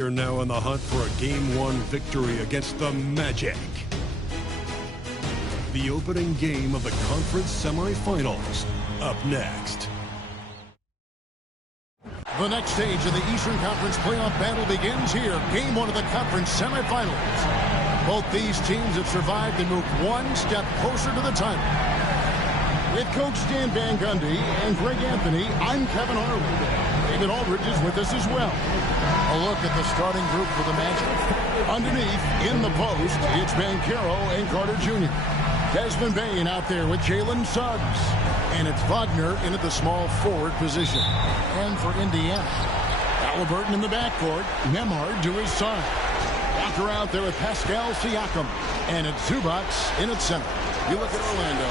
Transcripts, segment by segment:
You're now in the hunt for a Game 1 victory against the Magic. The opening game of the conference semifinals up next. The next stage of the Eastern Conference playoff battle begins here. Game 1 of the conference semifinals. Both these teams have survived and moved one step closer to the title. With Coach Stan Van Gundy and Greg Anthony, I'm Kevin Harlan. David Aldridge is with us as well. A look at the starting group for the Magic. Underneath, in the post, it's Banchero and Carter Jr. Desmond Bane out there with Jalen Suggs. And it's Wagner in at the small forward position. And for Indiana, Halliburton in the backcourt, Nembhard to his side. Walker out there with Pascal Siakam. And it's Zubac in at center. You look at Orlando.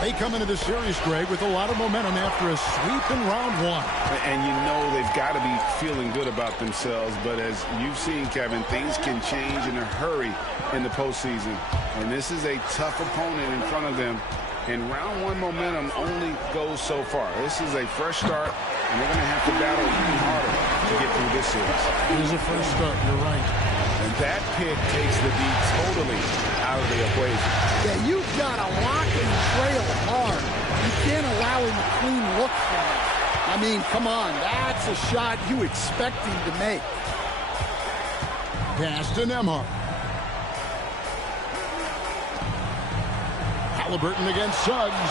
They come into this series, Greg, with a lot of momentum after a sweep in round 1. And you know they've got to be feeling good about themselves. But as you've seen, Kevin, things can change in a hurry in the postseason. And this is a tough opponent in front of them. And round 1 momentum only goes so far. This is a fresh start, and they're going to have to battle even harder to get through this series. It is a fresh start, you're right. And that pick takes the D totally out of the equation. Yeah, you've got to lock and trail hard. You can't allow him a clean look from it. I mean, come on, that's a shot you expect him to make. Pass to Nembhard. Halliburton against Suggs.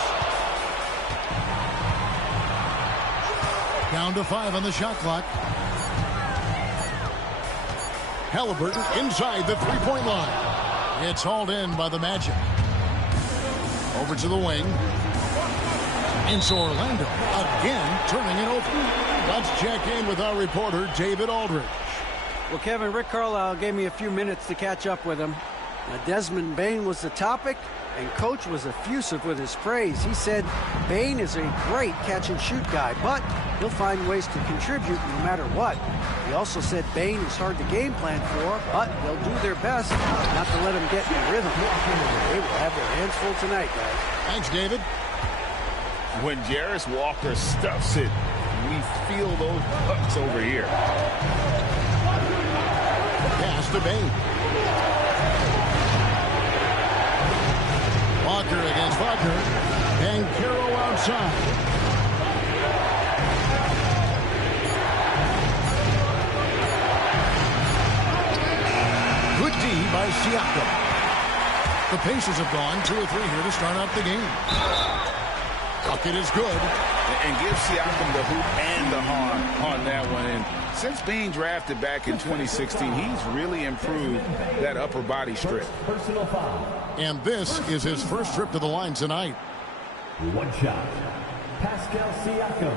Down to 5 on the shot clock. Halliburton inside the three-point line. It's hauled in by the Magic. Over to the wing. Into Orlando. Again, turning it over. Let's check in with our reporter, David Aldridge. Well, Kevin, Rick Carlisle gave me a few minutes to catch up with him. Desmond Bane was the topic, and Coach was effusive with his praise. He said Bane is a great catch-and-shoot guy, but he'll find ways to contribute no matter what. He also said Bane is hard to game plan for, but they'll do their best not to let him get in rhythm. They will have their hands full tonight, guys. Thanks, David. When Jarris Walker stuffs it, we feel those bucks over here. Pass to Bane. Walker against Wagner. Banchero outside. Good D by Siakam. The Pacers have gone 2 or 3 here to start out the game. Bucket is good. And give Siakam the hoop and the harm on that one. And since being drafted back in 2016, he's really improved that upper body strip. Personal foul. And this is his first trip to the line tonight. One shot. Pascal Siakam.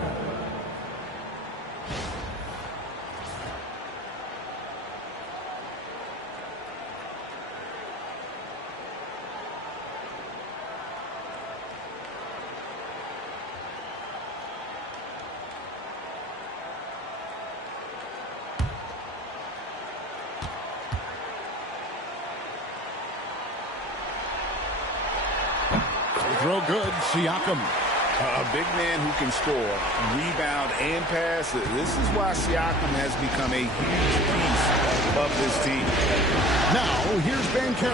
Throw good, Siakam. A big man who can score, rebound, and pass. This is why Siakam has become a huge piece of this team. Now, here's Banchero.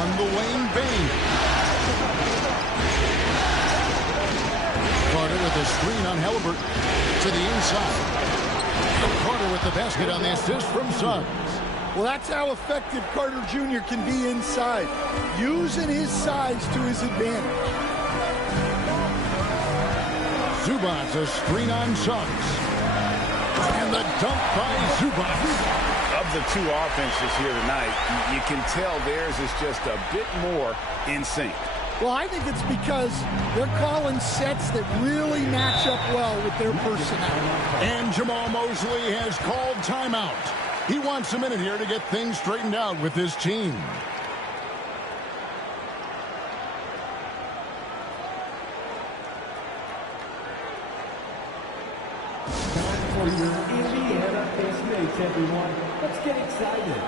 On the wing, Bane. Carter with a screen on Halliburton. To the inside. Carter with the basket on the assist from Suggs. Well, that's how effective Carter Jr. can be inside, using his size to his advantage. Zubac, a screen on Suggs. And the dunk by Zubac. Of the 2 offenses here tonight, you can tell theirs is just a bit more in sync. Well, I think it's because they're calling sets that really match up well with their personnel. And Jamal Mosley has called timeout. He wants a minute here to get things straightened out with his team. Time for your Indiana best mates, everyone. Let's get excited.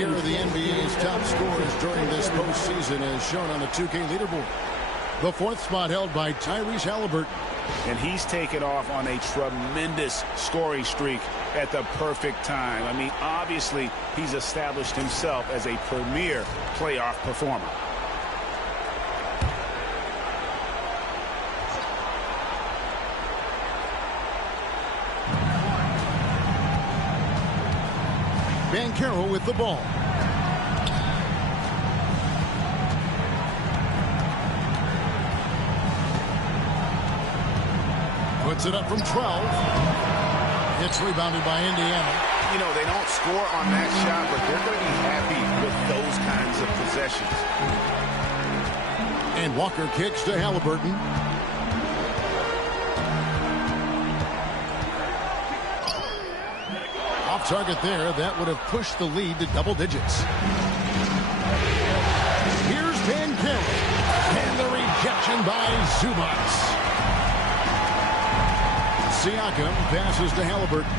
Here are the NBA's top scorers during this postseason as shown on the 2K leaderboard. The 4th spot held by Tyrese Halliburton. And he's taken off on a tremendous scoring streak at the perfect time. I mean, obviously, he's established himself as a premier playoff performer. Banchero with the ball. Puts it up from 12. It's rebounded by Indiana. You know, they don't score on that shot, but they're going to be happy with those kinds of possessions. And Walker kicks to Halliburton. Off target there. That would have pushed the lead to double digits. Here's Banchero. And the rejection by Zubac. Siakam passes to Halliburton.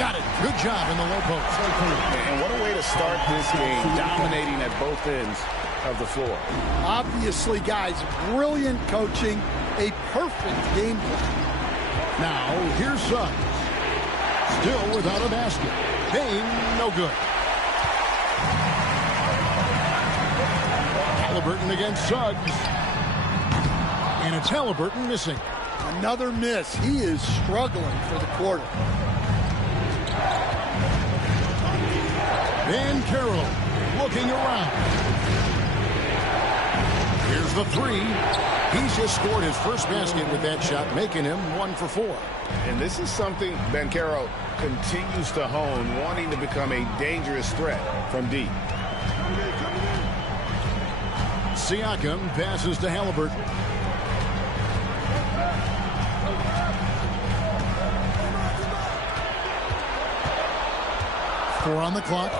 Got it. Good job in the low post. And what a way to start this game, dominating at both ends of the floor. Obviously, guys, brilliant coaching, a perfect game plan. Now, here's Suggs. Still without a basket. Bane, no good. Halliburton against Suggs. And it's Halliburton missing. Another miss. He is struggling for the quarter. Banchero looking around. Here's the three. He's just scored his first basket with that shot, making him 1 for 4. And this is something Banchero continues to hone, wanting to become a dangerous threat from deep. Siakam passes to Halliburton. Four on the clock.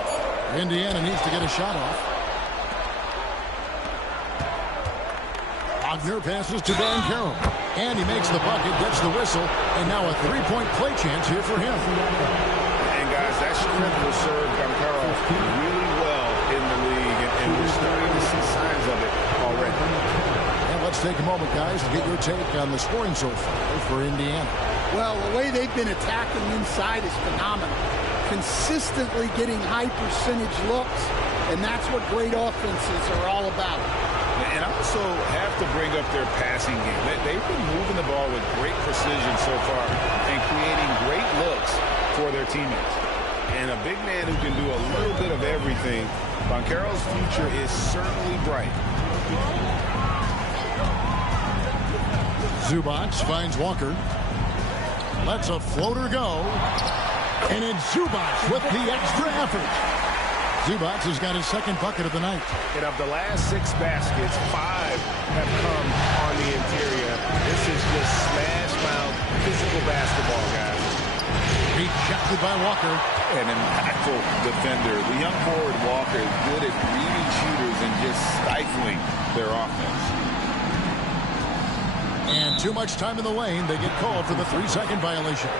Indiana needs to get a shot off. Wagner passes to Banchero. And he makes the bucket, gets the whistle, and now a three-point play chance here for him. And guys, that strength will serve Banchero really well in the league, and we're starting to see signs of it already. And let's take a moment, guys, to get your take on the scoring so far for Indiana. Well, the way they've been attacking inside is phenomenal. Consistently getting high percentage looks, and that's what great offenses are all about. And I also have to bring up their passing game. They've been moving the ball with great precision so far and creating great looks for their teammates. And a big man who can do a little bit of everything. Banchero's future is certainly bright. Zubac finds Walker. Lets a floater go. And it's Zubac with the extra effort. Zubac has got his second bucket of the night. And of the last 6 baskets, 5 have come on the interior. This is just smash-mouth physical basketball, guys. Rejected by Walker. An impactful defender. The young forward Walker is good at reading shooters and just stifling their offense. And too much time in the lane. They get called for the 3-second violation.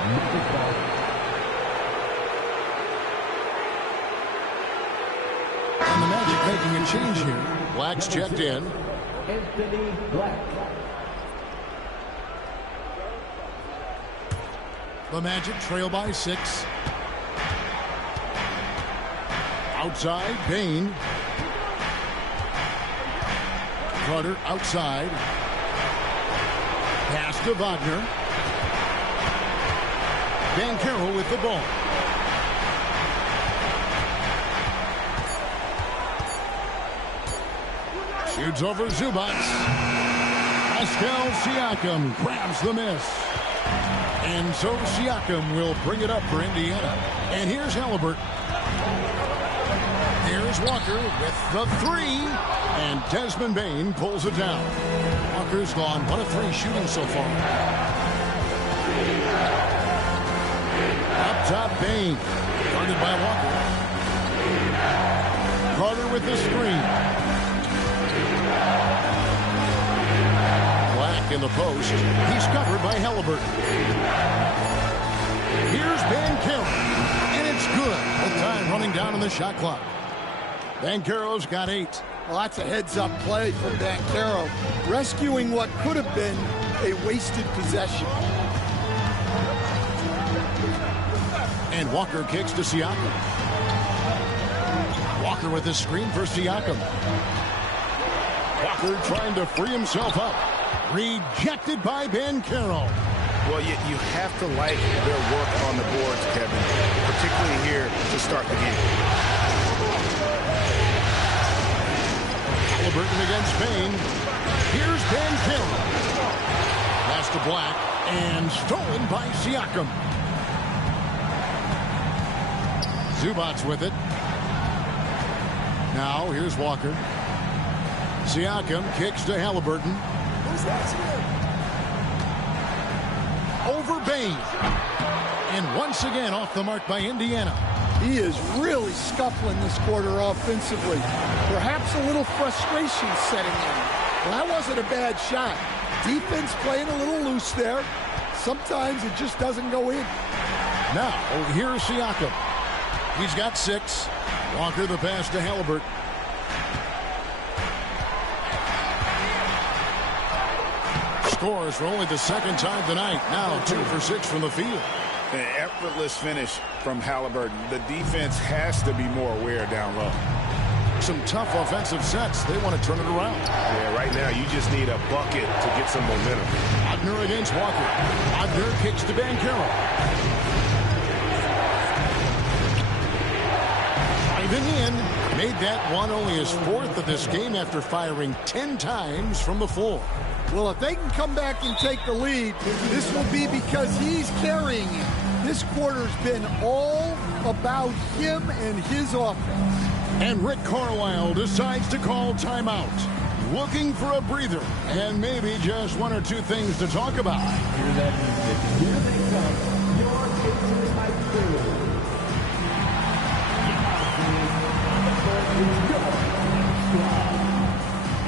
And the Magic making a change here. Black's checked in. Anthony Black. The Magic trail by 6. Outside, Bane. Carter outside. Pass to Wagner. Banchero with the ball. Shoots over Zubac. Pascal Siakam grabs the miss. And so Siakam will bring it up for Indiana. And here's Halliburton. Here's Walker with the 3. And Desmond Bane pulls it down. Walker's gone 1 of 3 shooting so far. Up top, Bane. Guarded by Walker. Carter with the screen. Black in the post. He's covered by Halliburton. Here's Banchero. And it's good with time running down on the shot clock. Banchero's got 8. Well, that's a heads-up play from Banchero, rescuing what could have been a wasted possession. And Walker kicks to Siakam. Walker with a screen for Siakam. Walker trying to free himself up. Rejected by Banchero. Well, you have to like their work on the boards, Kevin, particularly here to start the game. Halliburton against Bane. Here's Banchero. Pass to Black and stolen by Siakam. Zubac's with it. Now here's Walker. Siakam kicks to Halliburton. Over Bane. And once again off the mark by Indiana. He is really scuffling this quarter offensively. Perhaps a little frustration setting in. Well, that wasn't a bad shot. Defense playing a little loose there. Sometimes it just doesn't go in. Now, here's Siakam. He's got 6. Walker the pass to Halliburton. Scores for only the second time tonight. Now 2 for 6 from the field. An effortless finish from Halliburton. The defense has to be more aware down low. Some tough offensive sets. They want to turn it around. Yeah, right now you just need a bucket to get some momentum. Wagner against Walker. Wagner kicks to Banchero. Driving in. Made that one only his 4th of this game after firing 10 times from the floor. Well, if they can come back and take the lead, this will be because he's carrying it. This quarter's been all about him and his offense. And Rick Carlisle decides to call timeout. Looking for a breather and maybe just 1 or 2 things to talk about. Hear that music. Here they come. Your Pacers High School.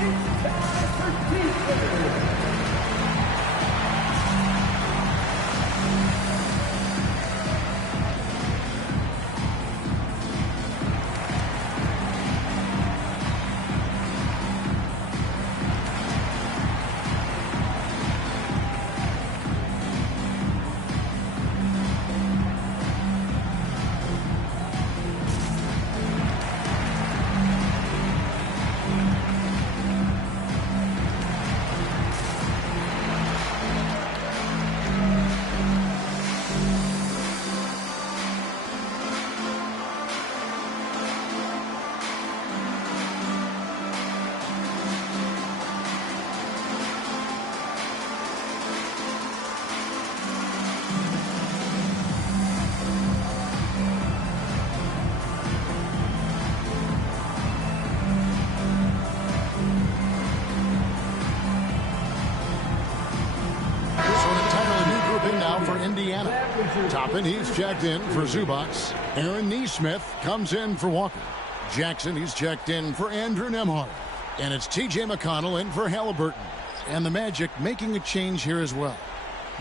It's time for defense. Indiana. Toppin, he's checked in for Zubac's. Aaron Nesmith comes in for Walker. Jackson, he's checked in for Andrew Nembhard. And it's T.J. McConnell in for Halliburton. And the Magic making a change here as well.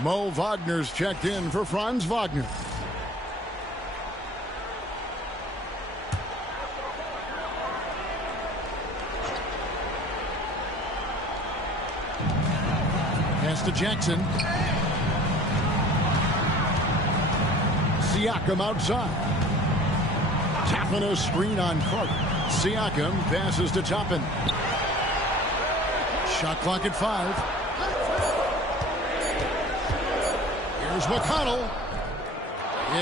Mo Wagner's checked in for Franz Wagner. Pass to Jackson. Siakam outside. Tapping a screen on Clark. Siakam passes to Toppin. Shot clock at 5. Here's McConnell.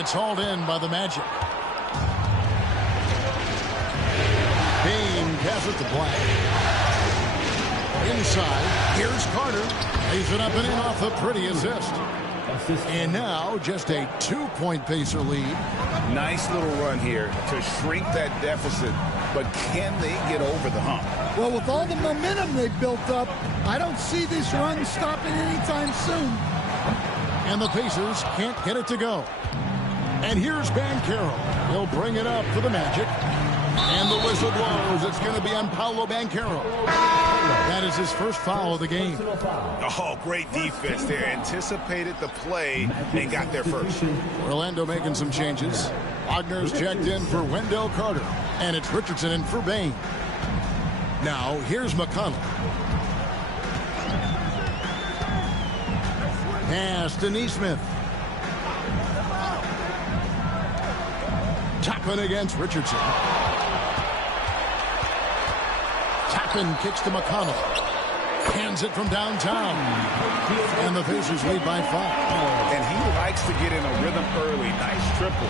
It's hauled in by the Magic. Bane passes to Black. Inside. Here's Carter. Lays it up and in off the pretty assist. And now just a 2-point Pacer lead. Nice little run here to shrink that deficit, but can they get over the hump? Well, with all the momentum they've built up, I don't see this run stopping anytime soon. And the Pacers can't get it to go. And here's Banchero. He'll bring it up for the Magic. And the whistle blows. It's going to be on Paolo Banchero. That is his first foul of the game. Oh, great defense there. Anticipated the play and got there first. Orlando making some changes. Wagner's checked in for Wendell Carter. And it's Richardson in for Bain. Now, here's McConnell. Pass to Neesmith. Toppin against Richardson. Toppin kicks to McConnell. Hands it from downtown. And the Pacers lead by 5. And he likes to get in a rhythm early. Nice triple.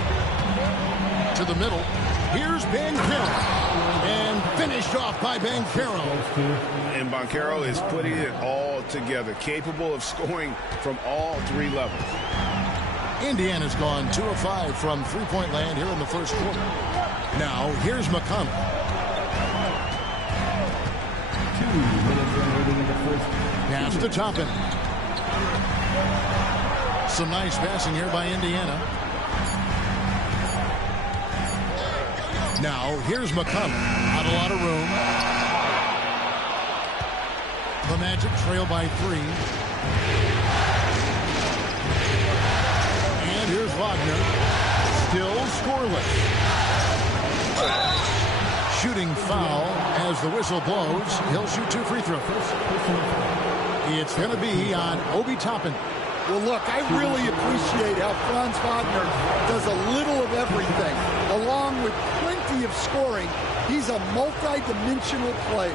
To the middle. Here's Banchero. And finished off by Banchero. And Banchero is putting it all together. Capable of scoring from all 3 levels. Indiana's gone 2 of 5 from three-point land here in the first quarter. Now, here's McConnell. 2 minutes remaining in the first. Pass to Toppin. Some nice passing here by Indiana. Now, here's McConnell. Not a lot of room. The Magic trail by 3. And here's Wagner. Still scoreless. Shooting foul as the whistle blows. He'll shoot 2 free throws. It's going to be on Obi Toppin. Well, look, I really appreciate how Franz Wagner does a little of everything. Along with plenty of scoring, he's a multi-dimensional player.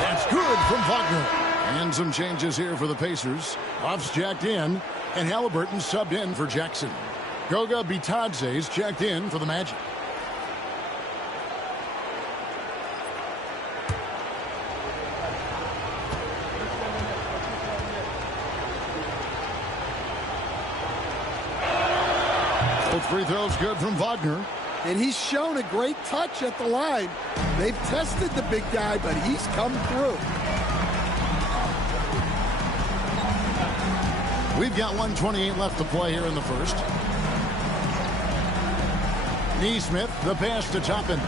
That's good from Wagner. And some changes here for the Pacers. Ruff's jacked in, and Halliburton subbed in for Jackson. Goga Bitadze's checked in for the Magic. Both free throws good from Wagner. And he's shown a great touch at the line. They've tested the big guy, but he's come through. We've got 1:28 left to play here in the first. Neesmith, the pass to Toppin.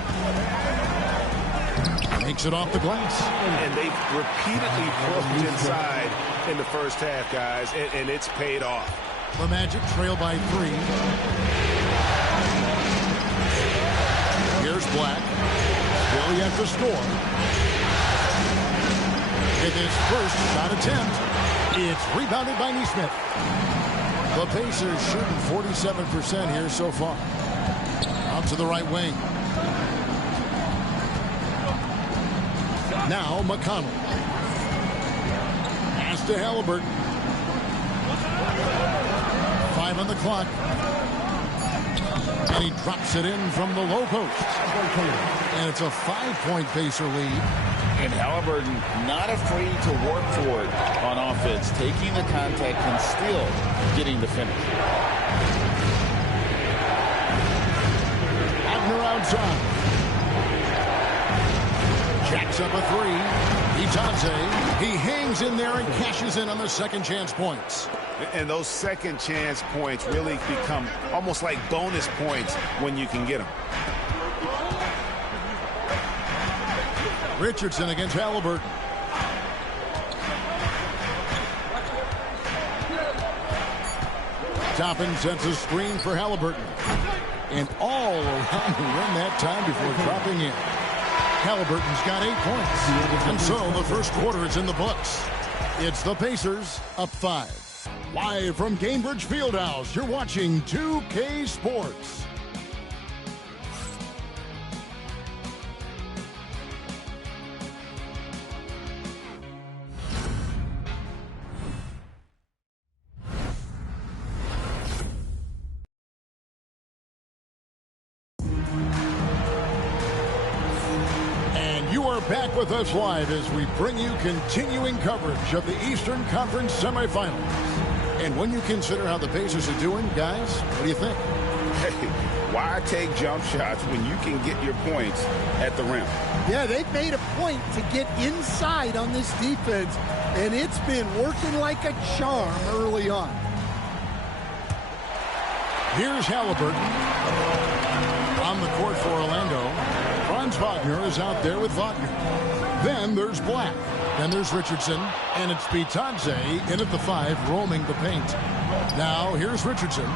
Makes it off the glass. And they've repeatedly poked inside in the first half, guys, and it's paid off. The Magic trail by 3. Here's Black. Still yet to score. With his first shot attempt. It's rebounded by Neesmith. The Pacers shooting 47% here so far. Out to the right wing. Now McConnell. Pass to Halliburton. 5 on the clock. And he drops it in from the low post. And it's a 5-point Pacer lead. And Halliburton not afraid to work for it on offense, taking the contact and still getting the finish. Wagner outside. Jacks up a 3. Bitadze. He hangs in there and cashes in on the second chance points. And those second chance points really become almost like bonus points when you can get them. Richardson against Halliburton. Toppin sets a screen for Halliburton. And all around the rim that time before dropping in. Halliburton's got 8 points. And so the first quarter is in the books. It's the Pacers up 5. Live from Gainbridge Fieldhouse, you're watching 2K Sports. Back with us live as we bring you continuing coverage of the Eastern Conference semifinals. And when you consider how the Pacers are doing, guys, what do you think? Why take jump shots when you can get your points at the rim? Yeah, they've made a point to get inside on this defense, and it's been working like a charm early on. Here's Halliburton on the court for Orlando. Franz Wagner is out there with Wagner. Then there's Black. Then there's Richardson. And it's Bitadze in at the 5, roaming the paint. Now here's Richardson,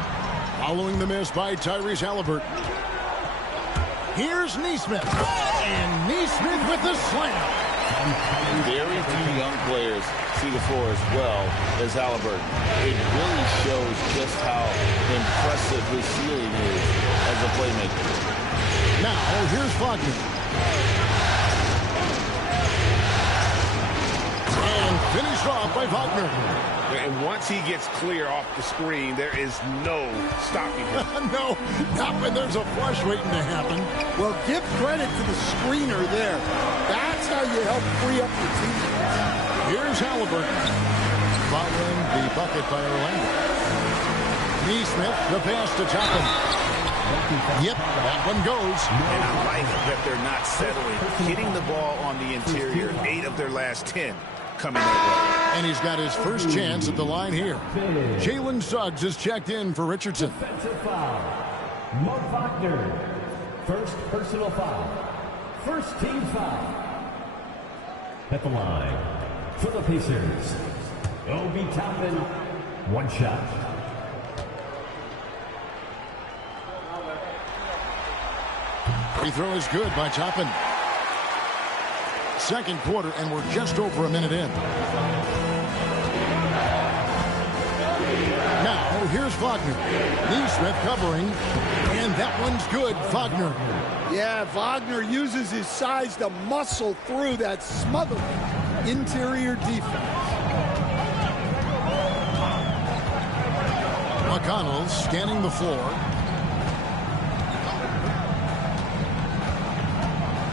following the miss by Tyrese Halliburton. Here's Nesmith. And Nesmith with the slam. Very few young players see the floor as well as Halliburton. It really shows just how impressive his ceiling is as a playmaker. Now, here's Wagner. And finished off by Wagner. And once he gets clear off the screen, there is no stopping him. No, not when there's a flush waiting to happen. Well, give credit to the screener there. That's how you help free up your teammates. Here's Halliburton, following the bucket by Orlando. Nesmith, the pass to Toppin. Yep, that one goes. And I like that they're not settling. Hitting the ball on the interior, 8 of their last 10 coming their way. And he's got his first chance at the line here. Jalen Suggs is checked in for Richardson. Defensive foul. Mark Wagner. First personal foul. First team foul. At the line for the Pacers, Obi Toppin, 1 shot. Free throw is good by Toppin. Second quarter, and we're just over a minute in. Now, here's Wagner. Nesmith covering, and that one's good. Wagner. Yeah, Wagner uses his size to muscle through that smothering interior defense. McConnell scanning the floor.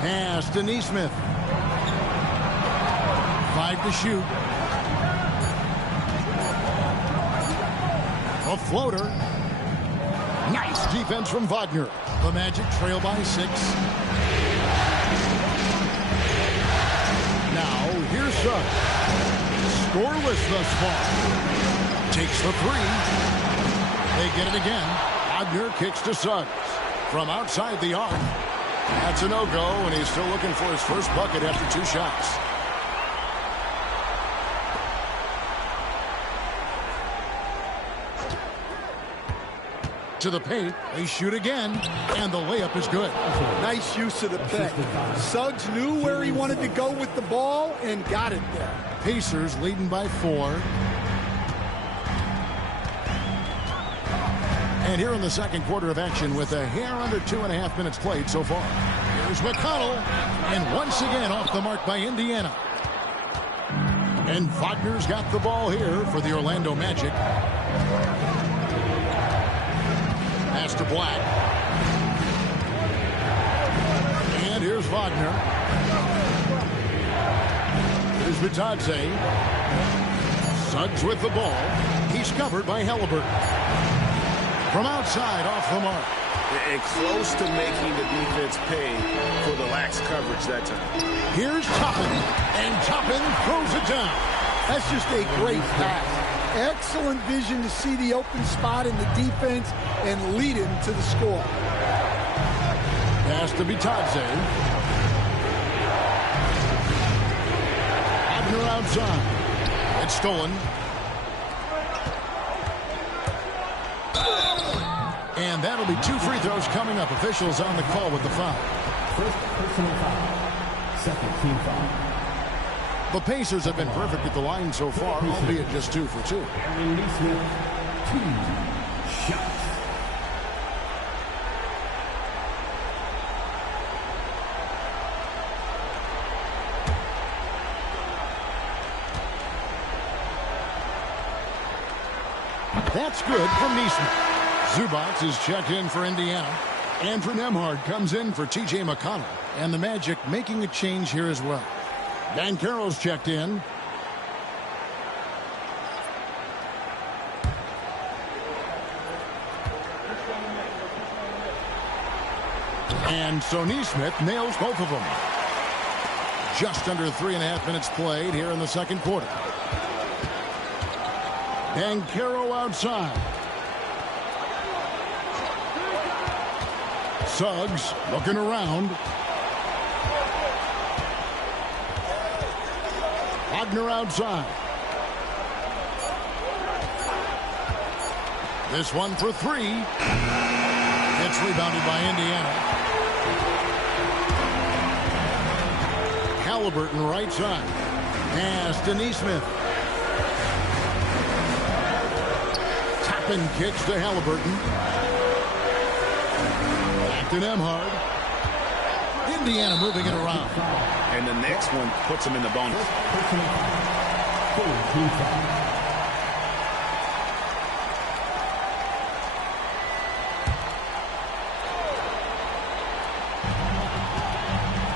Pass to Nesmith. 5 to shoot. A floater. Nice defense from Wagner. The Magic trail by 6. Now, here's Suggs. Scoreless thus far. Takes the 3. They get it again. Wagner kicks to Suggs. From outside the arc. That's a no-go, and he's still looking for his first bucket after 2 shots. To the paint, they shoot again, and the layup is good. Nice use of the pick. Suggs knew where he wanted to go with the ball and got it there. Pacers leading by 4. And here in the second quarter of action with a hair under 2.5 minutes played so far. Here's McConnell, and once again off the mark by Indiana. And Wagner's got the ball here for the Orlando Magic. Pass to Black. And here's Wagner. Here's Bitadze. Suggs with the ball. He's covered by Halliburton. From outside, off the mark. And close to making the defense pay for the lax coverage that time. Here's Toppin. And Toppin throws it down. That's just a great pass. Excellent vision to see the open spot in the defense and lead him to the score. Pass to Bitadze. Wagner outside. It's stolen. And that'll be 2 free throws coming up. Officials on the call with the foul. First personal foul. Second team foul. The Pacers have been perfect at the line so far, albeit just 2 for 2. Aaron Nesmith, 2 shots. That's good from Nesmith. Zubac is checked in for Indiana. Andrew Nembhard comes in for T.J. McConnell. And the Magic making a change here as well. Banchero's checked in. And so Neesmith nails both of them. Just under 3.5 minutes played here in the second quarter. Banchero outside. Suggs looking around. Wagner outside. This one for three. It's rebounded by Indiana. Halliburton right side. Pass to Neesmith. Toppin kicks to Halliburton. Back to Nembhard. Indiana moving it around. And the next one puts him in the bonus.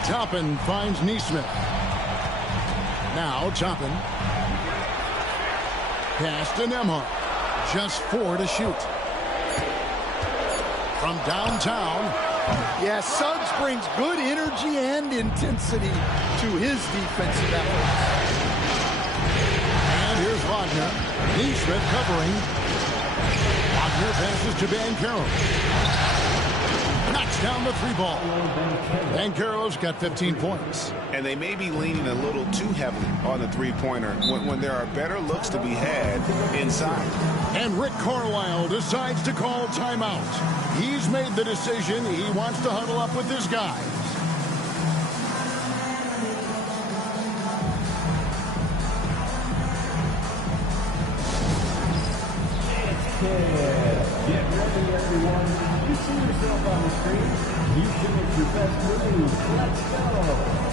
Toppin finds Neesmith. Now Toppin. Pass to Nembhard. Just 4 to shoot. From downtown. Yeah, Suggs brings good energy and intensity to his defensive efforts. And here's Wagner. Neesmith covering. Wagner passes to Banchero. Knocks down the three ball. Banchero's got 15 points. And they may be leaning a little too heavily on the three-pointer when there are better looks to be had inside. And Rick Carlisle decides to call timeout. He's made the decision. He wants to huddle up with his guys. Get ready, everyone. You see yourself on the screen. You show us your best move. Let's go.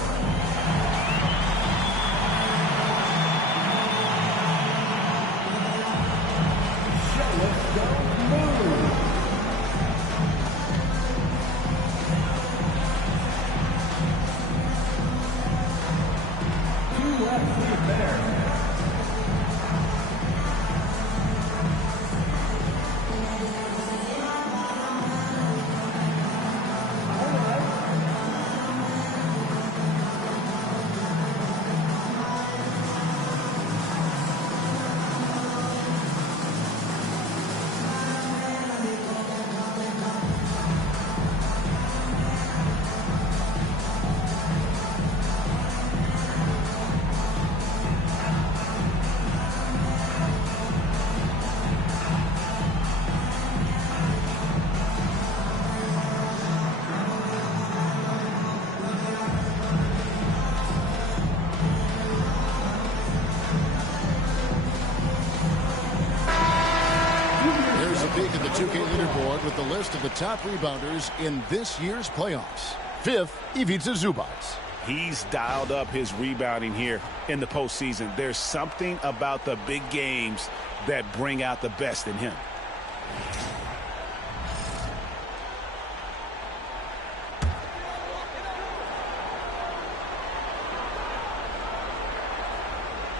Peek at the 2K leaderboard with the list of the top rebounders in this year's playoffs. 5th, Ivica Zubac. He's dialed up his rebounding here in the postseason. There's something about the big games that bring out the best in him.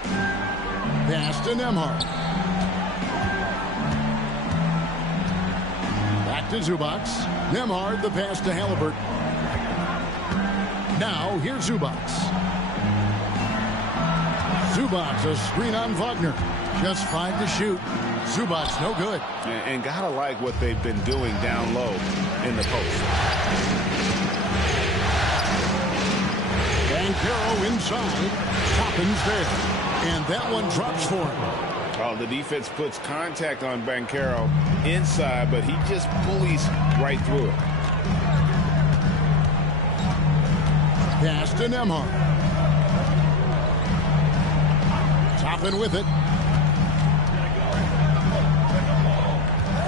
Pass to Nembhard. Back to Zubac. Nembhard, the pass to Halliburton. Now, here's Zubac. Zubac, a screen on Wagner. Just 5 to shoot. Zubac, no good. And gotta like what they've been doing down low in the post. Banchero inside. Toppin's there. And that one drops for him. Oh, the defense puts contact on Banchero inside, but he just bullies right through it. Pass to Nembhard. Toppin with it.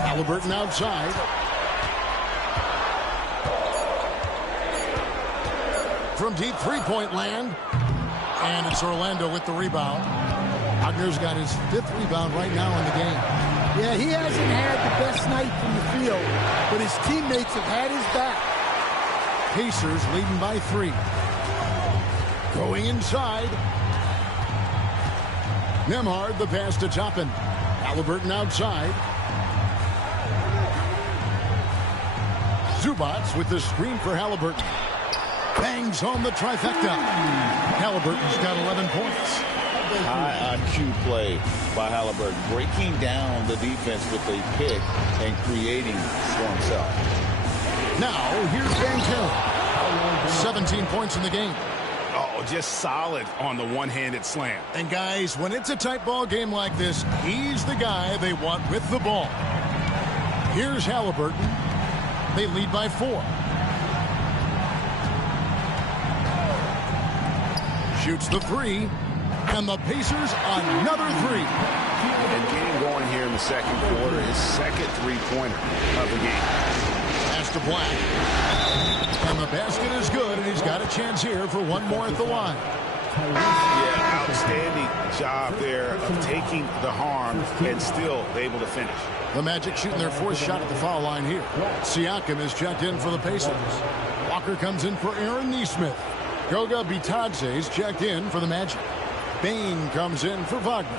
Halliburton outside. From deep three-point land. And it's Orlando with the rebound. Wagner's got his 5th rebound right now in the game. Yeah, he hasn't had the best night from the field, but his teammates have had his back. Pacers leading by 3. Going inside. Nembhard, the pass to Toppin. Halliburton outside. Zubats with the screen for Halliburton. Bangs home the trifecta. Halliburton's got 11 points. High IQ play by Halliburton, breaking down the defense with a pick and creating for himself. Now, here's Banchero. 17 points in the game. Oh, just solid on the one-handed slam. And guys, when it's a tight ball game like this, he's the guy they want with the ball. Here's Halliburton. They lead by 4. Shoots the 3. And the Pacers another 3. And getting going here in the second quarter, his second three-pointer of the game. Pass to Black. And the basket is good, and he's got a chance here for one more at the line. Yeah, outstanding job there of taking the harm and still able to finish. The Magic shooting their 4th shot at the foul line here. Siakam is checked in for the Pacers. Walker comes in for Aaron Nesmith. Goga Bitadze is checked in for the Magic. Bane comes in for Wagner.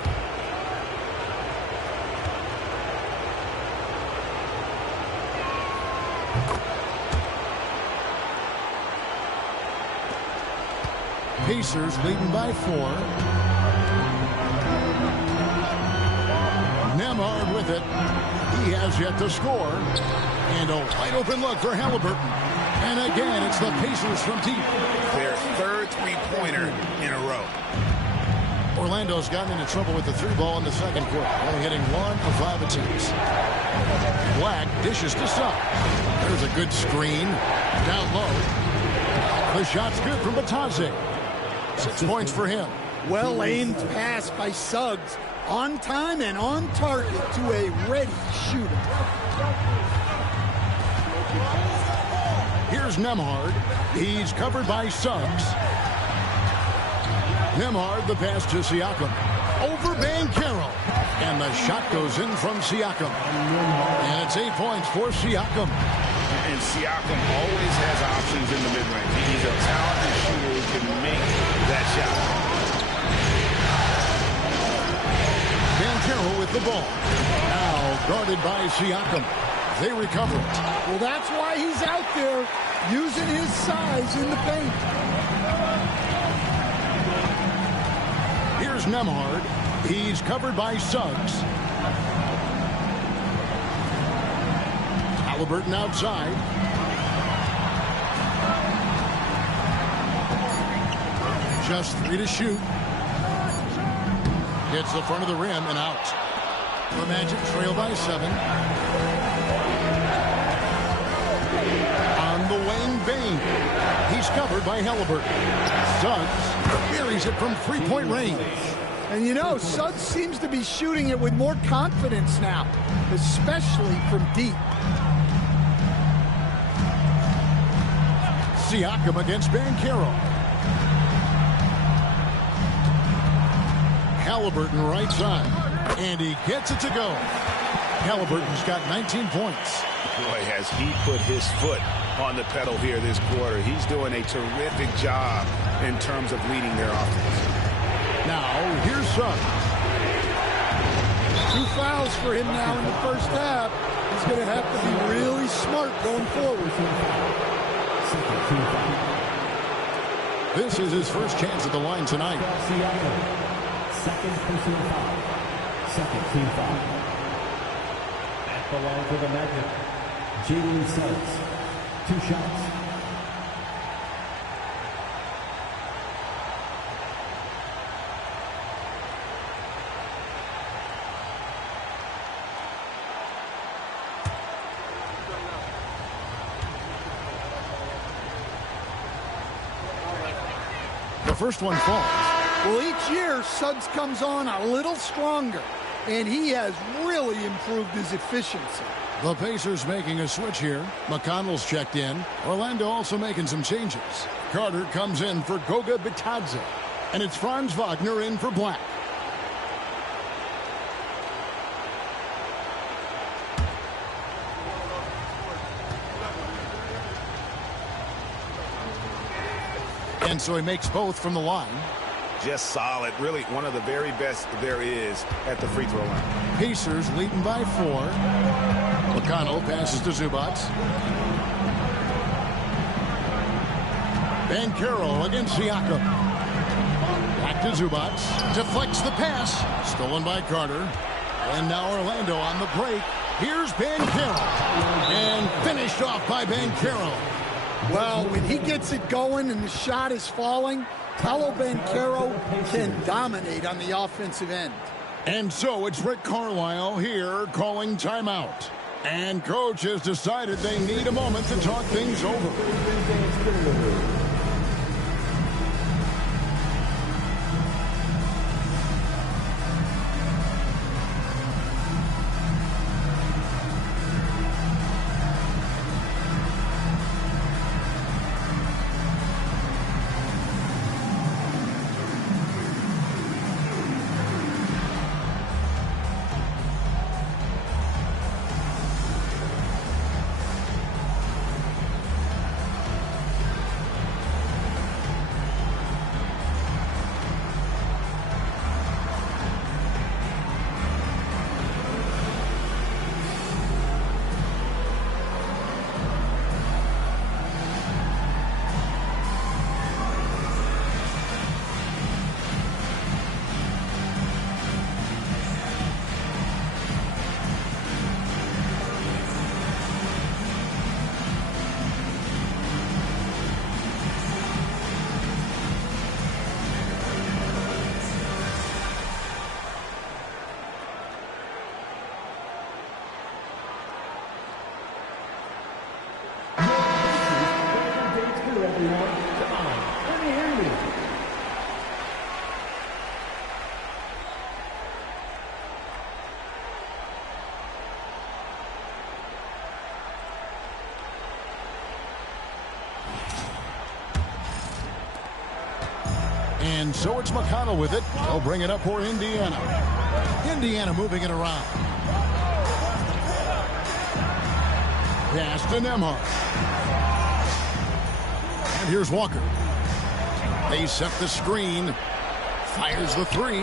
Pacers leading by 4. Nemhard with it. He has yet to score. And a wide open look for Halliburton. And again, it's the Pacers from deep. Their 3rd three-pointer in a row. Orlando's gotten into trouble with the 3-ball in the second quarter, only hitting 1 of 5 attempts. Black dishes to Suggs. There's a good screen. Down low. The shot's good from Bitadze. 6 points for him. Well-aimed pass by Suggs. On time and on target to a ready shooter. Here's Nemhard. He's covered by Suggs. Nemhard, the pass to Siakam. Over Banchero. And the shot goes in from Siakam. And it's 8 points for Siakam. And Siakam always has options in the mid-range. He's a talented shooter who can make that shot. Banchero with the ball. Now guarded by Siakam. They recover it. Well, that's why he's out there using his size in the paint. Here's Nemhard. He's covered by Suggs. Halliburton outside. Just 3 to shoot. Hits the front of the rim and out. The Magic trail by 7. On the wing, Bane. He's covered by Halliburton. Suggs buries it from 3-point range. And you know, Suggs seems to be shooting it with more confidence now, especially from deep. Siakam against Banchero. Halliburton right side. And he gets it to go. Halliburton's got 19 points. Boy, has he put his foot on the pedal here this quarter. He's doing a terrific job in terms of leading their offense. Now, here's Suggs. 2 fouls for him now in the first half. He's going to have to be really smart going forward. This is his first chance at the line tonight. Second personal foul. Second team foul. At the line for the Magic, Jalen Suggs. 2 shots. The first one falls. Well, each year, Suggs comes on a little stronger, and he has really improved his efficiency. The Pacers making a switch here. McConnell's checked in. Orlando also making some changes. Carter comes in for Goga Bitadze. And it's Franz Wagner in for Black. And so he makes both from the line. Just solid. Really one of the very best there is at the free throw line. Pacers leading by 4. McConnell passes to Zubats. Banchero against Siakam. Back to Zubac. Deflects the pass. Stolen by Carter. And now Orlando on the break. Here's Banchero. And finished off by Banchero. Well, when he gets it going and the shot is falling, Paolo Banchero can dominate on the offensive end. And so it's Rick Carlisle here calling timeout. And coach has decided they need a moment to talk things over. And so it's McConnell with it. They'll bring it up for Indiana. Indiana moving it around. Pass to Nembhard. And here's Walker. They set the screen. Fires the three.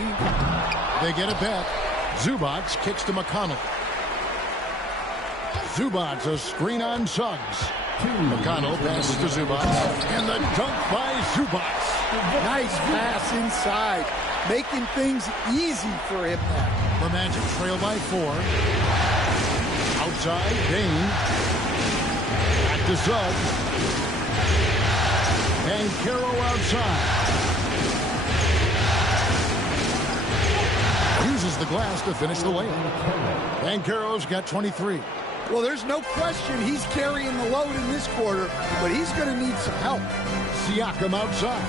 They get it back. Zubac kicks to McConnell. Zubac, a screen on Suggs. McConnell passes to Zubac. And the dunk by Zubac. Nice pass inside, making things easy for him now. The Magic trail by 4. Outside, Dane. Back to Suggs. And Banchero outside. Uses the glass to finish the layup. Banchero's got 23. Well, there's no question he's carrying the load in this quarter, but he's going to need some help. Siakam outside.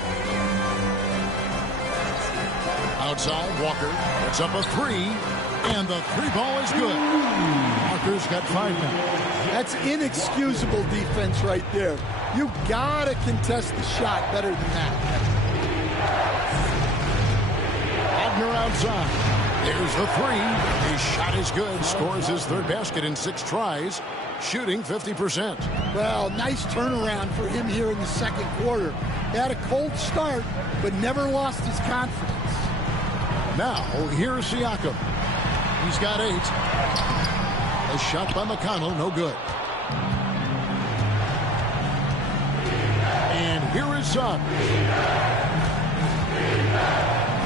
Outside, Walker puts up a 3, and the 3 ball is good. Walker's got 5 now. That's inexcusable defense right there. You gotta contest the shot better than that. Wagner outside. There's the 3. His shot is good. Scores his 3rd basket in 6 tries. Shooting 50%. Well, nice turnaround for him here in the 2nd quarter. He had a cold start, but never lost his confidence. Now, here's Siakam. He's got 8. A shot by McConnell, no good. And here is Suggs.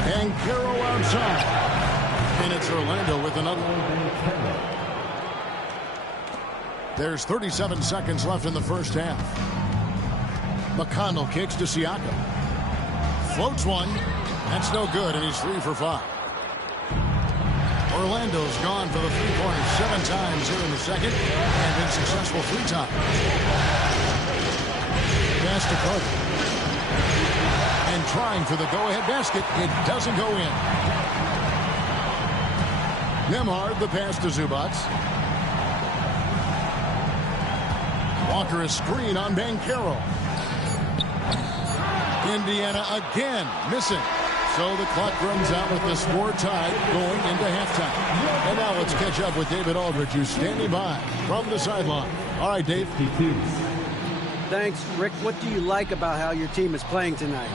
Banchero outside. And it's Orlando with another one. There's 37 seconds left in the first half. McConnell kicks to Siakam. Floats one. That's no good, and he's 3 for 5. Orlando's gone for the 3-pointers 7 times here in the 2nd and been successful 3 times. Pass to Carter. And trying for the go-ahead basket. It doesn't go in. Nembhard, the pass to Zubac. Walker, a screen on Banchero. Indiana again missing. So the clock runs out with the score tied going into halftime. And now let's catch up with David Aldridge, who's standing by from the sideline. All right, Dave. Thanks, Rick. What do you like about how your team is playing tonight?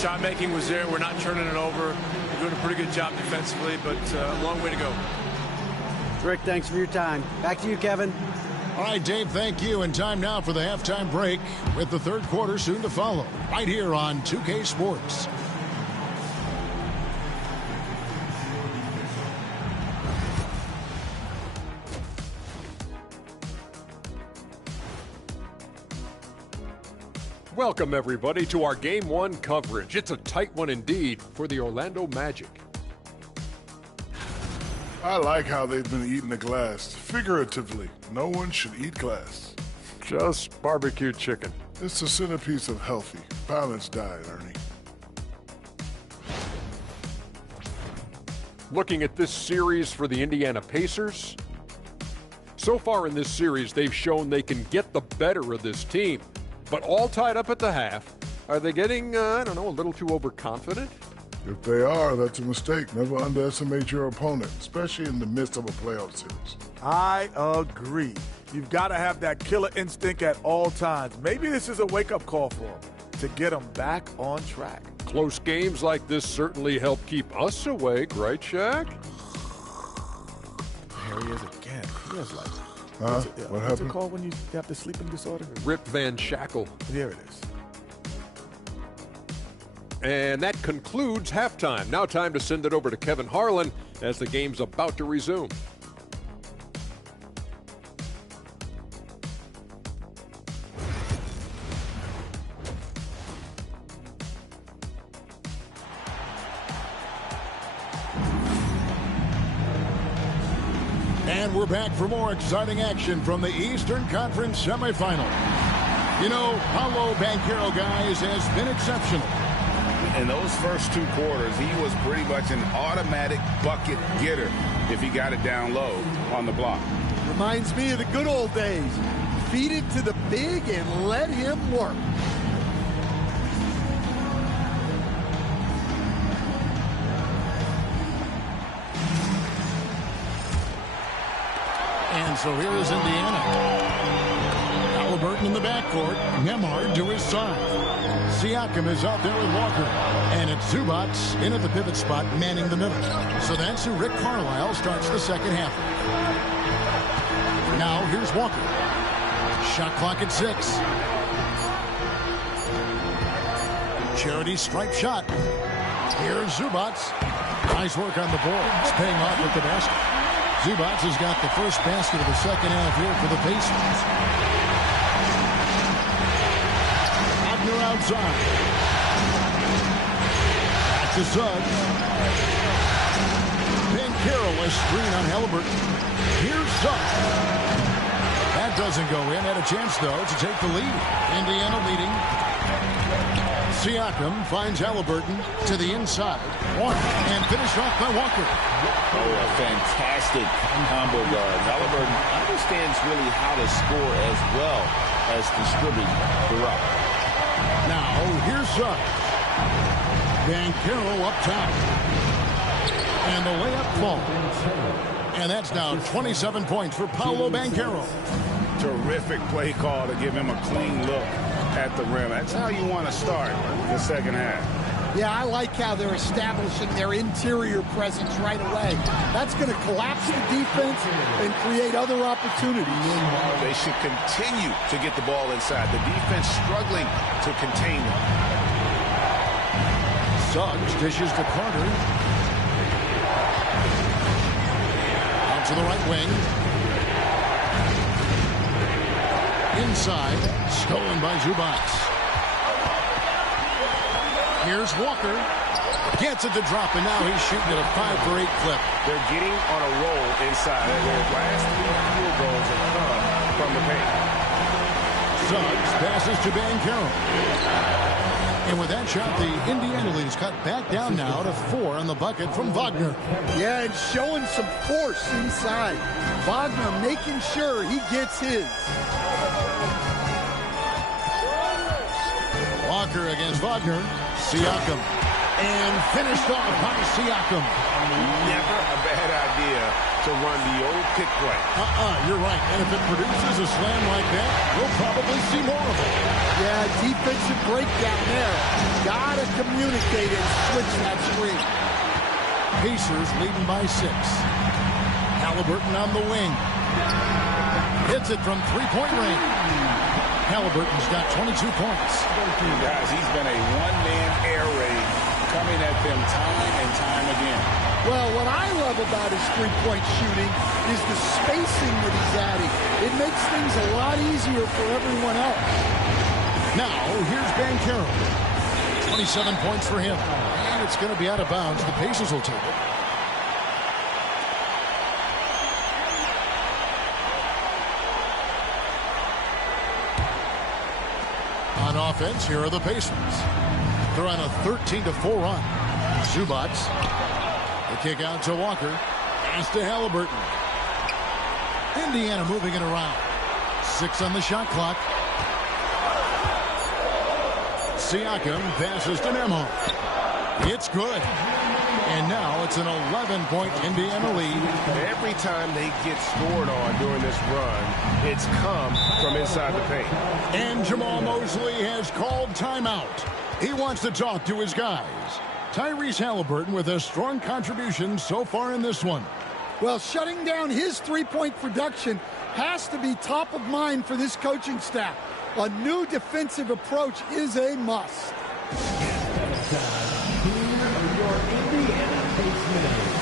Shot making was there. We're not turning it over. We're doing a pretty good job defensively, but a long way to go. Rick, thanks for your time. Back to you, Kevin. All right, Dave, thank you. And time now for the halftime break with the third quarter soon to follow right here on 2K Sports. Welcome, everybody, to our Game 1 coverage. It's a tight one indeed for the Orlando Magic. I like how they've been eating the glass. Figuratively, no one should eat glass. Just barbecued chicken. It's the centerpiece of healthy, balanced diet, Ernie. Looking at this series for the Indiana Pacers. So far in this series, they've shown they can get the better of this team. But all tied up at the half. Are they getting, a little too overconfident? If they are, that's a mistake. Never underestimate your opponent, especially in the midst of a playoff series. I agree. You've got to have that killer instinct at all times. Maybe this is a wake-up call for them to get them back on track. Close games like this certainly help keep us awake, right, Shaq? There he is again. He is like... What what's happened? it called when you have the sleeping disorder? Rip Van Shackle. There it is. And that concludes halftime. Now time to send it over to Kevin Harlan as the game's about to resume. And we're back for more exciting action from the Eastern Conference semifinal. You know, Paolo Banchero, guys, has been exceptional. In those first two quarters, he was pretty much an automatic bucket getter if he got it down low on the block. Reminds me of the good old days. Feed it to the big and let him work. And so here is Indiana. Halliburton in the backcourt. Nembhard to his side. Siakam is out there with Walker. And it's Zubac in at the pivot spot, manning the middle. So that's who Rick Carlisle starts the second half. Now here's Walker. Shot clock at 6. Charity stripe shot. Here's Zubac. Nice work on the boards. Paying off with the basket. Zubac has got the first basket of the second half here for the Pacers. Wagner outside. Back to Suggs. Banchero a screen on Halliburton. Here's Suggs. That doesn't go in. Had a chance, though, to take the lead. Indiana leading. Siakam finds Halliburton to the inside. And finished off by Walker. Oh, a fantastic combo guard. Halliburton understands really how to score as well as distribute the rock. Now, here's Suggs. Banchero up top. And the layup falls. And that's now 27 points for Paolo Banchero. Terrific play call to give him a clean look at the rim. That's how you want to start the second half. Yeah, I like how they're establishing their interior presence right away. That's going to collapse the defense and create other opportunities. They should continue to get the ball inside. The defense struggling to contain them. Suggs dishes to Carter. Out to the right wing. Inside, stolen by Zubac. Here's Walker. Gets it to drop, and now he's shooting at a 5-for-8 clip. They're getting on a roll inside. Their last 3 field goals have come from the paint. Suggs passes to Banchero. And with that shot, the Indiana lead is cut back down now to 4 on the bucket from Wagner. Yeah, and showing some force inside. Wagner making sure he gets his. Walker against Wagner. Siakam. And finished off by Siakam. Never a bad idea to run the old pick play. You're right. And if it produces a slam like that, we'll probably see more of it. Yeah, defensive breakdown there. Gotta communicate and switch that screen. Pacers leading by 6. Halliburton on the wing. Hits it from three-point range. Halliburton's got 22 points. Guys, he's been a one-man air raid coming at them time and time again. Well, what I love about his three-point shooting is the spacing that he's adding. It makes things a lot easier for everyone else. Now, here's Banchero. 27 points for him. And it's going to be out of bounds. The Pacers will take it. On offense, here are the Pacers. They're on a 13-4 run. Zubac. The kick out to Walker. Pass to Halliburton. Indiana moving it around. 6 on the shot clock. Siakam passes to Nemo. It's good. And now it's an 11-point Indiana lead. Every time they get scored on during this run, it's come from inside the paint. And Jamal Mosley has called timeout. He wants to talk to his guys. Tyrese Halliburton with a strong contribution so far in this one. Well, shutting down his three-point production has to be top of mind for this coaching staff. A new defensive approach is a must. Here are your Indiana Pacers minutes.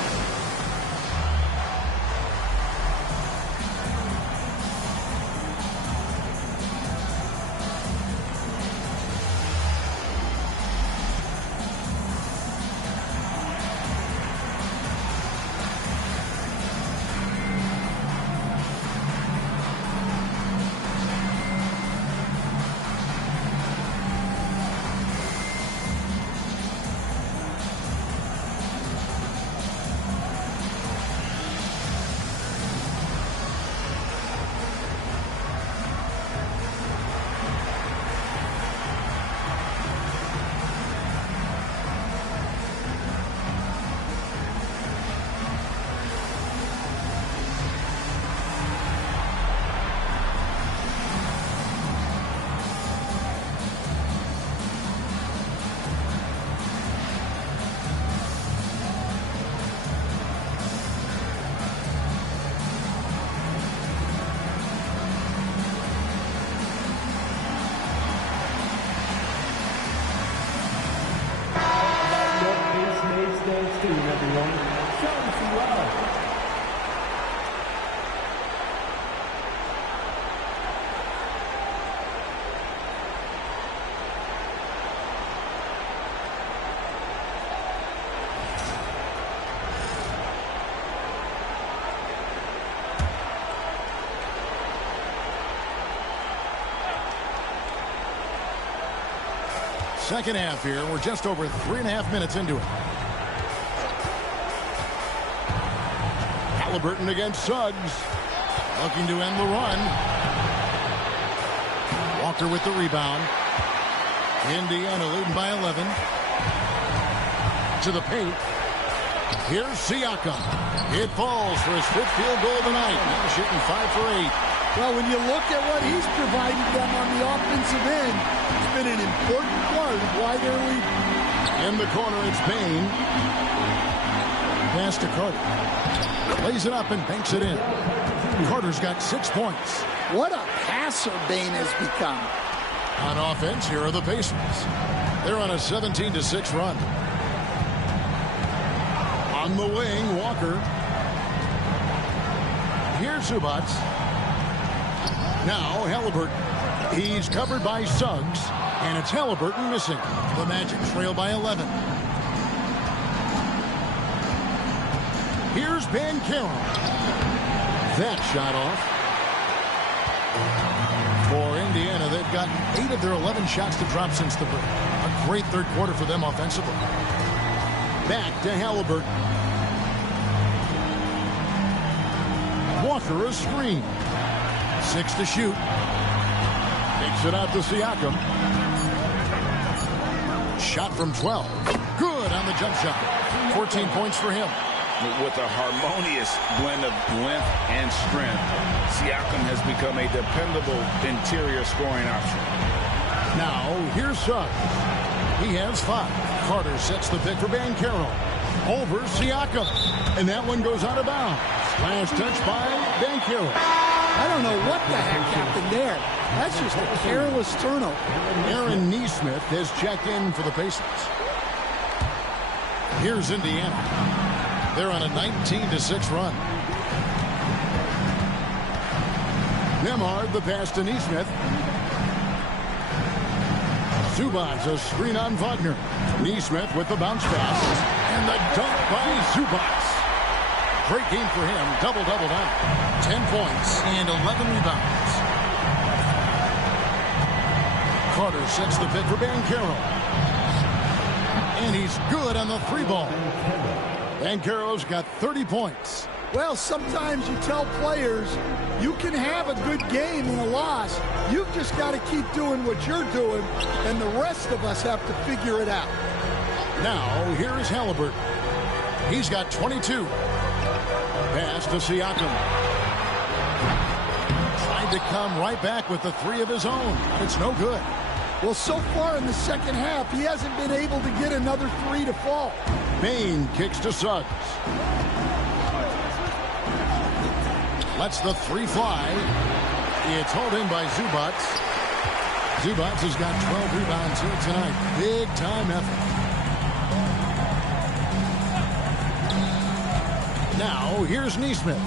Second half here. We're just over 3.5 minutes into it. Halliburton against Suggs. Looking to end the run. Walker with the rebound. Indiana leading by 11. To the paint. Here's Siakam. It falls for his fifth field goal tonight. Now shooting 5 for 8. Well, when you look at what he's provided them on the offensive end, it's been an important part of why they're leading. In the corner, it's Bane. Pass to Carter. Lays it up and banks it in. Carter's got 6 points. What a passer Bane has become. On offense, here are the Pacers. They're on a 17-6 run. On the wing, Walker. Here's Zubac. Now Halliburton. He's covered by Suggs, and it's Halliburton missing. The Magic trail by 11. Here's Banchero. That shot off. For Indiana, they've gotten 8 of their 11 shots to drop since the break. A great third quarter for them offensively. Back to Halliburton. Walker a screen. 6 to shoot. Takes it out to Siakam. Shot from 12. Good on the jump shot. 14 points for him. With a harmonious blend of length and strength, Siakam has become a dependable interior scoring option. Now, here's Suggs. He has 5. Carter sets the pick for Banchero. Over Siakam. And that one goes out of bounds. Last touch by Banchero. I don't know what the heck happened there. That's just a careless turnover. Aaron Nesmith has checked in for the Pacers. Here's Indiana. They're on a 19-6 run. Nembhard, the pass to Nesmith. Zubac, a screen on Wagner. Nesmith with the bounce pass. And the dunk by Zubac. Great game for him. Double-double now. 10 points and 11 rebounds. Carter sets the pick for Banchero. And he's good on the three ball. Banchero's got 30 points. Well, sometimes you tell players you can have a good game in a loss. You've just got to keep doing what you're doing, and the rest of us have to figure it out. Now, here is Halliburton. He's got 22. Pass to Siakam. Tried to come right back with the three of his own, but it's no good. Well, so far in the second half, he hasn't been able to get another three to fall. Bane kicks to Suggs. Lets the three fly. It's hauled in by Zubac. Zubac has got 12 rebounds here tonight. Big time effort. Now, here's Nesmith.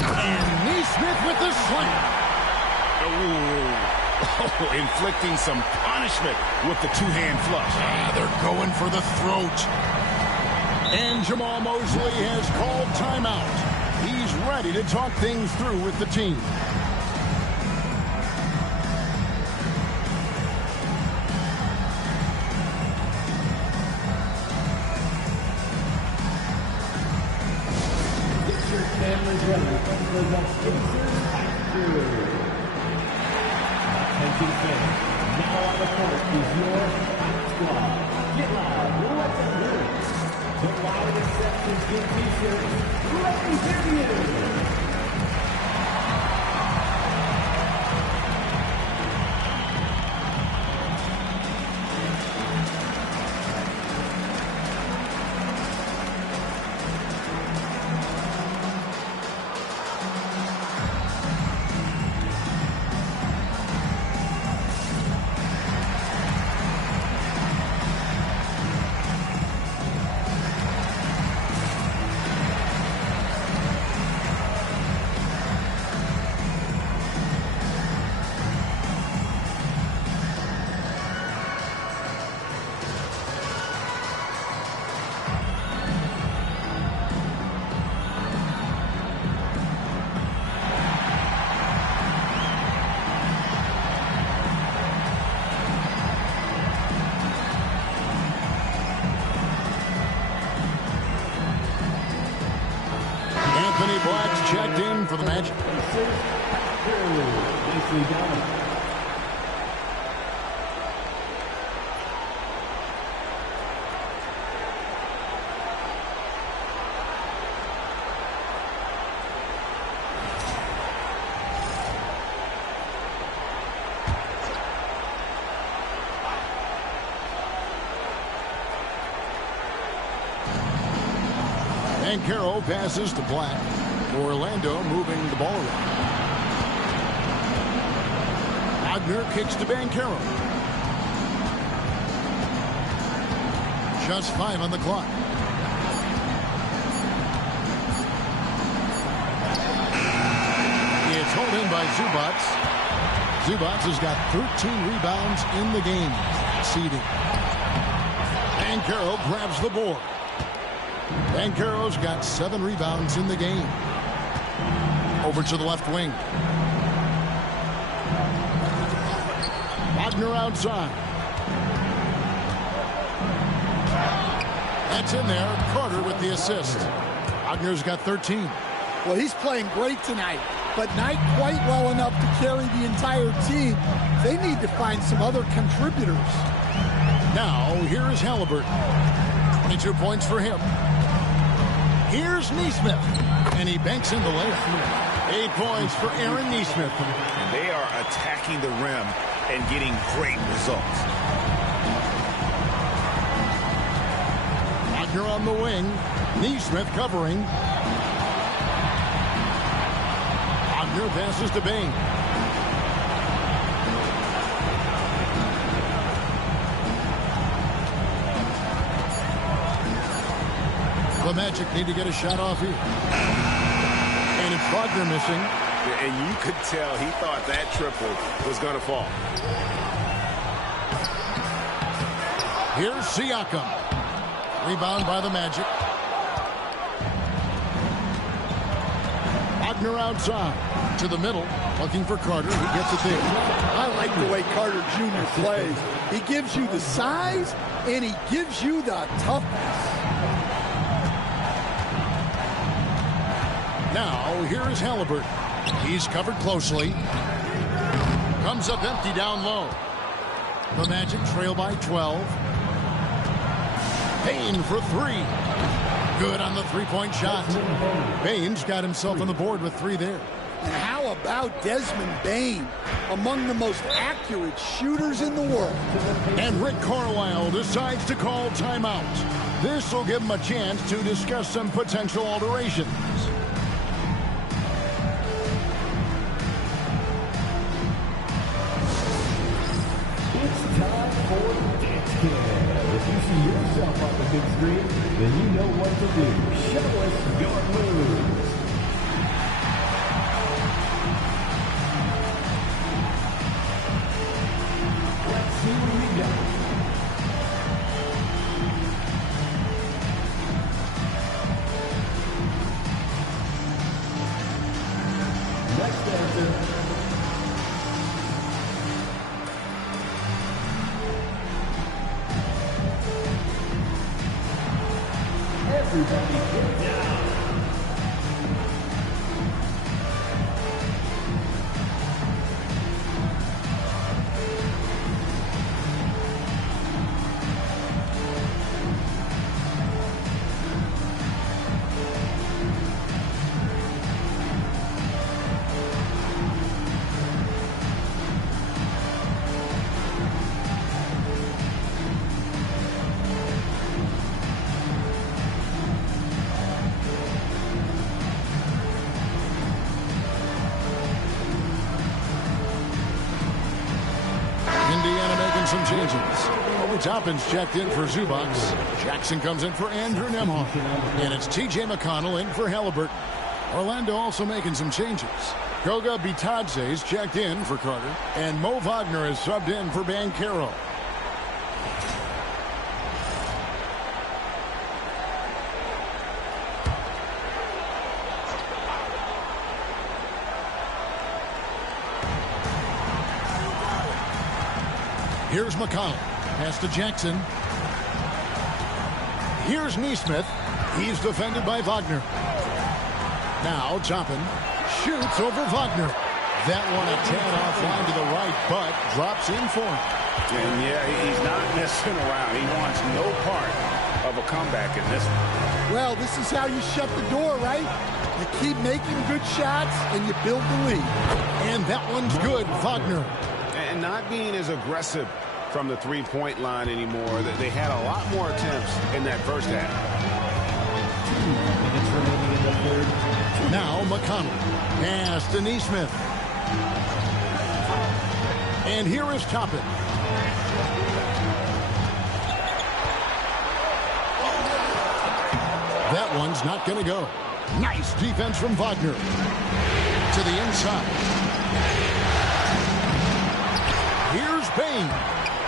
And Nesmith with the slam. Oh, inflicting some punishment with the two-hand flush. They're going for the throat. And Jamal Mosley has called timeout. He's ready to talk things through with the team. Attention fans, now on the court is your hot squad. Get loud, let them hear it. The loud acceptance in T-shirts, let me hear you. Anthony Black's checked in for the Magic. Banchero passes to Black. Orlando moving the ball around. Wagner kicks to Banchero. Just 5 on the clock. It's hauled in by Zubac. Zubac has got 13 rebounds in the game. Seeding. Banchero grabs the board. Banchero's got 7 rebounds in the game. Over to the left wing. Wagner outside. That's in there. Carter with the assist. Wagner's got 13. Well, he's playing great tonight, but not quite well enough to carry the entire team. They need to find some other contributors. Now, here is Halliburton. 22 points for him. Here's Nesmith, and he banks in the layup. 8 points for Aaron Nesmith. And they are attacking the rim and getting great results. Wagner on the wing. Nesmith covering. Wagner passes to Bain. The Magic need to get a shot off here. And it's Wagner missing. And you could tell he thought that triple was going to fall. Here's Siakam. Rebound by the Magic. Wagner outside to the middle, looking for Carter. He gets it there. I like the way Carter Jr. plays. He gives you the size, and he gives you the toughness. Now, here is Halliburton. He's covered closely. Comes up empty down low. The Magic trail by 12. Bain for three. Good on the three-point shot. Bain's got himself on the board with three there. And how about Desmond Bain, among the most accurate shooters in the world? And Rick Carlisle decides to call timeout. This will give him a chance to discuss some potential alterations. It's time for Dance Cam. If you see yourself on the big screen, then you know what to do. Show us your moves. Let's see what we got. Next dancer. Everybody get down. Some changes. Obi Toppin's checked in for Zubac. Jackson comes in for Andrew Nembhard. And it's T.J. McConnell in for Halliburton. Orlando also making some changes. Goga Bitadze's checked in for Carter. And Mo Wagner is subbed in for Banchero. Here's McConnell. Pass to Jackson. Here's Nesmith. He's defended by Wagner. Now Toppin shoots over Wagner. That one a tad offline to the right, but drops in for him. And yeah, he's not messing around. He wants no part of a comeback in this one. Well, this is how you shut the door, right? You keep making good shots, and you build the lead. And that one's good, Wagner. And not being as aggressive from the three-point line anymore. They had a lot more attempts in that first half. 2 minutes remaining in the third. Now McConnell. Pass to Nesmith. And here is Toppin. That one's not going to go. Nice defense from Wagner. To the inside. Here's Bain.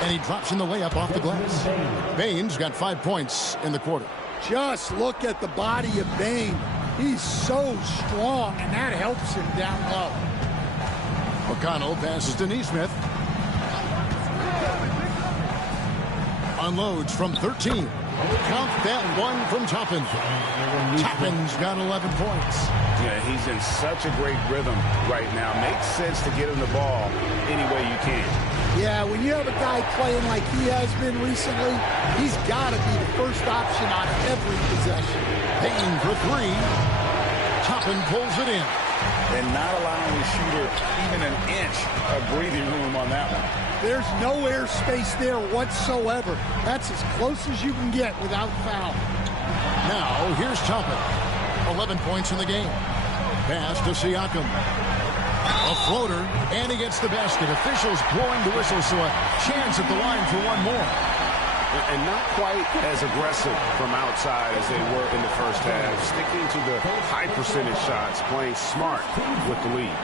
And he drops in the layup off the glass. Bain's got 5 points in the quarter. Just look at the body of Bain. He's so strong, and that helps him down low. McConnell passes to Nesmith. Unloads from 13. Count that one from Toppin. Toppin's got 11 points. Yeah, he's in such a great rhythm right now. Makes sense to get him the ball any way you can. Yeah, when you have a guy playing like he has been recently, he's got to be the first option on every possession. Payne for three. Toppin pulls it in. And not allowing the shooter even an inch of breathing room on that one. There's no airspace there whatsoever. That's as close as you can get without foul. Now, here's Toppin. 11 points in the game. Pass to Siakam. A floater, and he gets the basket. Officials blowing the whistle, so a chance at the line for one more. And not quite as aggressive from outside as they were in the first half. Sticking to the high percentage shots, playing smart with the lead.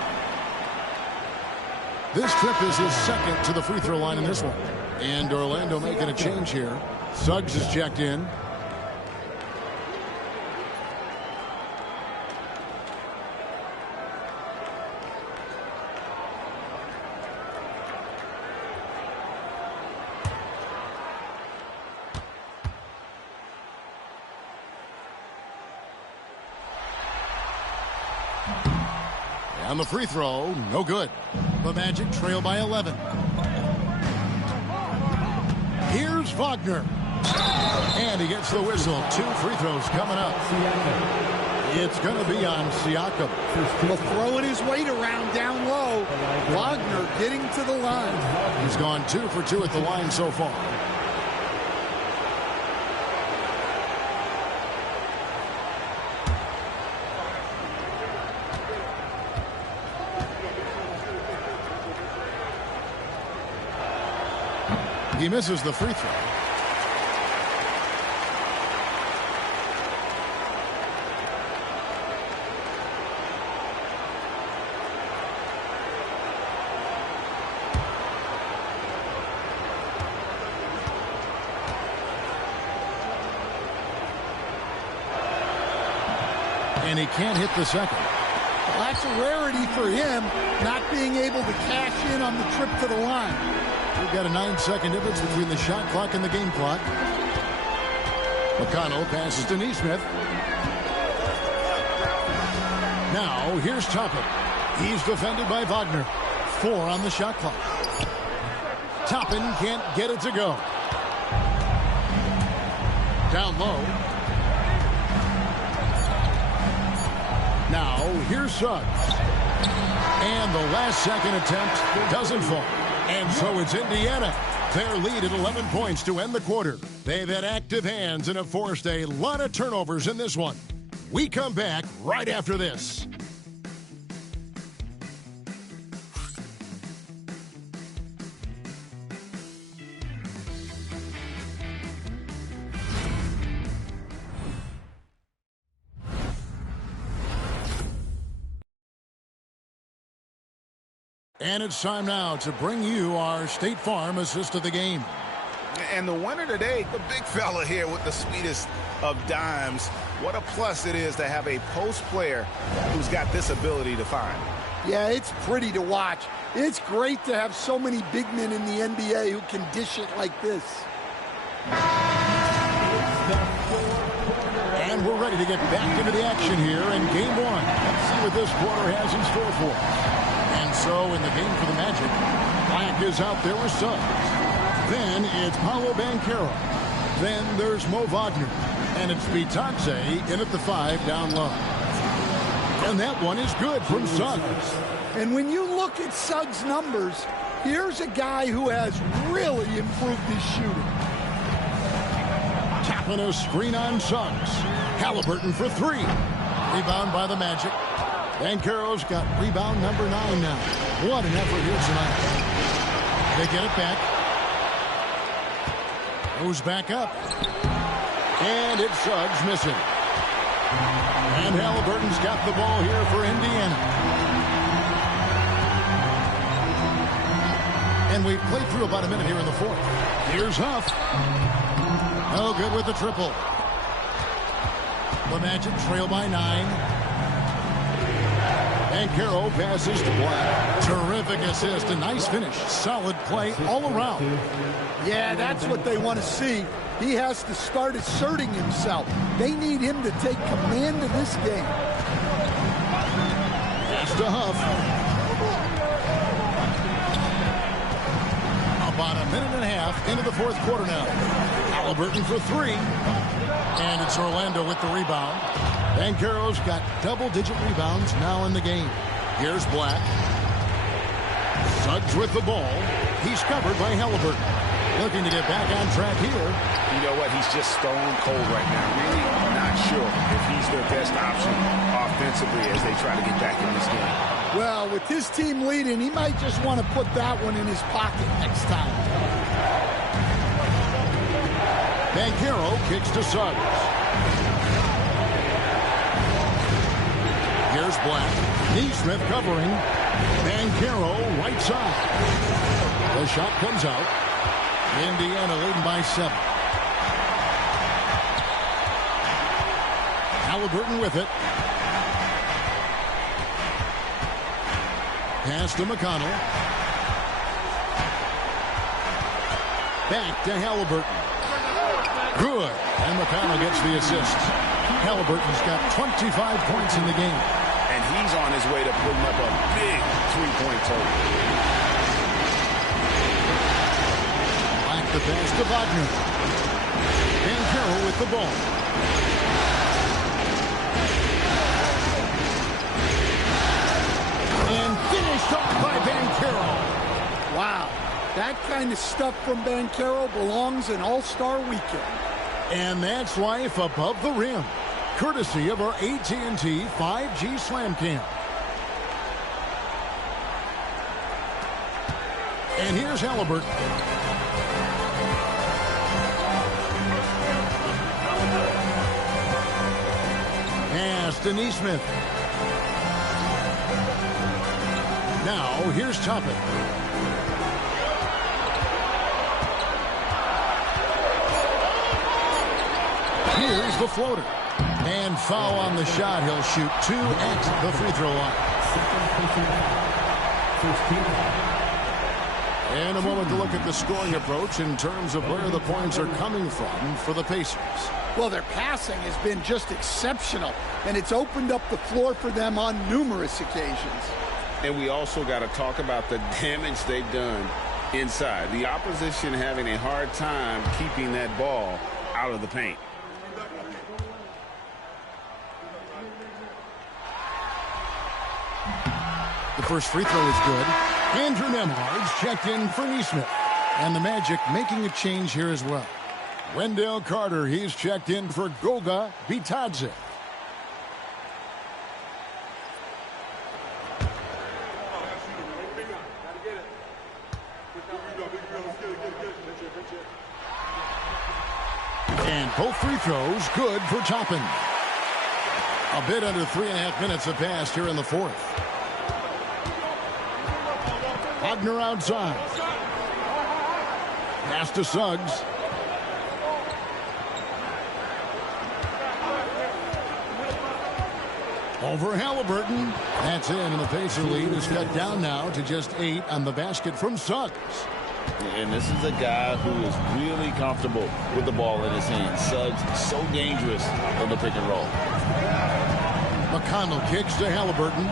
This trip is his second to the free throw line in this one. And Orlando making a change here. Suggs is checked in. On the free throw, no good. The Magic trail by 11. Here's Wagner. And he gets the whistle. 2 free throws coming up. It's going to be on Siakam. Well, throwing his weight around down low. Wagner getting to the line. He's gone 2 for 2 at the line so far. He misses the free throw. And he can't hit the second. Well, that's a rarity for him, not being able to cash in on the trip to the line. We've got a 9-second difference between the shot clock and the game clock. McConnell passes to Nesmith. Now, here's Toppin. He's defended by Wagner. 4 on the shot clock. Toppin can't get it to go. Down low. Now, here's Suggs. And the last second attempt doesn't fall. And so it's Indiana. Their lead at 11 points to end the quarter. They've had active hands and have forced a lot of turnovers in this one. We come back right after this. And it's time now to bring you our State Farm assist of the game. And the winner today, the big fella here with the sweetest of dimes. What a plus it is to have a post player who's got this ability to find. Yeah, it's pretty to watch. It's great to have so many big men in the NBA who can dish it like this. And we're ready to get back into the action here in Game 1. Let's see what this quarter has in store for us. And so in the game for the Magic, Black is out there with Suggs. Then it's Paolo Banchero. Then there's Mo Wagner. And it's Bitadze in at the 5 down low. And that one is good from Suggs. And when you look at Suggs' numbers, here's a guy who has really improved his shooting. Tapping a screen on Suggs. Halliburton for 3. Rebound by the Magic. Banchero's got rebound number 9 now. What an effort here tonight. They get it back. Goes back up. And it's Suggs missing. And Halliburton's got the ball here for Indiana. And we've played through about a minute here in the fourth. Here's Huff. No good with the triple. The Magic trail by 9. Banchero passes to Black. Terrific assist, a nice finish. Solid play all around. Yeah, that's what they want to see. He has to start asserting himself. They need him to take command of this game. Pass to Huff. About a minute and a half into the fourth quarter now. Halliburton for 3. And it's Orlando with the rebound. Banchero's got double-digit rebounds now in the game. Here's Black. Suggs with the ball. He's covered by Halliburton. Looking to get back on track here. You know what? He's just stone cold right now. Really not sure if he's their best option offensively as they try to get back in this game. Well, with his team leading, he might just want to put that one in his pocket next time. Banchero kicks to Suggs. Here's Black. Neesmith covering. Banchero right side. The shot comes out. Indiana leading by 7. Halliburton with it. Pass to McConnell. Back to Halliburton. Good. And McConnell gets the assist. Halliburton's got 25 points in the game. And he's on his way to putting up a big three-point total. Back the pass to Wagner. Banchero with the ball. And finished off by Banchero. Wow. That kind of stuff from Banchero belongs in All-Star Weekend. And that's life above the rim. Courtesy of our AT&T 5G Slam Cam. And here's Halliburton. Pass to Neesmith. Now here's Toppin. Here's the floater. And foul on the shot. He'll shoot 2 at the free throw line. And a moment to look at the scoring approach in terms of where the points are coming from for the Pacers. Well, their passing has been just exceptional, and it's opened up the floor for them on numerous occasions. And we also got to talk about the damage they've done inside. The opposition having a hard time keeping that ball out of the paint. The first free throw is good. Andrew Nembhard's checked in for Neesmith. And the Magic making a change here as well. Wendell Carter, he's checked in for Goga Bitadze. And both free throws good for Toppin. A bit under 3.5 minutes have passed here in the fourth. Wagner outside. Pass to Suggs. Over Halliburton. That's in, and the Pacer lead is cut down now to just 8 on the basket from Suggs. And this is a guy who is really comfortable with the ball in his hands. Suggs so dangerous in the pick and roll. McConnell kicks to Halliburton.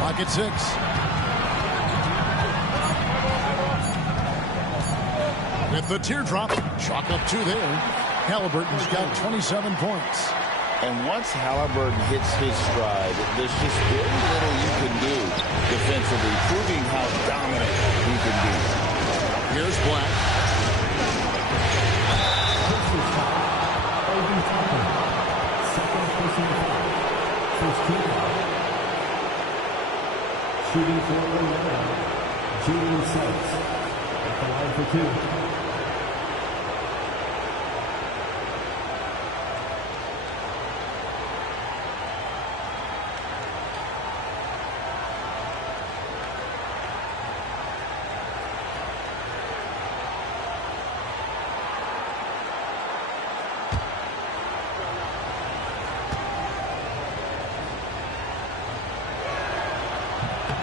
Pocket 6. With the teardrop, chalk up 2 there. Halliburton's got 27 points. And once Halliburton hits his stride, there's just very little you can do defensively, proving how dominant he can be. Here's Black. Shooting for Orlando, Julian Suggs at the line for 2.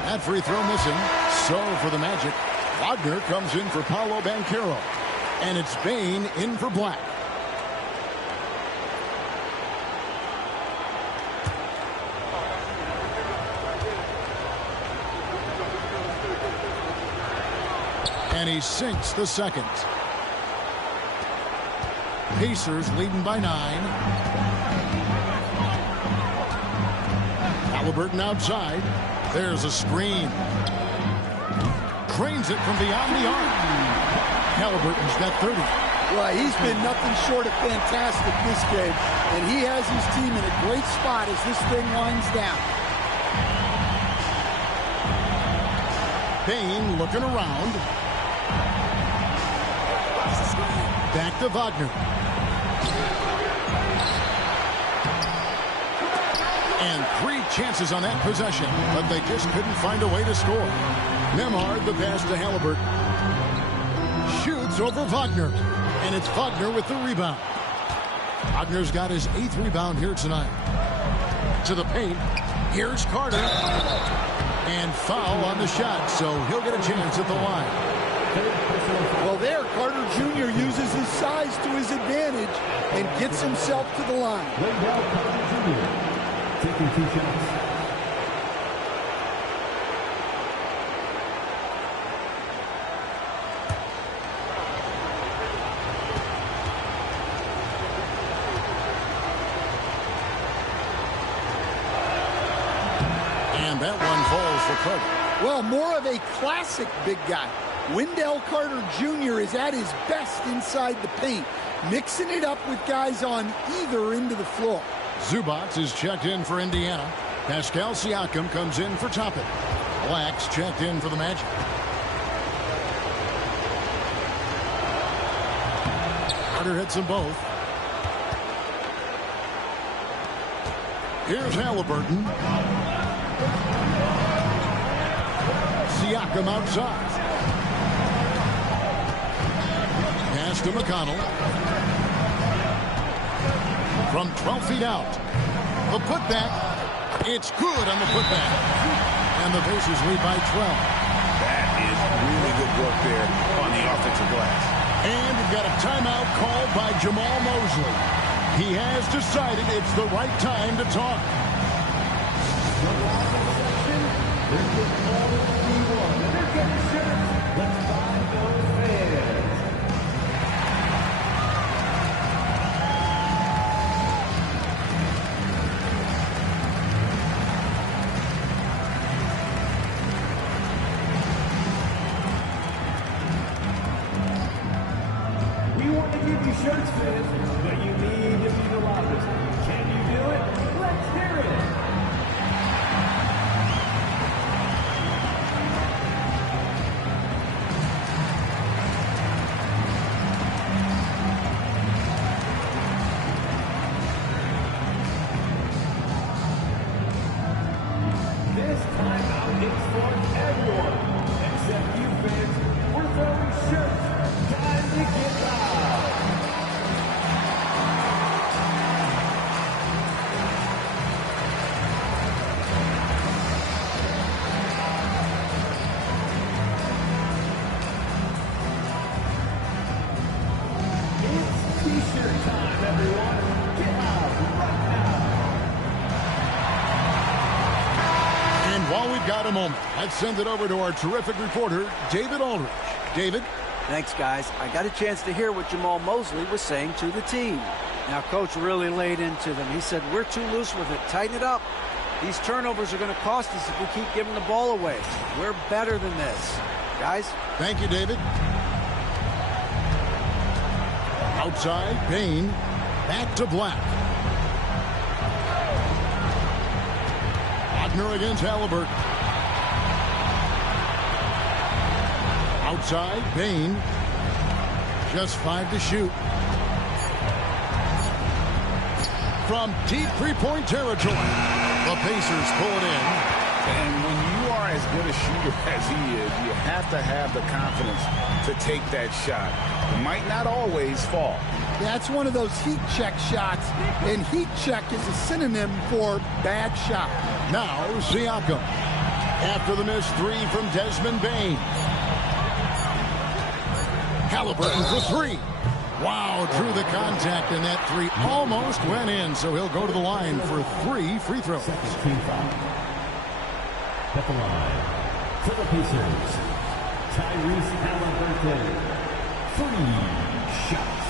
That free throw missing. So for the Magic, Wagner comes in for Paolo Banchero. And it's Bane in for Black. And he sinks the second. Pacers leading by 9. Halliburton outside. There's a screen. Cranes it from beyond the arc. Halliburton's got 30. Well, he's been nothing short of fantastic this game, and he has his team in a great spot as this thing winds down. Payne looking around. Back to Wagner. And 3 chances on that possession, but they just couldn't find a way to score. Nembhard the pass to Halliburton. Shoots over Wagner, and it's Wagner with the rebound. Wagner's got his 8th rebound here tonight. To the paint. Here's Carter. And foul on the shot, so he'll get a chance at the line. Well, there, Carter Jr. uses his size to his advantage and gets himself to the line. Carter Jr. taking 2 shots. And that one falls for Carter. Well, more of a classic big guy. Wendell Carter Jr. is at his best inside the paint, mixing it up with guys on either end of the floor. Zubac is checked in for Indiana. Pascal Siakam comes in for Toppin. Black's checked in for the Magic. Carter hits them both. Here's Halliburton. Siakam outside. Pass to McConnell. From 12 feet out. The putback. It's good on the putback. And the Pacers lead by 12. That is really good work there on the offensive glass. And we've got a timeout called by Jamal Mosley. He has decided it's the right time to talk. Shirts fans, but you need to be the loudest. Can you do it? Let's hear it. This timeout is for everyone, except you fans. We're throwing shirts. Time to get loud. T-shirt time, everyone. Get out right now. And while we've got a moment, let's send it over to our terrific reporter, David Aldridge. David? Thanks, guys. I got a chance to hear what Jamal Mosley was saying to the team. Now, Coach really laid into them. He said, we're too loose with it. Tighten it up. These turnovers are going to cost us if we keep giving the ball away. We're better than this. Guys? Thank you, David. Outside, Payne. Back to Black. Wagner against Halliburton. Outside, Payne. Just 5 to shoot. From deep three-point territory, the Pacers pull it in. And when you are as good a shooter as he is, you have to have the confidence to take that shot. It might not always fall. That's one of those heat check shots, and heat check is a synonym for bad shot. Now, Siakam. After the missed 3 from Desmond Bain. Halliburton for 3. Wow, drew the contact, and that 3 almost went in, so he'll go to the line for 3 free throws. At the line for the Pacers, Tyrese Halliburton, 3 shots.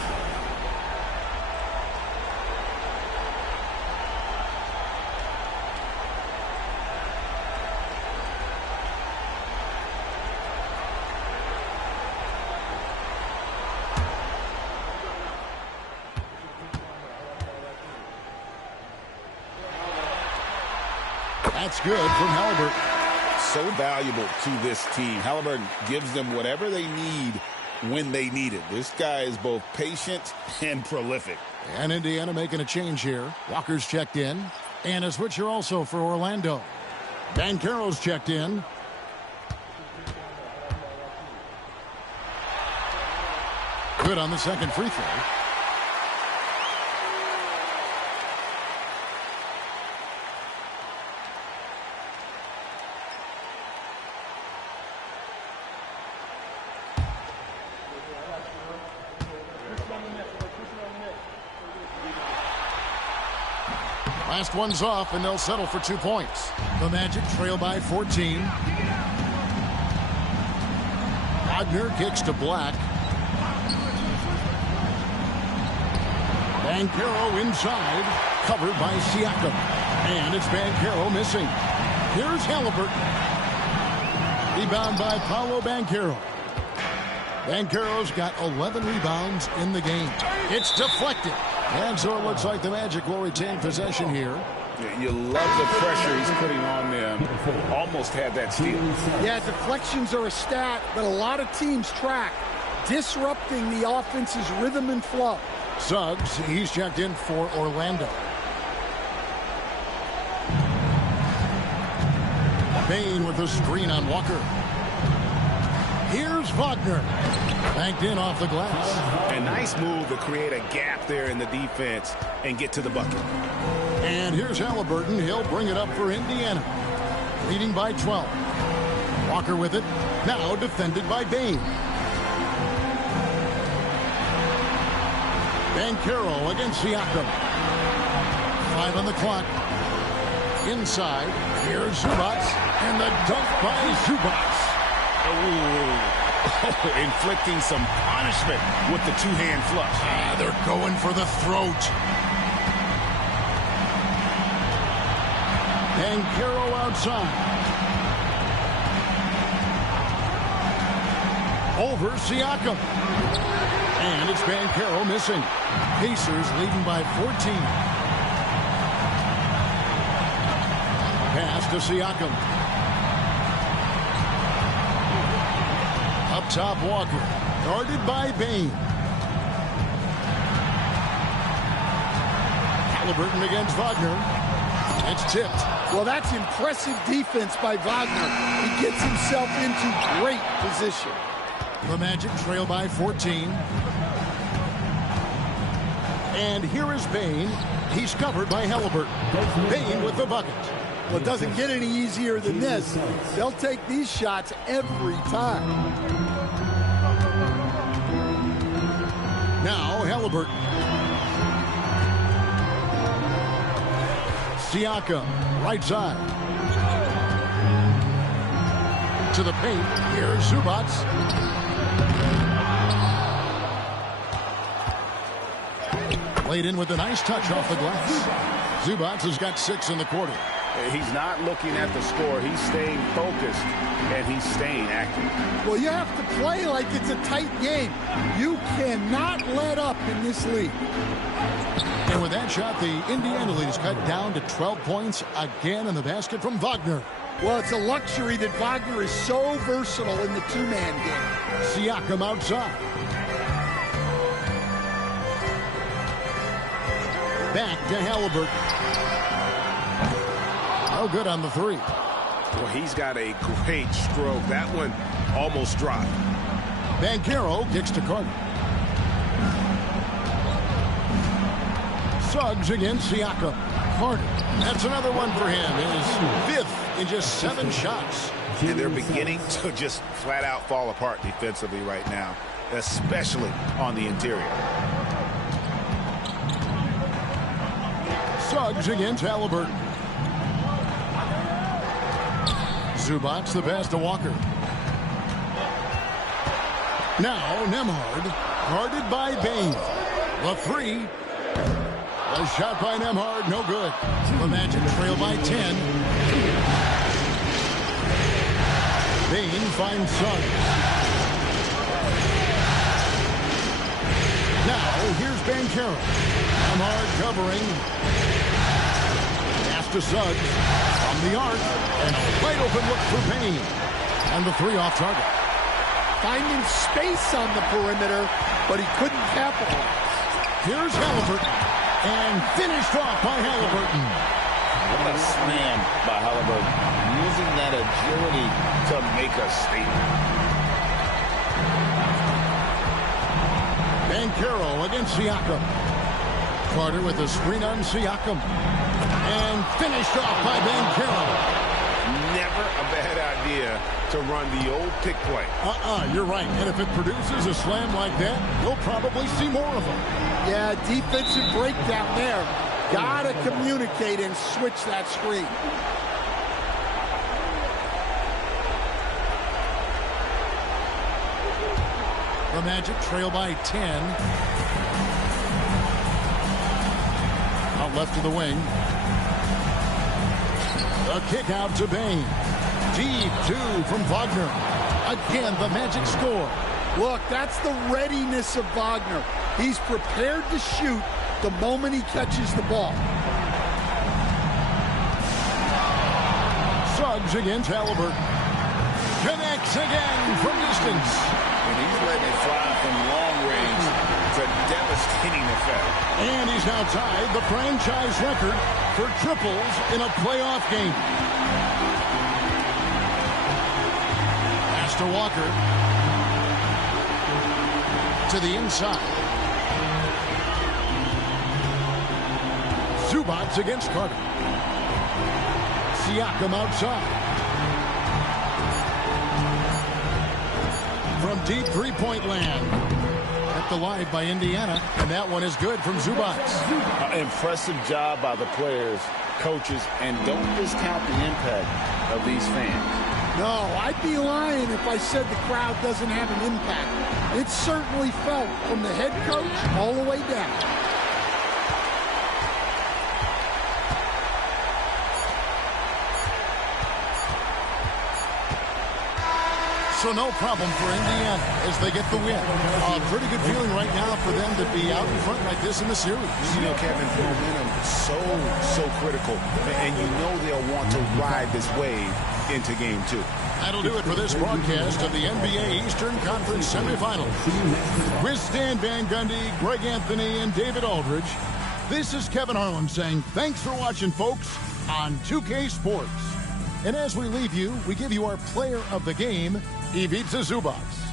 That's good from Halliburton. So valuable to this team. Halliburton gives them whatever they need when they need it. This guy is both patient and prolific. And Indiana making a change here. Walker's checked in. And a switcher also for Orlando. Banchero's checked in. Good on the second free throw. Last one's off, and they'll settle for 2 points. The Magic trail by 14. Wagner kicks to Black. Banchero inside, covered by Siakam. And it's Banchero missing. Here's Halliburton. Rebound by Paolo Banchero. Banchero's got 11 rebounds in the game. It's deflected. And so it looks like the Magic will retain possession here. You love the pressure he's putting on them. Almost had that steal. Yeah, deflections are a stat that a lot of teams track, disrupting the offense's rhythm and flow. Suggs, he's checked in for Orlando. Bain with a screen on Walker. Here's Wagner. Banked in off the glass. A nice move to create a gap there in the defense and get to the bucket. And here's Halliburton. He'll bring it up for Indiana. Leading by 12. Walker with it. Now defended by Bain. Banchero against Siakam. 5 on the clock. Inside. Here's Zubac. And the dunk by Zubac. Inflicting some punishment with the two-hand flush. They're going for the throat. Banchero outside. Over Siakam. And it's Banchero missing. Pacers leading by 14. Pass to Siakam. Up top, Walker. Guarded by Bain. Halliburton against Wagner. It's tipped. Well, that's impressive defense by Wagner. He gets himself into great position. The Magic trail by 14. And here is Bain. He's covered by Halliburton. Bain with the bucket. Well, it doesn't get any easier than this. They'll take these shots every time. Now Halliburton. Siakam, right side. To the paint. Here's Zubac. Played in with a nice touch off the glass. Zubac has got 6 in the quarter. He's not looking at the score. He's staying focused, and he's staying active. Well, you have to play like it's a tight game. You cannot let up in this league. And with that shot, the Indiana lead is cut down to 12 points again in the basket from Wagner. Well, it's a luxury that Wagner is so versatile in the two-man game. Siakam outside. Back to Halliburton. No good on the 3. Well, he's got a great stroke. That one almost dropped. Banchero kicks to Carter. Suggs against Siakam. Carter. That's another one for him. His 5th in just 7 shots. And they're beginning to just flat out fall apart defensively right now, especially on the interior. Suggs against Halliburton. Zubac the pass to Walker. Now Nembhard, guarded by Bain. The 3. A shot by Nembhard, no good. The Magic trail by 10. Bain finds Suggs. Now here's Banchero. Nembhard covering. Pass to Suggs. From From the arc, and a wide open look for Payne. And the three off target. Finding space on the perimeter, but he couldn't capitalize. Here's Halliburton. And finished off by Halliburton. What a slam by Halliburton. Using that agility to make a statement. Banchero against Siakam. Carter with a screen on Siakam. And finished off by Banchero. Never a bad idea to run the old pick play. You're right. And if it produces a slam like that, you'll probably see more of them. Yeah, defensive breakdown there. Gotta communicate and switch that screen. The Magic trail by 10. Out left to the wing. A kick out to Bane. Deep two from Wagner. Again, the Magic score. Look, that's the readiness of Wagner. He's prepared to shoot the moment he catches the ball. Suggs against Halliburton. Connects again from distance. And he's letting it fly from long range. It's a devastating effect. And he's now tied the franchise record for triples in a playoff game. Pass to Walker. To the inside. Zubats against Carter. Siakam outside. From deep three-point land. At the line by Indiana. And that one is good from Zubats. Impressive job by the players, coaches, and don't discount the impact of these fans. No, I'd be lying if I said the crowd doesn't have an impact. It's certainly felt from the head coach all the way down. So no problem for Indiana as they get the win. A pretty good feeling right now for them to be out in front like this in the series. You know, Kevin, momentum so critical. And you know they'll want to ride this wave into game 2. That'll do it for this broadcast of the NBA Eastern Conference Semifinals. With Stan Van Gundy, Greg Anthony, and David Aldridge, this is Kevin Harlan saying thanks for watching, folks, on 2K Sports. And as we leave you, we give you our player of the game, Ivica Zubats.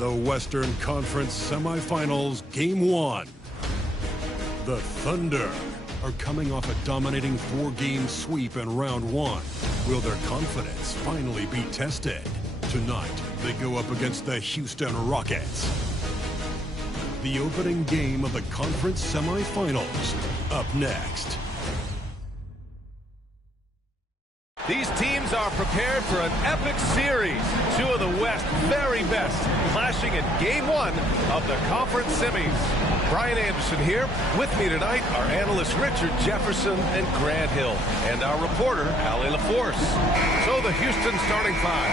The Western Conference Semifinals, Game 1. The Thunder are coming off a dominating 4-game sweep in Round 1. Will their confidence finally be tested? Tonight, they go up against the Houston Rockets. The opening game of the conference semifinals, up next. These teams are prepared for an epic series. Two of the West's very best clashing in Game 1 of the conference semis. Brian Anderson here. With me tonight are analysts Richard Jefferson and Grant Hill, and our reporter, Allie LaForce. So the Houston starting five.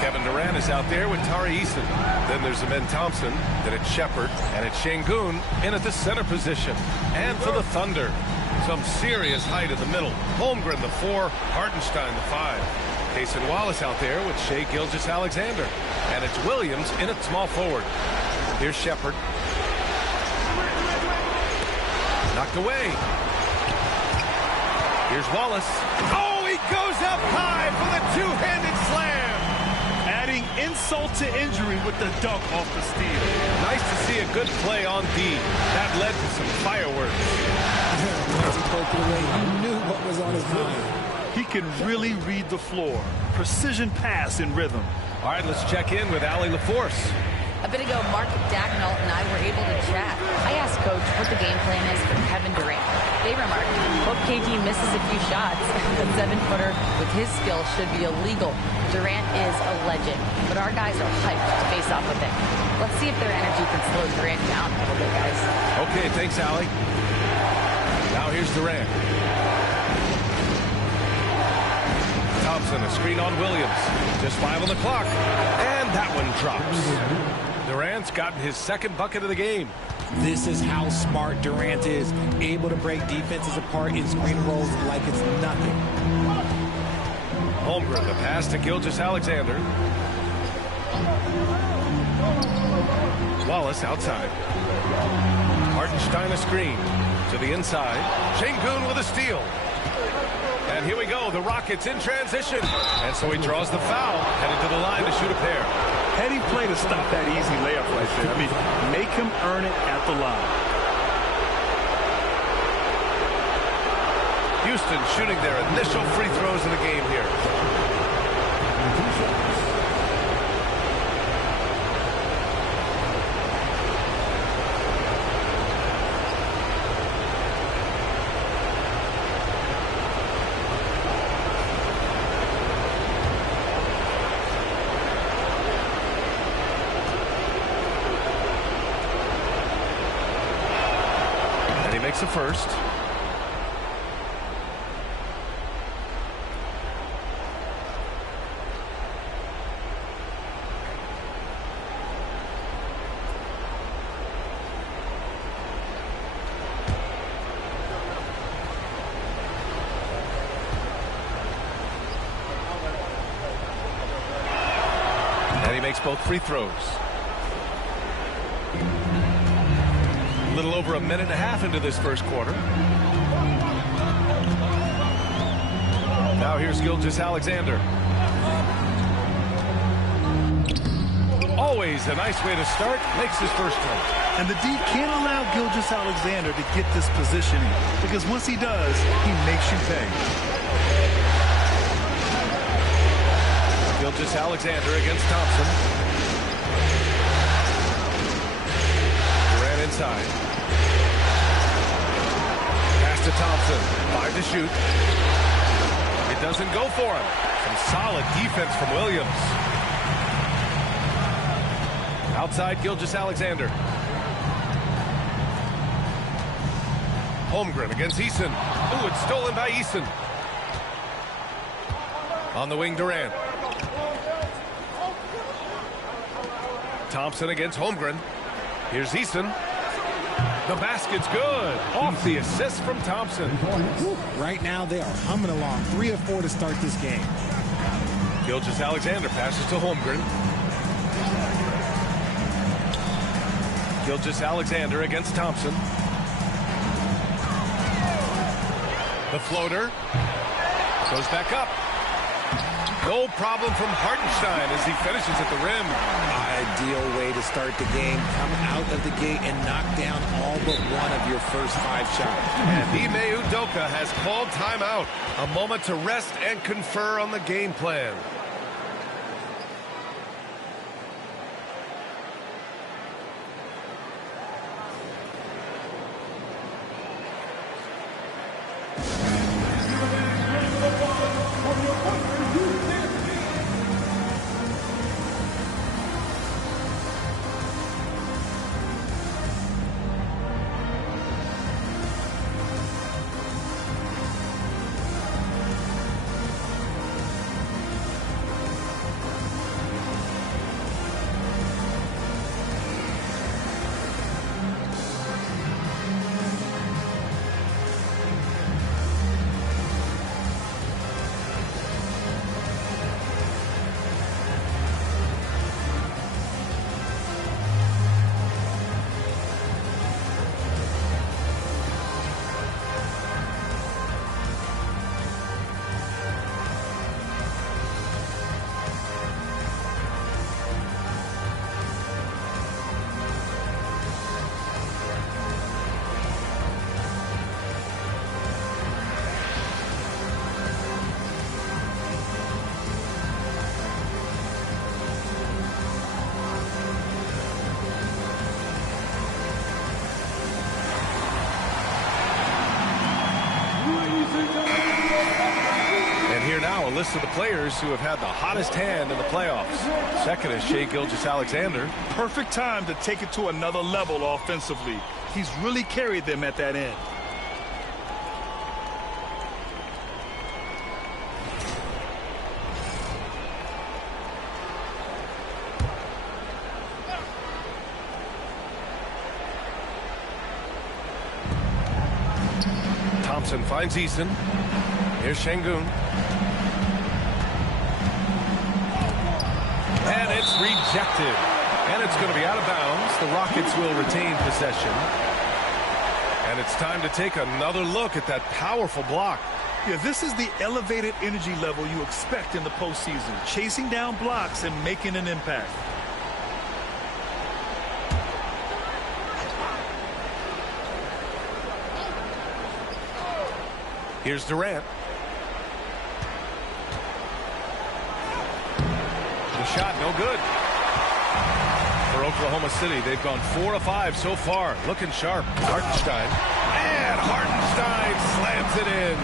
Kevin Durant is out there with Tari Eason. Then there's Amen Thompson. Then it's Shepard. And it's Şengün in at the center position. And for the Thunder, some serious height in the middle. Holmgren, the 4. Hartenstein, the 5. Cason Wallace out there with Shai Gilgeous-Alexander. And it's Williams in at small forward. Here's Shepard. Knocked away. Here's Wallace. Oh, he goes up high for the two-handed slam. Adding insult to injury with the dunk off the steal. Nice to see a good play on D. That led to some fireworks. He knew what was on his mind. He can really read the floor. Precision pass in rhythm. All right, let's check in with Allie LaForce. A bit ago, Mark Dagnall and I were able to chat. I asked Coach what the game plan is for Kevin Durant. They remarked, hope KD misses a few shots. The 7-footer with his skill should be illegal. Durant is a legend, but our guys are hyped to face off with him. Let's see if their energy can slow Durant down a little bit, guys. Okay, thanks, Allie. Now here's Durant. Thompson, a screen on Williams. Just 5 on the clock. And that one drops. Durant's gotten his second bucket of the game. This is how smart Durant is. Able to break defenses apart in screen rolls like it's nothing. Holmgren, the pass to Gilgeous-Alexander. Wallace outside. Hartenstein a screen. To the inside. Şengün with a steal. And here we go. The Rockets in transition. And so he draws the foul. Headed to the line to shoot a pair. Heady play to stop that easy layup right there. I mean, make him earn it at the line. Houston shooting their initial free throws in the game here. Makes a first. And he makes both free throws. A little over a minute and a half into this first quarter. Now here's Gilgeous-Alexander. Always a nice way to start. Makes his first one. And the D can't allow Gilgeous-Alexander to get this positioning, because once he does, he makes you pay. Gilgeous-Alexander against Thompson. Durant inside. To Thompson, 5 to shoot. It doesn't go for him. Some solid defense from Williams. Outside Gilgeous-Alexander. Holmgren against Eason. Ooh, it's stolen by Eason. On the wing, Durant. Thompson against Holmgren. Here's Eason. The basket's good. Off the assist from Thompson. Right now, they are humming along. 3 of 4 to start this game. Gilgeous-Alexander passes to Holmgren. Gilgeous-Alexander against Thompson. The floater goes back up. No problem from Hartenstein as he finishes at the rim. Ideal way to start the game. Come out of the gate and knock down all but one of your first 5 shots. And Ime Udoka has called timeout. A moment to rest and confer on the game plan. Now a list of the players who have had the hottest hand in the playoffs. Second is Shai Gilgeous-Alexander. Perfect time to take it to another level offensively. He's really carried them at that end. Thompson finds Eason. Here's Şengün. And it's rejected. And it's going to be out of bounds. The Rockets will retain possession. And it's time to take another look at that powerful block. Yeah, this is the elevated energy level you expect in the postseason. Chasing down blocks and making an impact. Here's Durant. The shot, no good. For Oklahoma City, they've gone 4 of 5 so far. Looking sharp. Hartenstein. And Hartenstein slams it in.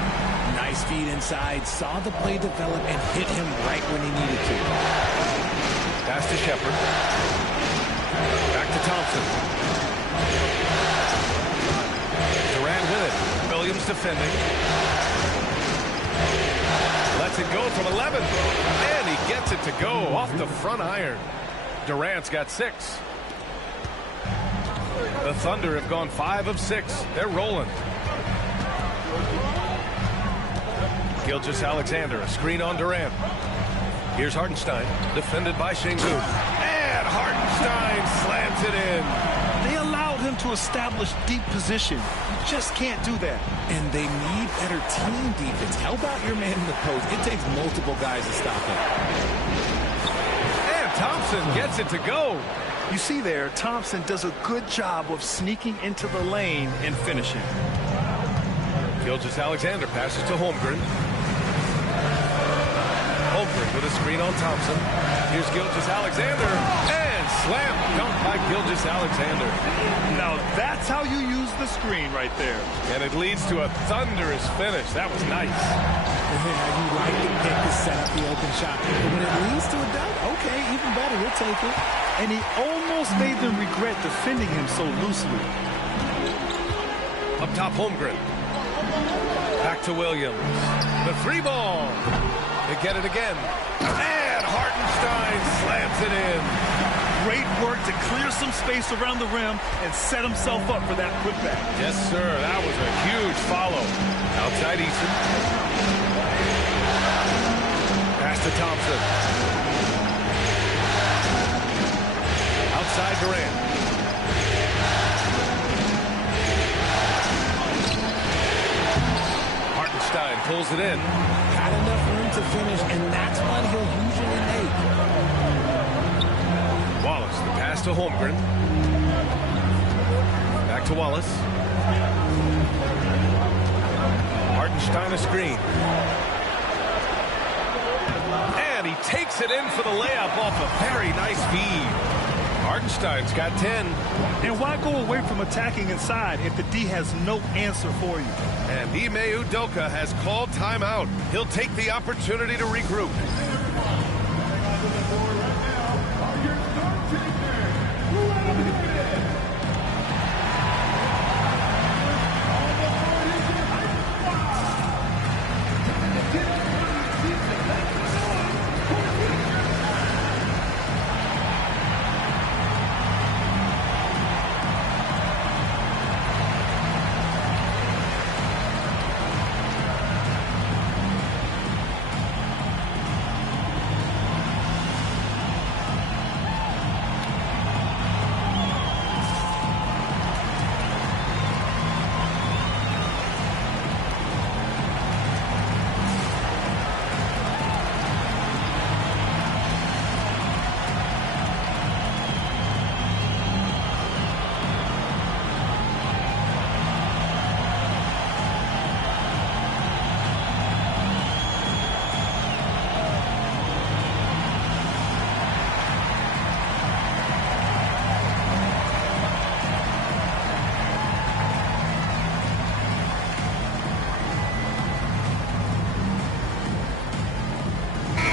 Nice feed inside. Saw the play develop and hit him right when he needed to. Pass to Shepard. Back to Thompson. Durant with it. Williams defending. Lets it go from 11. And he gets it to go off the front iron. Durant's got 6. The Thunder have gone 5 of 6. They're rolling. Gilgeous-Alexander, a screen on Durant. Here's Hartenstein, defended by Şengün. And Hartenstein slams it in. They allowed him to establish deep position. You just can't do that. And they need better team defense. How about your man in the post? It takes multiple guys to stop him. And Thompson gets it to go. You see there, Thompson does a good job of sneaking into the lane and finishing. Gilgeous-Alexander passes to Holmgren. Holmgren with a screen on Thompson. Here's Gilgeous-Alexander. And slam dunk by Gilgeous-Alexander. Now that's how you use the screen right there. And it leads to a thunderous finish. That was nice. You like to pick to set up the open shot. But when it leads to a dunk, okay, even better, we'll take it. And he almost made them regret defending him so loosely. Up top, Holmgren. Back to Williams. The 3 ball. They get it again. And Hartenstein slams it in. Great work to clear some space around the rim and set himself up for that putback. Yes, sir. That was a huge follow. Outside Eason. Pass to Thompson. Outside Durant. Hartenstein pulls it in. Had enough room to finish, and that's one he'll usually make. Wallace, the pass to Holmgren. Back to Wallace. Hartenstein a screen. And he takes it in for the layup off a very nice feed. Hartenstein's got 10. And why go away from attacking inside if the D has no answer for you? And Ime Udoka has called timeout. He'll take the opportunity to regroup.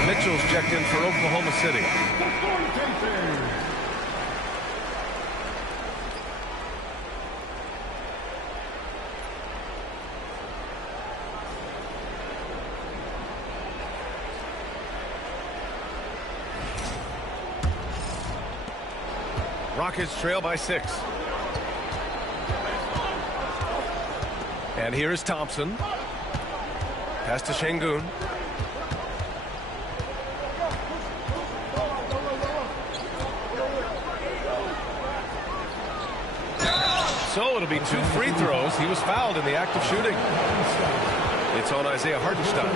Mitchell's checked in for Oklahoma City. Rockets trail by 6. And here is Thompson. Pass to Şengün. So it'll be 2 free throws. He was fouled in the act of shooting. It's on Isaiah Hartenstein.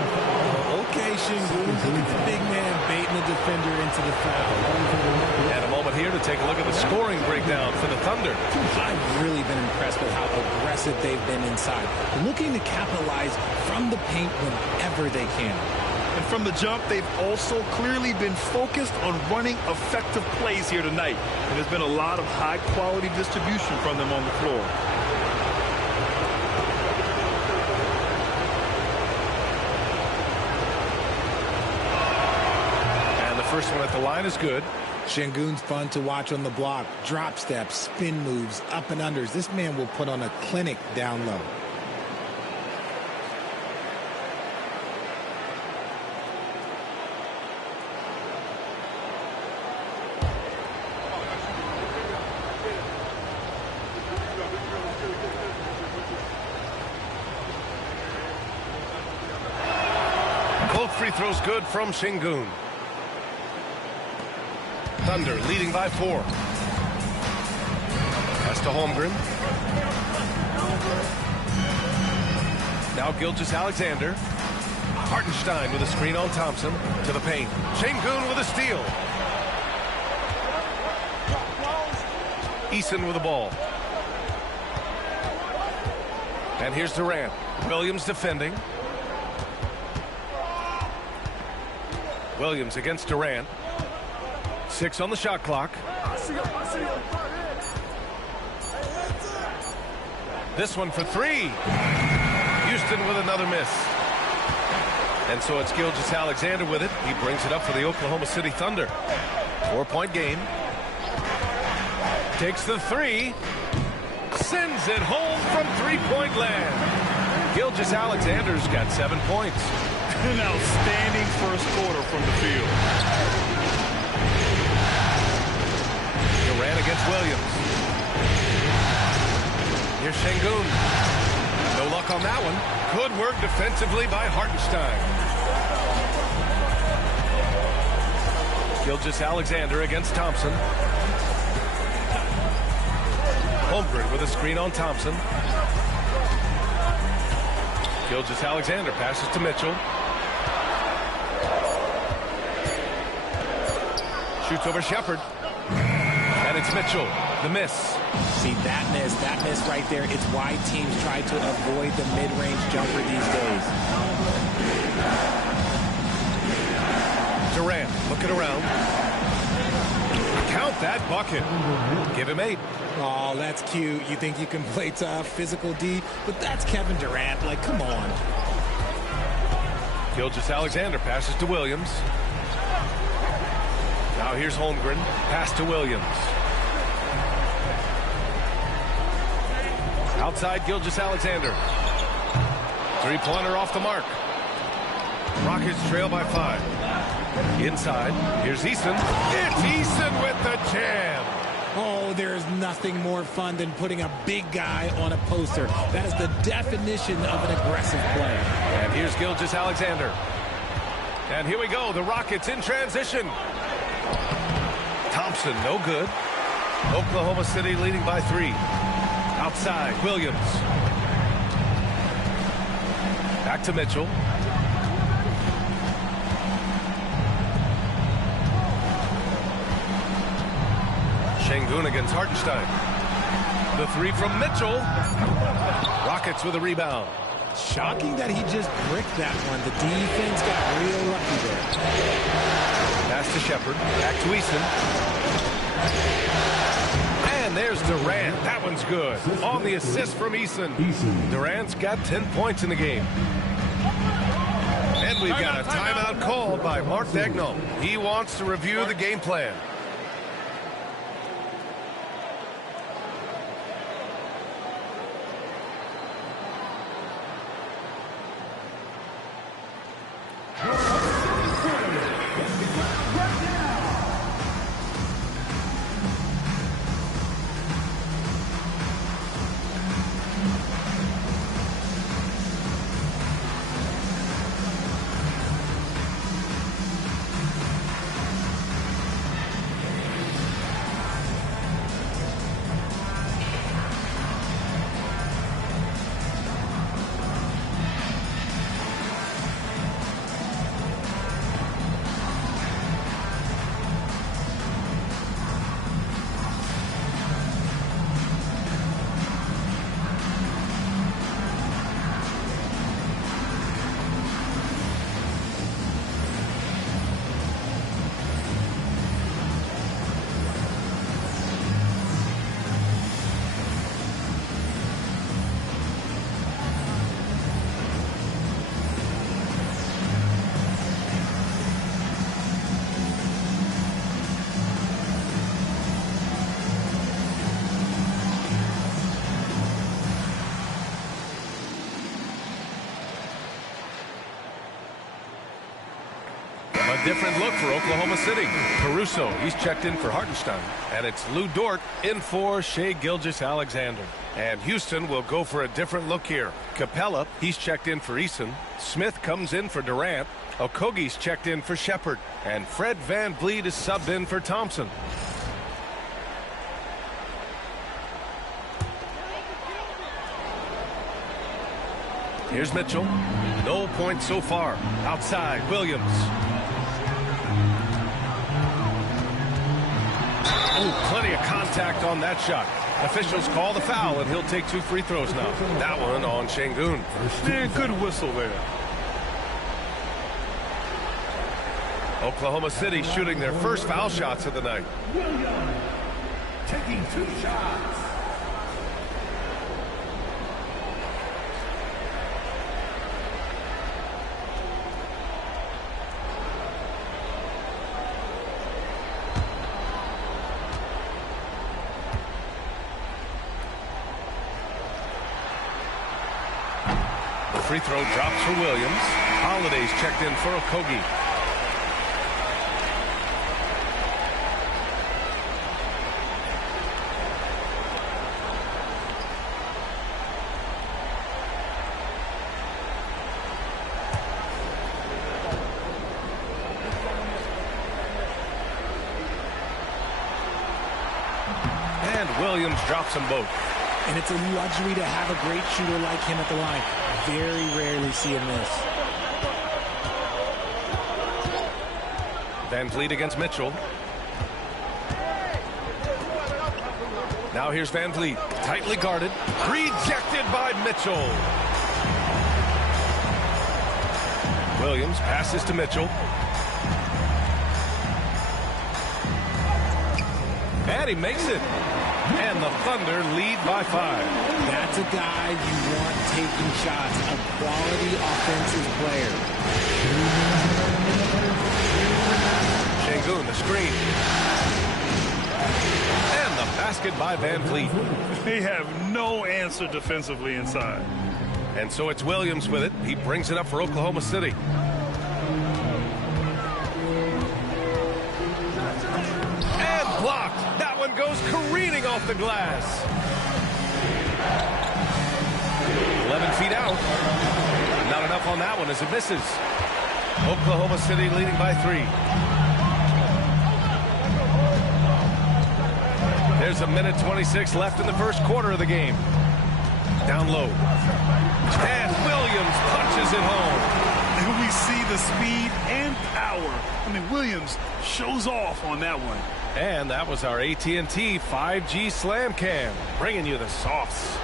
Okay, Şengün, look at the big man baiting the defender into the foul. And a moment here to take a look at the scoring breakdown for the Thunder. I've really been impressed with how aggressive they've been inside, looking to capitalize from the paint whenever they can. And from the jump, they've also clearly been focused on running effective plays here tonight. And there's been a lot of high-quality distribution from them on the floor. And the first one at the line is good. Şengün's fun to watch on the block. Drop steps, spin moves, up and unders. This man will put on a clinic down low. Both free throws good from Şengün. Thunder leading by 4. Pass to Holmgren. Now Gilgeous-Alexander. Hartenstein with a screen on Thompson to the paint. Şengün with a steal. Eason with the ball. And here's Durant. Williams defending. Williams against Durant. 6 on the shot clock. This one for 3. Houston with another miss. And so it's Gilgeous-Alexander with it. He brings it up for the Oklahoma City Thunder. 4-point game. Takes the 3. Sends it home from 3-point land. Gilgeous-Alexander's got 7 points. An outstanding first quarter from the field. Durant against Williams. Here's Şengün. No luck on that one. Good work defensively by Hartenstein. Gilgeous-Alexander against Thompson. Holmgren with a screen on Thompson. Gilgeous-Alexander passes to Mitchell. Shoots over Shepard. And it's Mitchell. The miss. See, that miss right there, it's why teams try to avoid the mid-range jumper these days. Durant looking around. Count that bucket. Give him 8. Oh, that's cute. You think you can play tough, physical D, but that's Kevin Durant. Like, come on. Gilgeous-Alexander passes to Williams. Now here's Holmgren. Pass to Williams. Outside Gilgeous-Alexander. Three-pointer off the mark. Rockets trail by 5. Inside, here's Eason. It's Eason with the jam. Oh, there's nothing more fun than putting a big guy on a poster. That is the definition of an aggressive play. And here's Gilgeous-Alexander. And here we go, the Rockets in transition. Thompson, no good. Oklahoma City leading by 3. Outside, Williams. Back to Mitchell. Şengün against Hartenstein. The 3 from Mitchell. Rockets with a rebound. Shocking that he just bricked that one. The defense got real lucky there. Pass to Shepard. Back to Eason. And there's Durant. That one's good. On the assist from Eason. Durant's got 10 points in the game. And we've got a timeout called by Mark Daigneault. He wants to review the game plan. Different look for Oklahoma City. Caruso, he's checked in for Hartenstein. And it's Lou Dort in for Shai Gilgeous-Alexander. And Houston will go for a different look here. Capella, he's checked in for Eason. Smith comes in for Durant. Okogie's checked in for Shepard. And Fred VanVleet is subbed in for Thompson. Here's Mitchell. No points so far. Outside, Williams. Oh, plenty of contact on that shot. Officials call the foul, and he'll take 2 free throws now. That one on Şengün. Good whistle there. Oklahoma City shooting their first foul shots of the night. Williams taking 2 shots. Free throw drops for Williams. Holiday's checked in for Okogie. And Williams drops them both. And it's a luxury to have a great shooter like him at the line. Very rarely see a miss. VanVleet against Mitchell. Now here's Van Vliet, tightly guarded, rejected by Mitchell. Williams passes to Mitchell. And he makes it. And the Thunder lead by 5. That's a guy you want taking shots, a quality offensive player. Şengün, the screen. And the basket by Van Vliet. They have no answer defensively inside. And so it's Williams with it. He brings it up for Oklahoma City. And blocked. That one goes careening off the glass. 11 feet out. Not enough on that one as it misses. Oklahoma City leading by 3. There's a minute 26 left in the first quarter of the game. Down low. And Williams punches it home. And we see the speed and power. I mean, Williams shows off on that one. And that was our AT&T 5G Slam Cam, bringing you the softs.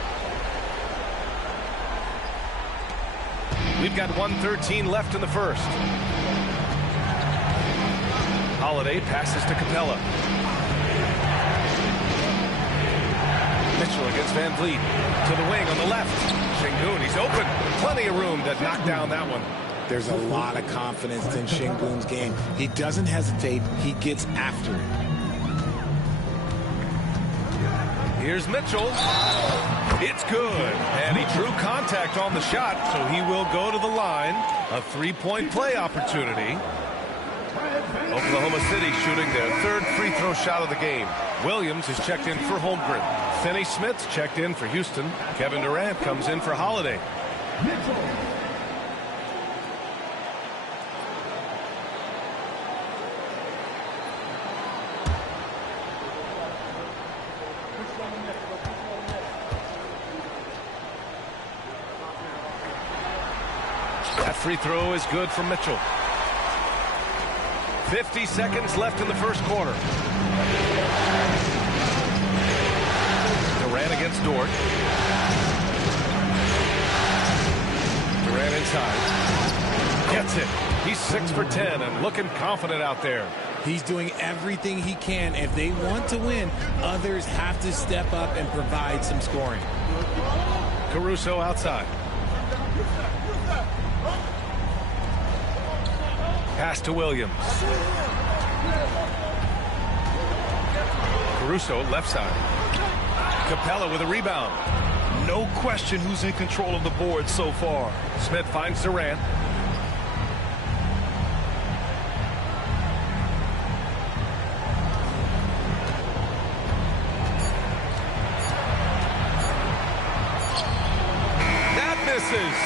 We've got 1:13 left in the first. Holiday passes to Capella. Mitchell against Van Vliet. To the wing on the left. Şengün, he's open. Plenty of room to knock down that one. There's a lot of confidence in Şengün's game. He doesn't hesitate. He gets after it. Here's Mitchell. It's good. And he drew contact on the shot, so he will go to the line. A 3-point play opportunity. Oklahoma City shooting their 3rd free throw shot of the game. Williams is checked in for Holmgren. Finney-Smith's checked in for Houston. Kevin Durant comes in for Holiday. That free throw is good for Mitchell. 50 seconds left in the first quarter. Durant against Dort. Durant inside. Gets it. He's 6 for 10 and looking confident out there. He's doing everything he can. If they want to win, others have to step up and provide some scoring. Caruso outside. Pass to Williams. Caruso left side. Capella with a rebound. No question who's in control of the board so far. Smith finds Durant. That misses.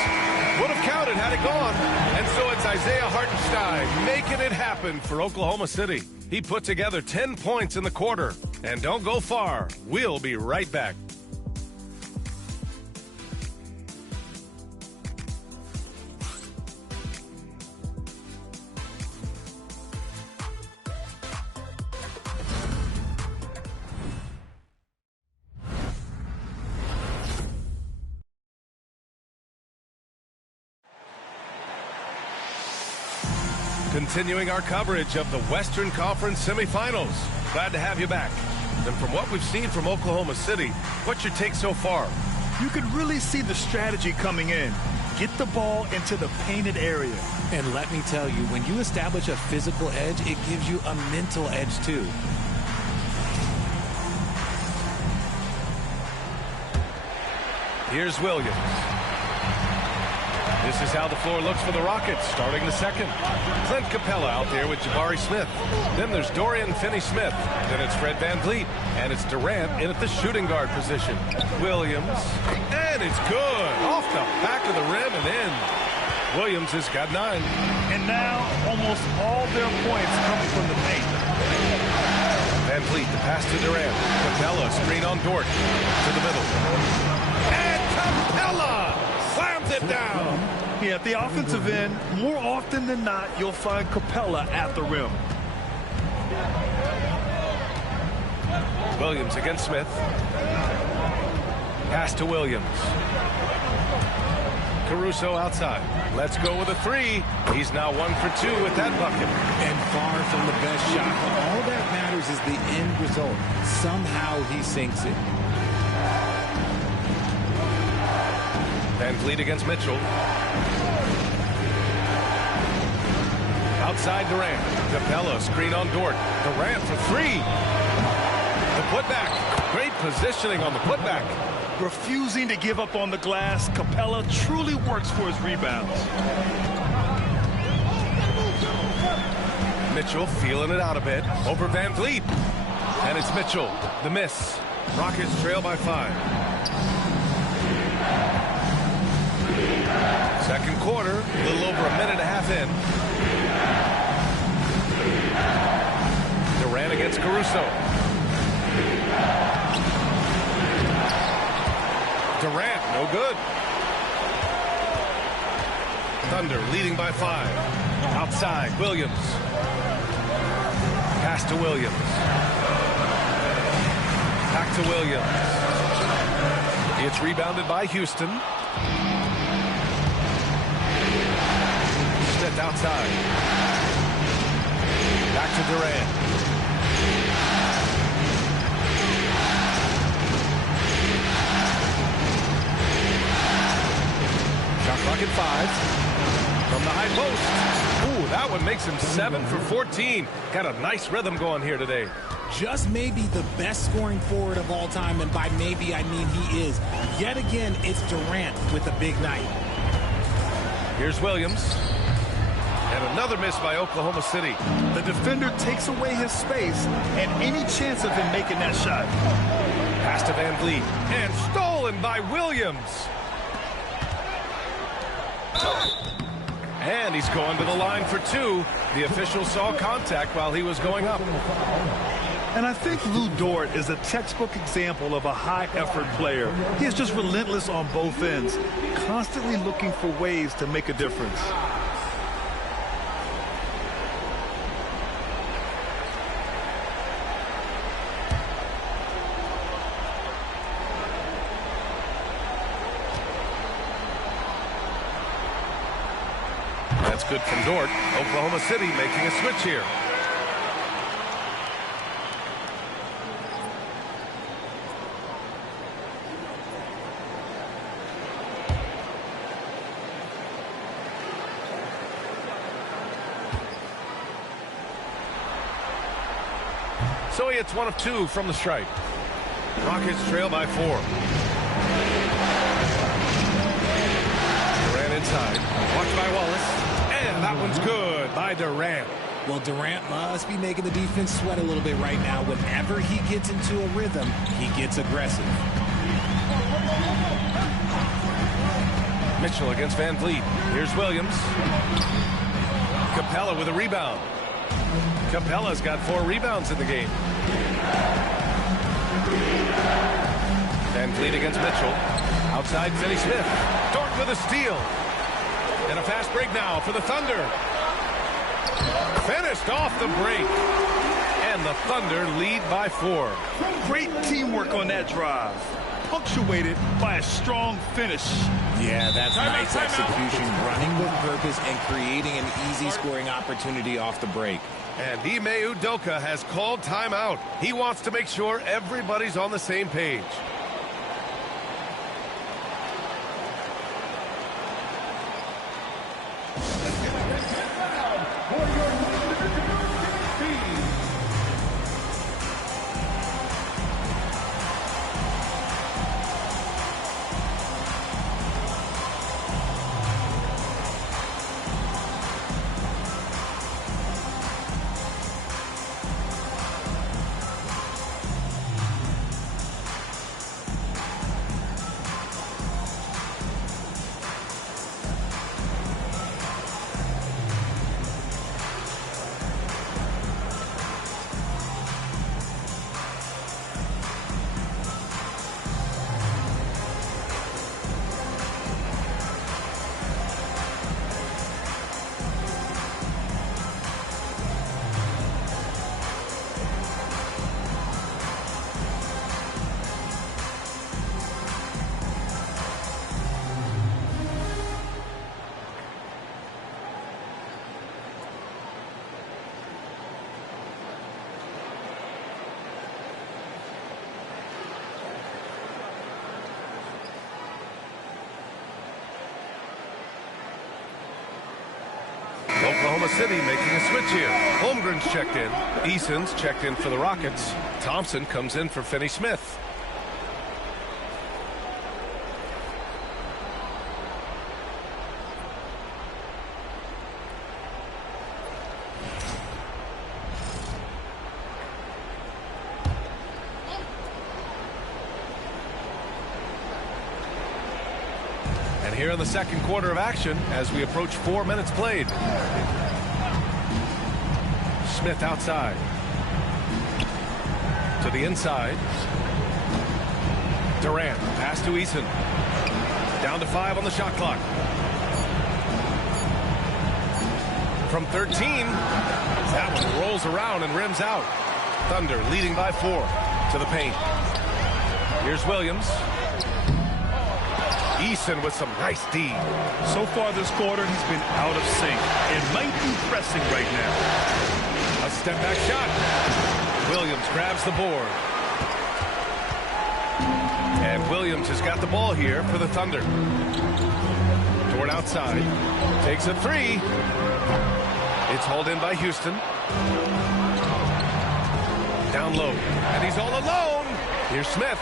Would have counted had it gone. And so it's Isaiah Hartenstein making it happen for Oklahoma City. He put together 10 points in the quarter. And don't go far. We'll be right back. Continuing our coverage of the Western Conference semifinals. Glad to have you back. And from what we've seen from Oklahoma City, what's your take so far? You could really see the strategy coming in. Get the ball into the painted area. And let me tell you, when you establish a physical edge, it gives you a mental edge too. Here's Williams. This is how the floor looks for the Rockets, starting the second. Clint Capella out there with Jabari Smith. Then there's Dorian Finney-Smith. Then it's Fred Van Vliet. And it's Durant in at the shooting guard position. Williams. And it's good. Off the back of the rim and in. Williams has got 9. And now almost all their points coming from the paint. Van Vliet, the pass to Durant. Capella, screen on Dort. To the middle. And Capella slams it down. Yeah, at the offensive end, more often than not, you'll find Capella at the rim. Williams against Smith. Pass to Williams. Caruso outside. Let's go with a three. He's now 1 for 2 with that bucket. And far from the best shot, but all that matters is the end result. Somehow he sinks it. Van Vliet against Mitchell. Outside Durant. Capella screen on Dort. Durant for three. The putback. Great positioning on the putback. Refusing to give up on the glass, Capella truly works for his rebounds. Mitchell feeling it out a bit over Van Vliet. And it's Mitchell. The miss. Rockets trail by 5. Second quarter, a little over a minute and a half in. Durant against Caruso. Durant, no good. Thunder leading by 5. Outside, Williams. Pass to Williams. Back to Williams. It's rebounded by Houston. Smith outside. Back to Durant. Shot clock at 5. From the high post. Ooh, that one makes him 7 for 14. Got a nice rhythm going here today. Just maybe the best scoring forward of all time, and by maybe I mean he is. Yet again, it's Durant with a big night. Here's Williams. And another miss by Oklahoma City. The defender takes away his space and any chance of him making that shot. Pass to Van Vliet. And stolen by Williams. And he's going to the line for 2. The official saw contact while he was going up. And I think Lou Dort is a textbook example of a high-effort player. He is just relentless on both ends, constantly looking for ways to make a difference. That's good from Dort. Oklahoma City making a switch here. So he hits 1 of 2 from the stripe. Rockets trail by 4. Durant inside. Watched by Wallace. And that one's good by Durant. Well, Durant must be making the defense sweat a little bit right now. Whenever he gets into a rhythm, he gets aggressive. Mitchell against Van Vliet. Here's Williams. Capella with a rebound. Capella's got 4 rebounds in the game. Van Vliet against Mitchell. Outside, Finney Smith. Dort with a steal. And a fast break now for the Thunder. Finished off the break. And the Thunder lead by 4. Great teamwork on that drive. Punctuated by a strong finish. Yeah, that's nice execution, running with purpose and creating an easy scoring opportunity off the break. And Ime Udoka has called timeout. He wants to make sure everybody's on the same page. Oklahoma City making a switch here. Holmgren's checked in. Eason's checked in for the Rockets. Thompson comes in for Finney Smith. Here in the second quarter of action as we approach 4 minutes played. Smith outside. To the inside. Durant. Pass to Eason. Down to 5 on the shot clock. From 13. That one rolls around and rims out. Thunder leading by 4 to the paint. Here's Williams. Eason with some nice D. So far this quarter, he's been out of sync and might be pressing right now. A step back shot. Williams grabs the board. And Williams has got the ball here for the Thunder. Dort outside. Takes a 3. It's hauled in by Houston. Down low. And he's all alone. Here's Smith.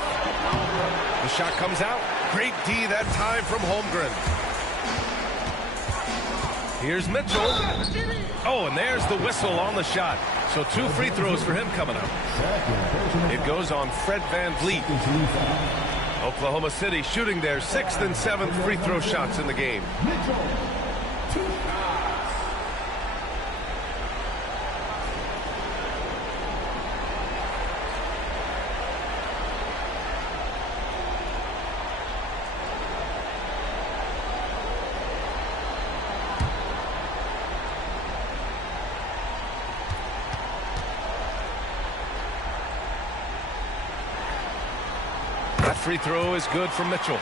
The shot comes out. Great D that time from Holmgren. Here's Mitchell. Oh, and there's the whistle on the shot. So 2 free throws for him coming up. It goes on Fred VanVleet. Oklahoma City shooting their 6th and 7th free throw shots in the game. Free throw is good from Mitchell.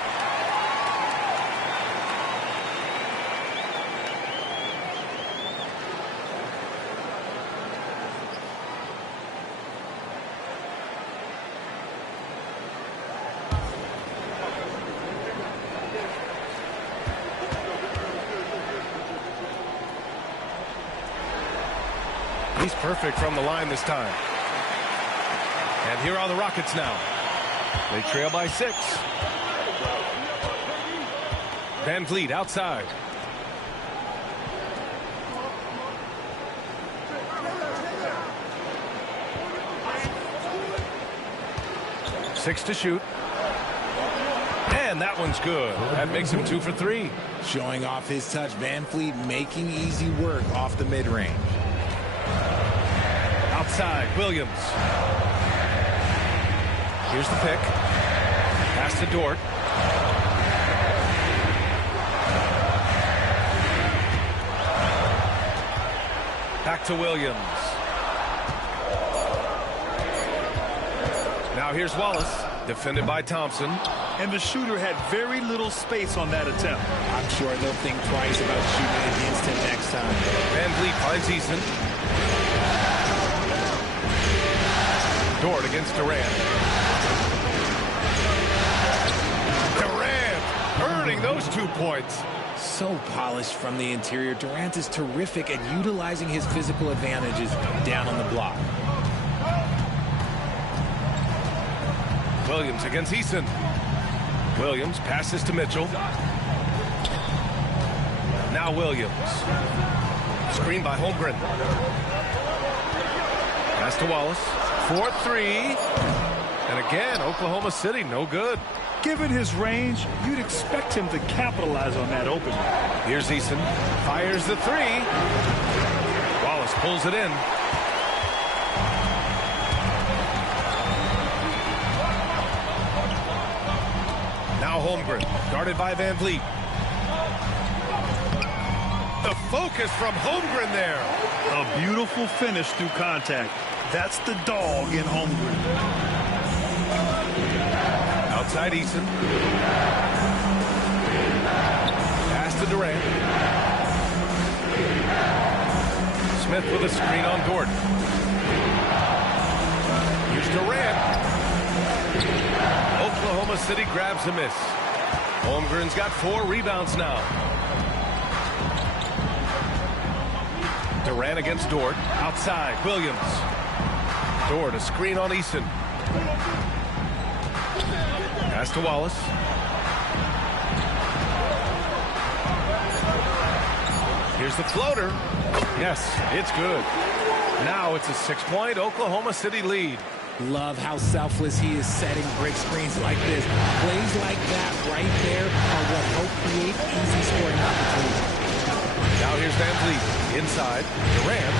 He's perfect from the line this time. And here are the Rockets now. They trail by 6. VanVleet outside. Six to shoot. And that one's good. That makes him 2 for 3. Showing off his touch. VanVleet making easy work off the mid-range. Outside, Williams. Here's the pick. Pass to Dort. Back to Williams. Now here's Wallace. Defended by Thompson. And the shooter had very little space on that attempt. I'm sure they'll think twice about shooting against him next time. VanVleet finds Eason. Dort against Durant. Earning those 2 points. So polished from the interior. Durant is terrific at utilizing his physical advantages down on the block. Williams against Eason. Williams passes to Mitchell. Now Williams. Screen by Holmgren. Pass to Wallace. 4-3. And again, Oklahoma City, no good. Given his range, you'd expect him to capitalize on that opening. Here's Eason. Fires the 3. Wallace pulls it in. Now Holmgren. Guarded by VanVleet. The focus from Holmgren there. A beautiful finish through contact. That's the dog in Holmgren. Outside Eason. Pass to Durant. Smith with a screen on Dort. Here's Durant. Oklahoma City grabs a miss. Holmgren's got 4 rebounds now. Durant against Dort. Outside, Williams. Dort, a screen on Eason. Pass to Wallace. Here's the floater. Yes, it's good. Now it's a 6-point Oklahoma City lead. Love how selfless he is setting brick screens like this. Plays like that right there are what help create easy scoring opportunities. Now here's Van Vliet inside. Durant.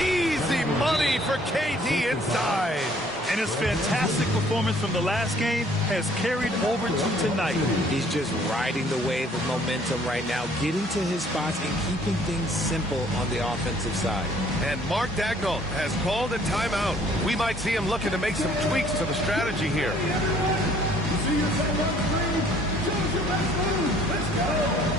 Easy money for KD inside. And his fantastic performance from the last game has carried over to tonight. He's just riding the wave of momentum right now, getting to his spots and keeping things simple on the offensive side. And Mark Daigneault has called a timeout. We might see him looking to make some tweaks to the strategy here. Let's go.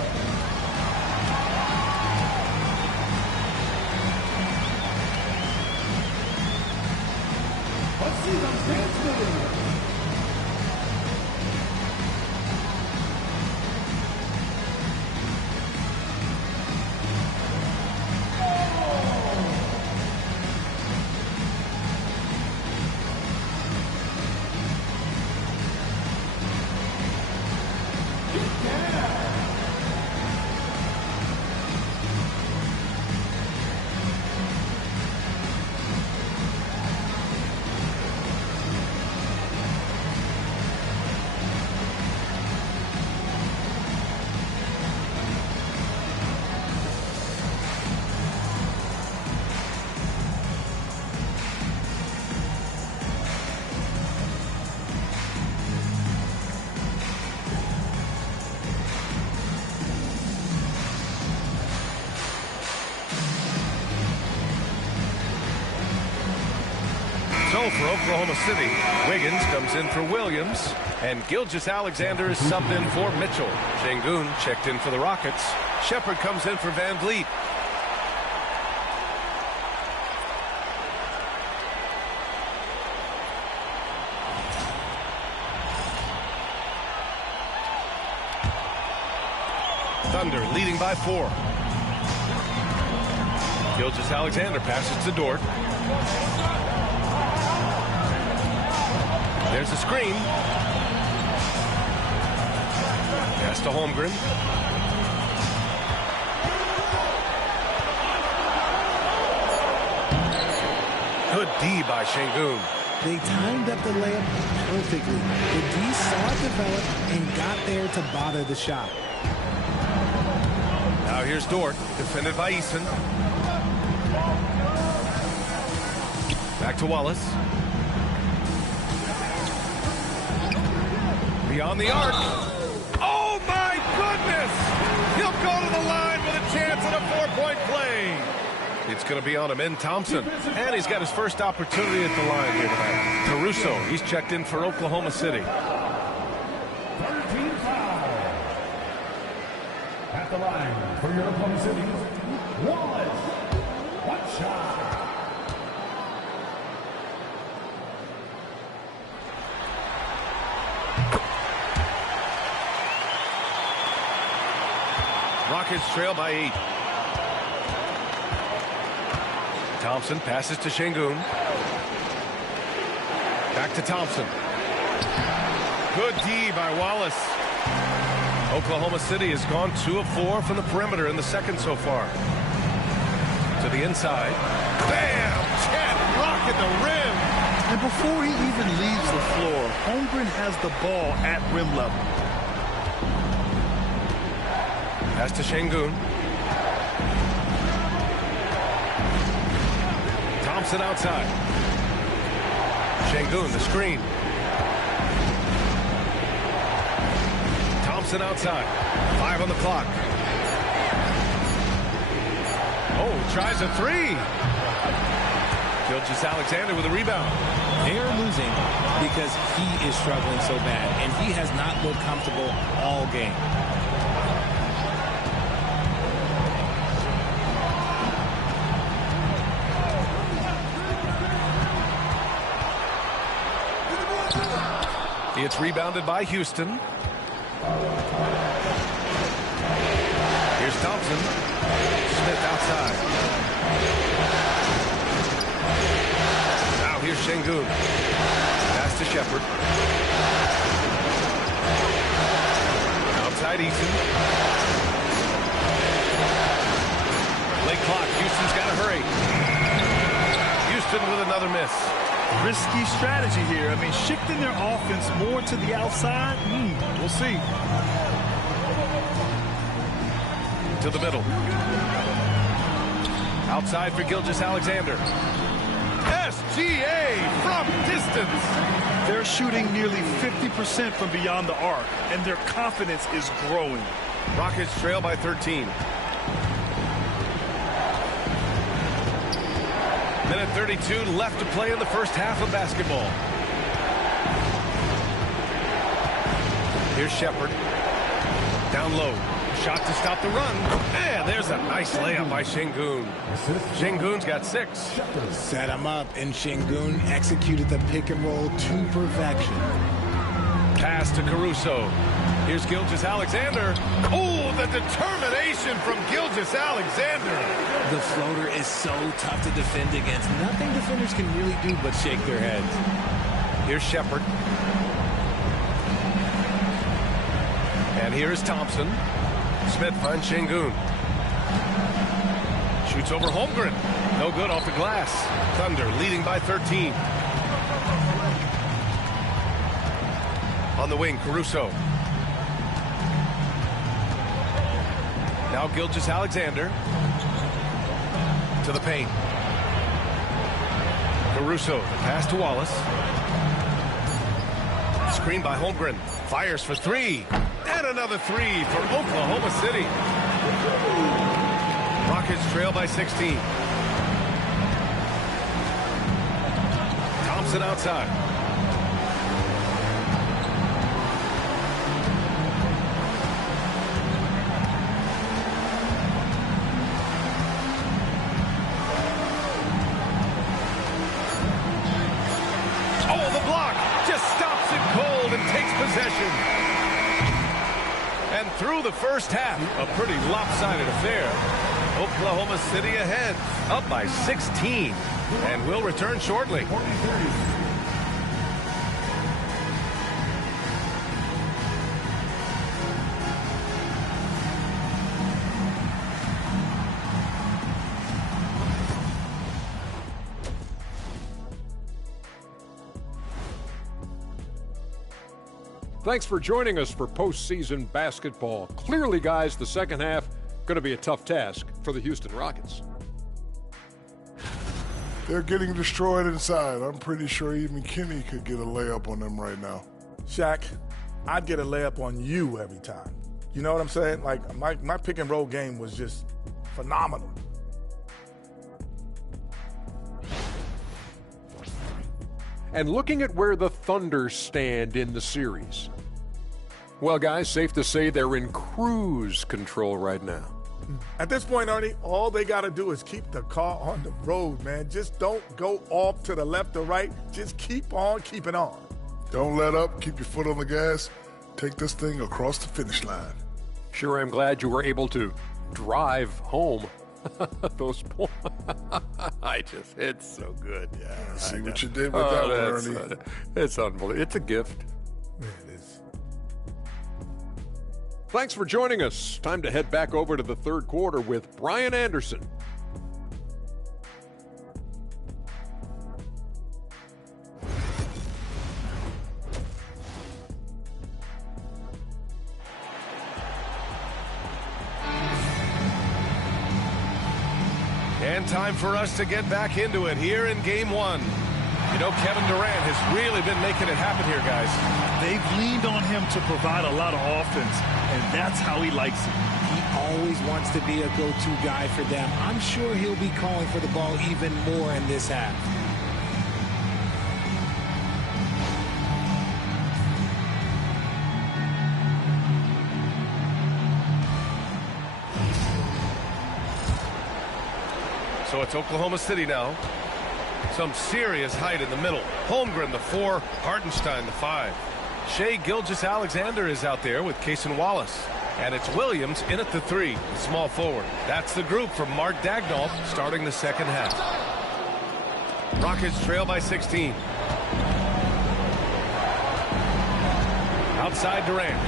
Let's see them dance. So for Oklahoma City, Wiggins comes in for Williams, and Gilgeous-Alexander is subbed in for Mitchell. Şengün checked in for the Rockets. Shepherd comes in for Van Vliet. Thunder leading by 4. Gilgeous-Alexander passes to Dort. There's a screen. Pass to Holmgren. Good D by Şengün. They timed up the layup perfectly. The D saw it develop and got there to bother the shot. Now here's Dort, defended by Eason. Back to Wallace. Beyond the arc. Oh my goodness! He'll go to the line with a chance at a 4-point play. It's going to be on Amen Thompson. And he's got his first opportunity at the line here tonight. Caruso, he's checked in for Oklahoma City. 13 foul. At the line for your Oklahoma City, Wallace. One shot. Rockets trail by 8. Thompson passes to Şengün. Back to Thompson. Good D by Wallace. Oklahoma City has gone 2 of 4 from the perimeter in the second so far. To the inside. Bam! Chet rocking the rim. And before he even leaves the floor, Holmgren has the ball at rim level. Pass to Şengün. Thompson outside. Şengün, the screen. Thompson outside. 5 on the clock. Oh, tries a 3. Gilgeous-Alexander with a rebound. They are losing because he is struggling so bad, and he has not looked comfortable all game. It's rebounded by Houston. Here's Thompson. Smith outside. Now here's Şengün. Pass to Shepherd. Outside Eason. Late clock. Houston's got to hurry. Houston with another miss. Risky strategy here. I mean, shifting their offense more to the outside. We'll see. To the middle. Outside for Gilgeous-Alexander. SGA from distance. They're shooting nearly 50% from beyond the arc, and their confidence is growing. Rockets trail by 13. Minute 32 left to play in the first half of basketball. Here's Shepherd. Down low. Shot to stop the run. And there's a nice layup by Şengün. Şengün's got 6. Set him up, and Şengün executed the pick and roll to perfection. Pass to Caruso. Here's Gilgeous-Alexander. Oh, the determination from Gilgeous-Alexander. The floater is so tough to defend against. Nothing defenders can really do but shake their heads. Here's Shepherd. And here is Thompson. Smith finds Şengün. Shoots over Holmgren. No good off the glass. Thunder leading by 13. On the wing, Caruso. Now Gilgeous-Alexander. To the paint. Caruso, the pass to Wallace. Screen by Holmgren. Fires for 3. And another 3 for Oklahoma City. Rockets trail by 16. Thompson outside. Oh, the block just stops it cold and takes possession. And through the first half, a pretty lopsided affair. Oklahoma City ahead, up by 16. And we'll return shortly. Thanks for joining us for postseason basketball. Clearly, guys, the second half going to be a tough task for the Houston Rockets. They're getting destroyed inside. I'm pretty sure even Kenny could get a layup on them right now. Shaq, I'd get a layup on you every time. You know what I'm saying? Like, my pick and roll game was just phenomenal. And looking at where the Thunder stand in the series, well, guys, safe to say they're in cruise control right now. At this point, Ernie, all they got to do is keep the car on the road, man. Just don't go off to the left or right. Just keep on keeping on. Don't let up. Keep your foot on the gas. Take this thing across the finish line. Sure, I'm glad you were able to drive home. Those points. It's so good. Yeah. See what you did with that one, Ernie. It's unbelievable. It's a gift. It is. Thanks for joining us. Time to head back over to the third quarter with Brian Anderson. And time for us to get back into it here in Game 1. You know, Kevin Durant has really been making it happen here, guys. They've leaned on him to provide a lot of offense, and that's how he likes it. He always wants to be a go-to guy for them. I'm sure he'll be calling for the ball even more in this half. So it's Oklahoma City now. Some serious height in the middle. Holmgren, the 4. Hartenstein, the 5. Shai Gilgeous-Alexander is out there with Cason Wallace. And it's Williams in at the 3, the small forward. That's the group from Mark Daigneault starting the second half. Rockets trail by 16. Outside Durant.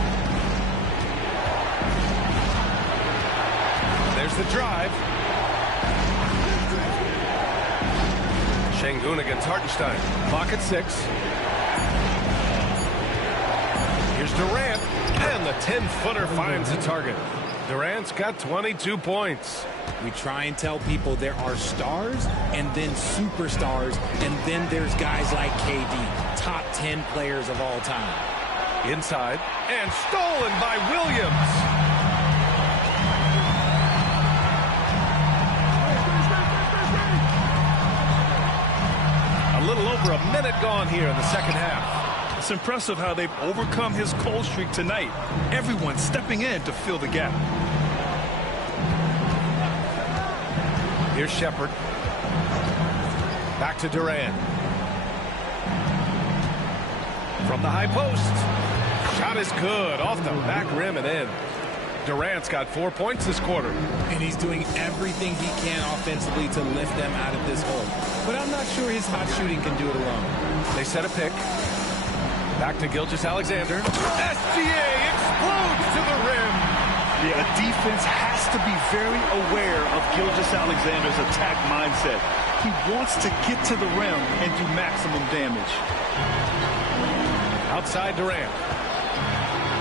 There's the drive. Şengün against Hartenstein. Clock at 6. Here's Durant. And the 10-footer finds the target. Durant's got 22 points. We try and tell people there are stars and then superstars, and then there's guys like KD, top 10 players of all time. Inside, and stolen by Williams. A little over a minute gone here in the second half. It's impressive how they've overcome his cold streak tonight. Everyone stepping in to fill the gap. Here's Shepard. Back to Durant. From the high post. Shot is good. Off the back rim and in. Durant's got 4 points this quarter. And he's doing everything he can offensively to lift them out of this hole. But I'm not sure his hot shooting can do it alone. They set a pick. Back to Gilgeous-Alexander. SGA explodes to the rim. Yeah, a defense has to be very aware of Gilgeous-Alexander's attack mindset. He wants to get to the rim and do maximum damage. Outside Durant.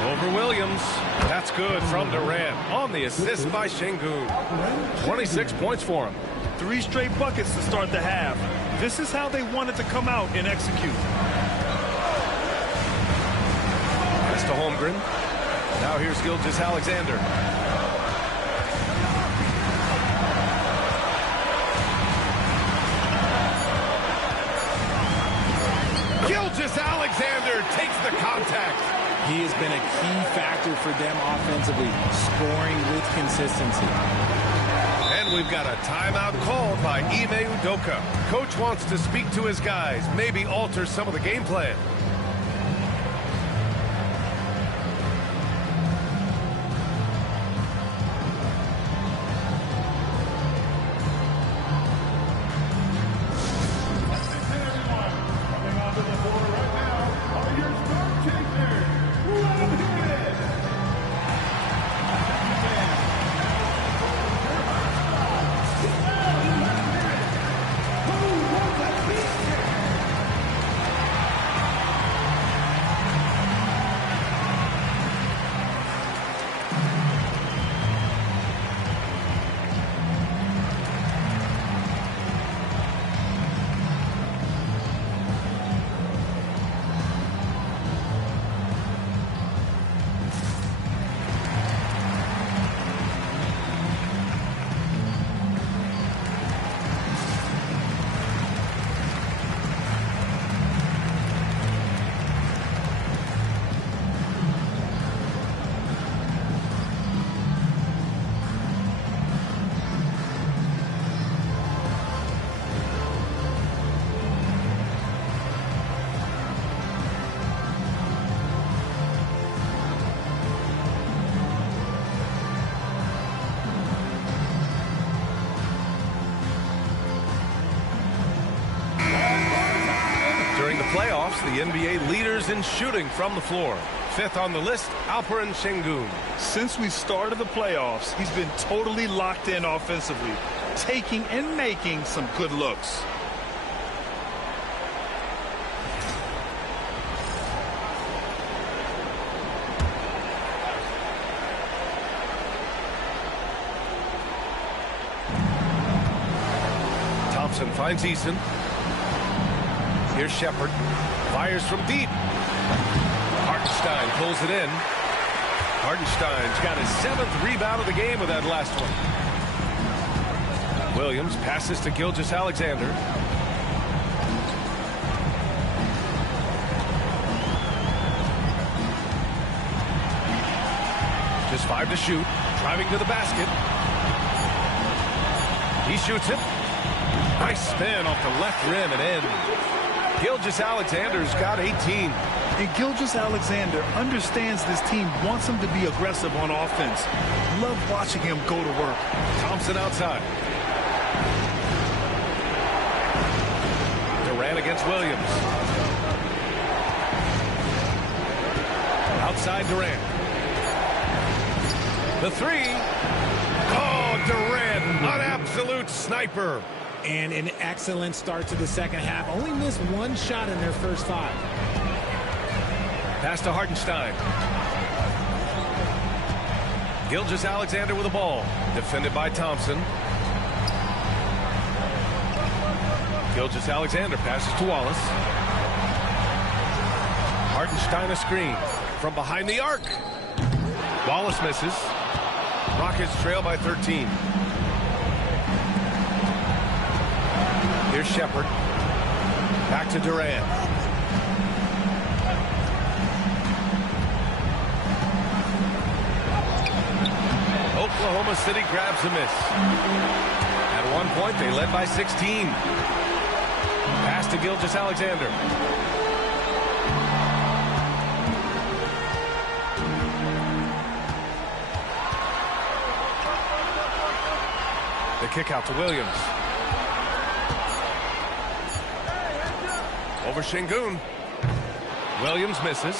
Over Williams. That's good from Durant on the assist by Şengün. 26 points for him. 3 straight buckets to start the half. This is how they wanted to come out and execute. Pass to Holmgren. Now here's Gilgeous-Alexander. Gilgeous-Alexander takes the contact. He has been a key factor for them offensively, scoring with consistency. And we've got a timeout called by Ime Udoka. Coach wants to speak to his guys, maybe alter some of the game plan. Playoffs, the NBA leaders in shooting from the floor. 5th on the list, Alperen Şengün. Since we started the playoffs, he's been totally locked in offensively, taking and making some good looks. Thompson finds Eason. Here's Shepard. Fires from deep. Hartenstein pulls it in. Hartenstein's got his 7th rebound of the game with that last one. Williams passes to Gilgeous-Alexander. Just 5 to shoot. Driving to the basket. He shoots it. Nice spin off the left rim and in. Gilgeous-Alexander's got 18. And Gilgeous-Alexander understands this team wants him to be aggressive on offense. Love watching him go to work. Thompson outside. Durant against Williams. Outside Durant. The three. Oh, Durant, an absolute sniper. And an excellent start to the second half. Only missed one shot in their first 5. Pass to Hartenstein. Gilgeous-Alexander with the ball. Defended by Thompson. Gilgeous-Alexander passes to Wallace. Hartenstein a screen from behind the arc. Wallace misses. Rockets trail by 13. Here's Shepard. Back to Durant. Oklahoma City grabs a miss. At one point, they led by 16. Pass to Gilgeous-Alexander. The kick out to Williams. Over Şengün. Williams misses.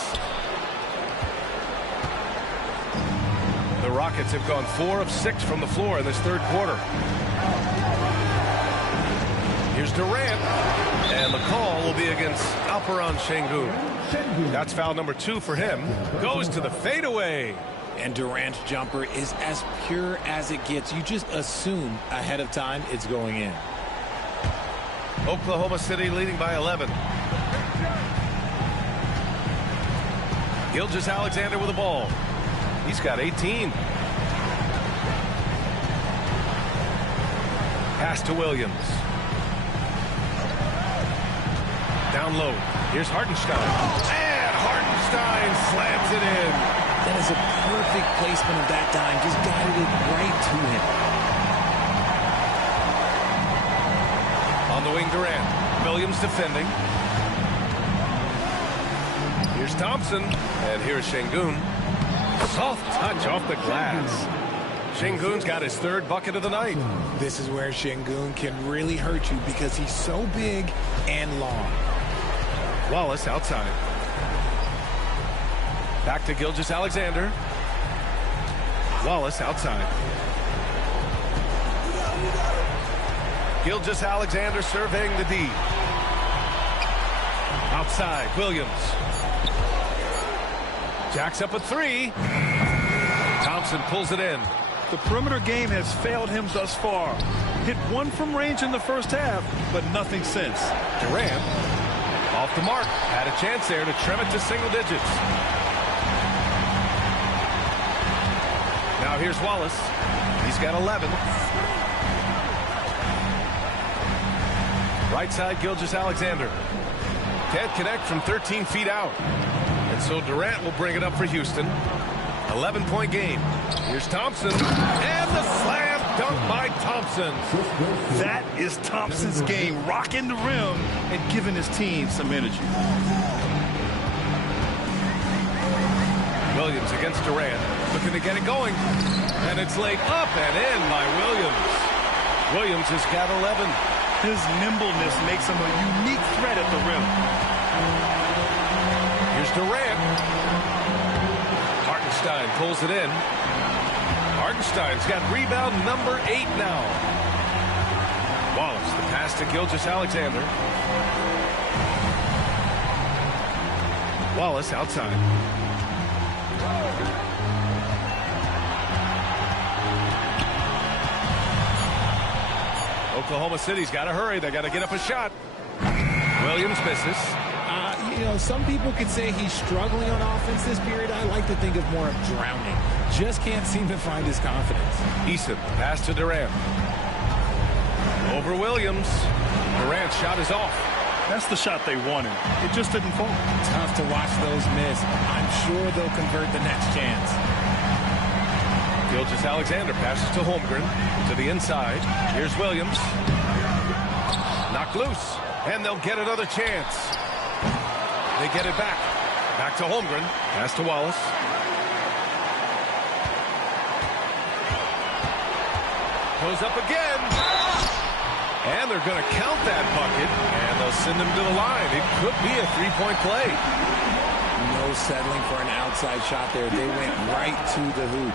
The Rockets have gone 4 of 6 from the floor in this third quarter. Here's Durant. And the call will be against Alperen Şengün. That's foul number 2 for him. Goes to the fadeaway. And Durant's jumper is as pure as it gets. You just assume ahead of time it's going in. Oklahoma City leading by 11. Gilgeous-Alexander with the ball. He's got 18. Pass to Williams. Down low. Here's Hartenstein. And Hartenstein slams it in. That is a perfect placement of that dime. Just guided it right to him. On the wing, Durant. Williams defending. Here's Thompson. And here's Şengün. Soft touch off the glass. Şengün's got his 3rd bucket of the night. This is where Şengün can really hurt you because he's so big and long. Wallace outside. Back to Gilgeous-Alexander. Wallace outside. Gilgeous-Alexander surveying the D. Outside, Williams. Jacks up a 3. Thompson pulls it in. The perimeter game has failed him thus far. Hit 1 from range in the first half, but nothing since. Durant off the mark. Had a chance there to trim it to single digits. Now here's Wallace. He's got 11. Right side, Gilgeous-Alexander. Can't connect from 13 feet out. And so Durant will bring it up for Houston. 11-point game. Here's Thompson. And the slam dunk by Thompson. That is Thompson's game. Rocking the rim and giving his team some energy. Williams against Durant. Looking to get it going. And it's laid up and in by Williams. Williams has got 11. His nimbleness makes him a unique threat at the rim. Here's Durant. Hartenstein pulls it in. Hartenstein's got rebound number 8 now. Wallace, the pass to Gilgeous-Alexander. Wallace outside. Oklahoma City's got to hurry. They got to get up a shot. Williams misses. You know, some people could say he's struggling on offense this period. I like to think of more of drowning. Just can't seem to find his confidence. Eason, pass to Durant. Over Williams. Durant's shot is off. That's the shot they wanted. It just didn't fall. Tough to watch those miss. I'm sure they'll convert the next chance. Gilgeous-Alexander passes to Holmgren. To the inside. Here's Williams. Knocked loose. And they'll get another chance. They get it back. Back to Holmgren. Pass to Wallace. Goes up again. And they're going to count that bucket. And they'll send him to the line. It could be a three-point play. No settling for an outside shot there. They went right to the hoop.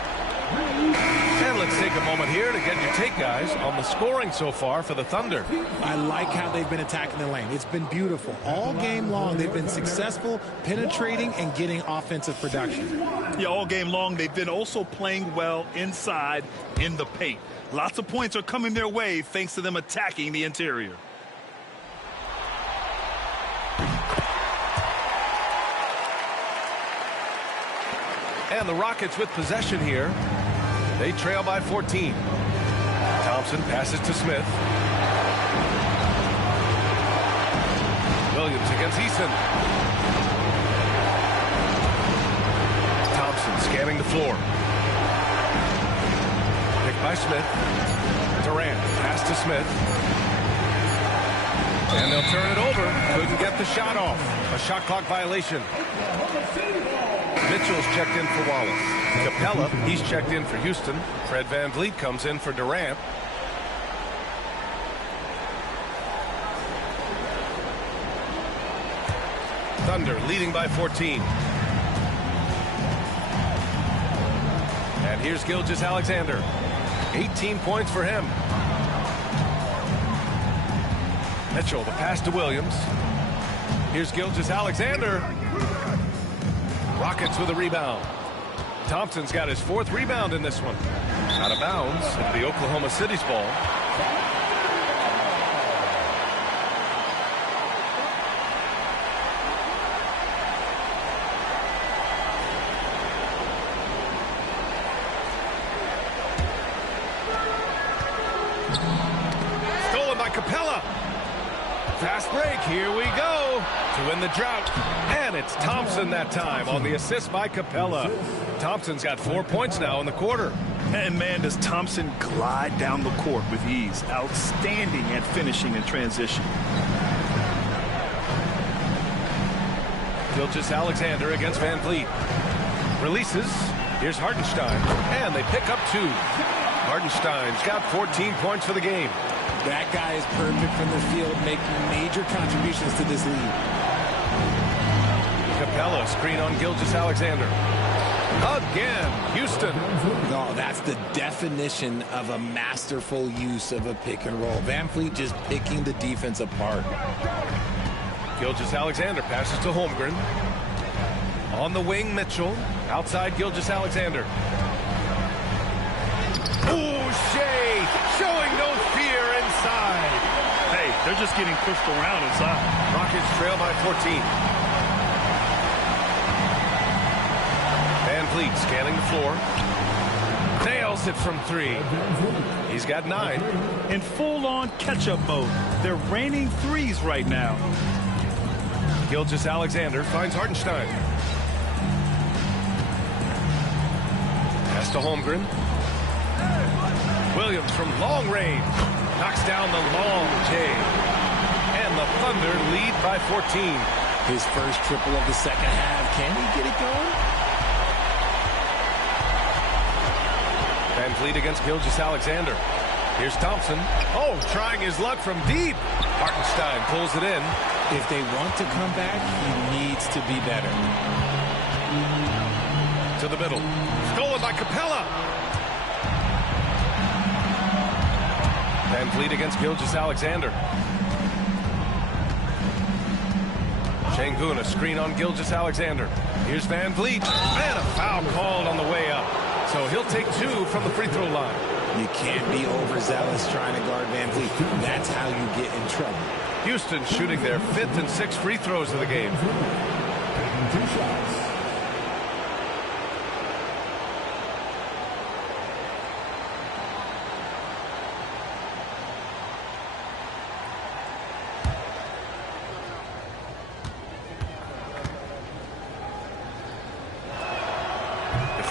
And let's take a moment here to get your take, guys, on the scoring so far for the Thunder. I like how they've been attacking the lane. It's been beautiful. All game long, they've been successful penetrating and getting offensive production. Yeah, all game long, they've been also playing well inside in the paint. Lots of points are coming their way thanks to them attacking the interior. And the Rockets with possession here. They trail by 14. Thompson passes to Smith. Williams against Eason. Thompson scanning the floor. Picked by Smith. Durant pass to Smith. And they'll turn it over. Couldn't get the shot off. A shot clock violation. Mitchell's checked in for Wallace. Capella, he's checked in for Houston. Fred VanVleet comes in for Durant. Thunder leading by 14. And here's Gilgeous-Alexander. 18 points for him. Mitchell, the pass to Williams. Here's Gilgeous-Alexander. Rockets with a rebound. Thompson's got his 4th rebound in this one. Out of bounds. It'll be Oklahoma City's ball. Stolen by Capella. Fast break. Here we go. To win the drought. And it's Thompson that time on the assist by Capella. Thompson's got 4 points now in the quarter. And man, does Thompson glide down the court with ease. Outstanding at finishing in transition. Gilgeous-Alexander against VanVleet. Releases. Here's Hartenstein. And they pick up 2. Hartenstein's got 14 points for the game. That guy is perfect from the field, making major contributions to this lead. Capella screen on Gilgeous-Alexander. Again, Houston. No, that's the definition of a masterful use of a pick and roll. VanVleet just picking the defense apart. Gilgeous-Alexander passes to Holmgren. On the wing, Mitchell. Outside Gilgeous-Alexander. Ooh, Shea showing no fear inside. Hey, they're just getting pushed around inside. Rockets trail by 14. VanVleet scanning the floor. Nails it from 3. He's got 9. In full-on catch-up mode. They're raining threes right now. Gilgeous-Alexander finds Hartenstein. Pass to Holmgren. Williams from long range. Knocks down the long J. And the Thunder lead by 14. His first triple of the second half. Can he get it going? VanVleet against Gilgeous-Alexander. Here's Thompson. Oh, trying his luck from deep. Hartenstein pulls it in. If they want to come back, he needs to be better. To the middle. Stolen by Capella. VanVleet against Gilgeous-Alexander. Şengün, a screen on Gilgeous-Alexander. Here's VanVleet. And a foul called on the way up. So he'll take 2 from the free throw line. You can't be overzealous trying to guard VanVleet. That's how you get in trouble. Houston shooting their 5th and 6th free throws of the game.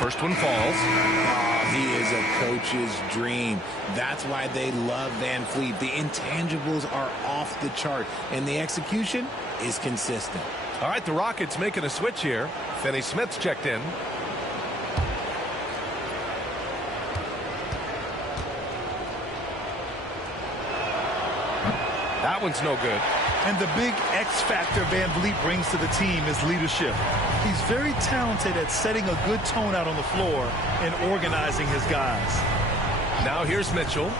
First one falls. Oh, he is a coach's dream. That's why they love Van Fleet. The intangibles are off the chart, and the execution is consistent. All right, the Rockets making a switch here. Finney Smith's checked in. That one's no good. And the big X factor Van Vliet brings to the team is leadership. He's very talented at setting a good tone out on the floor and organizing his guys. Now here's Mitchell.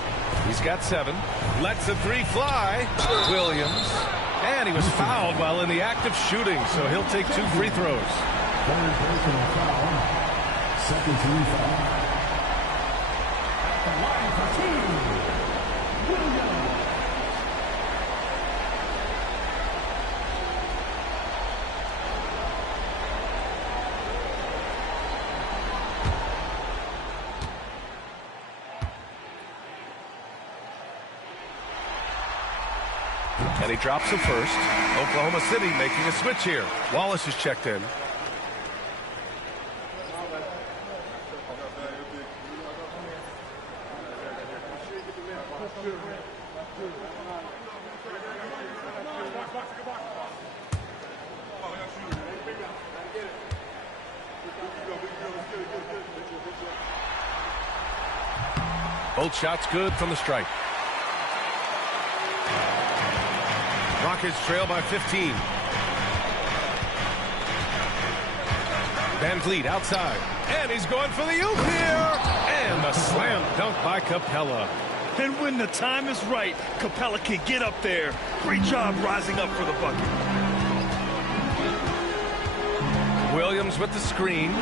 He's got 7. Lets the 3 fly. Williams. And he was fouled while in the act of shooting, so he'll take 2 free throws. Second team foul. At the line for 2, Williams. And he drops the first. Oklahoma City making a switch here. Wallace is checked in. Both shots good from the stripe. Rockets trail by 15. Van Vliet outside. And he's going for the oop here. And the slam dunk by Capella. And when the time is right, Capella can get up there. Great job rising up for the bucket. Williams with the screen.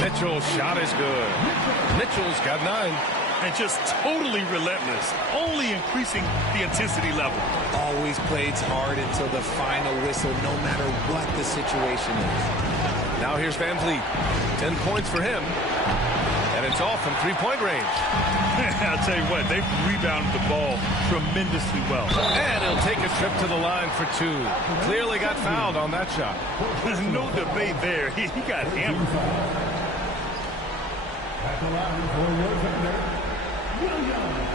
Mitchell's shot is good. Mitchell's got 9. And just totally relentless, only increasing the intensity level. Always plays hard until the final whistle, no matter what the situation is. Now here's Van Vliet. 10 points for him. And it's all from 3-point range. I'll tell you what, they've rebounded the ball tremendously well. And he'll take a trip to the line for 2. Clearly got fouled on that shot. There's no debate there. He got hammered. At the line for your defender, Williams,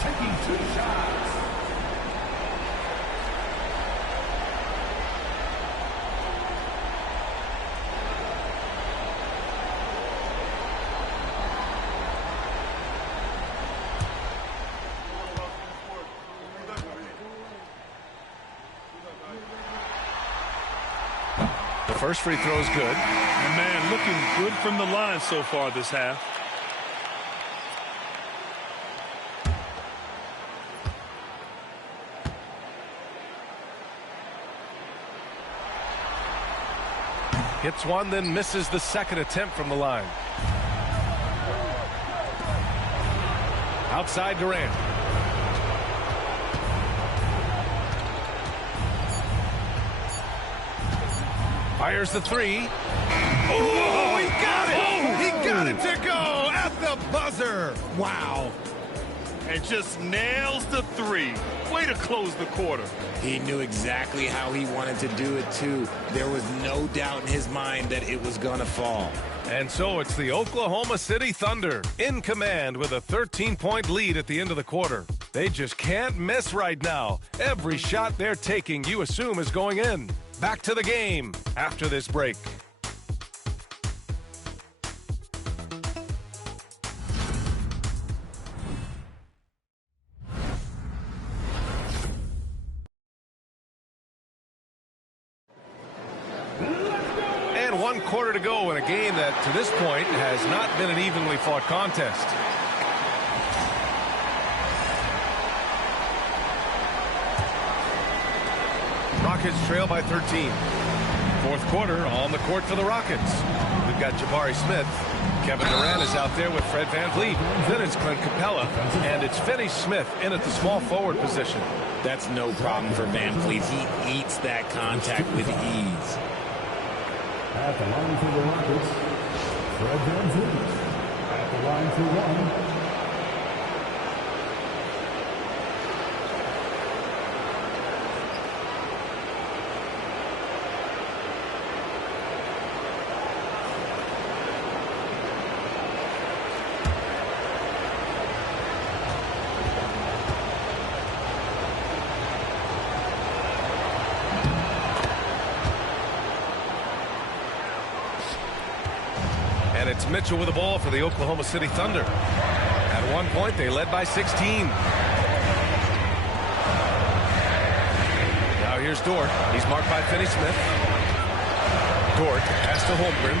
taking 2 shots. The first free throw is good. And man, looking good from the line so far this half. Hits one, then misses the second attempt from the line. Outside Durant. Fires the 3. Oh, he got it! He got it to go at the buzzer. Wow. And just nails the 3. Way to close the quarter. He knew exactly how he wanted to do it, too. There was no doubt in his mind that it was going to fall. And so it's the Oklahoma City Thunder in command with a 13-point lead at the end of the quarter. They just can't miss right now. Every shot they're taking, you assume, is going in. Back to the game after this break. And 1 quarter to go in a game that, to this point, has not been an evenly fought contest. Rockets trail by 13. Fourth quarter on the court for the Rockets. We've got Jabari Smith. Kevin Durant is out there with Fred VanVleet. Then it's Clint Capella. And it's Finney Smith in at the small forward position. That's no problem for VanVleet. He eats that contact with ease. At the line for the Rockets, Fred VanVleet. At the line for 1. Mitchell with the ball for the Oklahoma City Thunder. At one point, they led by 16. Now here's Dort. He's marked by Finney-Smith. Dort pass to Holmgren.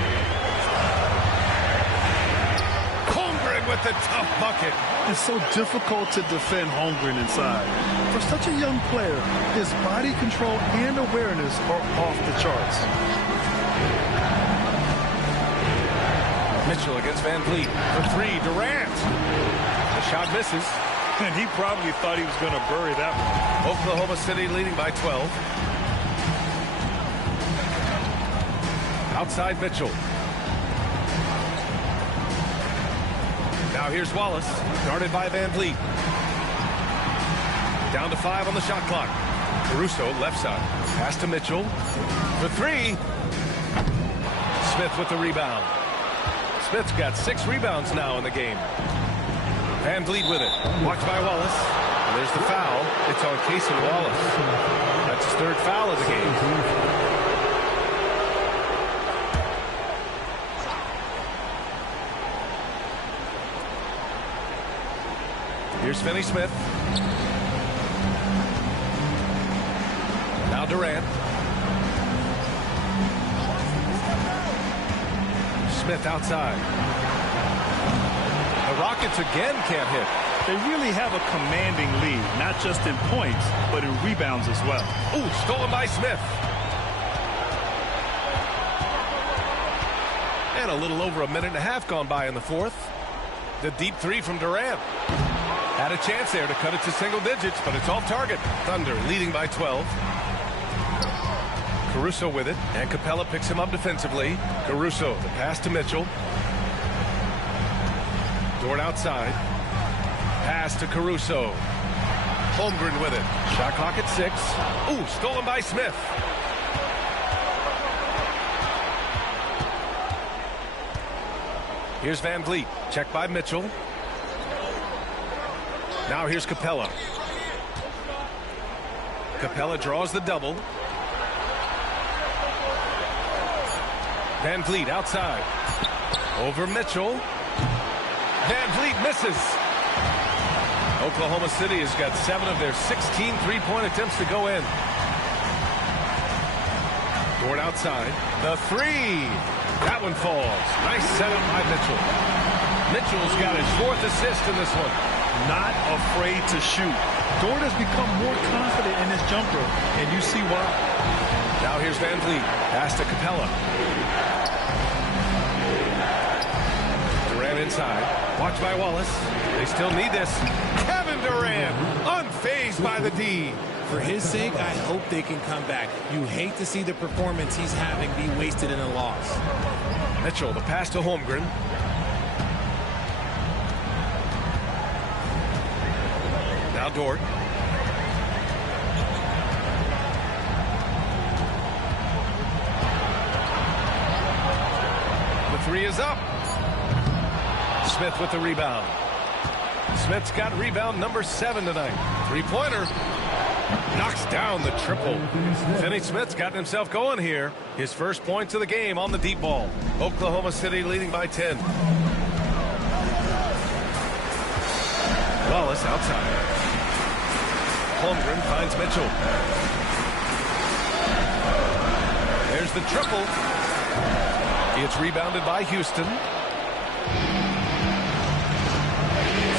Holmgren with the tough bucket. It's so difficult to defend Holmgren inside. For such a young player, his body control and awareness are off the charts. Mitchell against Van Vliet for three. Durant. The shot misses. And he probably thought he was going to bury that one. Oklahoma City leading by 12. Outside Mitchell. Now here's Wallace. Guarded by Van Vliet. Down to 5 on the shot clock. Caruso left side. Pass to Mitchell. For three. Smith with the rebound. Smith's got 6 rebounds now in the game. Van Vliet with it. Watched by Wallace. And there's the foul. It's on Casey Wallace. That's his 3rd foul of the game. Here's Finney-Smith. Now Durant. Smith outside. The Rockets again can't hit. They really have a commanding lead, not just in points, but in rebounds as well. Ooh, stolen by Smith. And a little over a minute and a half gone by in the 4th. The deep 3 from Durant. Had a chance there to cut it to single digits, but it's off target. Thunder leading by 12. Caruso with it, and Capella picks him up defensively. Caruso, the pass to Mitchell. Dort outside. Pass to Caruso. Holmgren with it. Shot clock at 6. Ooh, stolen by Smith. Here's Van Vliet. Checked by Mitchell. Now here's Capella. Capella draws the double. Van Vliet outside. Over Mitchell. Van Vliet misses. Oklahoma City has got 7 of their 16 three-point attempts to go in. Dort outside. The 3. That one falls. Nice setup by Mitchell. Mitchell's got his 4th assist in this one. Not afraid to shoot. Dort has become more confident in his jumper, and you see why. Now here's Van Vliet. Pass to Capella. Durant inside. Watched by Wallace. They still need this. Kevin Durant, unfazed by the D. For his sake, I hope they can come back. You hate to see the performance he's having be wasted in a loss. Mitchell, the pass to Holmgren. Now Dort. The 3 is up. Smith with the rebound. Smith's got rebound number 7 tonight. 3-pointer. Knocks down the triple. Finney-Smith's gotten himself going here. His first points of the game on the deep ball. Oklahoma City leading by 10. Wallace outside. Holmgren finds Mitchell. There's the triple. It's rebounded by Houston.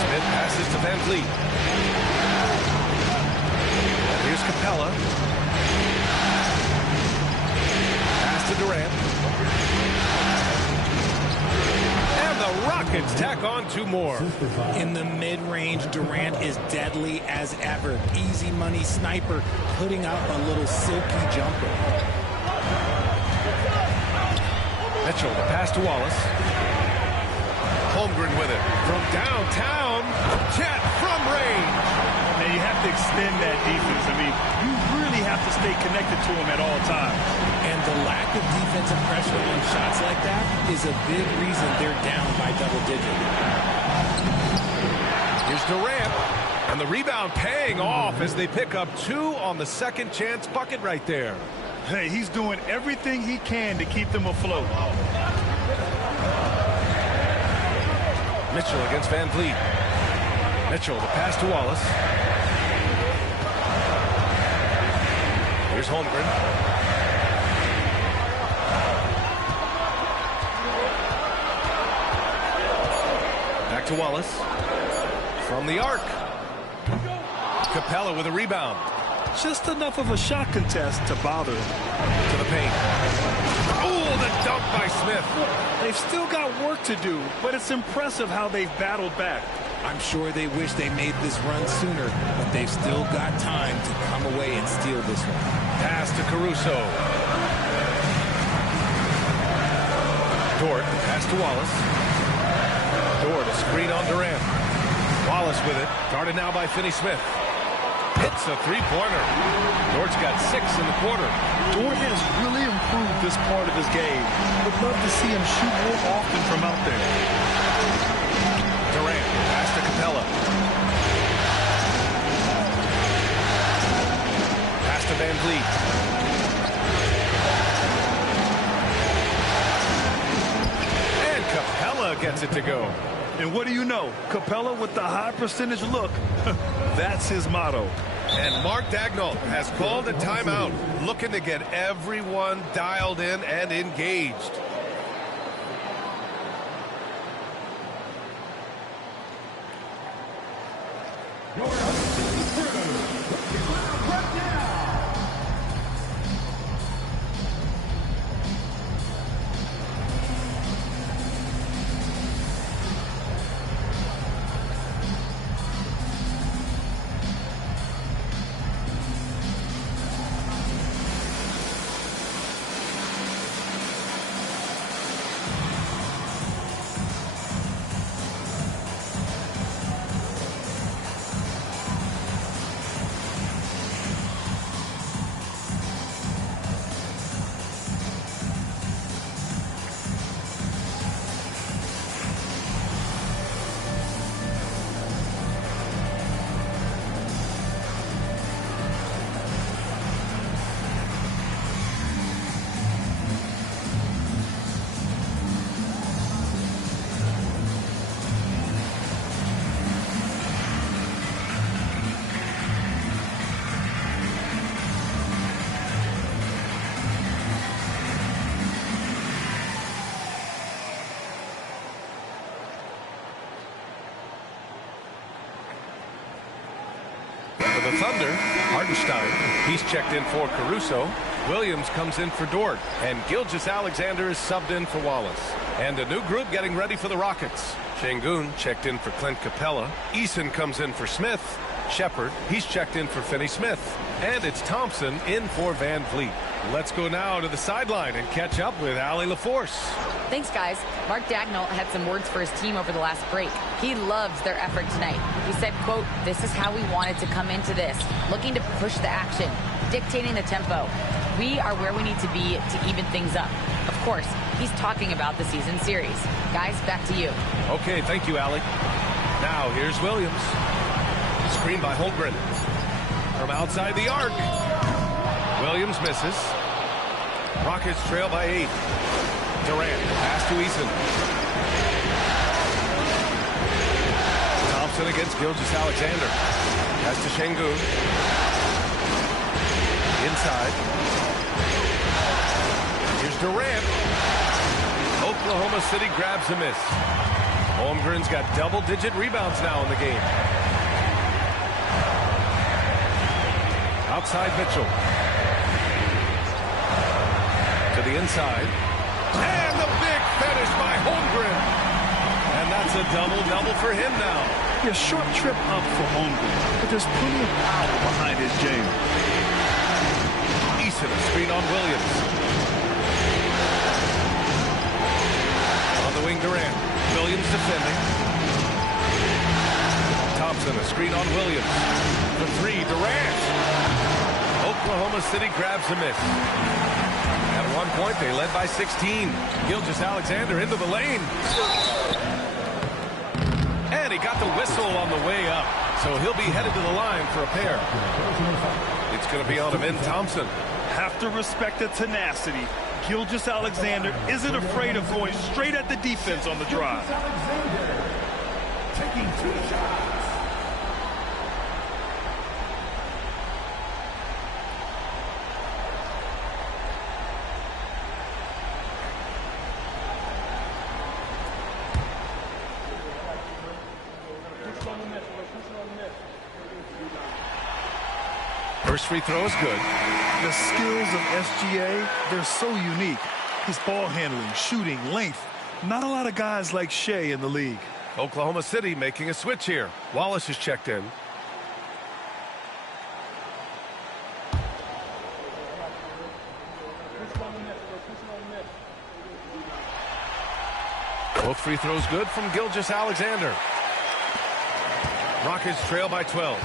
Smith passes to Van Vliet. Here's Capella. Pass to Durant. And the Rockets tack on 2 more. In the mid-range, Durant is deadly as ever. Easy money sniper, putting up a little silky jumper. Mitchell, the pass to Wallace. Holmgren with it. From downtown, Chet from range. Now you have to extend that defense. I mean, you really have to stay connected to him at all times. And the lack of defensive pressure on shots like that is a big reason they're down by double digit. Here's Durant. And the rebound paying off as they pick up 2 on the second chance bucket right there. Hey, he's doing everything he can to keep them afloat. Mitchell against Van Vliet. Mitchell, the pass to Wallace. Here's Holmgren. Back to Wallace. From the arc. Capella with a rebound. Just enough of a shot contest to bother him. To the paint. Oh, the dunk by Smith. They've still got work to do, but it's impressive how they've battled back. I'm sure they wish they made this run sooner, but they've still got time to come away and steal this one. Pass to Caruso. Dort, pass to Wallace. Dort, a screen on Durant. Wallace with it, guarded now by Finney-Smith. Hits a three-pointer. Dort's got 6 in the quarter. Dort has really improved this part of his game. Would love to see him shoot more often from out there. Durant, pass to Capella. Pass to Van Vliet. And Capella gets it to go. And what do you know? Capella with the high percentage look. That's his motto. And Mark Daigneault has called a timeout, looking to get everyone dialed in and engaged. The Thunder, Hartenstein, he's checked in for Caruso. Williams comes in for Dort, and Gilgeous-Alexander is subbed in for Wallace. And a new group getting ready for the Rockets. Şengün checked in for Clint Capella. Eason comes in for Smith. Shepard, he's checked in for Finney-Smith. And it's Thompson in for Van Vliet. Let's go now to the sideline and catch up with Allie LaForce. Thanks, guys. Mark Daigneault had some words for his team over the last break. He loves their effort tonight. He said, quote, "This is how we wanted to come into this, looking to push the action, dictating the tempo. We are where we need to be to even things up." Of course, he's talking about the season series. Guys, back to you. Okay, thank you, Allie. Now, here's Williams. Screen by Holmgren. From outside the arc. Williams misses. Rockets trail by 8. Durant, pass to Eason. Thompson against Gilgeous-Alexander. Pass to Şengün. Inside. Here's Durant. Oklahoma City grabs a miss. Holmgren's got double-digit rebounds now in the game. Outside Mitchell. To the inside. And the big finish by Holmgren. And that's a double-double for him now. A short trip up for Holmgren, but there's plenty of power behind his game. Eason, a screen on Williams. On the wing, Durant. Williams defending. Thompson, a screen on Williams. The 3, Durant. Oklahoma City grabs a miss. At one point, they led by 16. Gilgeous-Alexander into the lane. And he got the whistle on the way up. So he'll be headed to the line for a pair. It's going to be on Amin Thompson. Have to respect the tenacity. Gilgeous-Alexander isn't afraid of going straight at the defense on the drive. taking 2 shots. First free throw is good. The skills of SGA, they're so unique. His ball handling, shooting, length. Not a lot of guys like Shea in the league. Oklahoma City making a switch here. Wallace is checked in. Both free throws good from Gilgeous-Alexander. Rockets trail by 12.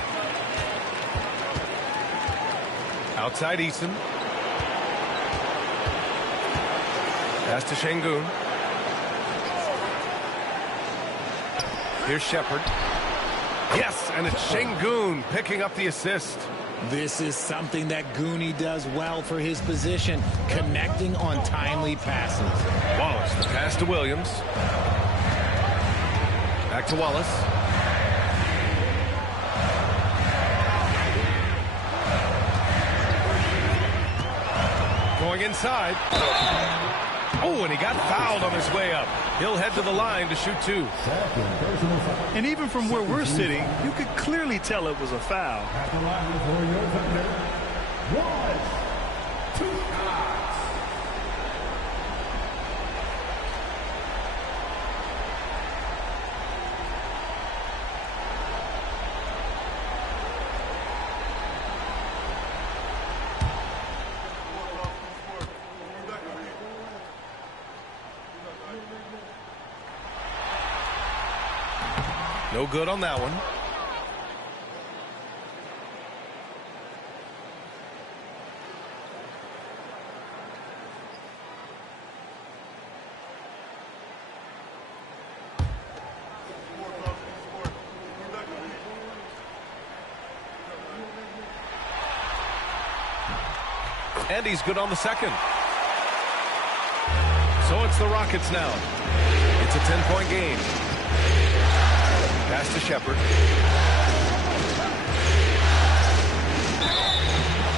Outside Eason. Pass to Şengün. Here's Shepard. Yes, and it's Şengün picking up the assist. This is something that Goonie does well for his position, connecting on timely passes. Wallace, the pass to Williams. Back to Wallace. Going inside. Oh, and he got fouled on his way up. He'll head to the line to shoot 2. And even from where we're sitting, you could clearly tell it was a foul. At the line for your thunder, Wallace, 2 shots. No good on that one. And he's good on the second. So it's the Rockets now. It's a 10-point game. Pass to Shepard.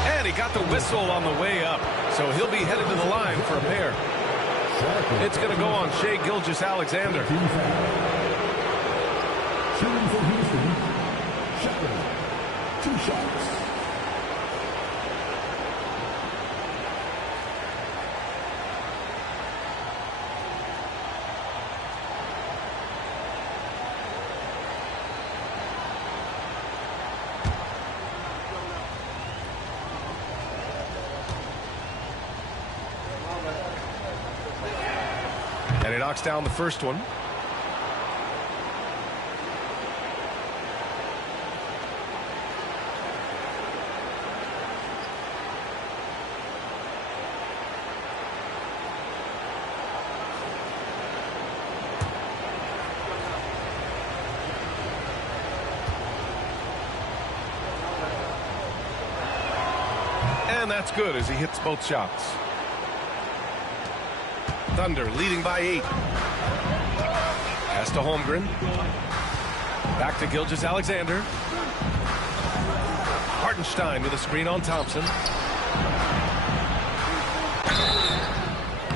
And he got the whistle on the way up. So he'll be headed to the line for a pair. It's going to go on Shai Gilgeous-Alexander. Shooting for Houston, Shepard, 2 shots. And he knocks down the first one. And that's good as he hits both shots. Thunder leading by 8. Pass to Holmgren. Back to Gilgeous-Alexander. Hartenstein with a screen on Thompson.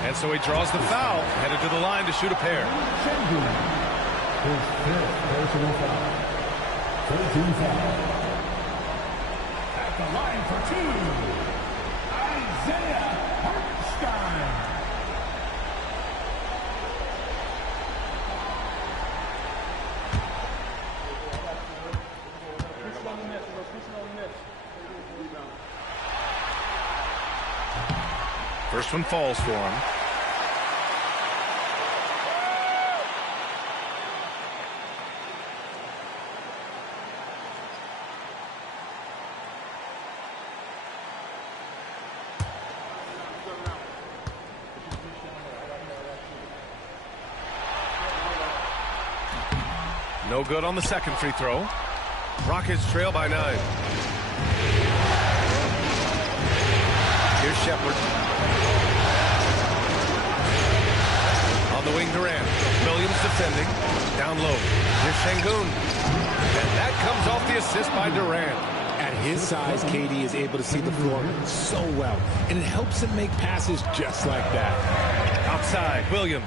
And so he draws the foul, headed to the line to shoot a pair. His 5th personal foul. 13 foul. At the line for 2, Isaiah Hartenstein. First one falls for him. No good on the second free throw. Rockets trail by 9. Here's Shepard. On the wing, Durant. Williams defending. Down low. Here's Şengün. And that comes off the assist by Durant. At his size, KD is able to see the floor so well, and it helps him make passes just like that. Outside, Williams.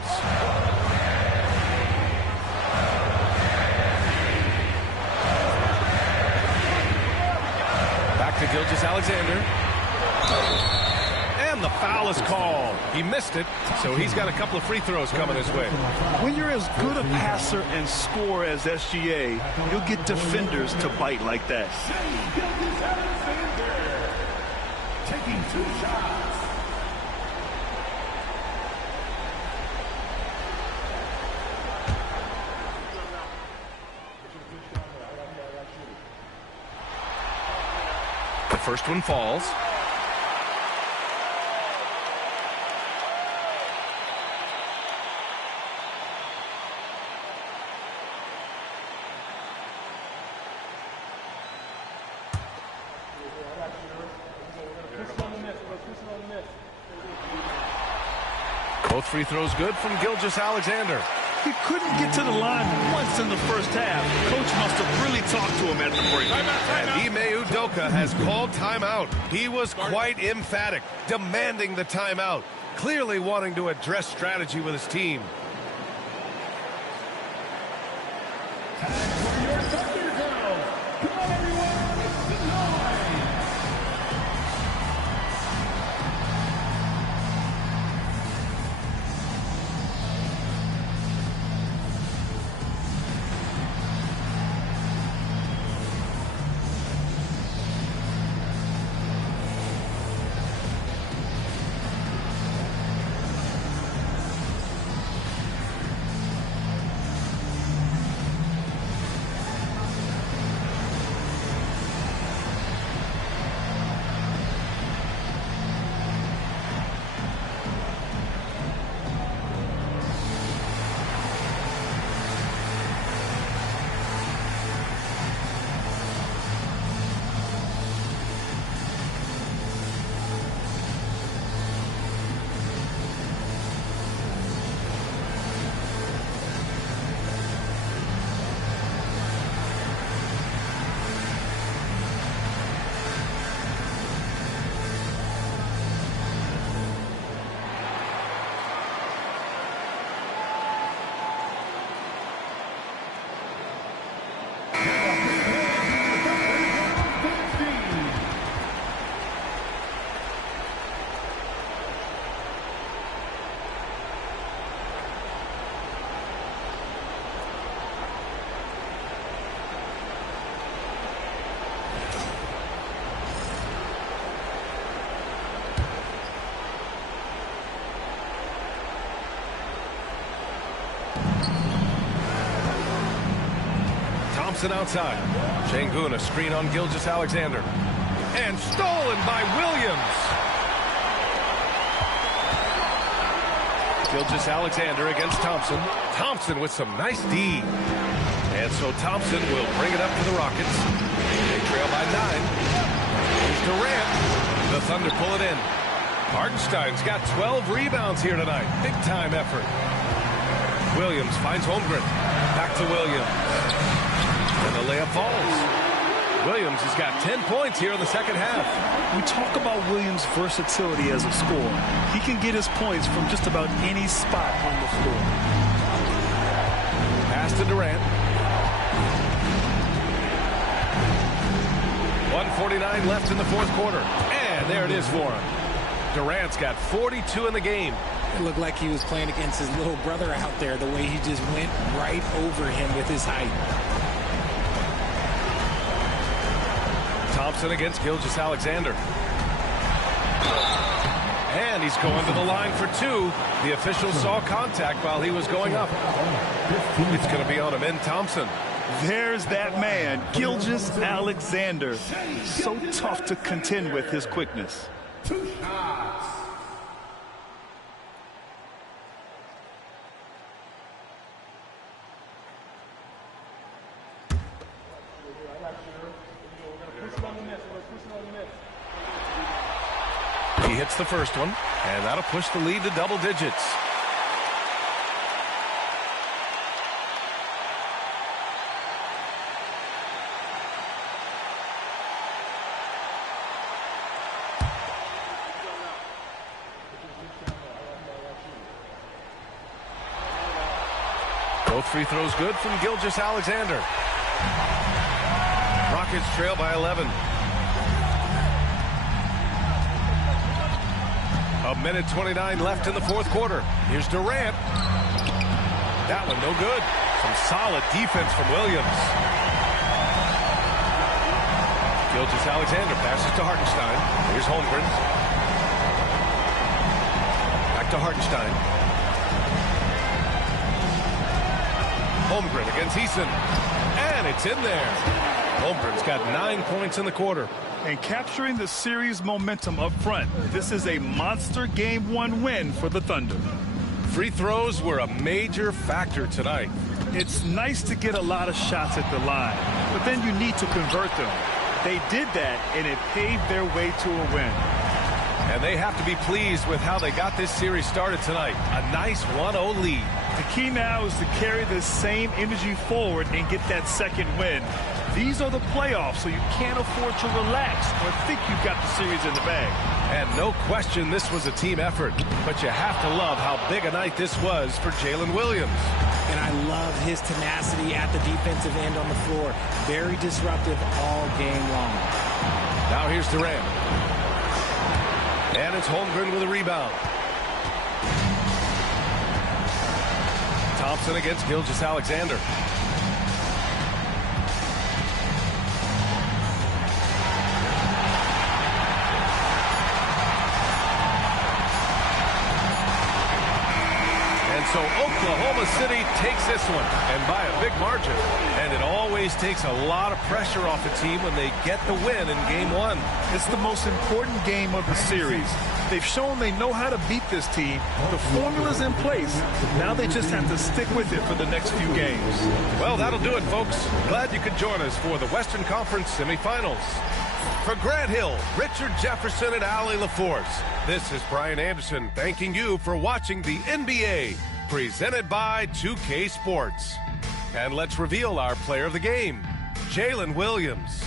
Back to Gilgeous-Alexander. And the foul is called. He missed it, so he's got a couple of free throws coming his way. When you're as good a passer and scorer as SGA, you'll get defenders to bite like that. Taking 2 shots. The first one falls. Both free throws good from Gilgeous-Alexander. He couldn't get to the line once in the first half. Coach must have really talked to him at the break. And Ime Udoka has called timeout. He was quite emphatic, demanding the timeout, clearly wanting to address strategy with his team. Thompson outside. Şengün, a screen on Gilgeous-Alexander. And stolen by Williams. Gilgeous-Alexander against Thompson. Thompson with some nice D. And so Thompson will bring it up to the Rockets. They trail by 9. Here's Durant. The Thunder pull it in. Hartenstein's got 12 rebounds here tonight. Big-time effort. Williams finds Holmgren. Back to Williams. And the layup falls. Williams has got 10 points here in the second half. We talk about Williams' versatility as a scorer. He can get his points from just about any spot on the floor. Pass to Durant. 1:49 left in the fourth quarter. And there it is for him. Durant's got 42 in the game. It looked like he was playing against his little brother out there, the way he just went right over him with his height. Thompson against Gilgeous-Alexander. And he's going to the line for 2. The official saw contact while he was going up. It's going to be on him in Thompson. There's that man, Gilgeous-Alexander. So tough to contend with his quickness. 2 shots. He hits the first one, and that'll push the lead to double digits. Both free throws good from Gilgeous-Alexander. Rockets trail by 11. A minute 29 left in the fourth quarter. Here's Durant. That one no good. Some solid defense from Williams. Gilgeous-Alexander passes to Hartenstein. Here's Holmgren. Back to Hartenstein. Holmgren against Eason. And it's in there. Holmgren's got 9 points in the quarter. And capturing the series momentum up front. This is a monster Game 1 win for the Thunder. Free throws were a major factor tonight. It's nice to get a lot of shots at the line, but then you need to convert them. They did that, and it paved their way to a win. And they have to be pleased with how they got this series started tonight. A nice 1-0 lead. The key now is to carry this same energy forward and get that second win. These are the playoffs, so you can't afford to relax or think you've got the series in the bag. And no question this was a team effort, but you have to love how big a night this was for Jalen Williams. And I love his tenacity at the defensive end on the floor. Very disruptive all game long. Now here's Durant. And it's Holmgren with a rebound. Thompson against Gilgeous-Alexander. So Oklahoma City takes this one, and by a big margin. And it always takes a lot of pressure off a team when they get the win in Game 1. It's the most important game of the series. They've shown they know how to beat this team. The formula's in place. Now they just have to stick with it for the next few games. Well, that'll do it, folks. Glad you could join us for the Western Conference semifinals. For Grant Hill, Richard Jefferson, and Allie LaForce, this is Brian Anderson thanking you for watching the NBA. Presented by 2K Sports. And let's reveal our player of the game, Jalen Williams.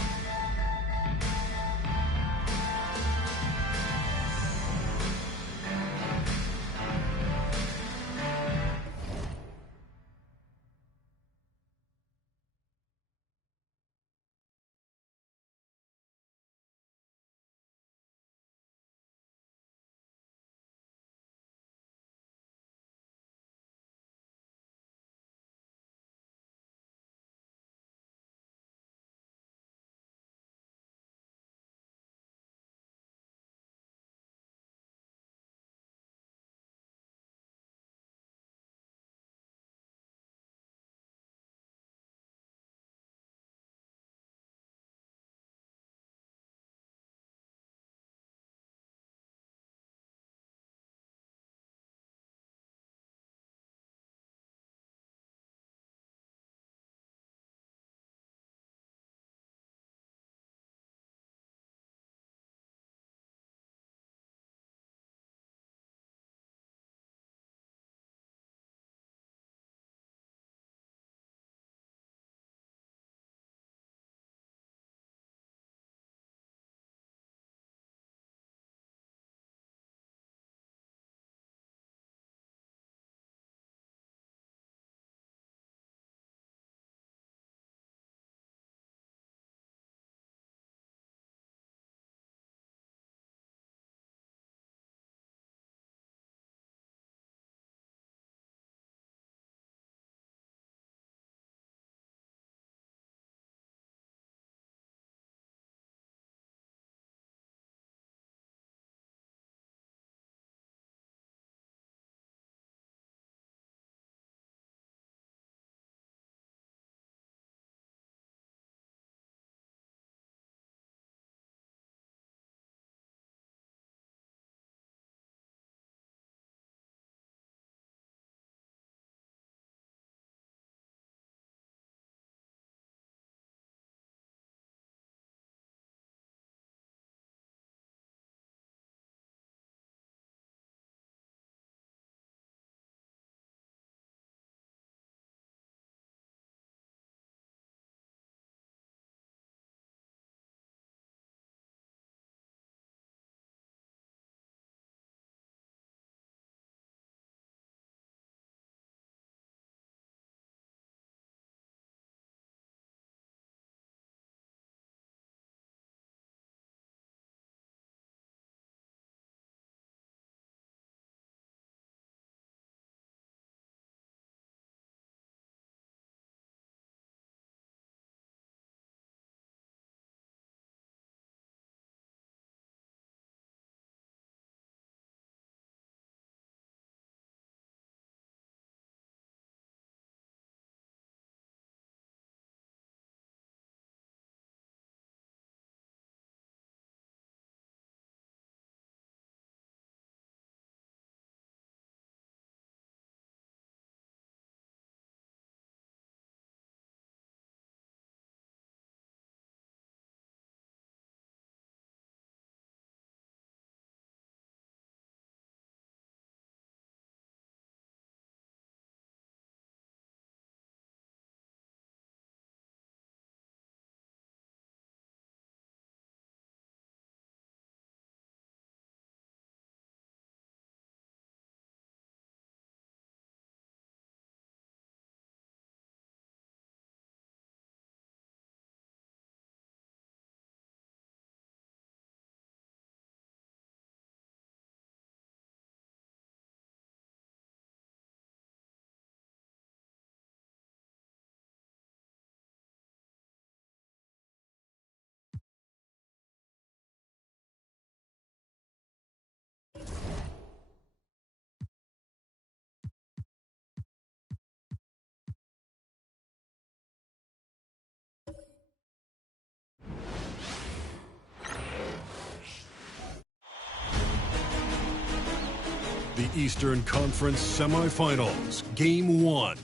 The Eastern Conference Semifinals, Game 1.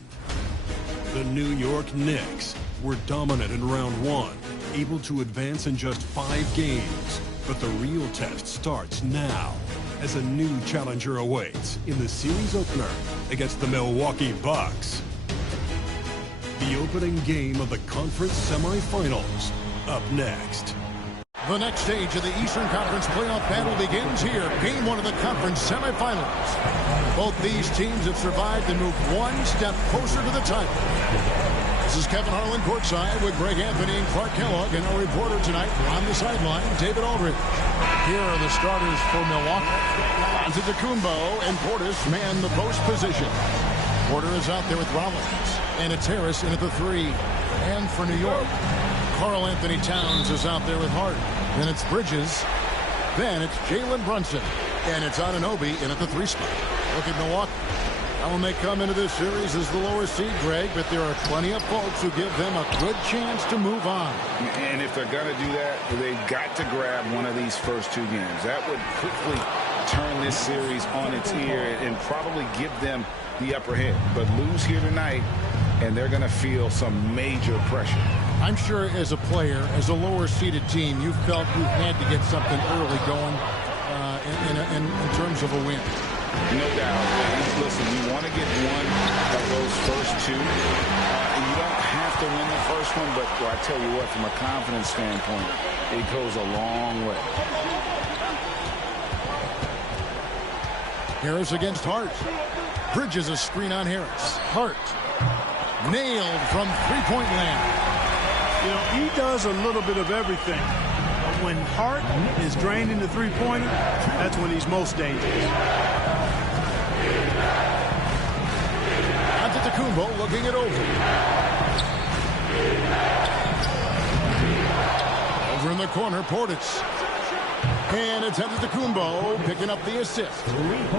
The New York Knicks were dominant in round 1, able to advance in just 5 games. But the real test starts now as a new challenger awaits in the series opener against the Milwaukee Bucks. The opening game of the conference semifinals up next. The next stage of the Eastern Conference playoff battle begins here. Game 1 of the conference semifinals. Both these teams have survived and moved one step closer to the title. This is Kevin Harlan courtside with Greg Anthony and Clark Kellogg, and our reporter tonight on the sideline, David Aldridge. Here are the starters for Milwaukee. Antetokounmpo and Portis man the post position. Porter is out there with Rollins, and it's Harris in at the 3. And for New York, Karl Anthony Towns is out there with Hart. Then it's Bridges. Then it's Jalen Brunson. And it's Anunoby in at the 3 spot. Look at Milwaukee. Now when they come into this series as the lower seed, Greg, but there are plenty of folks who give them a good chance to move on. And if they're going to do that, they've got to grab one of these first 2 games. That would quickly turn this series on its ear and probably give them the upper hand. But lose here tonight, and they're going to feel some major pressure. I'm sure as a player, as a lower-seeded team, you felt you had to get something early going in terms of a win. No doubt. Listen, you want to get one of those first 2. And you don't have to win the first one, but I tell you what, from a confidence standpoint, it goes a long way. Harris against Hart. Bridges a screen on Harris. Hart nailed from three-point land. You know, he does a little bit of everything. But when Hart is draining the three-pointer, that's when he's most dangerous. Antetokounmpo looking it over. Over in the corner, Portis. And it's Antetokounmpo picking up the assist.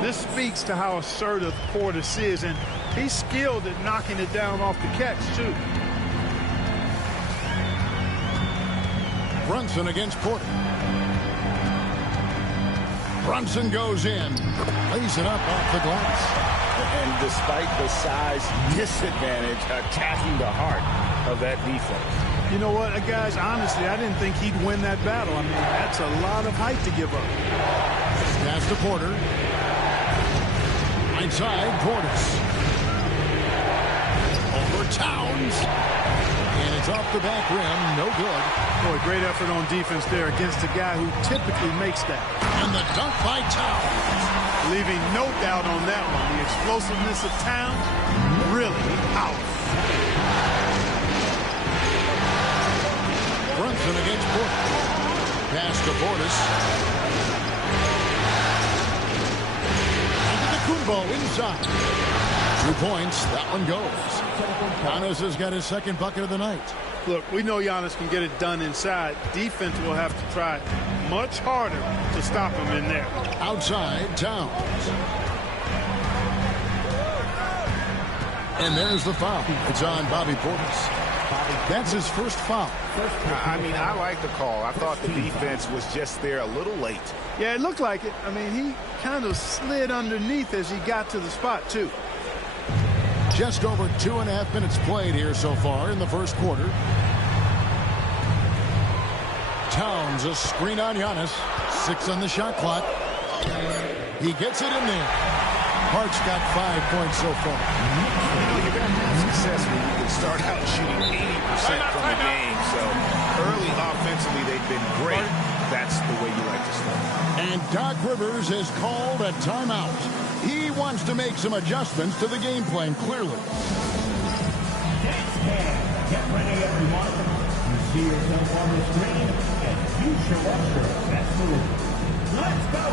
This speaks to how assertive Portis is, and he's skilled at knocking it down off the catch, too. Brunson against Porter. Brunson goes in. Lays it up off the glass. And despite the size disadvantage, attacking the heart of that defense. You know what, guys, honestly, I didn't think he'd win that battle. I mean, that's a lot of height to give up. Pass to Porter. Right side, Portis. Over Towns. And it's off the back rim. No good. Boy, great effort on defense there against a guy who typically makes that. And the dunk by Towns. Leaving no doubt on that one. The explosiveness of Towns, really powerful. Brunson against Porter. Pass to Portis. Antetokounmpo inside. 2 points. That one goes. Giannis has got his second bucket of the night. Look, we know Giannis can get it done inside. Defense will have to try much harder to stop him in there. Outside, Towns. And there's the foul. It's on Bobby Portis. That's his first foul. I mean, I like the call. I thought the defense was just there a little late. Yeah, it looked like it. I mean, he kind of slid underneath as he got to the spot, too. Just over 2.5 minutes played here so far in the first quarter. Towns, a screen on Giannis. 6 on the shot clock. He gets it in there. Hart's got 5 points so far. You know, you're going to have success when you can start out shooting 80% from the game. So early offensively, they've been great. That's the way you like to start. And Doc Rivers has called a timeout. He wants to make some adjustments to the game plan, clearly. Get ready, everyone. You see yourself on the screen, and you show up your best move. Let's go!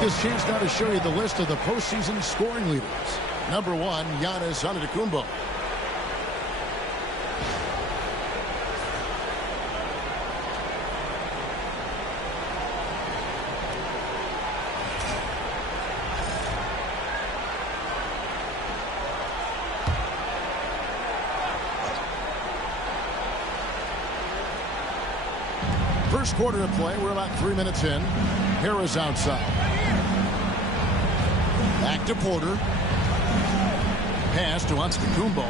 this chance now to show you the list of the postseason scoring leaders. Number 1, Giannis Antetokounmpo. First quarter of play. We're about 3 minutes in. Harris outside. Back to Porter. Pass to Antetokounmpo.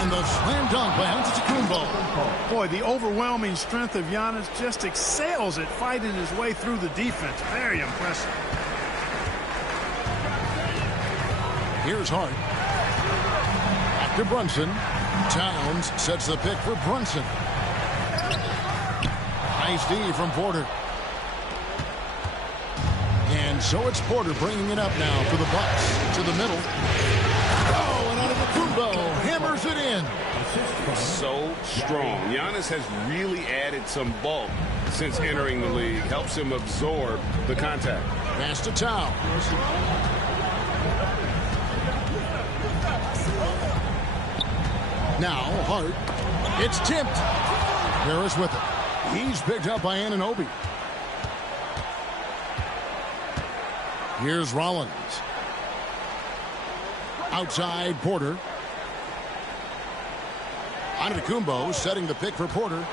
And the slam dunk by Antetokounmpo. Boy, the overwhelming strength of Giannis just excels at fighting his way through the defense. Very impressive. Here's Hart. Back to Brunson. Towns sets the pick for Brunson. Nice D from Porter. And so it's Porter bringing it up now for the Bucks. To the middle. Oh, and Antetokounmpo hammers it in. So strong. Giannis has really added some bulk since entering the league. Helps him absorb the contact. Pass to Towns. Now Hart. It's tipped. Harris with it. He's picked up by Anunoby. Here's Rollins. Outside Porter. Antetokounmpo setting the pick for Porter.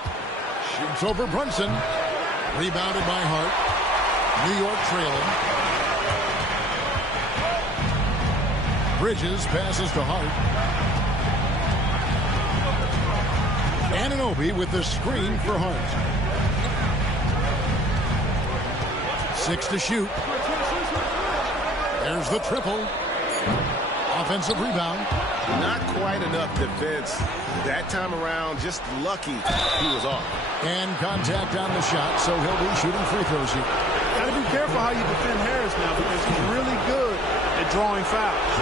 Shoots over Brunson. Rebounded by Hart. New York trailing. Bridges passes to Hart. Anunoby with the screen for Hart. 6 to shoot. There's the triple. Offensive rebound. Not quite enough defense. That time around, just lucky he was off. And contact on the shot, so he'll be shooting free throws here. Got to be careful how you defend Harris now because he's really good at drawing fouls.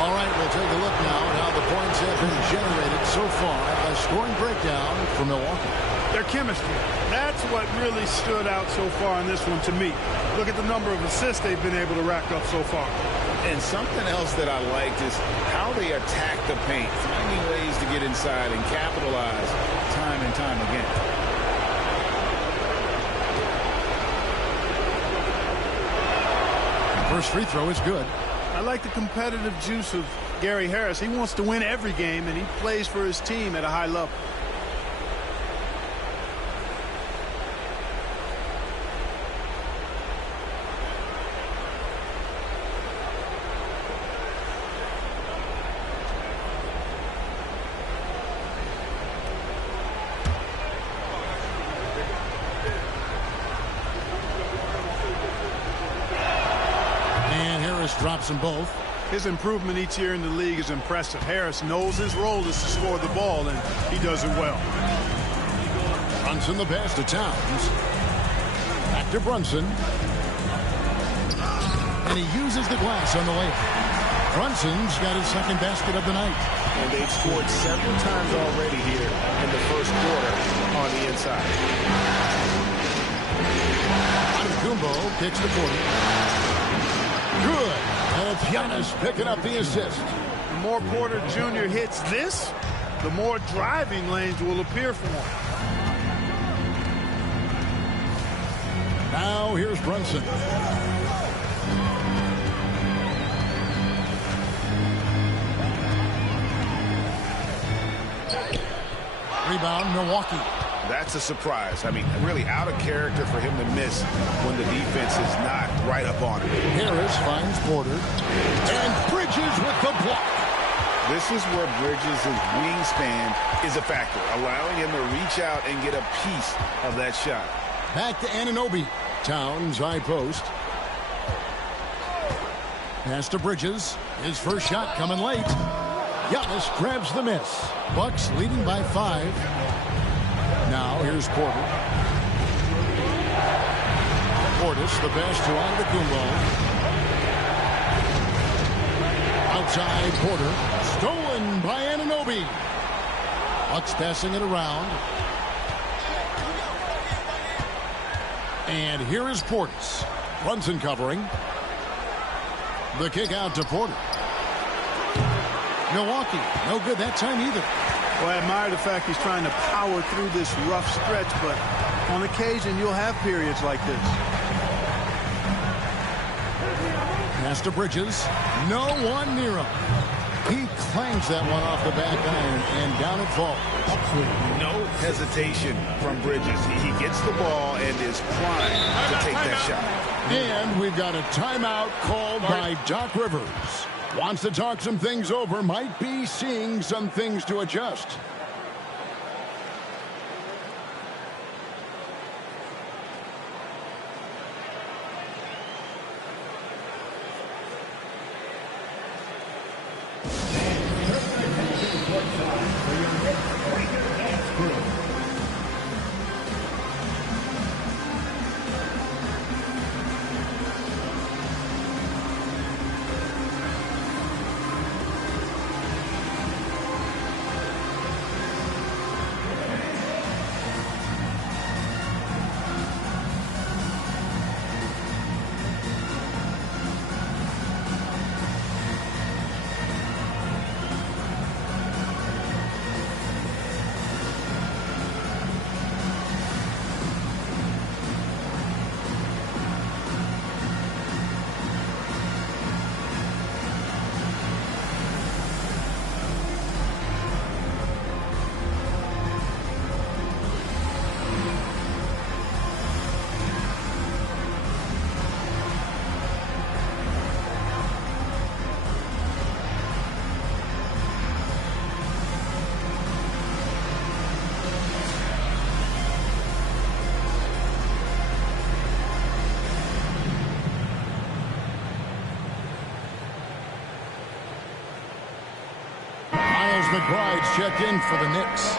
All right, we'll take a look now at how the points have been generated so far. A scoring breakdown for Milwaukee. Their chemistry. That's what really stood out so far in this one to me. Look at the number of assists they've been able to rack up so far. And something else that I liked is how they attack the paint, finding ways to get inside and capitalize time and time again. First free throw is good. I like the competitive juice of Gary Harris. He wants to win every game, and he plays for his team at a high level. Drops them both. His improvement each year in the league is impressive. Harris knows his role is to score the ball, and he does it well. Brunson the pass to Towns. Back to Brunson. And he uses the glass on the layup. Brunson's got his second basket of the night. And they've scored several times already here in the first quarter on the inside. Antetokounmpo kicks the quarter. Good. And it's Giannis picking up the assist. The more Porter Jr. hits this, the more driving lanes will appear for him. Now here's Brunson. Rebound, Milwaukee. That's a surprise. I mean, really out of character for him to miss when the defense is not right up on him. Harris finds Porter. And Bridges with the block. This is where Bridges' wingspan is a factor, allowing him to reach out and get a piece of that shot. Back to Anunoby. Towns, high post. Pass to Bridges. His first shot coming late. Giannis grabs the miss. Bucks leading by 5. Now here's Porter. Portis, the pass to Antetokounmpo. Outside Porter. Stolen by Anunoby. Bucks passing it around. And here is Portis. Brunson covering. The kick out to Porter. Milwaukee, no good that time either. Well, I admire the fact he's trying to power through this rough stretch, but on occasion you'll have periods like this. Pass to Bridges. No one near him. He clangs that one off the back iron, and down it falls. No hesitation from Bridges. He gets the ball and is primed to take that shot. And we've got a timeout called by Doc Rivers. Wants to talk some things over, might be seeing some things to adjust. McBride's checked in for the Knicks.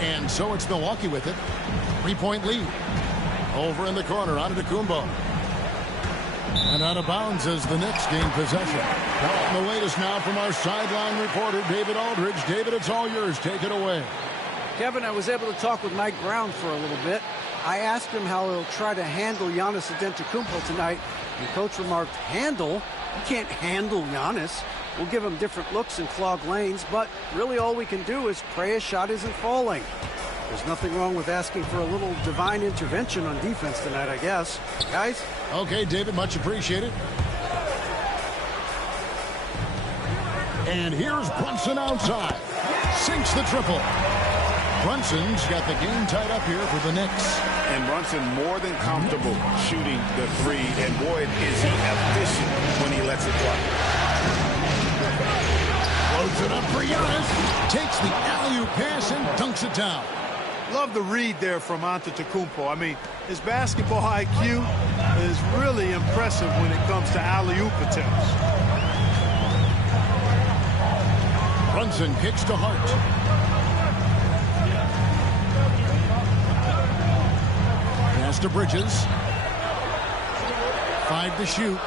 And so it's Milwaukee with it. 3-point lead. Over in the corner, Antetokounmpo. And out of bounds as the Knicks gain possession. Now, the latest now from our sideline reporter, David Aldridge. David, it's all yours. Take it away. Kevin, I was able to talk with Mike Brown for a little bit. I asked him how he'll try to handle Giannis Antetokounmpo tonight. And Coach remarked, handle? You can't handle Giannis. We'll give him different looks and clog lanes, but really all we can do is pray his shot isn't falling. There's nothing wrong with asking for a little divine intervention on defense tonight, I guess. Guys? Okay, David, much appreciated. And here's Brunson outside. Sinks the triple. Brunson's got the game tied up here for the Knicks. And Brunson more than comfortable shooting the three. And boy, is he efficient when he lets it fly. Loads it up for Giannis. Takes the alley-oop pass and dunks it down. Love the read there from Antetokounmpo. I mean, his basketball IQ is really impressive when it comes to alley-oop attempts. Brunson kicks to Hart. Pass to Bridges. 5 to shoot.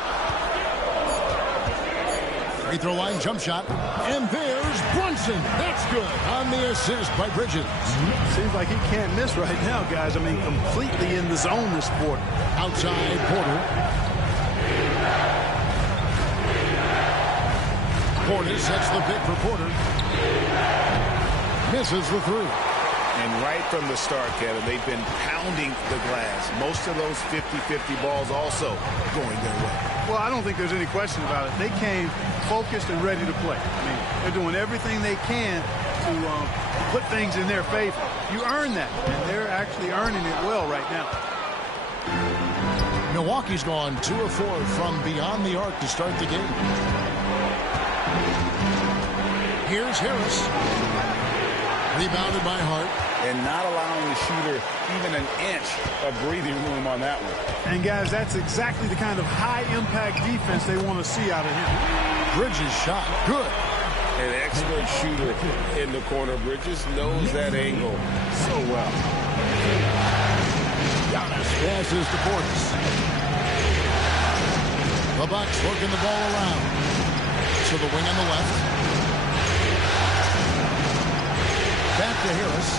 Free throw line jump shot. And there's Brunson. That's good on the assist by Bridges. Seems like he can't miss right now, guys. I mean, completely in the zone this quarter. Outside Porter. Portis sets the pick for Porter. Misses the three. And right from the start, Kevin, they've been pounding the glass. Most of those 50-50 balls also going their way. Well, I don't think there's any question about it. They came focused and ready to play. I mean, they're doing everything they can to put things in their favor. You earn that, and they're actually earning it well right now. Milwaukee's gone 2 of 4 from beyond the arc to start the game. Here's Harris. Rebounded by Hart. And not allowing the shooter even an inch of breathing room on that one. And guys, that's exactly the kind of high impact defense they want to see out of him. Bridges shot. Good. An expert shooter in the corner. Bridges knows that angle so well. Giannis passes to Portis. The Bucks working the ball around. To the wing on the left. Back to Harris.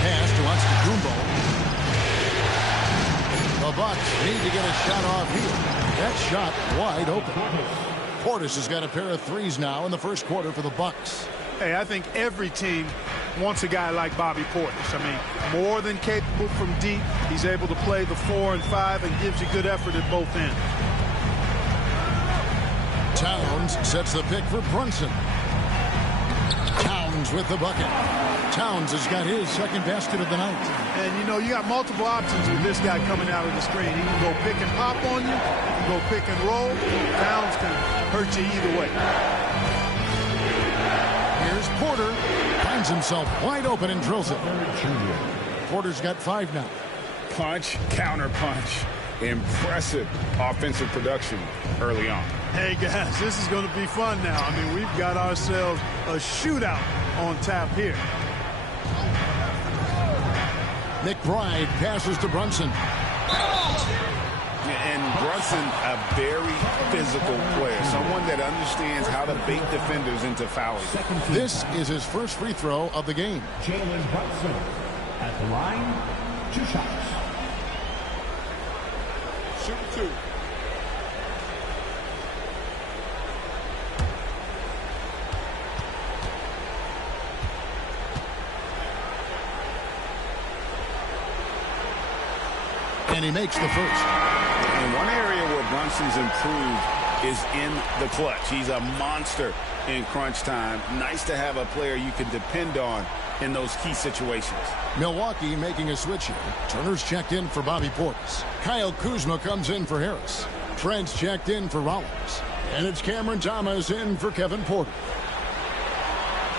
Pass to Antetokounmpo. The Bucks need to get a shot off here. That shot wide open. Portis has got a pair of threes now in the first quarter for the Bucks. Hey, I think every team wants a guy like Bobby Portis. I mean, more than capable from deep. He's able to play the 4 and 5 and gives you good effort at both ends. Towns sets the pick for Brunson. Towns with the bucket. Towns has got his second basket of the night. And, you know, you got multiple options with this guy coming out of the screen. He can go pick and pop on you. He can go pick and roll. Towns can hurt you either way. Here's Porter. Finds himself wide open and drills it. Porter's got 5 now. Punch, counter punch. Impressive offensive production early on. Hey, guys, this is going to be fun now. I mean, we've got ourselves a shootout on tap here. McBride passes to Brunson. And Brunson, a very physical player, someone that understands how to bait defenders into fouling. This is his first free throw of the game. Jalen Brunson at the line, 2 shots. Shoot 2. And he makes the first. And one area where Brunson's improved is in the clutch. He's a monster in crunch time. Nice to have a player you can depend on in those key situations. Milwaukee making a switch here. Turner's checked in for Bobby Portis. Kyle Kuzma comes in for Harris. Trent's checked in for Rollins. And it's Cameron Thomas in for Kevin Porter.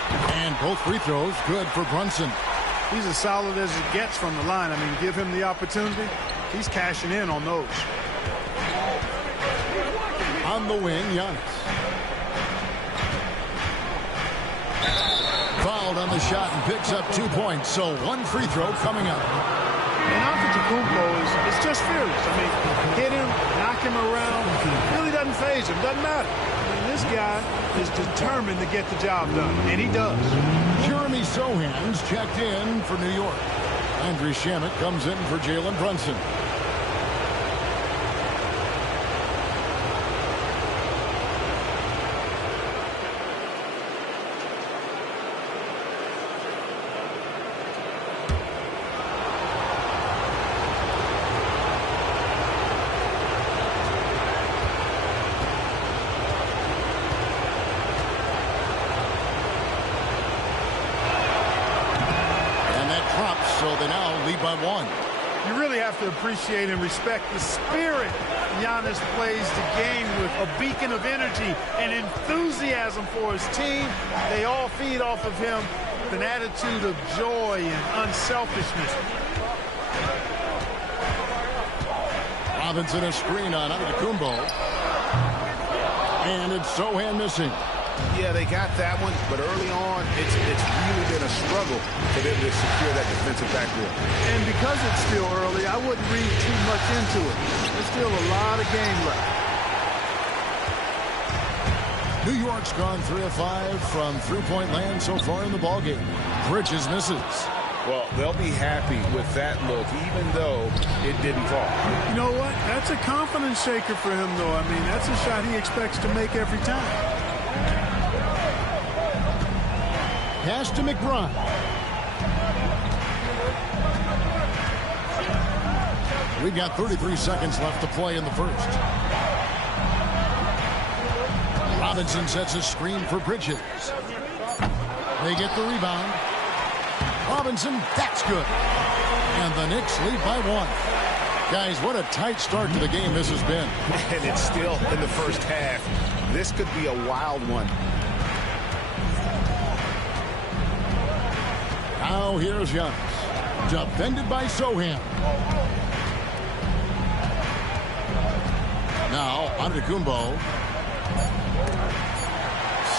And both free throws good for Brunson. He's as solid as it gets from the line. I mean, give him the opportunity. He's cashing in on those. On the wing, Giannis. Fouled on the shot and picks up 2 points. So 1 free throw coming up. And Antetokounmpo is just fearless. I mean, hit him, knock him around. Really doesn't faze him. Doesn't matter. I mean, this guy is determined to get the job done, and he does. Jeremy Sohan's checked in for New York. Andrew Shamet comes in for Jalen Brunson. So they now lead by 1. You really have to appreciate and respect the spirit Giannis plays the game with. A beacon of energy and enthusiasm for his team. They all feed off of him with an attitude of joy and unselfishness. Robinson a screen on Antetokounmpo. And it's Sohan missing. Yeah, they got that one, but early on, it's really been a struggle for them to secure that defensive backboard. And because it's still early, I wouldn't read too much into it. There's still a lot of game left. New York's gone 3 of 5 from three-point land so far in the ballgame. Bridges misses. Well, they'll be happy with that look, even though it didn't fall. You know what? That's a confidence shaker for him, though. I mean, that's a shot he expects to make every time. Pass to McBride. We've got 33 seconds left to play in the first. Robinson sets a screen for Bridges. They get the rebound. Robinson, that's good. And the Knicks lead by 1. Guys, what a tight start to the game this has been. And it's still in the first half. This could be a wild one. Now here's Giannis. Defended by Sohan. Now Antetokounmpo.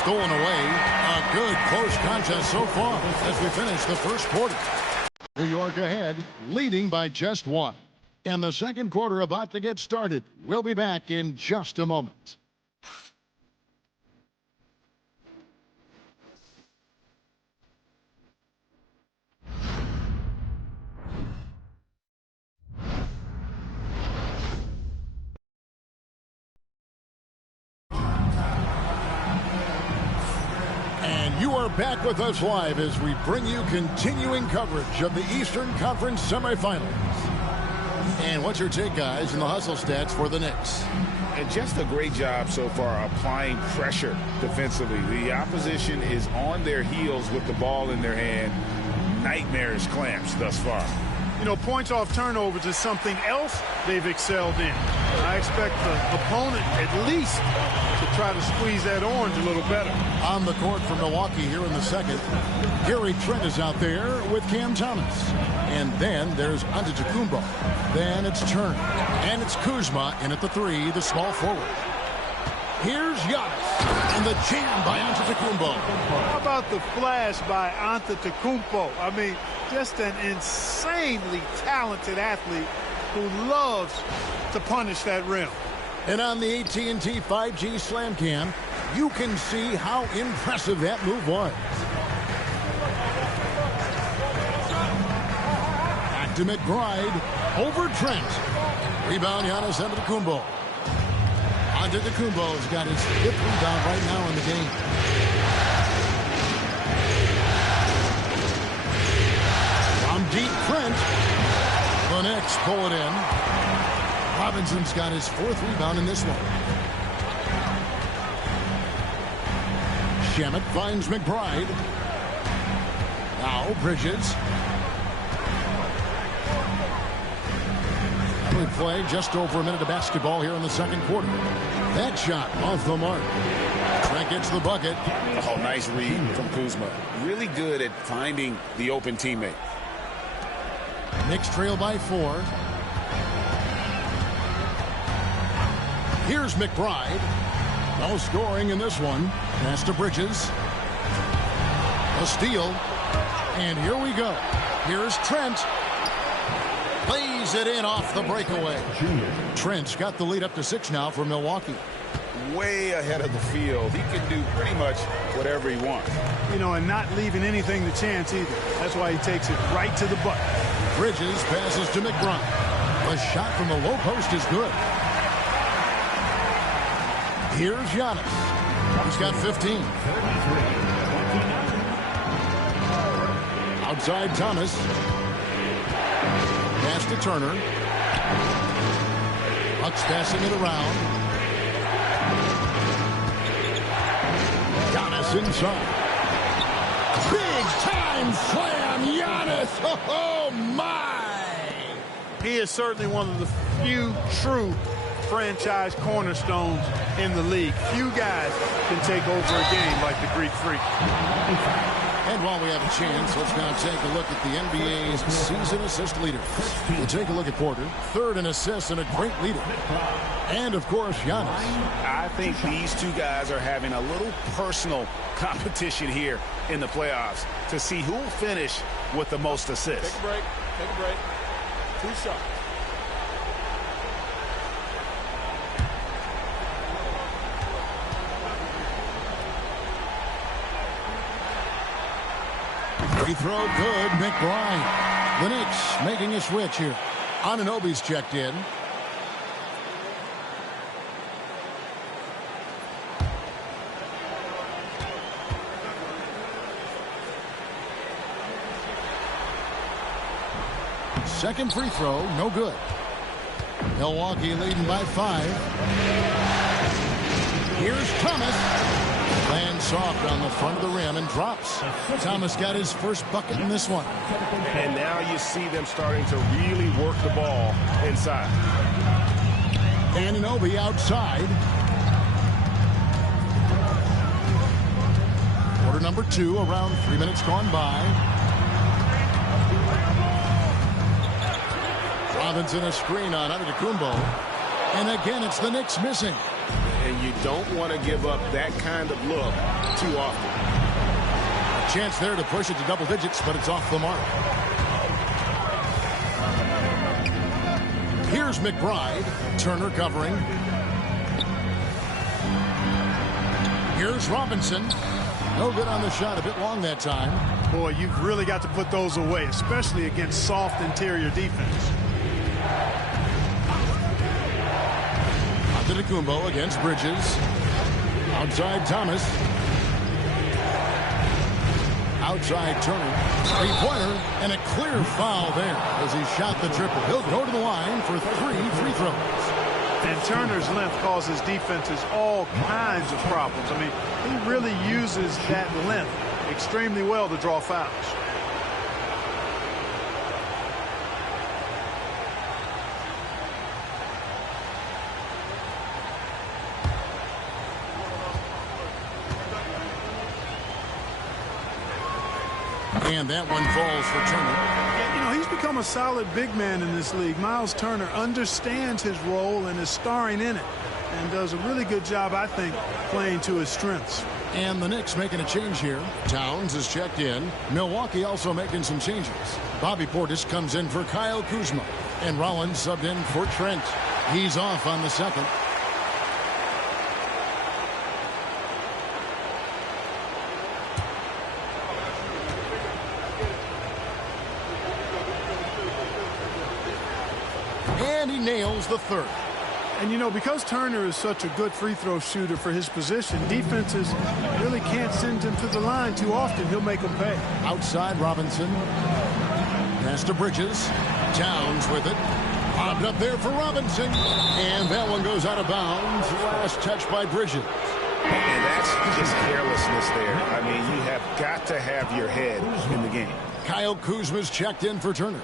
stolen away. A good close contest so far as we finish the first quarter. New York ahead, leading by just one. And the second quarter about to get started. We'll be back in just a moment. You are back with us live as we bring you continuing coverage of the Eastern Conference semifinals. And what's your take, guys, in the hustle stats for the Knicks? And just a great job so far applying pressure defensively. The opposition is on their heels with the ball in their hand. Nightmarish clamps thus far. You know, points off turnovers is something else they've excelled in. I expect the opponent at least to try to squeeze that orange a little better. On the court for Milwaukee here in the second, Gary Trent is out there with Cam Thomas. And then there's Antetokounmpo. Then it's Turner. And it's Kuzma in at the three, the small forward. Here's Giannis. And the jam by Antetokounmpo. How about the flash by Antetokounmpo? I mean, just an insanely talented athlete who loves to punish that rim. And on the AT&T 5G Slam Cam, you can see how impressive that move was. Back to McBride, over Trent. Rebound, Giannis Antetokounmpo. Antetokounmpo's got his 5th rebound right now in the game. From deep, Trent. The Knicks pull it in. Robinson's got his 4th rebound in this one. Shamet finds McBride. Now Bridges. We play just over a minute of basketball here in the second quarter. That shot off the mark. Trent gets the bucket. Oh, nice read from Kuzma. Really good at finding the open teammate. Knicks trail by 4. Here's McBride. No scoring in this one. Pass to Bridges. A steal. And here we go. Here's Trent. Lays it in off the breakaway. Trent's got the lead up to 6 now for Milwaukee. Way ahead of the field. He can do pretty much whatever he wants. You know, and not leaving anything to chance either. That's why he takes it right to the bucket. Bridges passes to McBride. The shot from the low post is good. Here's Giannis. He's got 15. Outside Thomas. Pass to Turner. Bucks passing it around. Giannis inside. Big time slam, Giannis. Oh my! He is certainly one of the few true franchise cornerstones in the league. Few guys can take over a game like the Greek Freak. And while we have a chance, let's now take a look at the NBA's season assist leaders. We'll take a look at Porter, 3rd in assists and a great leader. And, of course, Giannis. I think these two guys are having a little personal competition here in the playoffs to see who will finish with the most assists. Take a break. Take a break. 2 shots. Free throw good, McBride. The Knicks making a switch here. Anunoby's checked in. Second free throw, no good. Milwaukee leading by 5. Here's Thomas. Lands soft on the front of the rim and drops. Thomas got his first bucket in this one. And now you see them starting to really work the ball inside. Anunoby outside. Quarter number 2, around 3 minutes gone by. Robinson a screen on Antetokounmpo. And again, it's the Knicks missing. and you don't want to give up that kind of look too often. A chance there to push it to double digits, but it's off the mark. Here's McBride. Turner covering. Here's Robinson. No good on the shot. A bit long that time. Boy, you've really got to put those away, especially against soft interior defense. Antetokounmpo against Bridges. Outside Thomas. Outside Turner. Three-pointer and a clear foul there as he shot the triple. He'll go to the line for 3 free throws. And Turner's length causes defenses all kinds of problems. I mean, he really uses that length extremely well to draw fouls. And that one falls for Turner. You know, he's become a solid big man in this league. Miles Turner understands his role and is starring in it and does a really good job, I think, playing to his strengths. And the Knicks making a change here. Towns is checked in. Milwaukee also making some changes. Bobby Portis comes in for Kyle Kuzma. And Rollins subbed in for Trent. He's off on the second. And he nails the third. And, you know, because Turner is such a good free throw shooter for his position, defenses really can't send him to the line too often. He'll make them pay. Outside Robinson. Pass to Bridges. Towns with it. Popped up there for Robinson. And that one goes out of bounds. Last touch by Bridges. And that's just carelessness there. I mean, you have got to have your head in the game. Kyle Kuzma's checked in for Turner.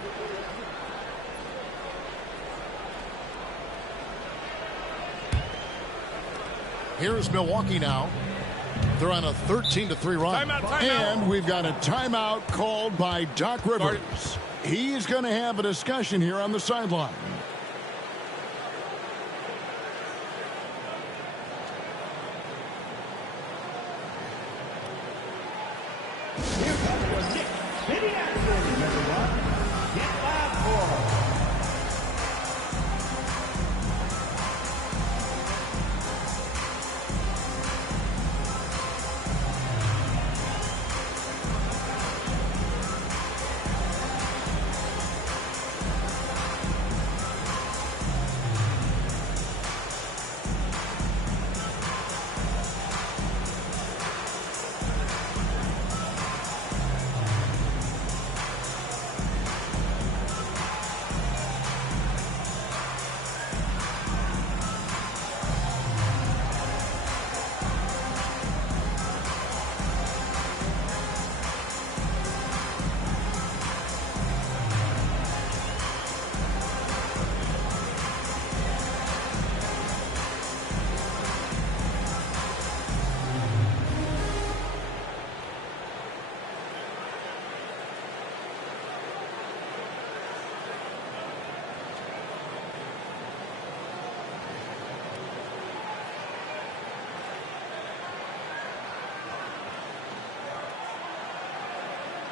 Here's Milwaukee now. They're on a 13-3 run. Timeout. And we've got a timeout called by Doc Rivers. He's going to have a discussion here on the sideline. Here comes your Knicks. City action, everyone. Get loud for them.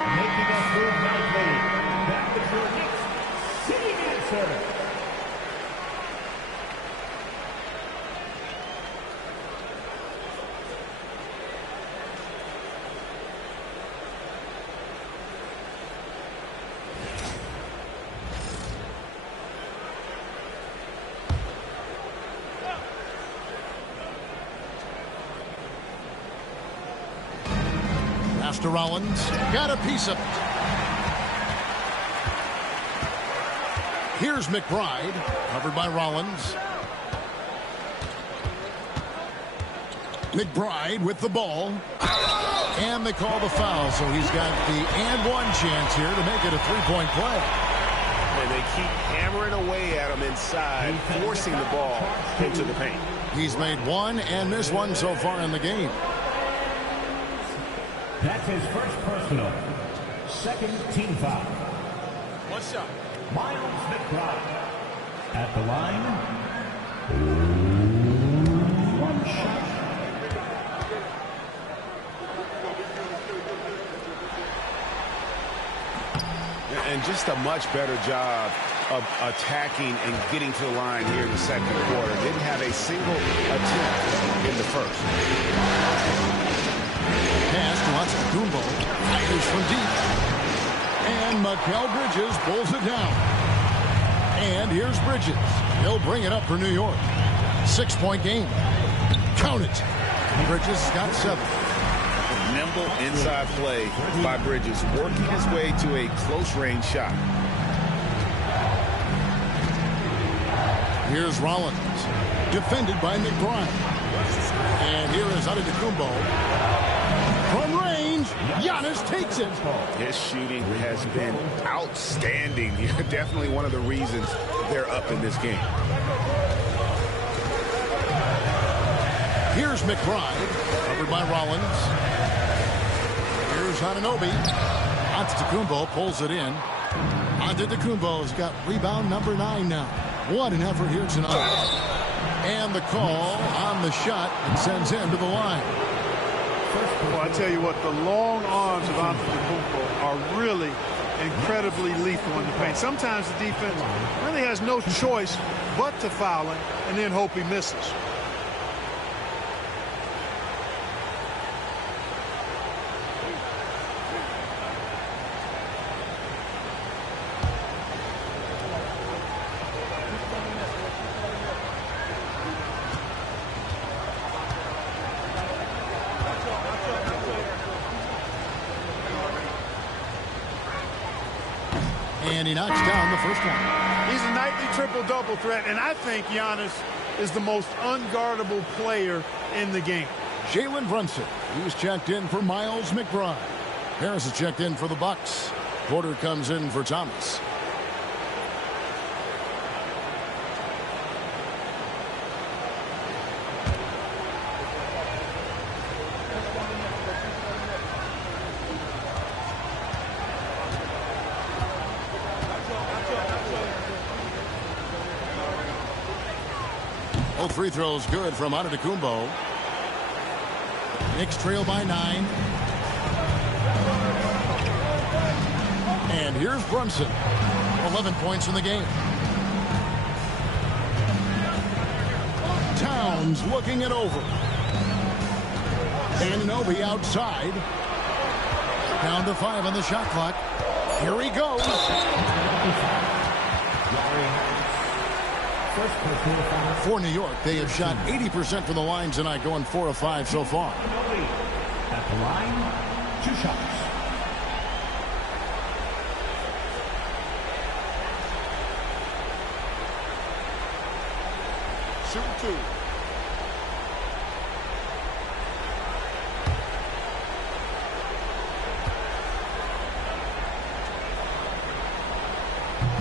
Making us move nicely. Back with your Knicks City answer. To Rollins, got a piece of it. Here's McBride, covered by Rollins. McBride with the ball. And they call the foul, so he's got the and one chance here to make it a three-point play. And they keep hammering away at him inside, forcing the ball into the paint. He's made one and missed one so far in the game. That's his first personal. Second team foul. One shot. Miles McBride at the line. One And just a much better job of attacking and getting to the line here in the second quarter. Didn't have a single attempt in the first. Pass to Antetokounmpo. Fires from deep. And Mikal Bridges pulls it down. And here's Bridges. He'll bring it up for New York. 6-point game. Count it. Bridges has got 7. Nimble inside play by Bridges, working his way to a close-range shot. Here's Rollins, defended by McBride. And here is Antetokounmpo. From range, Giannis takes it. His shooting has been outstanding. Definitely one of the reasons they're up in this game. Here's McBride, covered by Rollins. Here's Anunoby. Antetokounmpo pulls it in. Antetokounmpo's got rebound number 9 now. What an effort here tonight. And the call on the shot and sends him to the line. Well, I tell you what, the long arms of Antetokounmpo are really incredibly lethal in the paint. Sometimes the defense really has no choice but to foul him and then hope he misses. And he knocks down the first one. He's a nightly triple-double threat, and I think Giannis is the most unguardable player in the game. Jalen Brunson, he's checked in for Miles McBride. Harris is checked in for the Bucks. Porter comes in for Thomas. Both free throws good from Antetokounmpo. Knicks trail by 9. And here's Brunson. 11 points in the game. Towns looking it over. Anunoby outside. Down to 5 on the shot clock. Here he goes. For New York, they have shot 80% from the line tonight, going 4 of 5 so far. At the line, 2 shots. Shoot 2.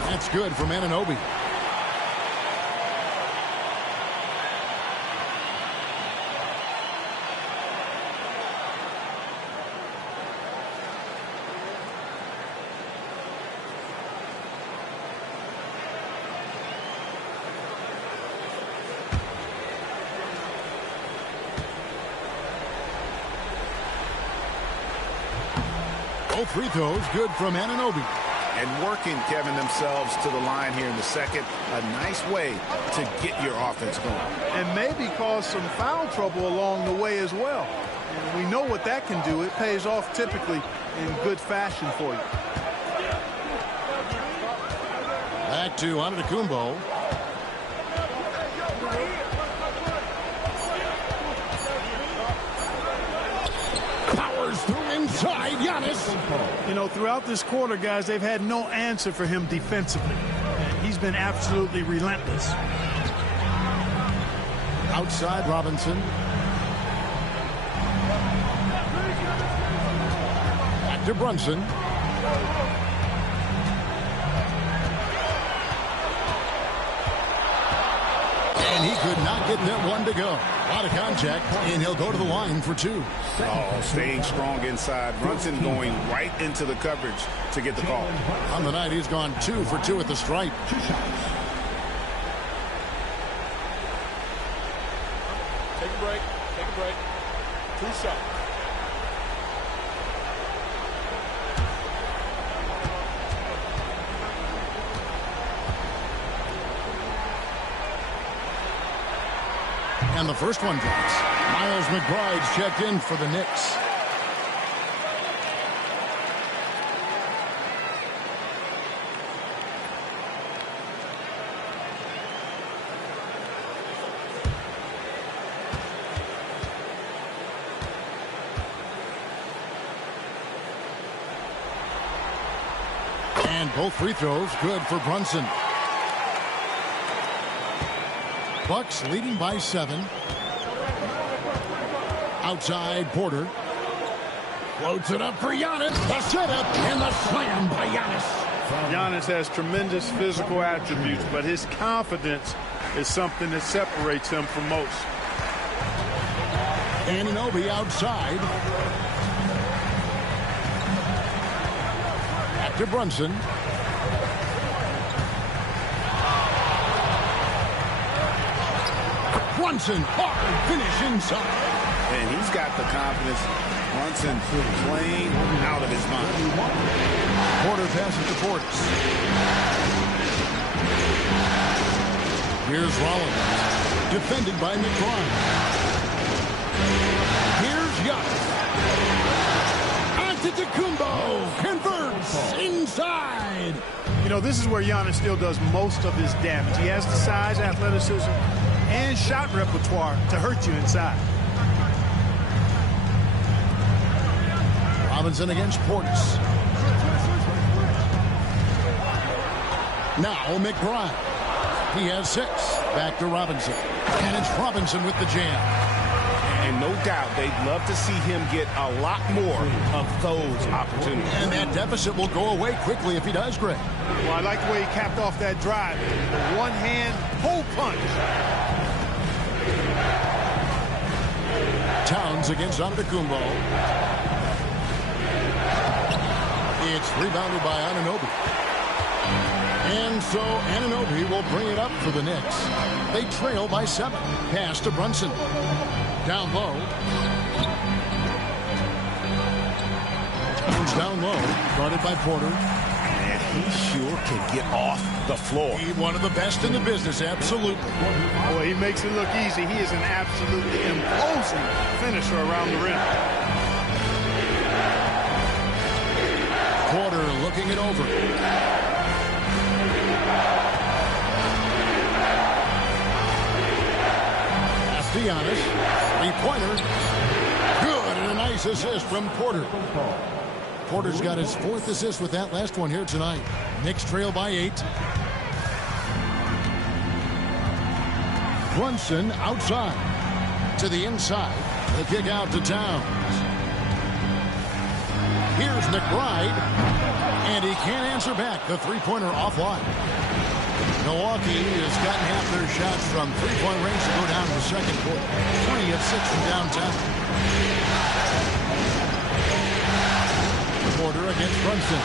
That's good from Anunoby. Both free throws good from Anunoby. And working, Kevin, themselves to the line here in the second. A nice way to get your offense going. And maybe cause some foul trouble along the way as well. And we know what that can do. It pays off typically in good fashion for you. Back to Antetokounmpo. Powers through inside. Giannis. You know, throughout this quarter, guys, they've had no answer for him defensively. And he's been absolutely relentless. Outside Robinson. Back to Brunson. And he could not get that one to go. A lot of contact, and he'll go to the line for 2. Oh, staying strong inside. Brunson going right into the coverage to get the call. On the night, he's gone 2 for 2 at the stripe. 2 shots. Take a break. Take a break. 2 shots. And the first one drops. Miles McBride's checked in for the Knicks. And both free throws good for Brunson. Bucks leading by 7. Outside Porter. Floats it up for Giannis. The setup and the slam by Giannis. Giannis has tremendous physical attributes, but his confidence is something that separates him from most. Anunoby outside. Back to Brunson. Brunson, hard finish inside. And he's got the confidence. Brunson playing out of his mind. Porter passes to Portis. Here's Rollins. Defended by McBride. Here's Giannis. Antetokounmpo converts inside. You know, this is where Giannis still does most of his damage. He has the size, athleticism, and shot repertoire to hurt you inside. Robinson against Portis. Now McBride. He has 6. Back to Robinson. And it's Robinson with the jam. And no doubt they'd love to see him get a lot more of those opportunities. And that deficit will go away quickly if he does, Greg. Well, I like the way he capped off that drive. The one-hand pull punch. Towns against Antetokounmpo. It's rebounded by Anunoby. And so Anunoby will bring it up for the Knicks. They trail by 7. Pass to Brunson. Down low. Towns down low. Guarded by Porter. And he sure can get off the floor. He's one of the best in the business, absolutely. Boy, he makes it look easy. He is an absolutely imposing finisher around the rim. Porter looking it over. Giannis, 3-pointer. Good, and a nice assist from Porter. Porter's got his 4th assist with that last one here tonight. Knicks trail by 8. Brunson outside. To the inside. The kick out to Towns. Here's McBride. And he can't answer back. The 3-pointer offline. Milwaukee has gotten half their shots from 3-point range to go down in the second quarter. 20 of 6 from downtown. Porter against Brunson.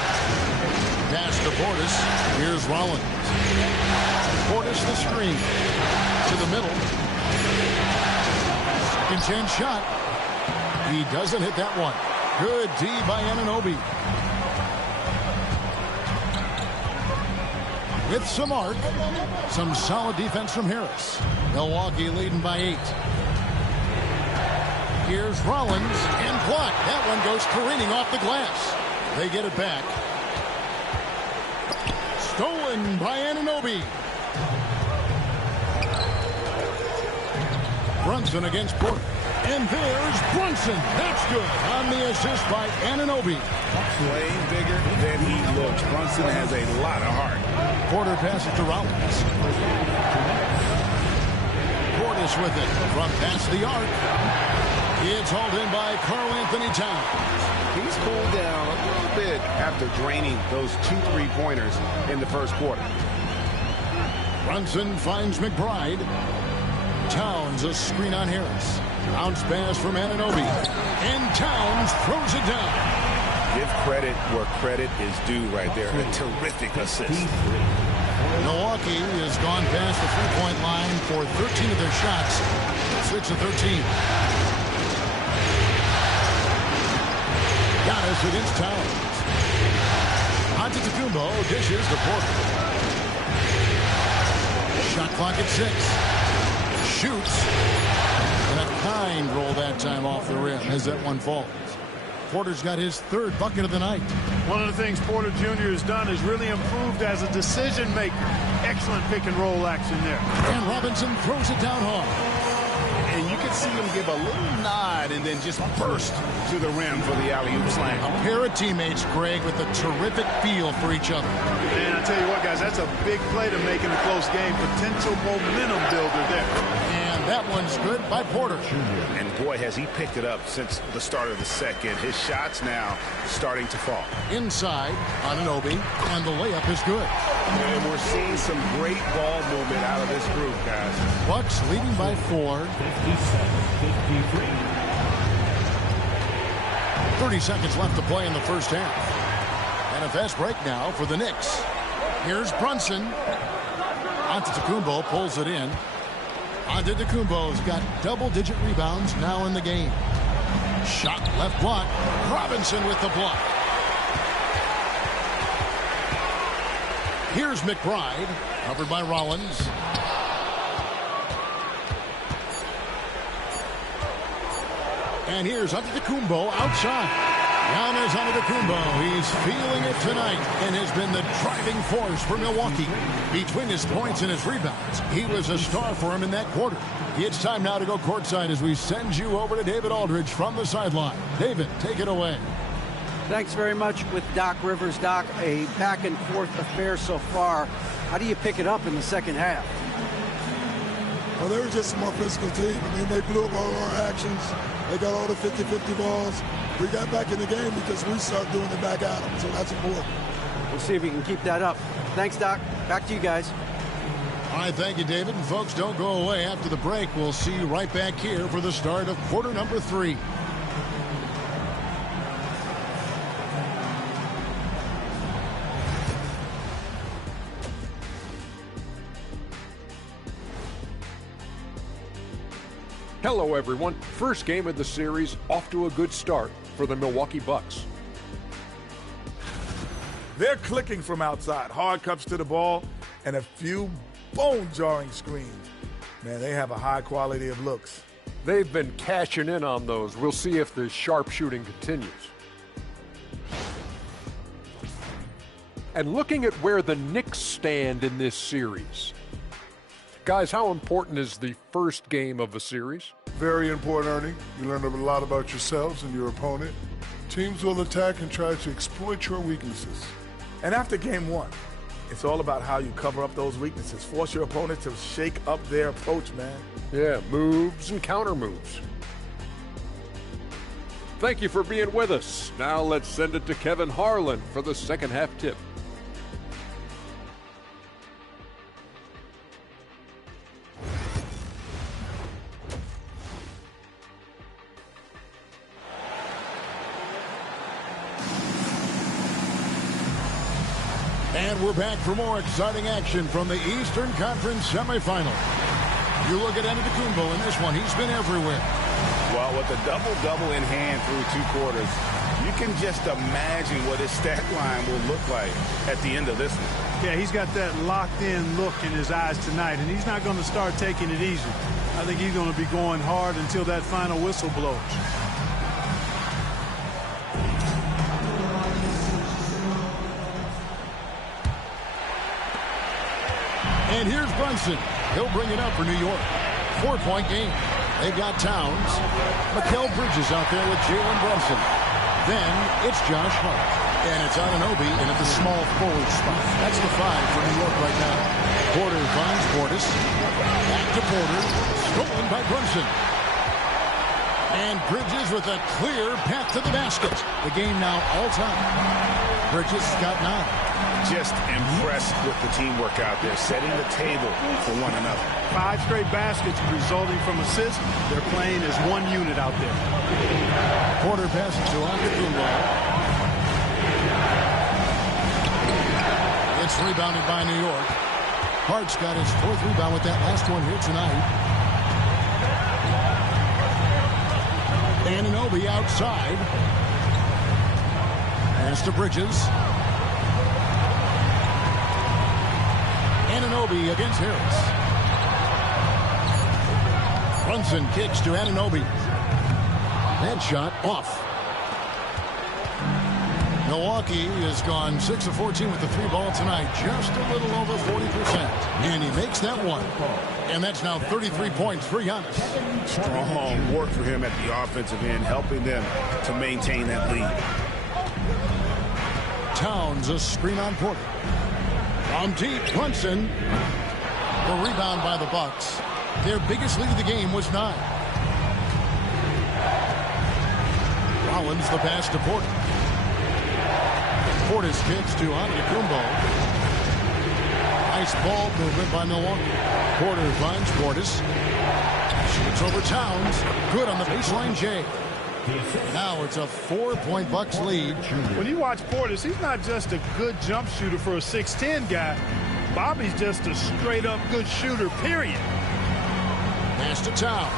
Pass to Portis. Here's Rollins. Portis the screen. To the middle. Second chance shot. He doesn't hit that one. Good D by Anunoby. With some arc, some solid defense from Harris. Milwaukee leading by 8. Here's Rollins and blocked. That one goes careening off the glass. They get it back. Stolen by Anunoby. Brunson against Porter. And there's Brunson. That's good on the assist by Anunoby. Playing bigger than he looks. Brunson has a lot of heart. Porter passes to Rollins. Portis with it from past the arc. It's hauled in by Karl Anthony Towns. He's cooled down a little bit after draining those 2 3-pointers in the first quarter. Brunson finds McBride. Towns a screen on Harris. Bounce pass from Anunoby. And Towns throws it down. Give credit where credit is due right there. A terrific assist. Milwaukee has gone past the 3-point line for 13 of their shots. 6 of 13. Giannis against Towns. Antetokounmpo dishes to Porter. Shot clock at 6. Shoots. kind roll that time off the rim as that one falls. Porter's got his third bucket of the night. One of the things Porter Jr. has done is really improved as a decision maker. Excellent pick and roll action there. And Robinson throws it down hard. And you can see him give a little nod and then just burst to the rim for the alley-oop slam. A pair of teammates, Greg, with a terrific feel for each other. Man, I tell you what, guys, that's a big play to make in a close game. Potential momentum builder there. And that one's good by Porter. And boy, has he picked it up since the start of the second. His shots now starting to fall. Inside, Anunoby, and the layup is good. And we're seeing some great ball movement out of this group, guys. Bucks leading by 4. 57-53. 30 seconds left to play in the first half. And a fast break now for the Knicks. Here's Brunson. Antetokounmpo pulls it in. Antetokounmpo's got double-digit rebounds now in the game. Shot left block. Robinson with the block. Here's McBride, covered by Rollins. And here's Antetokounmpo outside. Giannis Antetokounmpo, he's feeling it tonight and has been the driving force for Milwaukee. Between his points and his rebounds, he was a star for him in that quarter. It's time now to go courtside as we send you over to David Aldridge from the sideline. David, take it away. Thanks very much with Doc Rivers. Doc, a back-and-forth affair so far. How do you pick it up in the second half? Well, they were just a more physical team. I mean, they blew up all our actions. They got all the 50-50 balls. We got back in the game because we started doing it back at them, so that's important. We'll see if we can keep that up. Thanks, Doc. Back to you guys. All right, thank you, David. And folks, don't go away. After the break, we'll see you right back here for the start of quarter number 3. Hello, everyone. First game of the series, off to a good start for the Milwaukee Bucks. They're clicking from outside. Hard cuts to the ball and a few bone-jarring screens. Man, they have a high quality of looks. They've been cashing in on those. We'll see if the sharp shooting continues. And looking at where the Knicks stand in this series. Guys, how important is the first game of a series? Very important, Ernie. You learn a lot about yourselves and your opponent. Teams will attack and try to exploit your weaknesses. And after game 1, it's all about how you cover up those weaknesses. Force your opponent to shake up their approach, man. Yeah, moves and counter moves. Thank you for being with us. Now let's send it to Kevin Harlan for the second half tip. And we're back for more exciting action from the Eastern Conference semifinal. You look at Antetokounmpo in this one. He's been everywhere. Well, with a double-double in hand through 2 quarters, you can just imagine what his stat line will look like at the end of this one. Yeah, he's got that locked-in look in his eyes tonight, and he's not going to start taking it easy. I think he's going to be going hard until that final whistle blows. And here's Brunson. He'll bring it up for New York. 4-point game. They've got Towns. Mikal Bridges out there with Jalen Brunson. Then it's Josh Hart. And it's Anunoby in at the small forward spot. That's the 5 for New York right now. Porter finds Portis. Back to Porter. Stolen by Brunson. And Bridges with a clear path to the basket. The game now all time. Bridges got 9. Just impressed with the teamwork out there, setting the table for one another. 5 straight baskets resulting from assists. They're playing as one unit out there. Porter passes to Antetokounmpo. It's rebounded by New York. Hart's got his 4th rebound with that last one here tonight. Anunoby outside. Pass to Bridges. Anunoby against Harris. Brunson kicks to Anunoby. That shot off. Milwaukee has gone 6 of 14 with the 3-ball tonight. Just a little over 40%. And he makes that one. And that's now 33 points for Giannis. Strong work for him at the offensive end, helping them to maintain that lead. Towns, a screen on Porter. From deep, Brunson. The rebound by the Bucks. Their biggest lead of the game was 9. Rollins the pass to Porter. Portis kicks to Antetokounmpo. Nice ball movement by Milwaukee. Porter finds Portis. Shoots over Towns. Good on the baseline J. Now it's a 4-point Bucks lead. When you watch Portis, he's not just a good jump shooter for a 6'10 guy. Bobby's just a straight-up good shooter, period. Pass to Towns.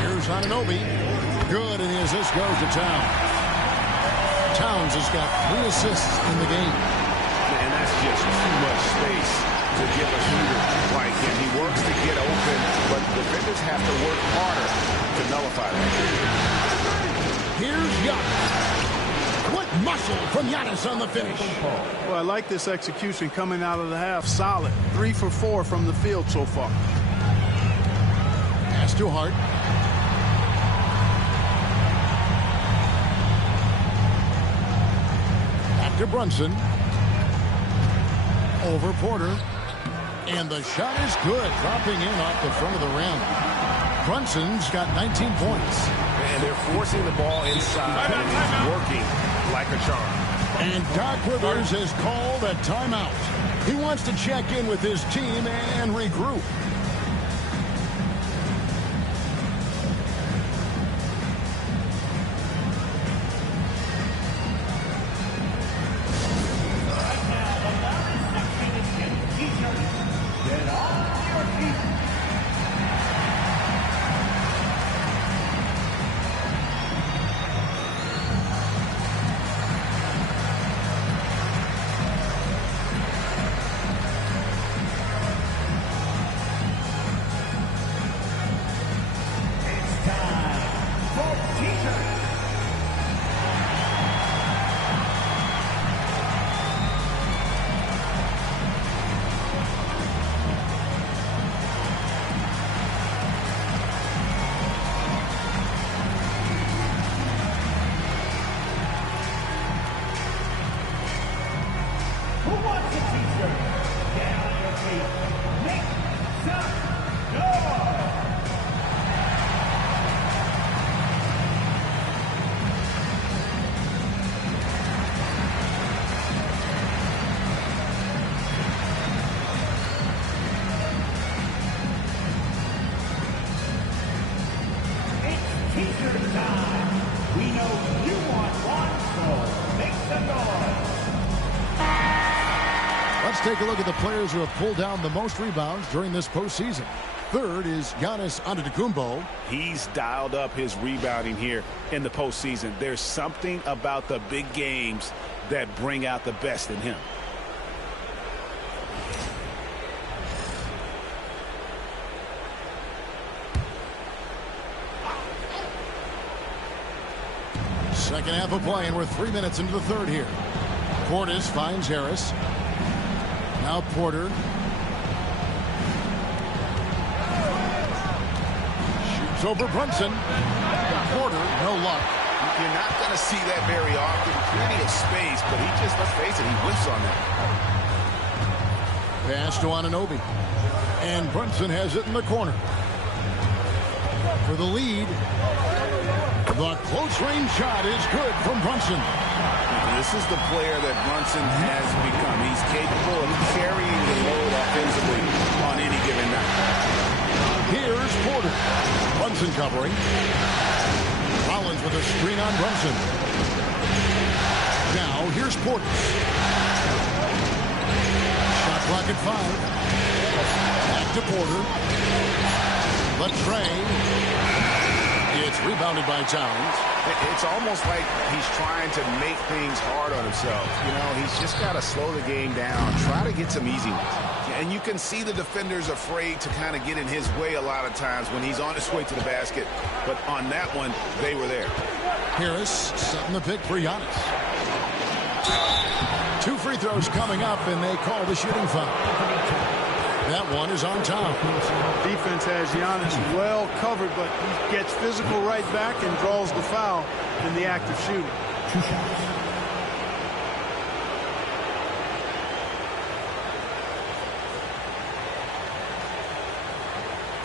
Here's Anunoby. Good, and the assist goes to Towns. Towns has got 3 assists in the game. And that's just too much space to give a shooter like him. He works to get open, but defenders have to work harder to nullify that. Here's Giannis. Quick muscle from Giannis on the finish. Well, I like this execution coming out of the half. Solid. 3 for 4 from the field so far. Pass to Hart. To Brunson. Over Porter. And the shot is good. Dropping in off the front of the rim. Brunson's got 19 points. And they're forcing the ball inside. It's working like a charm. And Doc Rivers has called a timeout. He wants to check in with his team and regroup. Let's take a look at the players who have pulled down the most rebounds during this postseason. Third is Giannis Antetokounmpo. He's dialed up his rebounding here in the postseason. There's something about the big games that bring out the best in him. Second half of play, and we're 3 minutes into the third here. Portis finds Harris. Now Porter. Shoots over Brunson. Porter, no luck. You're not going to see that very often. Plenty of space, but he just, let's face it, he whiffs on that. Pass to Anunoby. And Brunson has it in the corner. For the lead. The close-range shot is good from Brunson. This is the player that Brunson has become. He's capable of carrying the load offensively on any given night. Here's Porter. Brunson covering. Rollins with a screen on Brunson. Now here's Porter. Shot clock at 5. Back to Porter. The tray. It's rebounded by Towns. It's almost like he's trying to make things hard on himself. You know, he's just got to slow the game down, try to get some easy ones. And you can see the defenders afraid to kind of get in his way a lot of times when he's on his way to the basket. But on that one, they were there. Harris setting the pick for Giannis. 2 free throws coming up, and they call the shooting foul. That one is on Towns. Defense has Giannis well covered, but he gets physical right back and draws the foul in the act of shooting. 2 shots.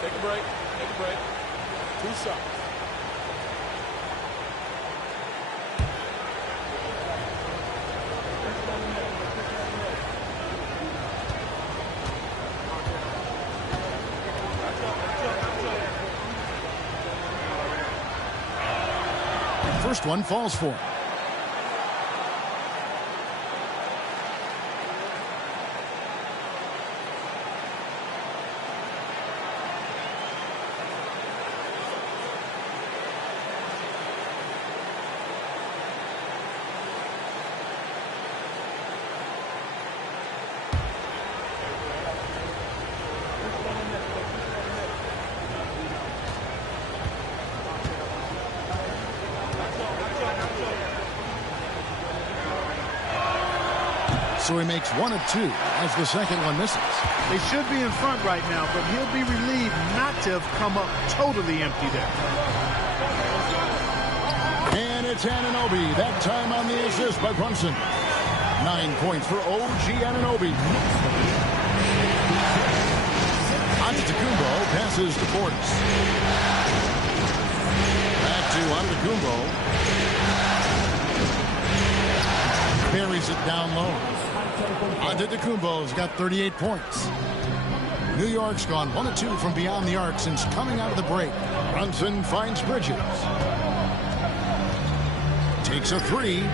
Take a break. Take a break. 2 shots. First one falls for him. So he makes 1 of 2 as the second one misses. They should be in front right now, but he'll be relieved not to have come up totally empty there. And it's Anunoby, that time on the assist by Brunson. 9 points for OG Anunoby. Antetokounmpo passes to Portis. Back to Antetokounmpo. Buries it down low. Antetokounmpo's got 38 points. New York's gone 1 of 2 from beyond the arc since coming out of the break. Brunson finds Bridges. Takes a 3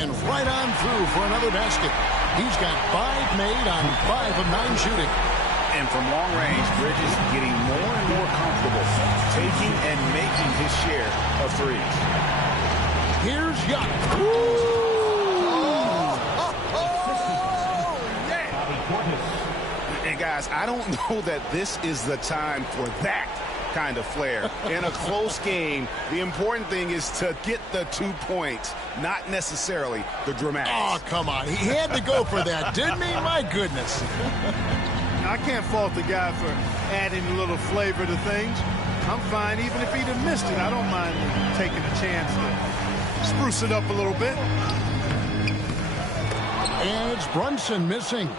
and right on through for another basket. He's got 5 made on 5 of 9 shooting. And from long range, Bridges getting more and more comfortable taking and making his share of threes. Here's Giannis. And guys, I don't know that this is the time for that kind of flair. In a close game, the important thing is to get the 2 points, not necessarily the dramatics. Oh, come on. He had to go for that, didn't he? My goodness. I can't fault the guy for adding a little flavor to things. I'm fine even if he'd have missed it. I don't mind taking a chance to spruce it up a little bit. And it's Brunson missing.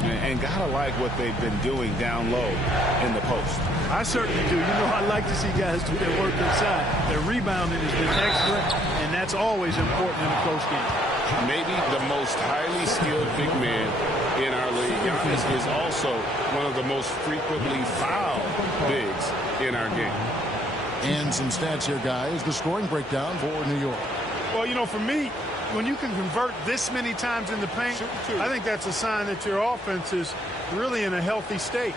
And gotta like what they've been doing down low in the post. I certainly do. You know, I like to see guys do their work inside. Their rebounding has been excellent, and that's always important in a close game. Maybe the most highly skilled big man in our league. Giannis is also one of the most frequently fouled bigs in our game. And some stats here, guys. The scoring breakdown for New York. Well, you know, for me, when you can convert this many times in the paint, I think that's a sign that your offense is really in a healthy state.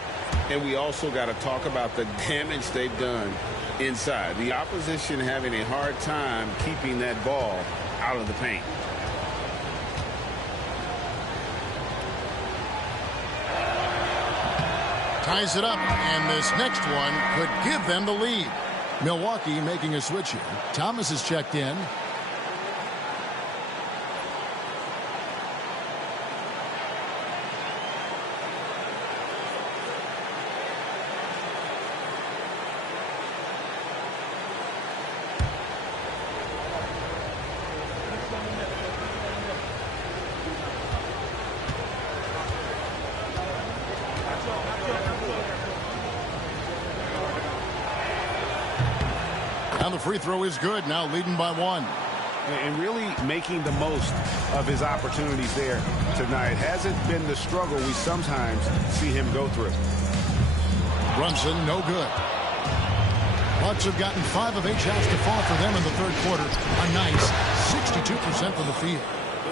And we also got to talk about the damage they've done inside. The opposition having a hard time keeping that ball out of the paint. Ties it up, and this next one could give them the lead. Milwaukee making a switch here. Thomas is checked in. Now the free throw is good, now leading by 1. And really making the most of his opportunities there tonight. Hasn't been the struggle we sometimes see him go through. Brunson, no good. Bucks have gotten 5 of 8 shots to fall for them in the third quarter. A nice 62% from the field.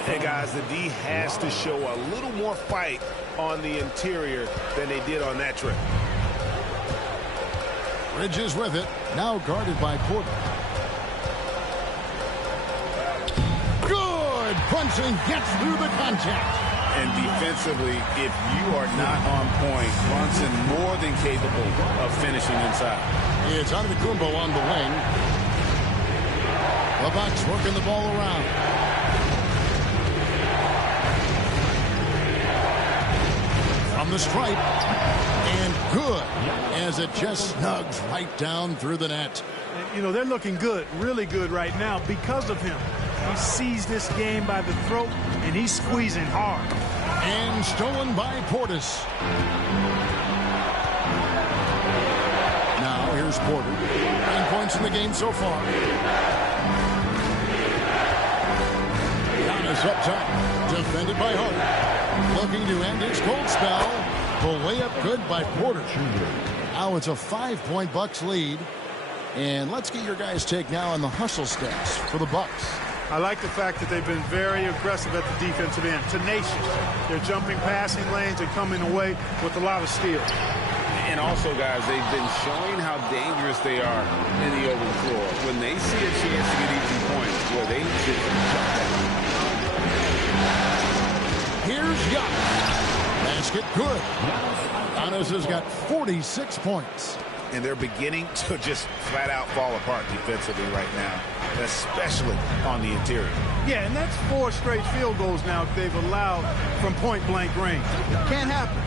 Hey, guys, the D has to show a little more fight on the interior than they did on that trip. Bridges with it, now guarded by Porter. Good! Brunson gets through the contact. And defensively, if you are not on point, Brunson more than capable of finishing inside. It's Antetokounmpo on the wing. The Bucks working the ball around. From the stripe. And good, as it just snugs right down through the net. And, you know, they're looking good, really good right now because of him. He sees this game by the throat, and he's squeezing hard. And stolen by Portis. Now, here's Porter. 9 points in the game so far. Giannis up top. Defended by Hart. Looking to end his cold spell. The layup good by Porter. Now it's a 5-point Bucks lead. And let's get your guys' take now on the hustle stats for the Bucks. I like the fact that they've been very aggressive at the defensive end. Tenacious. They're jumping passing lanes and coming away with a lot of steals. And also, guys, they've been showing how dangerous they are in the open floor. When they see a chance to get easy points, where they just jump at. Here's Giannis. Basket good. Giannis has got 46 points. And they're beginning to just flat out fall apart defensively right now, especially on the interior. Yeah, and that's 4 straight field goals now they've allowed from point-blank range. Can't happen.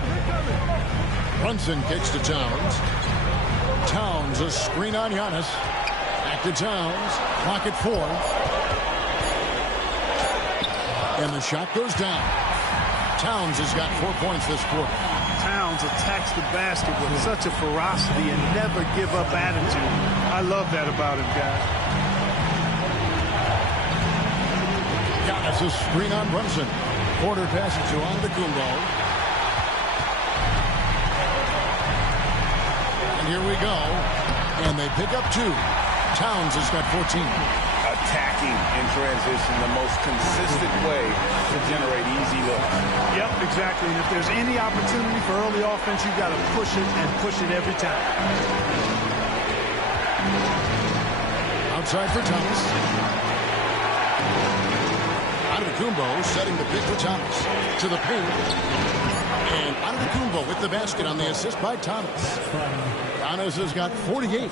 Brunson kicks to Towns. Towns, a screen on Giannis. Back to Towns. Clock at 4. And the shot goes down. Towns has got 4 points this quarter. Towns attacks the basket with such a ferocity and never give up attitude. I love that about him, guys. Giannis a screen on Brunson. Porter passes to Antetokounmpo. And here we go. And they pick up 2. Towns has got 14. Attacking in transition, the most consistent way to generate easy looks. Yep, exactly. And if there's any opportunity for early offense, you've got to push it and push it every time. Outside for Thomas. Antetokounmpo setting the pick for Thomas. To the paint. And Antetokounmpo with the basket on the assist by Thomas. Giannis has got 48.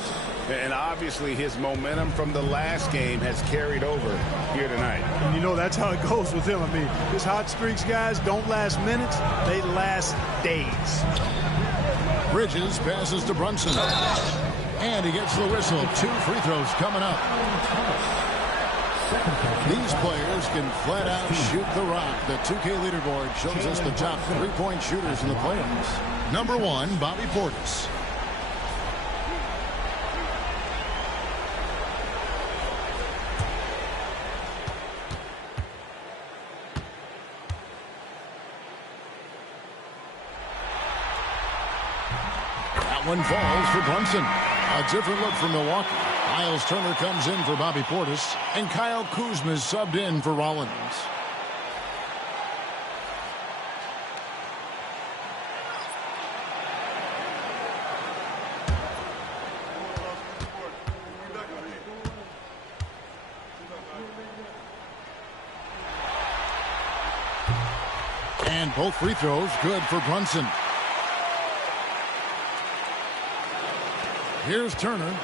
And obviously his momentum from the last game has carried over here tonight. And you know that's how it goes with him. I mean, his hot streaks, guys, don't last minutes. They last days. Bridges passes to Brunson. And he gets the whistle. 2 free throws coming up. These players can flat out shoot the rock. The 2K leaderboard shows us the top 3-point shooters in the playoffs. Number 1, Bobby Portis. That one falls for Brunson. A different look for Milwaukee. Miles Turner comes in for Bobby Portis, and Kyle Kuzma is subbed in for Rollins. And both free throws good for Brunson. Here's Turner.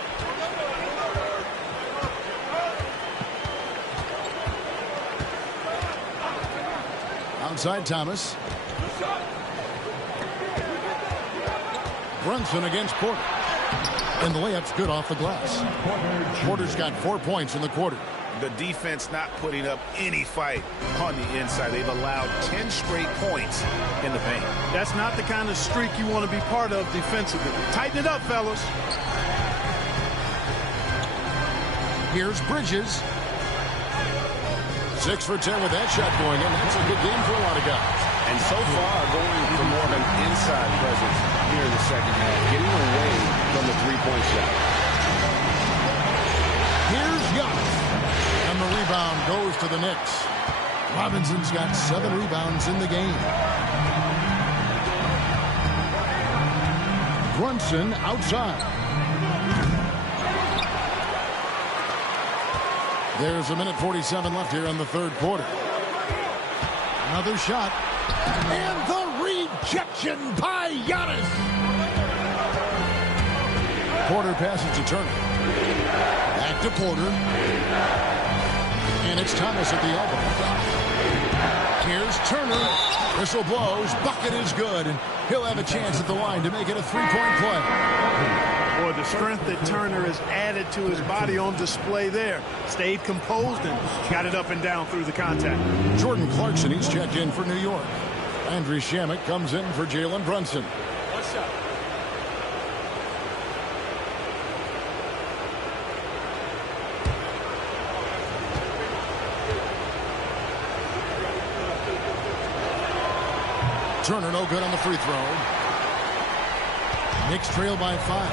Outside Thomas. Brunson against Porter. And the layup's good off the glass. Porter's got 4 points in the quarter. The defense not putting up any fight on the inside. They've allowed 10 straight points in the paint. That's not the kind of streak you want to be part of defensively. Tighten it up, fellas. Here's Bridges. 6 for 10 with that shot going in. That's a good game for a lot of guys. And so far, going for more of an inside presence here in the second half, getting away from the three-point shot. Here's Giannis. And the rebound goes to the Knicks. Robinson's got 7 rebounds in the game. Brunson outside. There's 1:47 left here in the third quarter. Another shot. And the rejection by Giannis. Porter passes to Turner. Back to Porter. And it's Thomas at the elbow. Here's Turner. Whistle blows. Bucket is good. And he'll have a chance at the line to make it a three-point play. Boy, the strength that Turner has added to his body on display there. Stayed composed and got it up and down through the contact. Jordan Clarkson, he's checked in for New York. Andrew Shamet comes in for Jalen Brunson. What's up? Turner no good on the free throw. Knicks trail by 5.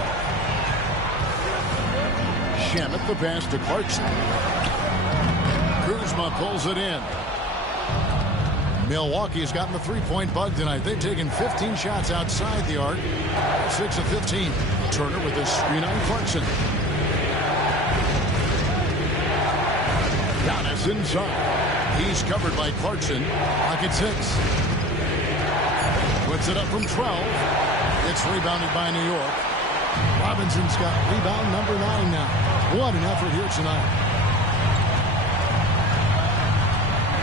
Shamet the pass to Clarkson. Kuzma pulls it in. Milwaukee has gotten the three-point bug tonight. They've taken 15 shots outside the arc. 6 of 15. Turner with a screen on Clarkson. Giannis inside. He's covered by Clarkson. Pocket 6. Puts it up from 12. It's rebounded by New York. Robinson's got rebound number 9 now. What an effort here tonight.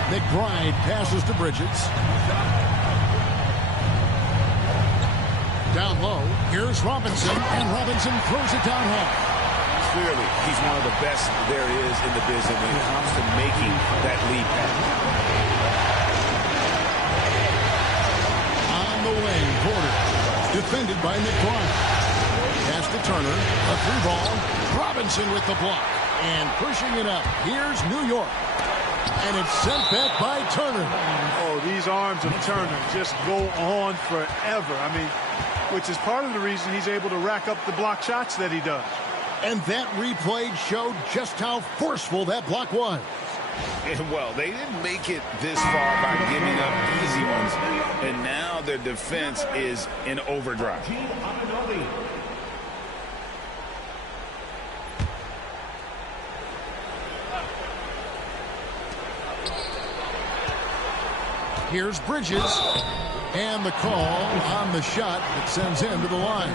McBride passes to Bridges. Down low. Here's Robinson, and Robinson throws it down hard. Clearly, he's one of the best there is in the business when it comes to making that lead pass. On the wing, Porter. Defended by McBride. Pass to Turner. A 3-ball. Robinson with the block. And pushing it up. Here's New York. And it's sent back by Turner. Oh, these arms of Turner just go on forever. I mean, which is part of the reason he's able to rack up the block shots that he does. And that replay showed just how forceful that block was. And, well, they didn't make it this far by giving up easy ones. And now their defense is in overdrive. Here's Bridges. And the call on the shot that sends him to the line.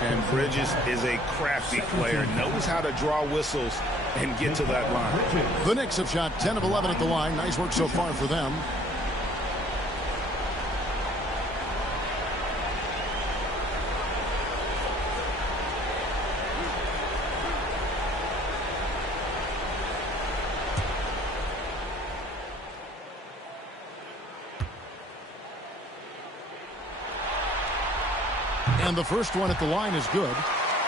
And Bridges is a crafty player. Knows how to draw whistles and get to that line. The Knicks have shot 10 of 11 at the line. Nice work so far for them. And the first one at the line is good.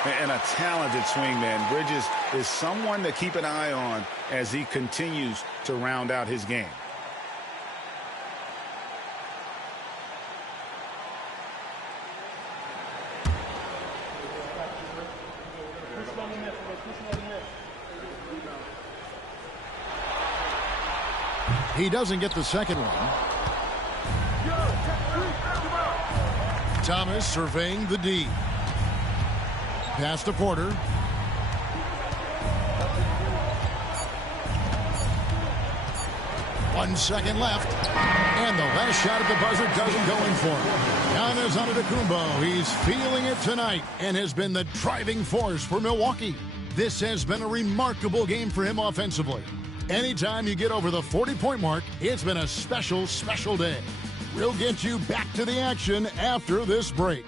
And a talented swingman. Bridges is someone to keep an eye on as he continues to round out his game. He doesn't get the second one. Thomas surveying the D. Pass to Porter. 1 second left. And the last shot at the buzzer doesn't go in for him. Giannis Antetokounmpo. He's feeling it tonight and has been the driving force for Milwaukee. This has been a remarkable game for him offensively. Anytime you get over the 40-point mark, it's been a special, special day. We'll get you back to the action after this break.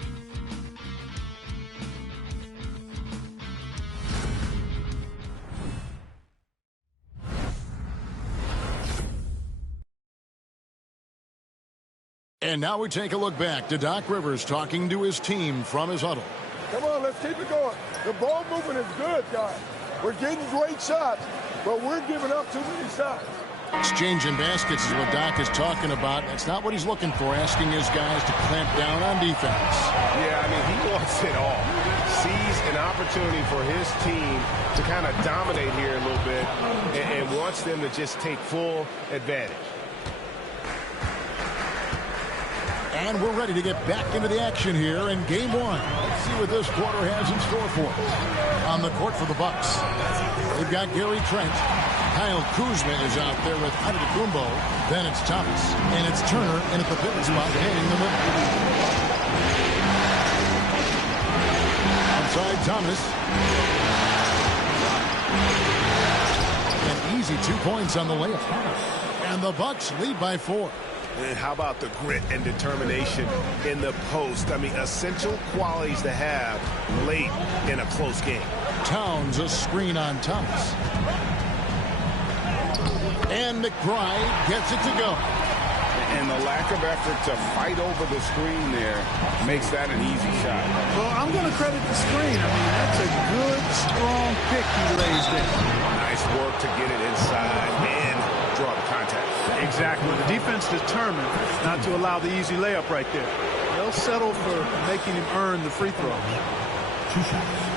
And now we take a look back to Doc Rivers talking to his team from his huddle. Come on, let's keep it going. The ball movement is good, guys. We're getting great shots, but we're giving up too many shots. Exchanging baskets is what Doc is talking about. That's not what he's looking for, asking his guys to clamp down on defense. Yeah, I mean, he wants it all. Sees an opportunity for his team to kind of dominate here a little bit and wants them to just take full advantage. And we're ready to get back into the action here in game one. Let's see what this quarter has in store for us. On the court for the Bucks, they've got Gary Trent. Kyle Kuzma is out there with Antetokounmpo. Then it's Thomas. And it's Turner in at the pivot spot, handing the middle. Outside Thomas. An easy 2 points on the layup. And the Bucks lead by 4. And how about the grit and determination in the post? I mean, essential qualities to have late in a close game. Towns a screen on Thomas. And McBride gets it to go. And the lack of effort to fight over the screen there makes that an easy shot. Well, I'm going to credit the screen. I mean, that's a good, strong pick he lays there. Nice work to get it inside and draw the contact. Exactly. The defense determined not to allow the easy layup right there. They'll settle for making him earn the free throws. 2 shots.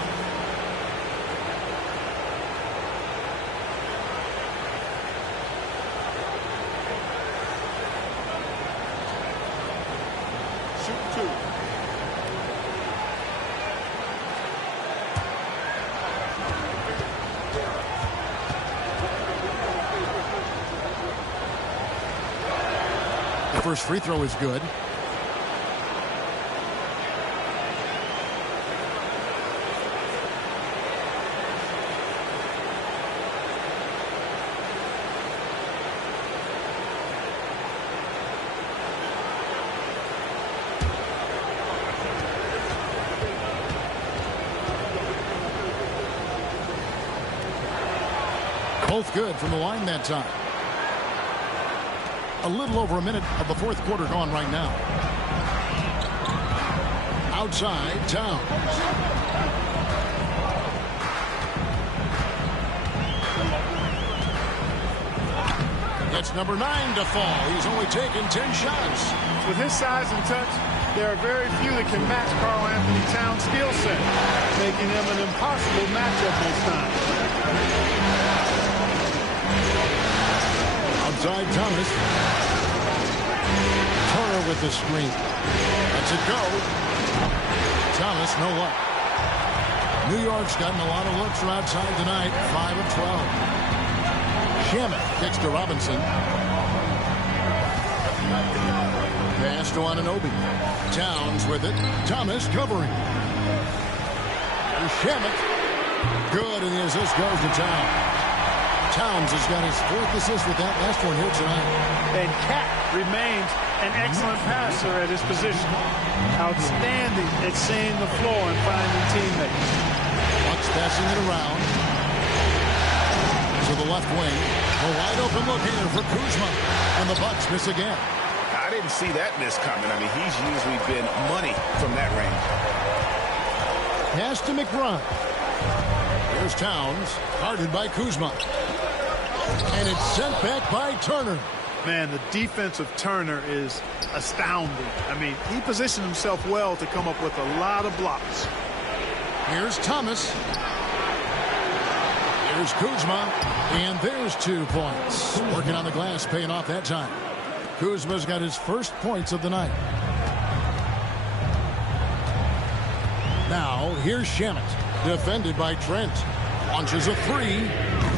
First free throw is good. Both good from the line that time. A little over a minute of the fourth quarter gone right now. Outside, Towns. That's number 9 to fall. He's only taken 10 shots. With his size and touch, there are very few that can match Karl-Anthony Towns' skill set, making him an impossible matchup most times. Outside Thomas. Turner with the screen. Lets it go. Thomas, no luck. New York's gotten a lot of looks from outside tonight. 5 of 12. Shamet kicks to Robinson. Pass to Anunoby. Towns with it. Thomas covering. There's Shamet. Good, and the assist goes to Towns. Towns has got his 4th assist with that last one here tonight. And Cat remains an excellent passer at his position. Outstanding at seeing the floor and finding teammates. Bucks passing it around to the left wing. A wide open look here for Kuzma. And the Bucks miss again. I didn't see that miss coming. I mean, he's usually been money from that range. Pass to McBride. Here's Towns, guarded by Kuzma. And it's sent back by Turner. Man, the defense of Turner is astounding. I mean, he positioned himself well to come up with a lot of blocks. Here's Thomas. Here's Kuzma. And there's 2 points. Working on the glass, paying off that time. Kuzma's got his first points of the night. Now, here's Shamet. Defended by Trent. Launches a 3.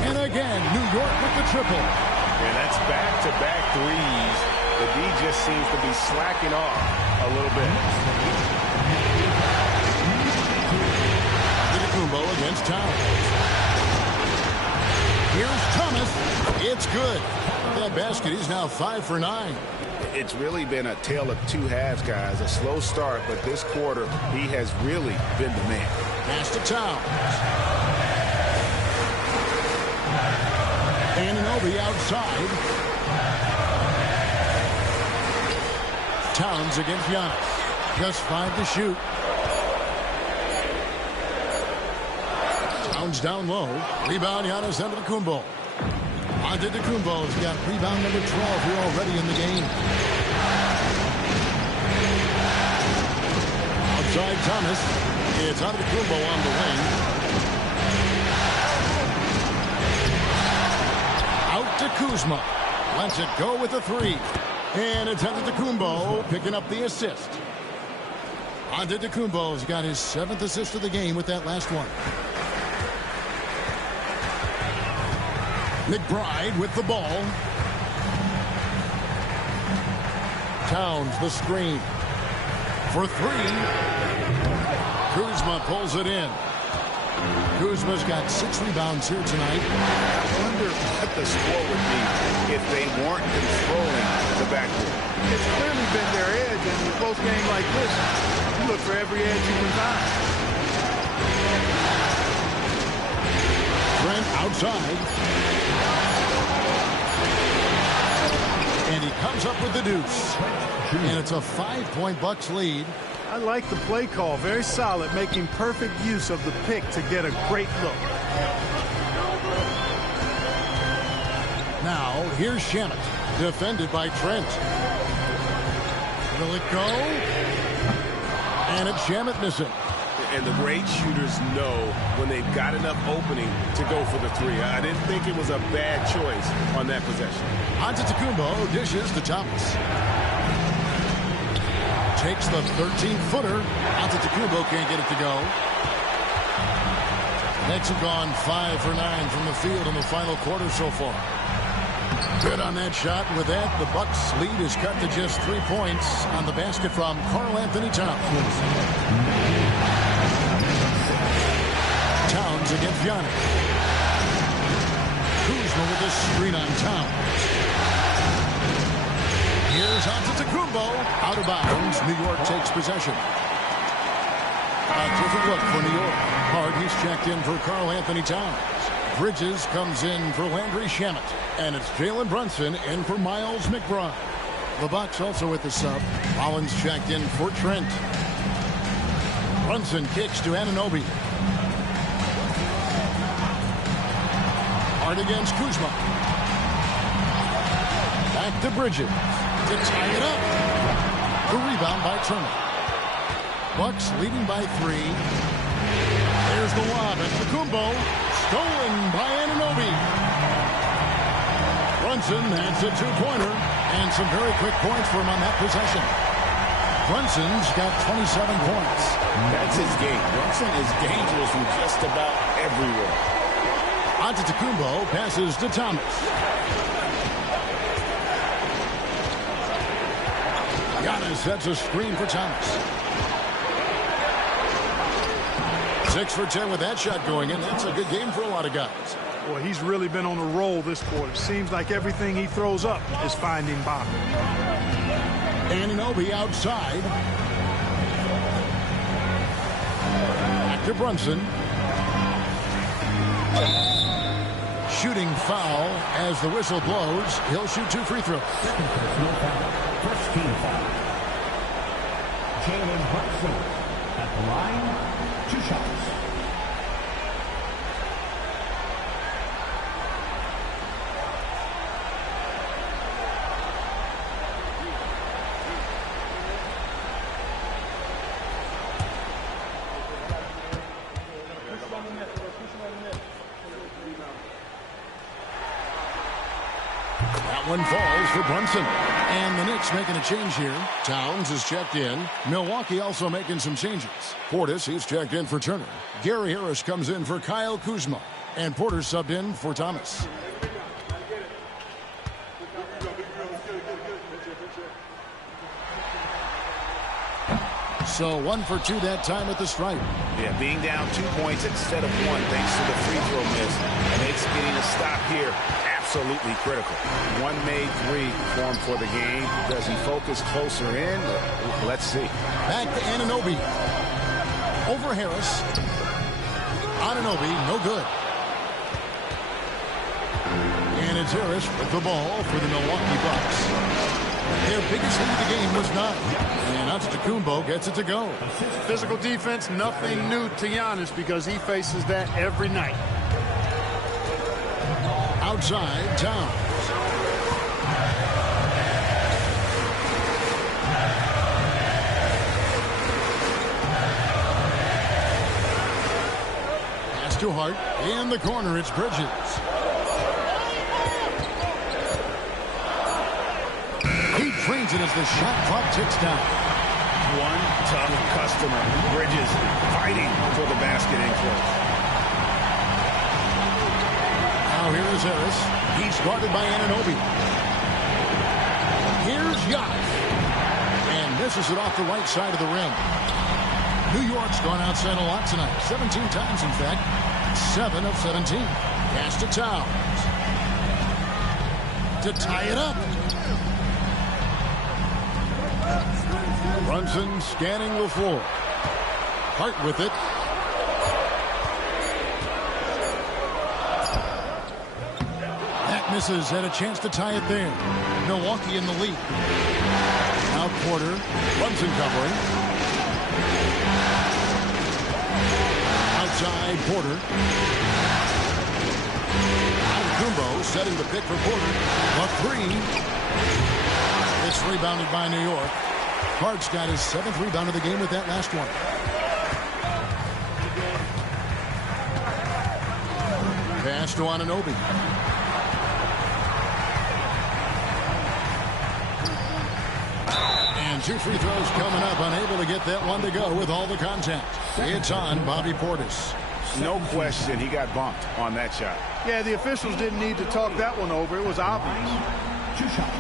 And again, New York with the triple. And that's back-to-back threes. The D just seems to be slacking off a little bit. Antetokounmpo against Towns. Here's Thomas. It's good. That basket, he's now 5 for 9. It's really been a tale of 2 halves, guys. A slow start, but this quarter, he has really been the man. Pass to Towns. Anunoby outside. Towns against Giannis. Just 5 to shoot. Towns down low. Rebound Giannis Antetokounmpo. Antetokounmpo's got rebound number 12 here already in the game. Outside Thomas. It's Antetokounmpo on the wing. Out to Kuzma. Lets it go with a 3. And it's Antetokounmpo picking up the assist. Antetokounmpo's got his 7th assist of the game with that last one. McBride with the ball. Towns the screen. For three. Kuzma pulls it in. Kuzma's got 6 rebounds here tonight. I wonder what the score would be if they weren't controlling the backcourt. It's clearly been their edge, and in a close game like this, you look for every edge you can find. Trent outside. And he comes up with the deuce. And it's a 5-point Bucks lead. I like the play call. Very solid, making perfect use of the pick to get a great look. Now, here's Shamet, defended by Trent. Will it go? And it's Shamet missing. And the great shooters know when they've got enough opening to go for the three. I didn't think it was a bad choice on that possession. Antetokounmpo dishes to Thomas. Takes the 13-footer. Antetokounmpo can't get it to go. Knicks have gone 5 for 9 from the field in the final quarter so far. Good on that shot. With that, the Bucks' lead is cut to just 3 points on the basket from Karl-Anthony Towns. Towns against Giannis. Kuzma with the screen on Towns. Here's Antetokounmpo. Out of bounds. New York takes possession. A different look for New York. Hardy's checked in for Karl-Anthony Towns. Bridges comes in for Landry Shamet. And it's Jalen Brunson in for Miles McBride. The Bucks also with the sub. Collins checked in for Trent. Brunson kicks to Anunoby. Hard against Kuzma. Back to Bridges. To tie it up. The rebound by Turner. Bucks leading by 3. There's the lob at Antetokounmpo. Stolen by Anunoby. Brunson adds a 2-pointer. And some very quick points for him on that possession. Brunson's got 27 points. That's his game. Brunson is dangerous from just about everywhere. Antetokounmpo passes to Thomas. Giannis sets a screen for Thomas. 6 for 10 with that shot going in. That's a good game for a lot of guys. Boy, he's really been on a roll this quarter. Seems like everything he throws up is finding bottom. Anunoby outside. Back to Brunson. Shooting foul as the whistle blows. He'll shoot 2 free throws. First team foul. Jalen Brunson at the line, 2 shots. That one falls for Brunson. And the Knicks making a change here. Towns is checked in. Milwaukee also making some changes. Portis, he's checked in for Turner. Gary Harris comes in for Kyle Kuzma. And Porter subbed in for Thomas. So 1 for 2 that time at the stripe. Yeah, being down 2 points instead of 1 thanks to the free throw miss makes getting a stop here absolutely critical. 1 made 3 for him for the game. Does he focus closer in? Let's see. Back to Anunoby. Over Harris. Anunoby, no good. And it's Harris with the ball for the Milwaukee Bucks. Their biggest lead of the game was 9. And Antetokounmpo gets it to go. Physical defense, nothing new to Giannis because he faces that every night. Outside, Towns. Pass to Hart. In the corner, it's Bridges. He trains it as the shot clock ticks down. One tough customer. Bridges fighting for the basket in close. Now here is Harris. He's guarded by Anunoby. Here's Giannis. And misses it off the right side of the rim. New York's gone outside a lot tonight. 17 times, in fact. 7 of 17. Pass to Towns. To tie it up. Brunson scanning the floor. Hart with it. That misses. Had a chance to tie it there. Milwaukee in the lead. Now Porter. Brunson covering. Outside Porter. Kumbo setting the pick for Porter. A three. It's rebounded by New York. Hart's got his 7th rebound of the game with that last one. Pass to Anunoby. And 2 free throws coming up. Unable to get that one to go with all the contact. It's on Bobby Portis. No question he got bumped on that shot. Yeah, the officials didn't need to talk that one over. It was obvious. 2 shots.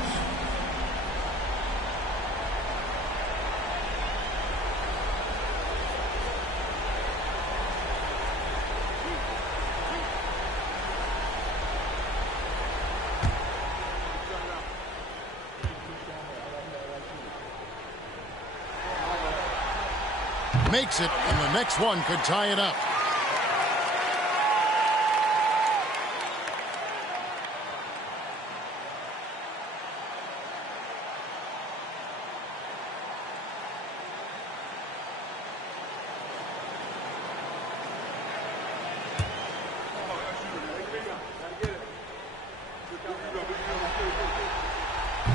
Makes it, and the next one could tie it up.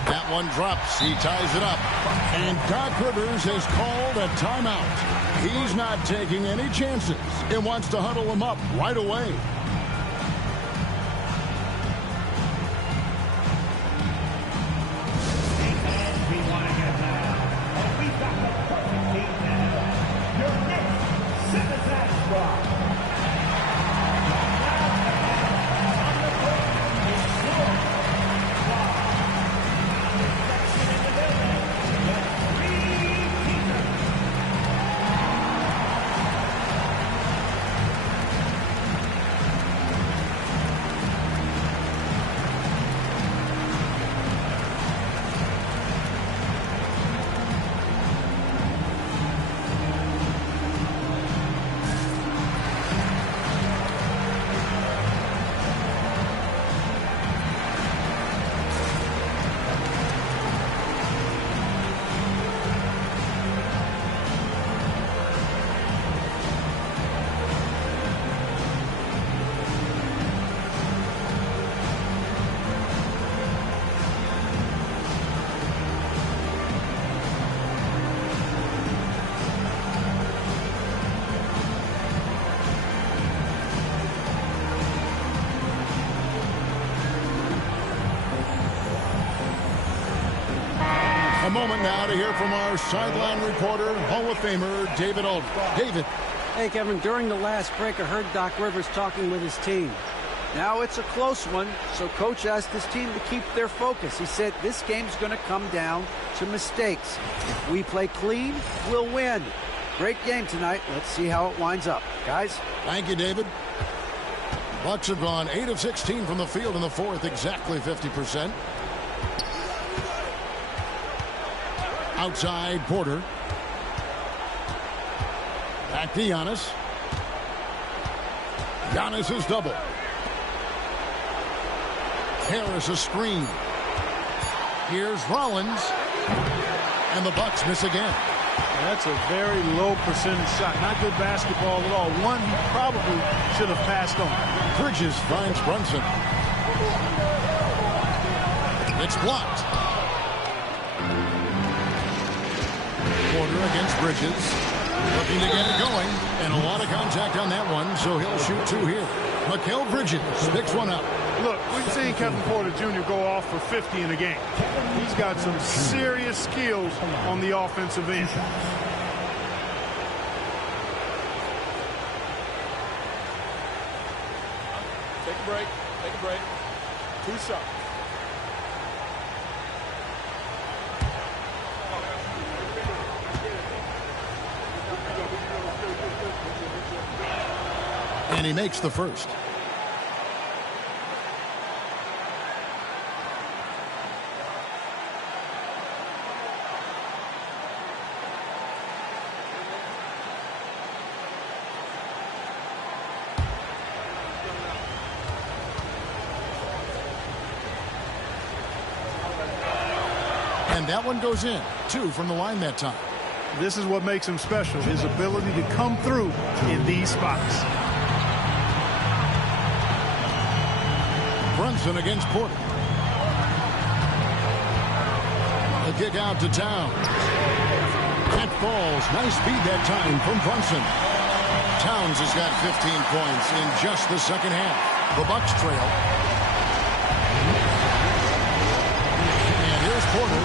That one drops. He ties it up. And Doc Rivers has called a timeout. He's not taking any chances and wants to huddle them up right away. We've got the perfect team now. Your Knicks set the task squad. A moment now to hear from our sideline reporter, Hall of Famer David Aldridge. David. Hey, Kevin, during the last break, I heard Doc Rivers talking with his team. Now it's a close one, so Coach asked his team to keep their focus. He said this game's going to come down to mistakes. If we play clean, we'll win. Great game tonight. Let's see how it winds up. Guys? Thank you, David. Bucks have gone 8 of 16 from the field in the fourth, exactly 50%. Outside Porter. Back to Giannis. Giannis is double. Harris a screen. Here's Rollins. And the Bucks miss again. That's a very low percentage shot. Not good basketball at all. One he probably should have passed on. Bridges finds Brunson. It's blocked. Porter against Bridges. Looking to get it going. And a lot of contact on that one, so he'll shoot 2 here. Mikal Bridges picks one up. Look, we've seen Kevin Porter Jr. go off for 50 in a game. He's got some serious skills on the offensive end. Take a break. Take a break. 2 shots. And he makes the first. And that one goes in. 2 from the line that time. This is what makes him special, his ability to come through in these spots. Brunson against Porter. A kick out to Towns. That falls. Nice speed that time from Brunson. Towns has got 15 points in just the second half. The Bucks trail. And here's Porter.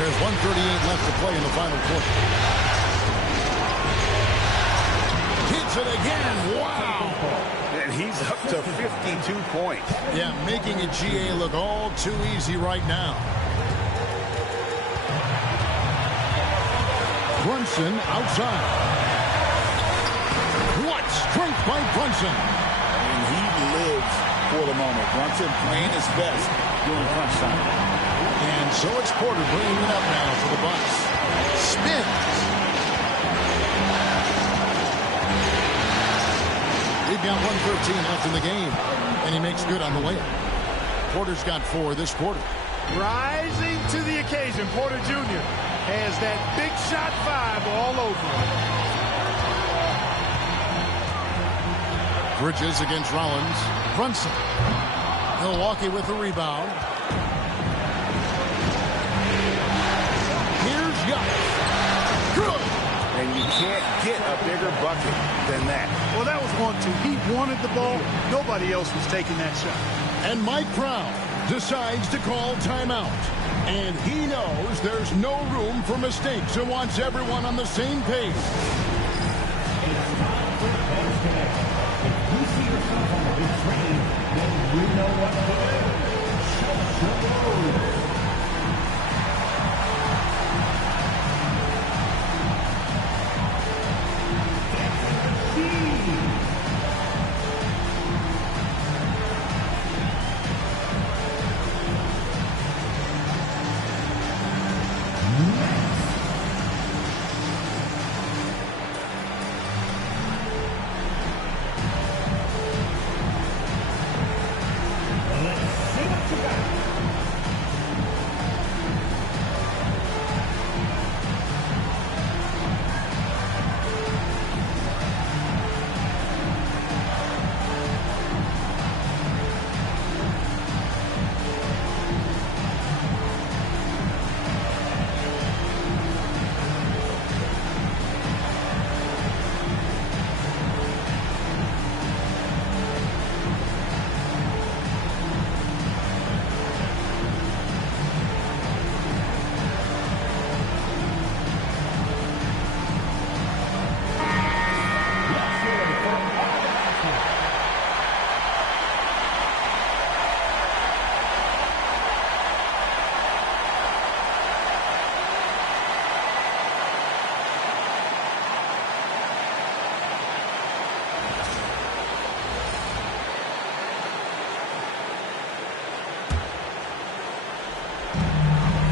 There's 1:38 left to play in the final quarter. Hits it again. Wow. And he's up to 52 points. Yeah, making a GA look all too easy right now. Brunson outside. What strength by Brunson. And he lives for the moment. Brunson playing his best during crunch time. And so it's Porter bringing it up now for the Bucks. Spins. We've got 1:13 left in the game. And he makes good on the layup. Porter's got 4 this quarter. Rising to the occasion, Porter Jr. has that big shot 5 all over him. Bridges against Rollins. Brunson. Milwaukee with the rebound. Good. And you can't get a bigger bucket than that. Well, that was 1-2. He wanted the ball. Nobody else was taking that shot. And Mike Brown decides to call timeout. And he knows there's no room for mistakes and wants everyone on the same page. It's time for disconnect. If you see yourself on the big screen, then you know what to do. Shut the road.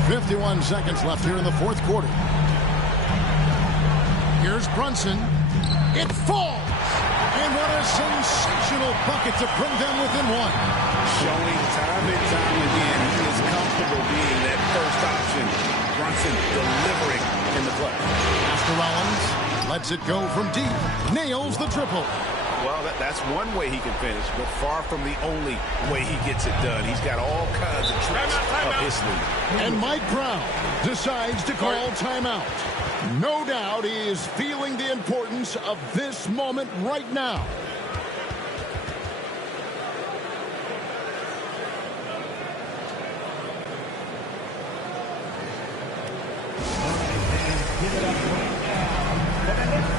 .51 seconds left here in the fourth quarter. Here's Brunson. It falls! And what a sensational bucket to bring them within 1. Showing time and time again he is comfortable being that first option. Brunson delivering in the clutch. After Rollins lets it go from deep. Nails the triple. Well, that's one way he can finish, but far from the only way he gets it done. He's got all kinds of tricks up his sleeve. And Mike Brown decides to call timeout. No doubt he is feeling the importance of this moment right now. Give it up right now for the Knicks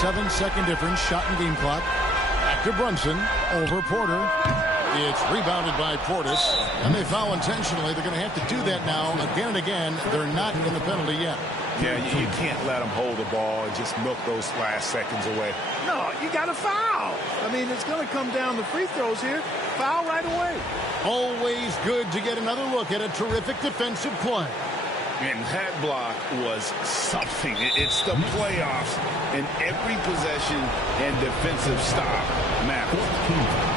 Seven-second difference, shot and game clock. Back to Brunson, over Porter. It's rebounded by Portis, and they foul intentionally. They're going to have to do that now again and again. They're not in the penalty yet. Yeah, you can't let them hold the ball and just milk those last seconds away. No, you got to foul. I mean, it's going to come down to free throws here. Foul right away. Always good to get another look at a terrific defensive play. And that block was something. It's the playoffs, and every possession and defensive stop matters.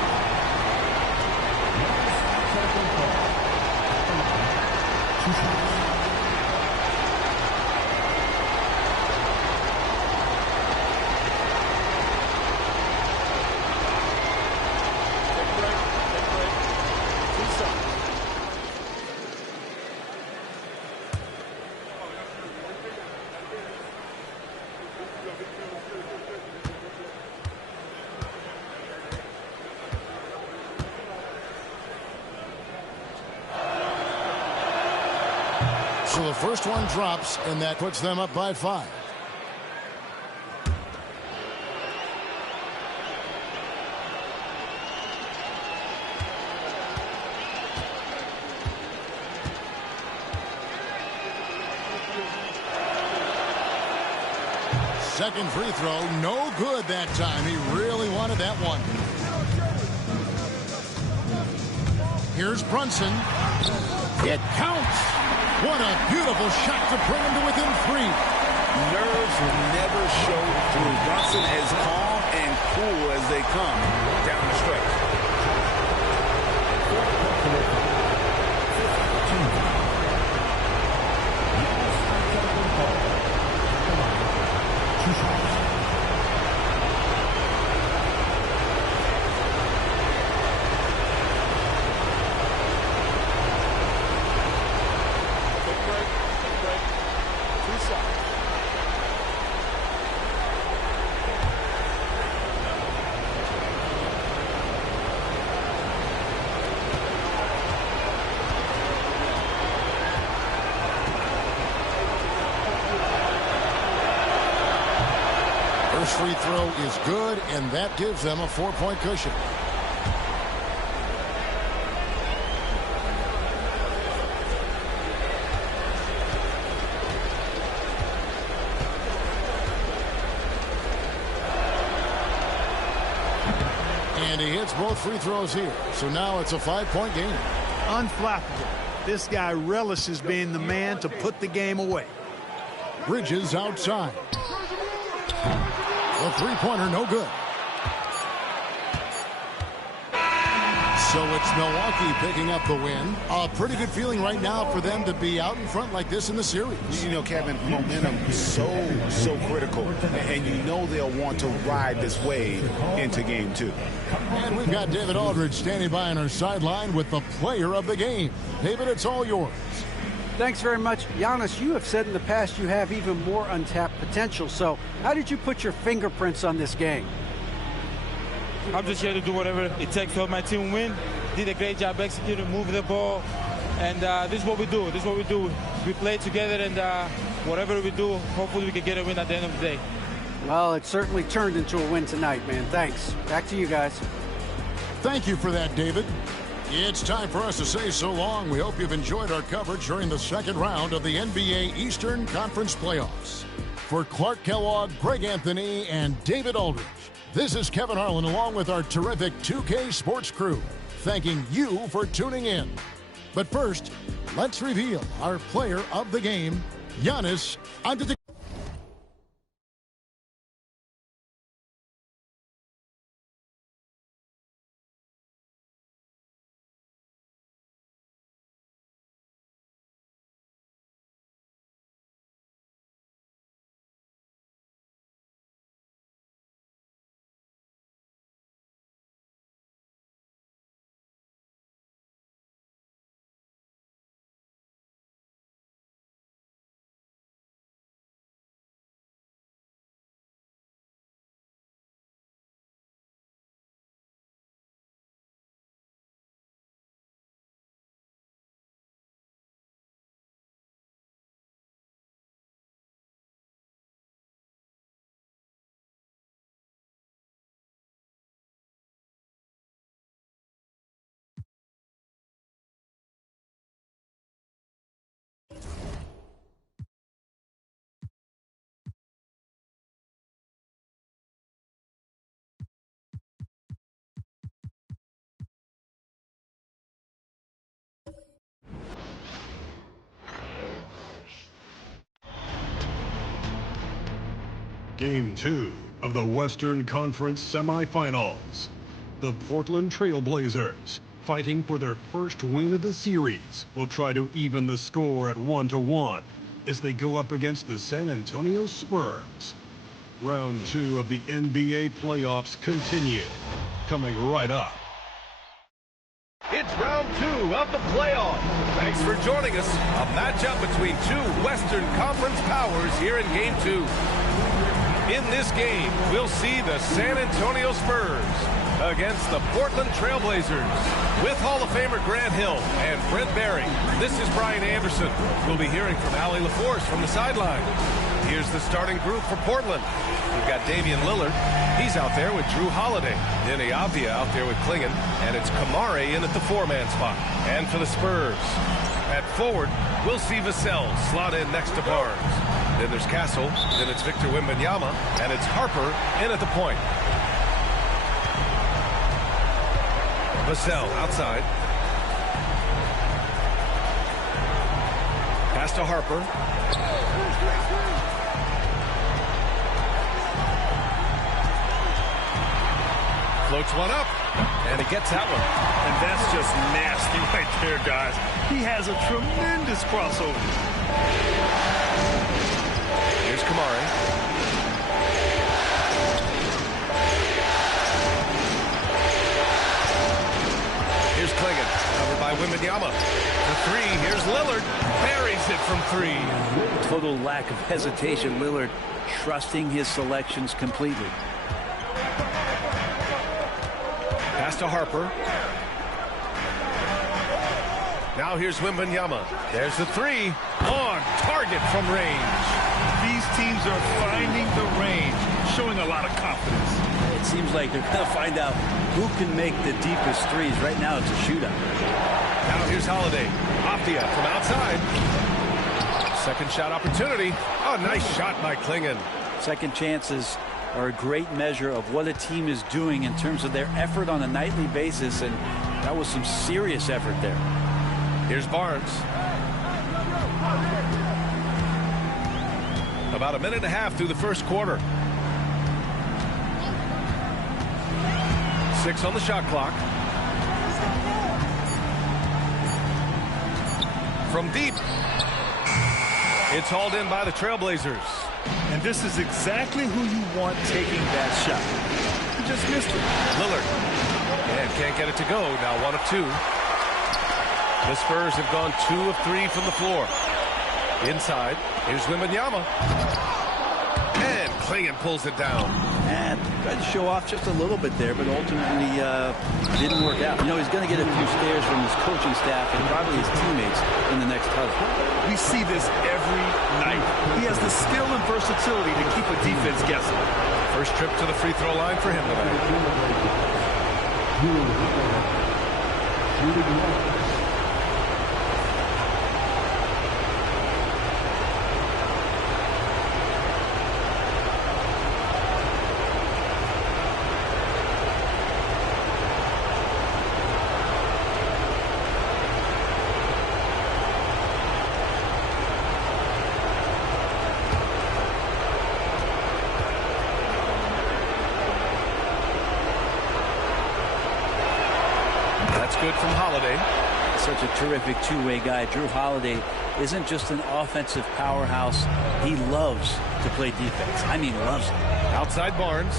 So the first one drops, and that puts them up by 5. Second free throw, no good that time. He really wanted that one. Here's Brunson. It counts. What a beautiful shot to bring him to within 3. Nerves never show through. Brunson as calm and cool as they come down the stretch. First free throw is good, and that gives them a 4-point cushion. And he hits both free throws here. So now it's a 5-point game. Unflappable. This guy relishes being the man to put the game away. Bridges outside. The three-pointer, no good. So it's Milwaukee picking up the win. A pretty good feeling right now for them to be out in front like this in the series. You know, Kevin, momentum is so critical. And you know they'll want to ride this wave into game 2. And we've got David Aldridge standing by on our sideline with the player of the game. David, it's all yours. Thanks very much. Giannis, you have said in the past you have even more untapped potential. So how did you put your fingerprints on this game? I'm just here to do whatever it takes to help my team win. Did a great job executing, moving the ball. And this is what we do. This is what we do. We play together, and whatever we do, hopefully we can get a win at the end of the day. Well, it certainly turned into a win tonight, man. Thanks. Back to you guys. Thank you for that, David. It's time for us to say so long. We hope you've enjoyed our coverage during the second round of the NBA Eastern Conference Playoffs. For Clark Kellogg, Greg Anthony, and David Aldridge, this is Kevin Harlan along with our terrific 2K Sports crew, thanking you for tuning in. But first, let's reveal our player of the game, Giannis Antetokounmpo. Game 2 of the Western Conference semifinals. The Portland Trail Blazers, fighting for their first win of the series, will try to even the score at 1-1 as they go up against the San Antonio Spurs. Round 2 of the NBA playoffs continue. Coming right up. It's round 2 of the playoffs. Thanks for joining us. A matchup between two Western Conference powers here in Game 2. In this game, we'll see the San Antonio Spurs against the Portland Trail Blazers. With Hall of Famer Grant Hill and Brent Barry, this is Brian Anderson. We'll be hearing from Allie LaForce from the sideline. Here's the starting group for Portland. We've got Damian Lillard. He's out there with Drew Holiday. Denny Avdia out there with Klingon. And it's Kamare in at the 4-man spot. And for the Spurs, at forward, we'll see Vassell slot in next to Barnes. Then there's Castle. Then it's Victor Wembanyama. And it's Harper in at the point. Vassell outside. Pass to Harper. Floats one up, and he gets that one. And that's just nasty right there, guys. He has a tremendous crossover. Here's Kamare. Here's Klingon, covered by Wembanyama. For three, here's Lillard. Buries it from three. Total lack of hesitation. Lillard trusting his selections completely. Pass to Harper. Now here's Wembanyama. There's the three. On target from range. These teams are finding the range, showing a lot of confidence. It seems like they're going to find out who can make the deepest threes. Right now it's a shootout. Now here's Holiday. Avdia from outside. Second shot opportunity. Oh, nice shot by Klingon. Second chances are a great measure of what a team is doing in terms of their effort on a nightly basis, and that was some serious effort there. Here's Barnes. About a minute and a half through the first quarter. 6 on the shot clock. from deep. It's hauled in by the Trailblazers. And this is exactly who you want taking that shot. He just missed it. Lillard. And can't get it to go. Now 1 of 2. The Spurs have gone 2 of 3 from the floor. Inside. Here's Wembanyama. And Clingan pulls it down. And tried to show off just a little bit there, but ultimately didn't work out. You know, he's going to get a few stares from his coaching staff and probably his teammates in the next huddle. We see this every night. He has the skill and versatility to keep a defense guessing. First trip to the free throw line for him tonight. Good from Holiday. Such a terrific two-way guy. Drew Holiday isn't just an offensive powerhouse. He loves to play defense. I mean, loves it. Outside Barnes.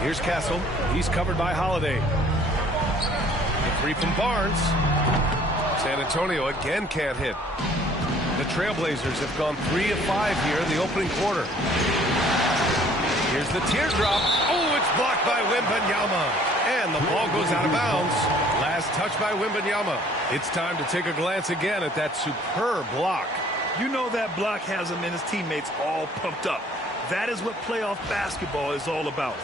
Here's Castle. He's covered by Holiday. The 3 from Barnes. San Antonio again can't hit. The Trailblazers have gone 3 of 5 here in the opening quarter. Here's the teardrop. Oh, it's blocked by Wembanyama. And the ball goes out of bounds. Last touch by Wembanyama. It's time to take a glance again at that superb block. You know that block has him and his teammates all pumped up. That is what playoff basketball is all about.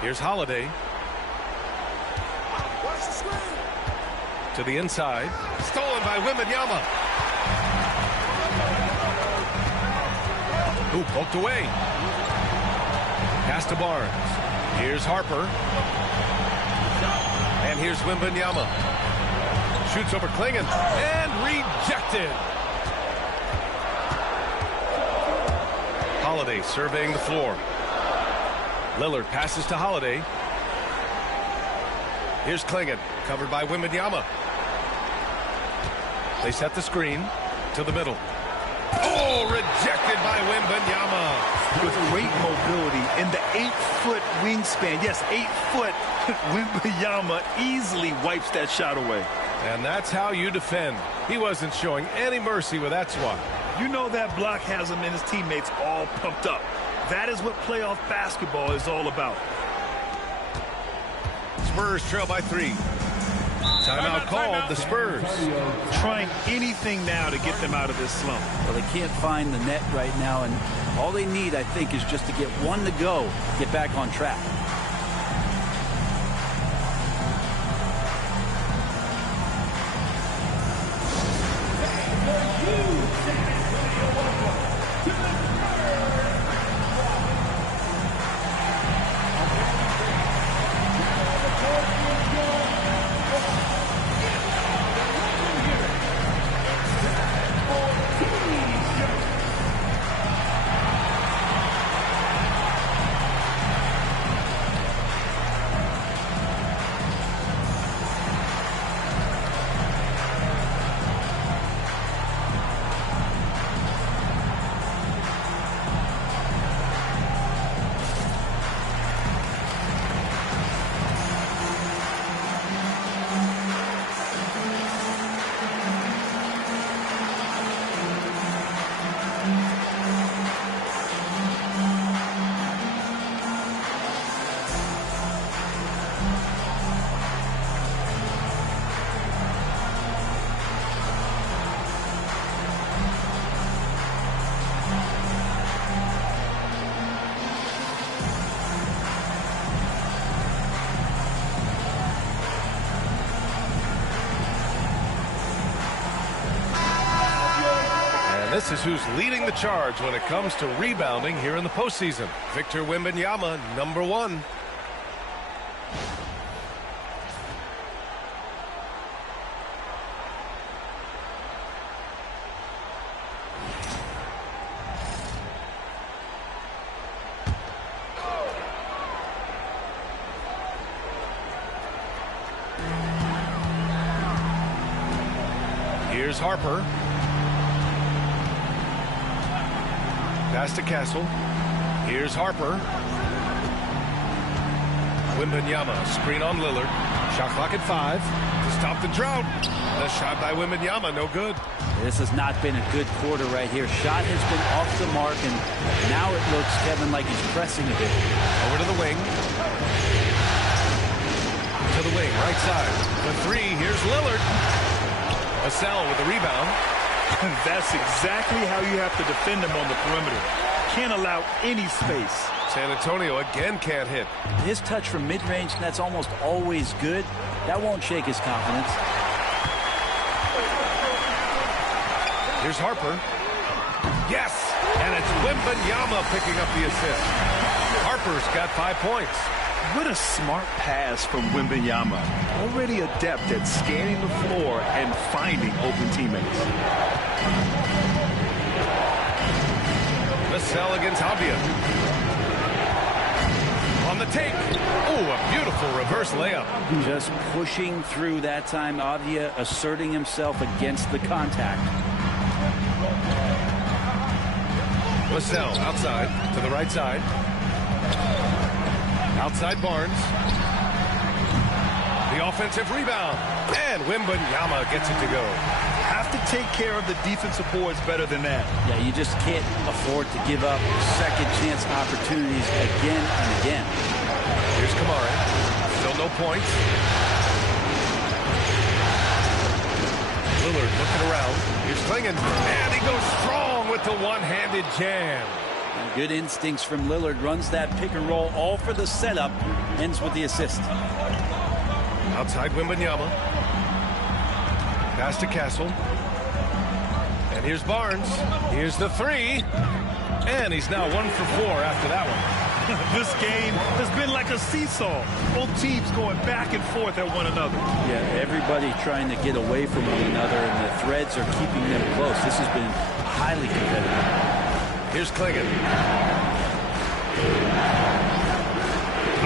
Here's Holiday. To the inside. Stolen by Wembanyama. Who poked away. Pass to Barnes. Here's Harper. And here's Wembanyama. Shoots over Clingan. And rejected. Holiday surveying the floor. Lillard passes to Holiday. Here's Clingan, covered by Wembanyama. They set the screen to the middle. Oh, rejected by Wembanyama. With great mobility and the 8-foot wingspan. Yes, 8 foot. Wembanyama easily wipes that shot away. And that's how you defend. He wasn't showing any mercy with that swat. You know that block has him and his teammates all pumped up. That is what playoff basketball is all about. Spurs trail by 3. Timeout called, the Spurs. Trying anything now to get them out of this slump. Well, they can't find the net right now, and all they need, I think, is just to get one to go, get back on track. This is who's leading the charge when it comes to rebounding here in the postseason. Victor Wembanyama, number 1. Here's Harper. Pass to Castle. Here's Harper. Wembanyama, screen on Lillard. Shot clock at 5 to stop the drought. The shot by Wembanyama, no good. This has not been a good quarter right here. Shot has been off the mark, and now it looks, Kevin, like he's pressing a bit. Over to the wing. To the wing, right side. The 3, here's Lillard. Vassell with the rebound. That's exactly how you have to defend him on the perimeter. Can't allow any space. San Antonio again can't hit. His touch from mid-range, that's almost always good. That won't shake his confidence. Here's Harper. Yes! And it's Wembanyama picking up the assist. Harper's got 5 points. What a smart pass from Wembanyama. Already adept at scanning the floor and finding open teammates. Vassell against Avdia. On the take. Oh, a beautiful reverse layup. Just pushing through that time. Avdia asserting himself against the contact. Vassell outside to the right side. Outside Barnes. The offensive rebound. And Wembanyama gets it to go. Have to take care of the defensive boards better than that. Yeah, you just can't afford to give up second chance opportunities again and again. Here's Kamara. Still no points. Lillard looking around. Here's Klingon. And he goes strong with the one-handed jam. And good instincts from Lillard. Runs that pick and roll all for the setup. Ends with the assist. Outside Wembanyama. Pass to Castle. And here's Barnes. Here's the 3. And he's now 1 for 4 after that one. This game has been like a seesaw. Both teams going back and forth at one another. Yeah, everybody trying to get away from one another, and the threads are keeping them close. This has been highly competitive. Here's Klingon.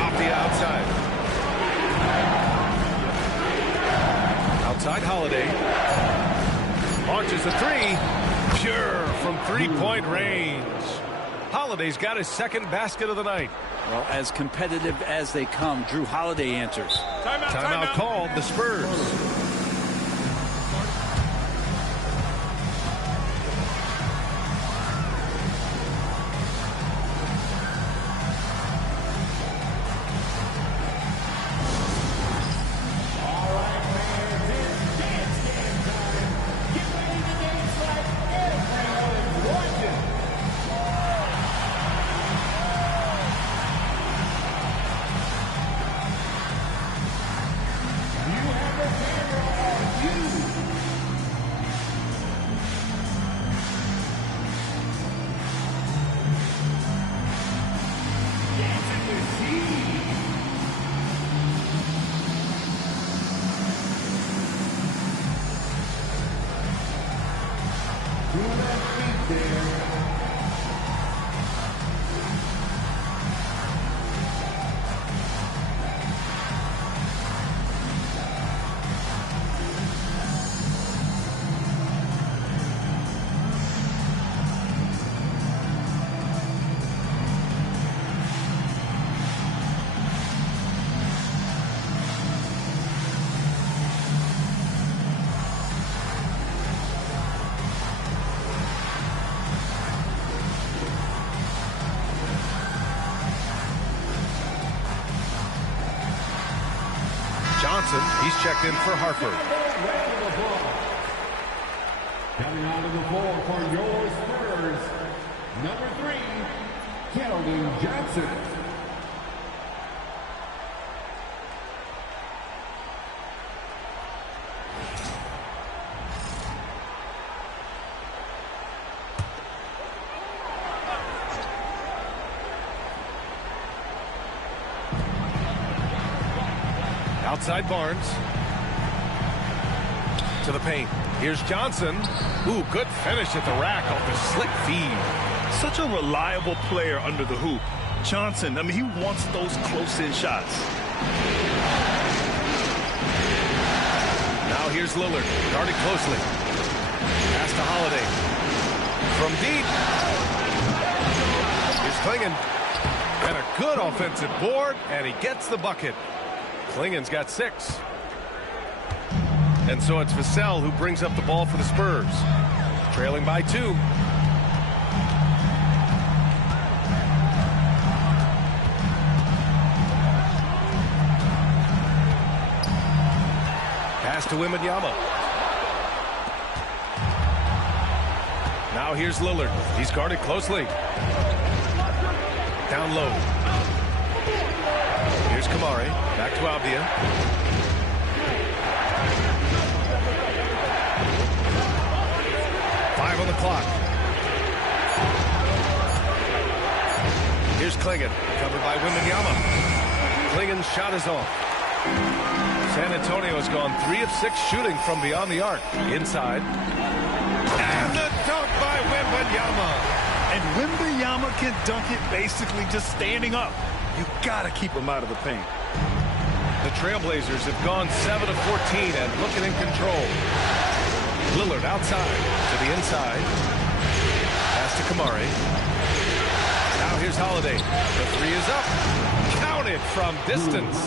Off the outside. Outside Holiday. Launches the 3. Pure from three-point range. Holiday's got his second basket of the night. Well, as competitive as they come, Drew Holiday answers. Timeout called, the Spurs. He's checked in for Harper. Coming onto the floor for your Spurs, number 3, Keldon Johnson. Outside Barnes. To the paint. Here's Johnson. Ooh, good finish at the rack off the slick feed. Such a reliable player under the hoop. Johnson, I mean, he wants those close-in shots. Now here's Lillard, guarded closely. Pass to Holiday. From deep. Here's Klingon. And a good offensive board, and he gets the bucket. Klingon's got 6. And so it's Vassell who brings up the ball for the Spurs. Trailing by 2. Pass to Wembanyama. Now here's Lillard. He's guarded closely. Down low. Here's Kamari. Back to Avdia. Five on the clock. Here's Klingon. Covered by Wembanyama. Klingon's shot is off. San Antonio has gone 3 of 6 shooting from beyond the arc. Inside. And the dunk by Wembanyama. And Wembanyama can dunk it basically just standing up. You got to keep him out of the paint. The Trailblazers have gone 7 of 14 and looking in control. Lillard outside to the inside. Pass to Kamari. Now here's Holiday. The 3 is up. Counted from distance.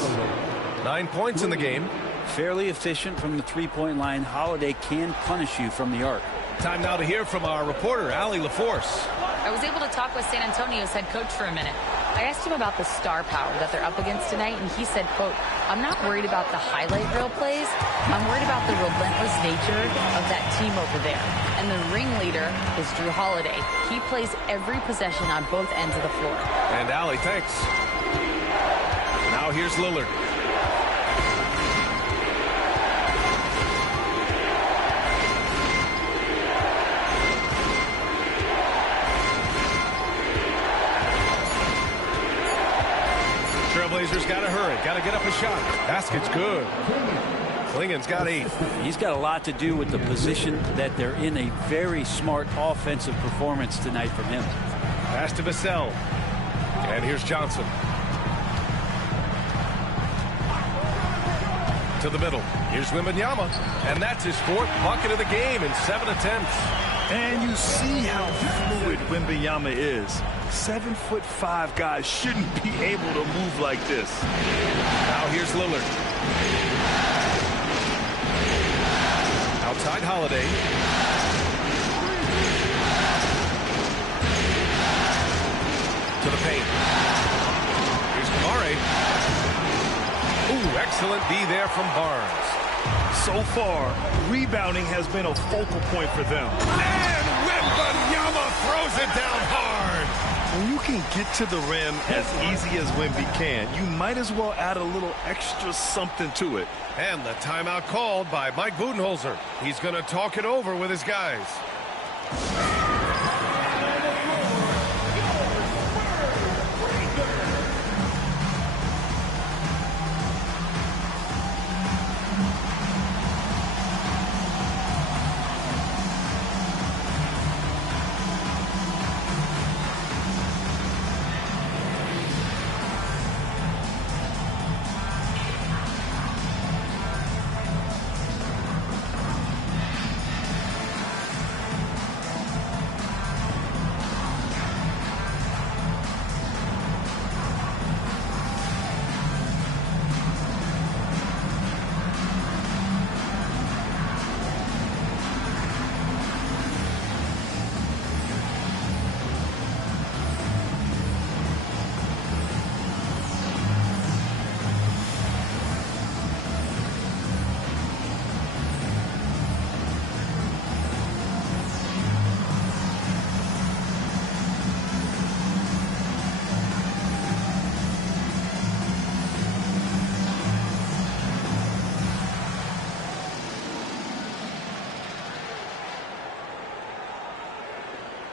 9 points in the game. Fairly efficient from the three-point line. Holiday can punish you from the arc. Time now to hear from our reporter, Allie LaForce. I was able to talk with San Antonio's head coach for a minute. I asked him about the star power that they're up against tonight, and he said, quote, "I'm not worried about the highlight reel plays. I'm worried about the relentless nature of that team over there. And the ringleader is Drew Holiday. He plays every possession on both ends of the floor." And Allie, thanks. Now here's Lillard. Trailblazers got to hurry. Got to get up a shot. Basket's good. Klingon's got 8. He's got a lot to do with the position that they're in. A very smart offensive performance tonight from him. Pass to Vassell. And here's Johnson. To the middle. Here's Wembanyama. And that's his 4th bucket of the game in 7 attempts. And you see how fluid Wembanyama is. 7'5" guys shouldn't be able to move like this. Now here's Lillard. Outside Holiday. To the paint. Here's Kamari. Ooh, excellent D there from Barnes. So far, rebounding has been a focal point for them. And Wembanyama throws it down hard. When you can get to the rim as easy as Wemby can, you might as well add a little extra something to it. And the timeout called by Mike Budenholzer. He's going to talk it over with his guys.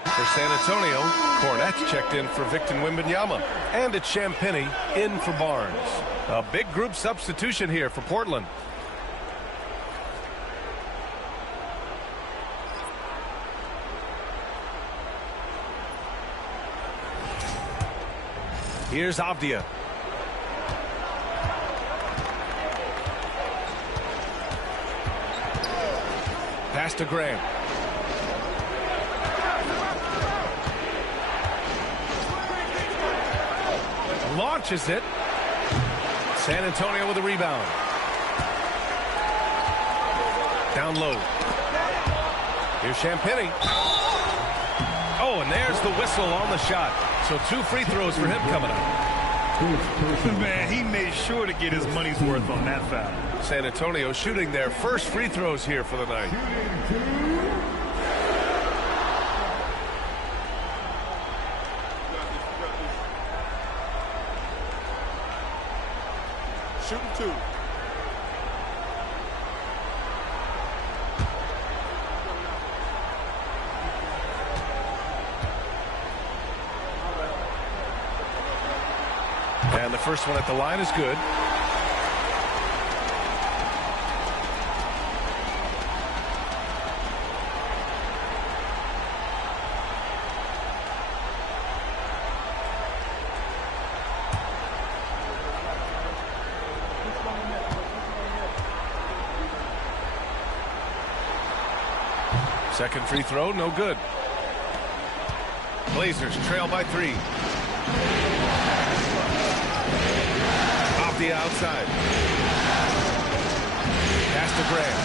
For San Antonio, Cornette's checked in for Victor Wembanyama. And it's Champagnie in for Barnes. A big group substitution here for Portland. Here's Avdia. Pass to Graham. Launches it. San Antonio with a rebound. Down low. Here's Champagnie. Oh, and there's the whistle on the shot. So 2 free throws for him coming up. Man, he made sure to get his money's worth on that foul. San Antonio shooting their first free throws here for the night. Shooting 2. And the first one at the line is good. Second free throw, no good. Blazers trail by 3. Off the outside. Pass to Grant.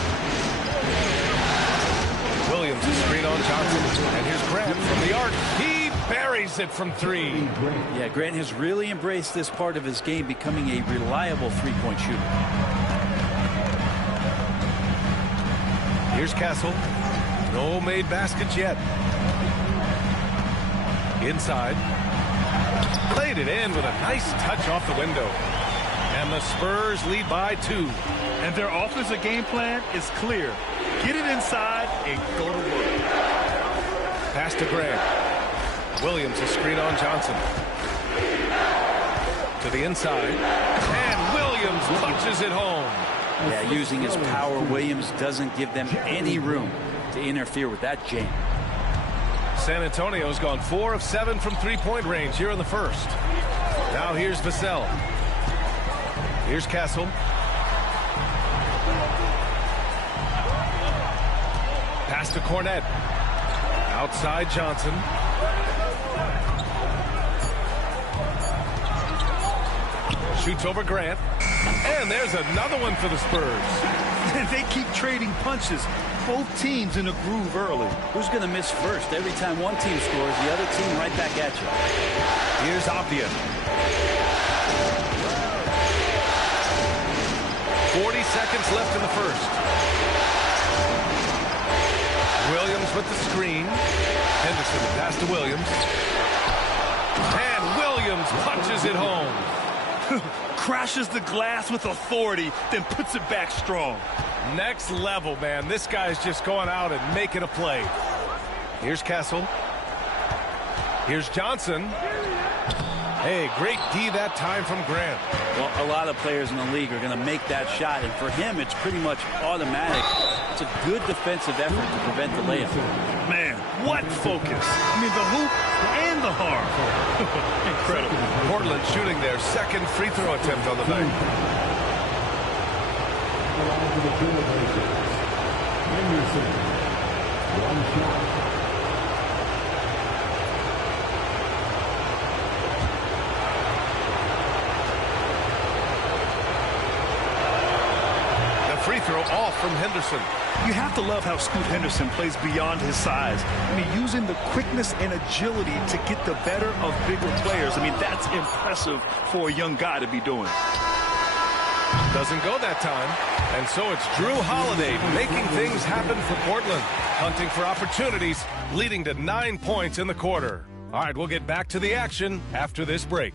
Williams is screen on Johnson. And here's Grant from the arc. He buries it from 3. Yeah, Grant has really embraced this part of his game, becoming a reliable three-point shooter. Here's Castle. No made baskets yet. Inside. Played it in with a nice touch off the window. And the Spurs lead by 2. And their offensive game plan is clear. Get it inside and go to work. Pass to Grant. Williams a screen on Johnson. To the inside. And Williams punches it home. Yeah, using his power, Williams doesn't give them any room to interfere with that jam. San Antonio's gone 4 of 7 from three-point range here in the first. Now here's Vassell. Here's Castle. Pass to Cornette. Outside Johnson. Shoots over Grant. And there's another one for the Spurs. They keep trading punches. Both teams in a groove early. Who's going to miss first? Every time one team scores, the other team right back at you. Here's Appiah. 40 seconds left in the first. Williams with the screen. Henderson the pass to Williams. And Williams punches it home. Crashes the glass with authority, then puts it back strong. Next level, man. This guy's just going out and making a play. Here's Castle. Here's Johnson. Hey, great D that time from Grant. Well, a lot of players in the league are going to make that shot, and for him, it's pretty much automatic. It's a good defensive effort to prevent the layup. Man, what focus. I mean, the hoop and the harm. Incredible. Portland shooting their second free throw attempt on the night. Henderson. One shot. Free throw off from Henderson. You have to love how Scoot Henderson plays beyond his size. I mean, using the quickness and agility to get the better of bigger players. I mean, that's impressive for a young guy to be doing. Doesn't go that time. And so it's Drew Holiday making things happen for Portland. Hunting for opportunities, leading to 9 points in the quarter. All right, we'll get back to the action after this break.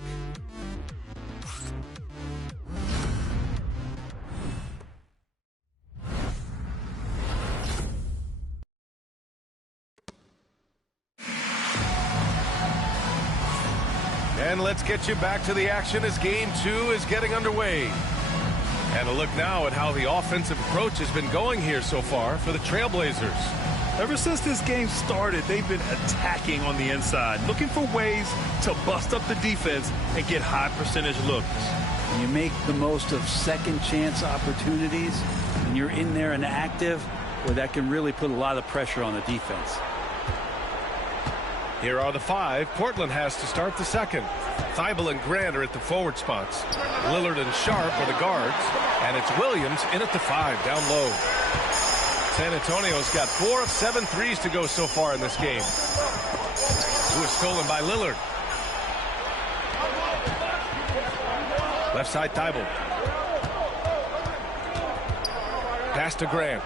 And let's get you back to the action as Game 2 is getting underway. And a look now at how the offensive approach has been going here so far for the Trailblazers. Ever since this game started, they've been attacking on the inside, looking for ways to bust up the defense and get high percentage looks. When you make the most of second chance opportunities and you're in there and active, well, that can really put a lot of pressure on the defense. Here are the 5 Portland has to start the second. Thibault and Grant are at the forward spots. Lillard and Sharp are the guards. And it's Williams in at the 5 down low. San Antonio's got 4 of 7 threes to go so far in this game. It was stolen by Lillard. Left side Thibault. Pass to Grant.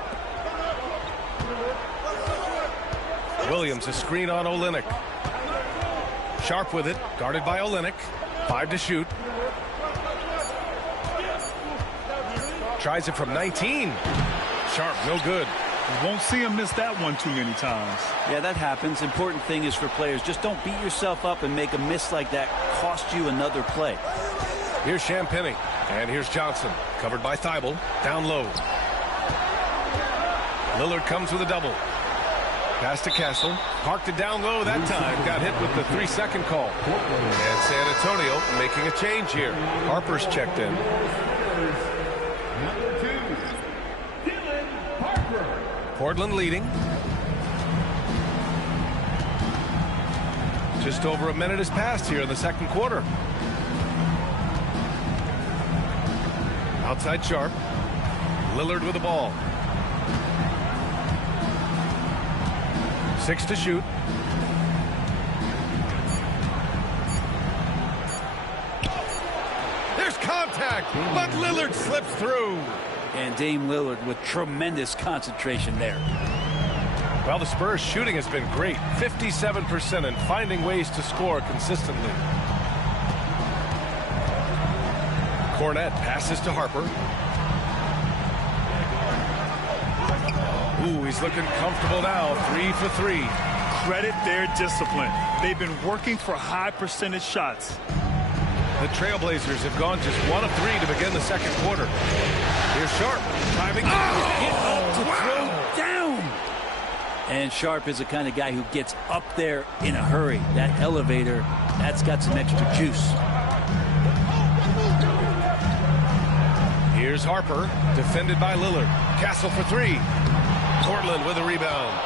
Williams a screen on Olynyk. Sharp with it, guarded by Olynyk. 5 to shoot. Tries it from 19. Sharp, no good. You won't see him miss that one too many times. Yeah, that happens. Important thing is for players, just don't beat yourself up and make a miss like that cost you another play. Here's Champagny, and here's Johnson, covered by Thibault, down low. Lillard comes with a double. Pass to Kessel, parked it down low that time, got hit with the 3-second call. And San Antonio making a change here. Harper's checked in. Portland leading. Just over a minute has passed here in the second quarter. Outside Sharp. Lillard with the ball. 6 to shoot. There's contact, but Lillard slips through. And Dame Lillard with tremendous concentration there. Well, the Spurs shooting has been great. 57% and finding ways to score consistently. Cornette passes to Harper. Ooh, he's looking comfortable now. 3 for 3. Credit their discipline. They've been working for high percentage shots. The Trailblazers have gone just 1 of 3 to begin the second quarter. Here's Sharp driving. Get up to throw down. And Sharp is the kind of guy who gets up there in a hurry. That elevator, that's got some extra juice. Here's Harper, defended by Lillard. Castle for 3. Portland with a rebound.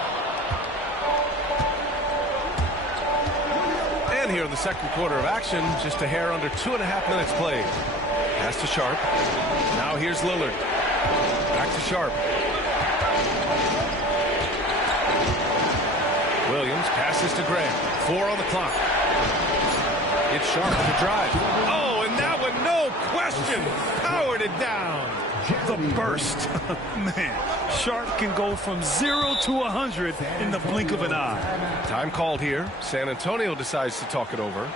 And here in the second quarter of action, just a hair under 2.5 minutes played. Pass to Sharp. Now here's Lillard. Back to Sharp. Williams passes to Grant. 4 on the clock. It's Sharp to drive. Oh, and that one, no question, powered it down. The burst. Man, Sharp can go from 0 to 100 in the blink of an eye. Time called here. San Antonio decides to talk it over.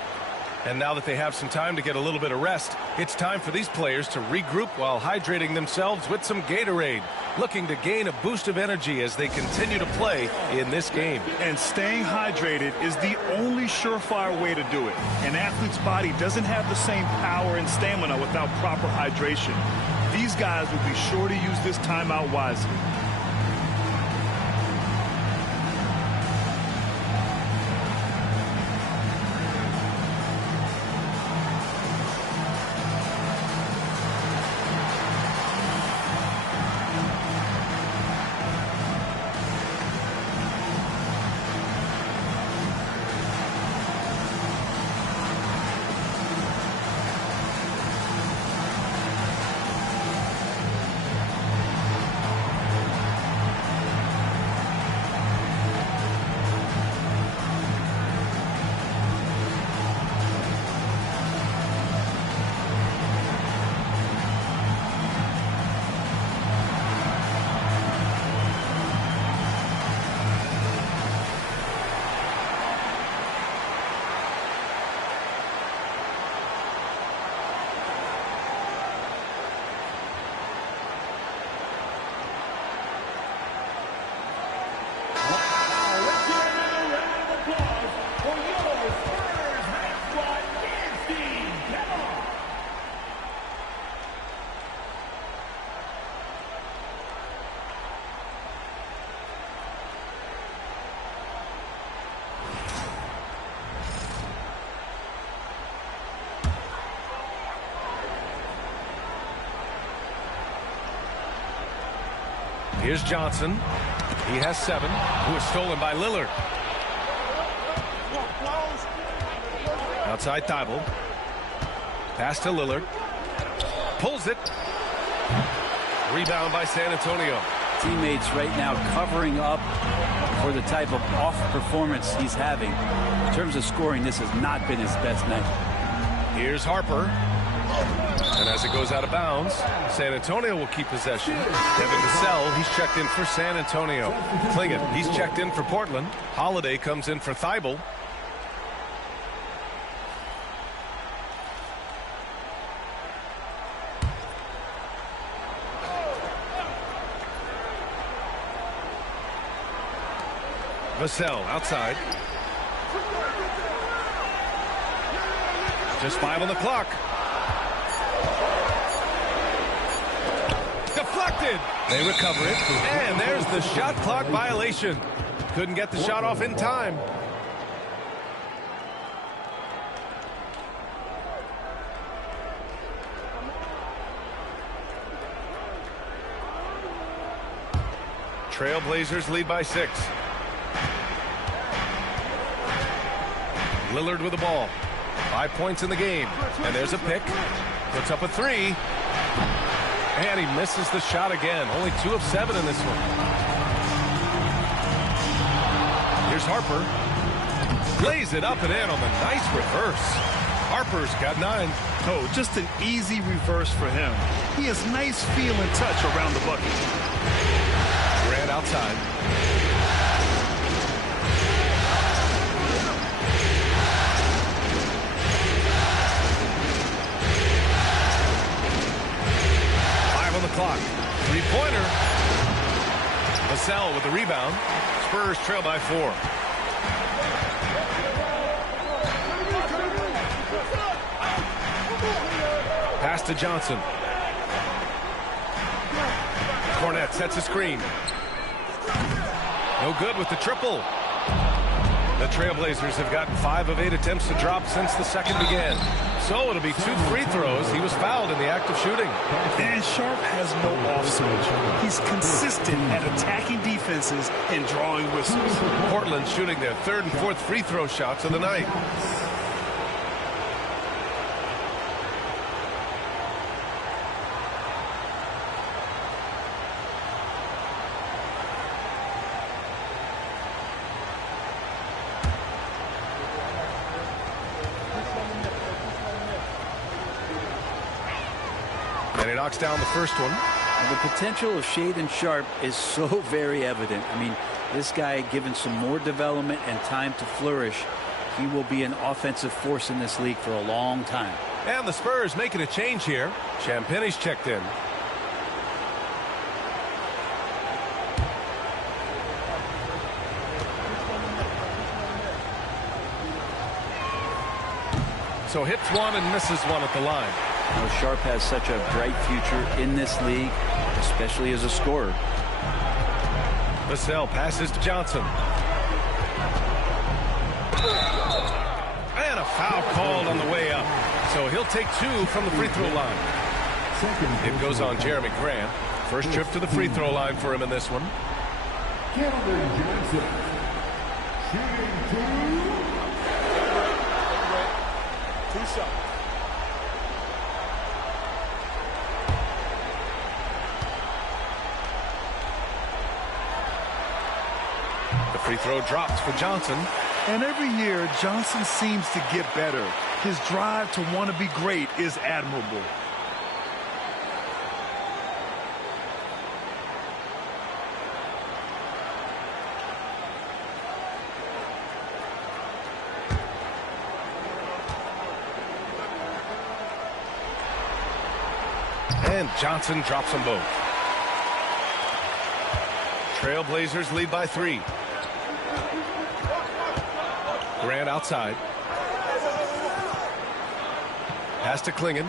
And now that they have some time to get a little bit of rest, it's time for these players to regroup while hydrating themselves with some Gatorade, looking to gain a boost of energy as they continue to play in this game. And staying hydrated is the only surefire way to do it. An athlete's body doesn't have the same power and stamina without proper hydration. These guys will be sure to use this timeout wisely. Here's Johnson. He has 7. Who is stolen by Lillard. Outside Thibault. Pass to Lillard. Pulls it. Rebound by San Antonio. Teammates right now covering up for the type of off performance he's having. In terms of scoring, this has not been his best night. Here's Harper. And as it goes out of bounds, San Antonio will keep possession. Devin Vassell, he's checked in for San Antonio. Klingon, he's checked in for Portland. Holiday comes in for Thibault. Vassell outside. Just 5 on the clock. Deflected. They recover it. And there's the shot clock violation. Couldn't get the shot off in time. Trailblazers lead by 6. Lillard with the ball. 5 points in the game. And there's a pick. Puts up a 3. And he misses the shot again. Only 2 of 7 in this one. Here's Harper. Lays it up and in on the nice reverse. Harper's got 9. Oh, just an easy reverse for him. He has nice feel and touch around the bucket. Grant outside. Clock. 3-pointer. Vassell with the rebound. Spurs trail by 4. Pass to Johnson. Cornette sets a screen. No good with the triple. The Trailblazers have gotten 5 of 8 attempts to drop since the second began. So it'll be 2 free throws. He was fouled in the act of shooting. And Sharp has no off switch. He's consistent at attacking defenses and drawing whistles. Portland shooting their 3rd and 4th free throw shots of the night. And he knocks down the first one. Well, the potential of Shaedon Sharpe is so very evident. I mean, this guy, given some more development and time to flourish, he will be an offensive force in this league for a long time. And the Spurs making a change here. Champagne's checked in. So hits one and misses one at the line. You know, Sharpe has such a bright future in this league, especially as a scorer. Vassell passes to Johnson. And a foul called on the way up. So he'll take 2 from the free throw line. It goes on Jeremy Grant. First trip to the free throw line for him in this one. Johnson. Shooting 2. 2 shots. The free throw drops for Johnson. And every year, Johnson seems to get better. His drive to want to be great is admirable. And Johnson drops them both. Trailblazers lead by 3. Grant outside. Pass to Klingon.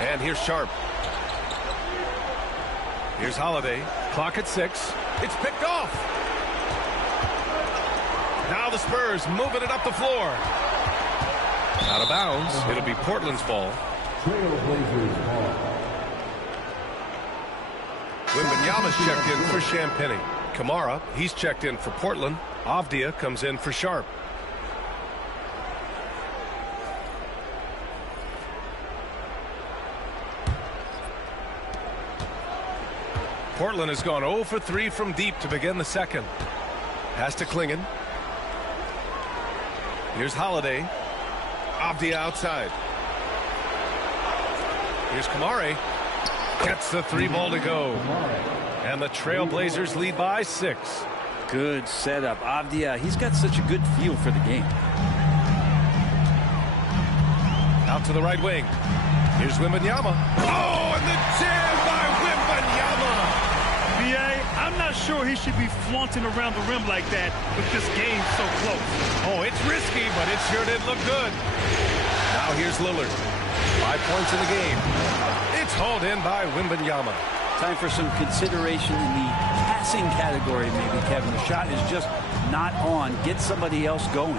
And here's Sharpe. Here's Holiday. Clock at 6. It's picked off. Now the Spurs moving it up the floor. Out of bounds. It'll be Portland's ball. Trailblazers ball. Wembanyama's checked in for Champagnie. Kamara, he's checked in for Portland. Avdia comes in for Sharpe. Portland has gone 0 for 3 from deep to begin the second. Pass to Klingon. Here's Holiday. Avdia outside. Here's Kamare. Gets the 3-ball to go. And the Trailblazers lead by 6. Good setup. Avdia, he's got such a good feel for the game. Out to the right wing. Here's Wembanyama. Oh, and the jam by Wembanyama. B.A., I'm not sure he should be flaunting around the rim like that with this game so close. Oh, it's risky, but it sure did look good. Now here's Lillard. 5 points in the game. It's hauled in by Wembanyama. Time for some consideration in the passing category, maybe, Kevin. The shot is just not on. Get somebody else going.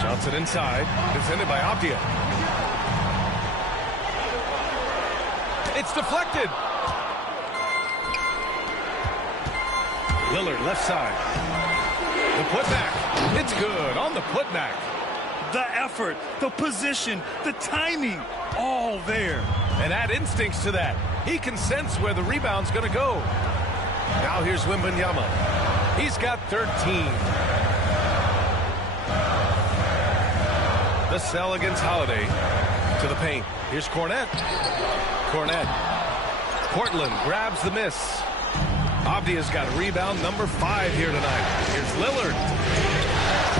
Johnson inside. Defended by Avdia. It's deflected. Lillard left side. The putback. It's good on the putback. The effort, the position, the timing, all there. And add instincts to that. He can sense where the rebound's going to go. Now here's Wembanyama. He's got 13. The sell against Holiday. To the paint. Here's Cornette. Cornette. Portland grabs the miss. Avdia's got rebound number 5 here tonight. Here's Lillard.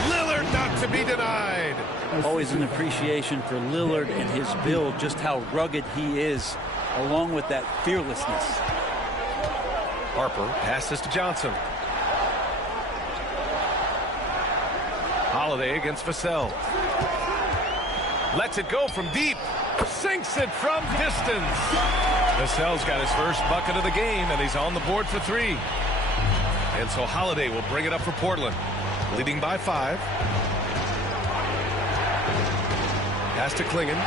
Lillard not to be denied. Always an appreciation for Lillard and his build, just how rugged he is, along with that fearlessness. Harper passes to Johnson. Holiday against Vassell. Lets it go from deep. Sinks it from distance. Vassell's got his first bucket of the game, and he's on the board for 3. And so Holiday will bring it up for Portland. Leading by 5. Pass to Klingon.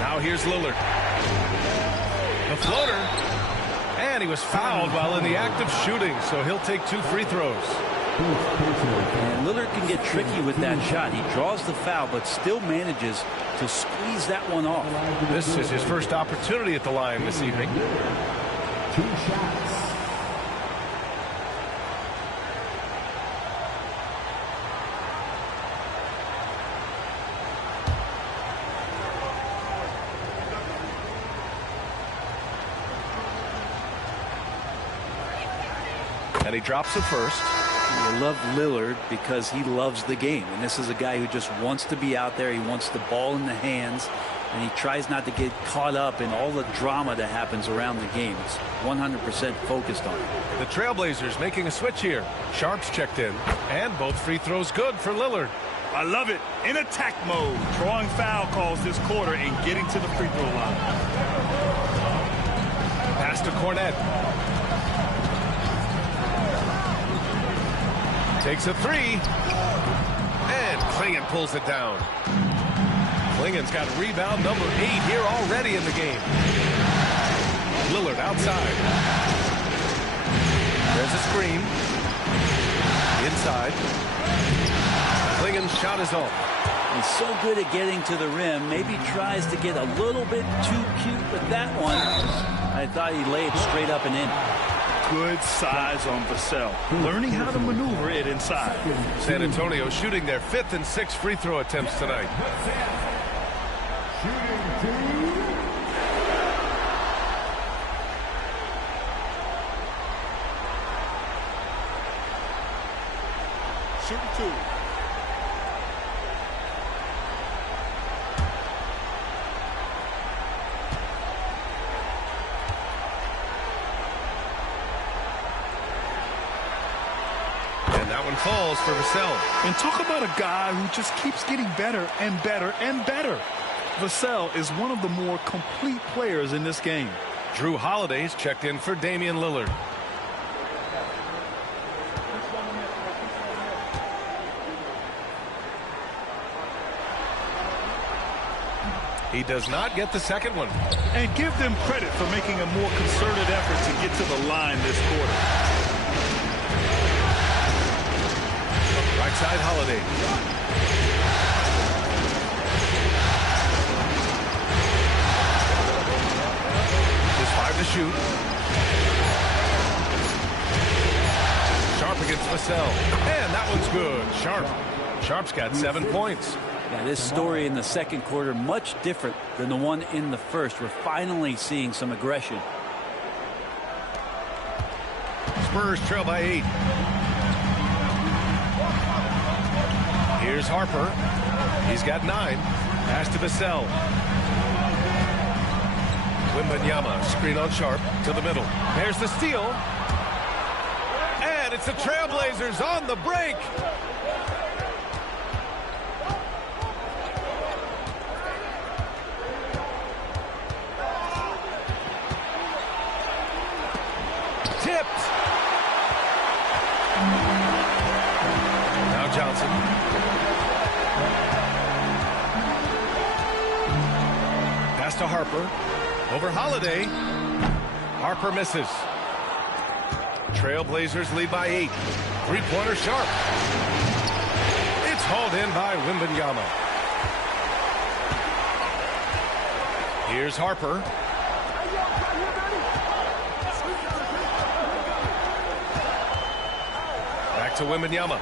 Now here's Lillard. The floater. And he was fouled while in the act of shooting, so he'll take 2 free throws. And Lillard can get tricky with that shot. He draws the foul, but still manages to squeeze that one off. This is his first opportunity at the line this evening. 2 shots. And he drops it first. I love Lillard because he loves the game. And this is a guy who just wants to be out there. He wants the ball in the hands. And he tries not to get caught up in all the drama that happens around the game. He's 100% focused on it. The Trailblazers making a switch here. Sharp's checked in. And both free throws good for Lillard. I love it. In attack mode. Drawing foul calls this quarter and getting to the free throw line. Pass to Cornette. Takes a 3. And Klingon pulls it down. Klingon's got rebound number 8 here already in the game. Lillard outside. There's a screen. Inside. Klingon's shot is off. He's so good at getting to the rim. Maybe tries to get a little bit too cute with that one. I thought he laid straight up and in. Good size on Vassell. Learning how to maneuver it inside. San Antonio shooting their 5th and 6th free throw attempts tonight. Shooting 2. Falls for Vassell. And talk about a guy who just keeps getting better and better and better. Vassell is one of the more complete players in this game. Drew Holiday's checked in for Damian Lillard. He does not get the second one. And give them credit for making a more concerted effort to get to the line this quarter. Right side Holiday. to shoot. Sharp against Vassell. And that one's good. Sharp's got 7 points. Yeah, this story in the second quarter much different than the one in the first. We're finally seeing some aggression. Spurs trail by 8. Here's Harper. He's got 9. Pass to Vassell. Wembanyama, screen on Sharp to the middle. There's the steal. And it's the Trailblazers on the break. Tipped. Now Johnson. Pass to Harper. Over Holiday. Harper misses. Trailblazers lead by 8. Three-pointer Sharp. It's hauled in by Wembanyama. Here's Harper. Back to Wembanyama.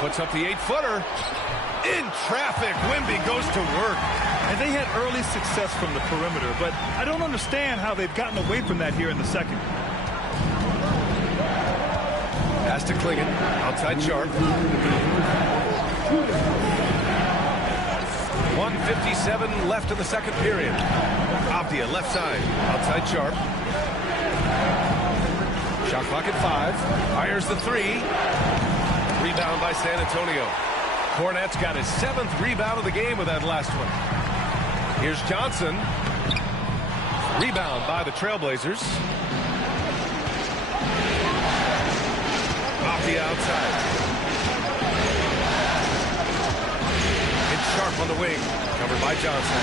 Puts up the 8-footer. In traffic, Wemby goes to work. And they had early success from the perimeter, but I don't understand how they've gotten away from that here in the second. Pass to Klingon. Outside Sharp. 1:57 left in the second period. Avdia left side. Outside Sharp. Shot clock at 5. Fires the 3. Rebound by San Antonio. Cornette's got his 7th rebound of the game with that last one. Here's Johnson. Rebound by the Trailblazers. Off the outside. It's Sharp on the wing. Covered by Johnson.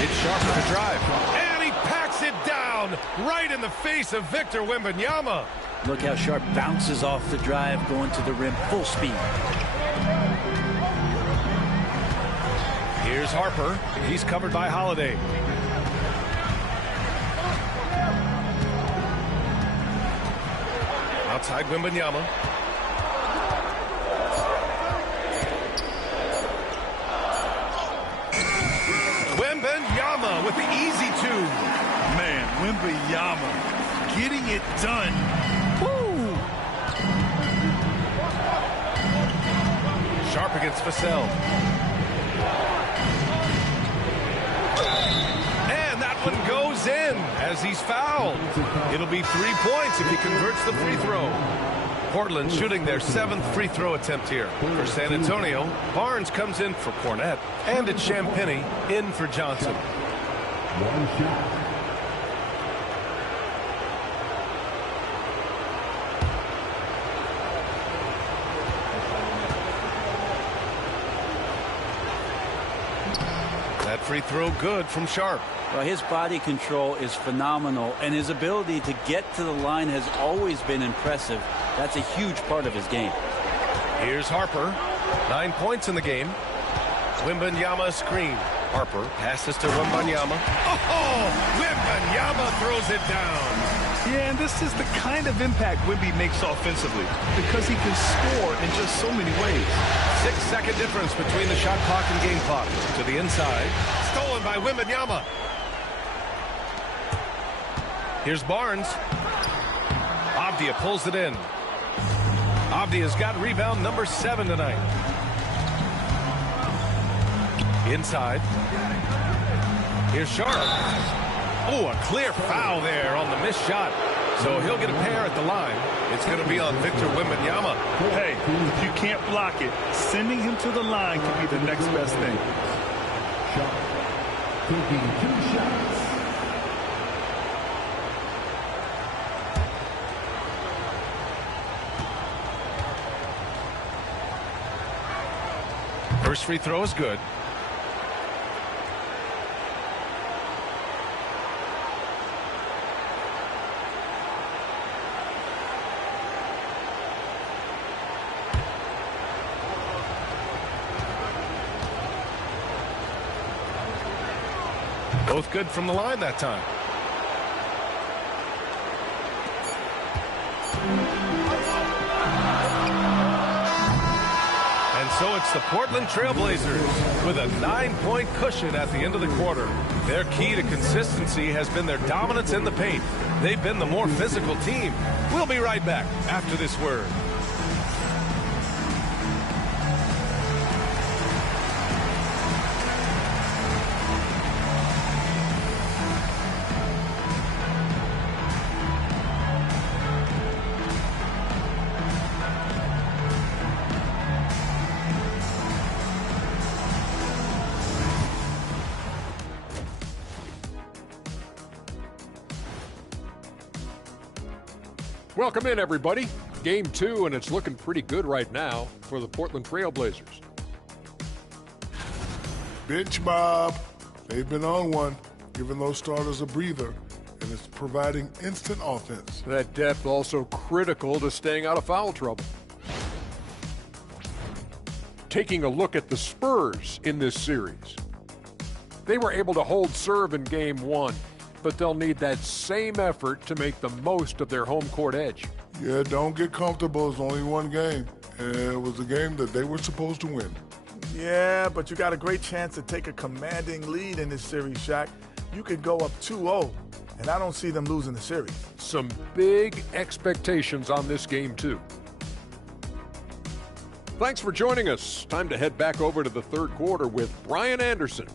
It's Sharp with the drive. And he packs it down right in the face of Victor Wembanyama. Look how Sharp bounces off the drive, going to the rim full speed. Here's Harper. He's covered by Holiday. Outside Wembanyama. Wembanyama with the easy 2. Man, Wembanyama getting it done. Woo! Sharp against Vassell. One goes in as he's fouled. It'll be 3 points if he converts the free throw. Portland shooting their 7th free throw attempt here. For San Antonio, Barnes comes in for Cornette, and it's Champagnie in for Johnson. One shot. That free throw good from Sharp. Well, his body control is phenomenal, and his ability to get to the line has always been impressive. That's a huge part of his game. Here's Harper. 9 points in the game. Wembanyama screen. Harper passes to Wembanyama. Oh, Wembanyama throws it down. Yeah, and this is the kind of impact Wemby makes offensively because he can score in just so many ways. 6-second difference between the shot clock and game clock. To the inside. Stolen by Wembanyama. Here's Barnes. Avdia pulls it in. Avdia's got rebound number 7 tonight. Inside. Here's Sharp. Oh, a clear foul there on the missed shot. So he'll get a pair at the line. It's going to be on Victor Wembanyama. Hey, if you can't block it, sending him to the line can be the next best thing. Sharp taking 2 shots. First free throw is good. Both good from the line that time. And so it's the Portland Trailblazers with a 9-point cushion at the end of the quarter. Their key to consistency has been their dominance in the paint. They've been the more physical team. We'll be right back after this word. Welcome in, everybody. Game 2, and it's looking pretty good right now for the Portland Trailblazers. Bench Bob. They've been on one, giving those starters a breather, and it's providing instant offense. That depth also critical to staying out of foul trouble. Taking a look at the Spurs in this series. They were able to hold serve in Game 1. But they'll need that same effort to make the most of their home court edge. Yeah, don't get comfortable. It's only one game. And it was a game that they were supposed to win. Yeah, but you got a great chance to take a commanding lead in this series, Shaq. You could go up 2-0, and I don't see them losing the series. Some big expectations on this game, too. Thanks for joining us. Time to head back over to the third quarter with Brian Anderson.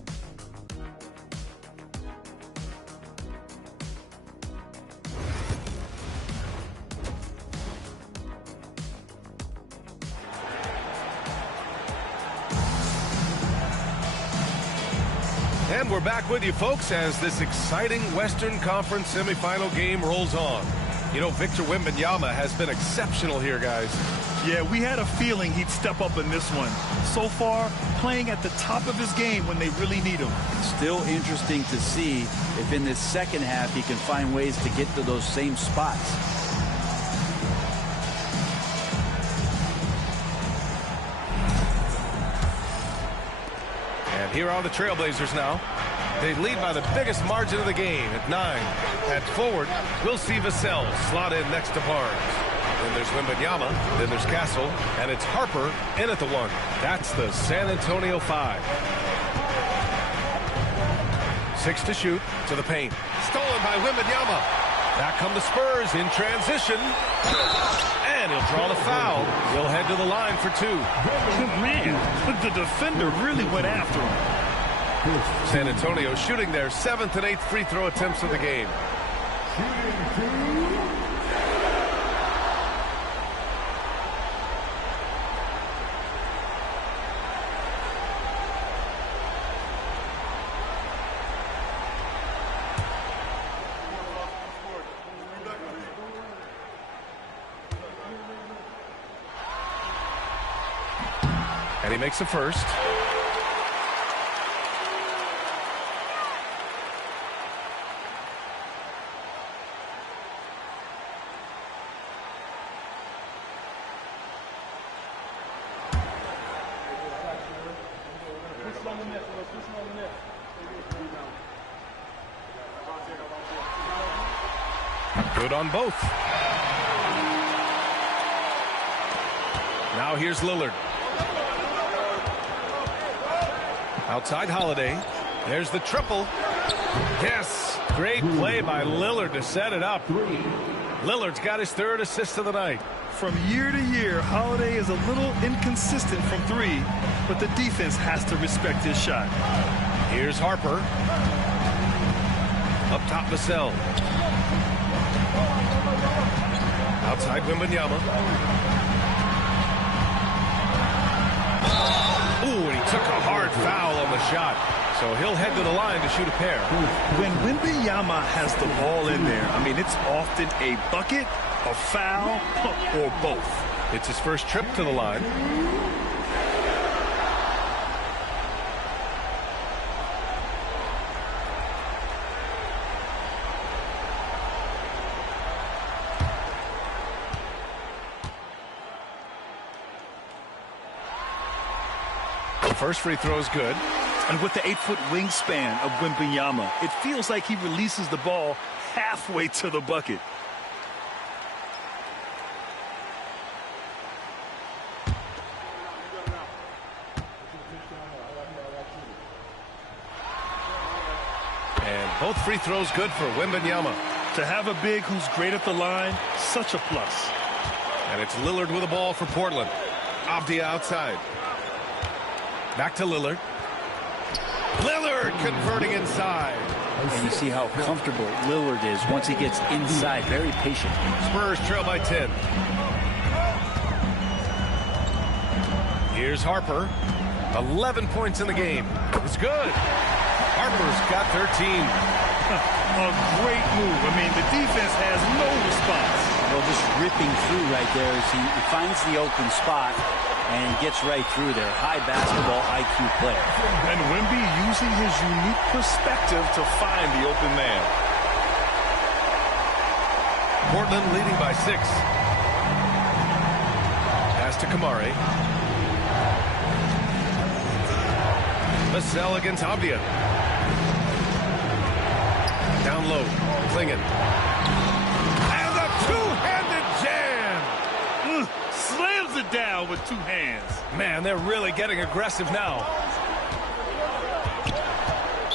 And we're back with you, folks, as this exciting Western Conference semifinal game rolls on. You know, Victor Wembanyama has been exceptional here, guys. Yeah, we had a feeling he'd step up in this one. So far, playing at the top of his game when they really need him. Still interesting to see if in this second half he can find ways to get to those same spots. And here are the Trailblazers now. They lead by the biggest margin of the game at 9. At forward, we'll see Vassell slot in next to Barnes. Then there's Wembanyama, then there's Castle, and it's Harper in at the 1. That's the San Antonio 5. 6 to shoot, to the paint. Stolen by Wembanyama. Back come the Spurs in transition. And he'll draw the foul. He'll head to the line for 2. Man, but the defender really went after him. San Antonio shooting their 7th and 8th free throw attempts of the game. And he makes the first. Good on both. Now here's Lillard. Outside Holiday. There's the triple. Yes. Great play by Lillard to set it up. Lillard's got his 3rd assist of the night. From year to year, Holiday is a little inconsistent from 3, but the defense has to respect his shot. Here's Harper. Up top, Vassell. Outside Wembanyama. Ooh, and he took a hard foul on the shot. So he'll head to the line to shoot a pair. When Wembanyama has the ball in there, I mean, it's often a bucket, a foul, or both. It's his first trip to the line. First free throw is good. And with the 8-foot wingspan of Wembanyama, it feels like he releases the ball halfway to the bucket. And both free throws good for Wembanyama. To have a big who's great at the line, such a plus. And it's Lillard with the ball for Portland. Avdia outside. Back to Lillard. Lillard converting inside. And you see how comfortable Lillard is once he gets inside. Very patient. Spurs trail by 10. Here's Harper. 11 points in the game. It's good. Harper's got 13. A great move. I mean, the defense has no response. Well, just ripping through right there as he finds the open spot and gets right through there. High basketball IQ player. And Wemby using his unique perspective to find the open man. Portland leading by 6. Pass to Kamari. Vassell against Avdia. Down low. Klingon. And a two-handed jam! Slams it down with 2 hands. Man, they're really getting aggressive now.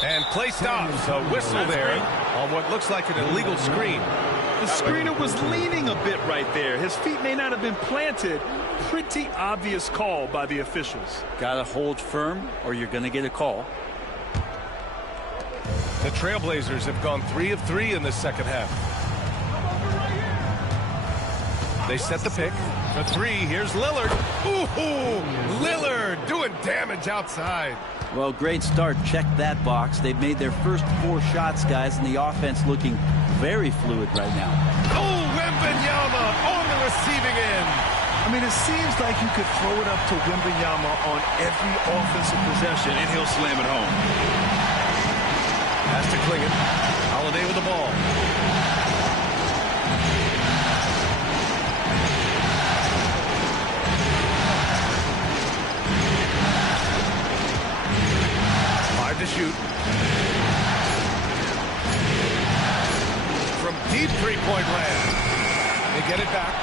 And play stops. A whistle there on what looks like an illegal screen. The screener was leaning a bit right there. His feet may not have been planted. Pretty obvious call by the officials. Gotta hold firm or you're gonna get a call. The Trailblazers have gone 3 of 3 in this second half. They set the pick. For 3, here's Lillard. Ooh, Lillard doing damage outside. Well, great start. Check that box. They've made their first 4 shots, guys, and the offense looking very fluid right now. Oh, Wembanyama on the receiving end. I mean, it seems like you could throw it up to Wembanyama on every offensive possession, and he'll slam it home. Pass to Klingon. Holiday with the ball. To shoot. From deep three-point land. They get it back.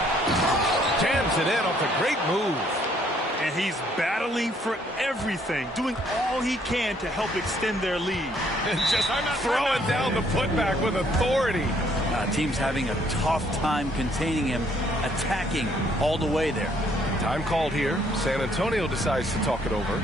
Jams it in off a great move. And he's battling for everything, doing all he can to help extend their lead. And just throwing down the putback with authority. Team's having a tough time containing him, attacking all the way there. Time called here. San Antonio decides to talk it over.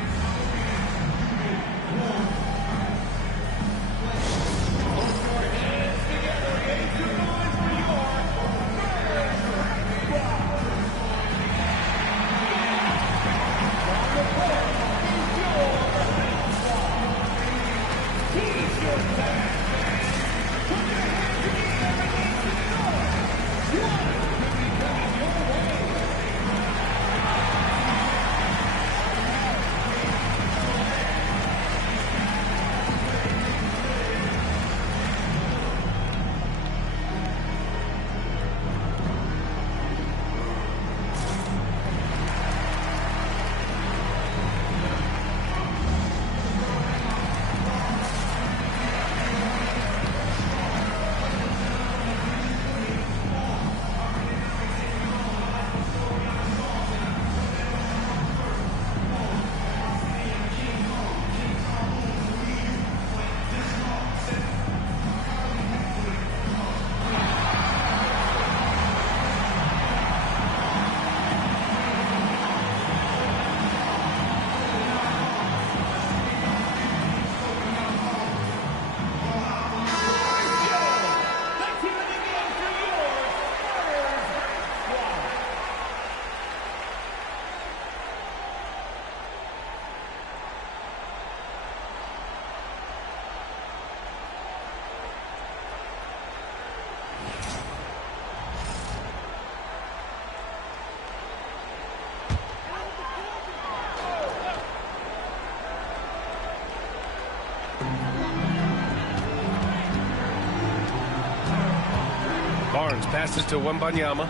Barnes passes to Wembanyama.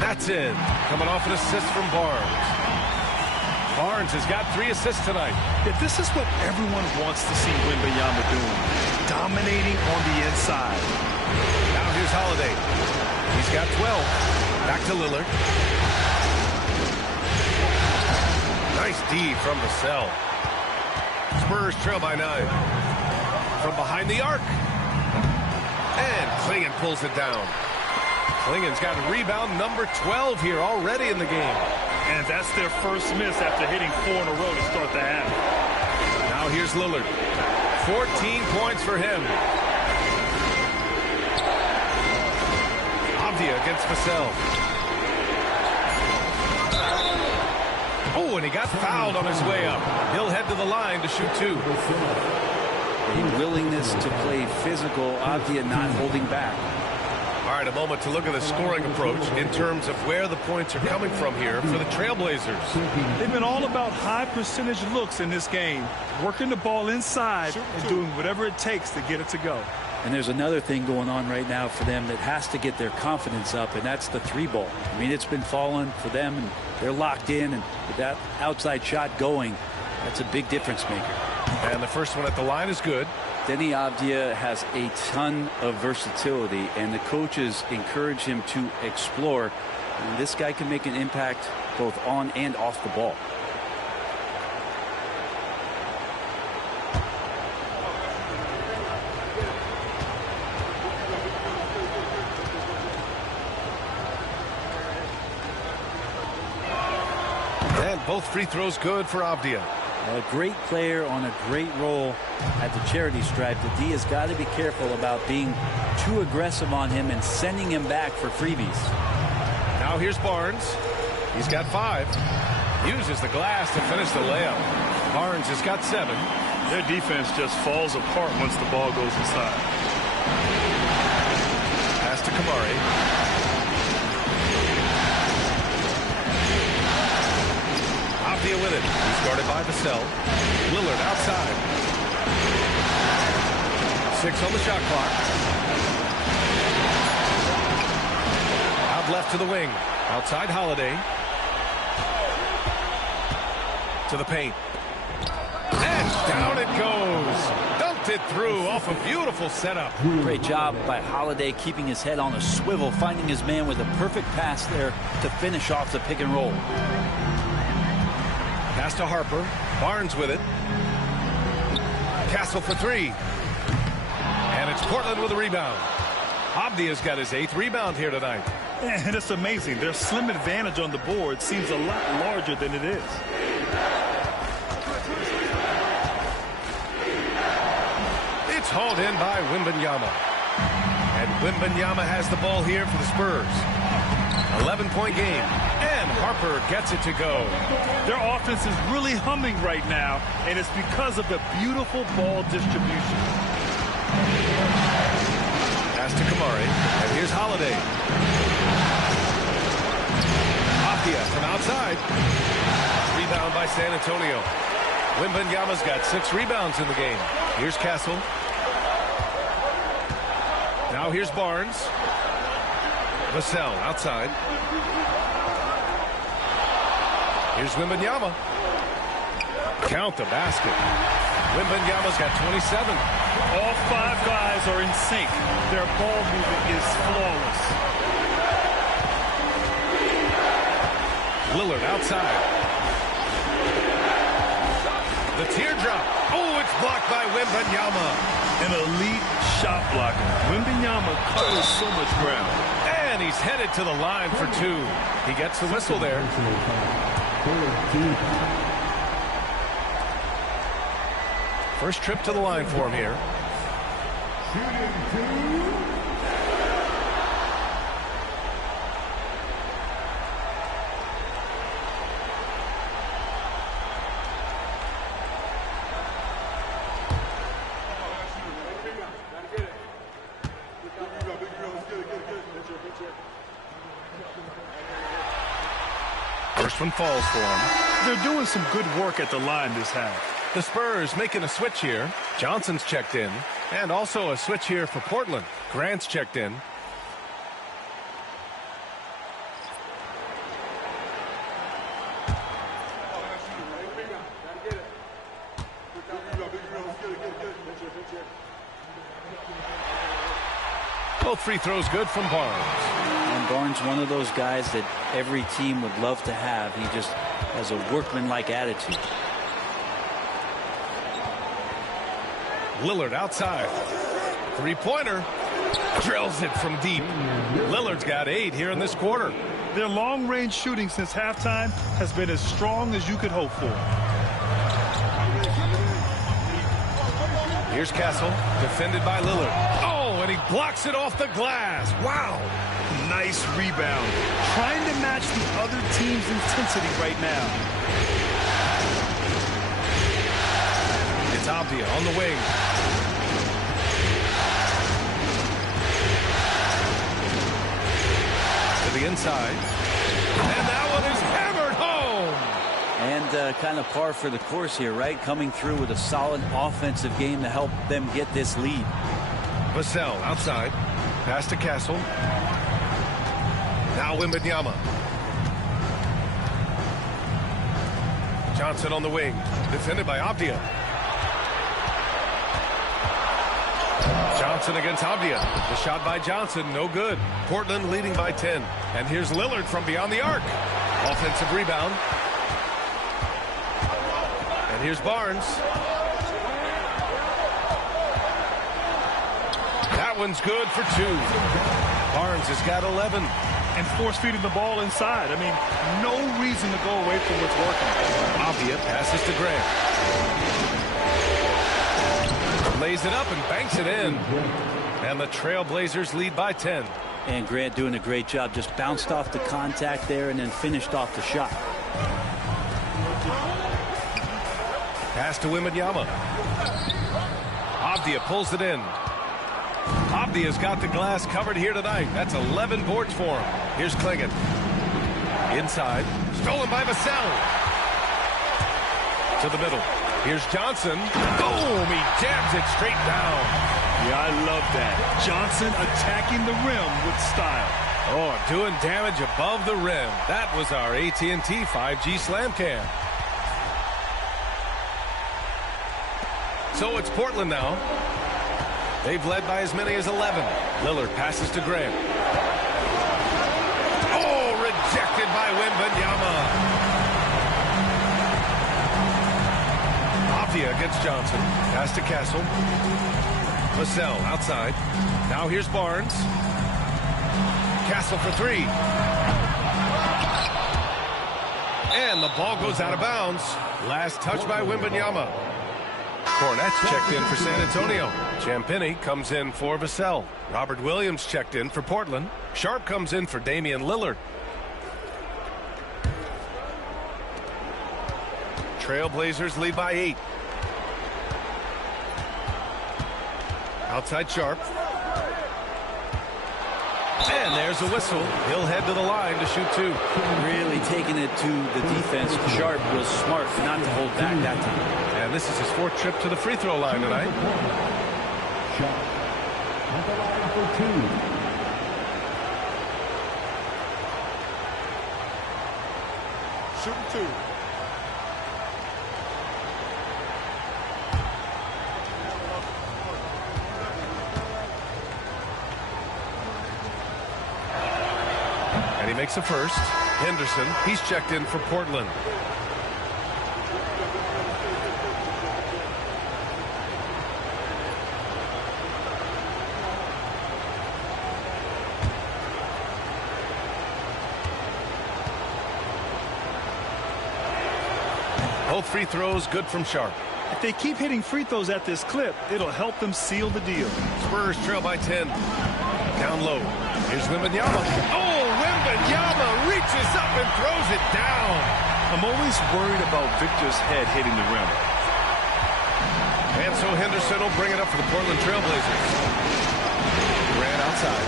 That's in. Coming off an assist from Barnes. Barnes has got 3 assists tonight. Yeah, this is what everyone wants to see Wembanyama doing. Dominating on the inside. Now here's Holiday. He's got 12. Back to Lillard. Nice D from the cell. Spurs trail by 9. From behind the arc. And Klingon pulls it down. Klingon's got rebound number 12 here already in the game. And that's their first miss after hitting 4 in a row to start the half. Now here's Lillard. 14 points for him. Avdia against Vassell. Oh, and he got fouled on his way up. He'll head to the line to shoot 2. A willingness to play physical, Avdia not holding back. All right, a moment to look at the scoring approach in terms of where the points are coming from here for the Trailblazers. They've been all about high percentage looks in this game, working the ball inside and doing whatever it takes to get it to go. And there's another thing going on right now for them that has to get their confidence up, and that's the 3-ball. I mean, it's been falling for them, and they're locked in, and with that outside shot going, that's a big difference maker. And the first one at the line is good. Denny Avdia has a ton of versatility, and the coaches encourage him to explore. And this guy can make an impact both on and off the ball. And both free throws good for Avdia. A great player on a great role at the charity stripe. The D has got to be careful about being too aggressive on him and sending him back for freebies. Now here's Barnes. He's got 5. Uses the glass to finish the layup. Barnes has got 7. Their defense just falls apart once the ball goes inside. Pass to Kamari. Avdia with it. He's guarded by Vassell. Lillard outside. 6 on the shot clock. Out left to the wing. Outside Holiday. To the paint. And down it goes. Dunked it through off a beautiful setup. Great job by Holiday keeping his head on a swivel, finding his man with a perfect pass there to finish off the pick and roll. Pass to Harper. Barnes with it. Castle for 3. And it's Portland with a rebound. Avdia's got his 8th rebound here tonight. And it's amazing. Their slim advantage on the board seems a lot larger than it is. It's hauled in by Wembanyama. And Wembanyama has the ball here for the Spurs. 11-point game. And Harper gets it to go. Their offense is really humming right now, and it's because of the beautiful ball distribution. Pass to Kamari. And here's Holiday. Avdia from outside. Rebound by San Antonio. Wembanyama's got 6 rebounds in the game. Here's Castle. Now here's Barnes. Vassell outside. Here's Wembanyama. Count the basket. Wembanyama's got 27. All 5 guys are in sync. Their ball movement is flawless. Lillard outside. The teardrop. Oh, it's blocked by Wembanyama. An elite shot blocker. Wembanyama covers so much ground. And he's headed to the line for 2. He gets the whistle there. First trip to the line for him here. First one falls for him. They're doing some good work at the line this half. The Spurs making a switch here. Johnson's checked in. And also a switch here for Portland. Grant's checked in. Both free throws good from Barnes. And Barnes, one of those guys that every team would love to have. He just has a workmanlike attitude. Lillard outside. Three-pointer. Drills it from deep. Lillard's got 8 here in this quarter. Their long-range shooting since halftime has been as strong as you could hope for. Here's Castle, defended by Lillard. Oh, and he blocks it off the glass. Wow. Nice rebound. Trying to match the other team's intensity right now. It's Avdia on the wing. To the inside. And that one is hammered home. And kind of par for the course here, right? Coming through with a solid offensive game to help them get this lead. Vassell outside. Pass to Castle. Now Wembanyama. Johnson on the wing. Defended by Avdia. Johnson against Avdia. The shot by Johnson, no good. Portland leading by 10. And here's Lillard from beyond the arc. Offensive rebound. And here's Barnes. That one's good for 2. Barnes has got 11. And force-feeding the ball inside. I mean, no reason to go away from what's working. Avdia passes to Grant. Lays it up and banks it in. And the Trailblazers lead by 10. And Grant doing a great job. Just bounced off the contact there and then finished off the shot. Pass to Wembanyama. Avdia pulls it in. Avdia's got the glass covered here tonight. That's 11 boards for him. Here's Klingon. Inside. Stolen by Vassell. To the middle. Here's Johnson. Boom! He jams it straight down. Yeah, I love that. Johnson attacking the rim with style. Oh, doing damage above the rim. That was our AT&T 5G Slam Cam. So it's Portland now. They've led by as many as 11. Lillard passes to Grant. Oh, rejected by Wembanyama. Avdia against Johnson. Pass to Castle. Vassell outside. Now here's Barnes. Castle for 3. And the ball goes out of bounds. Last touch by Wembanyama. Cornett's checked in for San Antonio. Champagnie comes in for Vassell. Robert Williams checked in for Portland. Sharp comes in for Damian Lillard. Trailblazers lead by 8. Outside Sharp. And there's a whistle. He'll head to the line to shoot 2. Really taking it to the defense. Sharp was smart not to hold back that time. And this is his 4th trip to the free throw line tonight. Sharp at the line for 2. Shooting 2. And he makes a first. Henderson, he's checked in for Portland. Both free throws good from Sharp. If they keep hitting free throws at this clip, it'll help them seal the deal. Spurs trail by 10. Down low. Here's Wembanyama. Oh, Wembanyama reaches up and throws it down. I'm always worried about Victor's head hitting the rim. And so Henderson will bring it up for the Portland Trailblazers. Grant outside.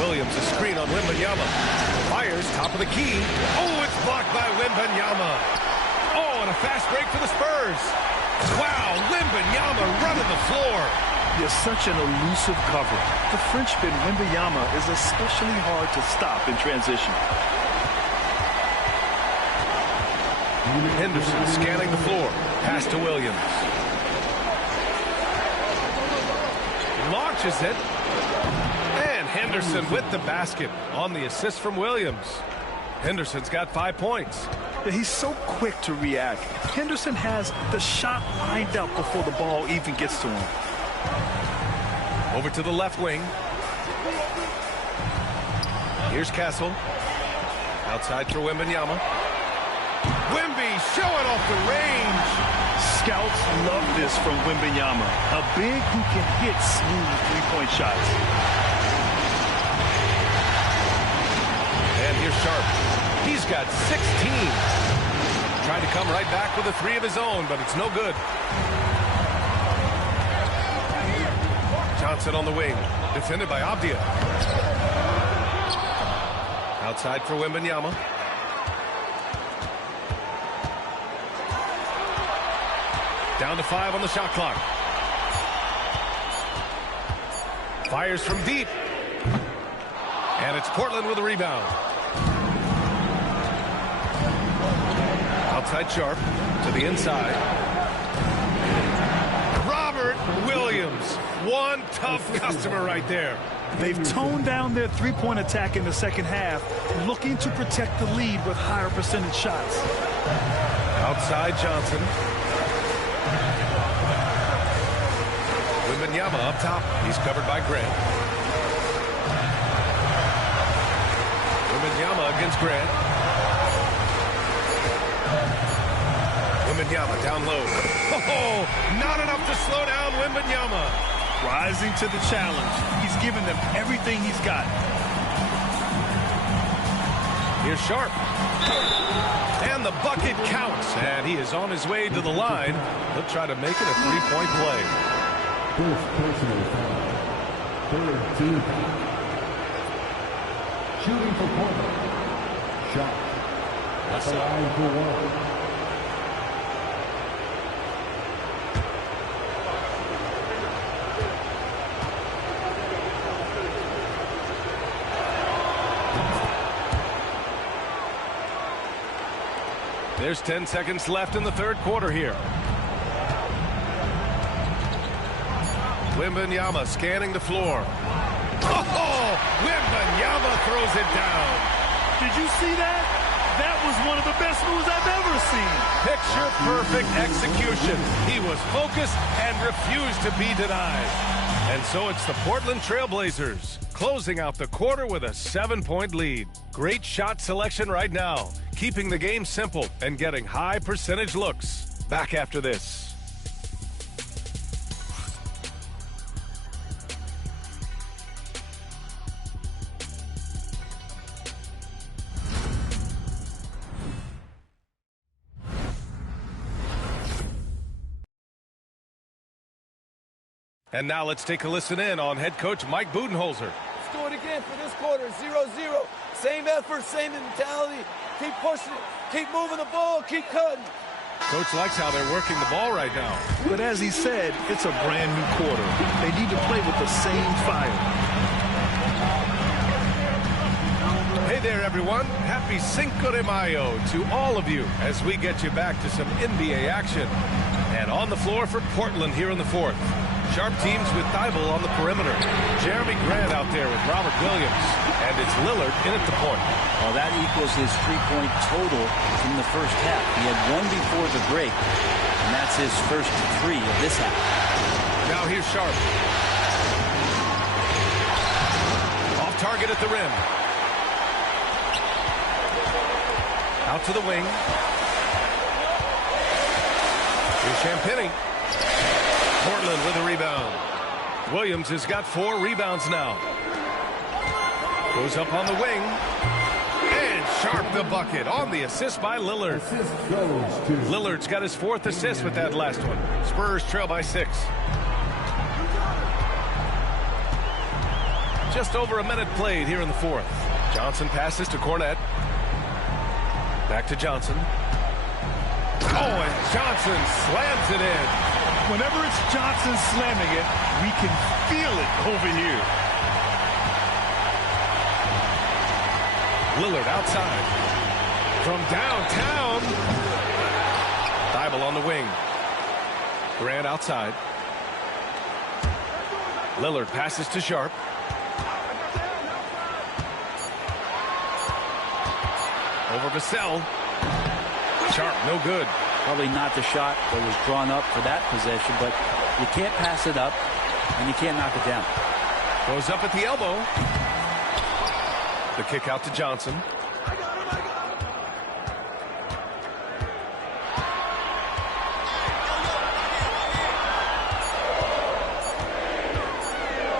Williams, a screen on Wembanyama. Fires, top of the key. Oh, it's blocked by Wembanyama. Oh, and a fast break for the Spurs. Wow, Wembanyama running the floor. He has such an elusive cover. The Frenchman Wembanyama is especially hard to stop in transition. Henderson scanning the floor. Pass to Williams. Launches it. And Henderson with the basket on the assist from Williams. Henderson's got 5 points. He's so quick to react. Henderson has the shot lined up before the ball even gets to him. Over to the left wing. Here's Castle. Outside for Wembanyama. Wemby showing off the range. Scouts love this from Wembanyama. A big who can hit smooth three-point shots. And here's Sharp. He's got 16. Trying to come right back with a 3 of his own, but it's no good. Johnson on the wing. Defended by Abdia. Outside for Wembanyama. Down to 5 on the shot clock. Fires from deep. And it's Portland with a rebound. Outside Sharp to the inside. Robert Williams. One tough customer right there. They've toned down their three-point attack in the second half, looking to protect the lead with higher percentage shots. Outside Johnson. Wembanyama up top. He's covered by Grant. Wembanyama against Grant. Wembanyama down low. Oh, not enough to slow down Wembanyama. Rising to the challenge. He's given them everything he's got. Here's Sharp. And the bucket counts. And he is on his way to the line. He'll try to make it a three-point play. First personal foul. Third team. Shooting for Portland. Shot. That's the line for 1. There's 10 seconds left in the third quarter here. Wembanyama scanning the floor. Oh, Wembanyama throws it down. Did you see that? That was one of the best moves I've ever seen. Picture perfect execution. He was focused and refused to be denied. And so it's the Portland Trailblazers closing out the quarter with a 7-point lead. Great shot selection right now, keeping the game simple and getting high percentage looks. Back after this. And now let's take a listen in on head coach Mike Budenholzer. Let's do it again for this quarter, 0-0. Same effort, same mentality. Keep pushing it, keep moving the ball, keep cutting. Coach likes how they're working the ball right now. But as he said, it's a brand new quarter. They need to play with the same fire. Hey there, everyone. Happy Cinco de Mayo to all of you as we get you back to some NBA action. And on the floor for Portland here in the fourth. Sharp teams with Thibault on the perimeter. Jeremy Grant out there with Robert Williams. And it's Lillard in at the point. Well, that equals his three-point total from the first half. He had one before the break, and that's his first 3 of this half. Now here's Sharp. Off target at the rim. Out to the wing. Here's Champagnie. Portland with a rebound. Williams has got 4 rebounds now. Goes up on the wing. And Sharp the bucket on the assist by Lillard. Lillard's got his 4th assist with that last one. Spurs trail by 6. Just over a minute played here in the fourth. Johnson passes to Cornette. Back to Johnson. Oh, and Johnson slams it in. Whenever it's Johnson slamming it, we can feel it over here. Lillard outside. From downtown. on the wing. Grant outside. Lillard passes to Sharp. Over Vassell. Sharp, no good. Probably not the shot that was drawn up for that possession, but you can't pass it up, and you can't knock it down. Goes up at the elbow. The kick out to Johnson.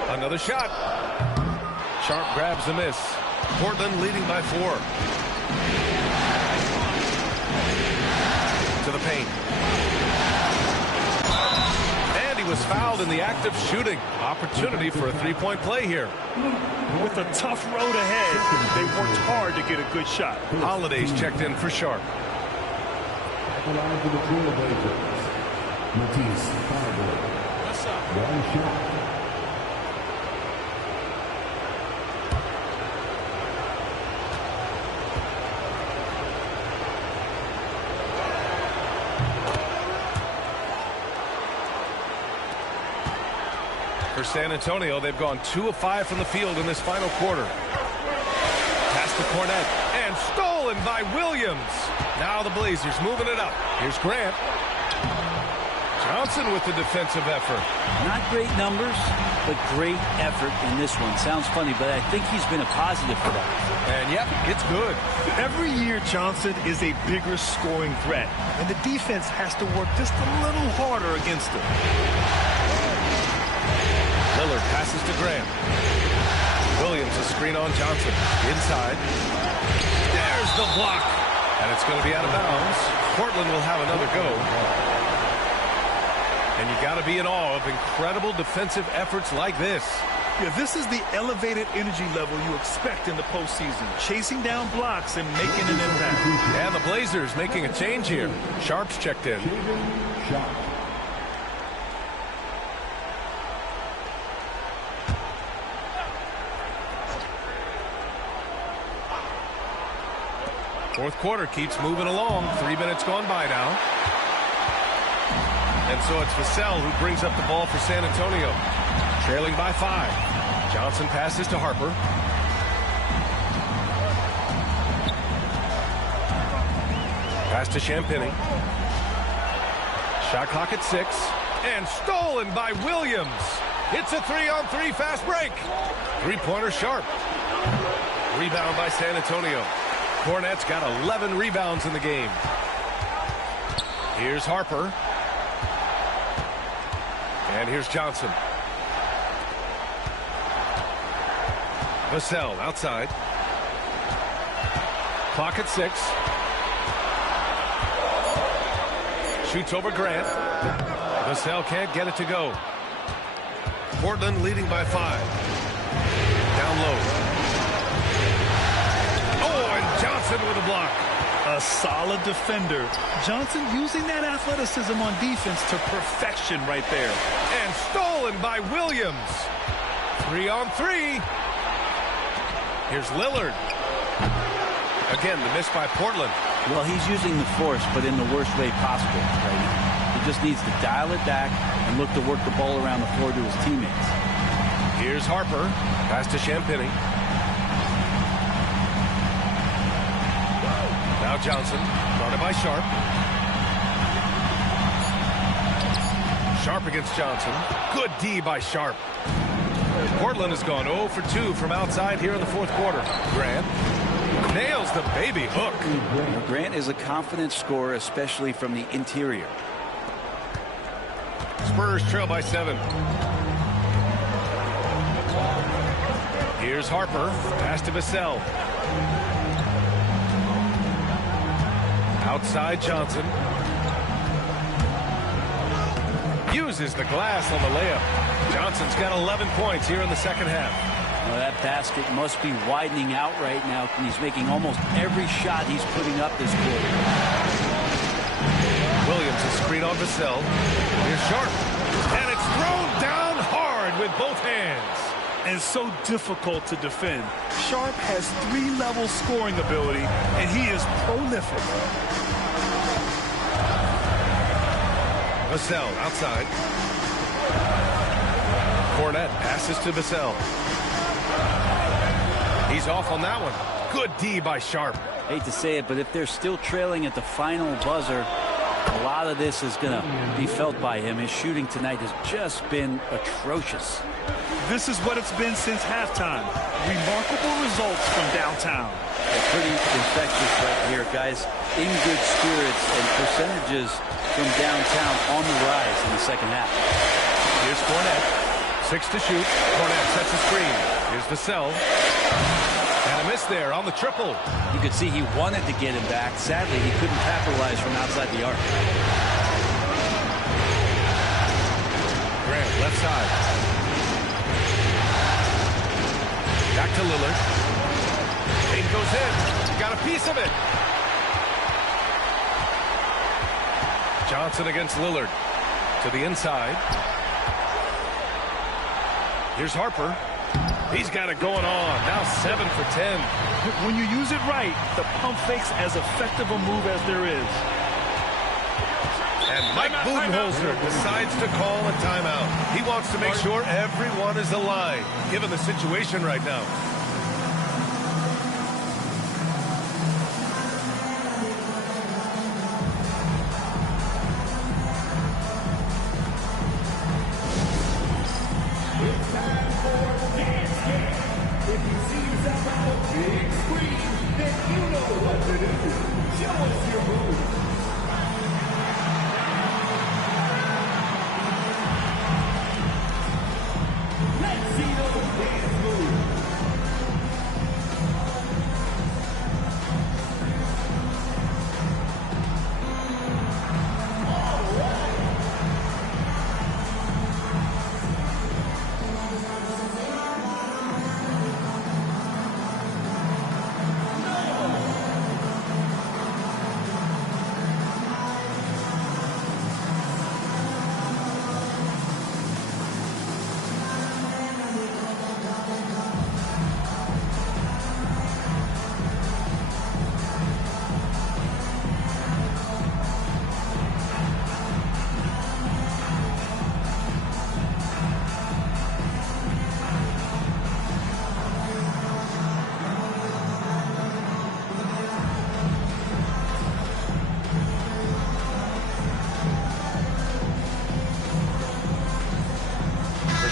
Another shot. Sharp grabs the miss. Portland leading by 4. To the paint. And he was fouled in the act of shooting. Opportunity for a three-point play here. With a tough road ahead, they worked hard to get a good shot. Holiday's checked in for Sharp. At the line for the Trailblazers, Matisse Thybulle. One shot. For San Antonio, they've gone 2 of 5 from the field in this final quarter. Pass to Cornette, and stolen by Williams. Now the Blazers moving it up. Here's Grant. Johnson with the defensive effort. Not great numbers, but great effort in this one. Sounds funny, but I think he's been a positive for that. And yep, it's good. Every year, Johnson is a bigger scoring threat, and the defense has to work just a little harder against him. Lillard passes to Grant. Williams a screen on Johnson. Inside. There's the block. And it's going to be out of bounds. Portland will have another go. And you got to be in awe of incredible defensive efforts like this. Yeah, this is the elevated energy level you expect in the postseason. Chasing down blocks and making an impact. And the Blazers making a change here. Sharp's checked in. Fourth quarter keeps moving along. 3 minutes gone by now. And so it's Vassell who brings up the ball for San Antonio. Trailing by 5. Johnson passes to Harper. Pass to Champagny. Shot clock at 6. And stolen by Williams. It's a 3-on-3 fast break. Three-pointer Sharp. Rebound by San Antonio. Cornette's got 11 rebounds in the game. Here's Harper. And here's Johnson. Vassell outside. Clock at 6. Shoots over Grant. Vassell can't get it to go. Portland leading by 5. Down low. Johnson with a block. A solid defender. Johnson using that athleticism on defense to perfection right there. And stolen by Williams. 3-on-3. Here's Lillard. Again, the miss by Portland. Well, he's using the force, but in the worst way possible right now. He just needs to dial it back and look to work the ball around the floor to his teammates. Here's Harper. Pass to Champagny. Now Johnson, guarded by Sharp. Sharp against Johnson. Good D by Sharp. Portland has gone 0 for 2 from outside here in the fourth quarter. Grant nails the baby hook. Grant is a confident scorer, especially from the interior. Spurs trail by 7. Here's Harper. Pass to Vassell. Outside Johnson. Uses the glass on the layup. Johnson's got 11 points here in the second half. Well, that basket must be widening out right now, and he's making almost every shot he's putting up this quarter. Williams is screen on Vassell. Here's Sharp. And it's thrown down hard with both hands. And so difficult to defend. Sharp has 3-level scoring ability, and he is prolific. Vassell outside. Cornette passes to Vassell. He's off on that one. Good D by Sharp. Hate to say it, but if they're still trailing at the final buzzer, a lot of this is going to be felt by him. His shooting tonight has just been atrocious. This is what it's been since halftime. Remarkable results from downtown. They're pretty infectious right here, guys. In good spirits and percentages from downtown on the rise in the second half. Here's Cornette. 6 to shoot. Cornette sets a screen. Here's Vassell. And a miss there on the triple. You could see he wanted to get him back. Sadly, he couldn't capitalize from outside the arc. Grant, left side. Back to Lillard. Payne goes in. Got a piece of it. Johnson against Lillard. To the inside. Here's Harper. He's got it going on. Now 7 for 10. When you use it right, the pump fake's as effective a move as there is. And Mike Budenholzer decides to call a timeout. He wants to make sure everyone is aligned, given the situation right now.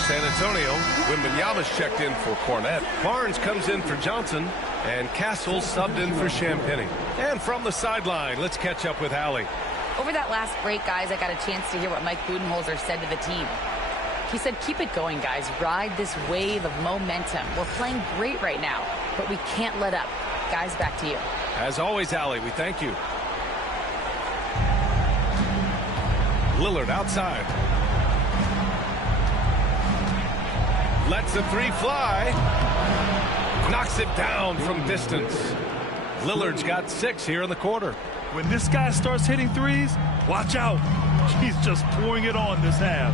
San Antonio, Wembanyama's checked in for Cornette. Barnes comes in for Johnson, and Castle subbed in for Champagny. And from the sideline, let's catch up with Allie. Over that last break, guys, I got a chance to hear what Mike Budenholzer said to the team. He said, keep it going, guys. Ride this wave of momentum. We're playing great right now, but we can't let up. Guys, back to you. As always, Allie, we thank you. Lillard outside. Lets the three fly. Knocks it down from distance. Lillard's got 6 here in the quarter. When this guy starts hitting threes, watch out. He's just pouring it on this half.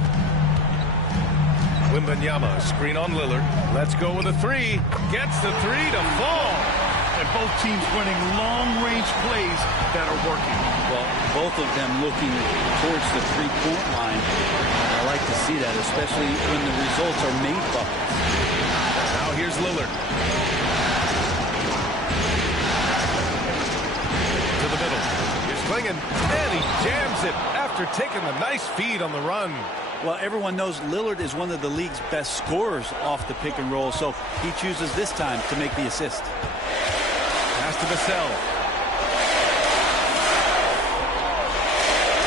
Wembanyama, screen on Lillard. Let's go with a 3. Gets the 3 to fall. And both teams running long-range plays that are working. Well, both of them looking towards the three-point line. I like to see that, especially when the results are made buckets. Now here's Lillard. To the middle. Here's Klingon. And he jams it after taking the nice feed on the run. Well, everyone knows Lillard is one of the league's best scorers off the pick and roll, so he chooses this time to make the assist. Pass to Vassell.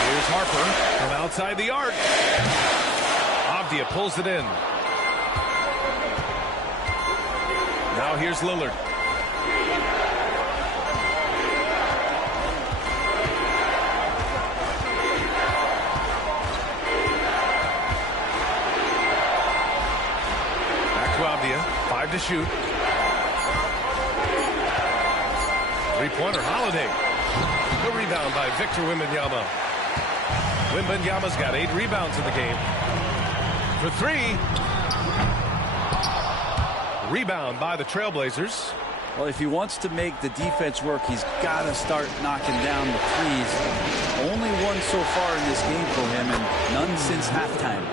Here's Harper from outside the arc. Avdia pulls it in. Now here's Lillard. Back to Avdia. 5 to shoot. Three-pointer, Holiday. The rebound by Victor Wembanyama. Wembanyama's got 8 rebounds in the game. For 3. Rebound by the Trailblazers. Well, if he wants to make the defense work, he's got to start knocking down the threes. Only one so far in this game for him, and none since halftime.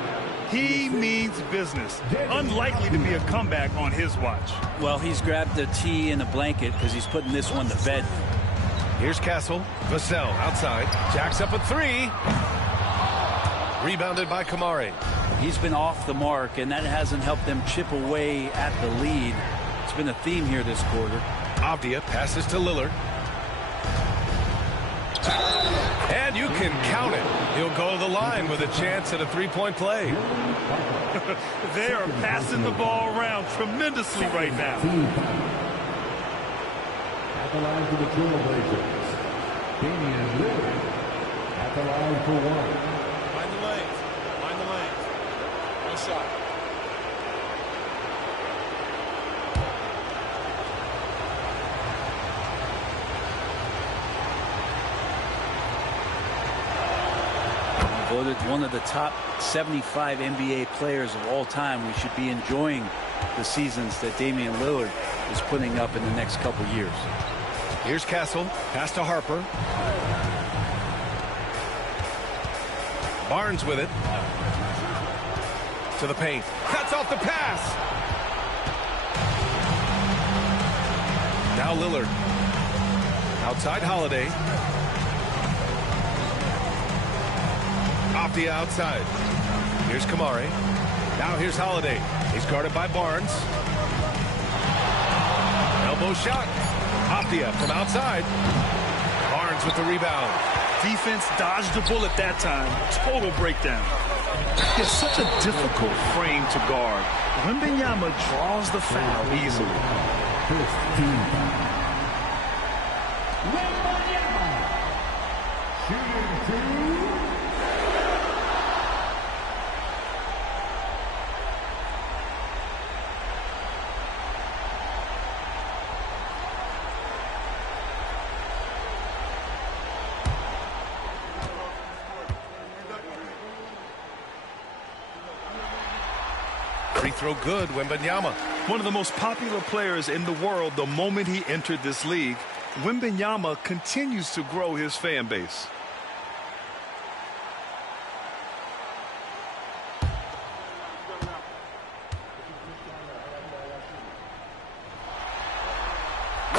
He means business. Unlikely to be a comeback on his watch. Well, he's grabbed a tee and a blanket because he's putting this one to bed. Here's Castle. Vassell outside. Jacks up a three. Rebounded by Kamari. He's been off the mark, and that hasn't helped them chip away at the lead. It's been a theme here this quarter. Avdia passes to Lillard. And you can count it. He'll go to the line with a chance at a three-point play. They are passing the ball around tremendously right now. At the line for the Trailblazers, Damian Lillard. At the line for one. Mind the lanes. Mind the lanes. One shot. Voted one of the top 75 NBA players of all time. We should be enjoying the seasons that Damian Lillard is putting up in the next couple years. Here's Castle. Pass to Harper. Barnes with it. To the paint. Cuts off the pass. Now Lillard. Outside Holiday. Off the outside. Here's Kamari. Now here's Holiday. He's guarded by Barnes. Elbow shot. Optia from outside. Barnes with the rebound. Defense dodged the bullet that time. Total breakdown. It's such a difficult frame to guard. Wembanyama draws the foul easily. Wembanyama. Shooting two. 3 throw good, Wembanyama. One of the most popular players in the world the moment he entered this league. Wembanyama continues to grow his fan base.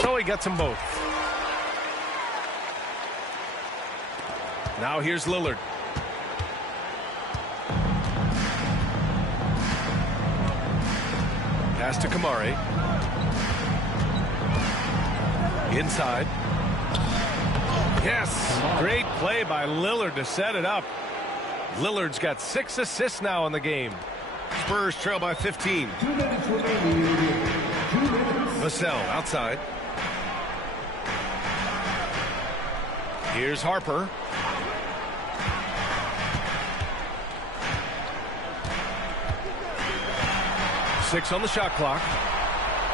So he gets them both. Now here's Lillard. Pass to Kamari. Inside. Yes! Great play by Lillard to set it up. Lillard's got 6 assists now in the game. Spurs trail by 15. 2 minutes remaining. 2 minutes. Vassell outside. Here's Harper. Six on the shot clock.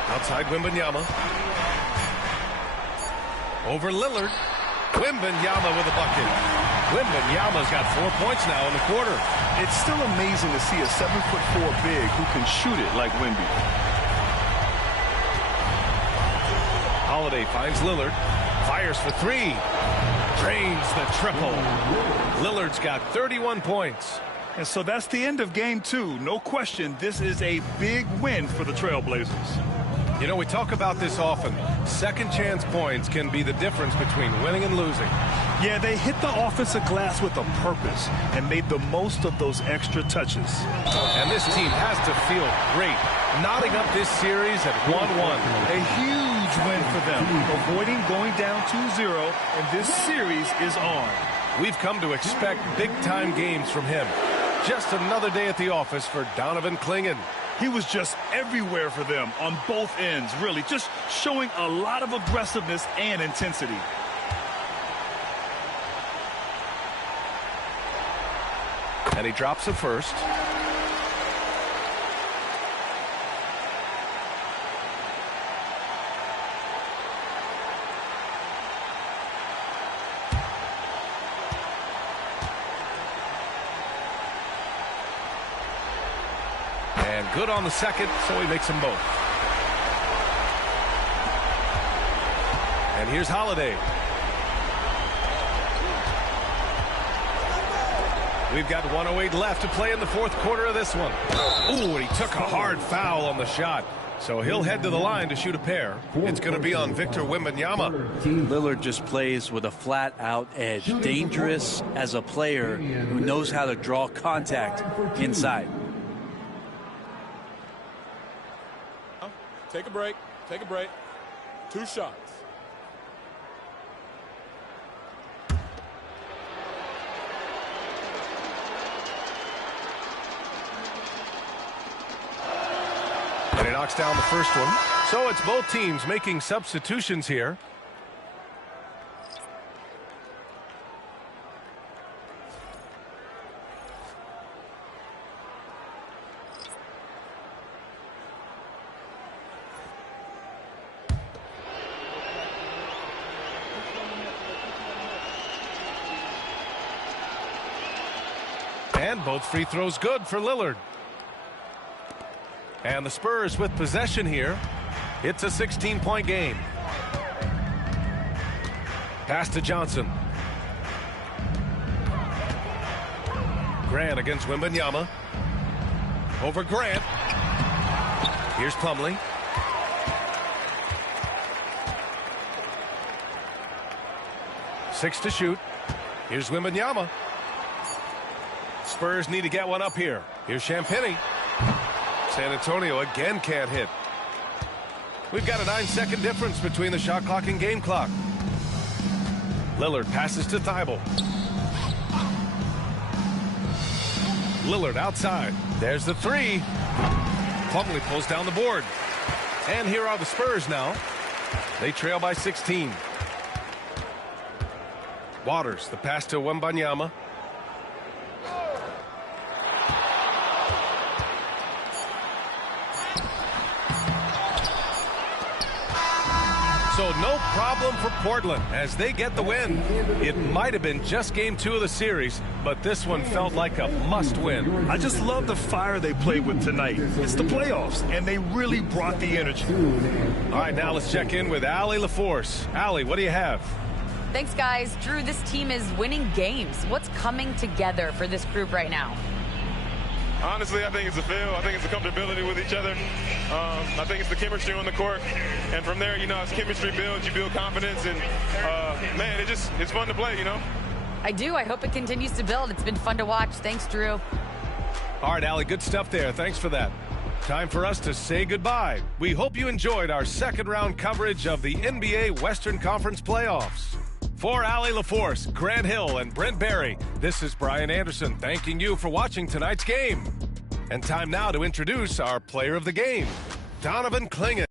Outside Wembanyama. Over Lillard. Wembanyama with a bucket. Wembanyama's got 4 points now in the quarter. It's still amazing to see a 7'4" big who can shoot it like Wemby. Holiday finds Lillard. Fires for 3. Drains the triple. Lillard's got 31 points. And so that's the end of game 2. No question, this is a big win for the Trailblazers. You know, we talk about this often. Second chance points can be the difference between winning and losing. Yeah, they hit the offensive glass with a purpose and made the most of those extra touches. And this team has to feel great, knotting up this series at 1-1. A huge win for them, avoiding going down 2-0, and this series is on. We've come to expect big-time games from him. Just another day at the office for Donovan Clingan. He was just everywhere for them on both ends, really, just showing a lot of aggressiveness and intensity. And he drops the first. And good on the second, so he makes them both. And here's Holiday. We've got 1:08 left to play in the fourth quarter of this one. Ooh, and he took a hard foul on the shot. So he'll head to the line to shoot a pair. It's going to be on Victor Wembanyama. Lillard just plays with a flat-out edge. Dangerous as a player who knows how to draw contact inside. Take a break. Take a break. 2 shots. And he knocks down the first one. So it's both teams making substitutions here. And both free throws good for Lillard. And the Spurs with possession here. It's a 16-point game. Pass to Johnson. Grant against Wembanyama. Over Grant. Here's Plumlee. Six to shoot. Here's Wembanyama. Spurs need to get one up here. Here's Champagnie. San Antonio again can't hit. We've got a 9-second difference between the shot clock and game clock. Lillard passes to Thibault. Lillard outside. There's the three. Plumlee pulls down the board. And here are the Spurs now. They trail by 16. Waters, the pass to Wembanyama. So no problem for Portland as they get the win. It might have been just game 2 of the series, but this one felt like a must-win. I just love the fire they played with tonight. It's the playoffs, and they really brought the energy. All right, now let's check in with Allie LaForce. Allie, what do you have? Thanks, guys. Drew, this team is winning games. What's coming together for this group right now? Honestly, I think it's a feel. I think it's the comfortability with each other. I think it's the chemistry on the court. And from there, as chemistry builds, you build confidence. And, man, it's fun to play, I do. I hope it continues to build. It's been fun to watch. Thanks, Drew. All right, Allie, good stuff there. Thanks for that. Time for us to say goodbye. We hope you enjoyed our second-round coverage of the NBA Western Conference playoffs. For Allie LaForce, Grant Hill, and Brent Barry, this is Brian Anderson thanking you for watching tonight's game. And time now to introduce our player of the game, Donovan Clingan.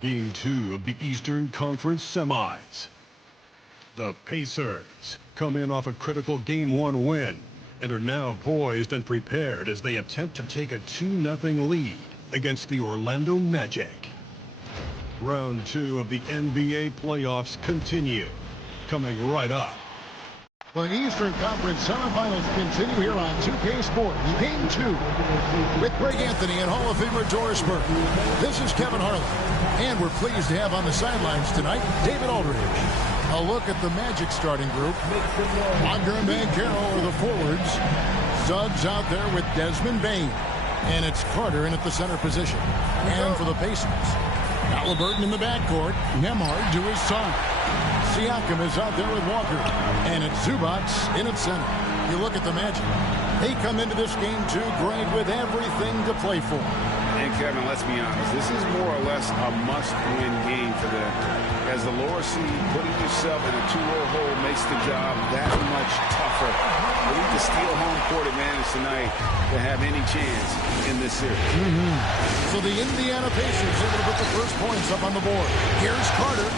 Game 2 of the Eastern Conference Semis. The Pacers come in off a critical Game 1 win and are now poised and prepared as they attempt to take a 2-0 lead against the Orlando Magic. Round 2 of the NBA playoffs continue, coming right up. The Eastern Conference semifinals continue here on 2K Sports. Game 2 with Greg Anthony and Hall of Famer Doris Burke. This is Kevin Harlan, and we're pleased to have on the sidelines tonight David Aldridge. A look at the Magic starting group. Wagner and Banchero are the forwards. Suggs out there with Desmond Bane. And it's Carter in at the center position. And for the Pacers, Halliburton in the backcourt. Nembhard to his side. Siakam is out there with Walker. And it's Zubac in at center. You look at the Magic. They come into this game too, Greg, with everything to play for. And Kevin, let's be honest, this is more or less a must-win game for them. As the lower seed, putting yourself in a 2-0 hole makes the job that much tougher. They need to steal home court advantage tonight to have any chance in this series. So the Indiana Pacers able to put the first points up on the board. Here's Carter.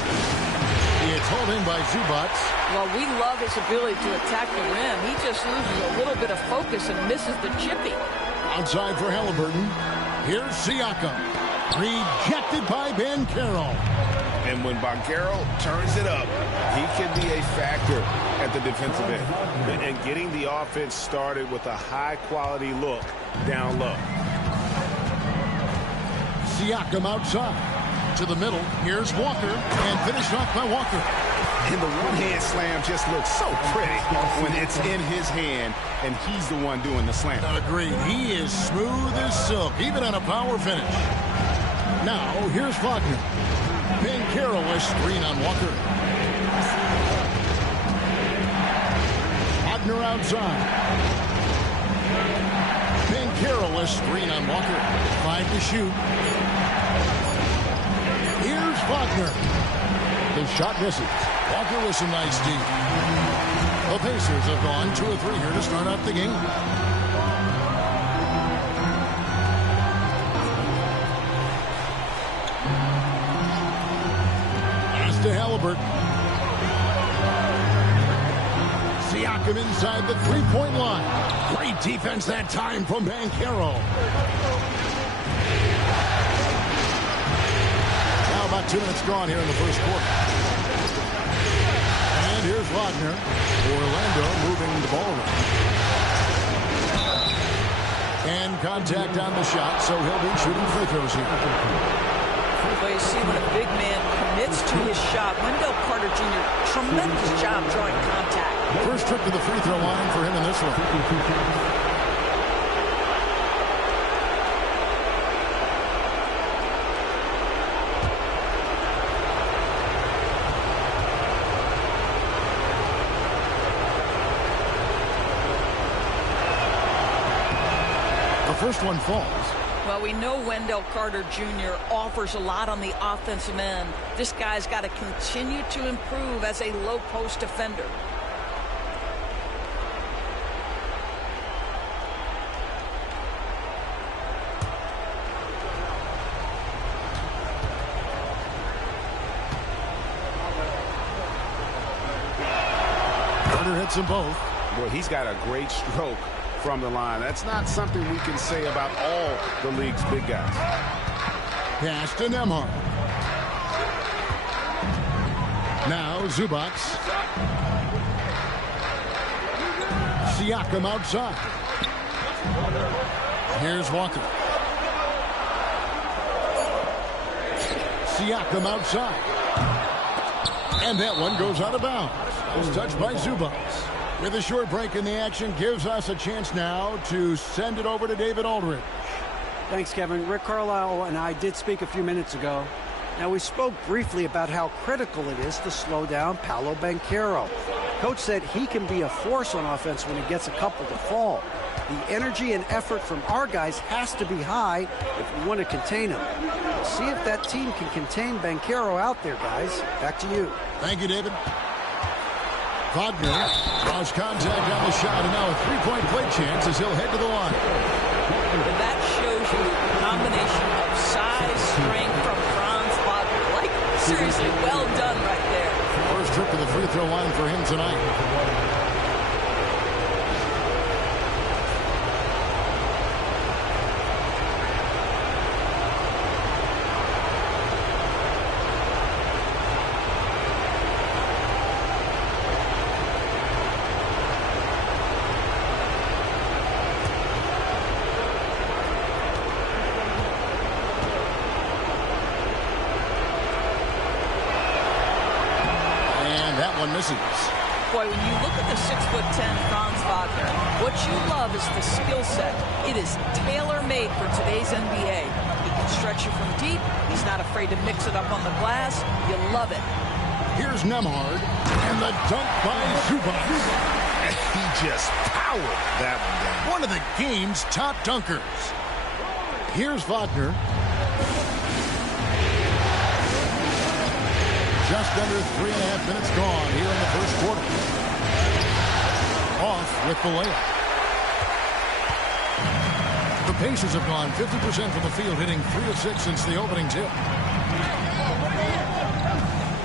It's held in by Zubac. Well, we love his ability to attack the rim. He just loses a little bit of focus and misses the chippy. Outside for Halliburton. Here's Siakam. Rejected by Banchero. And when Banchero turns it up, he can be a factor at the defensive end. And getting the offense started with a high-quality look down low. Siakam outside. To the middle. Here's Walker. And finished off by Walker. And the one-hand slam just looks so pretty when it's in his hand and he's the one doing the slam. Agreed. He is smooth as silk, even on a power finish. Now, here's Wagner. Banchero a screen on Walker. Wagner outside. Banchero a screen on Walker. 5 to shoot. Here's Wagner. The shot misses. Walker with some nice D. The Pacers have gone 2 of 3 here to start out the game. Pass to Halliburton. Siakam inside the three-point line. Great defense that time from Banchero. Now about 2 minutes gone here in the first quarter. And here's Wagner. Orlando moving the ball around. And contact on the shot, so he'll be shooting free throws here. Well, you see when a big man commits to his shot, Wendell Carter Jr., tremendous job drawing contact. First trip to the free throw line for him in this one. First one falls. Well, we know Wendell Carter Jr. offers a lot on the offensive end. This guy's got to continue to improve as a low post defender. Carter hits them both. Boy, he's got a great stroke from the line. That's not something we can say about all the league's big guys. Pass to Nembhard. Now Zubac. Siakam outside. Here's Walker. Siakam outside. And that one goes out of bounds. It was touched by Zubac. With a short break in the action, gives us a chance now to send it over to David Aldridge. Thanks, Kevin. Rick Carlisle and I did speak a few minutes ago. Now, we spoke briefly about how critical it is to slow down Paolo Banchero. Coach said he can be a force on offense when he gets a couple to fall. The energy and effort from our guys has to be high if we want to contain him. We'll see if that team can contain Banchero out there, guys. Back to you. Thank you, David. Wagner draws contact on the shot, and now a three-point play chance as he'll head to the line. And that shows you a combination of size, strength from Franz Wagner. Seriously, well done right there. First trip to the free throw line for him tonight. Misses. Boy, when you look at the 6'10" Franz Wagner, what you love is the skill set. It is tailor-made for today's NBA. He can stretch you from deep. He's not afraid to mix it up on the glass. You love it. Here's Nembhard, and the dunk by Zubac. He just powered that one down. One of the game's top dunkers. Here's Wagner. Just under 3.5 minutes gone here in the first quarter. Off with the layup. The Pacers have gone 50% from the field, hitting 3 of 6 since the opening tip.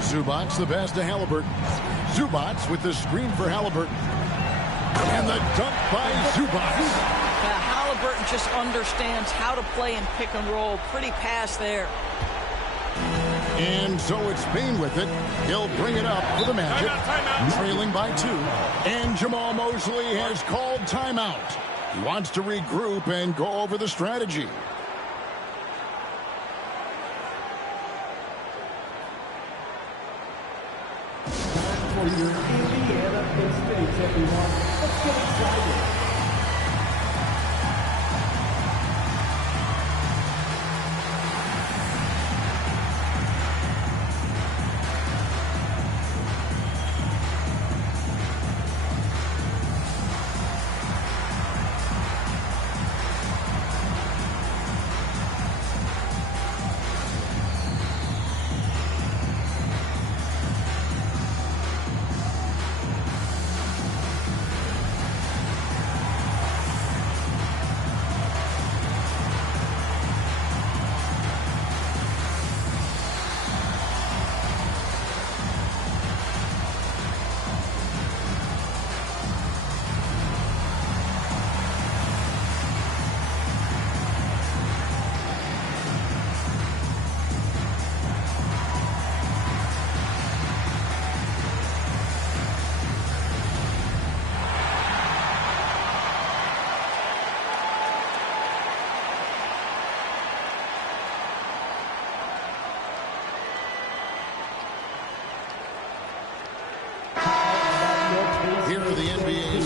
Zubac the pass to Halliburton. Zubac with the screen for Halliburton. And the dunk by Zubac. Halliburton just understands how to play in pick and roll. Pretty pass there. And so it's Bane with it. He'll bring it up for the Magic. Trailing by 2. And Jamal Mosley has called timeout. He wants to regroup and go over the strategy. Time for your Indiana Pistons, everyone. Let's get excited.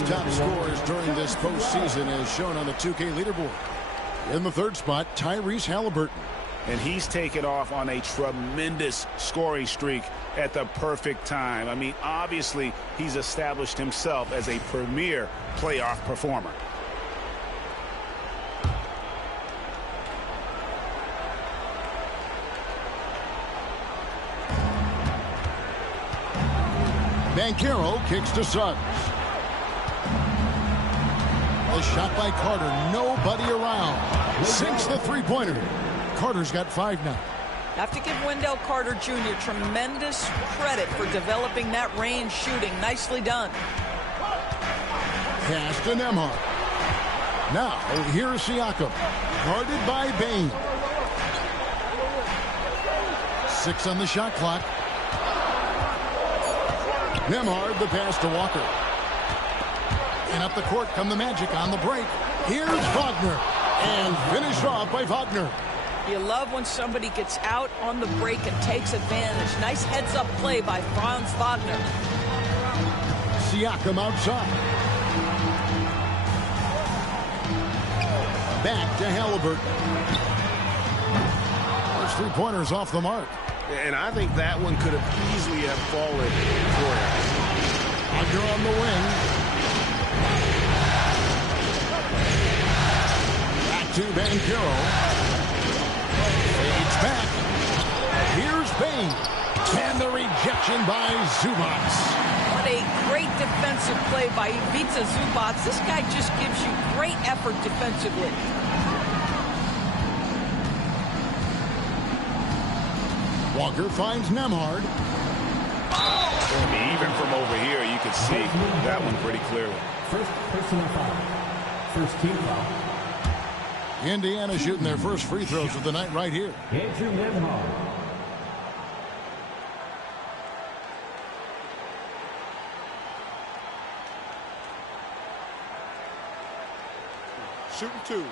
Top scores during this postseason as shown on the 2K leaderboard. In the third spot, Tyrese Halliburton. And he's taken off on a tremendous scoring streak at the perfect time. I mean, obviously, he's established himself as a premier playoff performer. Banchero kicks to Suggs. The shot by Carter, nobody around. Sinks the three-pointer. Carter's got 5 now. Have to give Wendell Carter Jr. tremendous credit for developing that range shooting. Nicely done. Pass to Nembhard. Now, here's Siakam. Guarded by Bane. 6 on the shot clock. Nembhard, the pass to Walker. And up the court come the Magic on the break. Here's Wagner. And finished off by Wagner. You love when somebody gets out on the break and takes advantage. Nice heads-up play by Franz Wagner. Siakam outside. Back to Halliburton. First three-pointers off the mark. And I think that one could have easily have fallen for him. Wagner on the wing. Back to Banchero. Fades back. Here's Bane. And the rejection by Zubac. What a great defensive play by Ivica Zubac. This guy just gives you great effort defensively. Walker finds Nembhard. Even from over here, you can see that one pretty clearly. First personal foul. First team foul. Indiana shooting their first free throws of the night right here. Andrew Nembhard. Shooting 2.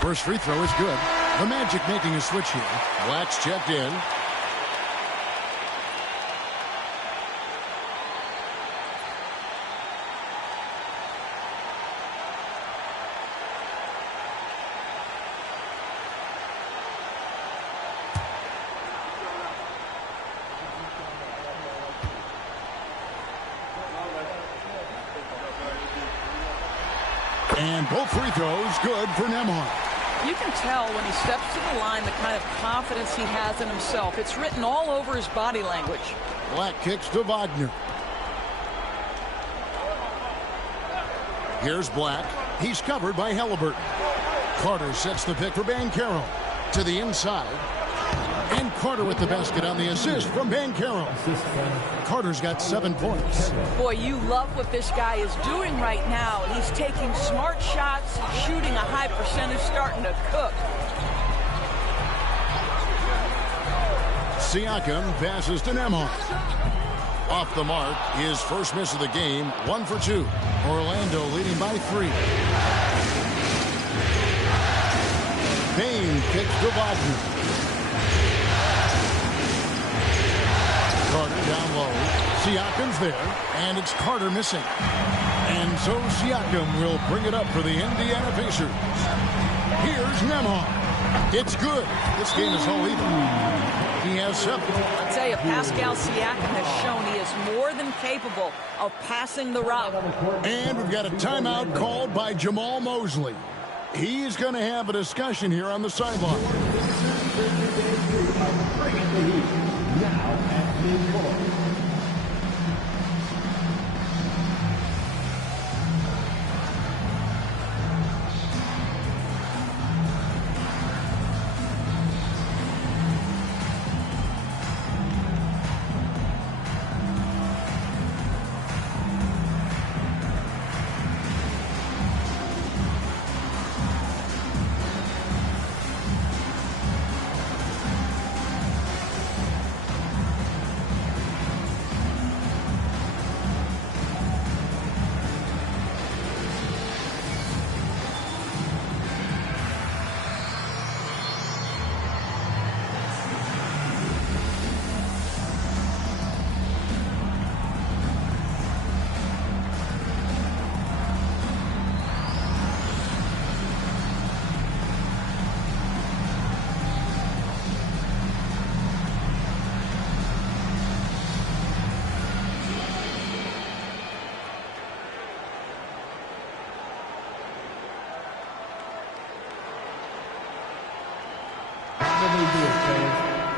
First free throw is good. The Magic making a switch here. Black's checked in. And both free throws good for Nembhard. You can tell when he steps to the line the kind of confidence he has in himself. It's written all over his body language. Black kicks to Wagner. Here's Black. He's covered by Halliburton. Carter sets the pick for Banchero. To the inside. And Carter with the basket on the assist from Banchero. Carter's got 7 points. Boy, you love what this guy is doing right now. He's taking smart shots, shooting a high percentage, starting to cook. Siakam passes to Nembhard. Off the mark, his first miss of the game, 1 for 2. Orlando leading by 3. Bane kicks to Wagner. Carter down low. Siakam's there, and it's Carter missing. And so Siakam will bring it up for the Indiana Pacers. Here's Nembhard. It's good. This game is all even. He has 7. I'll tell you, Pascal Siakam has shown he is more than capable of passing the rock. And we've got a timeout called by Jamal Mosley. He's going to have a discussion here on the sideline. Now at midcourt.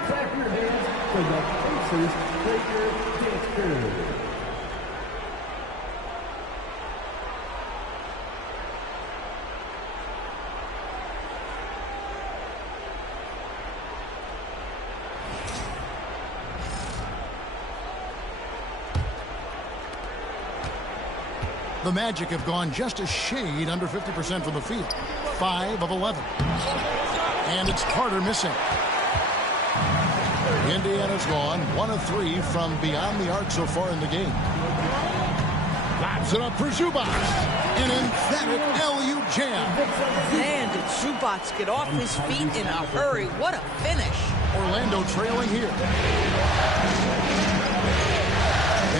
Clap your hands for the Pacers Breaker Dance Crew. The Magic have gone just a shade under 50% from the field. 5 of 11. And it's Carter missing. Indiana's gone 1 of 3 from beyond the arc so far in the game. Lobs it up for Zubac. An emphatic LU jam. Man, did Zubac get off his feet in a hurry. What a finish. Orlando trailing here.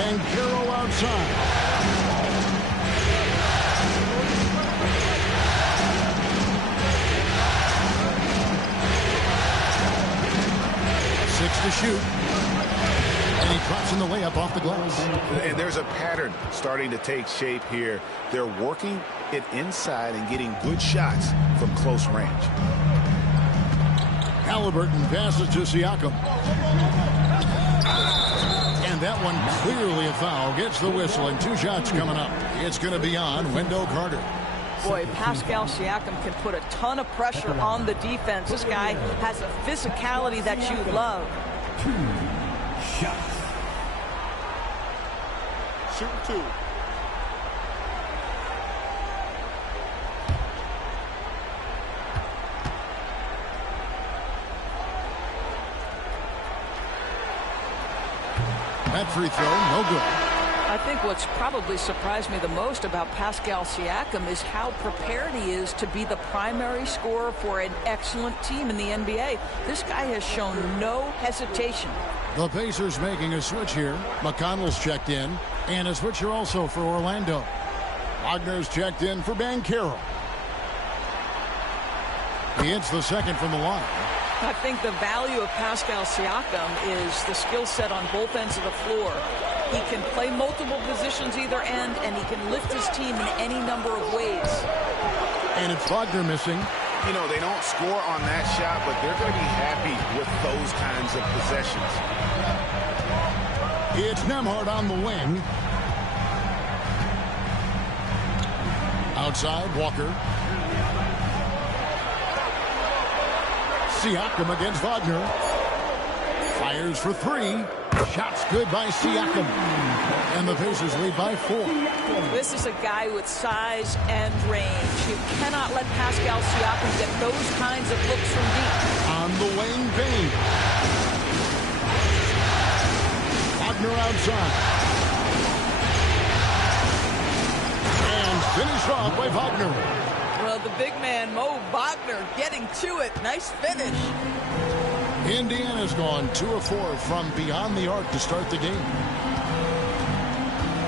And Banchero outside. To shoot. And he drops in the layup off the glass. And there's a pattern starting to take shape here. They're working it inside and getting good shots from close range. Halliburton passes to Siakam. And that one clearly a foul. Gets the whistle, and 2 shots coming up. It's going to be on Wendell Carter. Boy, Pascal Siakam can put a ton of pressure on the defense. This guy has a physicality that you love. 2 shots. Shoot 2. That free throw, no good. I think what's probably surprised me the most about Pascal Siakam is how prepared he is to be the primary scorer for an excellent team in the NBA. This guy has shown no hesitation. The Pacers making a switch here. McConnell's checked in, and a switcher also for Orlando. Wagner's checked in for Banchero. He hits the second from the line. I think the value of Pascal Siakam is the skill set on both ends of the floor. He can play multiple positions either end, and he can lift his team in any number of ways. And it's Wagner missing. You know, they don't score on that shot, but they're going to be happy with those kinds of possessions. It's Nembhard on the wing. Outside, Walker. Siakam against Wagner. Fires for 3. Shots good by Siakam. And the Pacers lead by 4. This is a guy with size and range. You cannot let Pascal Siakam get those kinds of looks from deep. On the wing, Bane. Wagner outside. And finished off by Wagner. Well, the big man, Mo Wagner, getting to it. Nice finish. Indiana's gone 2 of 4 from beyond the arc to start the game.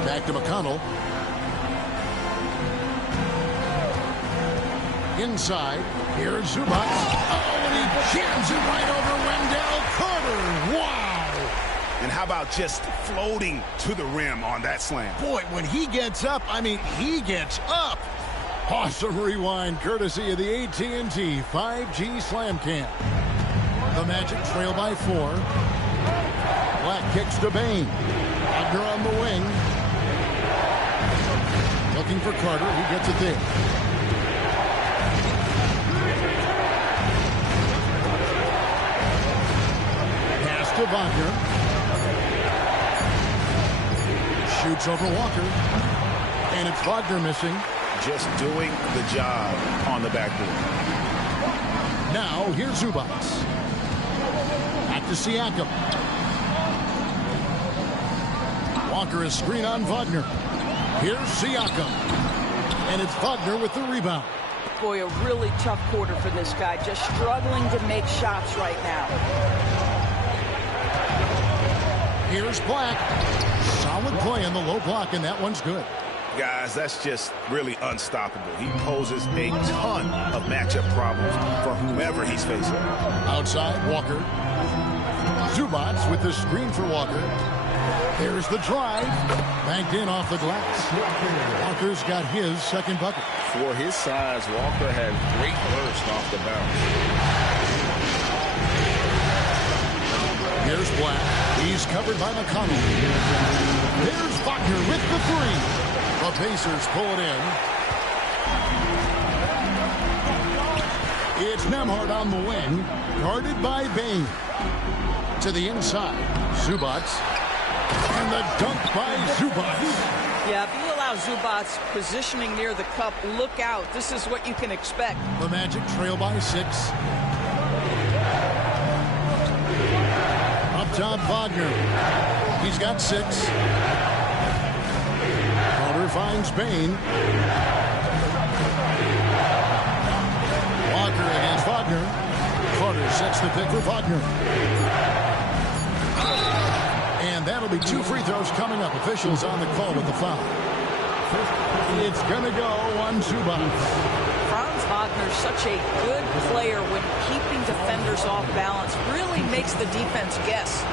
Back to McConnell. Inside. Here's Zubac. Oh, and he jams it right over Wendell Carter. Wow. And how about just floating to the rim on that slam? Boy, when he gets up, I mean, he gets up. Awesome rewind courtesy of the AT&T 5G Slam Cam. The Magic trail by 4. Black kicks to Bane. Wagner on the wing. Looking for Carter. He gets it there. Pass to Wagner. Shoots over Walker. And it's Wagner missing. Just doing the job on the backboard. Now, here's Zubac. Back to Siakam. Walker is screen on Wagner. Here's Siakam. And it's Wagner with the rebound. Boy, a really tough quarter for this guy. Just struggling to make shots right now. Here's Black. Solid play in the low block, and that one's good. Guys, that's just really unstoppable. He poses a ton of matchup problems for whomever he's facing. Outside, Walker. Zubac with the screen for Walker. There's the drive. Banked in off the glass. Walker's got his second bucket. For his size, Walker had great burst off the bounce. Here's Black. He's covered by McConnell. There's Wagner with the 3. The Pacers pull it in. It's Nembhard on the wing, guarded by Bane. To the inside, Zubac. And the dunk by Zubac. Yeah, if you allow Zubac positioning near the cup, look out. This is what you can expect. The Magic trail by 6. Up top, Wagner. He's got 6. Carter finds Bane. Walker against Wagner. Carter sets the pick for Wagner. And that'll be 2 free throws coming up. Officials on the call with the foul. It's going to go on Zubac. Franz Wagner's such a good player when keeping defenders off balance. Really makes the defense guess.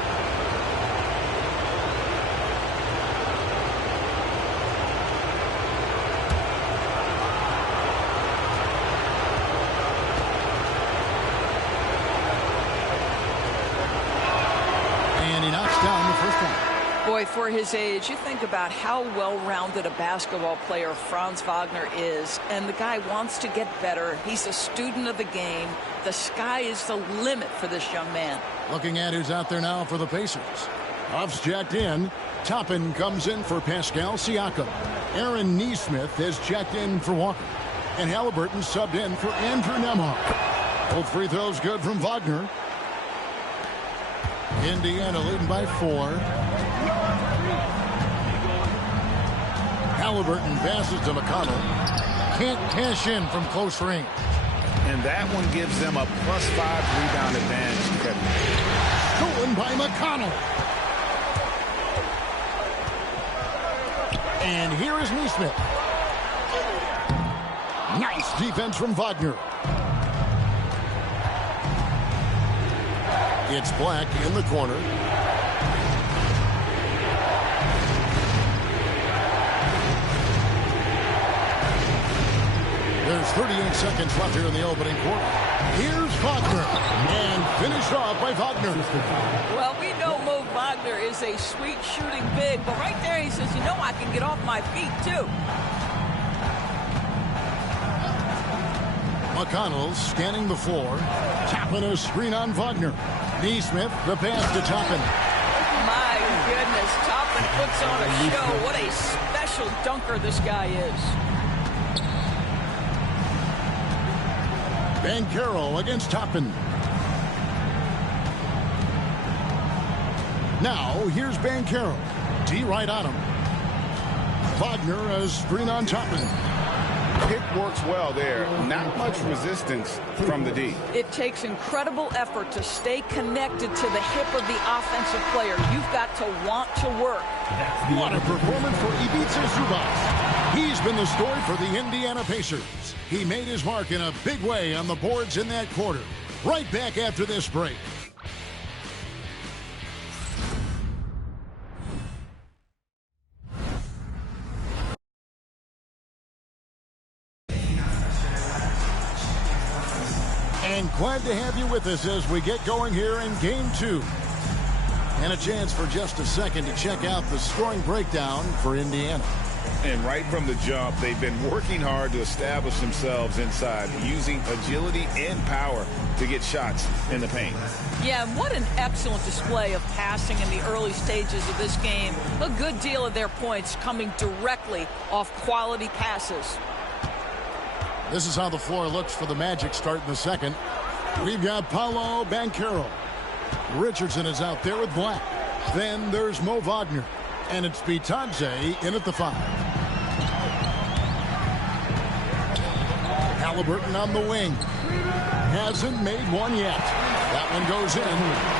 Boy, for his age, you think about how well-rounded a basketball player Franz Wagner is, and the guy wants to get better. He's a student of the game. The sky is the limit for this young man. Looking at who's out there now for the Pacers. Huff's jacked in. Toppin comes in for Pascal Siakam. Aaron Nesmith is checked in for Walker. And Halliburton subbed in for Andrew Nembhard. Both free throws good from Wagner. Indiana leading by 4. Halliburton passes to McConnell. Can't cash in from close range. And that one gives them a +5 rebound advantage, Kevin. Stolen by McConnell. And here is Nesmith. Nice defense from Wagner. It's Black in the corner. There's 38 seconds left here in the opening quarter. Here's Wagner. And finished off by Wagner. Well, we know Mo Wagner is a sweet shooting big, but right there he says, you know, I can get off my feet too. McConnell scanning the floor. Tapping a screen on Wagner. Nesmith, the pass to Toppin. My goodness, Toppin puts on a show. What a special dunker this guy is. Banchero against Toppin. Now, here's Banchero. D right on him. Wagner, a screen on Toppin. Pick works well there. Not much resistance from the D. It takes incredible effort to stay connected to the hip of the offensive player. You've got to want to work. What a performance for Ivica Zubac. He's been the story for the Indiana Pacers. He made his mark in a big way on the boards in that quarter. Right back after this break. And glad to have you with us as we get going here in Game 2. And a chance for just a second to check out the scoring breakdown for Indiana. And right from the jump, they've been working hard to establish themselves inside, using agility and power to get shots in the paint. Yeah, and what an excellent display of passing in the early stages of this game. A good deal of their points coming directly off quality passes. This is how the floor looks for the Magic starting the second. We've got Paolo Banchero. Richardson is out there with Black. Then there's Mo Wagner. And it's Bitadze in at the 5. Halliburton on the wing. Hasn't made one yet. That one goes in.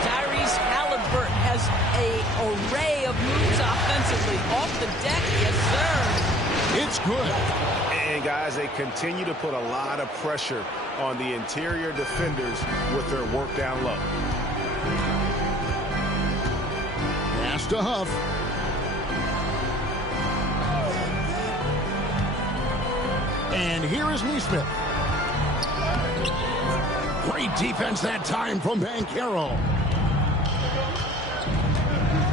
Tyrese Halliburton has an array of moves offensively. Off the deck, yes, sir. It's good. And, guys, they continue to put a lot of pressure on the interior defenders with their work down low. Pass to Huff. And here is Nesmith. Great defense that time from Banchero.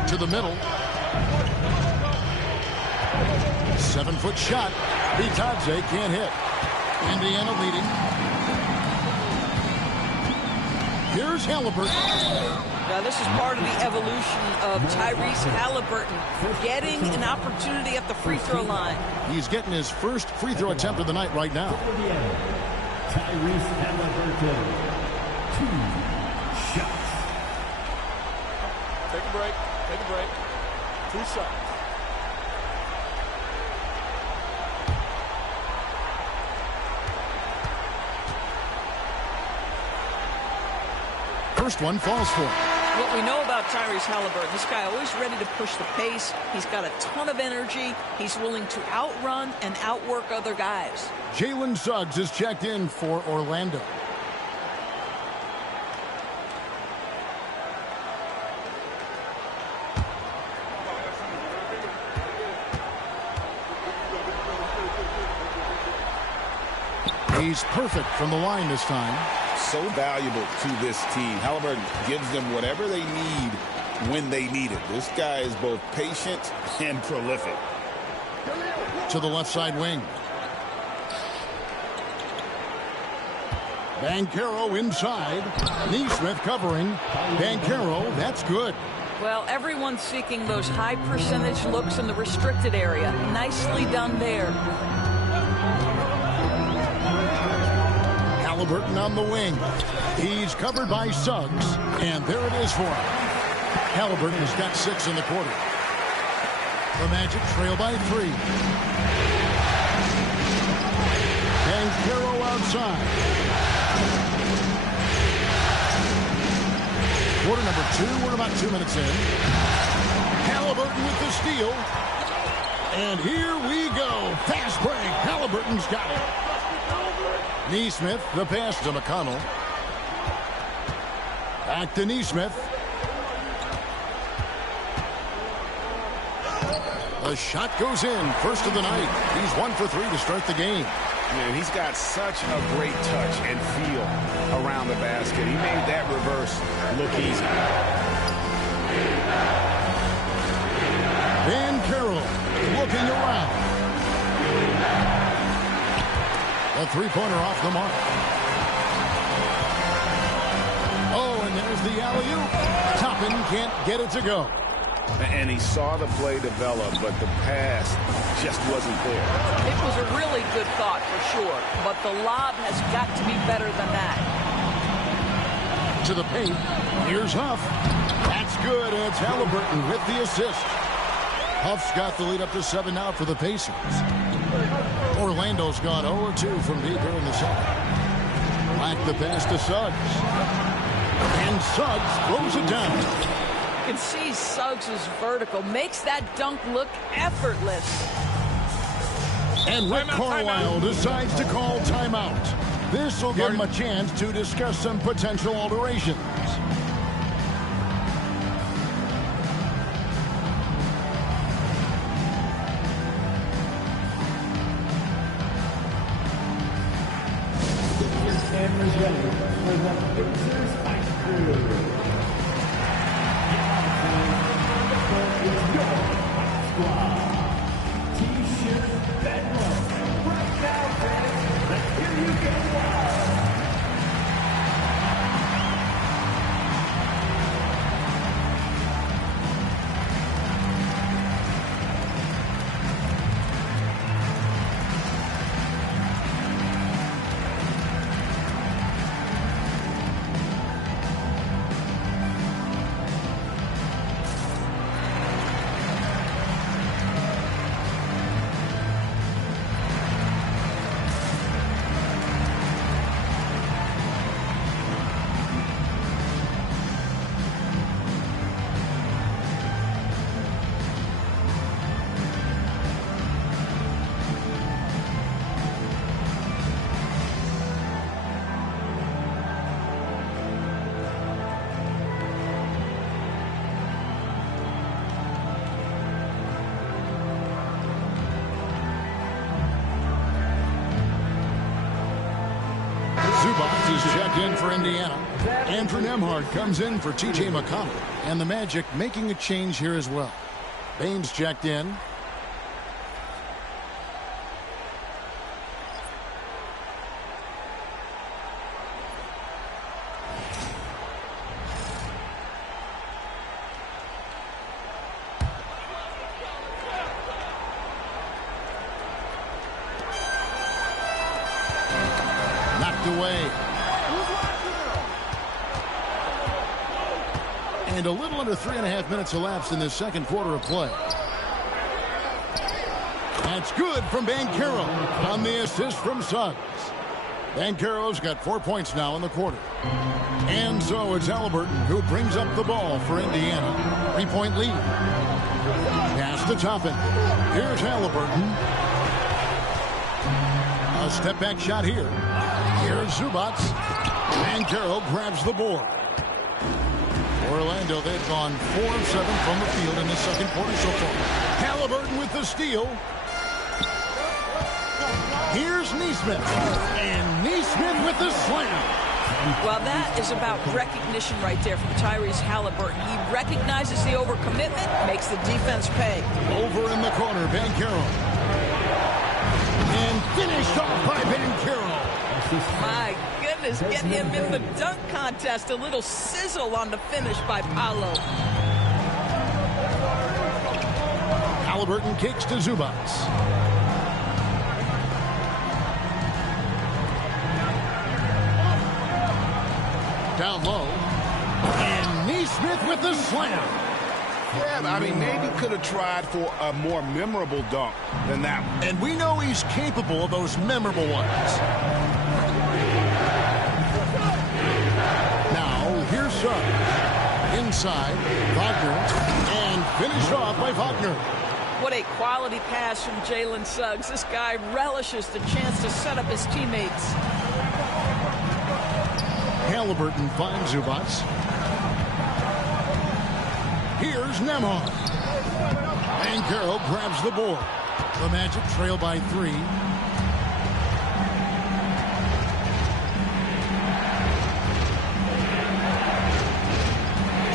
To the middle. 7-foot shot. Bitadze can't hit. Indiana leading. Here's Halliburton. Now, this is part of the evolution of Tyrese Halliburton getting an opportunity at the free throw line. He's getting his first free throw attempt of the night right now. Tyrese Halliburton, 2 shots. Take a break. Take a break. 2 shots. First one falls for him. What we know about Tyrese Halliburton, this guy always ready to push the pace. He's got a ton of energy. He's willing to outrun and outwork other guys. Jalen Suggs is checked in for Orlando. He's perfect from the line this time. So valuable to this team. Halliburton gives them whatever they need when they need it. This guy is both patient and prolific. To the left side wing. Banchero inside. Neesmith covering. Banchero, that's good. Well, everyone's seeking those high percentage looks in the restricted area. Nicely done there. Halliburton on the wing. He's covered by Suggs, and there it is for him. Halliburton has got 6 in the quarter. The Magic trail by 3. Banchero outside. Quarter number 2. We're about 2 minutes in. Halliburton with the steal. And here we go. Fast break. Halliburton's got it. Neesmith, the pass to McConnell. Back to Neesmith. The shot goes in. First of the night. He's 1 for 3 to start the game. Man, he's got such a great touch and feel around the basket. He made that reverse look easy. Banchero looking around. A three-pointer off the mark. Oh, and there's the alley-oop. Toppin can't get it to go. And he saw the play develop, but the pass just wasn't there. It was a really good thought for sure, but the lob has got to be better than that. To the paint. Here's Huff. That's good, and it's Halliburton with the assist. Huff's got the lead up to 7 now for the Pacers. Orlando's gone 0-2 from deep here in the second. Back the pass to Suggs. And Suggs throws it down. You can see Suggs' vertical makes that dunk look effortless. And Rick Carlisle decides to call timeout. This will give him a chance to discuss some potential alterations. Cameras ready for the Pacers ice crew. It's your squad. T-shirt bedlam. Right now, fans. Let's hear you go wild. Zubac is checked in for Indiana. Andrew Nembhard comes in for T.J. McConnell. And the Magic making a change here as well. Baines checked in. Away. And a little under 3.5 minutes elapsed in this second quarter of play. That's good from Banchero on the assist from Suggs. Banchero's got 4 points now in the quarter. And so it's Halliburton who brings up the ball for Indiana. 3-point lead. Pass to Toppin. Here's Halliburton. A step-back shot here. Here's Zubac. Banchero grabs the board. Orlando, they've gone 4 of 7 from the field in the second quarter so far. Halliburton with the steal. Here's Neesmith. And Neesmith with the slam. Well, that is about recognition right there from Tyrese Halliburton. He recognizes the overcommitment, makes the defense pay. Over in the corner, Banchero. And finished off by Banchero. My goodness, get him in the dunk contest. A little sizzle on the finish by Paolo. Halliburton kicks to Zubats. Down low. And Neesmith with the slam. Yeah, I mean, maybe could have tried for a more memorable dunk than that one. And we know he's capable of those memorable ones. Now, here's Suggs. Inside, Wagner. And finished off by Wagner. What a quality pass from Jalen Suggs. This guy relishes the chance to set up his teammates. Halliburton finds Zubats. Here's Nembhard. Banchero grabs the board. The Magic trail by 3.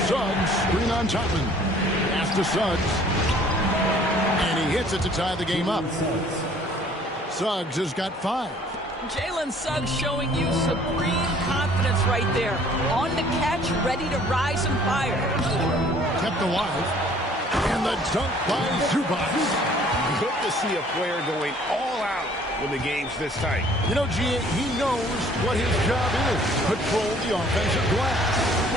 Suggs, screen on Chapman. Pass to Suggs. And he hits it to tie the game up. Suggs has got 5. Jalen Suggs showing you supreme confidence right there. On the catch, ready to rise and fire. Kept alive. And the dunk by Zubats. Good to see a player going all out when the game's this tight. You know, G.A., he knows what his job is. Control the offensive glass.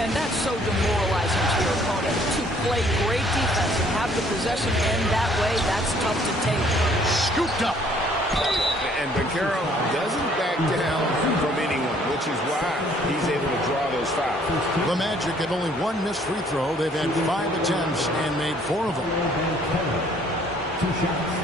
And that's so demoralizing to your opponent. To play great defense and have the possession end that way, that's tough to take. Scooped up. And Banchero doesn't back down from anyone, which is why he's able to draw those fouls. The Magic have only 1 missed free throw. They've had 5 attempts and made 4 of them. 2 shots.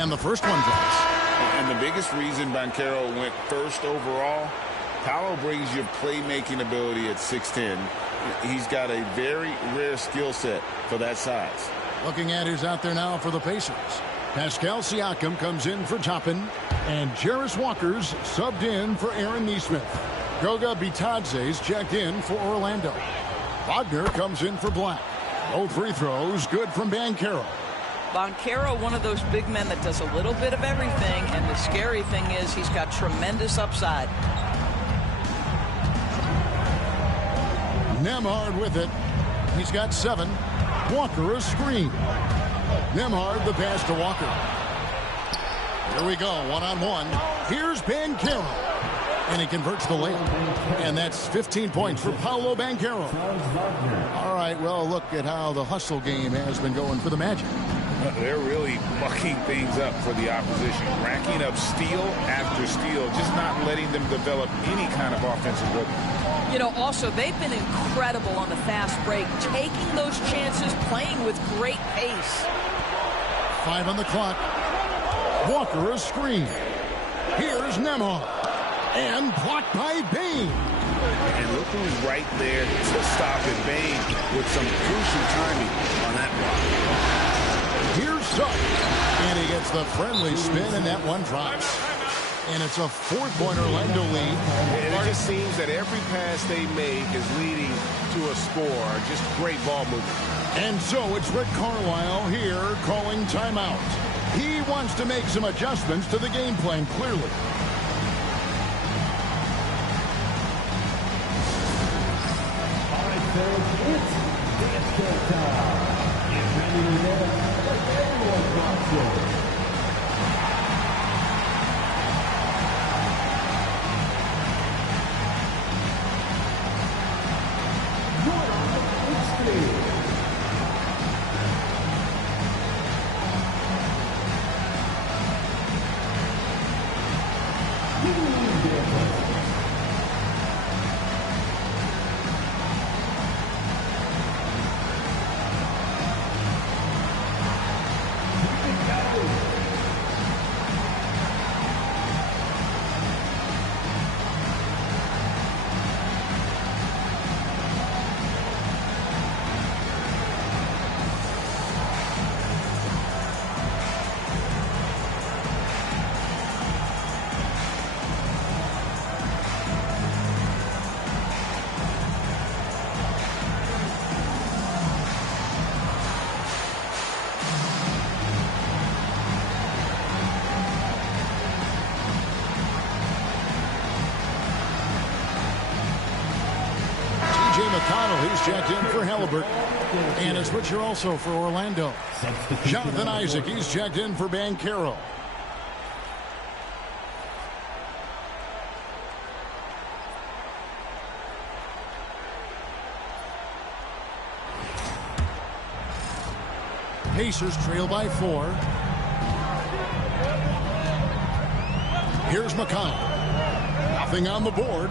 And the first one drops. And the biggest reason Banchero went first overall, Paolo brings you playmaking ability at 6'10". He's got a very rare skill set for that size. Looking at who's out there now for the Pacers. Pascal Siakam comes in for Toppin. And Jarris Walker's subbed in for Aaron Neesmith. Goga Bitadze's checked in for Orlando. Wagner comes in for Black. Both free throws good from Banchero. Banchero, one of those big men that does a little bit of everything, and the scary thing is he's got tremendous upside. Nembhard with it. He's got 7. Walker a screen. Nembhard the pass to Walker. Here we go, 1-on-1. Here's Banchero. And he converts the layup. And that's 15 points for Paolo Banchero. All right, well, look at how the hustle game has been going for the Magic. They're really mucking things up for the opposition, racking up steal after steal, just not letting them develop any kind of offensive rhythm. You know, also, they've been incredible on the fast break, taking those chances, playing with great pace. 5 on the clock. Walker a screen. Here's Nembhard. And blocked by Bane. And look who's right there to stop it. Bane with some crucial timing on that block. Here's Suggs. And he gets the friendly spin, and that one drops. And it's a 4-point Orlando lead. And it just seems that every pass they make is leading to a score. Just great ball movement. And so it's Rick Carlisle here calling timeout. He wants to make some adjustments to the game plan, clearly. All right, folks, it's dance showtime. Get ready to dance like everyone wants to. checked in for Halliburton. And a switcher also for Orlando. Jonathan Isaac, he's checked in for Banchero. Pacers trail by 4. Here's McConnell. Nothing on the board.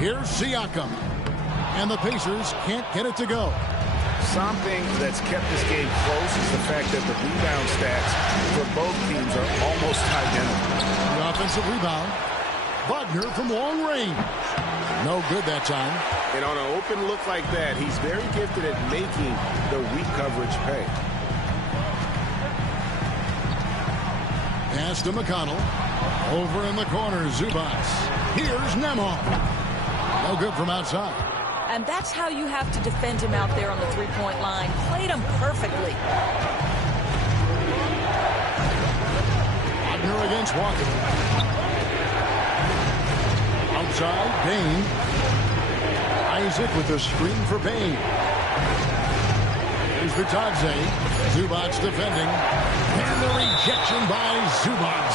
Here's Siakam. And the Pacers can't get it to go. Something that's kept this game close is the fact that the rebound stats for both teams are almost identical. The offensive rebound. Wagner from long range. No good that time. And on an open look like that, he's very gifted at making the weak coverage pay. Pass to McConnell. Over in the corner, Zubac. Here's Nemhard. No good from outside. And that's how you have to defend him out there on the three-point line. Played him perfectly. Wagner against Walker. Outside, Bain. Isaac with a screen for Bain. Here's Vitadze. Zubac defending. And the rejection by Zubac.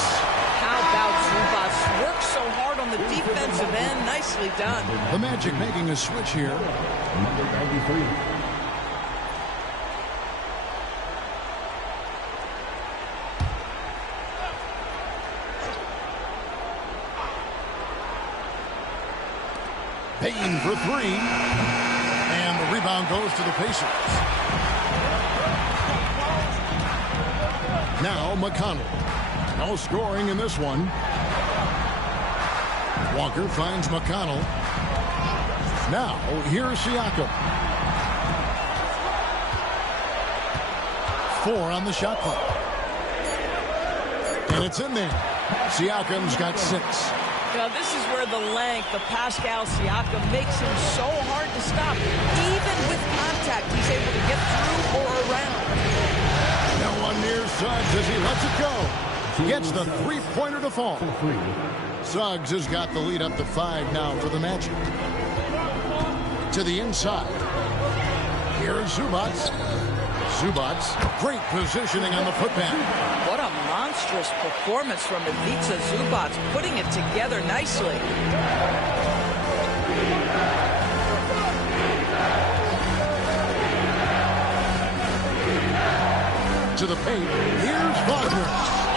How about Zubac? Works so hard on the defensive end. Nicely done. The Magic making a switch here. Number 93. Payton for 3. And the rebound goes to the Pacers. Now McConnell. No scoring in this one. Walker finds McConnell. Now here's Siakam. 4 on the shot clock. And it's in there. Siakam's got 6. Now, this is where the length of Pascal Siakam makes him so hard to stop. Even with contact, he's able to get through or around. No one near Suggs as he lets it go. Gets the three-pointer to fall. Suggs has got the lead up to 5 now for the Magic. To the inside. Here's Zubac. Zubac, great positioning on the putback. What a monstrous performance from Ivica Zubac, putting it together nicely. To the paint, here's Wagner.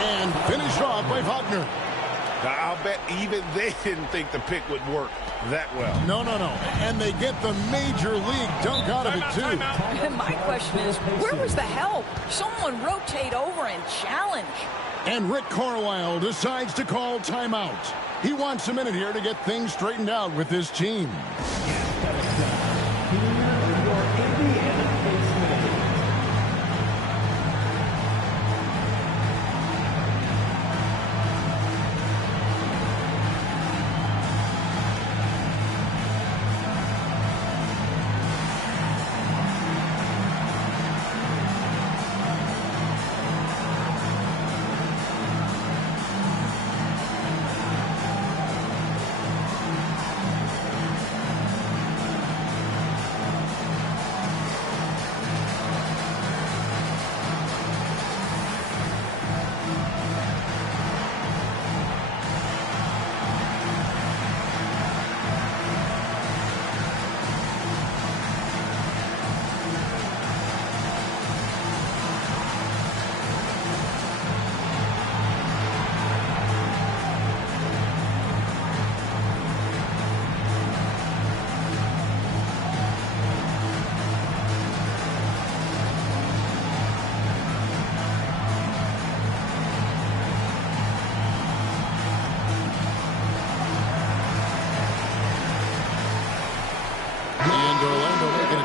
And finished off by Wagner. Now, I'll bet even they didn't think the pick would work that well. No. And they get the major league dunk out of it, too. And my question is, where was the help? Someone rotate over and challenge. And Rick Carlisle decides to call timeout. He wants a minute here to get things straightened out with his team.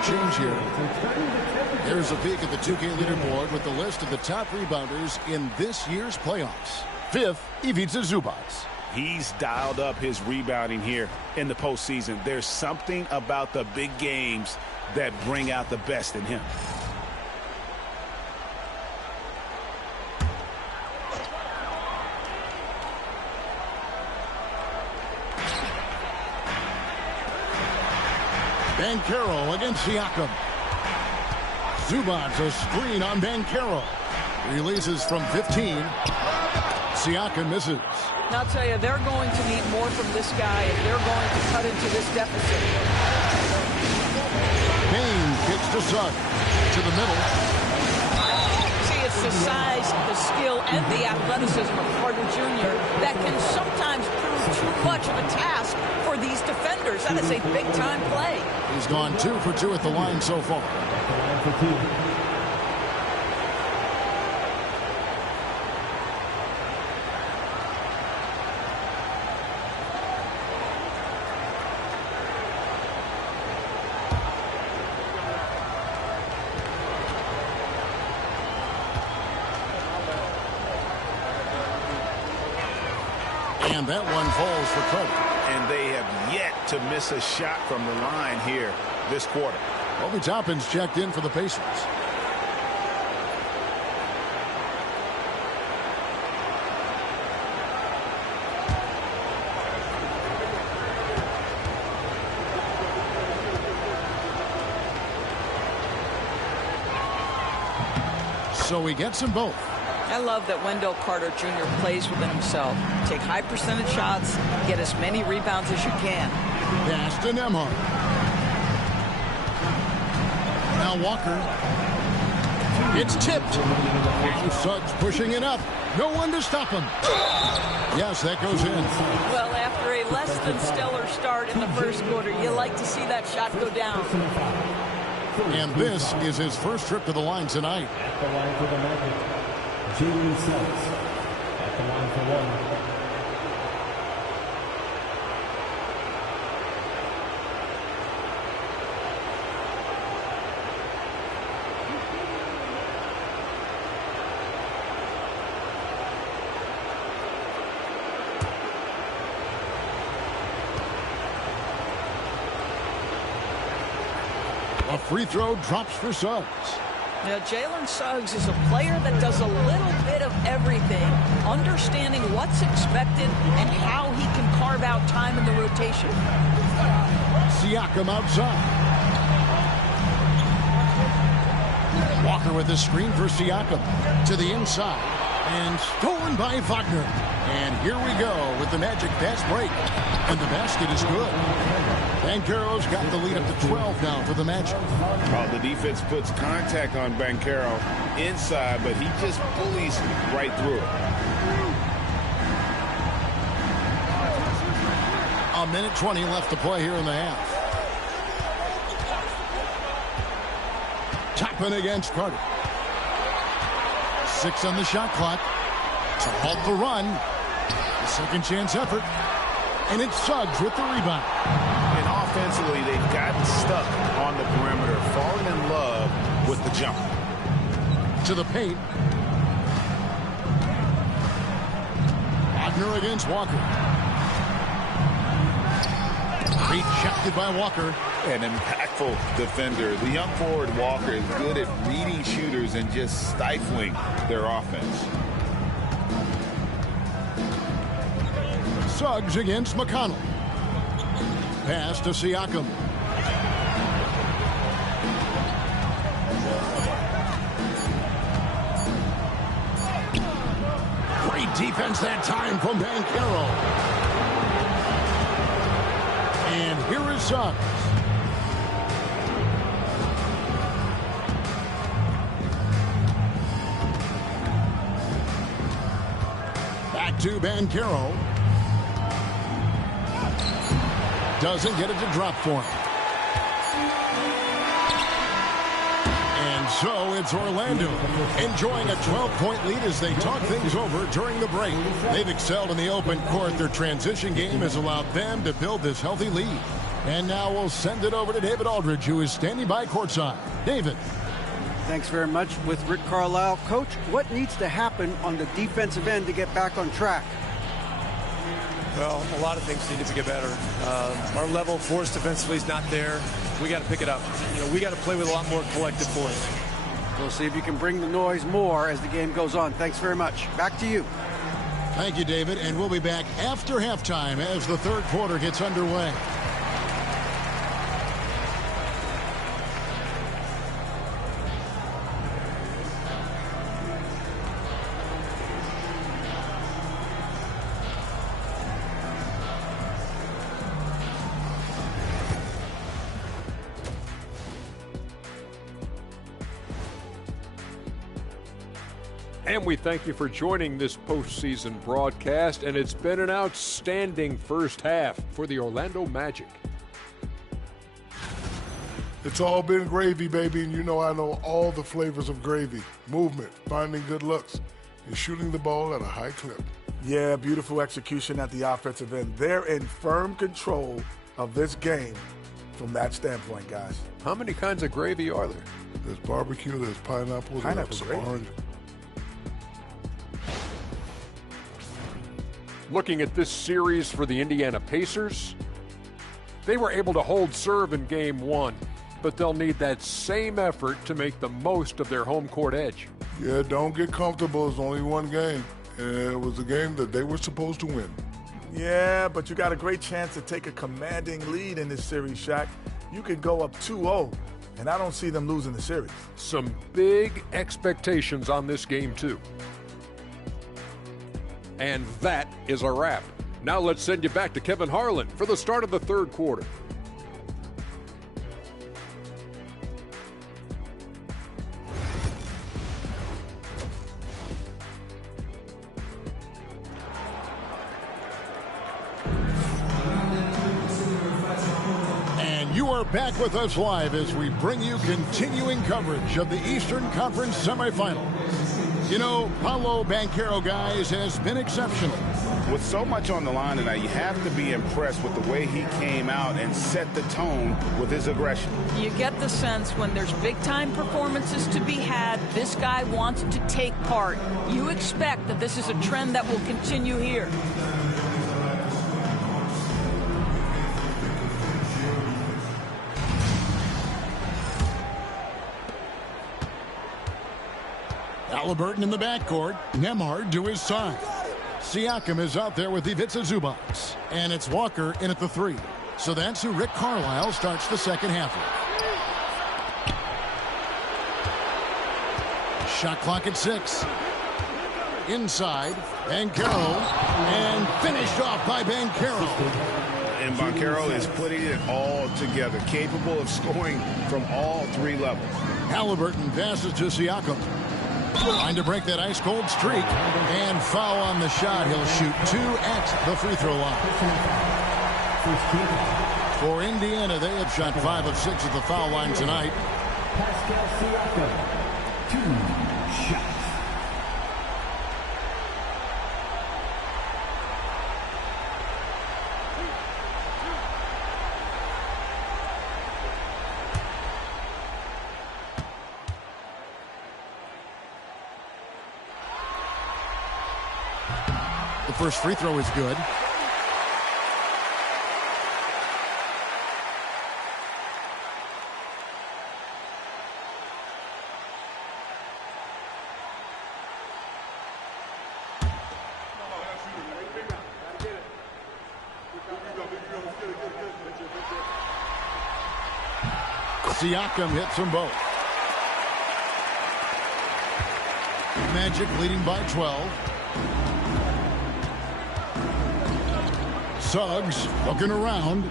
Change here. Here's a peek at the 2K leaderboard with the list of the top rebounders in this year's playoffs. 5th, Ivica Zubac. He's dialed up his rebounding here in the postseason. There's something about the big games that bring out the best in him. Banchero against Siakam. Zubac's a screen on Banchero. Releases from 15. Siakam misses. And I'll tell you, they're going to need more from this guy if they're going to cut into this deficit. Payne kicks to Suggs. To the middle. See, it's the size, the skill, and the athleticism of Carter Jr. that can sometimes prove too much of a task for these defenders. That is a big-time play. He's gone 2 for 2 at the line so far. And that one falls for Carter. And they have yet to miss a shot from the line here this quarter. Obi Toppin's checked in for the Pacers. So he gets them both. I love that Wendell Carter Jr. plays within himself. Take high percentage shots, get as many rebounds as you can. Pass to Nembhard. Now Walker. It's tipped. Now Suggs pushing it up. No one to stop him. Yes, that goes in. Well, after a less than stellar start in the first quarter, you like to see that shot go down. And this is his first trip to the line tonight. At the line for the Magic, Jalen Suggs. At the line for one. A free throw drops for Suggs. Now, Jalen Suggs is a player that does a little bit of everything, understanding what's expected and how he can carve out time in the rotation. Siakam outside. Walker with a screen for Siakam. To the inside. And stolen by Wagner. And here we go with the Magic fast break. And the basket is good. Banchero's got the lead up to 12 now for the Magic. Well, the defense puts contact on Banchero inside, but he just bullies right through it. A minute 20 left to play here in the half. Toppin against Carter. 6 on the shot clock. To halt the run. The second chance effort. And it's Suggs with the rebound. And offensively, they've gotten stuck on the perimeter, falling in love with the jump. To the paint. Wagner against Walker. Rejected by Walker. An impactful defender. The young forward Walker is good at reading shooters and just stifling their offense. Suggs against McConnell. Pass to Siakam. Great defense that time from Banchero. And here is Suggs. Back to Banchero. Doesn't get it to drop for him. And so it's Orlando enjoying a 12-point lead as they talk things over during the break. They've excelled in the open court. Their transition game has allowed them to build this healthy lead. And now we'll send it over to David Aldridge, who is standing by courtside. David. Thanks very much with Rick Carlisle. Coach, what needs to happen on the defensive end to get back on track? Well, a lot of things need to get better. Our level of force defensively is not there. We got to pick it up. We got to play with a lot more collective force. We'll see if you can bring the noise more as the game goes on. Thanks very much. Back to you. Thank you, David. And we'll be back after halftime as the third quarter gets underway. And we thank you for joining this postseason broadcast, and it's been an outstanding first half for the Orlando Magic. It's all been gravy, baby, and you know I know all the flavors of gravy. Movement, finding good looks, and shooting the ball at a high clip. Yeah, beautiful execution at the offensive end. They're in firm control of this game from that standpoint, guys. How many kinds of gravy are there? There's barbecue, there's pineapple, there's gravy. orange. Looking at this series for the Indiana Pacers, they were able to hold serve in Game 1, but they'll need that same effort to make the most of their home court edge. Yeah, don't get comfortable. It's only one game, and it was a game that they were supposed to win. Yeah, but you got a great chance to take a commanding lead in this series, Shaq. You could go up 2-0, and I don't see them losing the series. Some big expectations on this game, too. And that is a wrap. Now let's send you back to Kevin Harlan for the start of the third quarter. And you are back with us live as we bring you continuing coverage of the Eastern Conference semifinals. You know, Paolo Banchero, guys, has been exceptional. With so much on the line tonight, you have to be impressed with the way he came out and set the tone with his aggression. You get the sense when there's big-time performances to be had, this guy wants to take part. You expect that this is a trend that will continue here. Halliburton in the backcourt. Nembhard to his side. Siakam is out there with Ivica Zubac. And it's Walker in at the 3. So that's who Rick Carlisle starts the second half with. Shot clock at 6. Inside. Banchero. And finished off by Banchero. And Banchero is putting it all together, capable of scoring from all 3 levels. Halliburton passes to Siakam. Trying to break that ice-cold streak. And foul on the shot. He'll shoot 2 at the free throw line. For Indiana, they have shot 5 of 6 at the foul line tonight. Pascal Siakam, 2 shots. The first free throw is good. Siakam hits them both. Magic leading by 12. Suggs looking around.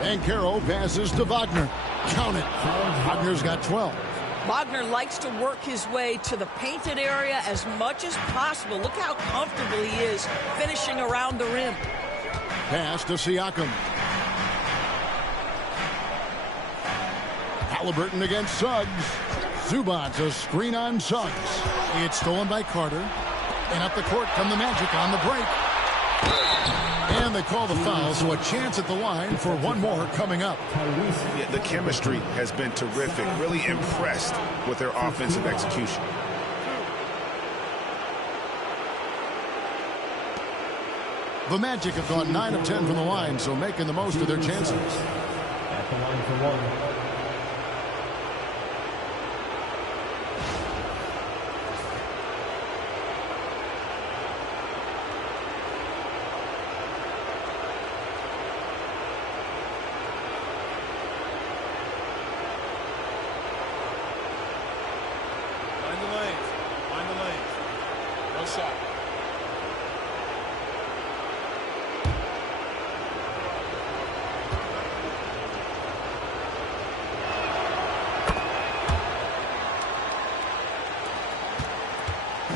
Banchero passes to Wagner. Count it. Wagner's got 12. Wagner likes to work his way to the painted area as much as possible. Look how comfortable he is finishing around the rim. Pass to Siakam. Halliburton against Suggs. Zubac, a screen on Suggs. It's stolen by Carter. And up the court come the Magic on the break. And they call the foul, so a chance at the line for one more coming up. Yeah, the chemistry has been terrific. Really impressed with their offensive execution. The Magic have gone 9 of 10 from the line, so making the most of their chances. At the line for one.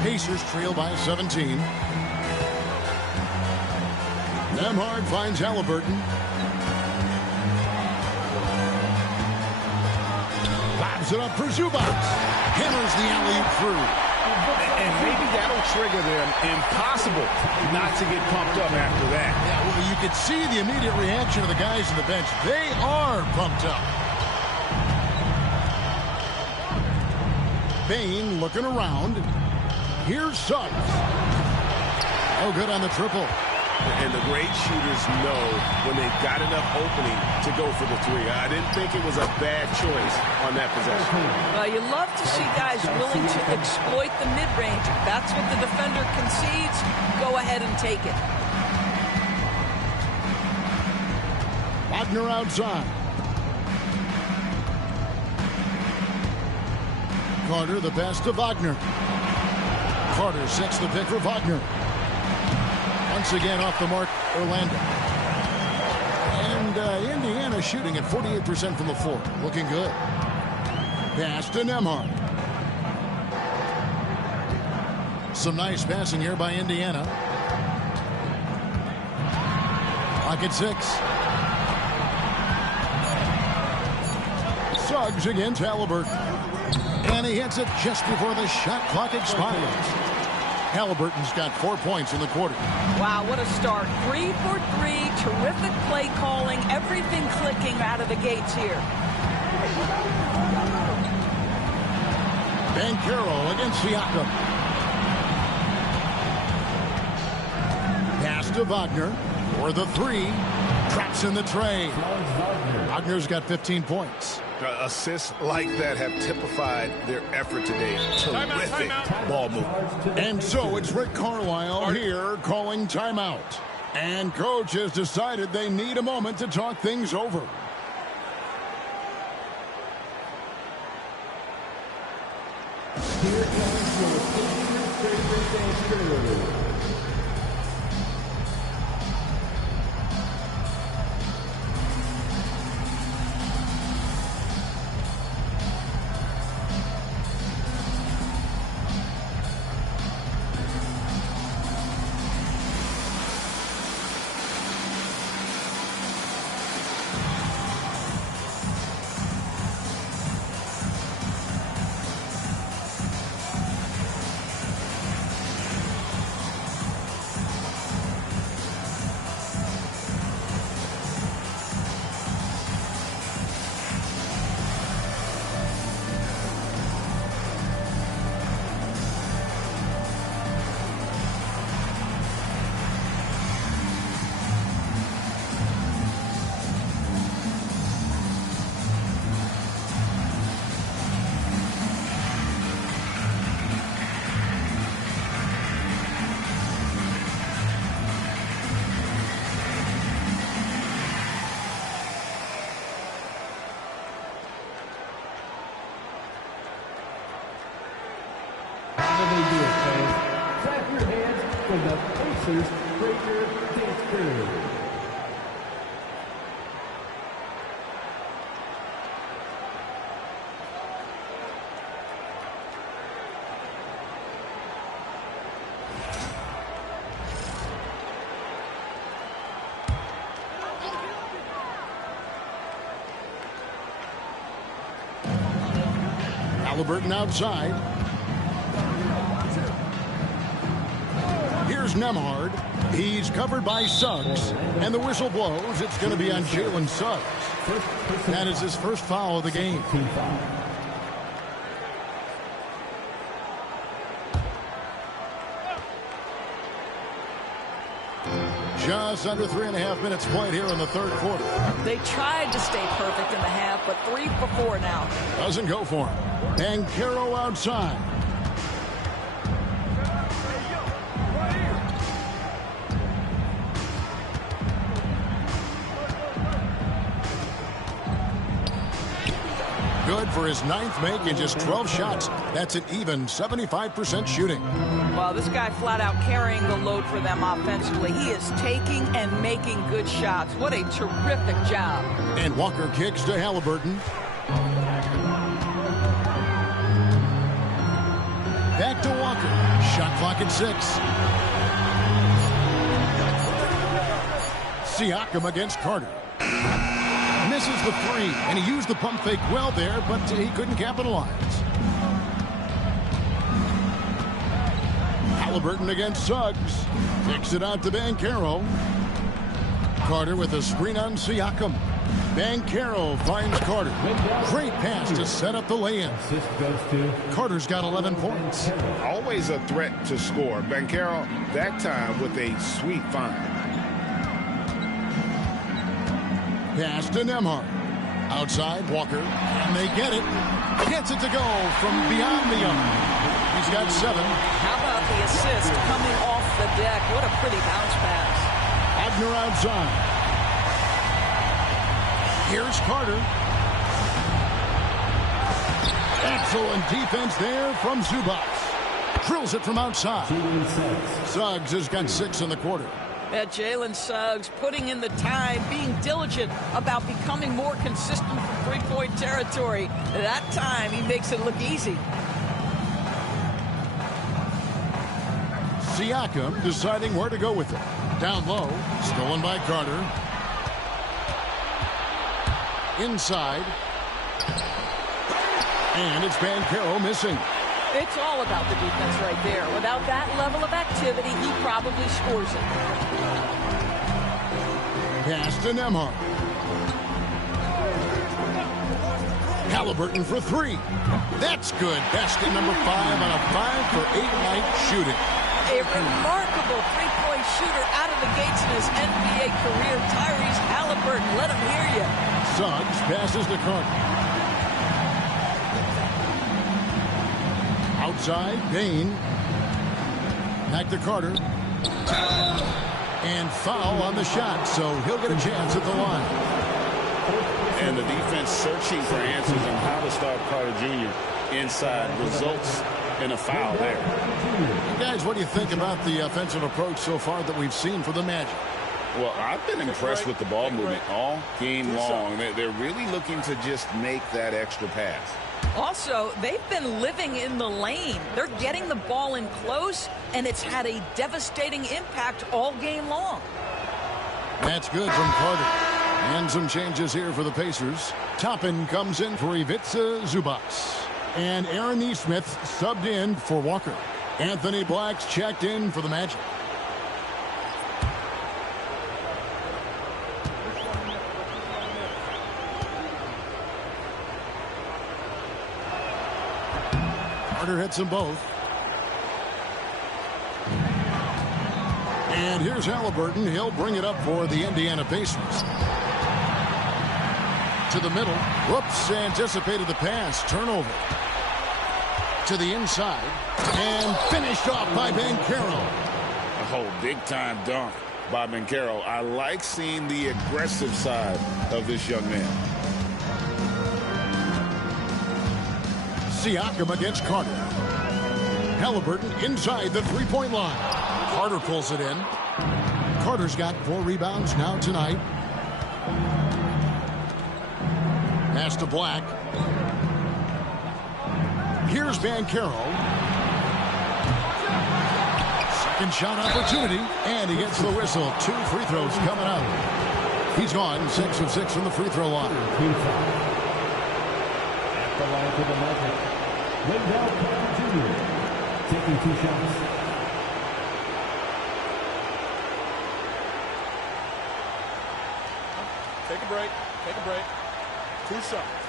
Pacers trail by 17. Nembhard finds Halliburton. Bobs it up for Zubac. Hammers the alley-oop through. And maybe that'll trigger them. Impossible not to get pumped up after that. Yeah, well, you could see the immediate reaction of the guys on the bench. They are pumped up. Bane looking around. Here's Suggs. Oh, good on the triple. And the great shooters know when they've got enough opening to go for the three. I didn't think it was a bad choice on that possession. Well, you love to see guys willing to exploit the mid-range. If that's what the defender concedes, go ahead and take it. Wagner outside. Carter the pass to Wagner. Carter sets the pick for Wagner. Once again off the mark, Orlando. And Indiana shooting at 48% from the floor. Looking good. Pass to Nembhard. Some nice passing here by Indiana. Clock at 6. Suggs against Halliburton. And he hits it just before the shot clock expires. Halliburton's got 4 points in the quarter. Wow, what a start. 3 for 3. Terrific play calling. Everything clicking out of the gates here. Banchero against Siakam. Pass to Wagner for the 3. Traps in the tray. Wagner's got 15 points. Assists like that have typified their effort today. Terrific ball movement. And so it's Rick Carlisle here calling timeout. And coach has decided they need a moment to talk things over. Here comes your Pacers favorite. Clap your hands for the Pacers Breaker Dance Crew. Halliburton outside. Here's Nembhard. He's covered by Suggs. And the whistle blows. It's going to be on Jalen Suggs. That is his first foul of the game. Just under 3.5 minutes played here in the third quarter. They tried to stay perfect in the half, but 3 for 4 now. Doesn't go for him. And Banchero outside. Good for his 9th make in just 12 shots. That's an even 75% shooting. Well, this guy flat out carrying the load for them offensively. He is taking and making good shots. What a terrific job. And Walker kicks to Halliburton. Back to Walker. Shot clock at 6. Siakam against Carter. Misses the 3, and he used the pump fake well there, but he couldn't capitalize. Halliburton against Suggs. Kicks it out to Banchero. Carter with a screen on Siakam. Banchero finds Carter. Great pass to set up the lay-in. Carter's got 11 points. Always a threat to score. Banchero, that time with a sweet find. Pass to Nembhard. Outside, Walker. And they get it. Gets it to go from beyond the arc. He's got 7. How about the assist coming off the deck? What a pretty bounce pass. Abner outside. Here's Carter. Excellent defense there from Zubac. Drills it from outside. Suggs has got 6 in the quarter. Jalen Suggs putting in the time, being diligent about becoming more consistent from three-point territory. That time, he makes it look easy. Siakam deciding where to go with it. Down low, stolen by Carter. Inside. And it's Banchero missing. It's all about the defense right there. Without that level of activity, he probably scores it. Pass to Nembhard. Halliburton for 3. That's good. Basket number 5 on a 5-for-8 night shooting. A remarkable three-point shooter out of the gates in his NBA career. Tyrese Halliburton, let him hear you. Suggs passes to Carter. Outside, Payne. Back to Carter. And foul on the shot, so he'll get a chance at the line. And the defense searching for answers on how to stop Carter Jr. inside results in a foul there. Guys, what do you think about the offensive approach so far that we've seen for the Magic? Well, I've been impressed with the ball movement all game long. They're really looking to just make that extra pass. Also, they've been living in the lane. They're getting the ball in close, and it's had a devastating impact all game long. That's good from Carter. And some changes here for the Pacers. Toppin comes in for Ivica Zubac. And Aaron Nesmith subbed in for Walker. Anthony Black's checked in for the Magic. Carter hits them both. And here's Halliburton. He'll bring it up for the Indiana Pacers. To the middle. Whoops, anticipated the pass. Turnover. To the inside. And finished off by Banchero. A whole big-time dunk by Banchero. I like seeing the aggressive side of this young man. Siakam against Carter. Halliburton inside the three-point line. Carter pulls it in. Carter's got 4 rebounds now tonight. Pass to Black. Here's Banchero. Second shot opportunity, and he gets the whistle. 2 free throws coming out. He's gone 6 of 6 from the free throw line. At the line for the Magic, Wendell Carter Jr. taking 2 shots. Take a break. Take a break. 2 shots.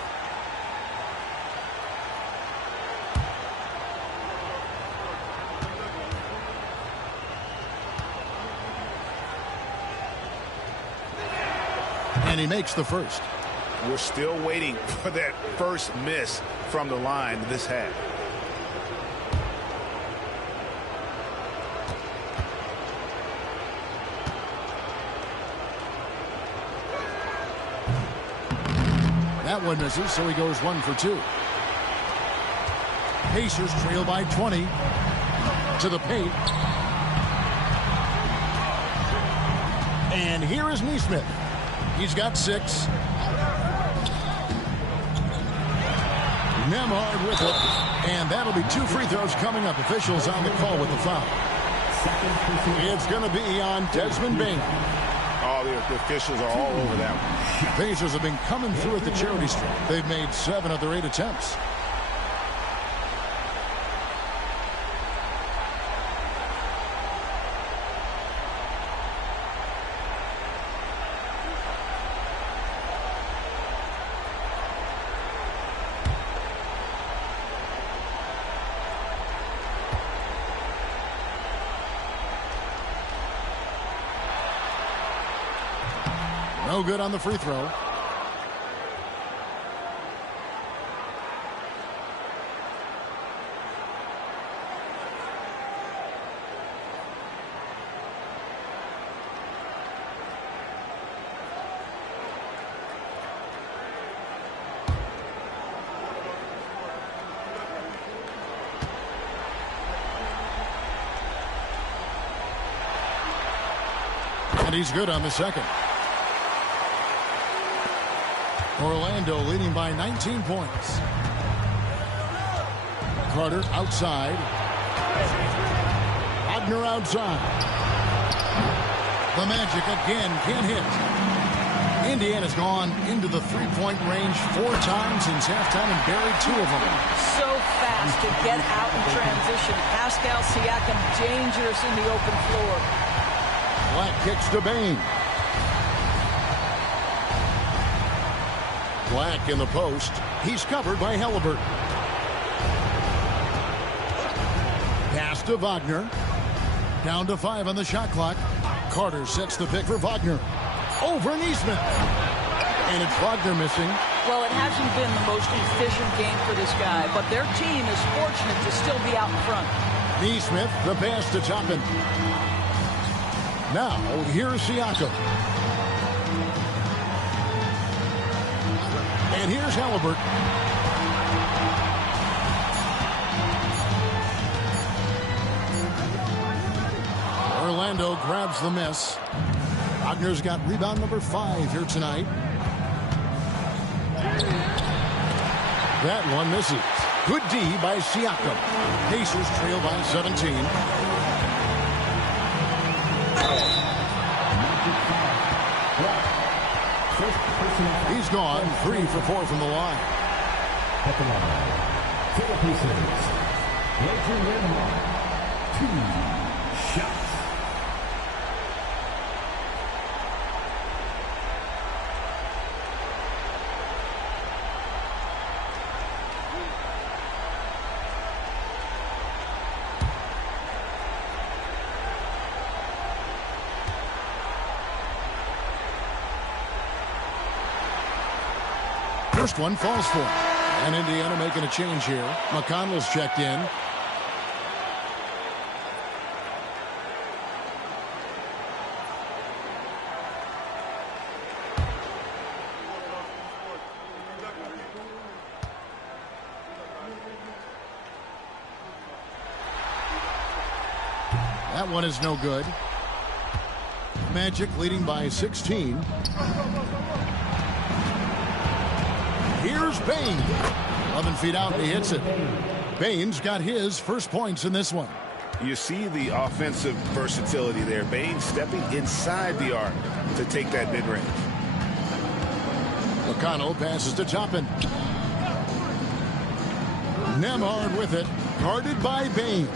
And he makes the first. We're still waiting for that first miss from the line this half. That one misses, so he goes 1 for 2. Pacers trail by 20. To the paint. And here is Nesmith. He's got 6. Nemhard with it. And that'll be 2 free throws coming up. Officials on the call with the foul. It's going to be on Desmond Bain. Oh, the officials are all over that one. Pacers have been coming through at the charity stripe. They've made 7 of their 8 attempts. No good on the free throw. And he's good on the second. Orlando leading by 19 points. Carter outside. Wagner outside. The Magic again can't hit. Indiana's gone into the three-point range 4 times since halftime and buried 2 of them. So fast to get out in transition. Pascal Siakam dangerous in the open floor. Black kicks to Bain. Black in the post. He's covered by Halliburton. Pass to Wagner. Down to 5 on the shot clock. Carter sets the pick for Wagner. Over Neesmith. And it's Wagner missing. Well, it hasn't been the most efficient game for this guy, but their team is fortunate to still be out in front. Neesmith, the pass to Toppin. Now, here's Siakam. And here's Halliburton. Orlando grabs the miss. Wagner's got rebound number 5 here tonight. That one misses. Good D by Siakam. Pacers trail by 17. He's gone 3 for 4 from the line. At the line, for the Pacers, Andrew Nemhard, 2 shots. First one falls for him. And Indiana making a change here. McConnell's checked in. That one is no good. Magic leading by 16. Here's Bain. 11 feet out, and he hits it. Bain's got his first points in this one. You see the offensive versatility there. Bain stepping inside the arc to take that mid-range. McConnell passes to Toppin. Nemhard with it. Guarded by Bain.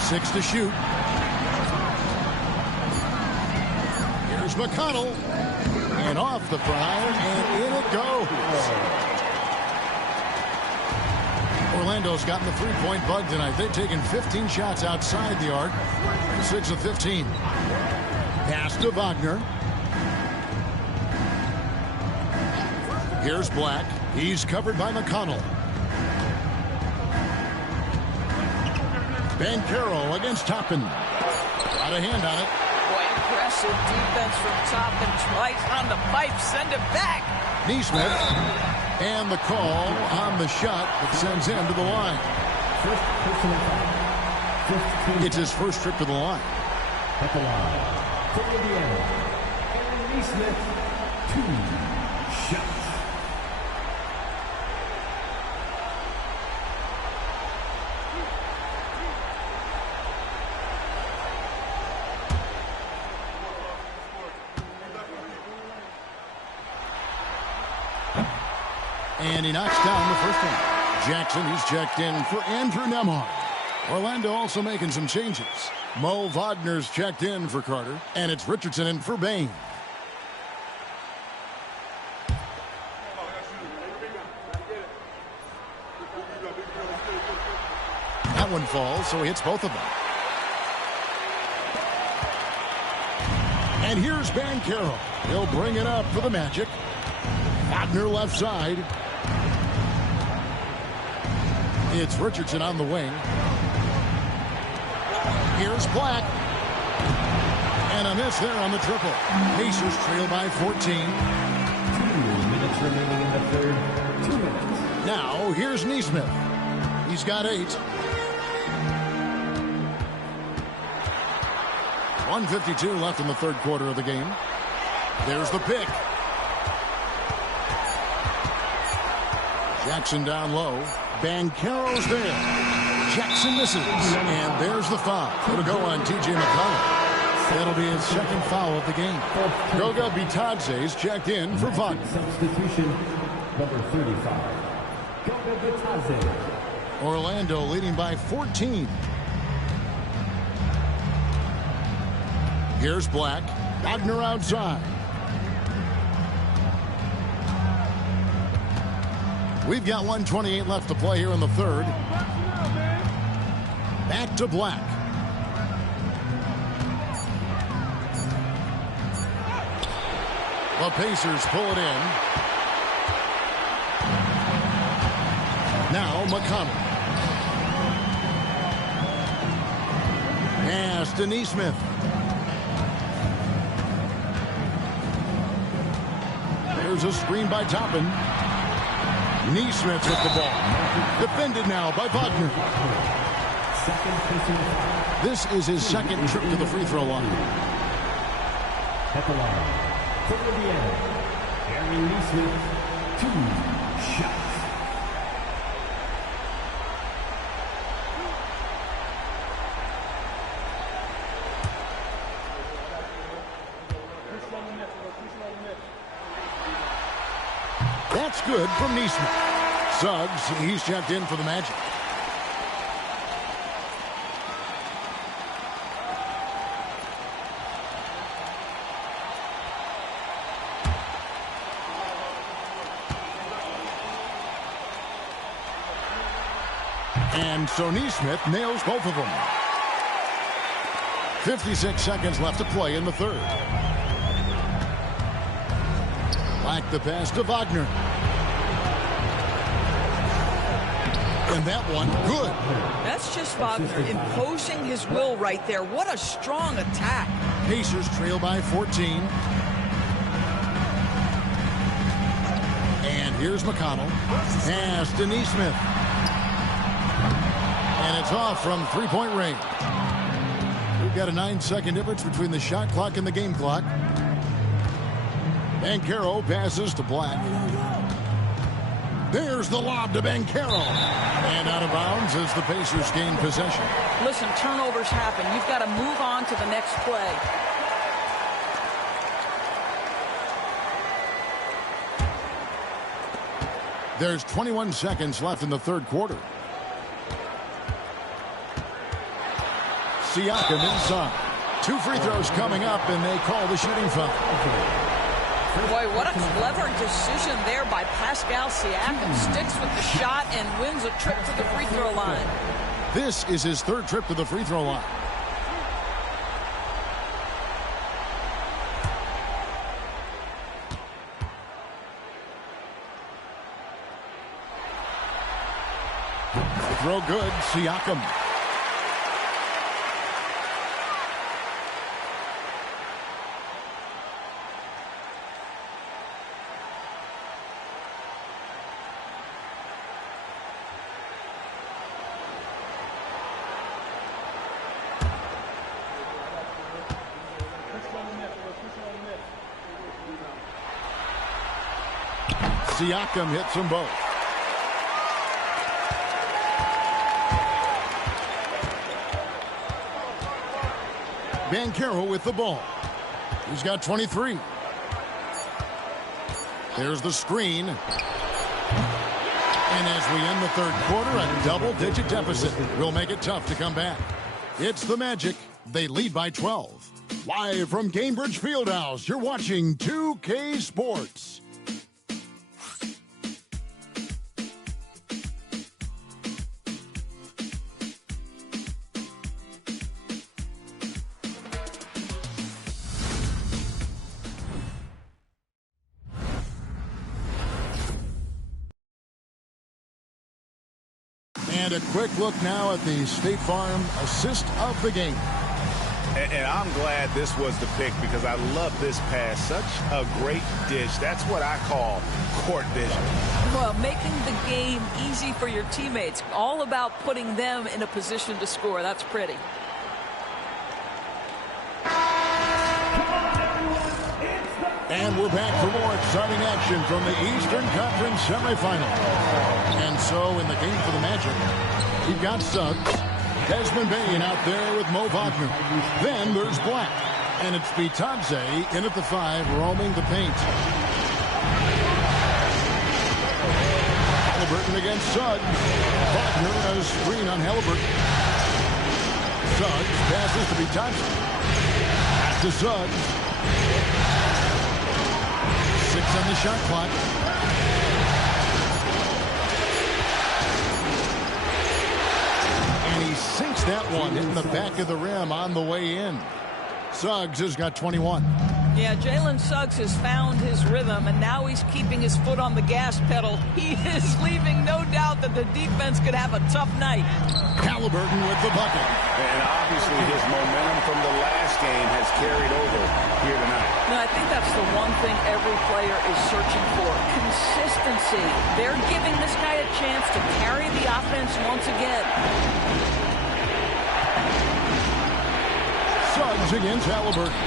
6 to shoot. Here's McConnell. And off the prior, and in it goes. Orlando's gotten the three-point bug tonight. They've taken 15 shots outside the arc, 6 of 15. Pass to Wagner. Here's Black. He's covered by McConnell. Banchero against Toppin. Got a hand on it. Aggressive defense from Toppin. Twice on the pipe. Send it back. Neesmith. And the call on the shot that sends him to the line. It's his first trip to the line. At the line, for Indiana, Aaron Neesmith, 2 shots. And he knocks down the first one. Jackson, he's checked in for Andrew Nembhard. Orlando also making some changes. Mo Wagner's checked in for Carter, and it's Richardson in for Bain. That one falls, so he hits both of them. And here's Banchero. He'll bring it up for the Magic. Wagner left side. It's Richardson on the wing. Here's Black. And a miss there on the triple. Pacers trail by 14. 2 minutes remaining in the third. 2 minutes. Now, here's Nesmith. He's got 8. 1:52 left in the third quarter of the game. There's the pick. Jackson down low. Banchero's there. Jackson misses. And there's the foul. It'll go on T.J. McConnell. That'll be his second foul of the game. Goga Bitadze's checked in for Wagner. Substitution number 35. Goga Bitadze. Orlando leading by 14. Here's Black. Wagner outside. We've got 1:28 left to play here in the third. Back to Black. The Pacers pull it in. Now McConnell. Pass to Nesmith. There's a screen by Toppin. Nesmith with the ball. Defended now by Wagner. This is his second trip to the free throw line. At the line, for Indiana, Aaron Nesmith, 2 shots. That's good from Nesmith. Suggs, he's checked in for the Magic. And so Nesmith nails both of them. 56 seconds left to play in the third. Black the pass to Wagner. And that one, good. That's just Wagner imposing his will right there. What a strong attack. Pacers trail by 14. And here's McConnell. Pass to Nesmith. And it's off from three-point range. We've got a 9-second difference between the shot clock and the game clock. Banchero passes to Black. There's the lob to Banchero. And out of bounds as the Pacers gain possession. Listen, turnovers happen. You've got to move on to the next play. There's 21 seconds left in the third quarter. Siakam inside. 2 free throws coming up, and they call the shooting foul. Boy, what a clever decision there by Pascal Siakam. Sticks with the shot and wins a trip to the free throw line. This is his third trip to the free throw line. Throw good, Siakam. Siakam hits them both. Banchero with the ball. He's got 23. There's the screen. And as we end the third quarter, a double-digit deficit will make it tough to come back. It's the Magic. They lead by 12. Live from Cambridge Fieldhouse, you're watching 2K Sports. And a quick look now at the State Farm assist of the game. And I'm glad this was the pick because I love this pass. Such a great dish. That's what I call court vision. Well, making the game easy for your teammates. All about putting them in a position to score. That's pretty. And we're back for more exciting action from the Eastern Conference semifinal. And so in the game for the Magic, we've got Suggs, Desmond Bain out there with Mo Wagner. Then there's Black. And it's Bitadze in at the 5, roaming the paint. Halliburton against Suggs. Wagner a screen on Halliburton. Suggs passes to Bitadze. Back to Suggs. 6 on the shot clock. And he sinks that one, hitting the back of the rim on the way in. Suggs has got 21. Yeah, Jalen Suggs has found his rhythm, and now he's keeping his foot on the gas pedal. He is leaving no doubt that the defense could have a tough night. Halliburton with the bucket. And obviously his momentum from the last game has carried over here tonight. No, I think that's the one thing every player is searching for. Consistency. They're giving this guy a chance to carry the offense once again. Suggs against Halliburton.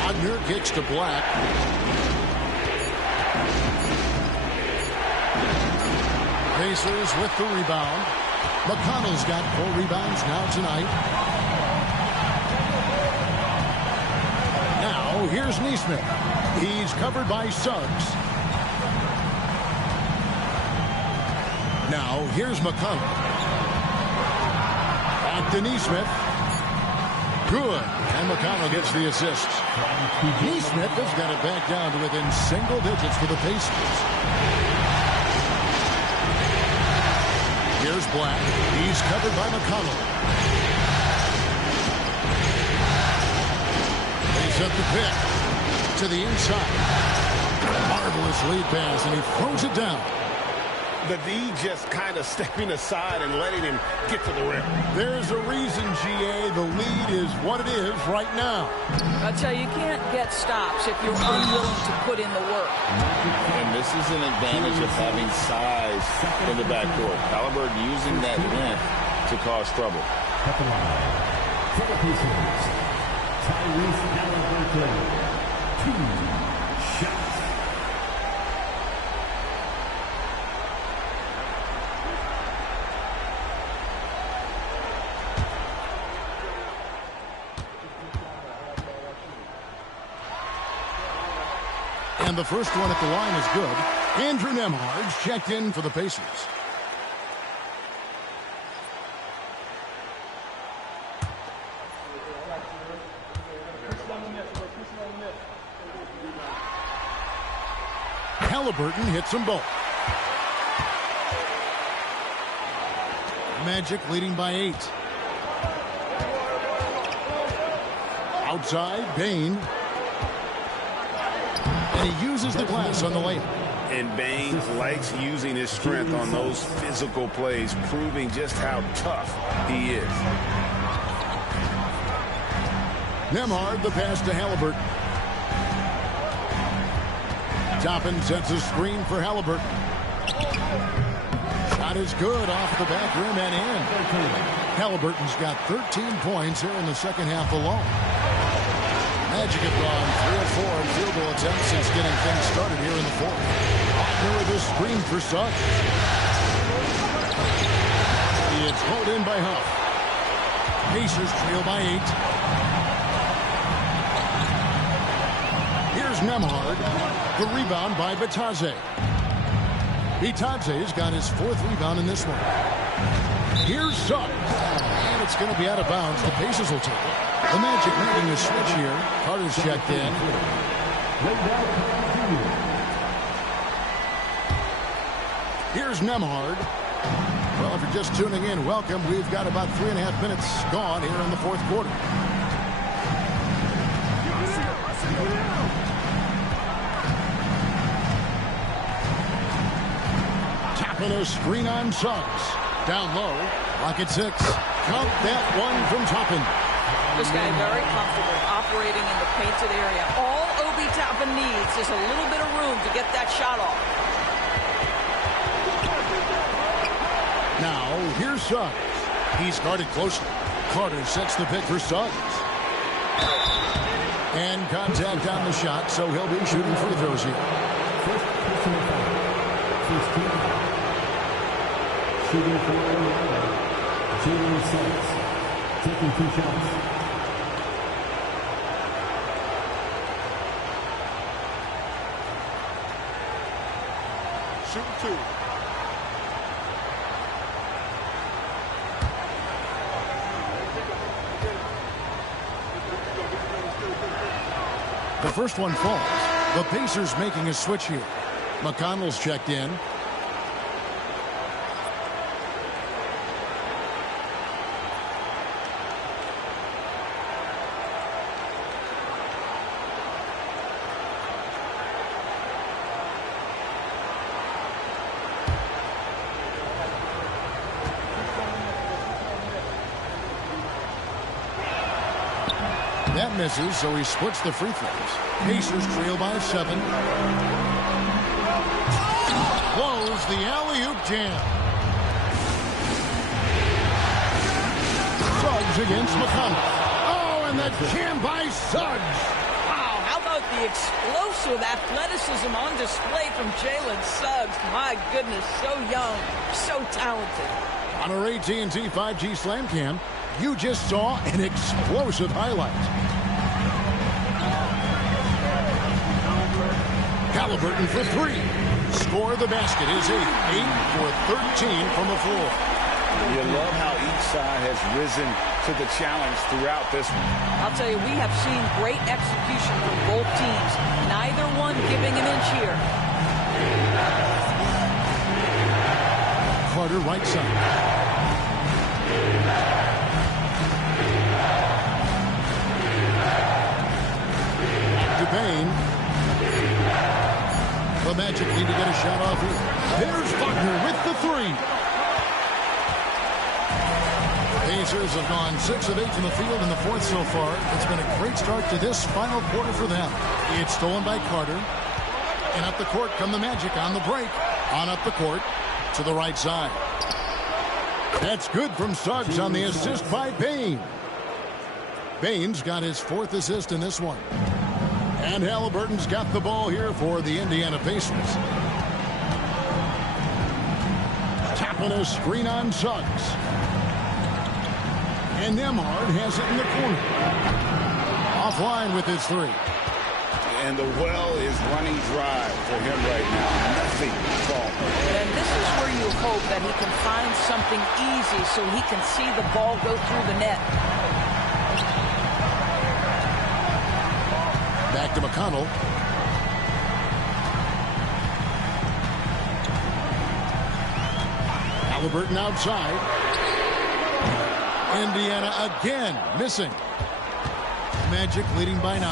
Wagner kicks to Black. Pacers with the rebound. McConnell's got 4 rebounds now tonight. Now here's Neesmith. He's covered by Suggs. Now here's McConnell. Back to Neesmith. Good. And McConnell gets the assist. Neesmith has got it back down to within single digits for the Pacers. Here's Black. He's covered by McConnell. They set the pick to the inside. Marvelous lead pass, and he throws it down. The D just kind of stepping aside and letting him get to the rim. There's a reason, GA, the lead is what it is right now. I tell you, you can't get stops if you're unwilling to put in the work. And this is an advantage of having size in the backcourt. Halliburton using that length to cause trouble. At the line, for the Pacers, Tyrese Halliburton, 2 shots. And the first one at the line is good. Andrew Nembhard's checked in for the Pacers. Halliburton hits them both. Magic leading by 8. Outside, Bain. And he uses the glass on the layup. And Bain likes using his strength on those physical plays, proving just how tough he is. Nembhard the pass to Halliburton. Toppin sets a screen for Halliburton. Shot is good off the back rim and in. Halliburton's got 13 points here in the second half alone. Magic have gone 3 of 4 in field goal attempts since getting things started here in the fourth. Wagner with a screen for Suggs. It's pulled in by Huff. Pacers trail by 8. Here's Nembhard. The rebound by Bitadze. Bitante's got his 4th rebound in this one. Here's Suggs. And it's going to be out of bounds. The Pacers will take it. The Magic making a switch here. Carter's checked in. Here's Nembhard. Well, if you're just tuning in, welcome. We've got about 3.5 minutes gone here in the 4th quarter. Tapping a screen on Suggs. Down low. Rocket 6. Count that one from Toppin. This guy very comfortable operating in the painted area. All Obi Toppin needs is a little bit of room to get that shot off. Now, here's Suggs. He's guarded closely. Carter sets the pick for Suggs. And contact on the shot, so he'll be shooting free throws here. First personal foul. First team foul. Shooting for Jalen Suggs. Taking 2 shots. Shooting 2. The first one falls. The Pacers making a switch here. McConnell's checked in. That misses, so he splits the free throws. Pacers trail by 7. Close the alley-oop jam. Suggs against McConnell. Oh, and the jam by Suggs. Wow, how about the explosive athleticism on display from Jalen Suggs? My goodness, so young, so talented. On our AT&T 5G Slam Cam, you just saw an explosive highlight. Halliburton for 3. Score the basket is 8. 8 for 13 from the floor. You love how each side has risen to the challenge throughout this one. I'll tell you, we have seen great execution from both teams. Neither one giving an inch here. Carter right side. Bain. The Magic need to get a shot off here. There's Wagner with the 3. Pacers have gone 6 of 8 from the field in the 4th so far. It's been a great start to this final quarter for them. It's stolen by Carter. And up the court come the Magic on the break. On up the court to the right side. That's good from Suggs on the assist by Bain. Bain's got his 4th assist in this one. And Halliburton's got the ball here for the Indiana Pacers. Tapping a screen on Suggs. And Nembhard has it in the corner. Offline with his 3. And the well is running dry for him right now. Nothing falling. And this is where you hope that he can find something easy so he can see the ball go through the net. Back to McConnell. Halliburton outside. Indiana again missing. Magic leading by 9.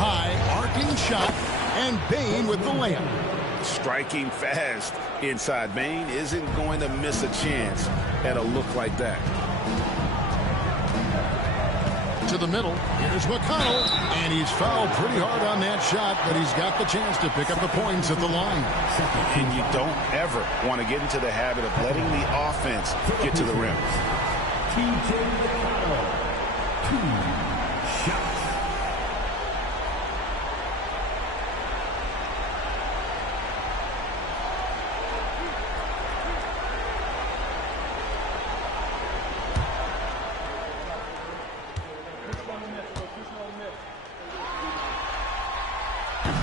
High arcing shot. And Bain with the layup. Striking fast inside. Bain isn't going to miss a chance at a look like that. To the middle. Here's McConnell. And he's fouled pretty hard on that shot, but he's got the chance to pick up the points at the line. And you don't ever want to get into the habit of letting the offense get to the rim. TJ McConnell. 2 shots.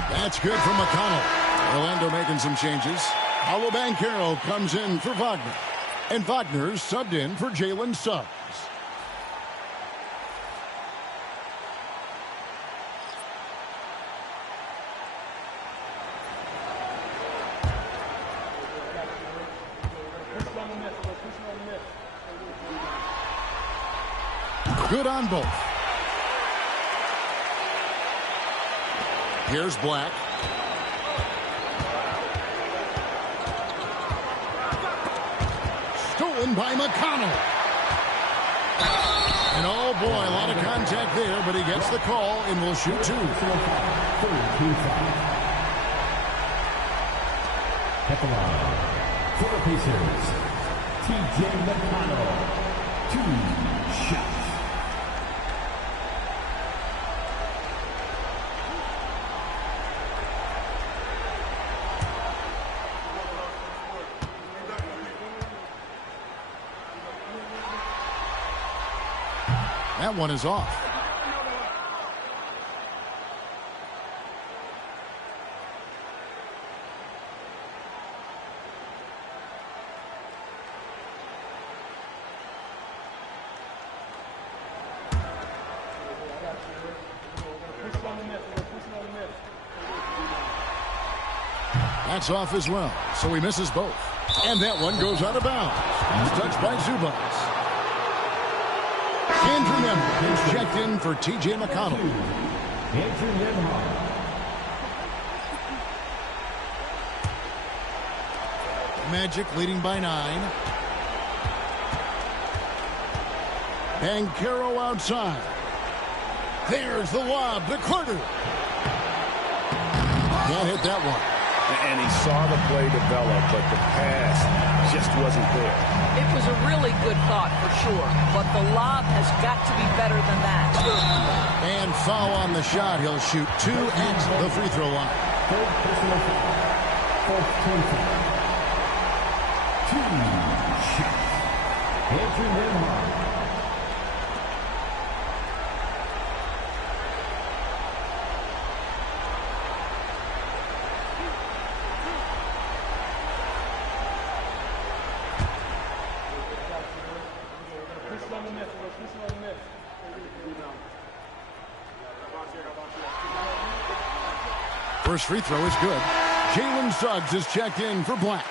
That's good from McConnell. Orlando making some changes. Paolo Banchero comes in for Wagner. And Wagner's subbed in for Jalen Suggs. Good on both. Here's Black. Stolen by McConnell. And oh boy, a lot of contact there, but he gets the call and will shoot two. At the line, for the Pacers, T.J. McConnell, 2 shots. That one is off. That's off as well, so he misses both. And that one goes out of bounds. He's touched by Zubac. Andrew Nembhard is checked in for T.J. McConnell. Andrew Nembhard. Magic leading by 9. Banchero outside. There's the lob to Carter. Can't hit that one. And he saw the play develop, but the pass just wasn't there. It was a really good thought for sure, but the lob has got to be better than that. And foul on the shot. He'll shoot 2 at the free throw line. Third personal foul. Fourth team foul. 2 shots. Andrew Nembhard. First free throw is good. Jalen Suggs is checked in for Black.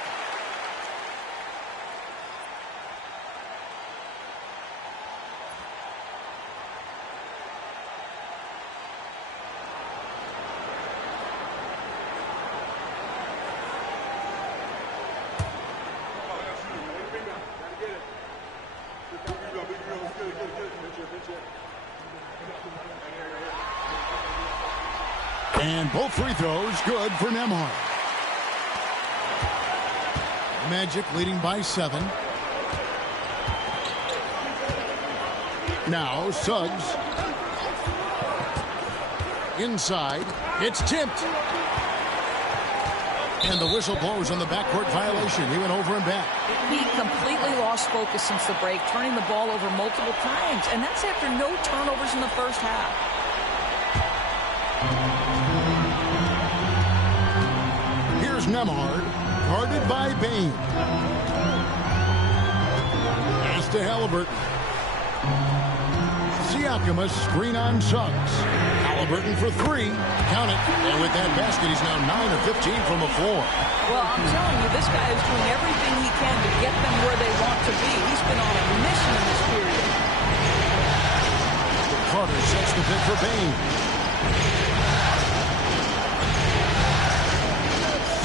And both free throws good for Nembhard. Magic leading by 7. Now Suggs. Inside. It's tipped. And the whistle blows on the backcourt violation. He went over and back. He completely lost focus since the break, turning the ball over multiple times. And that's after no turnovers in the first half. Nembhard, guarded by Bane. Pass to Halliburton. Siakam, a screen on Suggs. Halliburton for 3. Count it. And with that basket, he's now 9 of 15 from the floor. Well, I'm telling you, this guy is doing everything he can to get them where they want to be. He's been on a mission in this period. Carter sets the pick for Bane.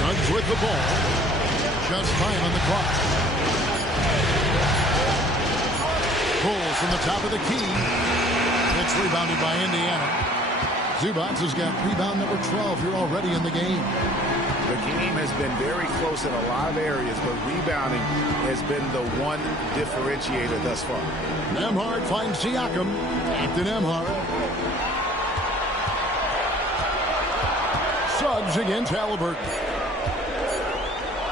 Suggs with the ball. Just 5 on the clock. Pulls from the top of the key. It's rebounded by Indiana. Zubac has got rebound number 12 here already in the game. The game has been very close in a lot of areas, but rebounding has been the one differentiator thus far. Nembhard finds Siakam. Back to Nembhard. Suggs against Halliburton.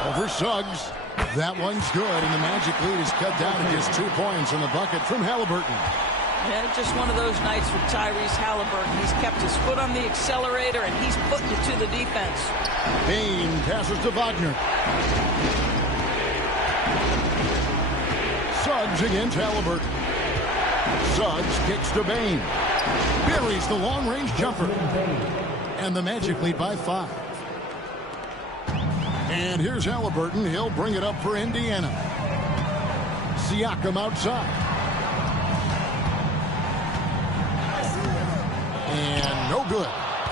Over Suggs. That one's good, and the Magic lead is cut down to just 2 points in the bucket from Halliburton. Yeah, just one of those nights for Tyrese Halliburton. He's kept his foot on the accelerator, and he's putting it to the defense. Bane passes to Wagner. Suggs against Halliburton. Suggs kicks to Bane. Buries the long-range jumper. And the Magic lead by 5. And here's Halliburton. He'll bring it up for Indiana. Siakam outside. And no good.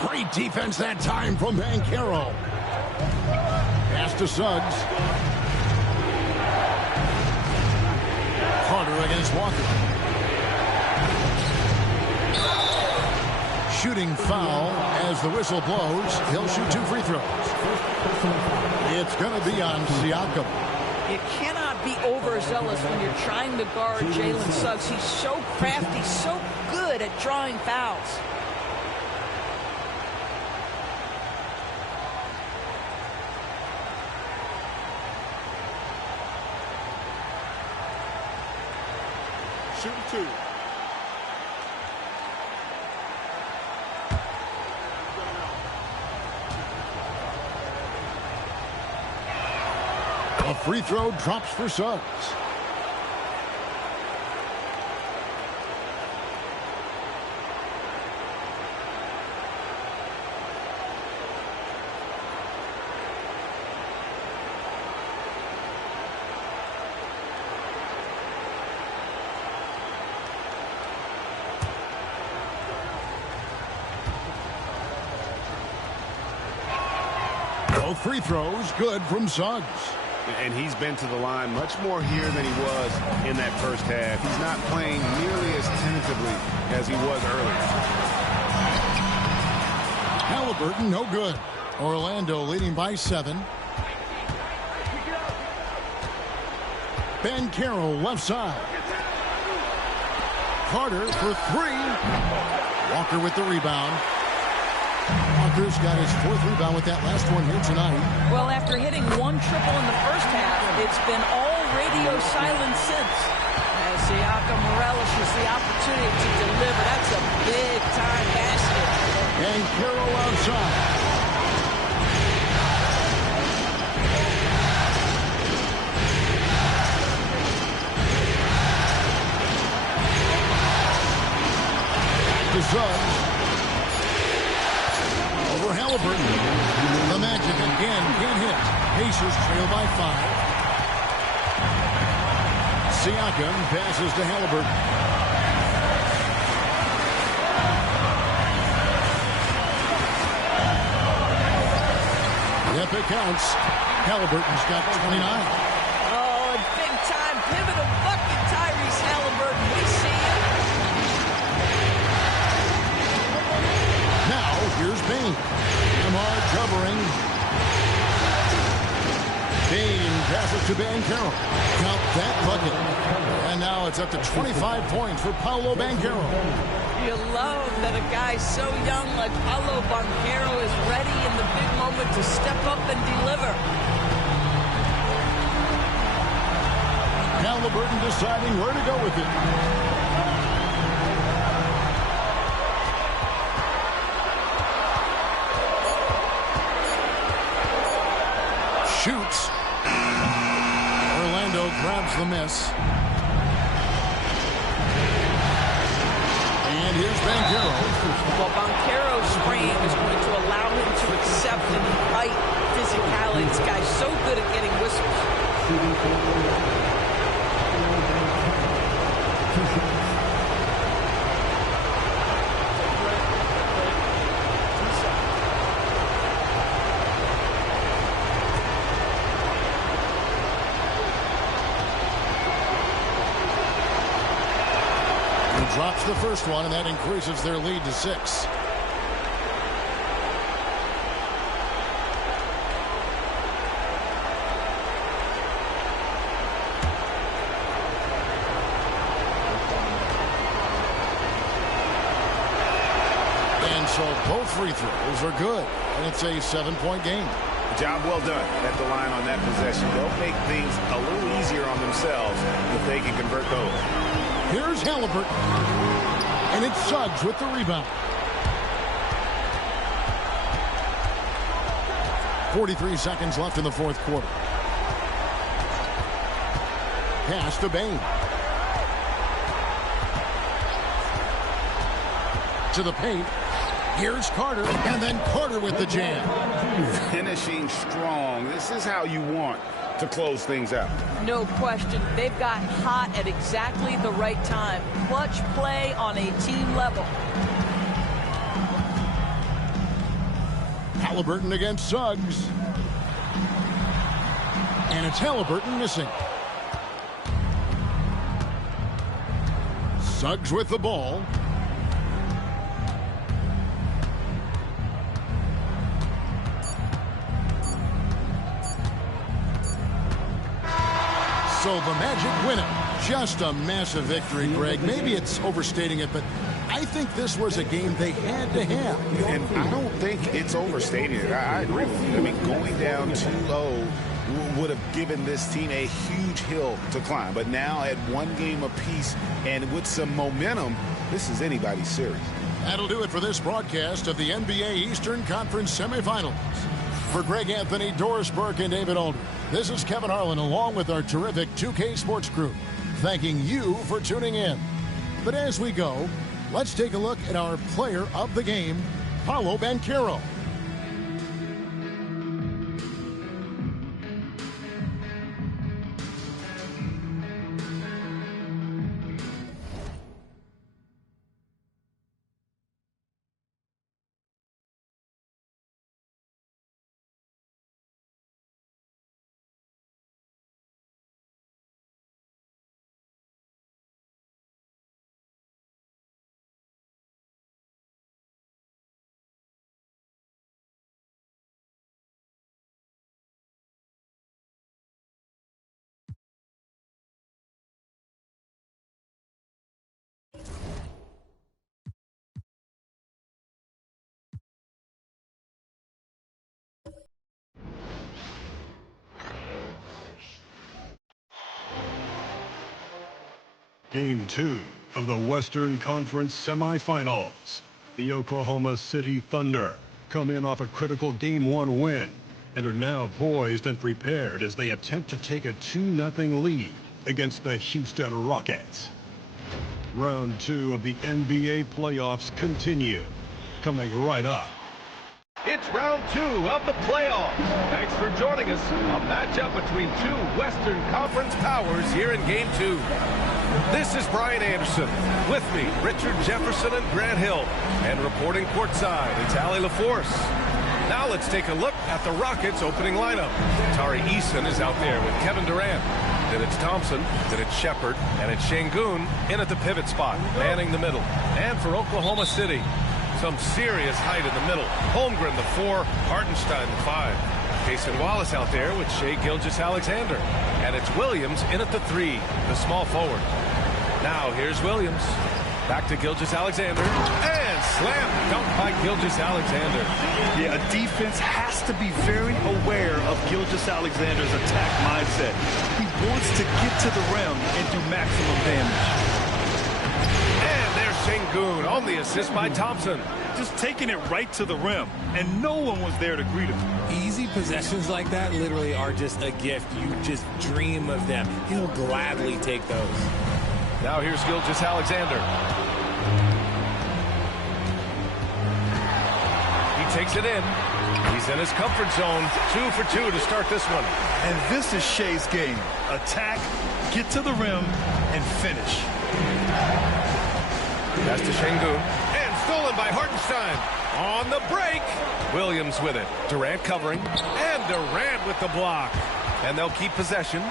Great defense that time from Banchero. Pass to Suggs. Carter against Walker. Shooting foul as the whistle blows. He'll shoot 2 free throws. It's going to be on Siakam. You cannot be overzealous when you're trying to guard Jalen Suggs. He's so crafty, so good at drawing fouls. Shoot 2. A free throw drops for Suggs. Both free throws good from Suggs. And he's been to the line much more here than he was in that first half. He's not playing nearly as tentatively as he was earlier. Halliburton, no good. Orlando leading by 7. Banchero left side. Carter for 3. Walker with the rebound. Walker's got his 4th rebound with that last one here tonight. Well, after hitting 1 triple in the first half, it's been all radio silence since. As Siakam relishes the opportunity to deliver. That's a big-time basket. And Carroll outside. Back to Suggs. Over Halliburton. The Magic again can't hit. Pacers trail by 5. Siakam passes to Halliburton. If it counts, Halliburton's got 29. Oh, a big-time pivotal bucket, Tyrese Halliburton. We see it. Now, here's Bane. Lamar covering. Bane passes to Banchero. Count that bucket. And now it's up to 25 points for Paolo Banchero. You love that a guy so young like Paolo Banchero is ready in the big moment to step up and deliver. Halliburton deciding where to go with it. Shoots. Orlando grabs the miss. And here's Banchero. Well, Banchero's frame is going to allow him to accept and fight physicality. This guy's so good at getting whistles. Drops the first one, and that increases their lead to 6. And so both free throws are good, and it's a 7-point game. Job well done at the line on that possession. They'll make things a little easier on themselves if they can convert those. Here's Halliburton. And it's Suggs with the rebound. 43 seconds left in the fourth quarter. Pass to Bain. To the paint. Here's Carter, and then Carter with the jam. Finishing strong. This is how you want to close things out. No question. They've got hot at exactly the right time. Clutch play on a team level. Halliburton against Suggs. And it's Halliburton missing. Suggs with the ball. So the Magic win it. Just a massive victory, Greg. Maybe it's overstating it, but I think this was a game they had to have. And I don't think it's overstating it. I agree with you. I mean, going down 2-0 would have given this team a huge hill to climb. But now at one game apiece and with some momentum, this is anybody's series. That'll do it for this broadcast of the NBA Eastern Conference semifinals. For Greg Anthony, Doris Burke, and David Aldridge, this is Kevin Harlan along with our terrific 2K Sports crew, thanking you for tuning in. But as we go, let's take a look at our player of the game, Paolo Banchero. Game 2 of the Western Conference semifinals. The Oklahoma City Thunder come in off a critical Game 1 win and are now poised and prepared as they attempt to take a 2-0 lead against the Houston Rockets. Round 2 of the NBA playoffs continue. Coming right up. It's round 2 of the playoffs. Thanks for joining us. A matchup between two Western Conference powers here in Game 2. This is Brian Anderson. With me, Richard Jefferson and Grant Hill. And reporting courtside, it's Allie LaForce. Now let's take a look at the Rockets' opening lineup. Tari Eason is out there with Kevin Durant. Then it's Thompson, then it's Shepard, and it's Şengün in at the pivot spot, manning the middle. And for Oklahoma City, some serious height in the middle. Holmgren, the 4, Hartenstein, the 5. Cason Wallace out there with Shai Gilgeous-Alexander. And it's Williams in at the 3, the small forward. Now here's Williams. Back to Gilgeous-Alexander. And slam dunk by Gilgeous-Alexander. Yeah, a defense has to be very aware of Gilgeous-Alexander's attack mindset. He wants to get to the rim and do maximum damage. And there's Şengün on the assist by Thompson. Just taking it right to the rim, and no one was there to greet him. Easy possessions like that literally are just a gift. You just dream of them. He'll gladly take those. Now here's Gilgeous-Alexander. He takes it in. He's in his comfort zone. 2 for 2 to start this one. And this is Shai's game. Attack, get to the rim, and finish. Pass to Şengün. And stolen by Hartenstein. On the break. Williams with it. Durant covering. And Durant with the block. And they'll keep possession.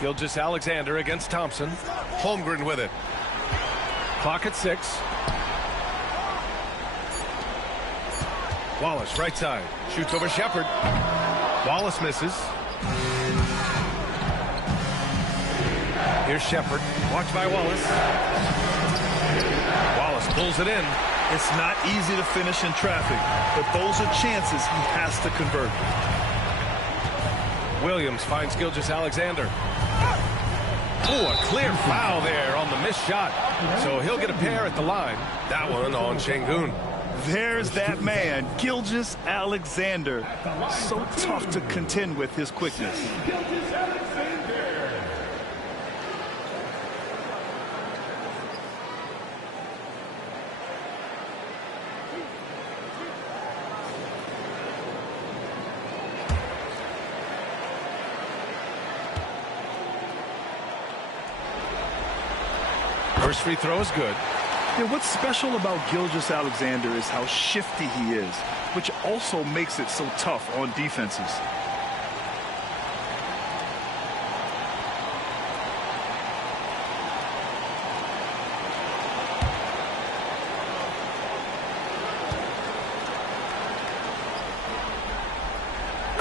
Gilgeous-Alexander against Thompson. Holmgren with it. Clock at 6. Wallace right side. Shoots over Shepard. Wallace misses. Here's Shepard. Watched by Wallace. Wallace pulls it in. It's not easy to finish in traffic, but those are chances he has to convert. Williams finds Gilgeous-Alexander. Oh, a clear foul there on the missed shot. So he'll get a pair at the line. That one on Şengün. There's that man, Gilgeous-Alexander. So tough to contend with his quickness. First free throw is good. Yeah, what's special about Gilgeous-Alexander is how shifty he is, which also makes it so tough on defenses.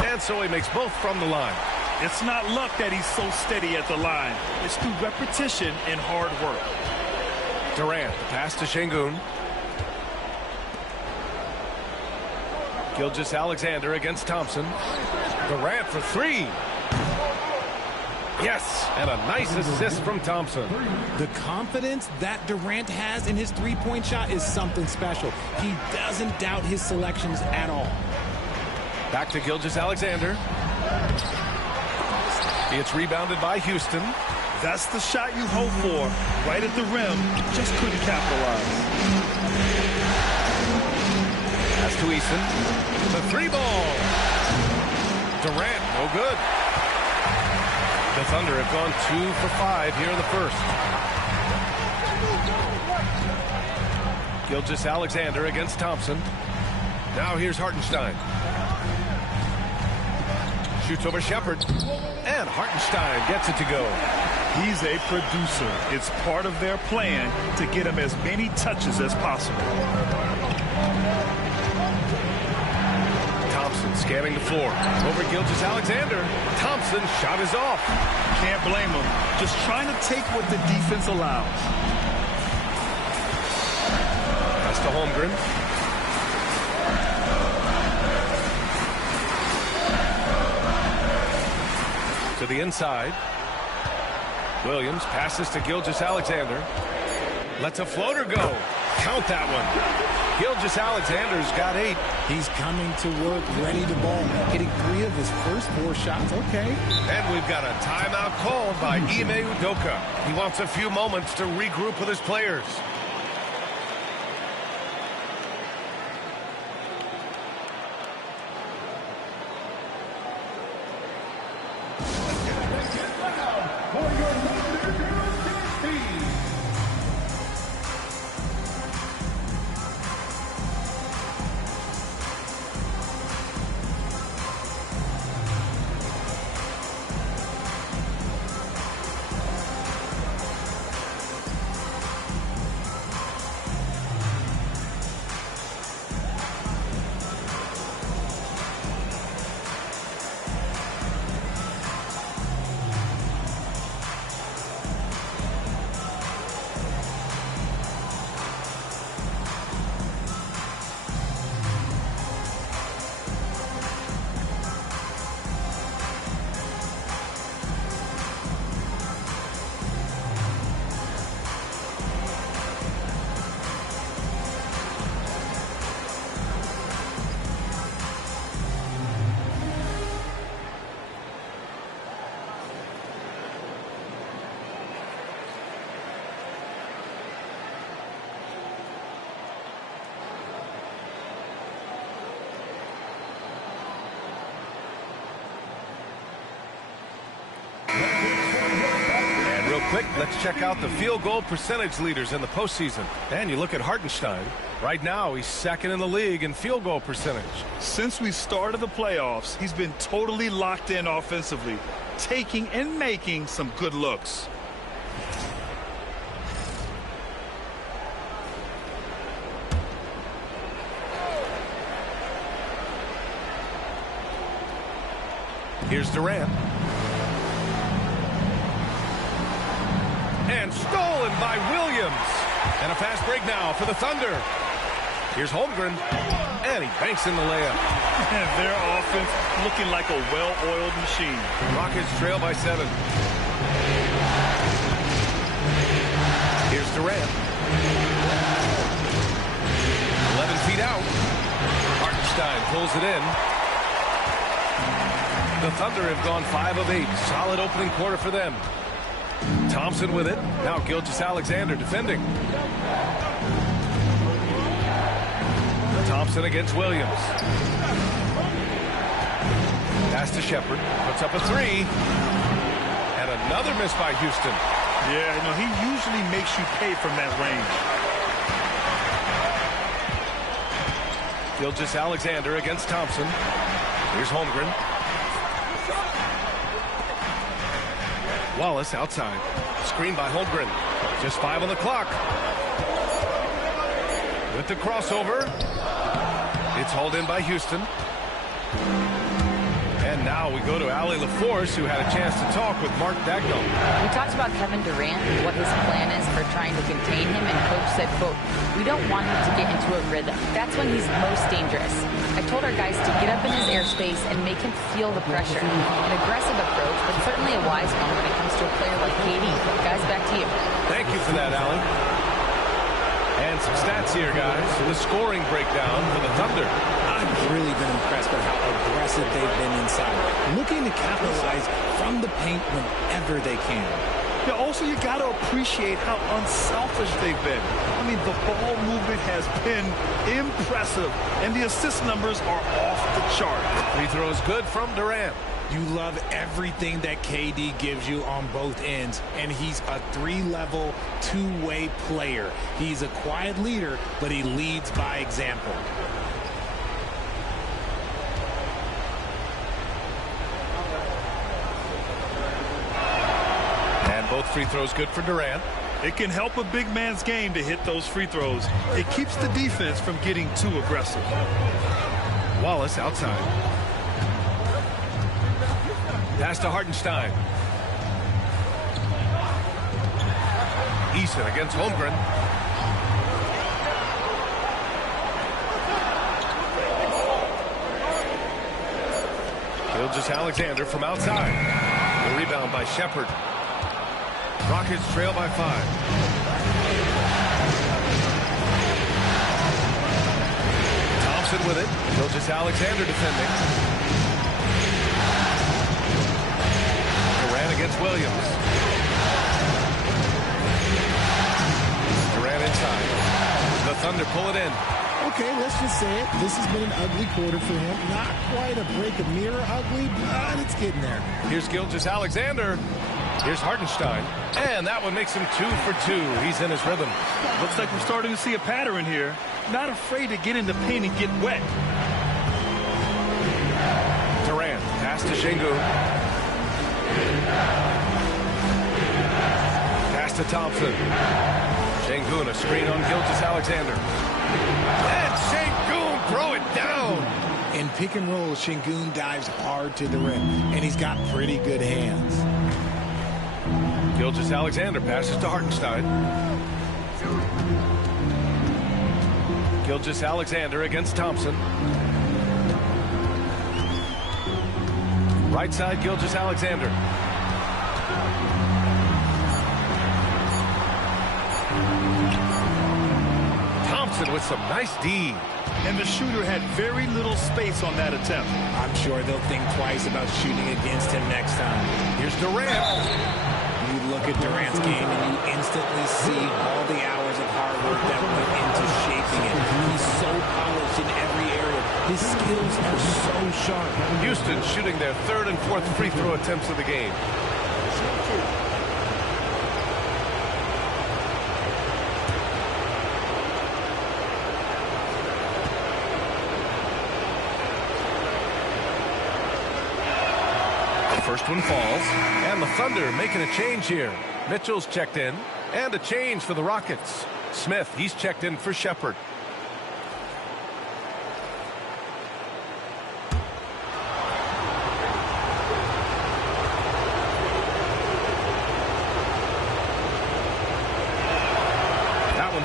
And so he makes both from the line. It's not luck that he's so steady at the line. It's through repetition and hard work. Durant, the pass to Şengün. Gilgeous-Alexander against Thompson. Durant for three. Yes, and a nice assist from Thompson. The confidence that Durant has in his three-point shot is something special. He doesn't doubt his selections at all. Back to Gilgeous-Alexander. It's rebounded by Houston. That's the shot you hope for. Right at the rim. Just couldn't capitalize. Pass to Eason. The three ball. Durant, no good. The Thunder have gone 2 for 5 here in the first. Gilgeous-Alexander against Thompson. Now here's Hartenstein. Shoots over Shepherd. And Hartenstein gets it to go. He's a producer. It's part of their plan to get him as many touches as possible. Thompson scanning the floor. Over Gilgeous-Alexander. Thompson's shot is off. Can't blame him. Just trying to take what the defense allows. Pass to Holmgren. To the inside. Williams passes to Gilgeous-Alexander. Lets a floater go. Count that one. Gilgeous-Alexander's got 8. He's coming to work, ready to ball, hitting 3 of his first 4 shots. Okay. And we've got a timeout called by Ime Udoka. He wants a few moments to regroup with his players. Quick, let's check out the field goal percentage leaders in the postseason. And you look at Hartenstein. Right now, he's second in the league in field goal percentage. Since we started the playoffs, he's been totally locked in offensively, taking and making some good looks. Here's Durant. And stolen by Williams. And a fast break now for the Thunder. Here's Holmgren. And he banks in the layup. Their offense looking like a well-oiled machine. Rockets trail by 7. Here's Durant. 11 feet out. Hartenstein pulls it in. The Thunder have gone 5 of 8. Solid opening quarter for them. Thompson with it. Now Gilgeous-Alexander defending. Thompson against Williams. Pass to Shepherd. Puts up a 3. And another miss by Houston. Yeah, you know, he usually makes you pay from that range. Gilgeous-Alexander against Thompson. Here's Holmgren. Wallace outside. Screen by Holmgren. Just 5 on the clock. With the crossover. It's hauled in by Houston. And now we go to Allie LaForce, who had a chance to talk with Mark Dagnall. We talked about Kevin Durant, what his plan is for trying to contain him, and Coach said, quote, "We don't want him to get into a rhythm. That's when he's most dangerous. I told our guys to get up in his airspace and make him feel the pressure. An aggressive approach, but certainly a wise one when it comes to a player like KD. Guys, back to you." Thank you for that, Allie. And some stats here, guys. The scoring breakdown for the Thunder. I've really been impressed with how aggressive they've been inside, looking to capitalize from the paint whenever they can. Yeah, also, you got to appreciate how unselfish they've been. I mean, the ball movement has been impressive, and the assist numbers are off the chart. Free throw is good from Durant. You love everything that KD gives you on both ends, and he's a 3-level, 2-way player. He's a quiet leader, but he leads by example. And both free throws good for Durant. It can help a big man's game to hit those free throws. It keeps the defense from getting too aggressive. Wallace outside. Pass to Hartenstein. Eason against Holmgren. Gilgeous-Alexander from outside. The rebound by Shepherd. Rockets trail by 5. Thompson with it. Gilgeous-Alexander defending. Against Williams. Durant inside. The Thunder pull it in. Okay, let's just say it. This has been an ugly quarter for him. Not quite a break of mirror ugly, but it's getting there. Here's Gilgeous-Alexander. Here's Hartenstein. And that one makes him 2 for 2. He's in his rhythm. Looks like we're starting to see a pattern here. Not afraid to get in the paint and get wet. Durant. Pass to Şengün. Pass to Thompson. Şengün, a screen on Gilgeous-Alexander. And Şengün throw it down. In pick and roll, Şengün dives hard to the rim, and he's got pretty good hands. Gilgeous-Alexander passes to Hartenstein. Gilgeous-Alexander against Thompson. Right side, Gilgeous-Alexander. Thompson with some nice D. And the shooter had very little space on that attempt. I'm sure they'll think twice about shooting against him next time. Here's Durant. You look at Durant's game and you instantly see all the hours of hard work that went into shaping it. He's so polished in every area. His skills are so sharp. Houston shooting their 3rd and 4th free throw attempts of the game. The first one falls, and the Thunder making a change here. Mitchell's checked in, and a change for the Rockets. Smith, he's checked in for Shepherd.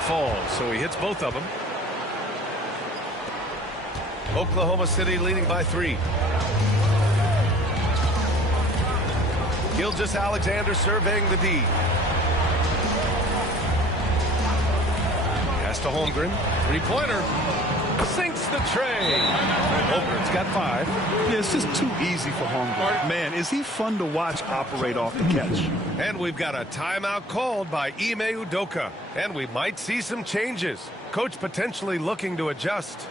Falls, so he hits both of them. Oklahoma City leading by 3. Gilgeous-Alexander surveying the D. Pass to Holmgren. Three-pointer. Sinks the tray. Holmgren's got 5. Yeah, it's just too easy for Holmgren. Man, is he fun to watch operate off the catch. And we've got a timeout called by Ime Udoka. And we might see some changes. Coach potentially looking to adjust.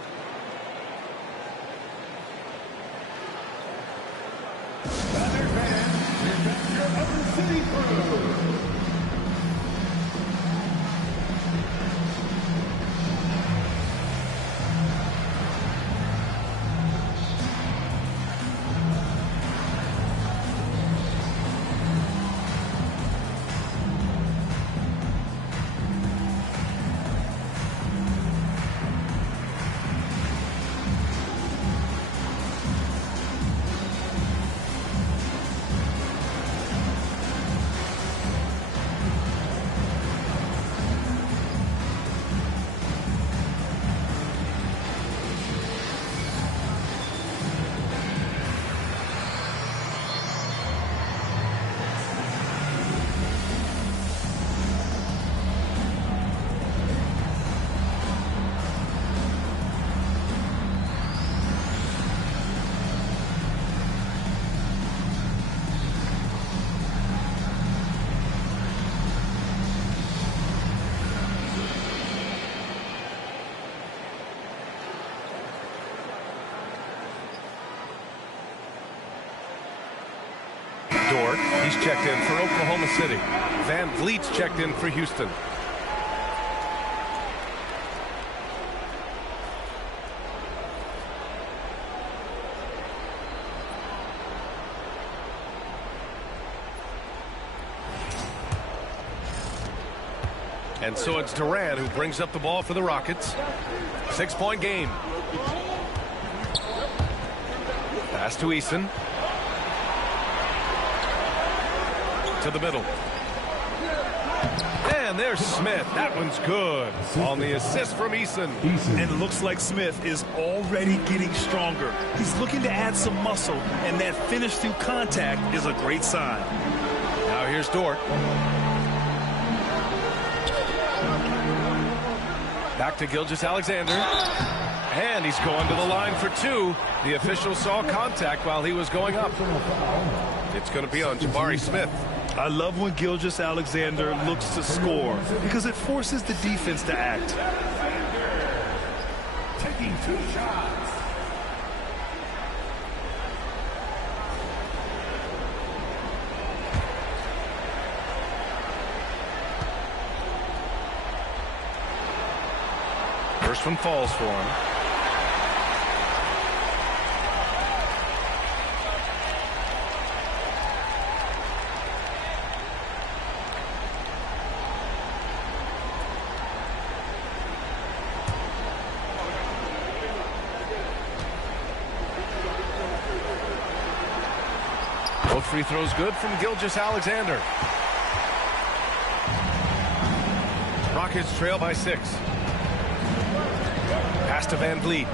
Dort, he's checked in for Oklahoma City. Van Vliet's checked in for Houston. And so it's Durant who brings up the ball for the Rockets. 6-point game. Pass to Eason. To the middle. And there's Smith. That one's good. On the assist from Eason. And it looks like Smith is already getting stronger. He's looking to add some muscle, and that finish through contact is a great sign. Now here's Dort. Back to Gilgeous-Alexander. And he's going to the line for 2. The official saw contact while he was going up. It's going to be on Jabari Smith. I love when Gilgeous-Alexander looks to score because it forces the defense to act. Taking 2 shots. First one falls for him. Both free throws good from Gilgeous-Alexander. Rockets trail by 6. Pass to Van Vliet.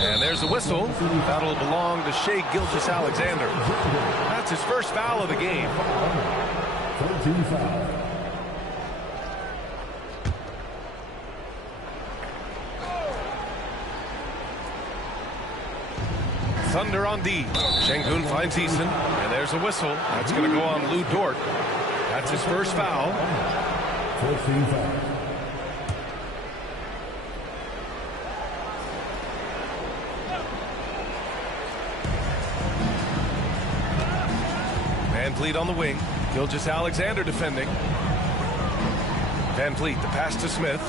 And there's the whistle. That'll belong to Shai Gilgeous-Alexander. That's his first foul of the game. 13 foul. Thunder on D. Şengün finds Eason. And there's a whistle. That's going to go on Lou Dort. That's his first foul. 14 foul. Van Vliet on the wing. Gilgeous-Alexander defending. Van Vliet, the pass to Smith.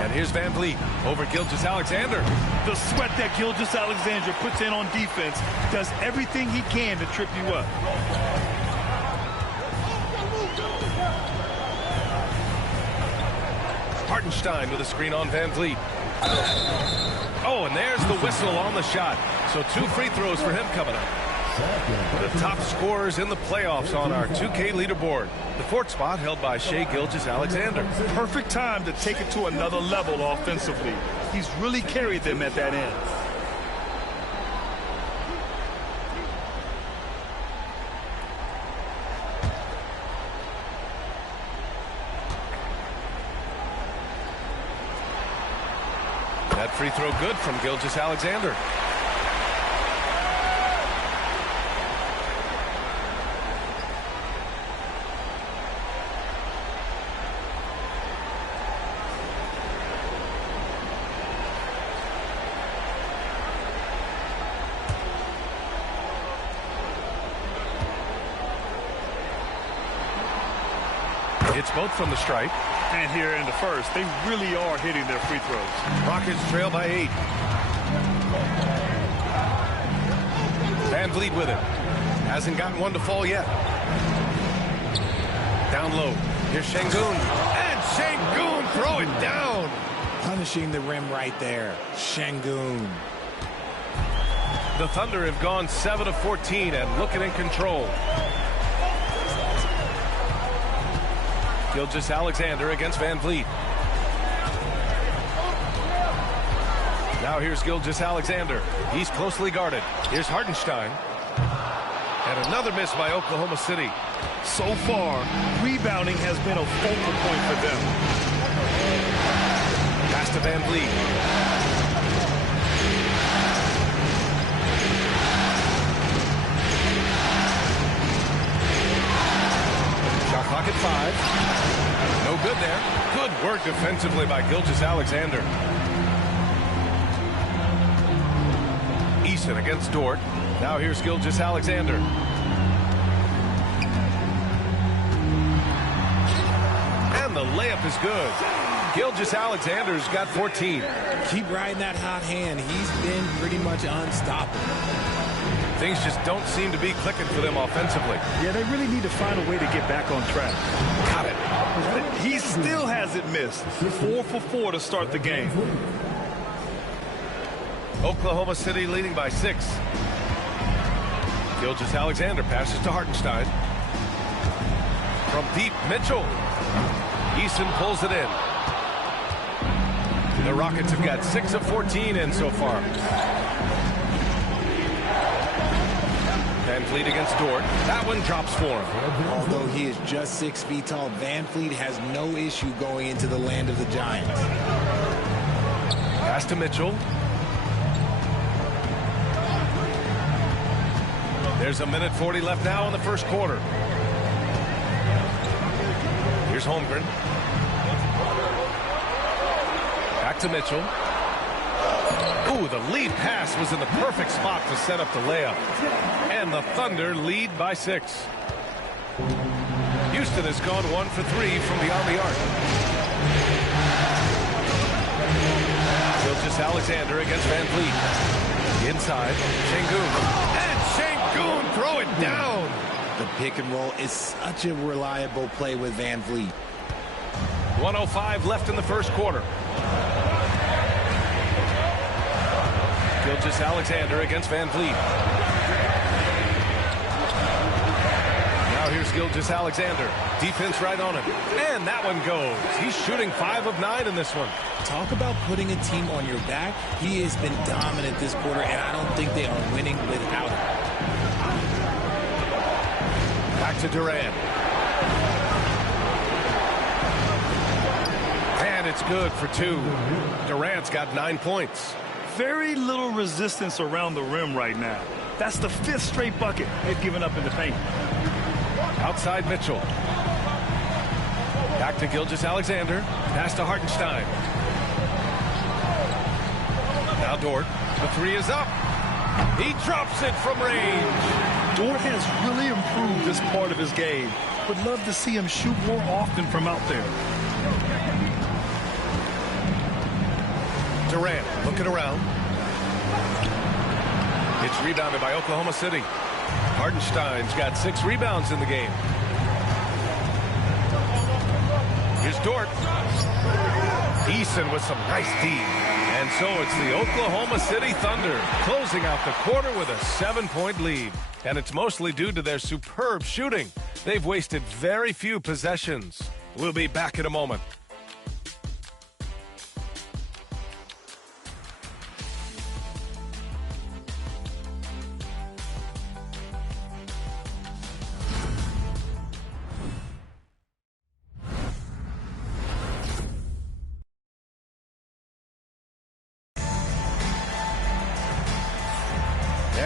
And here's Van Vliet over Gilgeous-Alexander. The sweat that Gilgeous-Alexander puts in on defense does everything he can to trip you up. Hartenstein with a screen on Van Vliet. Oh, and there's the whistle on the shot. So 2 free throws for him coming up. The top scorers in the playoffs on our 2K leaderboard. The 4th spot held by Shai Gilgeous-Alexander. Perfect time to take it to another level offensively. He's really carried them at that end. Free throw good from Gilgeous-Alexander. It's both from the stripe. And here in the first, they really are hitting their free throws. Rockets trail by 8. Van Vliet with it. Hasn't gotten one to fall yet. Down low. Here's Şengün. And Şengün throw it down. Punishing the rim right there. Şengün. The Thunder have gone 7 of 14 and looking in control. Gilgeous-Alexander against Van Vliet. Now here's Gilgeous-Alexander. He's closely guarded. Here's Hartenstein. And another miss by Oklahoma City. So far, rebounding has been a focal point for them. Pass to Van Vliet. Shot clock at 5. No good there. Good work defensively by Gilgeous-Alexander. Eason against Dort. Now here's Gilgeous-Alexander. And the layup is good. Gilgeous-Alexander's got 14. Keep riding that hot hand. He's been pretty much unstoppable. Things just don't seem to be clicking for them offensively. Yeah, they really need to find a way to get back on track. Got it. He still hasn't missed. 4 for 4 to start the game. Oklahoma City leading by 6. Gilgeous-Alexander passes to Hartenstein. From deep, Mitchell. Eason pulls it in. The Rockets have got 6 of 14 in so far. Van Vliet against Dort. That one drops for him. Although he is just 6 feet tall, Van Vliet has no issue going into the land of the Giants. Pass to Mitchell. There's a minute 40 left now in the first quarter. Here's Holmgren. Back to Mitchell. Ooh, the lead pass was in the perfect spot to set up the layup. And the Thunder lead by 6. Houston has gone 1 for 3 from beyond the arc. Gilgeous-Alexander against Van Vliet. Inside, Şengün. And Şengün throw it down. The pick and roll is such a reliable play with Van Vliet. 1:05 left in the first quarter. Gilgeous-Alexander against Van Vliet. Now here's Gilgeous-Alexander. Defense right on him. And that one goes. He's shooting 5 of 9 in this one. Talk about putting a team on your back. He has been dominant this quarter, and I don't think they are winning without him. Back to Durant. And it's good for 2. Durant's got 9 points. Very little resistance around the rim right now. That's the 5th straight bucket they've given up in the paint. Outside Mitchell. Back to Gilgeous-Alexander. Pass to Hartenstein. Now Dort. The 3 is up. He drops it from range. Dort has really improved this part of his game. Would love to see him shoot more often from out there. Durant looking around. It's rebounded by Oklahoma City. Hartenstein's got 6 rebounds in the game. Here's Dort. Eason with some nice D. And so it's the Oklahoma City Thunder closing out the quarter with a 7-point lead. And it's mostly due to their superb shooting. They've wasted very few possessions. We'll be back in a moment.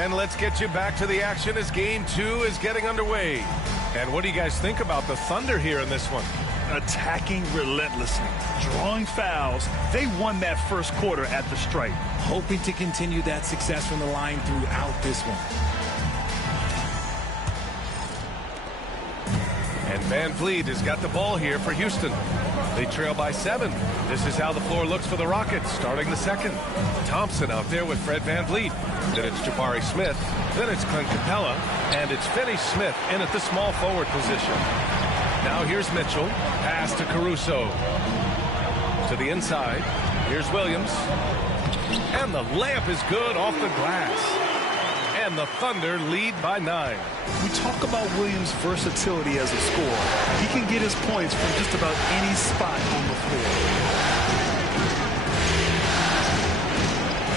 And let's get you back to the action as game 2 is getting underway. And what do you guys think about the Thunder here in this one? Attacking relentlessly, drawing fouls. They won that first quarter at the stripe. Hoping to continue that success from the line throughout this one. And Van Vliet has got the ball here for Houston. They trail by 7. This is how the floor looks for the Rockets starting the second. Thompson out there with Fred Van Vliet. Then it's Jabari Smith. Then it's Clint Capella. And it's Finney Smith in at the small forward position. Now here's Mitchell. Pass to Caruso. To the inside. Here's Williams. And the layup is good off the glass. And the Thunder lead by 9. We talk about Williams' versatility as a scorer. He can get his points from just about any spot on the floor.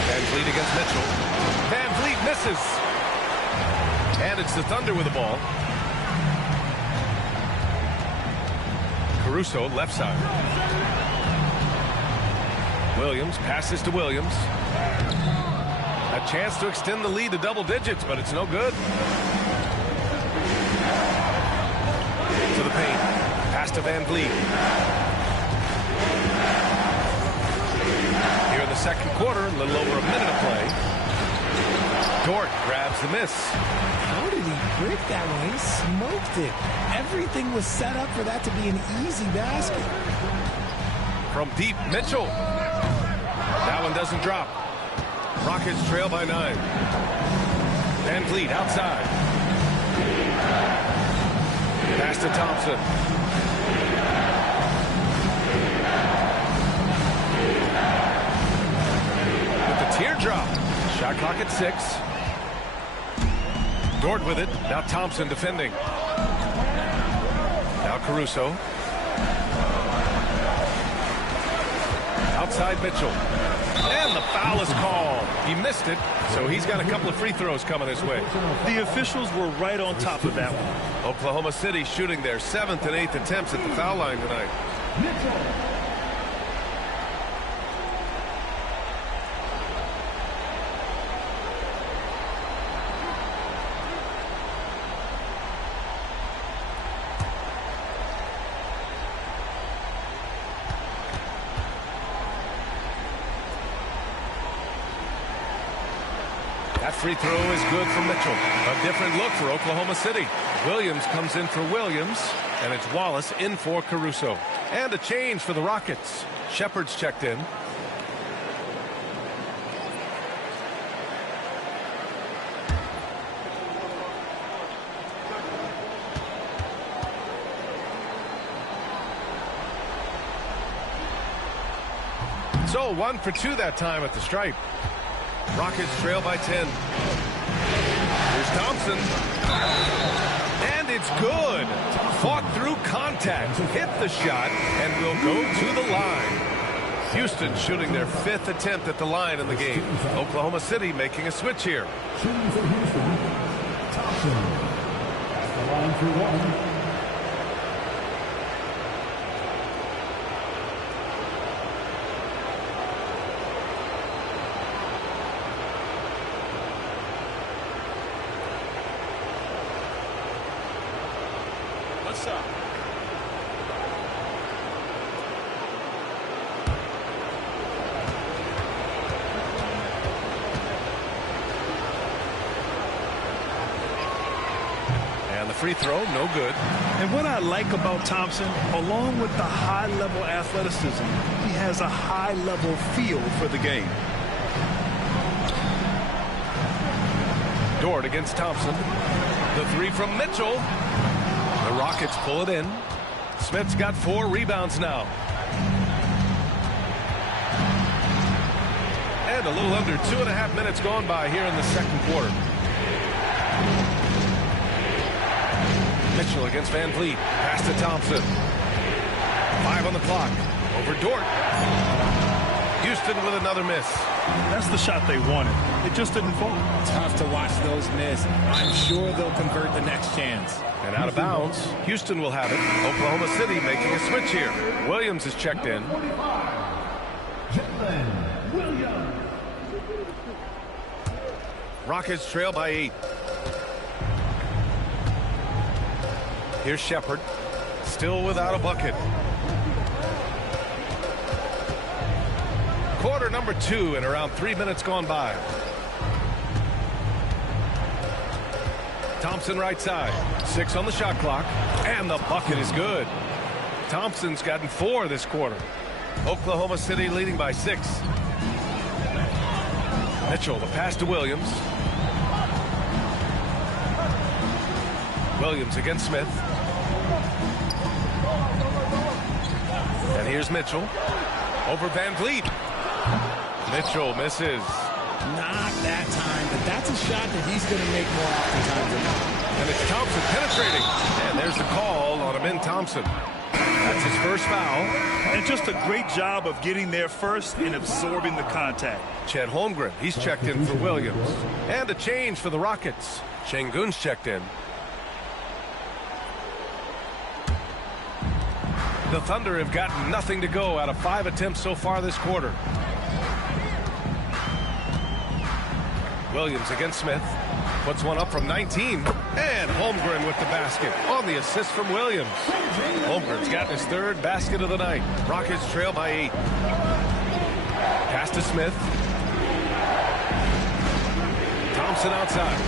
Van Vliet against Mitchell. Van Vliet misses. And it's the Thunder with the ball. Caruso, left side. Williams passes to Williams. A chance to extend the lead to double digits, but it's no good. To the paint. Pass to Van Vliet. Here in the second quarter, a little over a minute of play. Dort grabs the miss. How did he break that one? He smoked it. Everything was set up for that to be an easy basket. From deep, Mitchell. That one doesn't drop. Rockets trail by 9. Van Vliet outside. Pass to Thompson. With the teardrop. Shot clock at 6. Dort with it. Now Thompson defending. Now Caruso. Outside Mitchell. And the foul is called. He missed it, so he's got a couple of free throws coming his way. The officials were right on top of that one. Oklahoma City shooting their 7th and 8th attempts at the foul line tonight. That free throw is good for Mitchell. A different look for Oklahoma City. Williams comes in for Williams, and it's Wallace in for Caruso. And a change for the Rockets. Shepard's checked in. So 1 for 2 that time at the stripe. Rockets trail by 10. Here's Thompson. And it's good. Fought through contact. Hit the shot and will go to the line. Houston shooting their 5th attempt at the line in the game. Oklahoma City making a switch here. Shooting for Houston, Thompson. At the line for 1. Free throw, no good. And what I like about Thompson, along with the high-level athleticism, he has a high-level feel for the game. Dort against Thompson. The 3 from Mitchell. The Rockets pull it in. Smith's got 4 rebounds now. And a little under 2.5 minutes gone by here in the second quarter. Mitchell against Van Vliet. Pass to Thompson. 5 on the clock. Over Dort. Houston with another miss. That's the shot they wanted. It just didn't fall. Tough to watch those miss. I'm sure they'll convert the next chance. And out of bounds. Houston will have it. Oklahoma City making a switch here. Williams is checked in. Rockets trail by 8. Here's Shepard. Still without a bucket. Quarter number 2 and around 3 minutes gone by. Thompson right side. 6 on the shot clock. And the bucket is good. Thompson's gotten 4 this quarter. Oklahoma City leading by 6. Mitchell, the pass to Williams. Williams against Smith. And here's Mitchell. Over Van Vliet. Mitchell misses. Not that time, but that's a shot that he's going to make more oftentimes than not. And it's Thompson penetrating. And there's the call on Amin Thompson. That's his first foul. And just a great job of getting there first and absorbing the contact. Chet Holmgren, he's checked in for Williams. And a change for the Rockets. Şengün's checked in. The Thunder have gotten nothing to go out of 5 attempts so far this quarter. Williams against Smith. Puts one up from 19. And Holmgren with the basket on the assist from Williams. Holmgren's gotten his 3rd basket of the night. Rockets trail by 8. Pass to Smith. Thompson outside.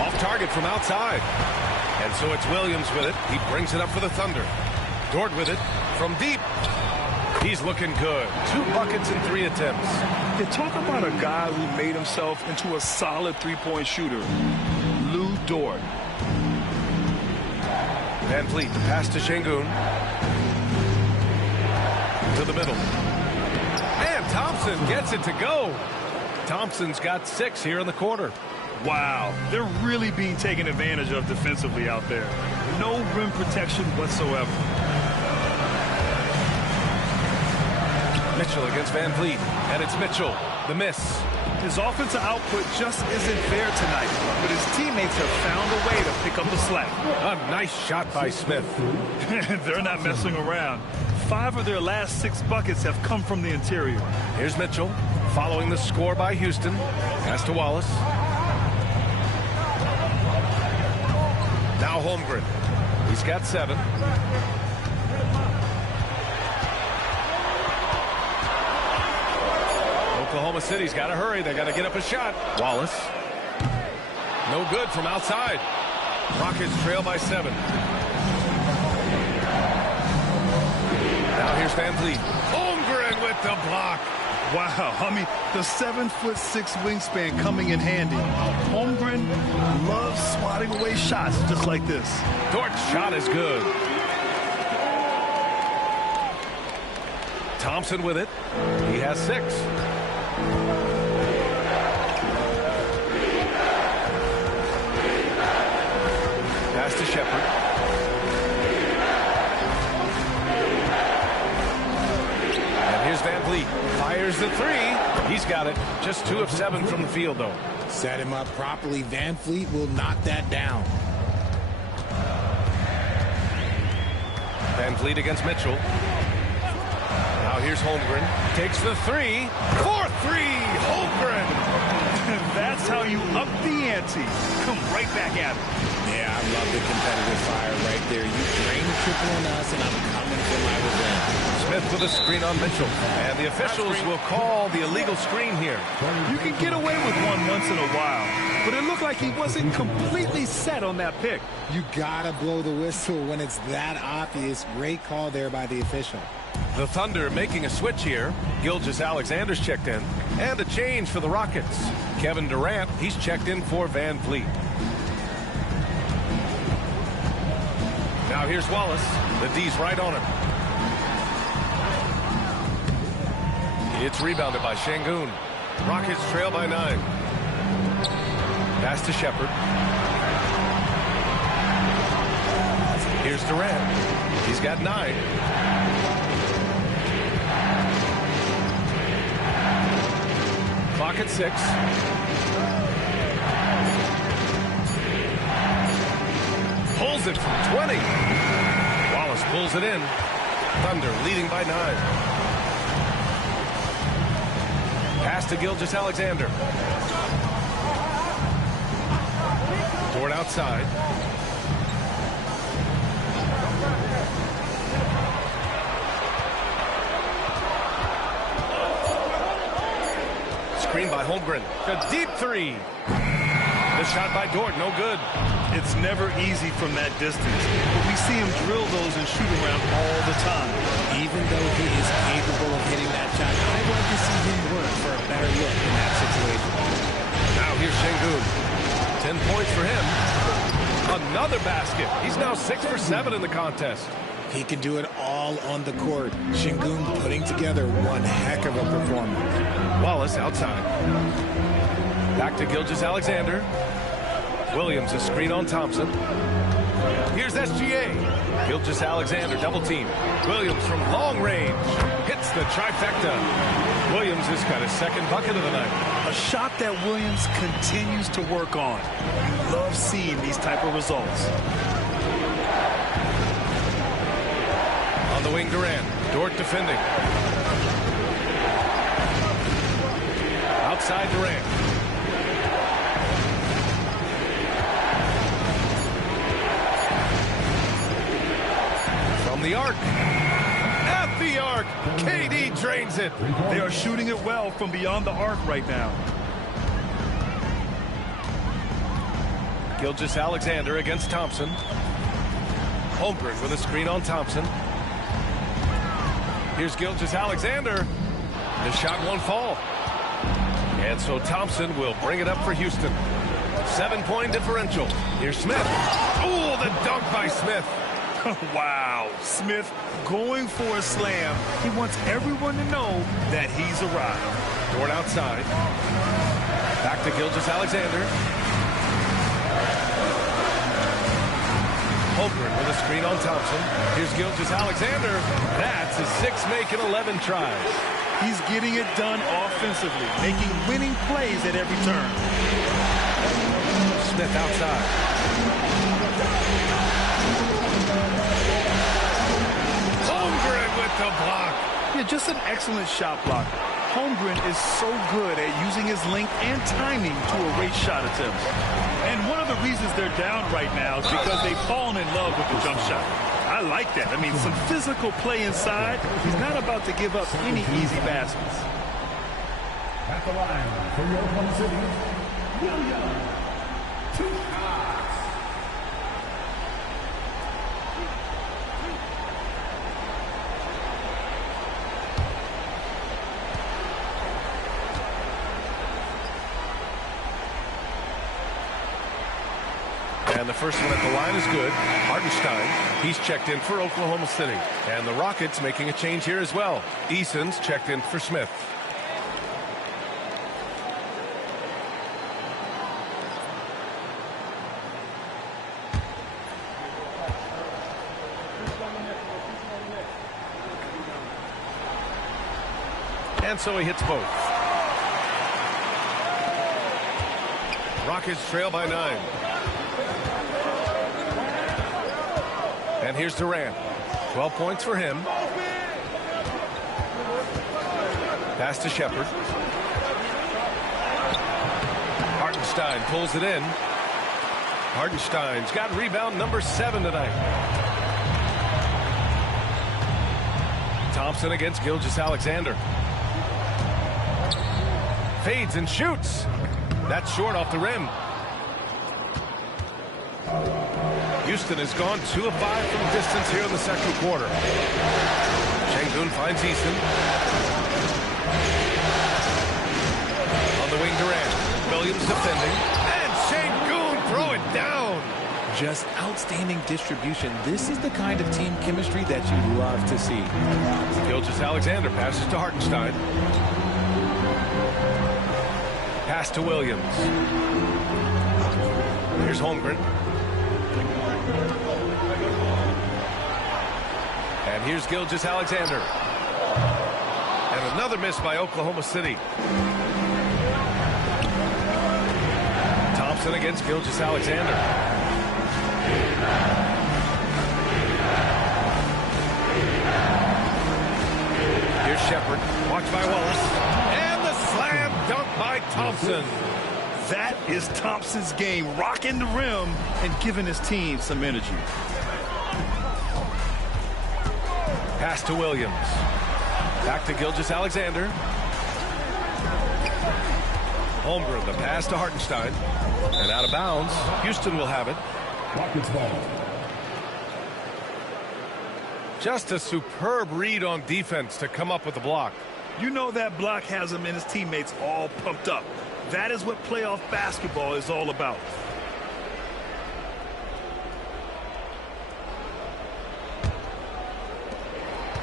Off target from outside. And so it's Williams with it. He brings it up for the Thunder. Dort with it from deep. He's looking good. 2 buckets in 3 attempts. You talk about a guy who made himself into a solid three-point shooter. Lou Dort. Van Vliet, the pass to Şengün. To the middle. And Thompson gets it to go. Thompson's got 6 here in the quarter. Wow, they're really being taken advantage of defensively out there. No rim protection whatsoever. Mitchell against Van Vliet, and it's Mitchell, the miss. His offensive output just isn't there tonight, but his teammates have found a way to pick up the slack. A nice shot by Smith. They're not messing around. 5 of their last 6 buckets have come from the interior. Here's Mitchell, following the score by Houston. Pass to Wallace. Now Holmgren. He's got 7. Oklahoma City's got to hurry. They got to get up a shot. Wallace. No good from outside. Rockets trail by 7. Now here's Van Vliet. Holmgren with the block. Wow, I mean, the 7'6" wingspan coming in handy. Holmgren loves swatting away shots just like this. Dort's shot is good. Thompson with it. He has 6. Pass to Shepard. And here's Van Vliet. Fires the 3. He's got it. Just 2 of 7 from the field, though. Set him up properly. Van Vliet will knock that down. Van Vliet against Mitchell. Now here's Holmgren. Takes the 3. 4-3. Holmgren. That's how you up the ante. Come right back at it. Yeah, I love the competitive fire right there. You drain the triple on us, and I'm coming for my revenge. Smith with a screen on Mitchell. And the officials will call the illegal screen here. You can get away with one once in a while, but it looked like he wasn't completely set on that pick. You gotta blow the whistle when it's that obvious. Great call there by the official. The Thunder making a switch here. Gilgeous-Alexander's checked in. And a change for the Rockets. Kevin Durant, he's checked in for Van Vliet. Now here's Wallace. The D's right on him. It's rebounded by Şengün. Rockets trail by 9. Pass to Shepard. Here's Durant. He's got 9. Clock at 6. Pulls it from 20. Wallace pulls it in. Thunder leading by 9. Pass Pass to Gilgeous-Alexander. Dort outside. Screen by Holmgren. A deep three. The shot by Dort, no good. It's never easy from that distance, but we see him drill those and shoot around all the time. Even though he is capable of hitting that shot, I'd like to see him work for a better look in that situation. Now here's Şengün. 10 points for him. Another basket. He's now 6 for 7 in the contest. He can do it all on the court. Şengün putting together one heck of a performance. Wallace outside. Back to Gilgeous-Alexander. Williams, a screen on Thompson. Here's SGA. Gilgeous-Alexander, double team. Williams from long range. Hits the trifecta. Williams has got his second bucket of the night. A shot that Williams continues to work on. You love seeing these type of results. On the wing, Durant. Dort defending. Outside Durant. The arc. At the arc. KD drains it. They are shooting it well from beyond the arc right now. Gilgeous-Alexander against Thompson. Holmgren with a screen on Thompson. Here's Gilgeous-Alexander. The shot won't fall. And so Thompson will bring it up for Houston. 7-point differential. Here's Smith. Oh, the dunk by Smith. Wow, Smith going for a slam. He wants everyone to know that he's arrived. Dort outside. Back to Gilgeous-Alexander. Holmgren with a screen on Thompson. Here's Gilgeous-Alexander. That's his 6 make and 11 tries. He's getting it done offensively, making winning plays at every turn. Smith outside. The block. Yeah, just an excellent shot blocker. Holmgren is so good at using his length and timing to erase shot attempts. And one of the reasons they're down right now is because they've fallen in love with the jump shot. I like that. I mean, some physical play inside. He's not about to give up any easy baskets. At the line for Oklahoma City, Williams. 2 shots. And the first one at the line is good. Hartenstein, he's checked in for Oklahoma City. And the Rockets making a change here as well. Eason's checked in for Smith. And so he hits both. Rockets trail by 9. And here's Durant. 12 points for him. Pass to Shepard. Hartenstein pulls it in. Hartenstein's got rebound number 7 tonight. Thompson against Gilgeous-Alexander. Fades and shoots. That's short off the rim. Houston has gone 2 of 5 from distance here in the second quarter. Şengün finds Eason. On the wing, Durant. Williams defending. And Şengün throw it down. Just outstanding distribution. This is the kind of team chemistry that you love to see. Gilgeous-Alexander passes to Hartenstein. Pass to Williams. Here's Holmgren. And here's Gilgeous-Alexander. And another miss by Oklahoma City. Thompson against Gilgeous-Alexander. Here's Shepard. Watched by Wallace. And the slam by Thompson. That is Thompson's game, rocking the rim and giving his team some energy. Pass to Williams. Back to Gilgeous-Alexander. Holmgren, the pass to Hartenstein. And out of bounds. Houston will have it. Rockets ball. Just a superb read on defense to come up with the block. You know that block has him and his teammates all pumped up. That is what playoff basketball is all about.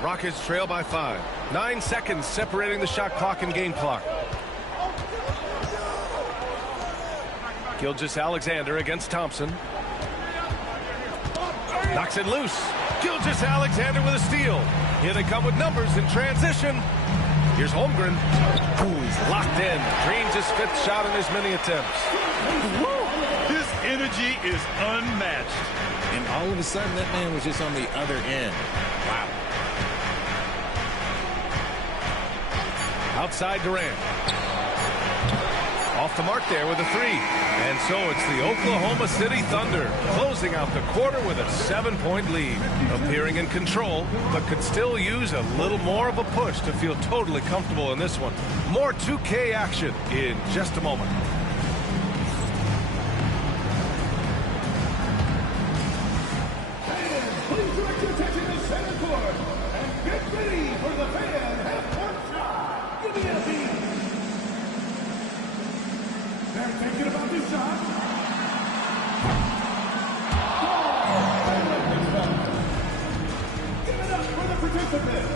Rockets trail by 5. 9 seconds separating the shot clock and game clock. Gilgeous-Alexander against Thompson. Knocks it loose. Gilgeous-Alexander with a steal. Here they come with numbers in transition. Here's Holmgren. Ooh, he's locked in. Drains his 5th shot in as many attempts. His energy is unmatched. And all of a sudden, that man was just on the other end. Wow. Outside Durant. Off the mark there with a 3. And so it's the Oklahoma City Thunder closing out the quarter with a 7-point lead. Appearing in control, but could still use a little more of a push to feel totally comfortable in this one. More 2K action in just a moment. Fans, please direct your attention to center court and get ready for the fan half-court shot. Give me a beat. They're thinking about the shot. Give it up for the participants.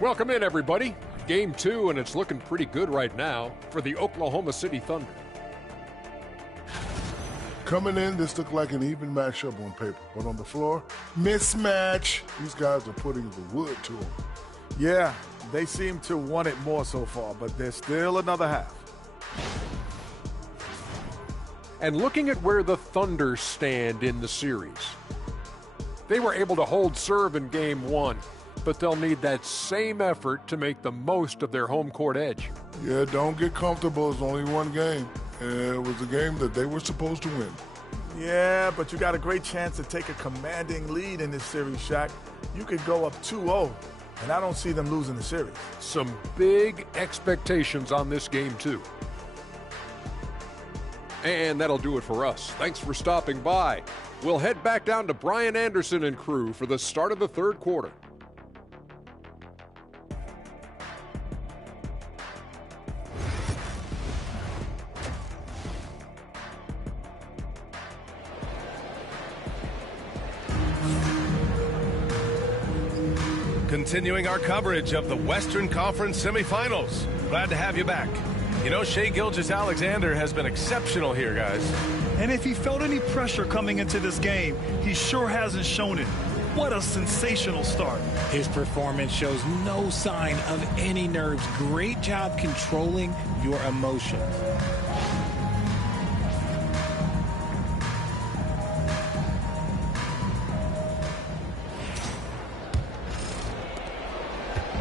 Welcome in, everybody. Game 2, and it's looking pretty good right now for the Oklahoma City Thunder. Coming in, this looked like an even matchup on paper, but on the floor, mismatch. These guys are putting the wood to them. Yeah, they seem to want it more so far, but there's still another half. And looking at where the Thunder stand in the series, they were able to hold serve in Game 1, but they'll need that same effort to make the most of their home court edge. Yeah, don't get comfortable. It's only one game. And it was a game that they were supposed to win. Yeah, but you got a great chance to take a commanding lead in this series, Shaq. You could go up 2-0, and I don't see them losing the series. Some big expectations on this game, too. And that'll do it for us. Thanks for stopping by. We'll head back down to Brian Anderson and crew for the start of the 3rd quarter. Continuing our coverage of the Western Conference semifinals. Glad to have you back. You know, Shai Gilgeous-Alexander has been exceptional here, guys. And if he felt any pressure coming into this game, he sure hasn't shown it. What a sensational start. His performance shows no sign of any nerves. Great job controlling your emotions.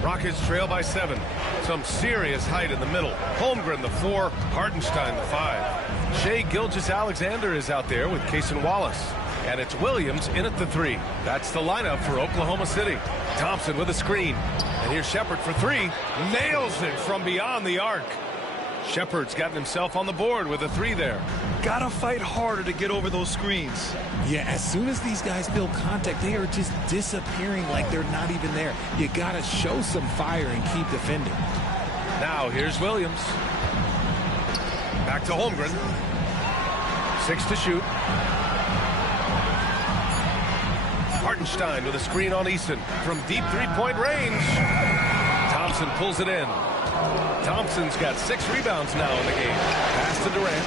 Rockets trail by 7. Some serious height in the middle. Holmgren, the 4. Hartenstein, the 5. Shai Gilgeous-Alexander is out there with Cason Wallace. And it's Williams in at the 3. That's the lineup for Oklahoma City. Thompson with a screen. And here's Shepard for 3. Nails it from beyond the arc. Shepard's gotten himself on the board with a 3 there. Gotta fight harder to get over those screens. Yeah, as soon as these guys feel contact, they are just disappearing like they're not even there. You gotta show some fire and keep defending. Now here's Williams. Back to Holmgren. 6 to shoot. Hartenstein with a screen on Eason from deep 3-point range. Thompson pulls it in. Thompson's got 6 rebounds now in the game. Pass to Durant.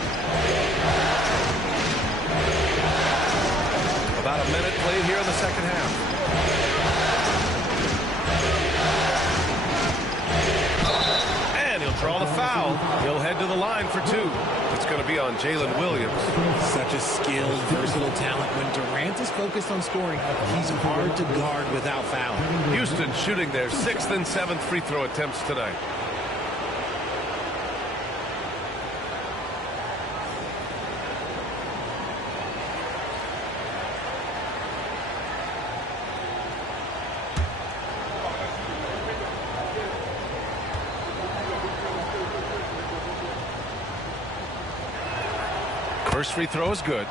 About a minute played here in the second half. And he'll draw the foul. He'll head to the line for two. It's going to be on Jalen Williams. Such a skilled, versatile talent. When Durant is focused on scoring, he's hard to guard without fouling. Houston shooting their 6th and 7th free throw attempts tonight. First free throw is good.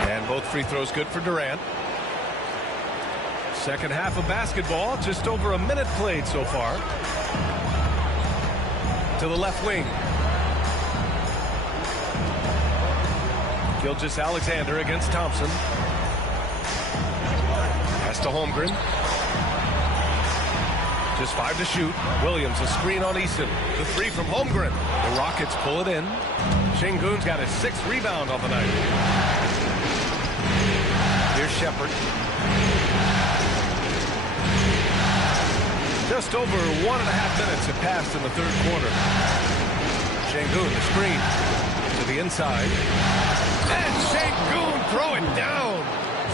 And both free throws good for Durant. Second half of basketball, just over a minute played so far. To the left wing. Gilgeous-Alexander against Thompson. Pass to Holmgren. Just 5 to shoot. Williams, a screen on Easton. The 3 from Holmgren. The Rockets pull it in. Şengün's got his 6th rebound on the night. Here's Shepherd. Just over 1.5 minutes have passed in the third quarter. Şengün, the screen to the inside. And Şengün throw it down.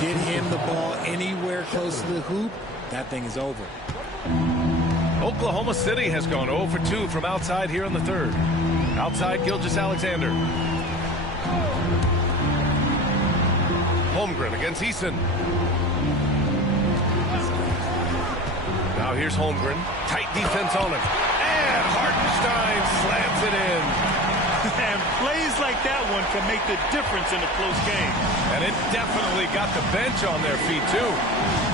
Get him the ball anywhere close to the hoop. That thing is over. Oklahoma City has gone 0 for 2 from outside here in the third. Outside, Gilgeous-Alexander. Holmgren against Eason. Now here's Holmgren. Tight defense on him. And Hartenstein slams it in. And plays like that one can make the difference in a close game. And it definitely got the bench on their feet, too.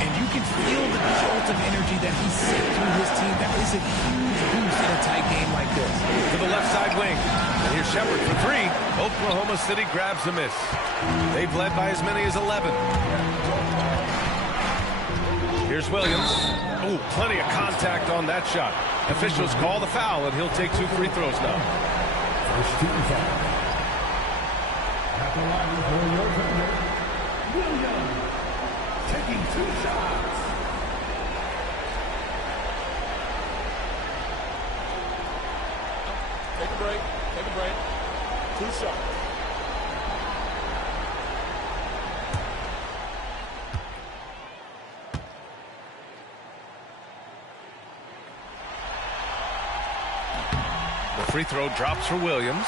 And you can feel the jolt of energy that he sent through his team. That is a huge boost in a tight game like this. To the left side wing. And here's Shepherd for 3. Oklahoma City grabs a miss. They've led by as many as 11. Here's Williams. Ooh, plenty of contact on that shot. Officials call the foul, and he'll take 2 free throws now. First team foul. At the line for your defender, Williams, taking 2 shots. Take a break. Take a break. 2 shots. The free throw drops for Williams.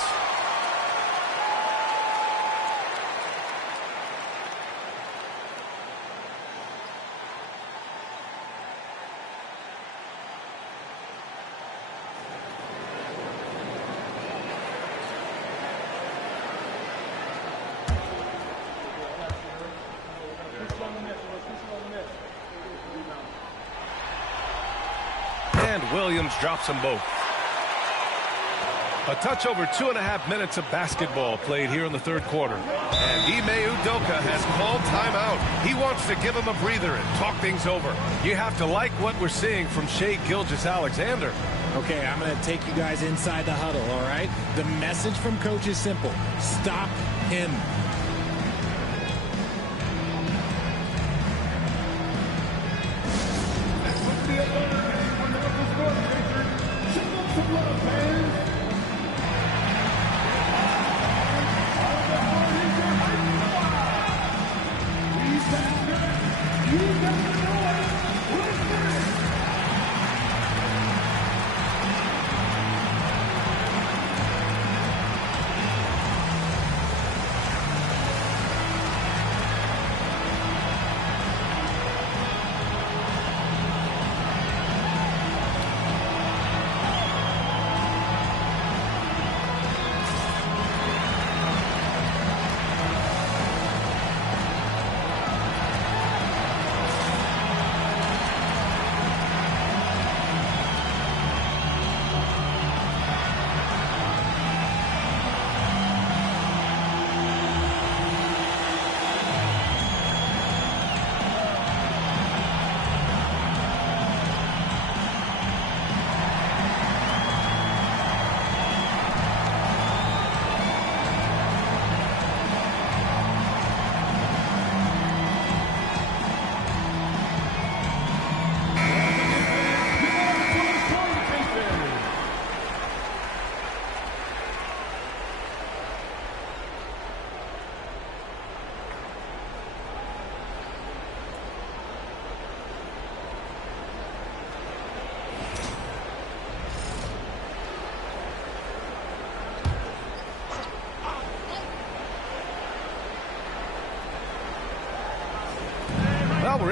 And Williams drops them both. A touch over 2.5 minutes of basketball played here in the third quarter. And Ime Udoka has called timeout. He wants to give him a breather and talk things over. You have to like what we're seeing from Shai Gilgeous-Alexander. Okay, I'm going to take you guys inside the huddle, all right? The message from Coach is simple. Stop him.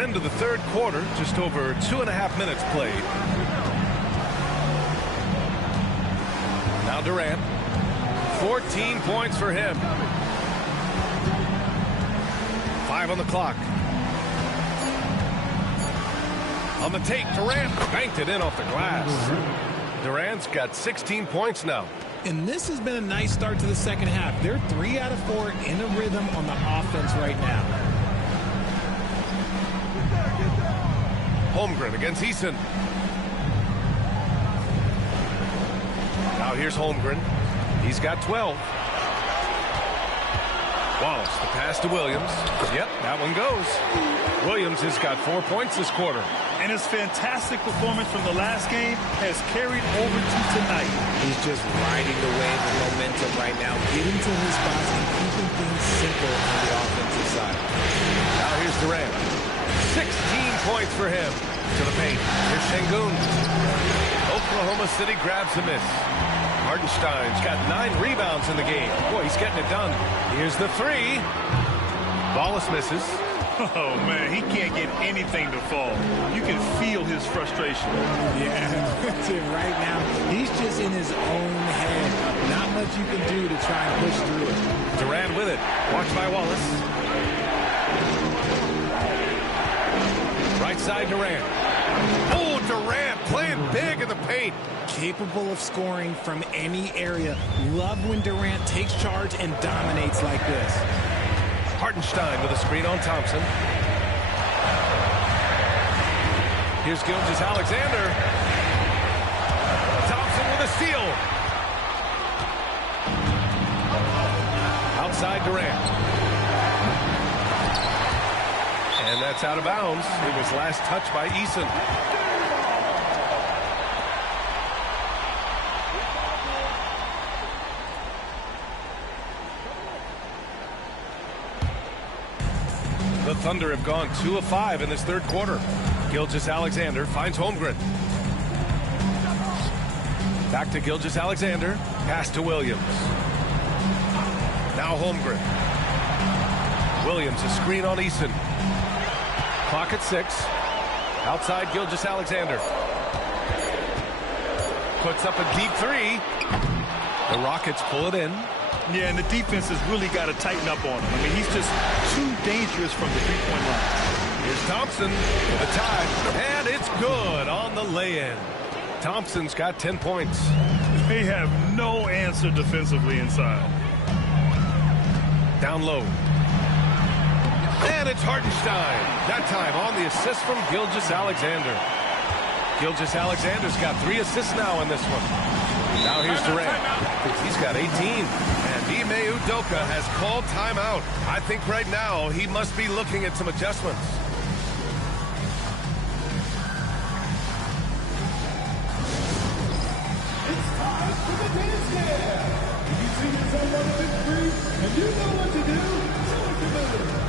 We're into the third quarter, just over 2.5 minutes played. Now Durant, 14 points for him. 5 on the clock. On the take, Durant banked it in off the glass. Durant's got 16 points now. And this has been a nice start to the second half. They're 3 out of 4 in a rhythm on the offense right now. Holmgren against Eason. Now here's Holmgren. He's got 12. Wallace, the pass to Williams. Yep, that one goes. Williams has got 4 points this quarter. And his fantastic performance from the last game has carried over to tonight. He's just riding the wave of momentum right now, getting to his spots and keeping things simple on the offensive side. Now here's Durant. 16 points for him. To the paint. Here's Şengün. Oklahoma City grabs a miss. Hartenstein's got 9 rebounds in the game. Boy, he's getting it done. Here's the 3. Wallace misses. Oh, man, he can't get anything to fall. You can feel his frustration. Yeah, that's it right now. He's just in his own head. Not much you can do to try and push through it. Durant with it. Watched by Wallace. Right side, Durant. Oh, Durant playing big in the paint. Capable of scoring from any area. Love when Durant takes charge and dominates like this. Hartenstein with a screen on Thompson. Here's Gilgeous-Alexander. Thompson with a steal. Outside Durant. And that's out of bounds. It was last touched by Eason. The Thunder have gone 2 of 5 in this third quarter. Gilgeous-Alexander finds Holmgren. Back to Gilgeous-Alexander. Pass to Williams. Now Holmgren. Williams, a screen on Eason. Clock at 6. Outside Gilgeous-Alexander. Puts up a deep 3. The Rockets pull it in. Yeah, and the defense has really got to tighten up on him. I mean, he's just too dangerous from the three-point line. Here's Thompson with a tie, and it's good on the lay-in. Thompson's got 10 points. They have no answer defensively inside. Down low. And it's Hartenstein. That time on the assist from Gilgeous-Alexander. Gilgeous-Alexander's got 3 assists now in this one. Now here's Durant. He's got 18. And Ime Udoka has called timeout. I think right now he must be looking at some adjustments. It's time for the dance jam. If you see yourself on the big screen and you know what to do, show us your move.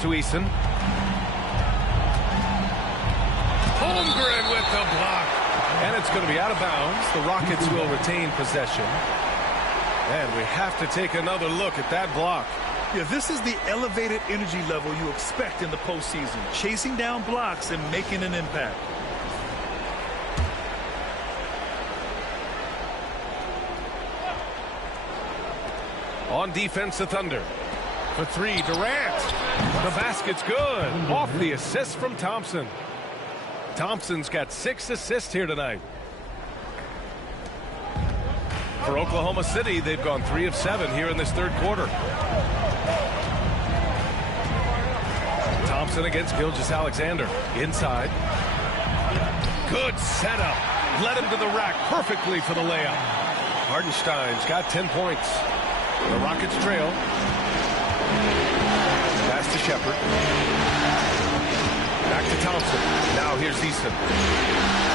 to Eason. Holmgren with the block. And it's going to be out of bounds. The Rockets will retain possession. And we have to take another look at that block. Yeah, this is the elevated energy level you expect in the postseason. Chasing down blocks and making an impact. On defense, the Thunder. For three, Durant. The basket's good. Off the assist from Thompson. Thompson's got 6 assists here tonight. For Oklahoma City, they've gone 3 of 7 here in this third quarter. Thompson against Gilgeous-Alexander. Inside. Good setup. Led him to the rack perfectly for the layup. Hardenstein's got 10 points. The Rockets trail. Pass to Shepard. Back to Thompson. Now here's Eason.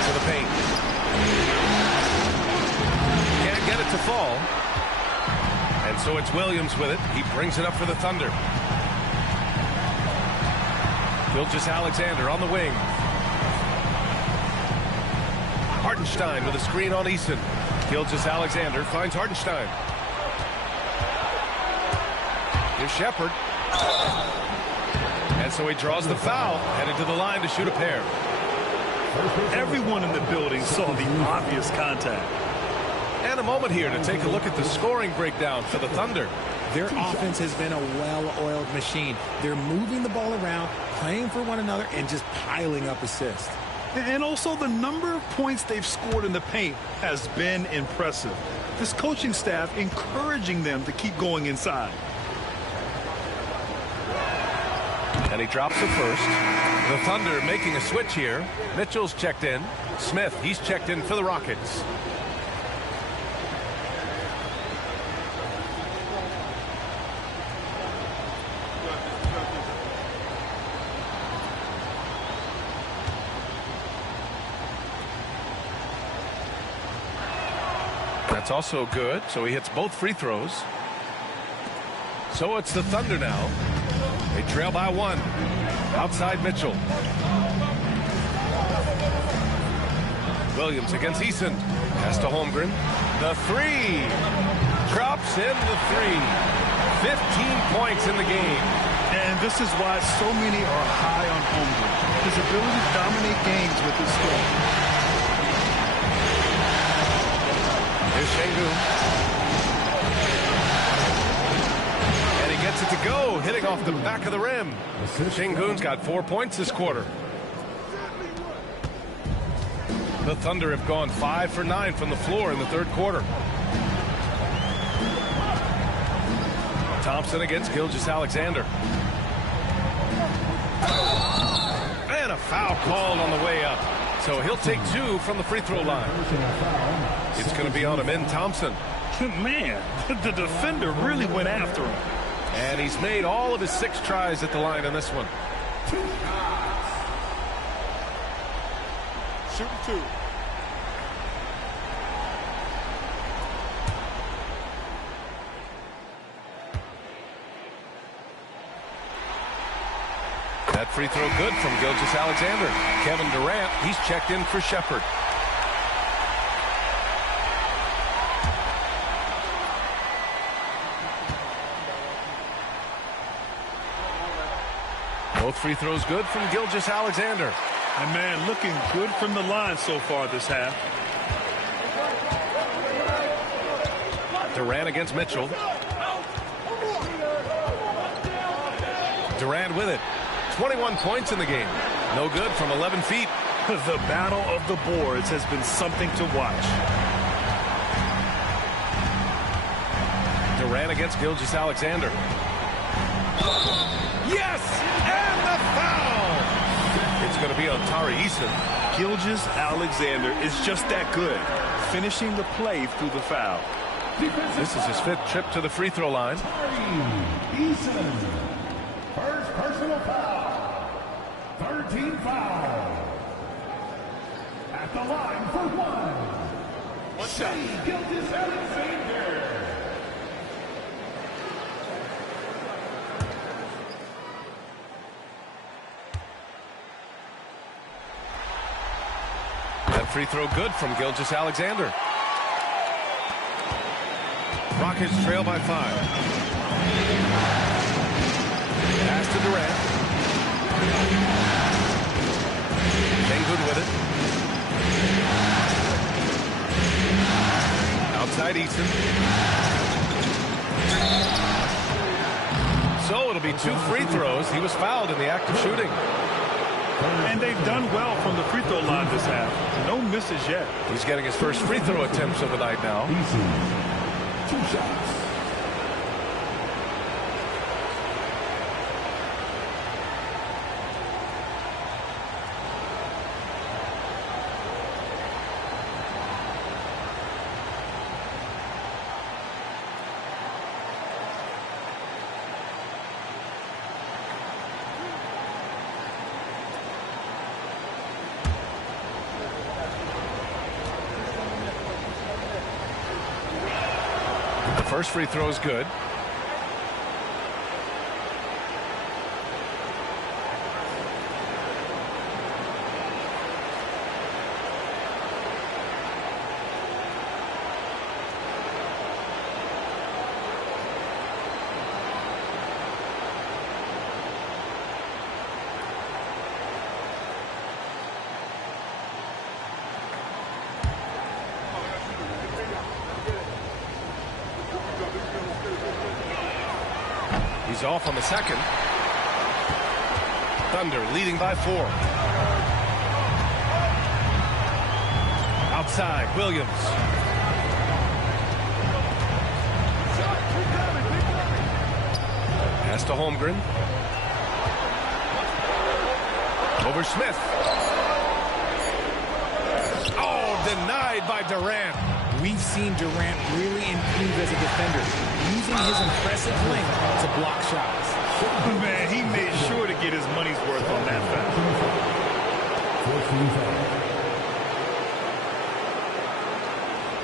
To the paint. Can't get it to fall. And so it's Williams with it. He brings it up for the Thunder. Gilgeous-Alexander on the wing. Hardenstein with a screen on Eason. Gilgeous-Alexander finds Hardenstein. Here's Shepard. And so he draws the foul, headed to the line to shoot a pair. Everyone in the building saw the obvious contact. And a moment here to take a look at the scoring breakdown for the Thunder. Their offense has been a well-oiled machine. They're moving the ball around, playing for one another, and just piling up assists. And also the number of points they've scored in the paint has been impressive. This coaching staff encouraging them to keep going inside. And he drops it first. The Thunder making a switch here. Mitchell's checked in. Smith, he's checked in for the Rockets. That's also good, so he hits both free throws. So it's the Thunder now. They trail by 1. Outside Mitchell. Williams against Eason. Pass to Holmgren. The 3. Drops in the 3. 15 points in the game. And this is why so many are high on Holmgren. His ability to dominate games with his scoring. Here's Şengün. And he gets it to go, hitting off the back of the rim. Şengün's got 4 points this quarter. The Thunder have gone 5 for 9 from the floor in the third quarter. Thompson against Gilgeous-Alexander. And a foul called on the way up. So he'll take 2 from the free throw line. It's going to be on Amin Thompson. Man, the defender really went after him. And he's made all of his 6 tries at the line in this one. Shooting 2. That free throw good from Gilgeous-Alexander. Kevin Durant, he's checked in for Shepard. Both free throws good from Gilgeous-Alexander. And man, looking good from the line so far this half. Durant against Mitchell. Durant with it. 21 points in the game. No good from 11 feet. The battle of the boards has been something to watch. Durant against Gilgeous-Alexander. Yes! And the foul! It's going to be on Tari Eason. Gilgeous-Alexander is just that good, finishing the play through the foul. This is his 5th trip to the free throw line. Eason. First personal foul. 13 foul. At the line for 1. Shea Gilgeous-Alexander. That free throw good from Gilgeous-Alexander. Rockets trail by 5. Pass to Durant. Good with it. Outside Easton. So it'll be 2 free throws. He was fouled in the act of shooting. And they've done well from the free throw line this half. No misses yet. He's getting his first free throw attempts of the night now. 2 shots. First free throw is good. He's off on the second. Thunder leading by 4. Outside, Williams. Pass to Holmgren. Over Smith. Oh, denied by Durant. We've seen Durant really improve as a defender, using his impressive length to block shots. Man, he made sure to get his money's worth on that foul.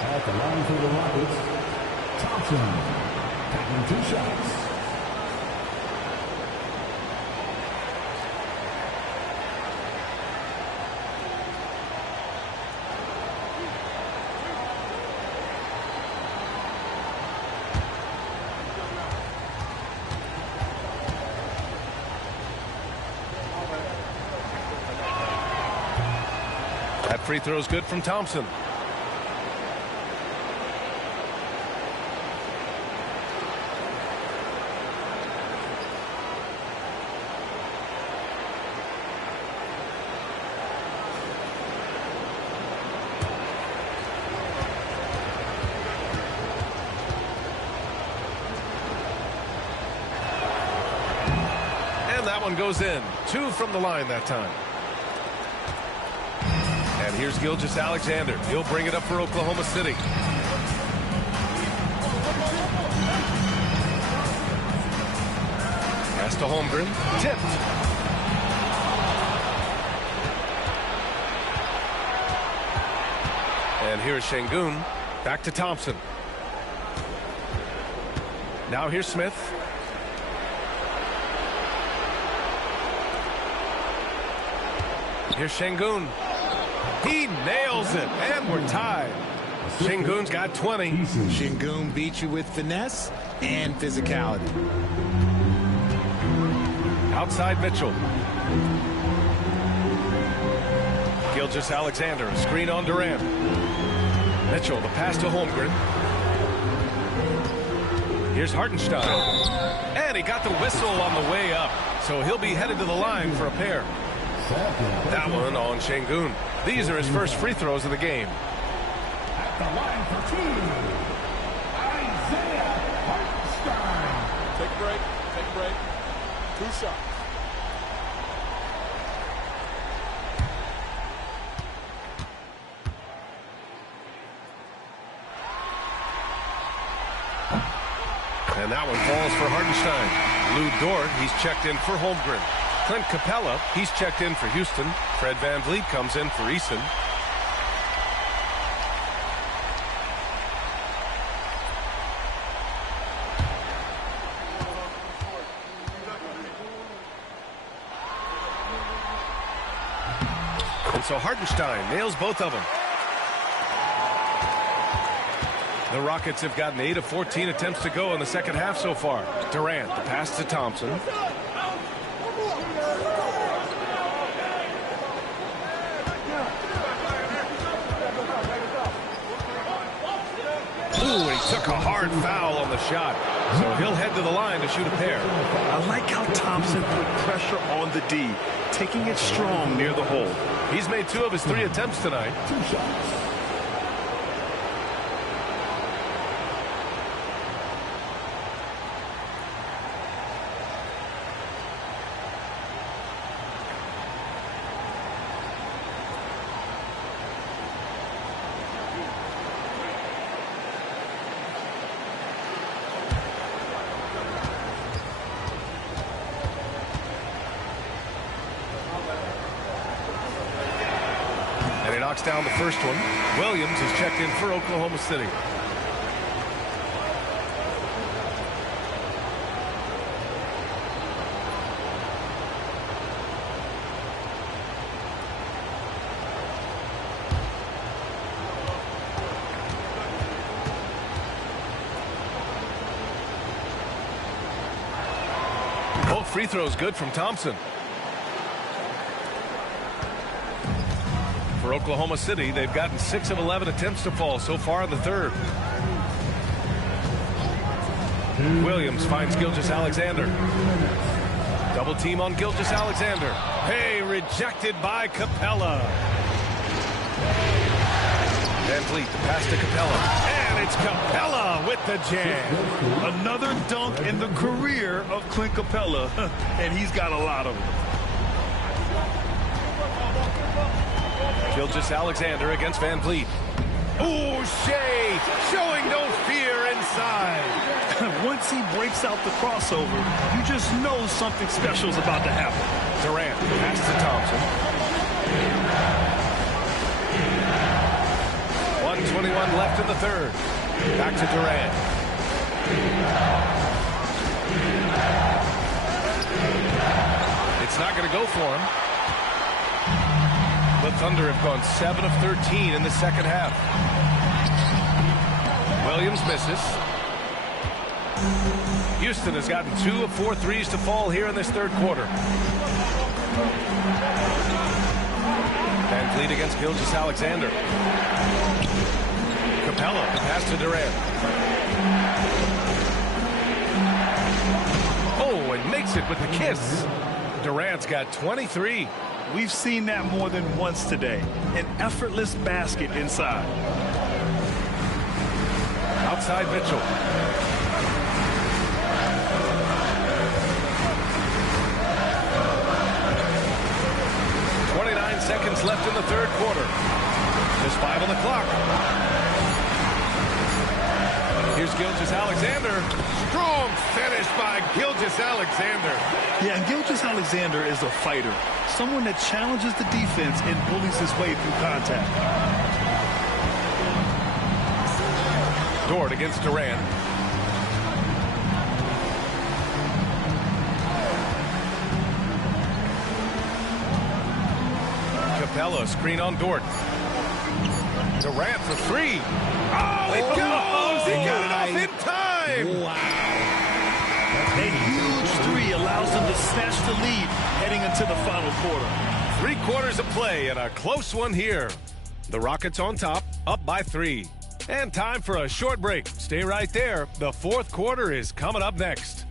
At the line for the Rockets, Thompson taking 2 shots. Free throw's good from Thompson. And that one goes in. 2 from the line that time. And here's Gilgeous-Alexander. He'll bring it up for Oklahoma City. Pass to Holmgren. Tipped. And here's Şengün. Back to Thompson. Now here's Smith. Here's Şengün. He nails it, and we're tied. Şengün's got 20. Şengün beat you with finesse and physicality. Outside Mitchell. Gilgeous-Alexander, a screen on Durant. Mitchell, the pass to Holmgren. Here's Hartenstein. And he got the whistle on the way up, so he'll be headed to the line for a pair. That one on Şengün. These are his first free throws of the game. At the line for 2, Isaiah Hartenstein. Take a break. Take a break. 2 shots. And that one falls for Hartenstein. Lou Dort, he's checked in for Holmgren. Clint Capella, he's checked in for Houston. Fred VanVleet comes in for Easton. so Hartenstein nails both of them. The Rockets have gotten 8 of 14 attempts to go in the second half so far. Durant, the pass to Thompson. Ooh, he took a hard foul on the shot. So he'll head to the line to shoot a pair. I like how Thompson put pressure on the D, taking it strong near the hole. He's made 2 of his 3 attempts tonight. 2 shots. Knocks down the first one. Williams is checked in for Oklahoma City. Both free throws good from Thompson. For Oklahoma City, they've gotten 6 of 11 attempts to fall so far in the third. Williams finds Gilgeous-Alexander. Double team on Gilgeous-Alexander. Hey, rejected by Capella. Van Vliet, the pass to Capella. And it's Capella with the jam. Another dunk in the career of Clint Capella, and he's got a lot of them. Gilgeous-Alexander against Van Vliet. Ooh, Shea showing no fear inside. Once he breaks out the crossover, you just know something special is about to happen. Durant pass to Thompson. 1:21 left in the third. Back to Durant. It's not going to go for him. The Thunder have gone 7 of 13 in the second half. Williams misses. Houston has gotten 2 of 4 threes to fall here in this third quarter. Van Vliet against Gilgeous-Alexander. Capella, the pass to Durant. Oh, and makes it with the kiss. Durant's got 23. We've seen that more than once today. An effortless basket inside. Outside Mitchell. Seconds left in the third quarter. There's 5 on the clock. Here's Gilgeous-Alexander. Strong finish by Gilgeous-Alexander. Yeah, and Gilgeous-Alexander is a fighter. Someone that challenges the defense and bullies his way through contact. Dort against Durant. Capella, screen on Dort. Durant for 3. Oh, it goes! He got it off in time! Wow. A huge 3 allows them to snatch the lead heading into the final quarter. 3 quarters of play and a close one here. The Rockets on top, up by 3. And time for a short break. Stay right there. The fourth quarter is coming up next.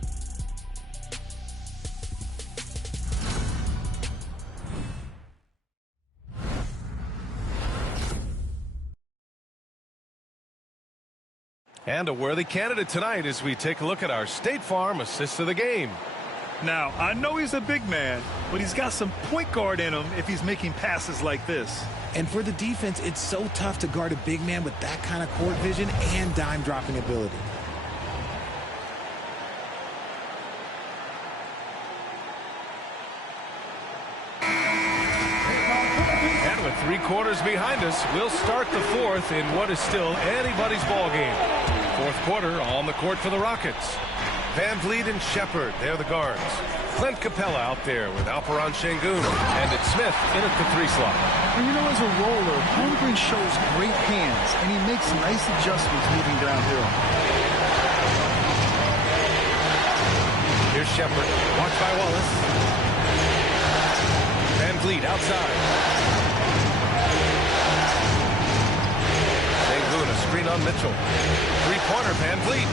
And a worthy candidate tonight as we take a look at our State Farm assist of the game. Now, I know he's a big man, but he's got some point guard in him if he's making passes like this. And for the defense, it's so tough to guard a big man with that kind of court vision and dime dropping ability. And with 3 quarters behind us, we'll start the fourth in what is still anybody's ball game. Fourth quarter on the court for the Rockets. Van Vliet and Shepard, they're the guards. Clint Capella out there with Alperon Şengün. And it's Smith in at the 3 slot. And you know, as a roller, Holmgren shows great hands, and he makes nice adjustments moving downhill. Here's Shepard, watched by Wallace. Van Vliet outside. Şengün, a screen on Mitchell. 3-pointer, Van Vliet.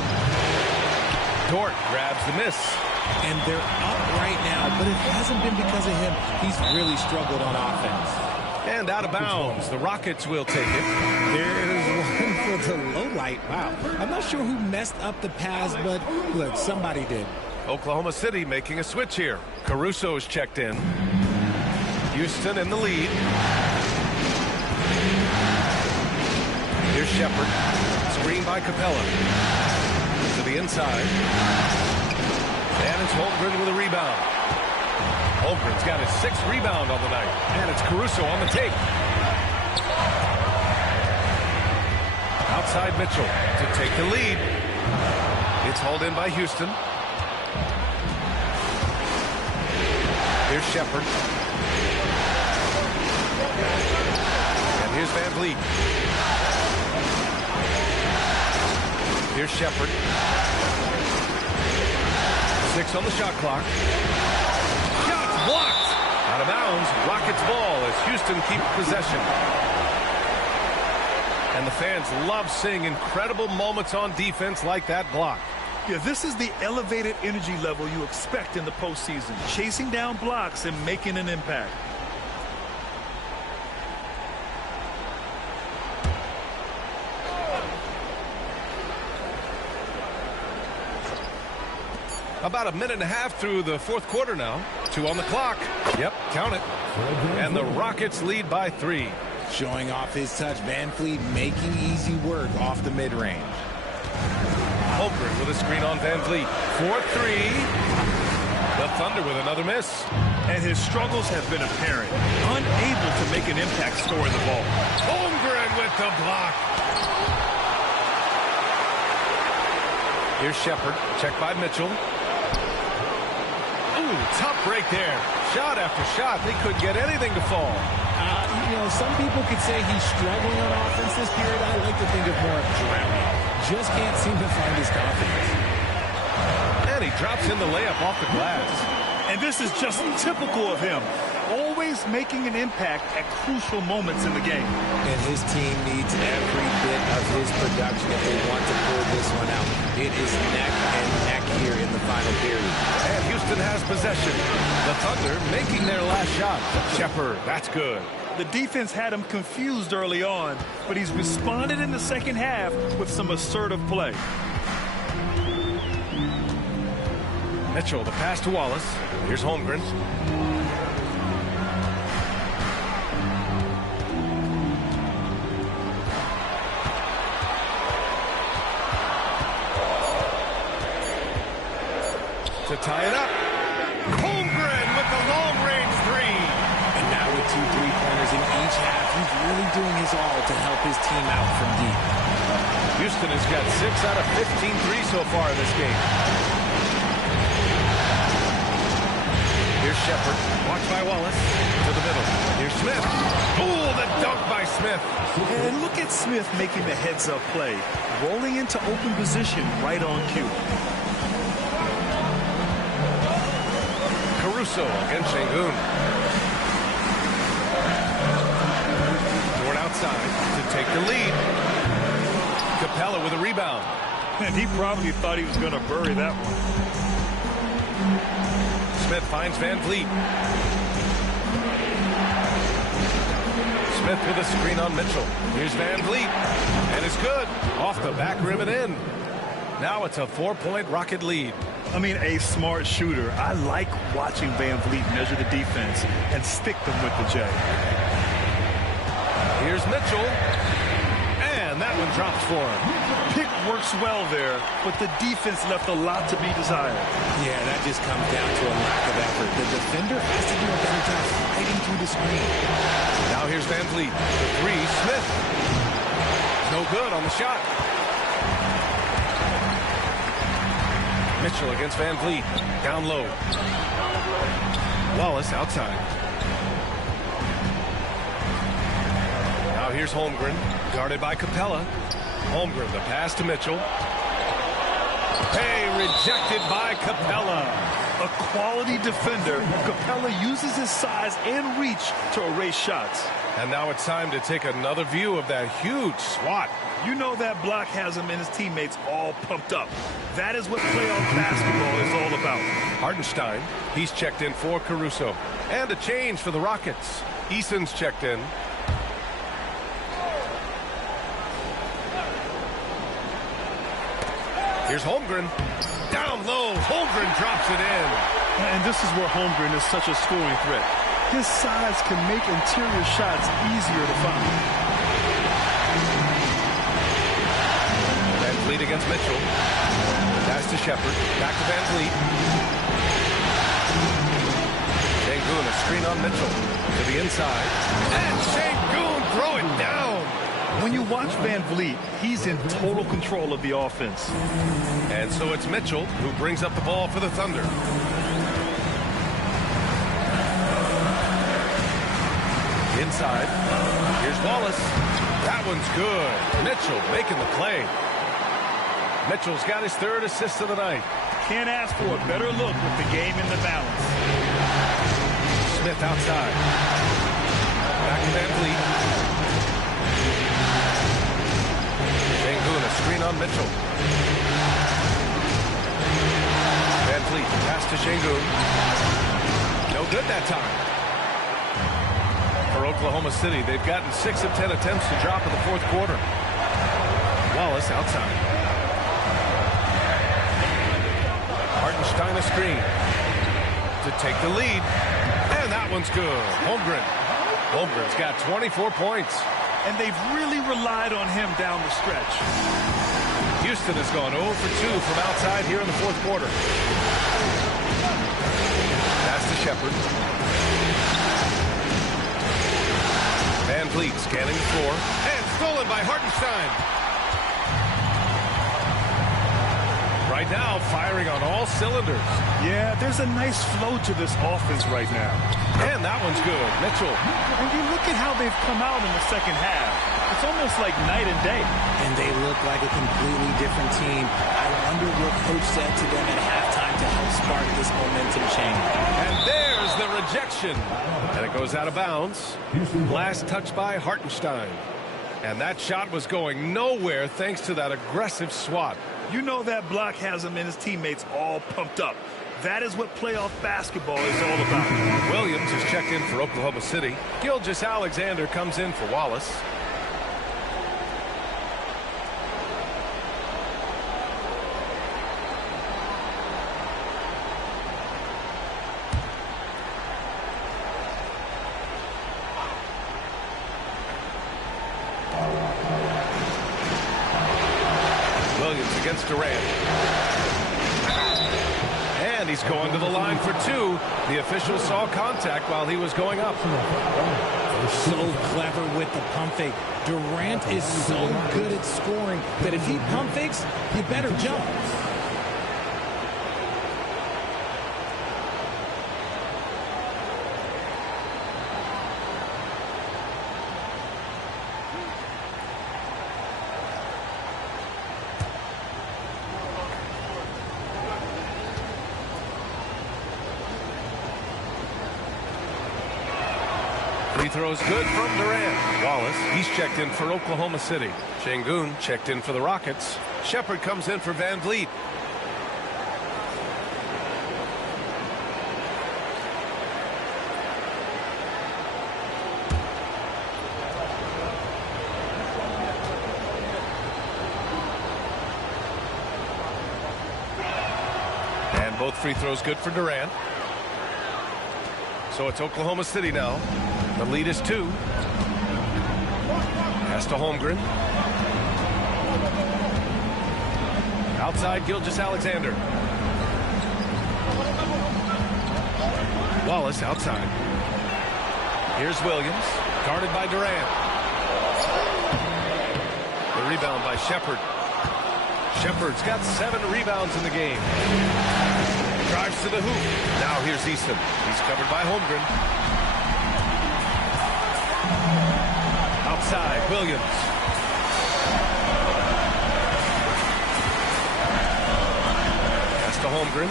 Dort grabs the miss. And they're up right now, but it hasn't been because of him. He's really struggled on offense. And out of bounds. The Rockets will take it. There's one for the low light. Wow. I'm not sure who messed up the pass, but look, somebody did. Oklahoma City making a switch here. Caruso is checked in. Houston in the lead. Here's Shepard. Screen by Capella. To the inside. And it's Holmgren with a rebound. Holmgren's got his 6th rebound on the night. And it's Caruso on the take. Outside Mitchell to take the lead. It's hauled in by Houston. Here's Shepard. And here's Van Vliet. Here's Shepard. 6 on the shot clock. Shots blocked. Out of bounds. Rockets ball as Houston keeps possession. And the fans love seeing incredible moments on defense like that block. Yeah, this is the elevated energy level you expect in the postseason. Chasing down blocks and making an impact. About a minute and a half through the 4th quarter now. 2 on the clock. Yep, count it. And the Rockets lead by 3. Showing off his touch. Van Vliet making easy work off the mid-range. Holmgren with a screen on Van Vliet. 4-3. The Thunder with another miss. And his struggles have been apparent. Unable to make an impact scoring the ball. Holmgren with the block. Here's Shepard. Checked by Mitchell. Ooh, tough break there. Shot after shot. They couldn't get anything to fall. You know, some people could say he's struggling on offense this period. I like to think of more of drowning. Just can't seem to find his confidence. And he drops in the layup off the glass. And this is just typical of him. Always making an impact at crucial moments in the game. And his team needs every bit of his production if they want to pull this one out. It is neck and neck here in the final period. And Houston has possession. The Thunder making their last shot. Shepard, that's good. The defense had him confused early on, but he's responded in the second half with some assertive play. Mitchell, the pass to Wallace. Here's Holmgren. To tie it up. Holmgren with the long-range 3. And now with 2 3-pointers in each half, he's really doing his all to help his team out from deep. Houston has got 6 out of 15 threes so far in this game. Here's Shepard. Watched by Wallace. To the middle. Here's Smith. Ooh, the dunk by Smith. And look at Smith making the heads-up play. Rolling into open position right on cue. Caruso against Şengün. Dort outside to take the lead. Capella with a rebound. And he probably thought he was going to bury that one. Smith finds Van Vliet. Smith with a screen on Mitchell. Here's Van Vliet. And it's good. Off the back rim and in. Now it's a 4-point Rocket lead. I mean, a smart shooter. I like watching Van Vliet measure the defense and stick them with the J. Here's Mitchell. And that one drops for him. Pick works well there, but the defense left a lot to be desired. Yeah, that just comes down to a lack of effort. The defender has to do a better job fighting through the screen. Now here's Van Vliet. The 3, Smith. No good on the shot. Mitchell against Van Vliet. Down low. Wallace outside. Now here's Holmgren. Guarded by Capella. Holmgren, the pass to Mitchell. Hey, rejected by Capella. A quality defender. Capella uses his size and reach to erase shots. And now it's time to take another view of that huge swat. You know that block has him and his teammates all pumped up. That is what playoff basketball is all about. Hartenstein, he's checked in for Caruso. And a change for the Rockets. Eason's checked in. Here's Holmgren. Down low. Holmgren drops it in. And this is where Holmgren is such a scoring threat. His size can make interior shots easier to find. Van Vliet against Mitchell. Pass to Shepard. Back to Van Vliet. Şengün, a screen on Mitchell. To the inside. And Şengün throw it down. When you watch Van Vliet, he's in total control of the offense. And so it's Mitchell who brings up the ball for the Thunder. Inside. Here's Wallace. That one's good. Mitchell making the play. Mitchell's got his third assist of the night. Can't ask for a better look with the game in the balance. Smith outside. Back to Van Vliet. Şengün, a screen on Mitchell. Van Vliet, pass to Şengün. No good that time. For Oklahoma City, they've gotten 6 of 10 attempts to drop in the fourth quarter. Wallace outside. Hartenstein a screen to take the lead. And that one's good. Holmgren. Holmgren's got 24 points. And they've really relied on him down the stretch. Houston has gone 0 for 2 from outside here in the fourth quarter. Pass to Shepard. Van Vliet scanning the floor. And stolen by Hartenstein. Right now, firing on all cylinders. Yeah, there's a nice flow to this offense right now. And that one's good. Mitchell. And you look at how they've come out in the second half. It's almost like night and day. And they look like a completely different team. I wonder what coach said to them at halftime to help spark this momentum change. And there's the rejection. And it goes out of bounds. Last touch by Hartenstein. And that shot was going nowhere thanks to that aggressive swat. You know that block has him and his teammates all pumped up. That is what playoff basketball is all about. Williams is checked in for Oklahoma City. Gilgeous-Alexander comes in for Wallace. Against Durant. And he's going to the line for 2. The official saw contact while he was going up. So clever with the pump fake. Durant is so good at scoring that if he pump fakes, you better jump. Free throws good from Durant. Wallace, he's checked in for Oklahoma City. Şengün checked in for the Rockets. Shepard comes in for Van Vliet. And both free throws good for Durant. So it's Oklahoma City now. The lead is 2. Pass to Holmgren. Outside, Gilgeous-Alexander. Wallace outside. Here's Williams, guarded by Durant. The rebound by Shepard. Shepard's got 7 rebounds in the game. Drives to the hoop. Now here's Easton. He's covered by Holmgren. Outside, Williams. That's to Holmgren.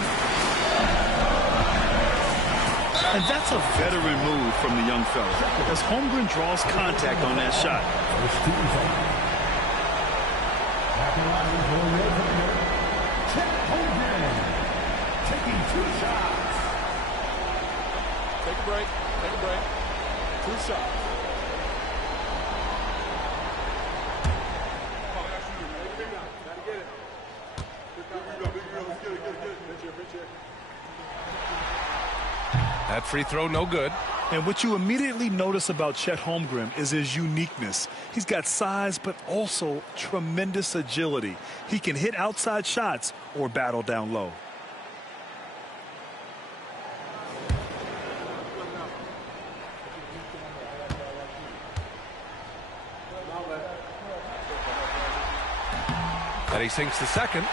And that's a veteran move from the young fella, as Holmgren draws contact on that shot. Taking 2 shots. Take a break. Take a break. 2 shots. That free throw, no good. And what you immediately notice about Chet Holmgren is his uniqueness. He's got size, but also tremendous agility. He can hit outside shots or battle down low. And he sinks the second.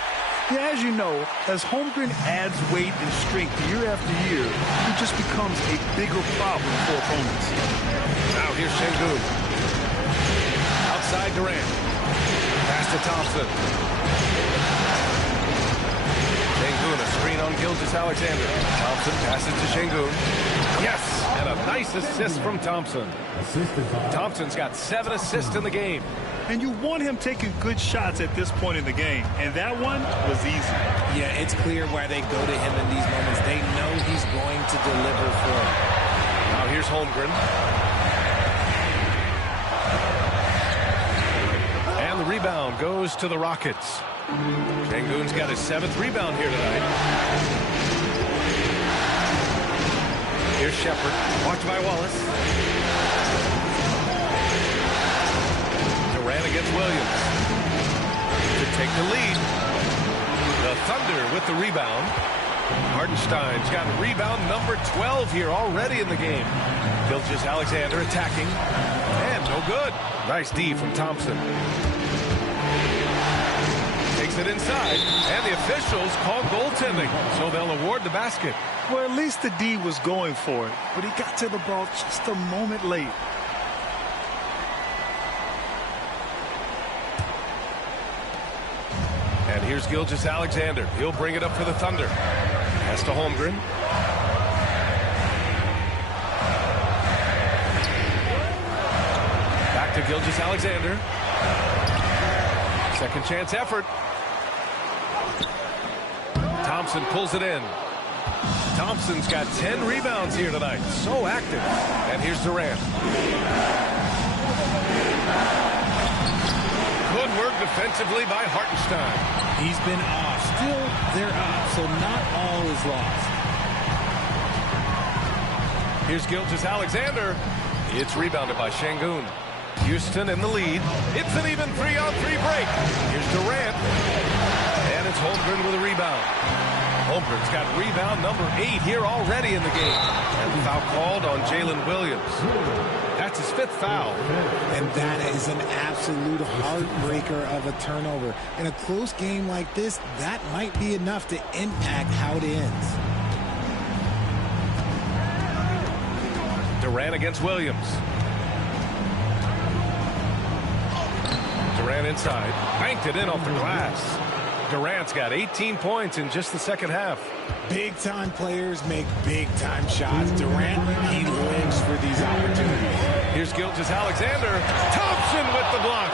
Yeah, as you know, as Holmgren adds weight and strength year after year, he just becomes a bigger problem for opponents. Now here's Şengün. Outside Durant. Pass to Thompson. Şengün, a screen on Gilgeous-Alexander. Thompson passes to Şengün. Yes, and a nice assist from Thompson. Thompson's got 7 assists in the game. And you want him taking good shots at this point in the game. And that one was easy. Yeah, it's clear why they go to him in these moments. They know he's going to deliver for them. Now here's Holmgren. And the rebound goes to the Rockets. Şengün's got his 7th rebound here tonight. Here's Shepard. Watched by Wallace. Durant against Williams to take the lead. The Thunder with the rebound. Hartenstein's got rebound number 12 here already in the game. Gilgeous-Alexander attacking. And no good. Nice D from Thompson. Takes it inside. And the officials call goaltending. So they'll award the basket. Well, at least the D was going for it. But he got to the ball just a moment late. And here's Gilgeous-Alexander. He'll bring it up for the Thunder. Pass to Holmgren. Back to Gilgeous-Alexander. Second chance effort. Thompson pulls it in. Thompson's got 10 rebounds here tonight. So active. And here's Durant. Good work defensively by Hartenstein. He's been off. Still, they're up, so not all is lost. Here's Gilgeous-Alexander. It's rebounded by Şengün. Houston in the lead. It's an even 3-on-3 break. Here's Durant. And it's Holmgren with a rebound. Holmgren's got rebound number 8 here already in the game. And the foul called on Jalen Williams. That's his 5th foul. And that is an absolute heartbreaker of a turnover. In a close game like this, that might be enough to impact how it ends. Durant against Williams. Durant inside. Banked it in off the glass. Durant's got 18 points in just the second half. Big-time players make big-time shots. Durant, he lives for these opportunities. Here's Gilgeous-Alexander. Thompson with the block.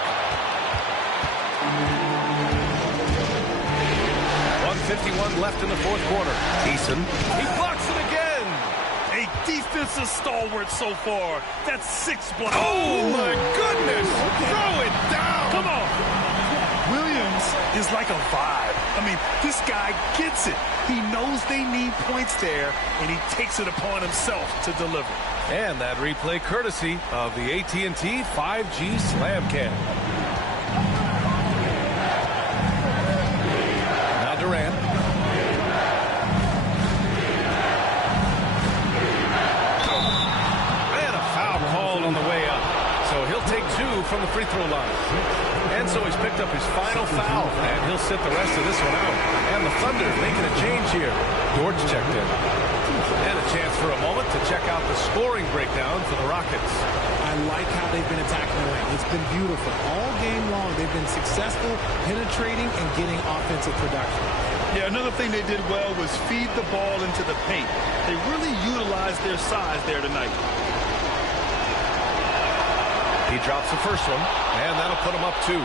1:51 left in the 4th quarter. Eason. He blocks it again. A defensive stalwart so far. That's 6 blocks. Oh, my goodness. Throw it down. Come on. Williams is like a vibe. I mean, this guy gets it. He knows they need points there, and he takes it upon himself to deliver. And that replay courtesy of the AT&T 5G Slam Cam. Now Durant. And a foul called on the way up. So he'll take 2 from the free throw line. And so he's picked up his final foul, and he'll sit the rest of this one out. And the Thunder making a change here. Dort's checked in. And a chance for a moment to check out the scoring breakdown for the Rockets. I like how they've been attacking the lane. It's been beautiful. All game long, they've been successful penetrating and getting offensive production. Yeah, another thing they did well was feed the ball into the paint. They really utilized their size there tonight. He drops the first one, and that'll put him up 2.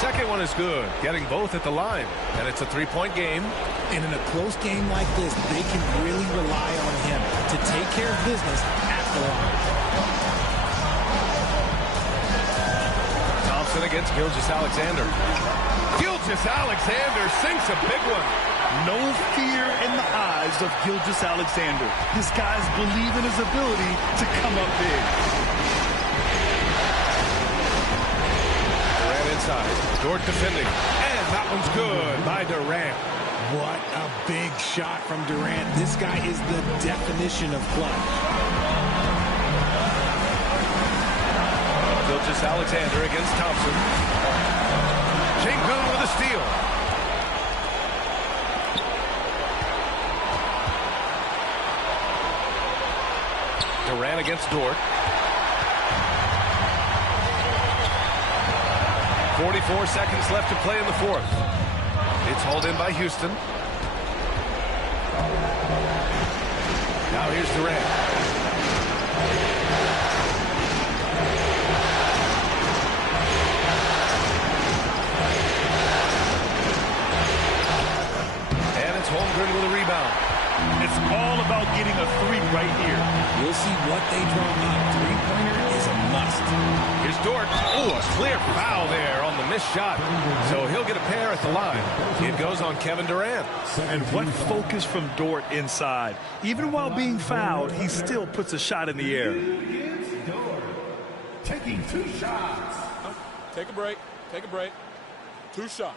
Second one is good, getting both at the line, and it's a 3-point game. And in a close game like this, they can really rely on him to take care of business at the line. Thompson against Gilgeous-Alexander. Gilgeous-Alexander sinks a big one. No fear in the eyes of Gilgeous-Alexander. This guy's believe in his ability to come up big. Durant inside. Dort defending. And that one's good by Durant. What a big shot from Durant. This guy is the definition of clutch. Gilgeous-Alexander against Thompson. Sengun with a steal. Durant against Dort. 44 seconds left to play in the fourth. It's hauled in by Houston. Now here's Durant. And it's Holmgren with a rebound. It's all about getting a 3 right here. We'll see what they draw up. Three-pointer is a must. Here's Dort. Oh, a clear foul there on the missed shot. So he'll get a pair at the line. It goes on Kevin Durant. And what focus from Dort inside. Even while being fouled, he still puts a shot in the air. Taking 2 shots. Take a break. Take a break. 2 shots.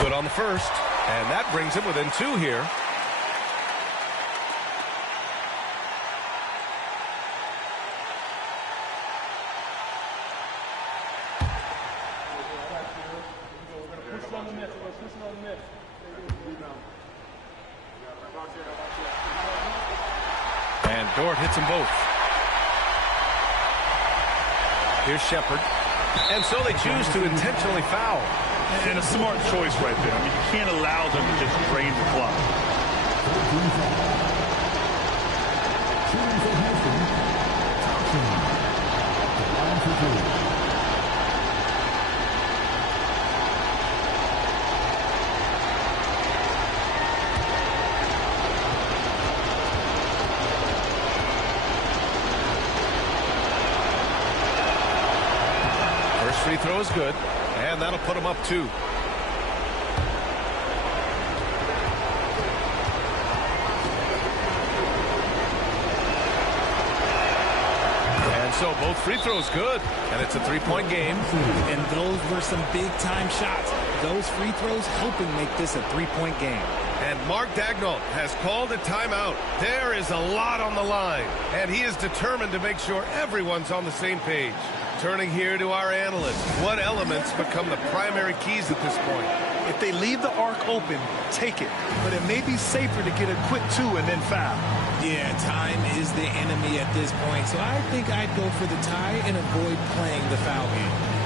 Good on the first, and that brings him within 2 here. And Dort hits them both. Here's Shepherd. And so they choose to intentionally foul. And a smart choice right there. I mean, you can't allow them to just drain the clock. First free throw is good. And that'll put him up 2. And so both free throws good. And it's a 3-point game. And those were some big-time shots. Those free throws helping make this a 3-point game. And Mark Daigneault has called a timeout. There is a lot on the line. And he is determined to make sure everyone's on the same page. Turning here to our analysts. What elements become the primary keys at this point? If they leave the arc open, take it. But it may be safer to get a quick 2 and then foul. Yeah, time is the enemy at this point. So I think I'd go for the tie and avoid playing the foul game.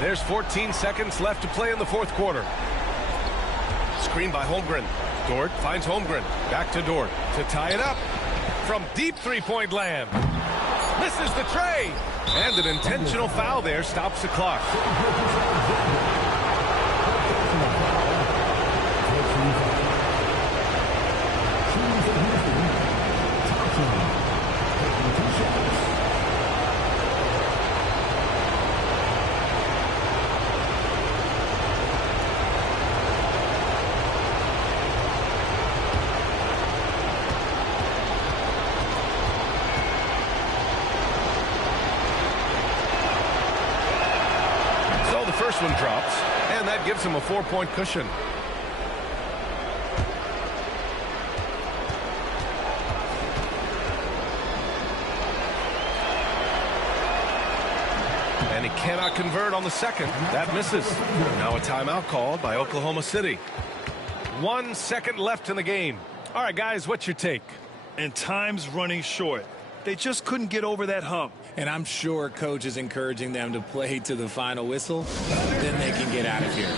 There's 14 seconds left to play in the fourth quarter. Screen by Holmgren. Dort finds Holmgren. Back to Dort to tie it up. From deep three-point land. Misses the tray. And an intentional foul there stops the clock. First one drops, and that gives him a 4-point cushion. And he cannot convert on the second. That misses. Now a timeout called by Oklahoma City. 1 second left in the game. All right, guys, what's your take? And time's running short. They just couldn't get over that hump. And I'm sure coach is encouraging them to play to the final whistle. Then they can get out of here.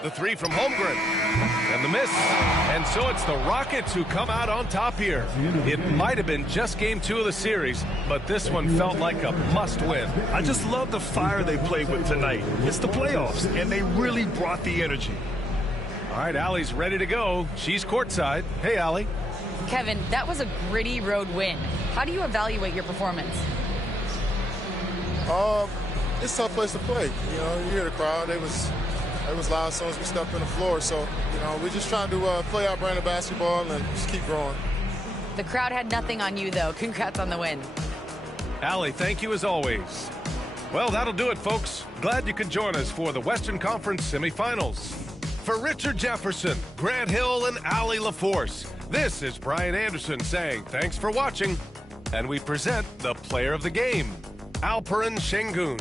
The three from Holmgren. And the miss. And so it's the Rockets who come out on top here. It might have been just game 2 of the series, but this one felt like a must-win. I just love the fire they played with tonight. It's the playoffs, and they really brought the energy. All right, Allie's ready to go. She's courtside. Hey, Allie. Kevin, that was a gritty road win. How do you evaluate your performance? It's a tough place to play. You know, you hear the crowd. It was loud as soon as we stepped on the floor. So, you know, we're just trying to play our brand of basketball and just keep growing. The crowd had nothing on you, though. Congrats on the win. Allie, thank you as always. Well, that'll do it, folks. Glad you could join us for the Western Conference semifinals. For Richard Jefferson, Grant Hill, and Allie LaForce, this is Brian Anderson saying thanks for watching. And we present the player of the game, Alperen Şengün.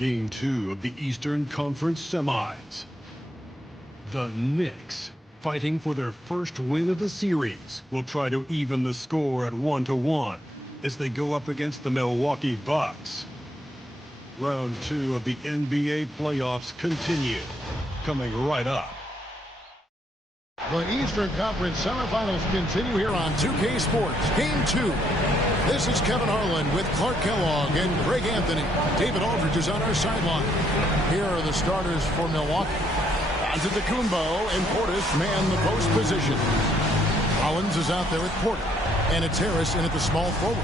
Game 2 of the Eastern Conference Semis. The Knicks, fighting for their first win of the series, will try to even the score at 1-1 as they go up against the Milwaukee Bucks. Round 2 of the NBA playoffs continue, coming right up. The Eastern Conference semifinals continue here on 2K Sports. Game 2. This is Kevin Harlan with Clark Kellogg and Greg Anthony. David Aldridge is on our sideline. Here are the starters for Milwaukee. Antetokounmpo and Portis man the post position. Collins is out there with Porter. And it's Harris in at the small forward.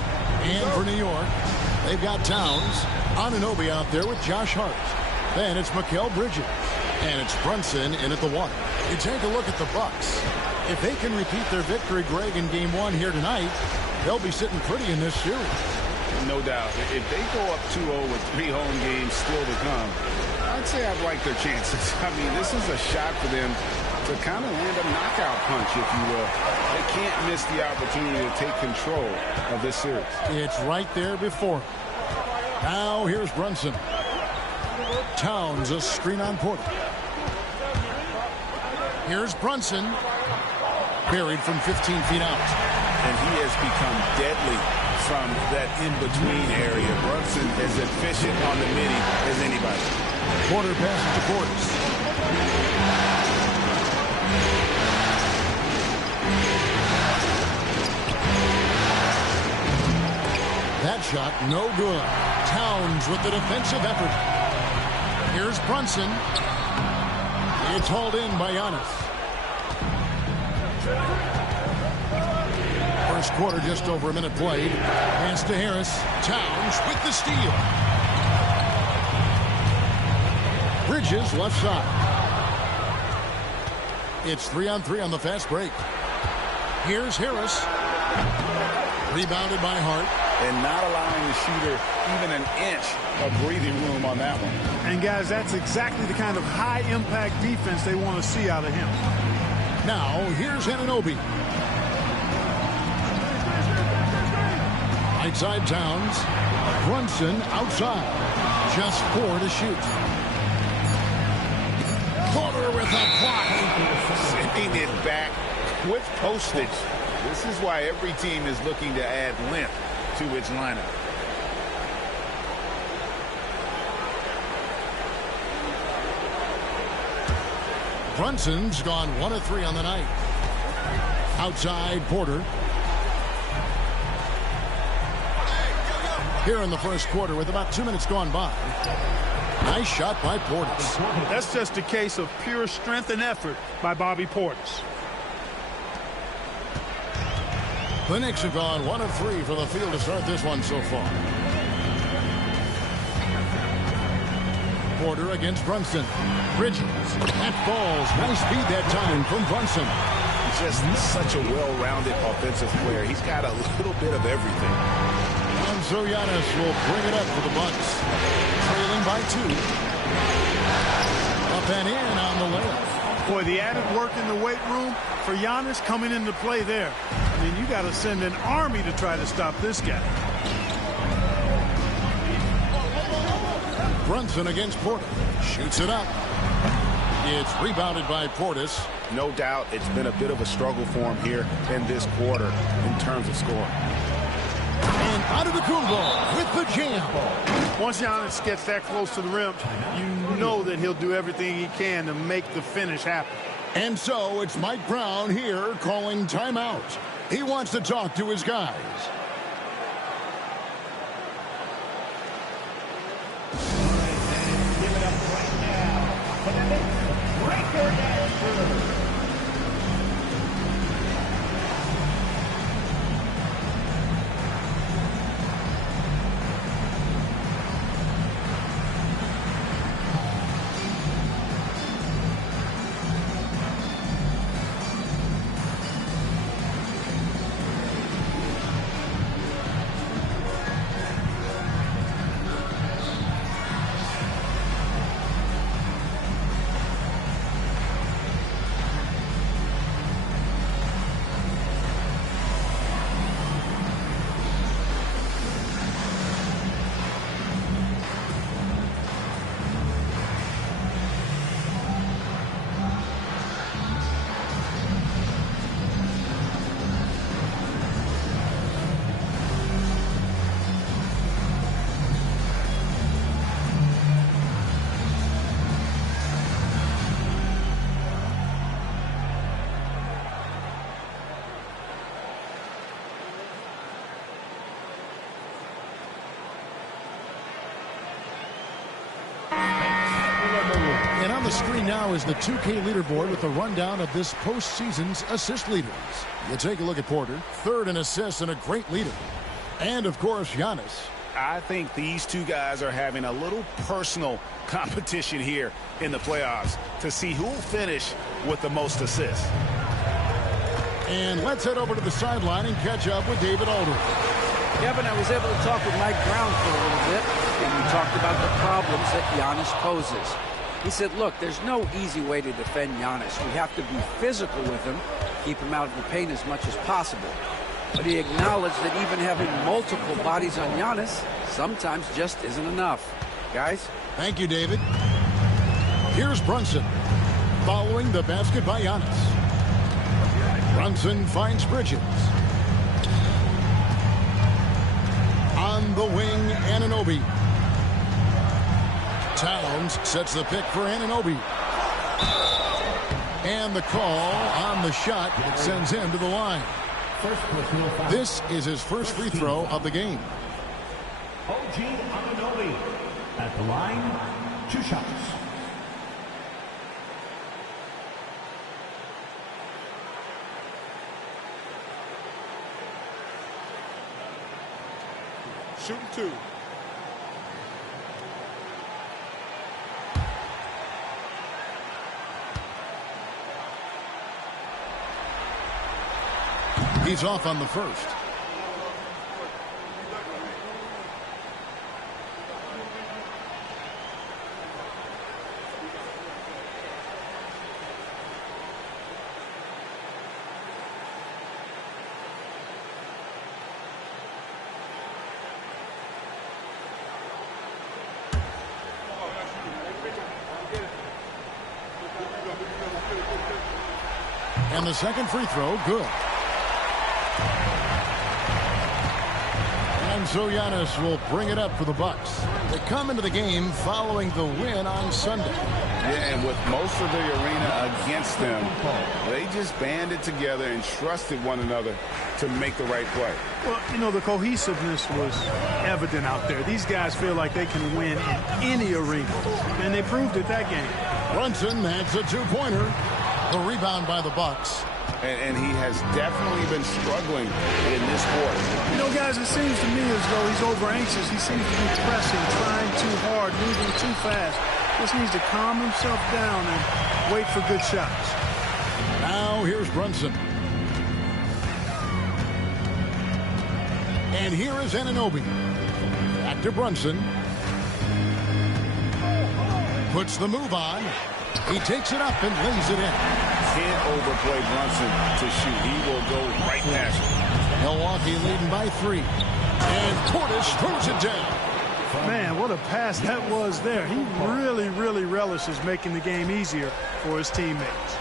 And for New York, they've got Towns. Anunoby out there with Josh Hart. Then it's Mikal Bridges. And it's Brunson in at the 1. You take a look at the Bucks. If they can repeat their victory, Greg, in Game 1 here tonight, they'll be sitting pretty in this series. No doubt. If they go up 2-0 with 3 home games still to come, I'd say I'd like their chances. I mean, this is a shot for them to kind of land a knockout punch, if you will. They can't miss the opportunity to take control of this series. It's right there before. Now here's Brunson. Towns a screen on Porter. Here's Brunson. Buried from 15 feet out. And he has become deadly from that in-between area. Brunson is efficient on the midi as anybody. Porter passes to Portis. That shot, no good. Towns with the defensive effort. Here's Brunson. It's hauled in by Giannis. First quarter, just over a minute played. Pass to Harris. Towns with the steal. Bridges left side. It's 3-on-3 on the fast break. Here's Harris. Rebounded by Hart. And not allowing the shooter even an inch of breathing room on that one. And guys, that's exactly the kind of high-impact defense they want to see out of him. Now, here's Anunoby. Right side Towns. Brunson outside. Just 4 to shoot. Porter with a block. Sending it back with postage. This is why every team is looking to add length to its lineup. Brunson's gone 1 of 3 on the night. Outside Porter. Here in the first quarter with about 2 minutes gone by. Nice shot by Portis. That's just a case of pure strength and effort by Bobby Portis. The Knicks have gone 1 of 3 for the field to start this one so far. Porter against Brunson. Bridges. That falls. Nice speed that time from Brunson. Just such a well-rounded offensive player. He's got a little bit of everything. And so Giannis will bring it up for the Bucks. Trailing by 2. Up and in on the layup. Boy, the added work in the weight room for Giannis coming into play there. I mean, you got to send an army to try to stop this guy. Brunson against Porter. Shoots it up. It's rebounded by Portis. No doubt it's been a bit of a struggle for him here in this quarter in terms of scoring. And Antetokounmpo with the jam. Once Giannis gets that close to the rim, you know that he'll do everything he can to make the finish happen. And so it's Mike Brown here calling timeout. He wants to talk to his guys. Give it up right now for the Knicks record answer. the screen now is the 2K leaderboard with a rundown of this postseason's assist leaders. You take a look at Porter, third in assists and a great leader. And, of course, Giannis. I think these two guys are having a little personal competition here in the playoffs to see who will finish with the most assists. And let's head over to the sideline and catch up with David Aldridge. Kevin, I was able to talk with Mike Brown for a little bit, and we talked about the problems that Giannis poses. He said, look, there's no easy way to defend Giannis. We have to be physical with him, keep him out of the paint as much as possible. But he acknowledged that even having multiple bodies on Giannis sometimes just isn't enough. Guys? Thank you, David. Here's Brunson, following the basket by Giannis. Brunson finds Bridges. On the wing, Anunoby. Towns sets the pick for Anunoby. And the call on the shot that sends him to the line. This is his first free throw of the game. OG Anunoby at the line, 2 shots. Shooting 2. He's off on the first. And the second free throw, good. And so Giannis will bring it up for the Bucks. They come into the game following the win on Sunday. Yeah, and with most of the arena against them, they just banded together and trusted one another to make the right play. Well, you know, the cohesiveness was evident out there. These guys feel like they can win in any arena, and they proved it that game. Brunson adds a 2-pointer. The rebound by the Bucks. And he has definitely been struggling in this quarter. You know, guys, it seems to me as though he's over anxious. He seems to be pressing, trying too hard, moving too fast. Just needs to calm himself down and wait for good shots. Now here's Brunson. And here is Anunoby. Back to Brunson. Puts the move on. He takes it up and lays it in. Can't overplay Brunson to shoot. He will go right past him. Milwaukee leading by 3. And Portis throws it down. Man, what a pass that was there. He really, really relishes making the game easier for his teammates.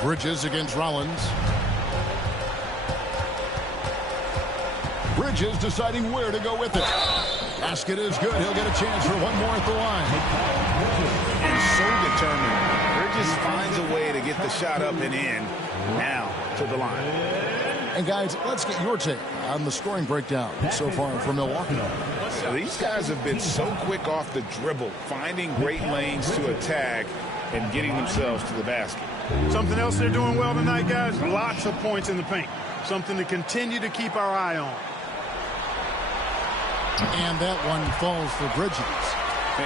Bridges against Rollins. Bridges deciding where to go with it. Basket is good. He'll get a chance for one more at the line. And so determined. Bridges finds a way to get the shot up and in. Now to the line. And guys, let's get your take on the scoring breakdown so far from Milwaukee. So these guys have been so quick off the dribble, finding great lanes to attack and getting themselves to the basket. Something else they're doing well tonight, guys? Lots of points in the paint. Something to continue to keep our eye on. And that one falls for Bridges.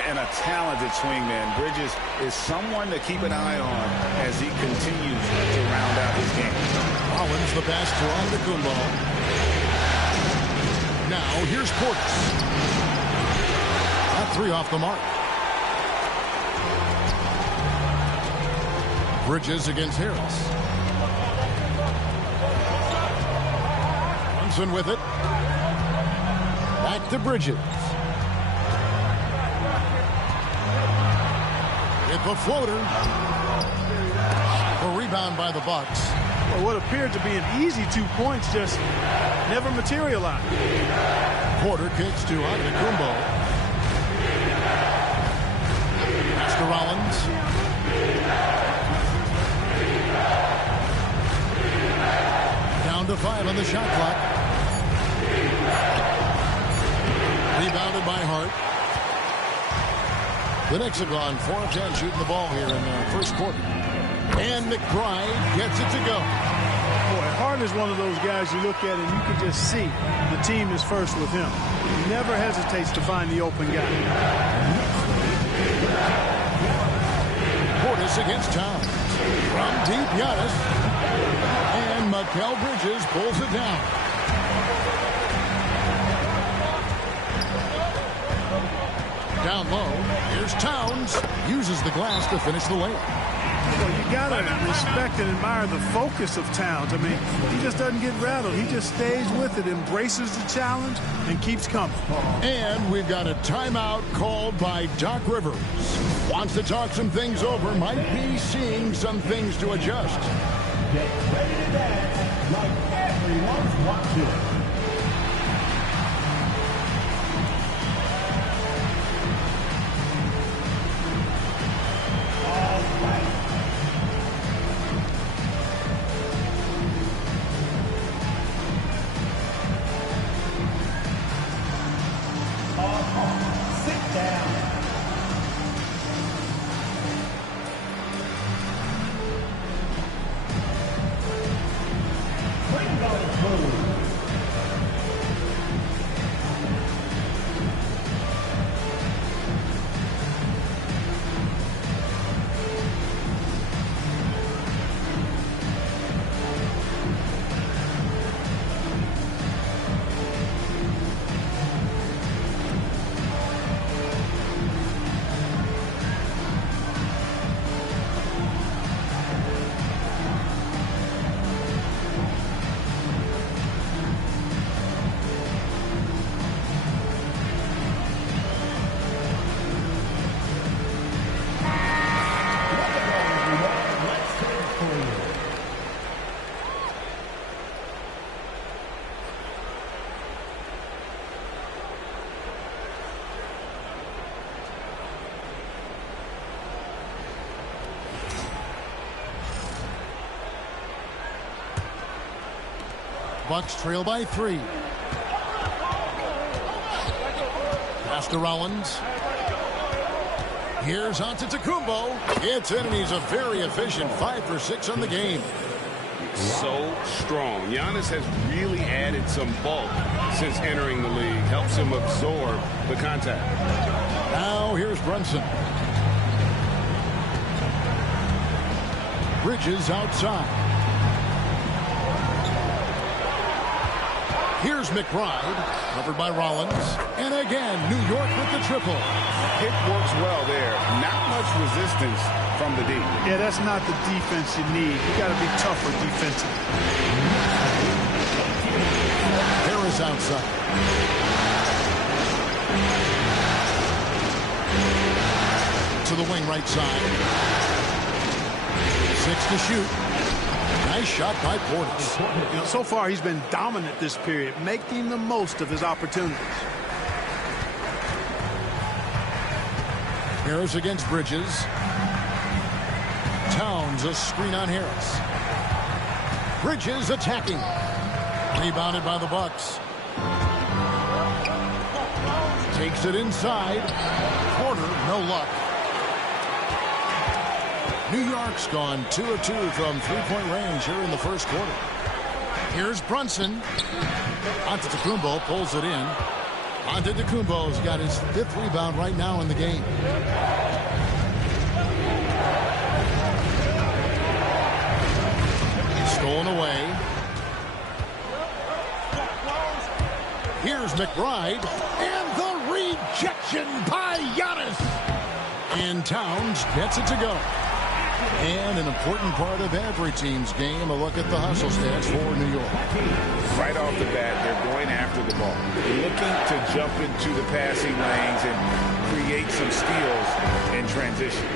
And a talented swingman. Bridges is someone to keep an eye on as he continues to round out his game. Rollins the pass to Antetokounmpo. Now here's Portis. That 3 off the mark. Bridges against Harris. Brunson with it. Back to Bridges. With the floater. A rebound by the Bucks. Well, what appeared to be an easy 2 points just never materialized. Porter kicks to Antetokounmpo. Pass to Rollins. Down to 5 on the shot clock. Rebounded by Hart. The Knicks have gone 4 of 10 shooting the ball here in the first quarter. And McBride gets it to go. Boy, Hart is one of those guys you look at and you can just see the team is first with him. He never hesitates to find the open guy. Portis against Towns. From deep, Giannis. And Mikal Bridges pulls it down. Down low, here's Towns. Uses the glass to finish the layup. Well, you got to respect and admire the focus of Towns. I mean, he just doesn't get rattled. He just stays with it, embraces the challenge, and keeps coming. And we've got a timeout called by Doc Rivers. Wants to talk some things over, might be seeing some things to adjust. Get ready to dance like everyone's watching. Bucks trail by 3. Pass to Rollins. Here's Antetokounmpo. It's in, and he's a very efficient 5 for 6 on the game. So strong. Giannis has really added some bulk since entering the league. Helps him absorb the contact. Now here's Brunson. Bridges outside. Here's McBride, covered by Rollins. And again, New York with the triple. Hit works well there. Not much resistance from the D. Yeah, that's not the defense you need. You got to be tougher defensively. Harris outside. To the wing right side. 6 to shoot. Nice shot by Portis. You know, so far he's been dominant this period, making the most of his opportunities. Harris against Bridges. Towns a screen on Harris. Bridges attacking. Rebounded by the Bucks. Takes it inside. Porter, no luck. New York's gone 2 of 2 from three-point range here in the first quarter. Here's Brunson. Antetokounmpo pulls it in. Antetokounmpo's got his 5th rebound right now in the game. Stolen away. Here's McBride. And the rejection by Giannis. And Towns gets it to go. And an important part of every team's game, a look at the hustle stats for New York. Right off the bat, they're going after the ball. Looking to jump into the passing lanes and create some steals in transition.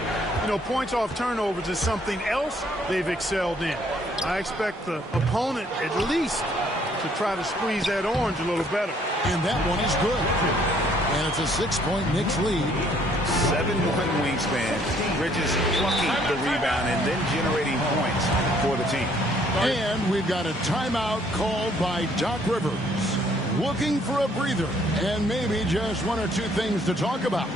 You know, points off turnovers is something else they've excelled in. I expect the opponent at least to try to squeeze that orange a little better. And that one is good. And it's a 6-point Knicks lead. 7-1 wingspan. Bridges plucking the rebound and then generating points for the team. And we've got a timeout called by Doc Rivers. Looking for a breather and maybe just 1 or 2 things to talk about.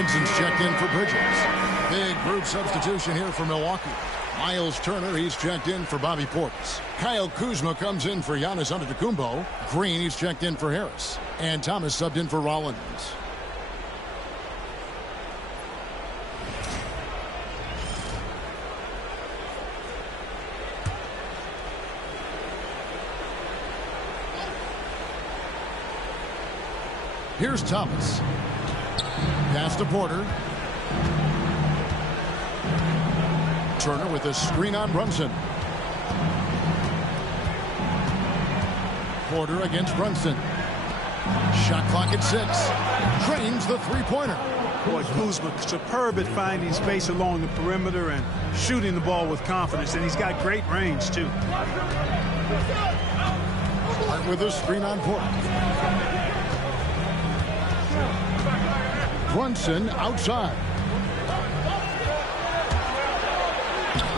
Robinson's checked in for Bridges. Big group substitution here for Milwaukee. Miles Turner, he's checked in for Bobby Portis. Kyle Kuzma comes in for Giannis Antetokounmpo. Green, he's checked in for Harris. And Thomas subbed in for Rollins. Here's Thomas. Pass to Porter. Turner with a screen on Brunson. Porter against Brunson. Shot clock at 6. Drains the three-pointer. Boy, Kuzma superb at finding space along the perimeter and shooting the ball with confidence, and he's got great range, too. Hart with a screen on Porter. Brunson outside.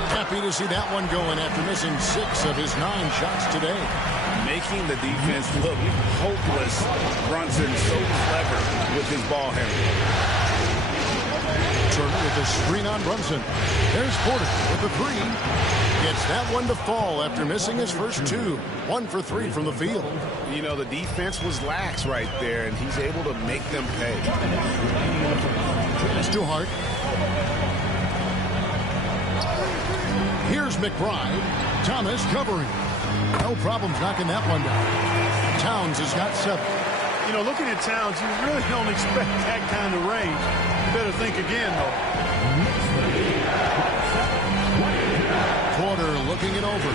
Happy to see that one going after missing 6 of his 9 shots today. Making the defense look hopeless. Brunson so clever with his ball handling. Turner with a screen on Brunson. There's Porter with the 3. Gets that one to fall after missing his first 2. 1 for 3 from the field. You know, the defense was lax right there, and he's able to make them pay. It's too hard. Here's McBride. Thomas covering. No problems knocking that one down. Towns has got 7. You know, looking at Towns, you really don't expect that kind of range. You better think again, though. Porter looking it over.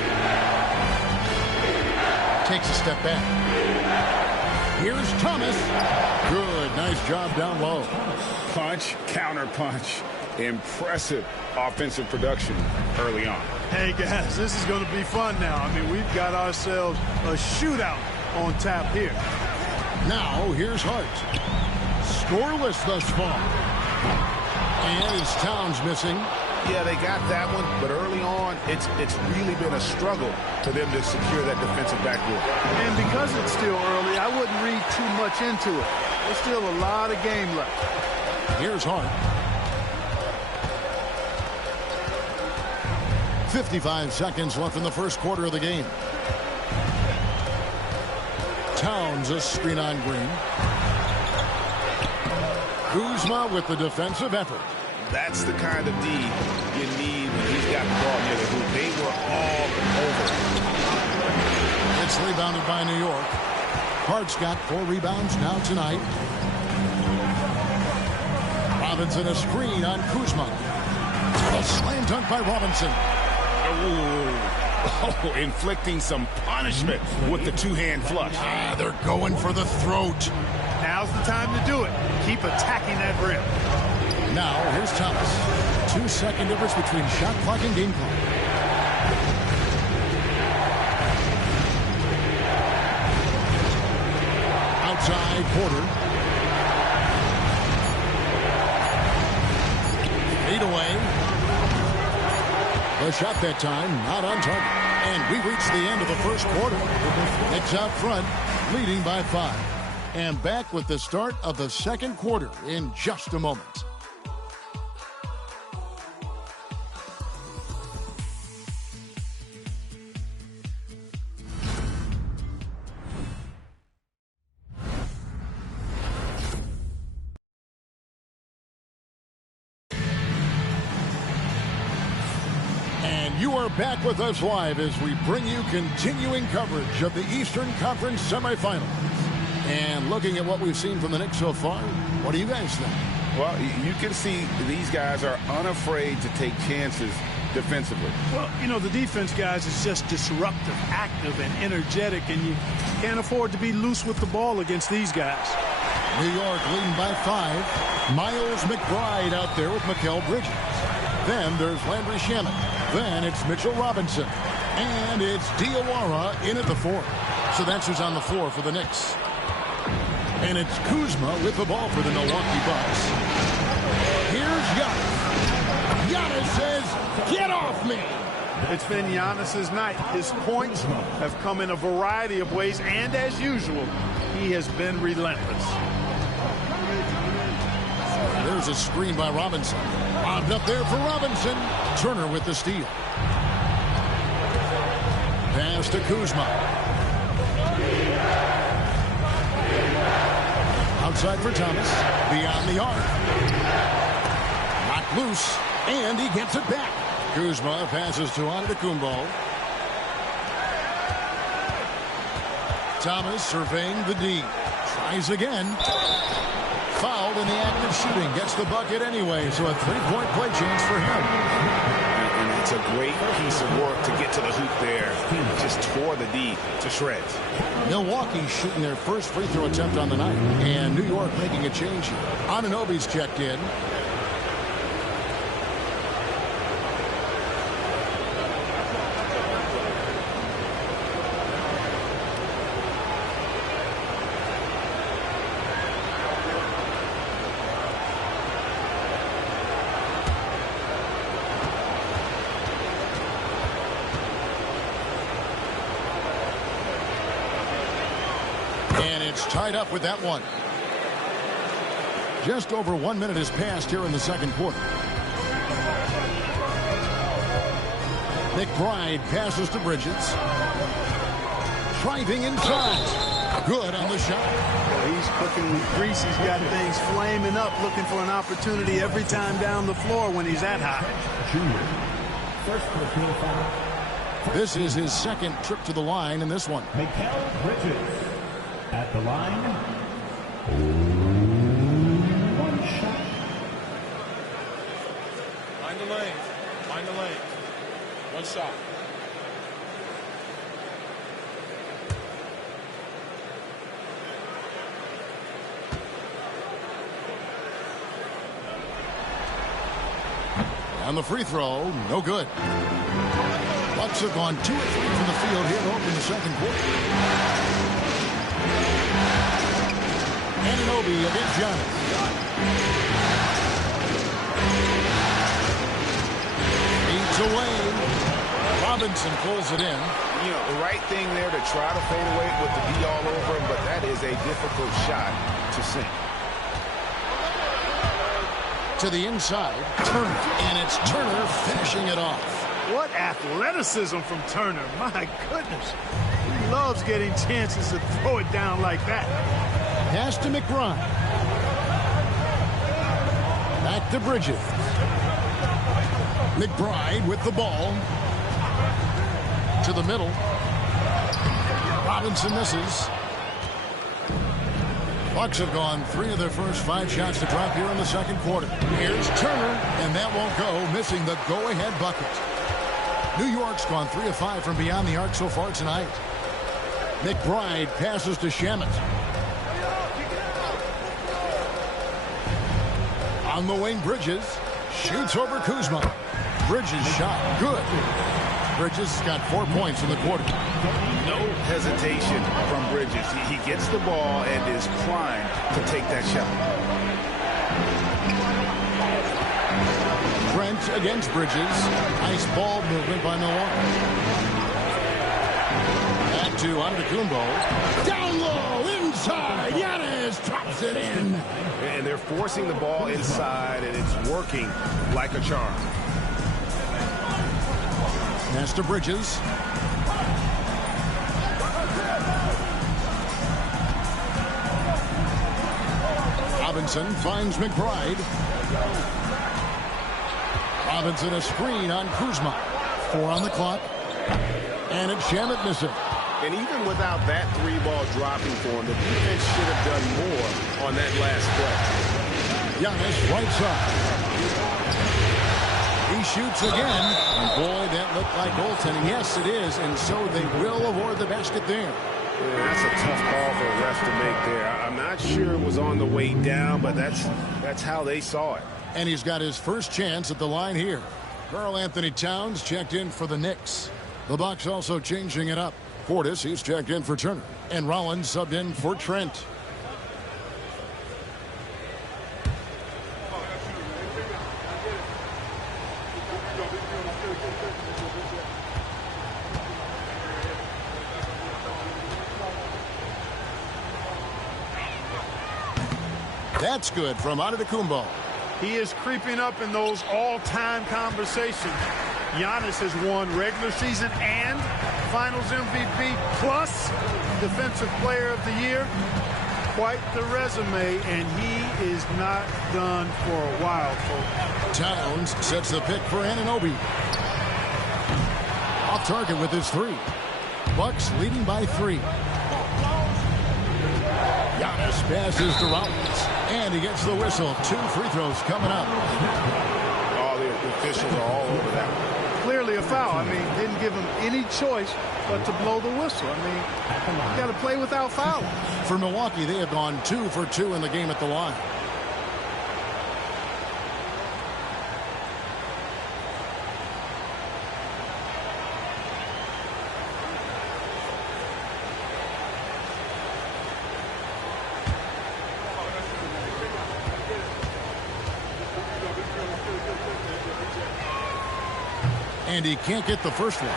Takes a step back. Here's Thomas. Good. Nice job down low. Punch, counter punch. Impressive offensive production early on. Hey, guys, this is going to be fun now. I mean, we've got ourselves a shootout on tap here. Now, here's Hart. Scoreless thus far. And is Towns missing? Yeah, they got that one, but early on, it's really been a struggle for them to secure that defensive backboard. And because it's still early, I wouldn't read too much into it. There's still a lot of game left. Here's Hart. 55 seconds left in the first quarter of the game. Towns a screen on Green. Kuzma with the defensive effort. That's the kind of D you need when he's got the ball near the hoop. They were all over. It's rebounded by New York. Hart's got 4 rebounds now tonight. Robinson a screen on Kuzma. A slam dunk by Robinson. Oh, inflicting some punishment with the 2-hand flush. They're going for the throat. Now's the time to do it. Keep attacking that rim. Now, here's Thomas. 2-second difference between shot clock and game clock. Outside, Porter. Fade away. The shot that time, not on target. And we reach the end of the first quarter. Knicks out front, leading by 5. And back with the start of the second quarter in just a moment. You are back with us live as we bring you continuing coverage of the Eastern Conference semifinals. And looking at what we've seen from the Knicks so far, what do you guys think? Well, you can see these guys are unafraid to take chances defensively. Well, you know, the defense, guys, is just disruptive, active, and energetic, and you can't afford to be loose with the ball against these guys. New York leading by 5. Miles McBride out there with Mikal Bridges. Then there's Landry Shamet. Then it's Mitchell Robinson. And it's Diawara in at the 4. So that's who's on the floor for the Knicks. And it's Kuzma with the ball for the Milwaukee Bucks. Here's Giannis. Giannis says, get off me. It's been Giannis's night. His points have come in a variety of ways, and as usual, he has been relentless. There's a screen by Robinson. Lobbed up there for Robinson. Turner with the steal. Pass to Kuzma. Outside for Thomas. Beyond the arc. Knocked loose. And he gets it back. Kuzma passes to Antetokounmpo. Thomas surveying the D. Tries again. Fouled in the act of shooting. Gets the bucket anyway, so a three-point play chance for him. And it's a great piece of work to get to the hoop there. He just tore the D to shreds. Milwaukee shooting their first free throw attempt on the night. And New York making a change here. Anunoby's checked in. Tied up with that one. Just over 1 minute has passed here in the second quarter. McBride passes to Bridges. Driving inside. Good on the shot. He's cooking with grease. He's got things flaming up, looking for an opportunity every time down the floor when he's that hot. This is his second trip to the line in this one. Mikal Bridges. At the line, one shot. Find the lane. Find the lane. One shot. On the free throw, no good. Bucks have gone 2 of 3 from the field here to open the second quarter. Anunoby against Giannis. Feeds away. Robinson pulls it in. You know, the right thing there to try to fade away with the D all over him, but that is a difficult shot to sink. To the inside, Turner, and it's Turner finishing it off. What athleticism from Turner. My goodness. He loves getting chances to throw it down like that. Pass to McBride. Back to Bridges. McBride with the ball. To the middle. Robinson misses. Bucks have gone 3 of their first 5 shots to drop here in the second quarter. Here's Turner, and that won't go, missing the go-ahead bucket. New York's gone 3 of 5 from beyond the arc so far tonight. McBride passes to Shamet. On the wing, Bridges shoots over Kuzma. Bridges shot good. Bridges has got 4 points in the quarter. No hesitation from Bridges. He gets the ball and is primed to take that shot. Trent against Bridges. Nice ball movement by Milwaukee. Back to Antetokounmpo. Down low, inside. Giannis drops it in. And they're forcing the ball inside, and it's working like a charm. Pass to Bridges. Robinson finds McBride. Robinson a screen on Kuzma. 4 on the clock. And it's Shamet missing. And even without that 3-ball dropping for him, the defense should have done more on that last play. Giannis right side. He shoots again. And boy, that looked like goaltending. Yes, it is. And so they will award the basket there. Yeah, that's a tough call for a ref to make there. I'm not sure it was on the way down, but that's how they saw it. And he's got his first chance at the line here. Karl Anthony Towns checked in for the Knicks. The Bucks also changing it up. Portis, he's checked in for Turner. And Rollins subbed in for Trent. That's good from Antetokounmpo. He is creeping up in those all-time conversations. Giannis has won regular season and Finals MVP plus Defensive Player of the Year. Quite the resume, and he is not done for a while, folks. Towns sets the pick for Anunoby. Off target with his three. Bucks leading by 3. Giannis passes to Rollins, and he gets the whistle. 2 free throws coming up. All the officials are all over that one. Clearly a foul. I mean, didn't give him any choice but to blow the whistle. I mean, you got to play without fouling. For Milwaukee, they have gone 2 for 2 in the game at the line. And he can't get the first one.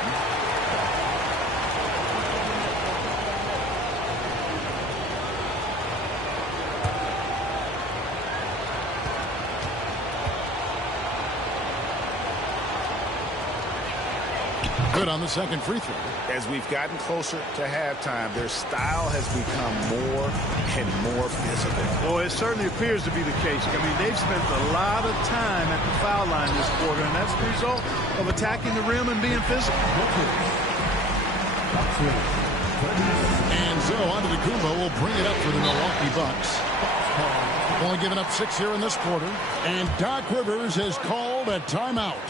Good on the second free throw. As we've gotten closer to halftime, their style has become more and more physical. Well, it certainly appears to be the case. I mean, they've spent a lot of time at the foul line this quarter, and that's the result of attacking the rim and being physical. And so Antetokounmpo will bring it up for the Milwaukee Bucks. Only giving up 6 here in this quarter. And Doc Rivers has called a timeout.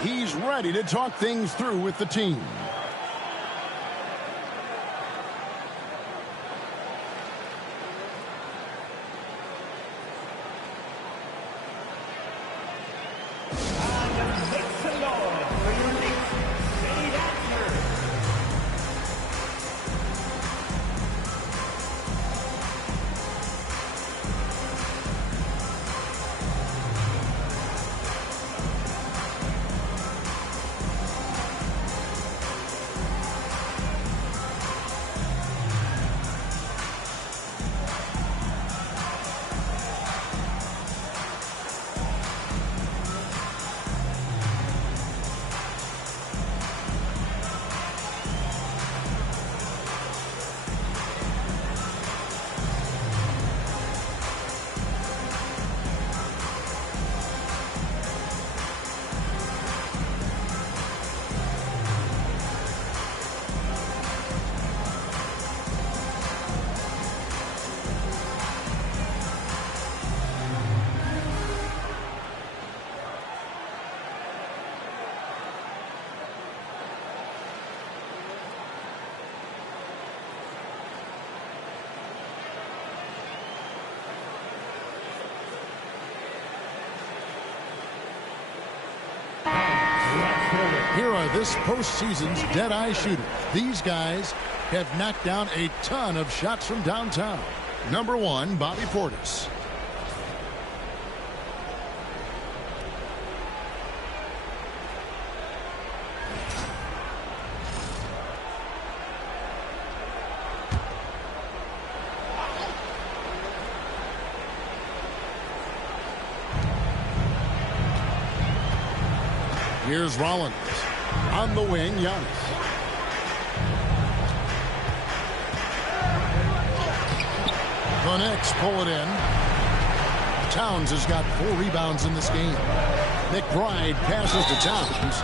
He's ready to talk things through with the team. Here are this postseason's dead-eye shooters. These guys have knocked down a ton of shots from downtown. Number 1, Bobby Portis. Here's Rollins. On the wing, Giannis. The Knicks pull it in. Towns has got 4 rebounds in this game. McBride passes to Towns.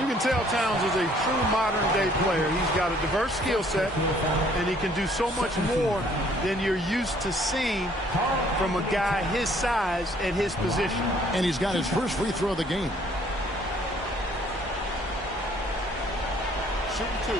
You can tell Towns is a true modern-day player. He's got a diverse skill set, and he can do so much more than you're used to seeing from a guy his size at his position. And he's got his first free throw of the game. Shooting 2.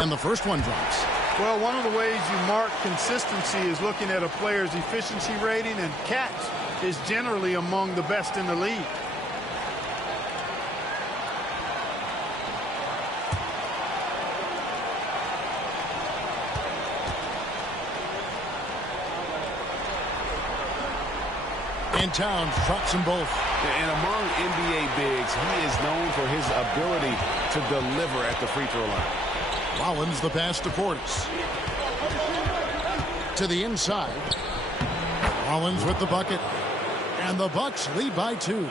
And the first one drops. Well, one of the ways you mark consistency is looking at a player's efficiency rating, and Catch is generally among the best in the league. And Towns drops them both. And among NBA bigs, he is known for his ability to deliver at the free throw line. Rollins the pass to Portis. To the inside. Rollins with the bucket. And the Bucks lead by 2.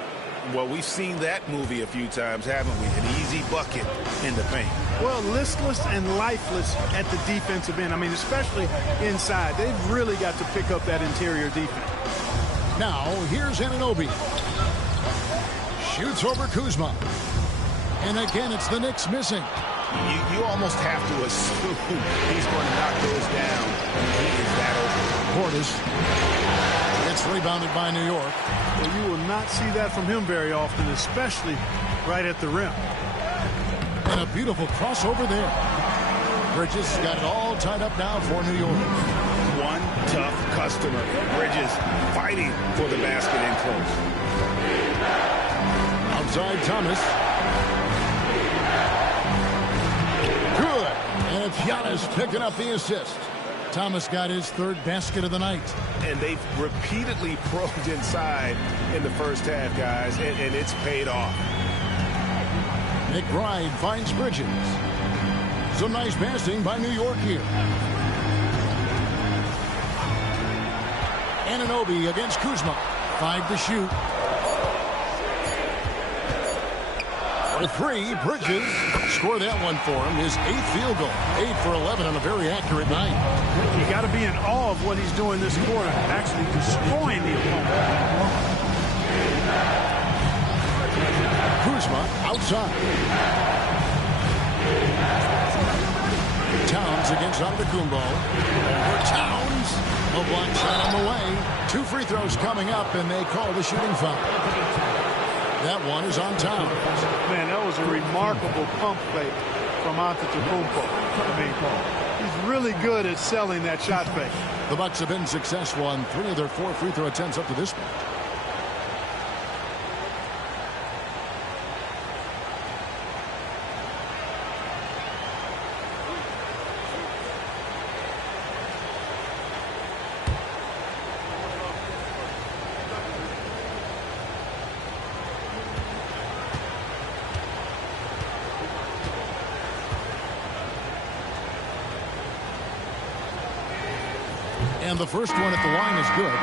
Well, we've seen that movie a few times, haven't we? An easy bucket in the paint. Well, listless and lifeless at the defensive end. I mean, especially inside. They've really got to pick up that interior defense. Now, here's Anunoby. Shoots over Kuzma. And again, it's the Knicks missing. You almost have to assume he's going to knock those down. He is that open. Portis gets rebounded by New York. Well, you will not see that from him very often, especially right at the rim. And a beautiful crossover there. Bridges got it all tied up now for New York. One tough customer. Bridges fighting for the basket in close. Outside Thomas. Good. And it's Giannis picking up the assist. Thomas got his 3rd basket of the night. And they've repeatedly probed inside in the first half, guys, and it's paid off. McBride finds Bridges. Some nice passing by New York here. Anunoby against Kuzma. 5 to shoot. For 3, Bridges score that one for him. His 8th field goal. 8 for 11 on a very accurate night. You got to be in awe of what he's doing this quarter, actually destroying the opponent. Kuzma outside. Towns against Antetokounmpo. Over Towns. A block shot on the way. 2 free throws coming up, and they call the shooting foul. That one is on Towns. Man, that was a remarkable pump fake from Antetokounmpo. I mean, he's really good at selling that shot fake. The Bucks have been successful on 3 of their 4 free throw attempts up to this point. And the first one at the line is good.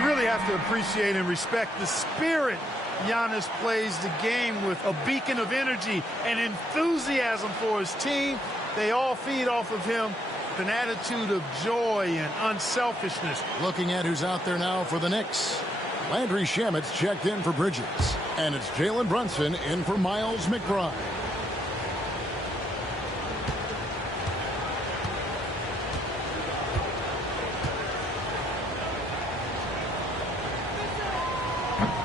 You really have to appreciate and respect the spirit Giannis plays the game with. A beacon of energy and enthusiasm for his team. They all feed off of him with an attitude of joy and unselfishness. Looking at who's out there now for the Knicks. Landry Shamet's checked in for Bridges. And it's Jalen Brunson in for Miles McBride.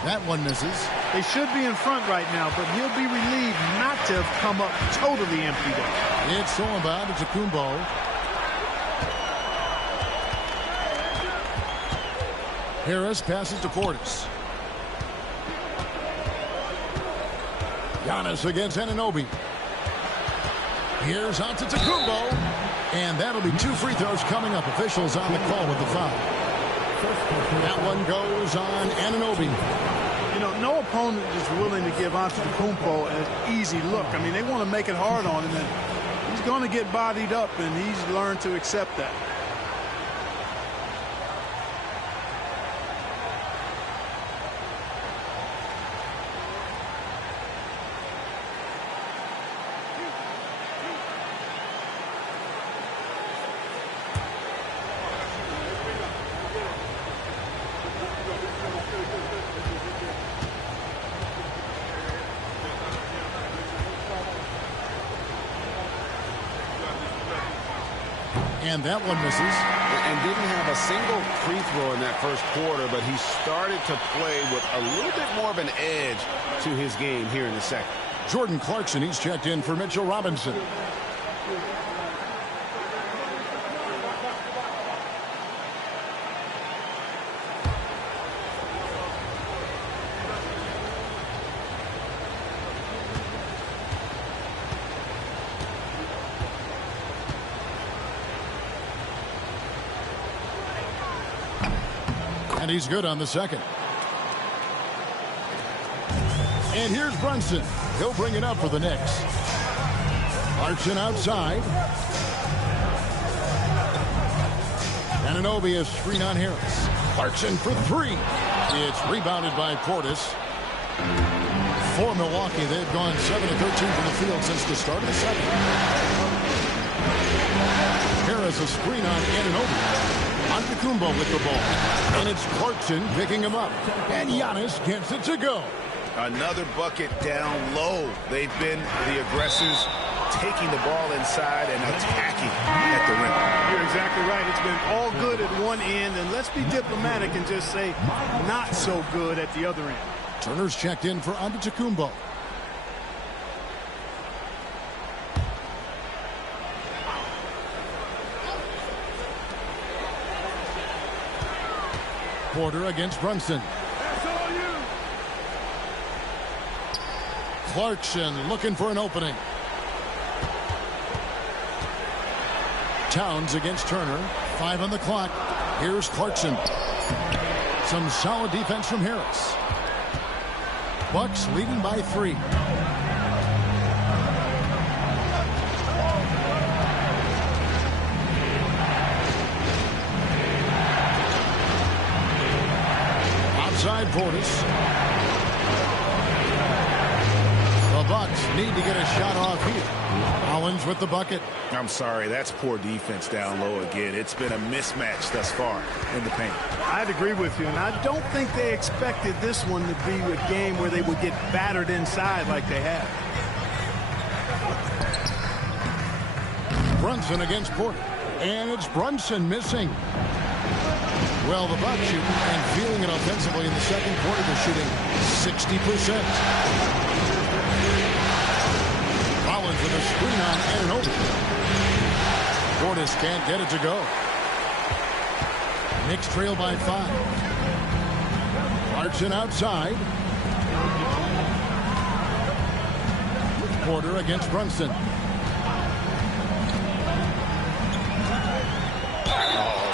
That one misses. They should be in front right now, but he'll be relieved not to have come up totally empty there. It's all about Antetokounmpo. Harris passes to Portis. Giannis against Anunoby. Here's Antetokounmpo. And that'll be 2 free throws coming up. Officials on the call with the foul. That one goes on Anunoby. You know, no opponent is willing to give Antetokounmpo an easy look. I mean, they want to make it hard on him, and he's going to get bodied up, and he's learned to accept that. And that one misses. And didn't have a single free throw in that first quarter, but he started to play with a little bit more of an edge to his game here in the second. Jordan Clarkson, he's checked in for Mitchell Robinson. And he's good on the second. And here's Brunson. He'll bring it up for the Knicks. Clarkson outside. Anunoby is screen on Harris. Clarkson for three. It's rebounded by Portis. For Milwaukee, they've gone 7 of 13 from the field since the start of the second. Harris a screen on Anunoby. Antetokounmpo with the ball. And it's Clarkson picking him up. And Giannis gets it to go. Another bucket down low. They've been the aggressors, taking the ball inside and attacking at the rim. You're exactly right. It's been all good at one end, and let's be diplomatic and just say not so good at the other end. Turner's checked in for Antetokounmpo. Porter against Brunson. Clarkson looking for an opening. Towns against Turner. 5 on the clock. Here's Clarkson. Some solid defense from Harris. Bucks leading by 3. Outside Portis. The Bucks need to get a shot off here. Collins with the bucket. I'm sorry, that's poor defense down low again. It's been a mismatch thus far in the paint. I'd agree with you, and I don't think they expected this one to be a game where they would get battered inside like they have. Brunson against Porter. And it's Brunson missing. Well, the Bucks shooting and feeling it offensively in the second quarter. They're shooting 60%. Collins with a screen on Anunoby. Portis can't get it to go. Knicks trail by 5. Clarkson outside. Porter against Brunson.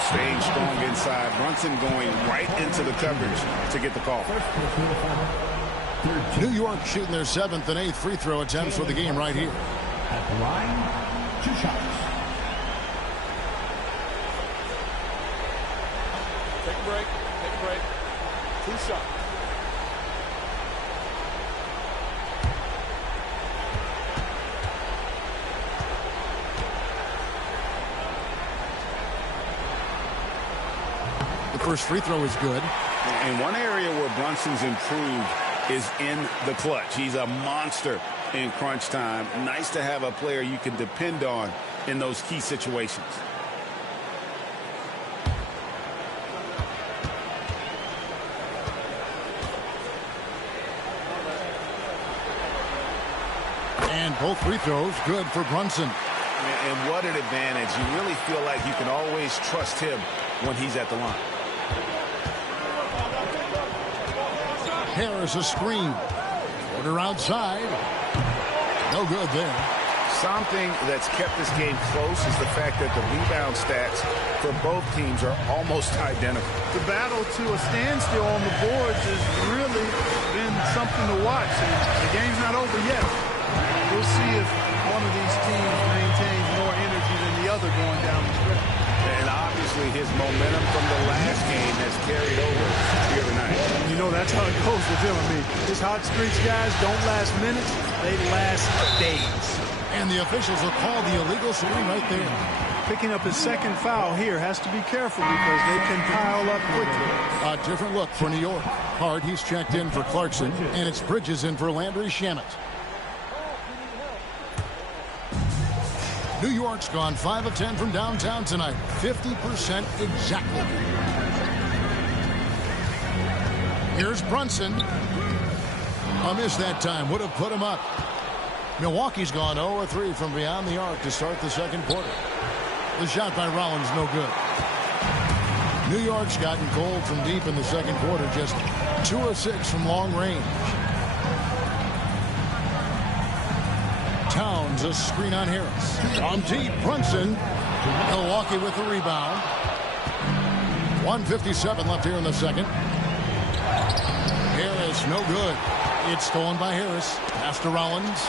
Staying strong inside. Brunson going right into the coverage to get the call. New York shooting their 7th and 8th free throw attempts for the game right here. At the line, 2 shots. Take a break. Take a break. 2 shots. The first free throw is good. And one area where Brunson's improved is in the clutch. He's a monster in crunch time. Nice to have a player you can depend on in those key situations. And both free throws good for Brunson. And what an advantage. You really feel like you can always trust him when he's at the line. Harris a screen. Porter outside. No good there. Something that's kept this game close is the fact that the rebound stats for both teams are almost identical. The battle to a standstill on the boards has really been something to watch. And the game's not over yet. We'll see if one of these teams maintains more energy than the other going down the stretch. And obviously his momentum from the last game has carried over here tonight. You know, that's how it goes with him. I mean, his hot streaks, guys, don't last minutes. They last days. And the officials will call the illegal swing right there. Picking up his second foul here, has to be careful because they can pile up quickly. A different look for New York. Hard, he's checked in for Clarkson, and it's Bridges in for Landry Shamet. New York's gone 5 of 10 from downtown tonight. 50% exactly. Here's Brunson. A miss that time. Would have put him up. Milwaukee's gone 0 of 3 from beyond the arc to start the second quarter. The shot by Rollins no good. New York's gotten cold from deep in the second quarter. Just 2 of 6 from long range. Towns a screen on Harris. On deep, Brunson. Milwaukee with the rebound. 1:57 left here in the second. Harris This no good. It's stolen by Harris. Pass to Rollins.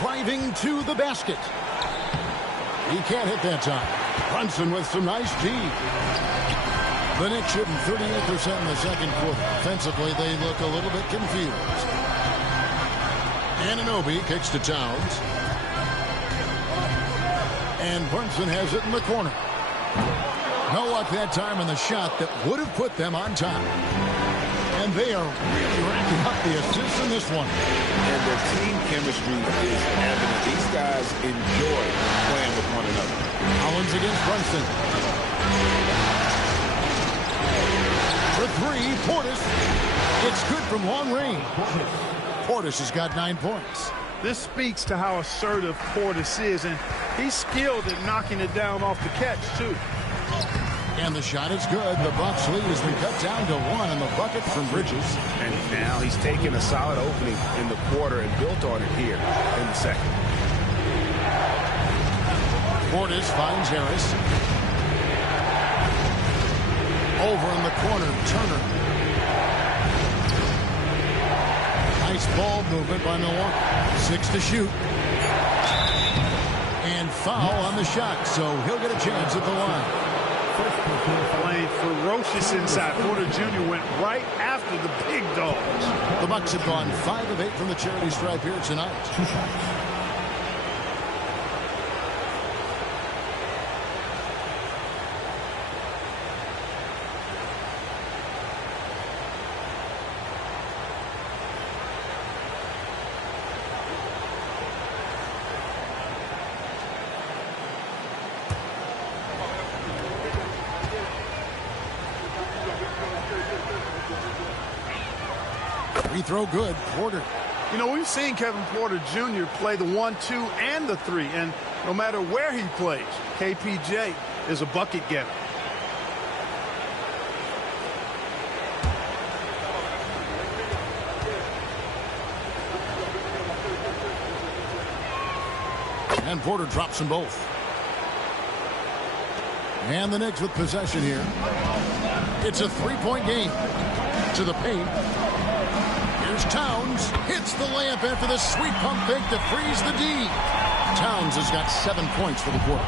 Driving to the basket. He can't hit that time. Brunson with some nice D. The Knicks shooting 38% in the second quarter. Offensively, they look a little bit confused. Anunoby kicks to Towns. And Brunson has it in the corner. No luck that time on the shot that would have put them on top. And they are really racking up the assists in this one. And their team chemistry is evident. These guys enjoy playing with one another. Collins against Brunson. For three, Portis. It's good from long range. Portis has got 9 points. This speaks to how assertive Portis is, and he's skilled at knocking it down off the catch, too. And the shot is good. The Bucks lead has been cut down to 1 in the bucket from Bridges. And now he's taken a solid opening in the quarter and built on it here in the second. Portis finds Harris. Over in the corner, Turner. Nice ball movement by Milwaukee. 6 to shoot. And foul on the shot, so he'll get a chance at the line. Playing ferocious inside. Porter Jr. went right after the big dogs. The Bucks have gone 5 of 8 from the charity stripe here tonight. Free throw good. Porter. You know, we've seen Kevin Porter Jr. play the 1, 2, and the 3, and no matter where he plays, KPJ is a bucket getter. And Porter drops them both. And the Knicks with possession here. It's a 3-point game. To the paint. Here's Towns. Hits the layup after the sweet pump fake to freeze the D. Towns has got 7 points for the quarter.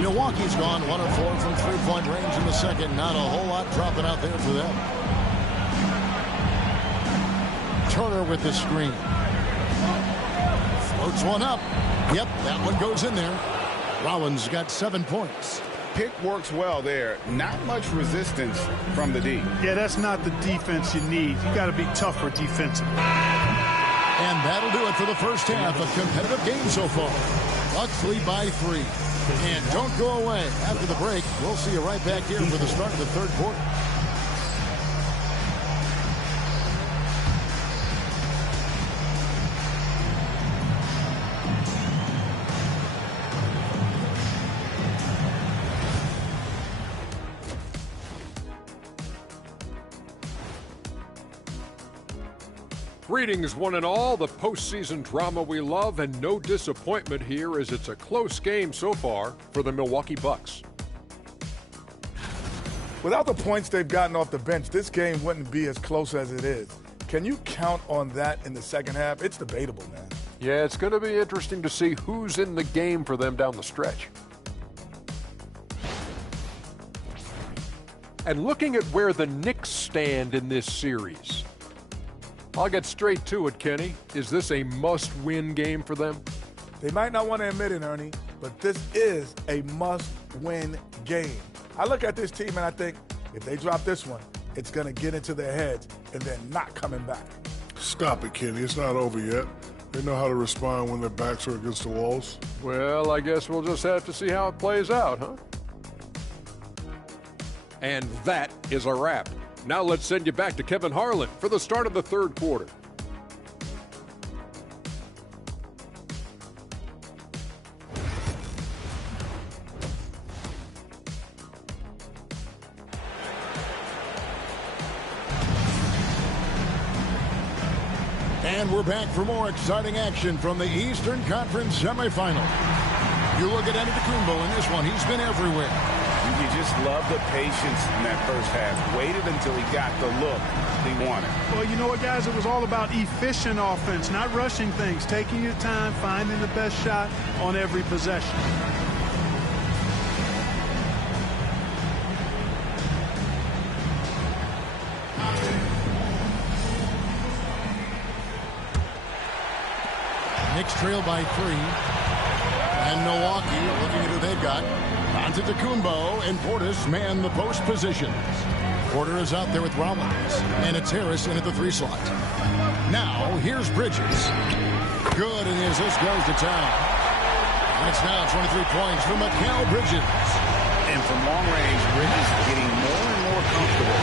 Milwaukee's gone 1 of 4 from 3-point range in the second. Not a whole lot dropping out there for them. Turner with the screen. Floats one up. Yep, that one goes in there. Rollins got 7 points. Pick works well there. Not much resistance from the D. Yeah, that's not the defense you need. You got to be tougher defensively. And that'll do it for the first half of competitive game so far. Bucks lead by 3. And don't go away. After the break, we'll see you right back here for the start of the third quarter. Greetings, one and all. The postseason drama we love, and no disappointment here as it's a close game so far for the Milwaukee Bucks. Without the points they've gotten off the bench, this game wouldn't be as close as it is. Can you count on that in the second half? It's debatable, man. Yeah, it's going to be interesting to see who's in the game for them down the stretch. And looking at where the Knicks stand in this series, I'll get straight to it, Kenny. Is this a must-win game for them? They might not want to admit it, Ernie, but this is a must-win game. I look at this team and I think if they drop this one, it's going to get into their heads and they're not coming back. Stop it, Kenny. It's not over yet. They know how to respond when their backs are against the walls. Well, I guess we'll just have to see how it plays out, huh? And that is a wrap. Now let's send you back to Kevin Harlan for the start of the third quarter. And we're back for more exciting action from the Eastern Conference semifinal. You look at Antetokounmpo in this one. He's been everywhere. You just love the patience in that first half. Waited until he got the look he wanted. Well, you know what, guys? It was all about efficient offense, not rushing things, taking your time, finding the best shot on every possession. Knicks trail by 3. And Milwaukee, looking at who they've got. Antetokounmpo and Portis man the post positions. Porter is out there with Rollins. And it's Harris in at the 3 slot. Now, here's Bridges. Good, and the assist goes to Town. And it's now 23 points for Mikal Bridges. And from long range, Bridges getting more and more comfortable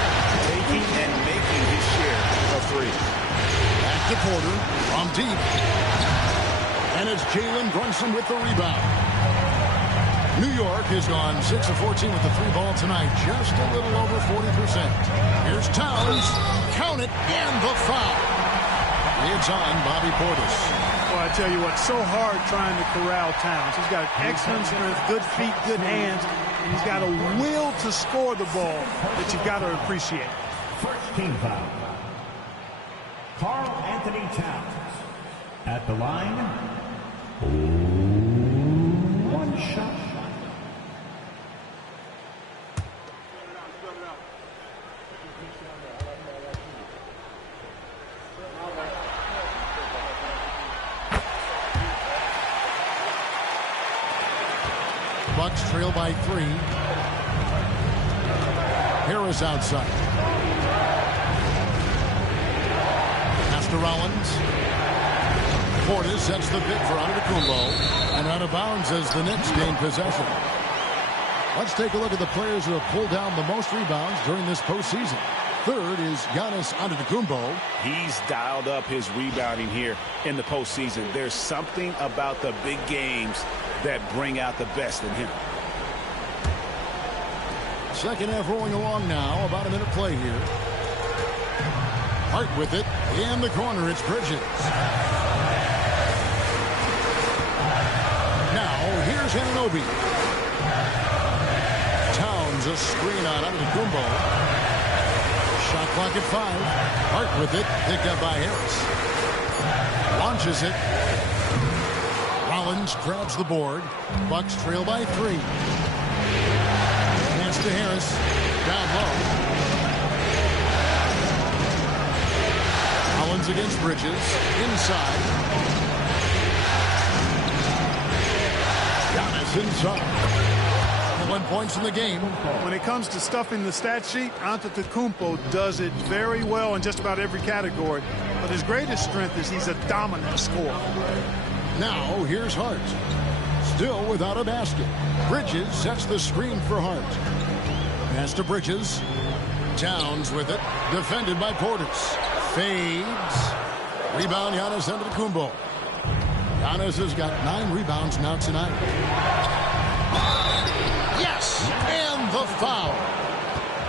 taking and making his share of threes. Back to Porter from deep. And it's Jalen Brunson with the rebound. New York has gone 6 of 14 with the 3 ball tonight, just a little over 40%. Here's Towns. Count it, and the foul. It's on Bobby Portis. Well, I tell you what, so hard trying to corral Towns. He's got excellent strength, good feet, good hands, and he's got a will to score the ball that you've got to appreciate. First team foul. Karl Anthony Towns at the line. 1 shot. Bucks trail by 3. Harris outside. Pass to Rollins. Portis sets the pick for Antetokounmpo. And out of bounds as the Knicks gain possession. Let's take a look at the players who have pulled down the most rebounds during this postseason. Third is Giannis Antetokounmpo. He's dialed up his rebounding here in the postseason. There's something about the big games that bring out the best in him. Second half rolling along now. About a minute play here. Hart with it. In the corner, it's Bridges. Now, here's Anunoby. Towns a screen on Antetokounmpo. Shot clock at 5. Hart with it. Picked up by Harris. Launches it. Rollins grabs the board. Bucks trail by 3. Pass to Harris. Down low. Rollins against Bridges. Inside. Giannis inside. 1 points in the game. When it comes to stuffing the stat sheet, Antetokounmpo does it very well in just about every category. But his greatest strength is he's a dominant scorer. Now, here's Hart. Still without a basket. Bridges sets the screen for Hart. Pass to Bridges. Towns with it. Defended by Portis. Fades. Rebound, Giannis Antetokounmpo. Giannis has got 9 rebounds now tonight. Yes! And the foul.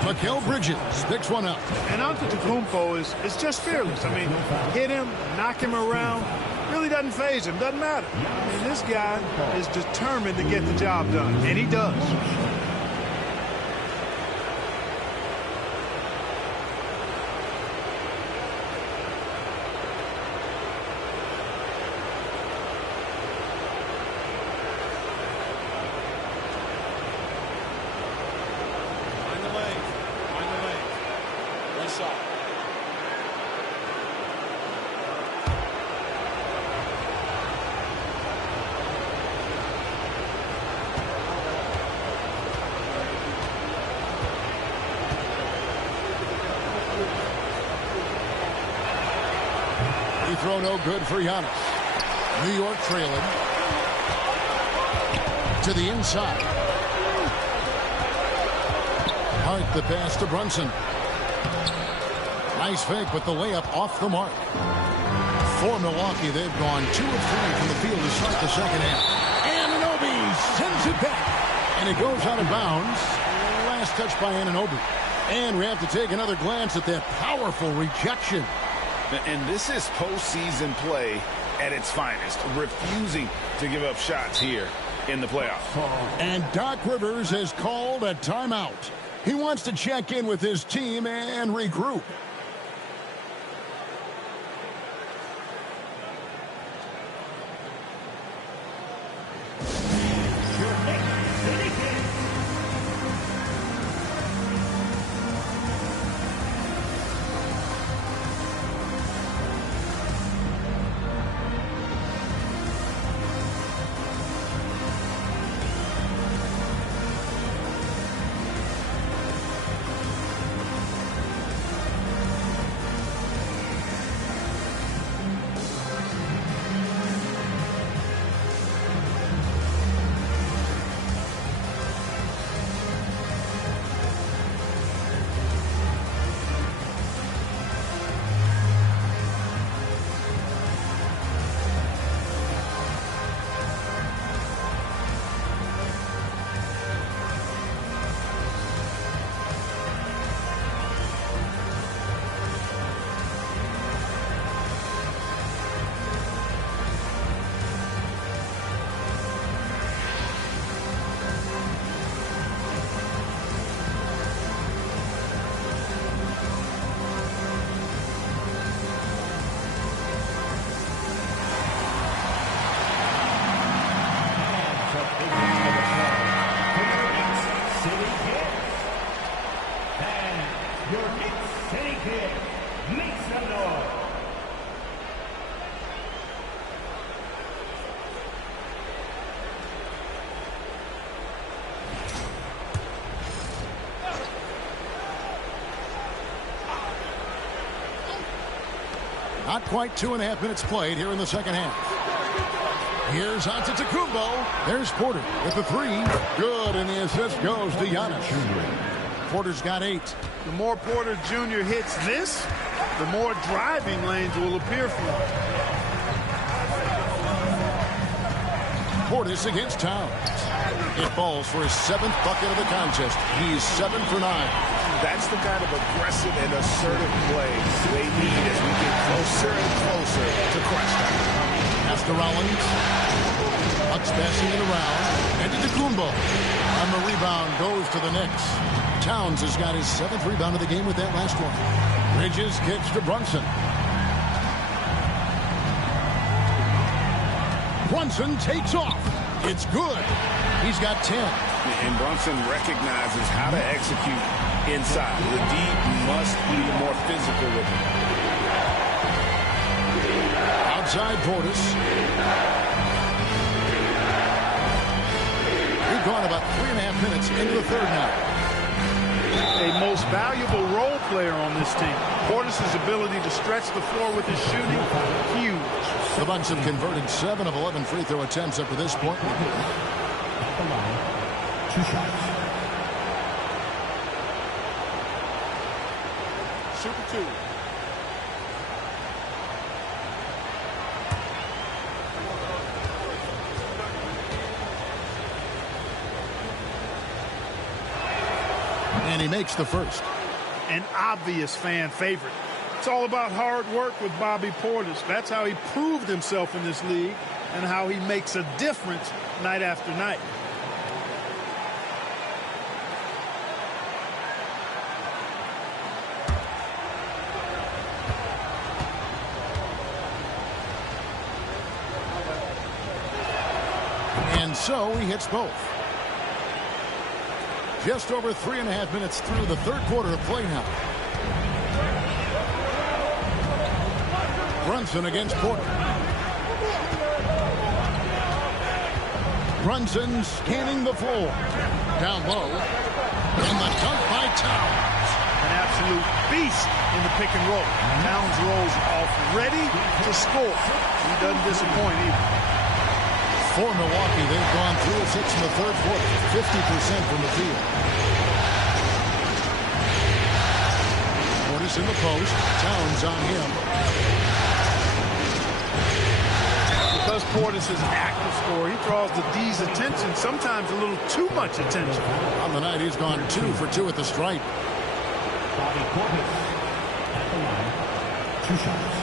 Mikal Bridges picks one up. And Antetokounmpo is just fearless. I mean, hit him, knock him around. Really doesn't faze him. Doesn't matter. I mean, this guy is determined to get the job done. And he does. Throw no good for Giannis. New York trailing. To the inside. Hart the pass to Brunson. Nice fake, but the layup off the mark. For Milwaukee, they've gone 2 of 3 from the field to start the second half. Anunoby sends it back. And it goes out of bounds. Last touch by Anunoby. And we have to take another glance at that powerful rejection. And this is postseason play at its finest, refusing to give up shots here in the playoffs. And Doc Rivers has called a timeout. He wants to check in with his team and regroup. Not quite 2.5 minutes played here in the second half. Here's Antetokounmpo. There's Porter with the three. Good, and the assist goes to Giannis. Porter's got 8. The more Porter Jr. hits this, the more driving lanes will appear for him. Portis against Towns. It falls for his 7th bucket of the contest. He's 7 for 9. That's the kind of aggressive and assertive play they need as we get closer and closer to crunch time. Pass to Rollins. Bucks passing it around. And to Antetokounmpo. On the rebound goes to the Knicks. Towns has got his 7th rebound of the game with that last one. Bridges kicks to Brunson. Brunson takes off. It's good. He's got 10. And Brunson recognizes how to execute inside. The D must be more physical with him. Outside Portis. We've gone about 3.5 minutes into the third now. A most valuable role player on this team. Portis' ability to stretch the floor with his shooting, huge. The Bucks have converted 7 of 11 free throw attempts up to this point. 2 shots. Shooting 2. And he makes the first. An obvious fan favorite. It's all about hard work with Bobby Portis. That's how he proved himself in this league and how he makes a difference night after night. And so he hits both. Just over 3.5 minutes through the third quarter of play now. Brunson against Porter. Brunson scanning the floor. Down low. And the dunk by Towns. An absolute beast in the pick and roll. Towns rolls off ready to score. He doesn't disappoint either. For Milwaukee, they've gone 3 of 6 in the third quarter. 50% from the field. Portis in the post. Towns on him. Because Portis is an active scorer, he draws the D's attention, sometimes a little too much attention. On the night, he's gone 2 for 2 at the stripe. 2 shots.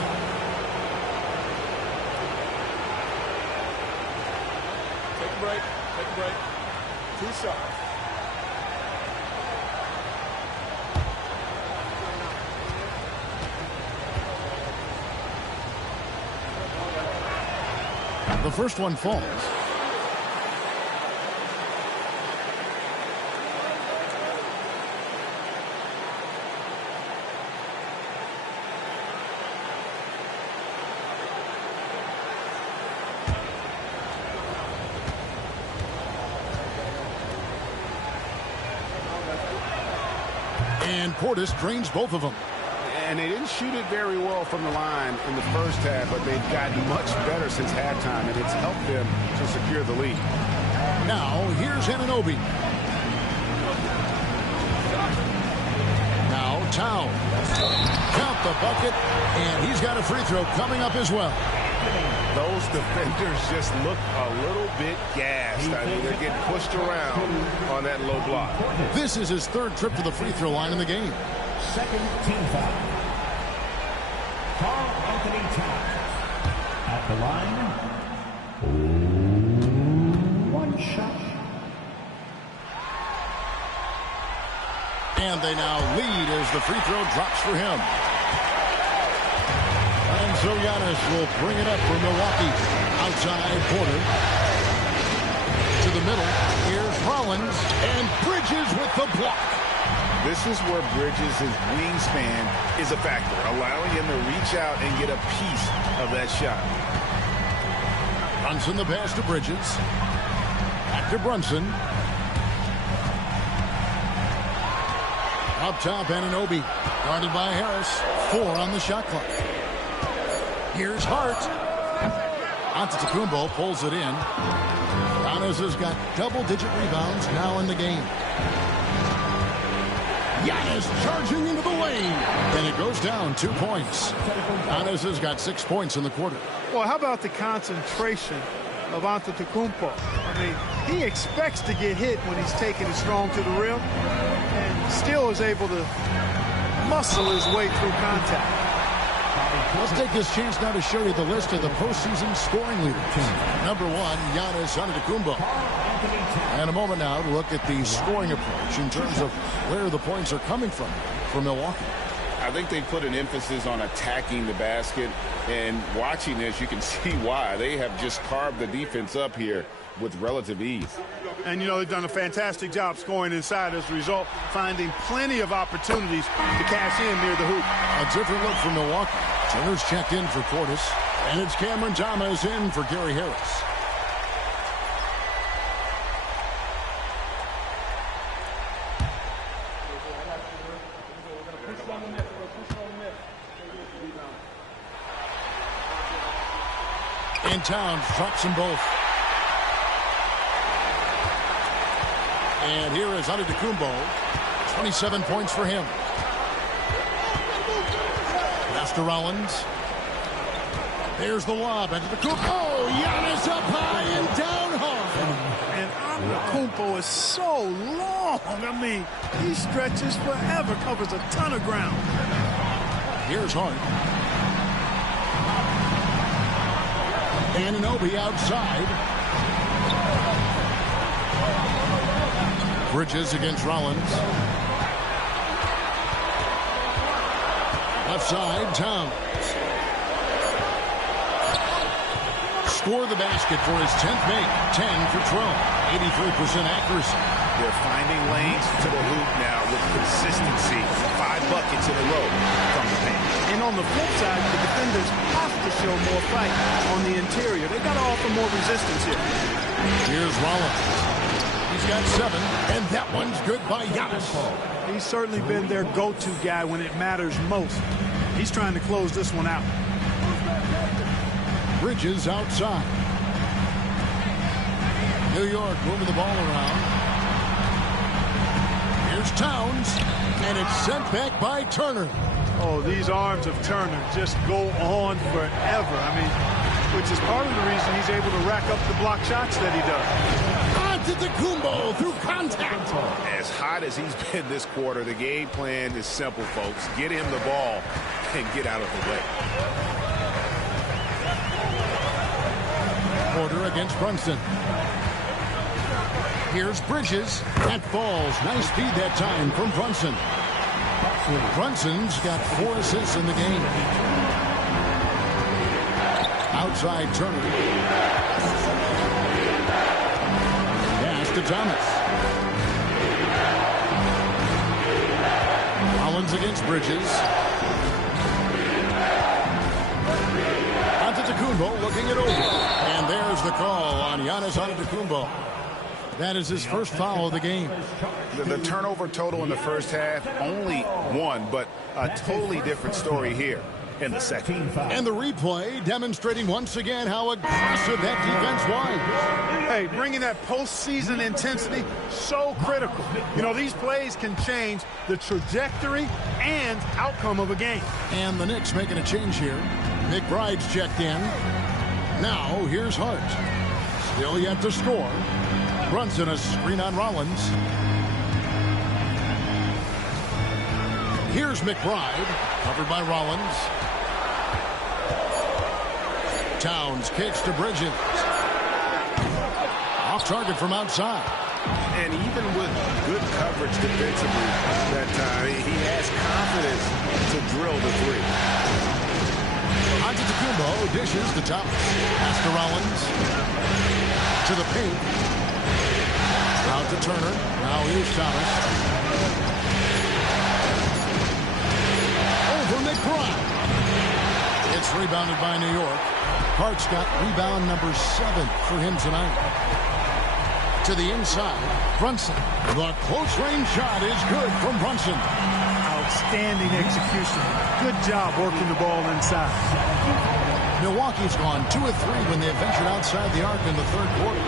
Take a break. Take a break. 2 shots. The first one falls. And Portis drains both of them. And they didn't shoot it very well from the line in the first half, but they've gotten much better since halftime, and it's helped them to secure the lead. Now, here's Anunoby. Now, Towns. Count the bucket, and he's got a free throw coming up as well. Those defenders just look a little bit gassed. I mean, they're getting pushed around on that low block. This is his 3rd trip to the free throw line in the game. Second team foul. Carl Anthony Towns at the line. 1 shot. And they now lead as the free throw drops for him. And so Giannis will bring it up for Milwaukee. Outside Porter. To the middle. Here's Rollins. And Bridges with the block. This is where Bridges' wingspan is a factor, allowing him to reach out and get a piece of that shot. Brunson the pass to Bridges. Back to Brunson. Up top, Anunoby. Guarded by Harris. 4 on the shot clock. Here's Hart. Antetokounmpo pulls it in. Giannis has got double-digit rebounds now in the game. Giannis charging into the lane. And it goes down 2 points. Giannis has got 6 points in the quarter. Well, how about the concentration of Antetokounmpo? I mean, he expects to get hit when he's taking it strong to the rim and still is able to muscle his way through contact. Let's take this chance now to show you the list of the postseason scoring leaders. Number 1, Giannis Antetokounmpo. And a moment now to look at the scoring approach in terms of where the points are coming from for Milwaukee. I think they put an emphasis on attacking the basket, and watching this, you can see why. They have just carved the defense up here with relative ease. And, you know, they've done a fantastic job scoring inside as a result, finding plenty of opportunities to cash in near the hoop. A different look for Milwaukee. Turner's checked in for Portis, and it's Cameron Thomas in for Gary Harris. And Towns drops them both. And here is Antetokounmpo. 27 points for him. Pass to Rollins. There's the lob. Antetokounmpo. Oh, Giannis up high and down hard. And Antetokounmpo is so long. I mean, he stretches forever, covers a ton of ground. Here's Hart. Anunoby outside. Bridges against Rollins. Left side, Towns. Score the basket for his 10th make. 10 for 12. 83% accuracy. They're finding lanes to the hoop now with consistency. 5 buckets in a row from the paint. And on the flip side, the defenders have to show more fight on the interior. They've got to offer more resistance here. Here's Rollins. He's got 7, and that one's good by Giannis. He's certainly been their go-to guy when it matters most. He's trying to close this one out. Bridges outside. New York moving the ball around. Here's Towns, and it's sent back by Turner. Oh, these arms of Turner just go on forever. I mean, which is part of the reason he's able to rack up the block shots that he does. Antetokounmpo through contact. As hot as he's been this quarter, the game plan is simple, folks. Get him the ball and get out of the way. Porter against Brunson. Here's Bridges. That falls. Nice feed that time from Brunson. Brunson's got 4 assists in the game. Outside Turner. Pass to Thomas. Rollins against Bridges. Antetokounmpo looking it over. And there's the call on Giannis Antetokounmpo. That is his first foul of the game. The turnover total in the first half, only 1, but a totally different story here in the second. And the replay demonstrating once again how aggressive that defense was. Hey, bringing that postseason intensity, so critical. You know, these plays can change the trajectory and outcome of a game. And the Knicks making a change here. McBride's checked in. Now, here's Hart. Still yet to score. Brunson a screen on Rollins. Here's McBride, covered by Rollins. Towns kicks to Bridges. Off target from outside. And even with good coverage defensively that time, he has confidence to drill the 3. Antetokounmpo dishes to Thomas. Pass to Rollins. To the paint. Out to Turner. Now here's Thomas. Over McBride. It's rebounded by New York. Hart's got rebound number 7 for him tonight. To the inside. Brunson. The close range shot is good from Brunson. Outstanding execution. Good job working the ball inside. Milwaukee's gone 2 of 3 when they ventured outside the arc in the third quarter.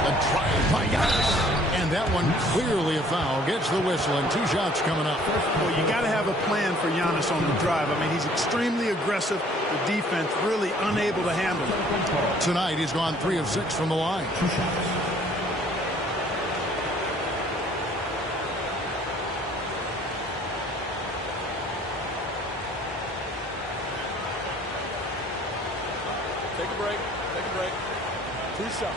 A drive by Giannis. And that one clearly a foul. Gets the whistle and 2 shots coming up. Well, you got to have a plan for Giannis on the drive. I mean, he's extremely aggressive. The defense really unable to handle it. Tonight, he's gone 3 of 6 from the line. 2 shots. Take a break. Take a break. 2 shots.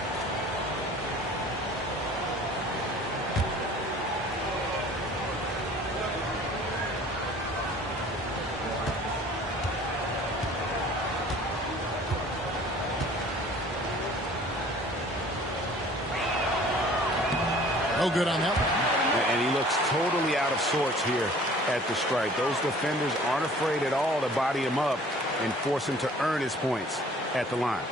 No good on that one. And he looks totally out of sorts here at the stripe. Those defenders aren't afraid at all to body him up and force him to earn his points at the line.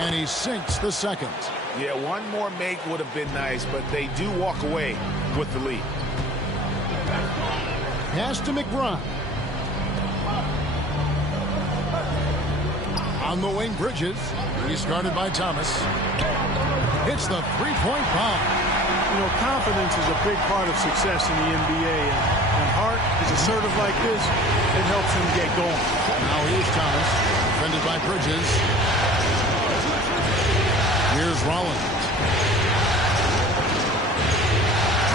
And he sinks the second. Yeah, one more make would have been nice, but they do walk away with the lead. Pass to McBride. On the wing, Bridges. He's guarded by Thomas. Hits the three-point bomb. You know, confidence is a big part of success in the NBA. And Hart is assertive like this, it helps him get going. Now here's Thomas, defended by Bridges. Here's Rollins.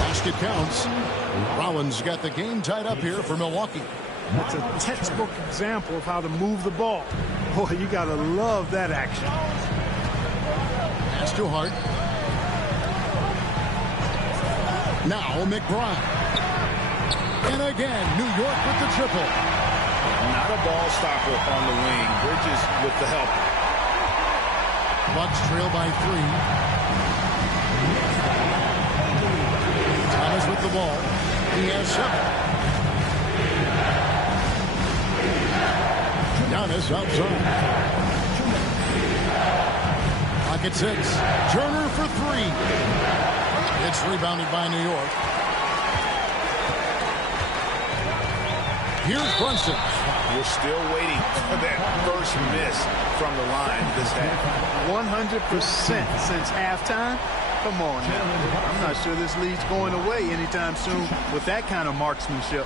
Basket counts. Rollins got the game tied up here for Milwaukee. It's a textbook example of how to move the ball. Boy, you got to love that action. Pass to Hart. Now McBride. And again, New York with the triple. Not a ball stopper on the wing. Bridges with the help. Bucks trail by 3. Thomas with the ball. He has 7. Giannis outside. Clock at 6. Turner for 3. It's rebounded by New York. Here's Brunson. We're still waiting for that first miss from the line this half. 100% since halftime. Come on now. I'm not sure this lead's going away anytime soon with that kind of marksmanship.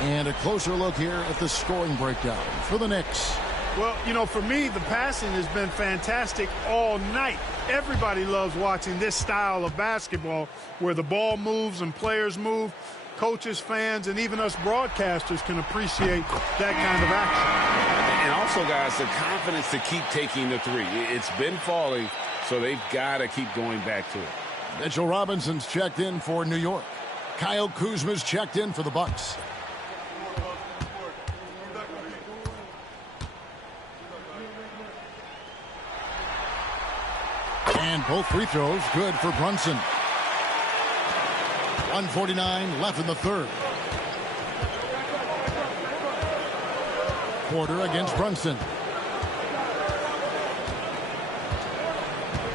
And a closer look here at the scoring breakdown for the Knicks. Well, you know, for me, the passing has been fantastic all night. Everybody loves watching this style of basketball where the ball moves and players move. Coaches, fans, and even us broadcasters can appreciate that kind of action. And also, guys, the confidence to keep taking the three. It's been falling, so they've got to keep going back to it. Mitchell Robinson's checked in for New York. Kyle Kuzma's checked in for the Bucks. And both free throws good for Brunson. 1:49 left in the third. Porter against Brunson.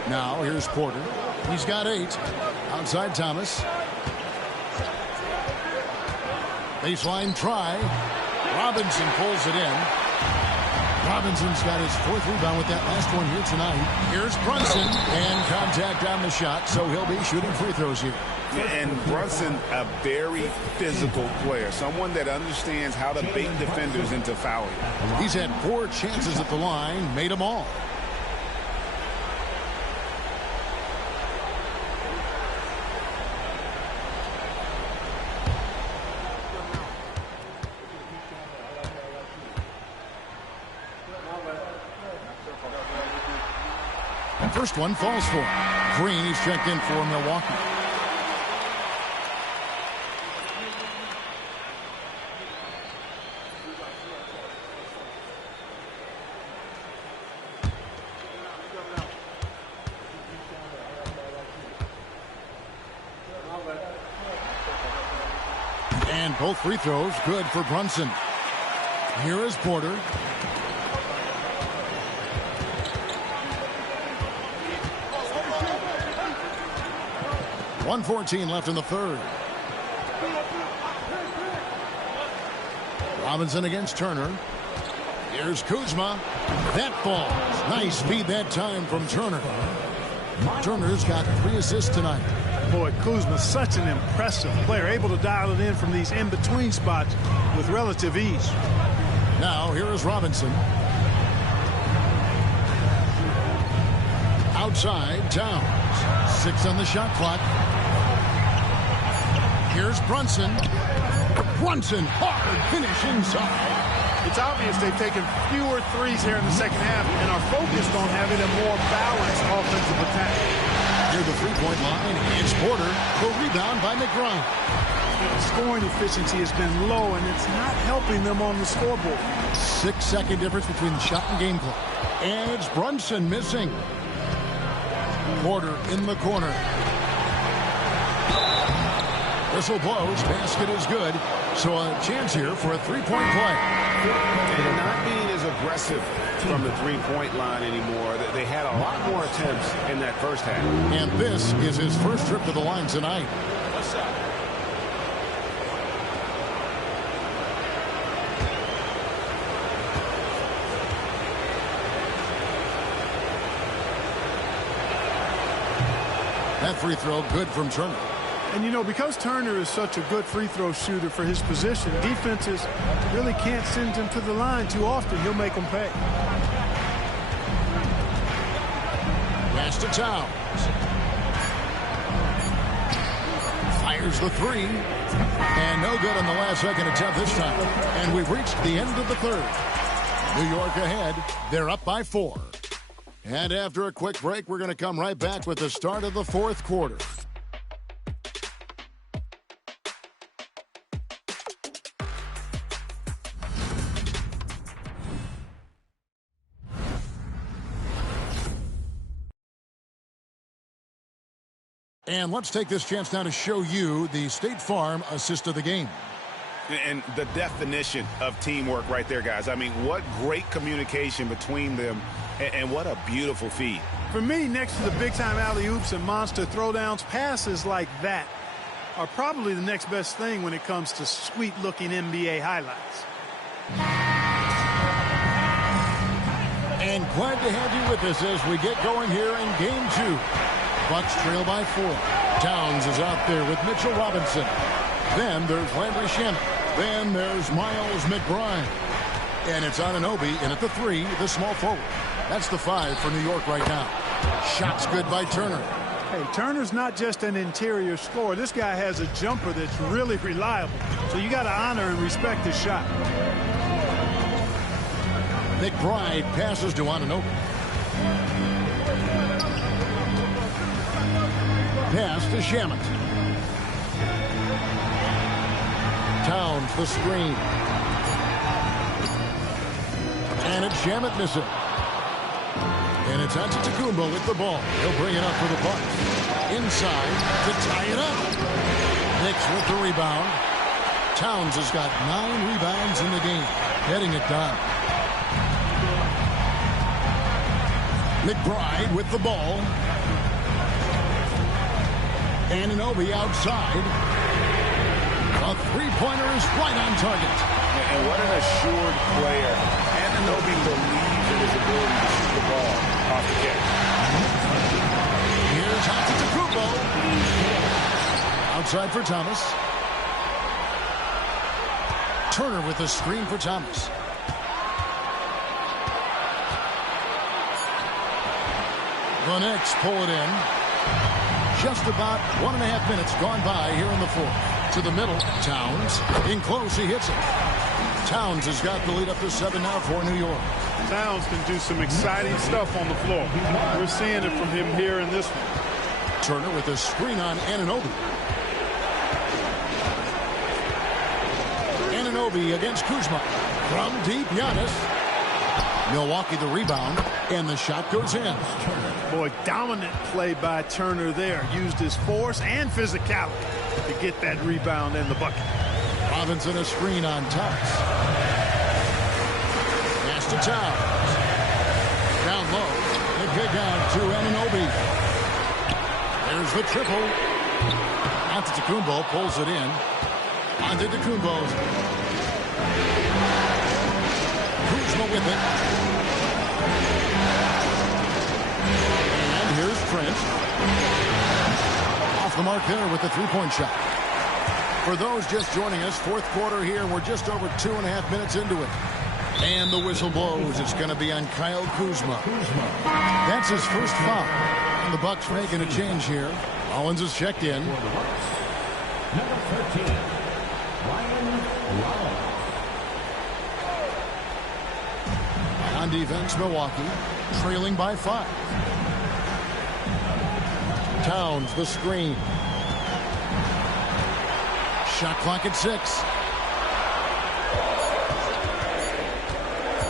Now here's Porter. He's got 8. Outside Thomas. Baseline try. Robinson pulls it in. Robinson's got his 4th rebound with that last one here tonight. Here's Brunson, and contact on the shot, so he'll be shooting free throws here. And Brunson, a very physical player, someone that understands how to bait defenders into fouling. He's had 4 chances at the line, made them all. And first one falls for him. Green, he's checked in for Milwaukee. And both free throws good for Brunson. Here is Porter. .114 left in the third. Robinson against Turner. Here's Kuzma. That falls. Nice feed that time from Turner. Turner's got 3 assists tonight. Boy, Kuzma's such an impressive player, able to dial it in from these in-between spots with relative ease. Now, here is Robinson. Outside, Towns. 6 on the shot clock. Here's Brunson. Brunson, hard finish inside. It's obvious they've taken fewer threes here in the second half and are focused on having a more balanced offensive attack. Near the three-point line, it's Porter. The rebound by McBride. Scoring efficiency has been low, and it's not helping them on the scoreboard. 6-second difference between the shot and game clock. And it's Brunson missing. Porter in the corner. Whistle blows. Basket is good. So a chance here for a three-point play. And not being as aggressive from the three-point line anymore. They had a lot more attempts in that first half. And this is his first trip to the line tonight. That free throw good from Turner. And, you know, because Turner is such a good free throw shooter for his position, defenses really can't send him to the line too often. He'll make them pay. Pass to Towns. Fires the 3. And no good on the last second attempt this time. And we've reached the end of the third. New York ahead. They're up by 4. And after a quick break, we're going to come right back with the start of the fourth quarter. And let's take this chance now to show you the State Farm assist of the game. And the definition of teamwork right there, guys. I mean, what great communication between them, and what a beautiful feed. For me, next to the big-time alley-oops and monster throwdowns, passes like that are probably the next best thing when it comes to sweet-looking NBA highlights. And glad to have you with us as we get going here in Game 2. Bucks trail by 4. Towns is out there with Mitchell Robinson. Then there's Landry Shamet. Then there's Miles McBride. And it's Anunoby in at the 3, the small forward. That's the 5 for New York right now. Shot's good by Turner. Hey, Turner's not just an interior scorer. This guy has a jumper that's really reliable. So you got to honor and respect his shot. McBride passes to Anunoby. Pass to Shamet. Towns the screen. And it's Shamet missing. And it's Antetokounmpo with the ball. He'll bring it up for the Bucks. Inside to tie it up. Knicks with the rebound. Towns has got 9 rebounds in the game. Getting it done. McBride with the ball. Anunoby outside. A three-pointer is right on target. And what an assured player. Anunoby believes in his ability to shoot the ball off the catch. Here's Antetokounmpo. Outside for Thomas. Turner with the screen for Thomas. The Knicks pull it in. Just about 1.5 minutes gone by here in the fourth. To the middle, Towns. In close, he hits it. Towns has got the lead up to 7 now for New York. Towns can do some exciting stuff on the floor. We're seeing it from him here in this one. Turner with a screen on Anunoby. Anunoby against Kuzma. From deep, Giannis. Milwaukee the rebound, and the shot goes in. Boy, dominant play by Turner there. Used his force and physicality to get that rebound and the bucket. Robinson a screen on Thomas. Pass to Towns. Down low. They get down to Anunoby. There's the triple. Antetokounmpo pulls it in. Antetokounmpo. Kuzma with it. And here's Trent. Off the mark there with the three-point shot. For those just joining us, fourth quarter here. We're just over 2.5 minutes into it. And the whistle blows. It's going to be on Kyle Kuzma. That's his first foul. And the Bucks making a change here. Rollins is checked in. Number 13, Ryan Rollins. On defense, Milwaukee trailing by 5. Towns the screen. Shot clock at 6.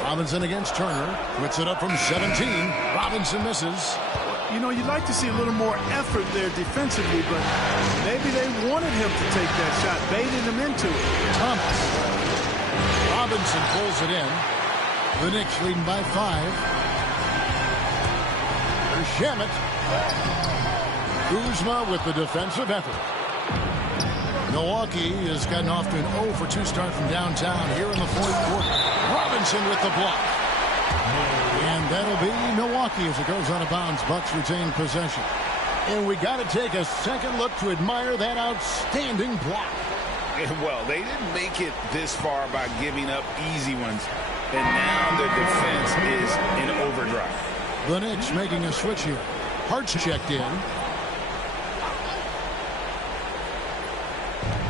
Robinson against Turner. Puts it up from 17. Robinson misses. You know, you'd like to see a little more effort there defensively, but maybe they wanted him to take that shot, baited him into it. Thomas. Robinson pulls it in. The Knicks leading by 5. There's Shamet. Kuzma with the defensive effort. Milwaukee has gotten off to an 0 for 2 start from downtown here in the fourth quarter. Robinson with the block. And that'll be Milwaukee as it goes out of bounds. Bucks retain possession. And we got to take a second look to admire that outstanding block. Well, they didn't make it this far by giving up easy ones. And now their defense is in overdrive. The Knicks making a switch here. Hart's checked in.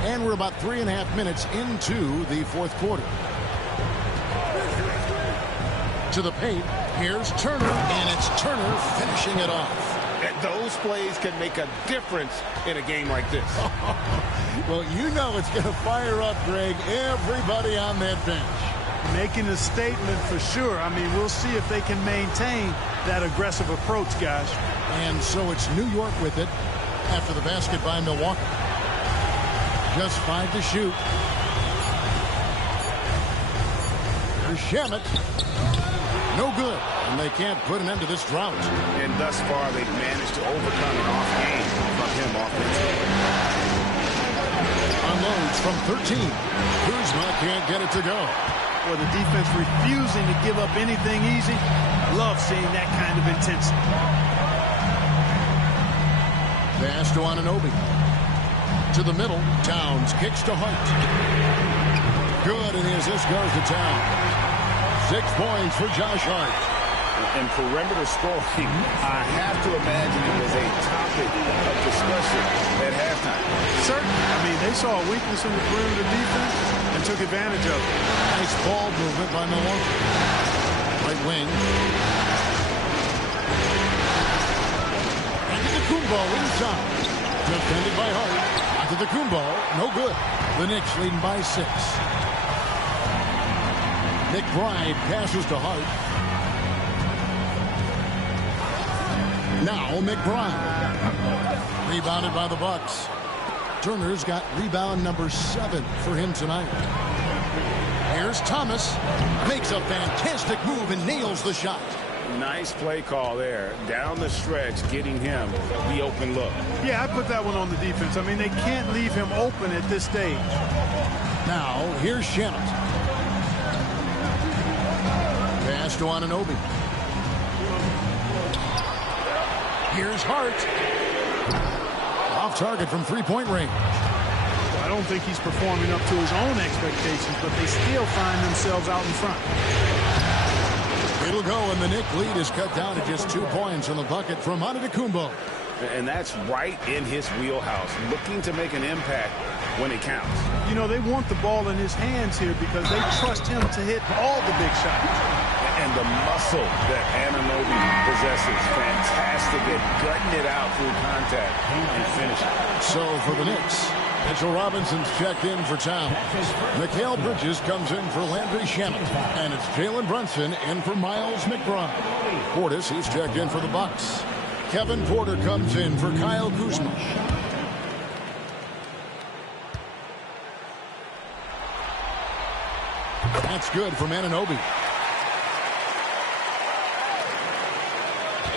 And we're about 3.5 minutes into the fourth quarter. To the paint, here's Turner, and it's Turner finishing it off. And those plays can make a difference in a game like this. Well, you know it's going to fire up, Greg, everybody on that bench. Making a statement for sure. I mean, we'll see if they can maintain that aggressive approach, guys. And so it's New York with it after the basket by Milwaukee. Just 5 to shoot. There's Shamet. No good. And they can't put an end to this drought. And thus far, they've managed to overcome an off game from him offensively. Unloads from 13. Kuzma can't get it to go. Well, the defense refusing to give up anything easy. Love seeing that kind of intensity. Pass to Anunoby. To the middle. Towns kicks to Hart. Good, and the assist goes to Towns. 6 points for Josh Hart. And perimeter scoring, I have to imagine it was a topic of discussion at halftime. Certainly. I mean, they saw a weakness in the perimeter defense and took advantage of it. Nice ball movement by Milwaukee. Right wing. Antetokounmpo inside. Defended by Hart. Antetokounmpo, no good. The Knicks leading by 6. McBride passes to Hart. Now McBride. Rebounded by the Bucks. Turner's got rebound number 7 for him tonight. Here's Thomas. Makes a fantastic move and nails the shot. Nice play call there. Down the stretch, getting him the open look. Yeah, I put that one on the defense. I mean, they can't leave him open at this stage. Now, here's Shannon. Pass to Anunoby. Here's Hart. Off target from three-point range. I don't think he's performing up to his own expectations, but they still find themselves out in front. It'll go, and the Knicks lead is cut down to just 2 points on the bucket from Antetokounmpo. And that's right in his wheelhouse, looking to make an impact when it counts. You know, they want the ball in his hands here because they trust him to hit all the big shots. And the muscle that Anunoby possesses, fantastic at gutting it out through contact and finishing. So for the Knicks, Mitchell Robinson's checked in for Towns. Mikal Bridges comes in for Landry Shamet. And it's Jalen Brunson in for Miles McBride. Portis, he's checked in for the Bucks. Kevin Porter comes in for Kyle Kuzma. That's good from Anunoby.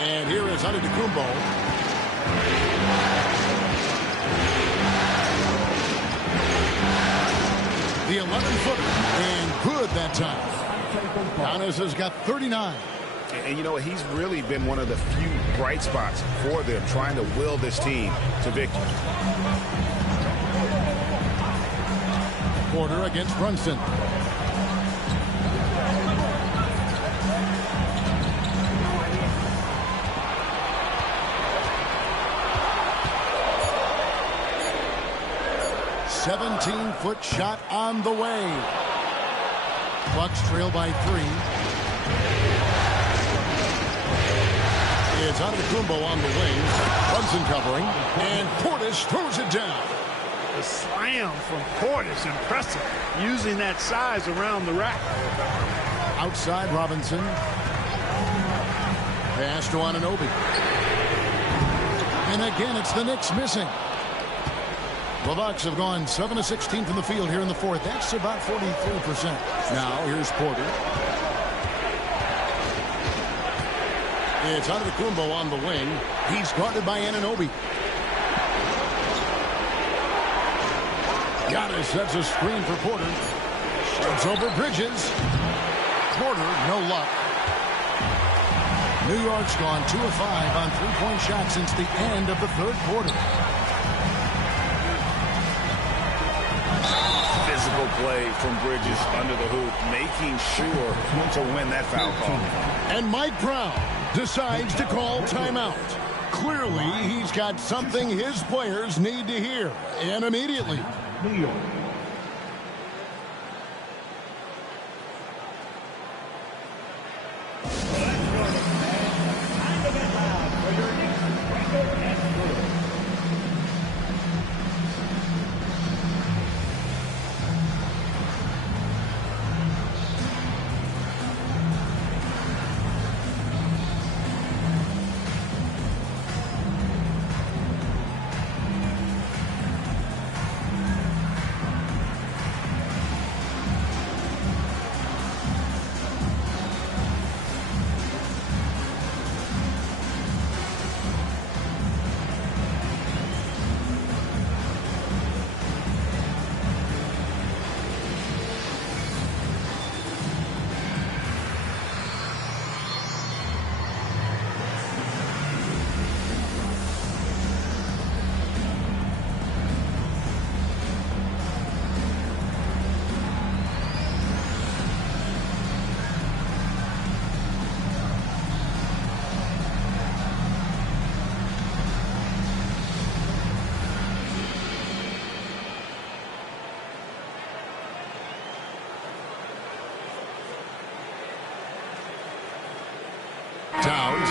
And here is Antetokounmpo. The 11-footer. And good that time. Giannis has got 39. And you know, he's really been one of the few bright spots for them, trying to will this team to victory. Porter against Brunson. "17-foot shot on the way." Bucks trail by 3. It's Antetokounmpo on the wing. Brunson covering. And Portis throws it down. The slam from Portis, impressive. Using that size around the rack. Outside Robinson. Pass to Anunoby. And again, it's the Knicks missing. The Bucks have gone 7 of 16 from the field here in the fourth. That's about 43%. Now, here's Porter. It's Antetokounmpo on the wing. He's guarded by Anunoby. Giannis sets a screen for Porter. It's over Bridges. Porter, no luck. New York's gone 2 of 5 on three-point shots since the end of the third quarter. Physical play from Bridges under the hoop, making sure to win that foul call. And Mike Brown decides to call timeout. Clearly, he's got something his players need to hear, and immediately. New York.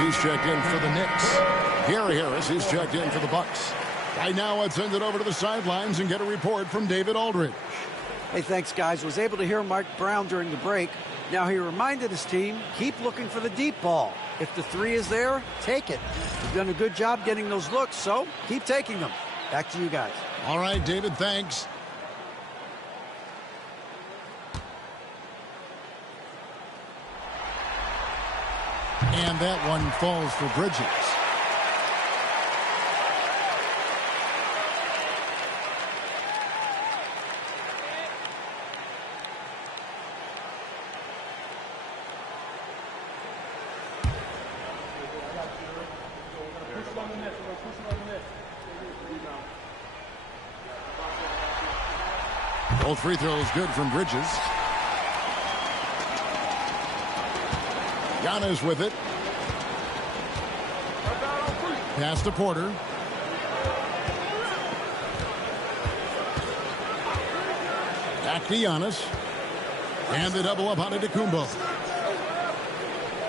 he's checked in for the Knicks. Gary Harris, he's checked in for the Bucks. Right now, let's send it over to the sidelines and get a report from David Aldridge. Hey, thanks, guys. Was able to hear Mike Brown during the break. Now, he reminded his team, keep looking for the deep ball. If the three is there, take it. You've done a good job getting those looks, so keep taking them. Back to you guys. All right, David, thanks. And that one falls for Bridges. Both free throws good from Bridges. Giannis with it. Pass to Porter. Back to Giannis. And the double up on Antetokounmpo.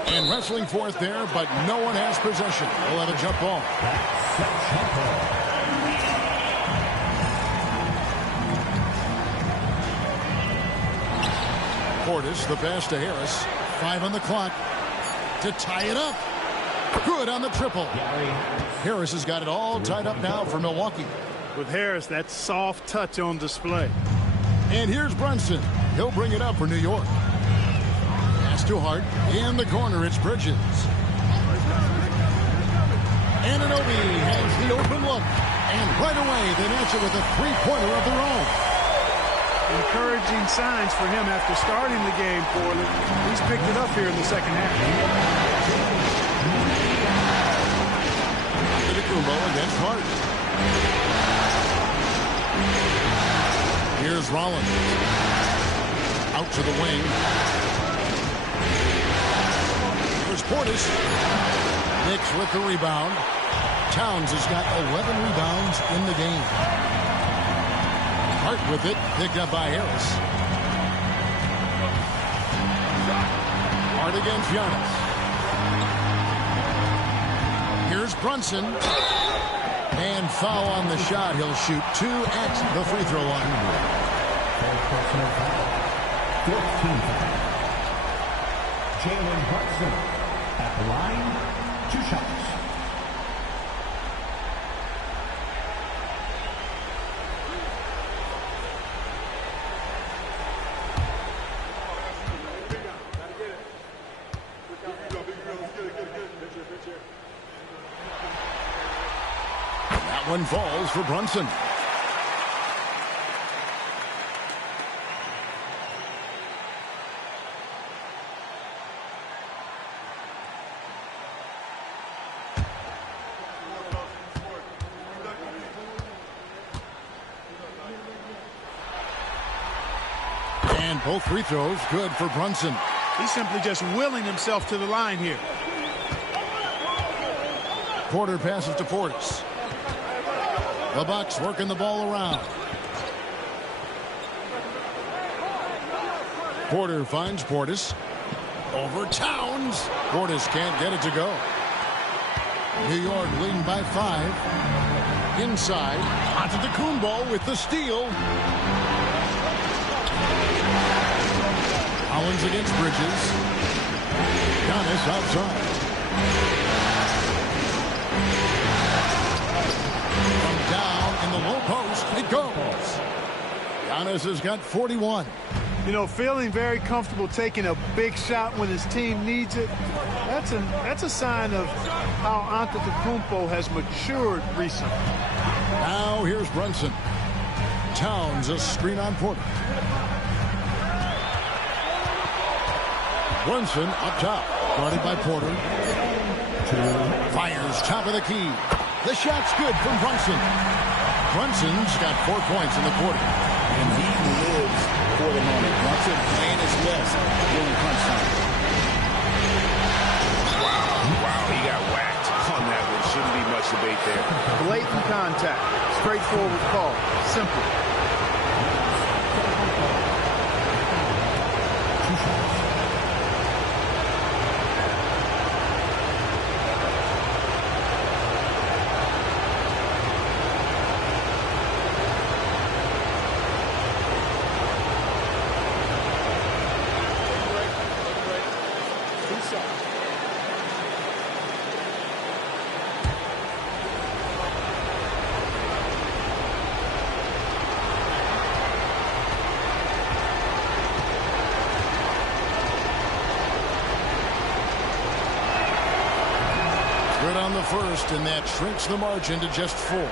And wrestling for it there, but no one has possession. We'll have a jump ball. Portis, the pass to Harris. 5 on the clock to tie it up. Good on the triple. Harris has got it all tied up now for Milwaukee. With Harris, that's soft touch on display. And here's Brunson. He'll bring it up for New York. Pass to Hart. In the corner, it's Bridges. Anunoby has the open look. And right away, they answer with a three-pointer of their own. Encouraging signs for him after starting the game poorly. He's picked it up here in the second half. Antetokounmpo against Hart. Here's Rollins. Out to the wing. Here's Portis. Knicks with the rebound. Towns has got 11 rebounds in the game. Hart with it, picked up by Harris. Hart against Giannis. Here's Brunson. And foul on the shot. He'll shoot 2 at the free throw line. 14. Jalen Brunson at the line, 2 shots. That one falls for Brunson. And both free throws good for Brunson. He's simply just willing himself to the line here. Porter passes to Portis. The Bucks working the ball around. Porter finds Portis. Over Towns. Portis can't get it to go. New York leading by 5. Inside. Antetokounmpo with the steal. Collins against Bridges. Giannis outside. From down in the low post, it goes. Giannis has got 41. You know, feeling very comfortable taking a big shot when his team needs it. That's a sign of how Antetokounmpo has matured recently. Now here's Brunson. Towns a screen on Porter. Brunson up top, guarded by Porter. Fires top of the key. The shot's good from Brunson. Brunson's got 4 points in the quarter. And he lives for the moment. Brunson playing his best during crunch time. Wow, he got whacked on that one. Shouldn't be much debate there. Blatant contact. Straightforward call. Simple. so. Good on the first, and that shrinks the margin to just 4.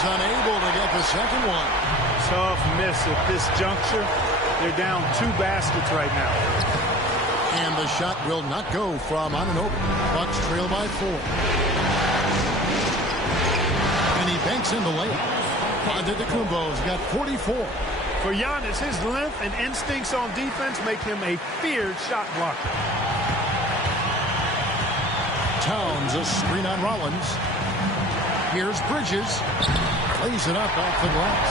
Unable to get the second one. Tough miss at this juncture. They're down 2 baskets right now. And the shot will not go from Anunoby. Bucks trail by 4. And he banks in the layup. Antetokounmpo's got 44. For Giannis, his length and instincts on defense make him a feared shot blocker. Towns a screen on Rollins. Here's Bridges. Lays it up off the glass.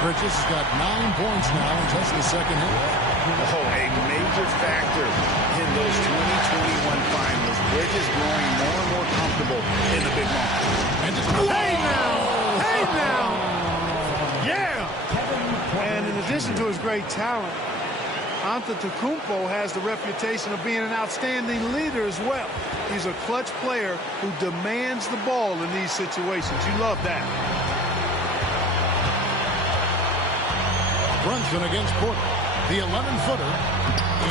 Bridges has got 9 points now in just the second half. Oh, a major factor in those 2021 finals. Bridges growing more and more comfortable in the big moment. And just, hey now! Hey now! Yeah! And in addition to his great talent, Antetokounmpo has the reputation of being an outstanding leader as well. He's a clutch player who demands the ball in these situations. You love that. Brunson against Porter. The 11-footer.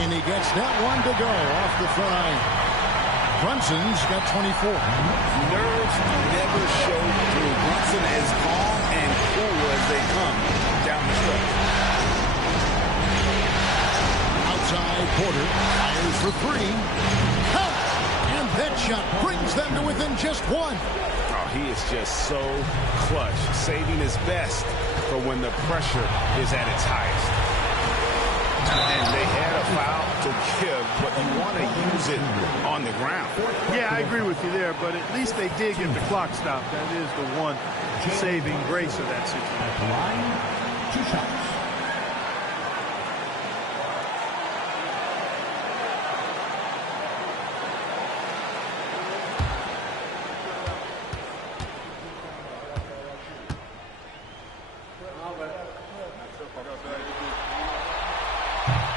And he gets that one to go off the front iron. Brunson's got 24. Nerves never show through. Brunson is calm and cool as they come down the stretch. Outside Porter. Fires for 3. Count! And that shot brings them to within just 1. Oh, he is just so clutch, saving his best for when the pressure is at its highest. And they had a foul to give, but you want to use it on the ground. Yeah, I agree with you there, but at least they did get the clock stopped. That is the one saving grace of that situation. Line, 2 shots.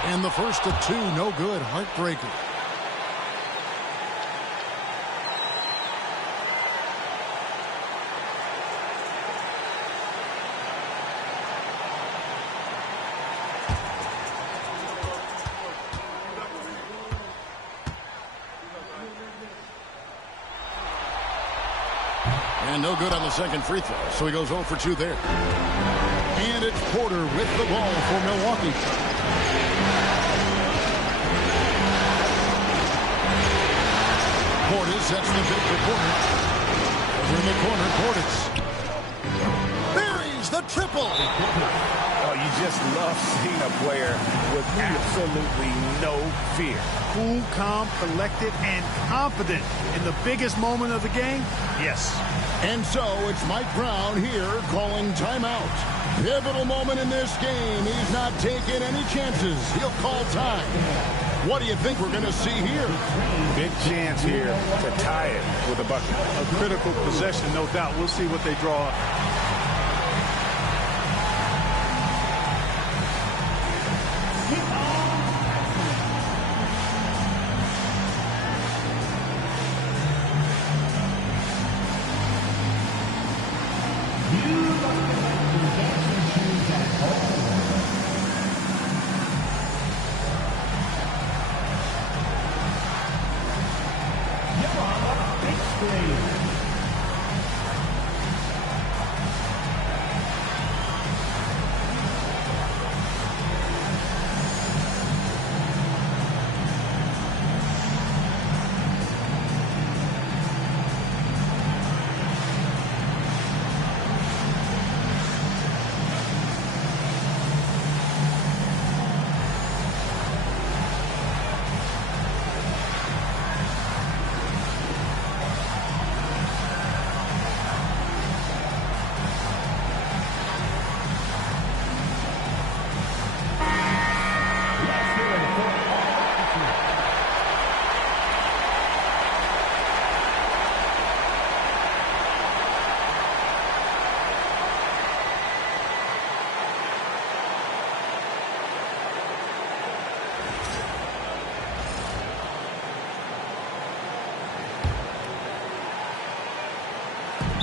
And the first of 2, no good. Heartbreaker. And no good on the second free throw, so he goes 0 for 2 there. And it's Porter with the ball for Milwaukee. Portis sets the big for Porter. Over in the corner, Portis. Buries the triple. Oh, you just love seeing a player with absolutely no fear. Cool, calm, collected, and confident in the biggest moment of the game? Yes. And so it's Mike Brown here calling timeout. Pivotal moment in this game. He's not taking any chances. He'll call time. What do you think we're going to see here? Big chance here to tie it with a bucket. A critical possession, no doubt. We'll see what they draw up.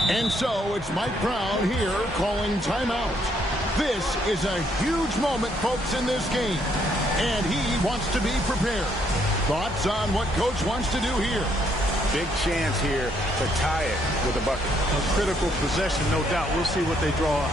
And so it's Mike Brown here calling timeout. This is a huge moment, folks, in this game. And he wants to be prepared. Thoughts on what Coach wants to do here? Big chance here to tie it with a bucket. A critical possession, no doubt. We'll see what they draw up.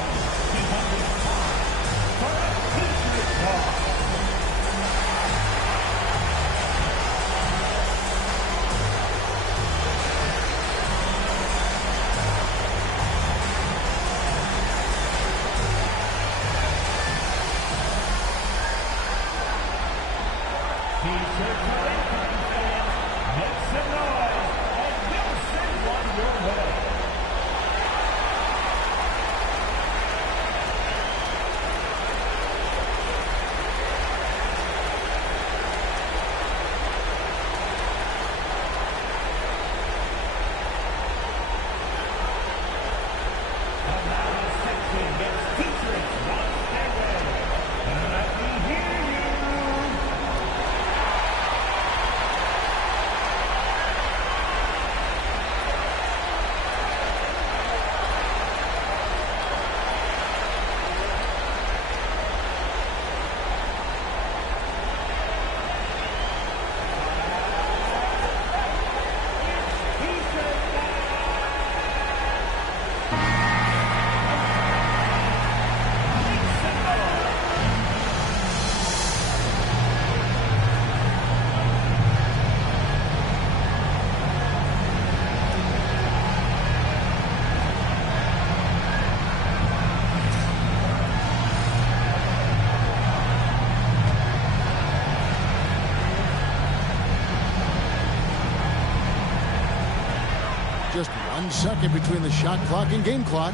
Just 1 second between the shot clock and game clock.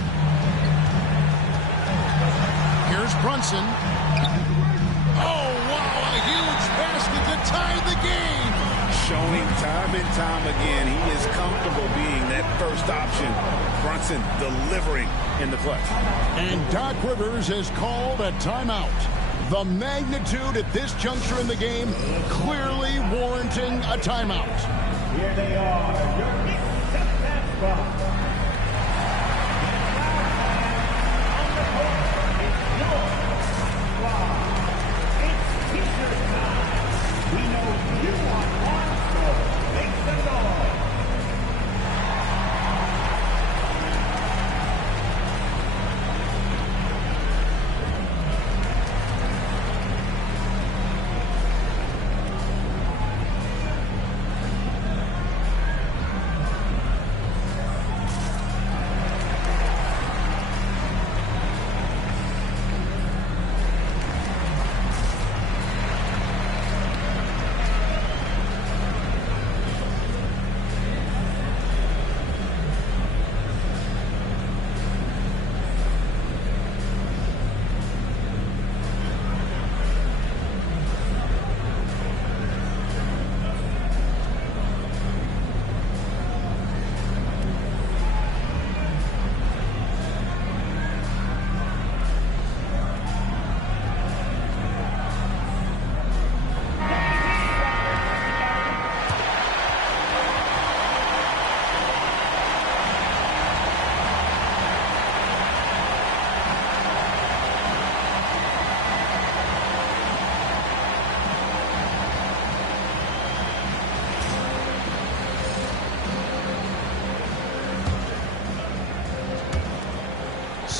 Here's Brunson. Oh, wow, a huge basket to tie the game. Showing time and time again he is comfortable being that first option. Brunson delivering in the clutch. And Doc Rivers has called a timeout. The magnitude at this juncture in the game clearly warranting a timeout. Here they are, your Knicks basketball.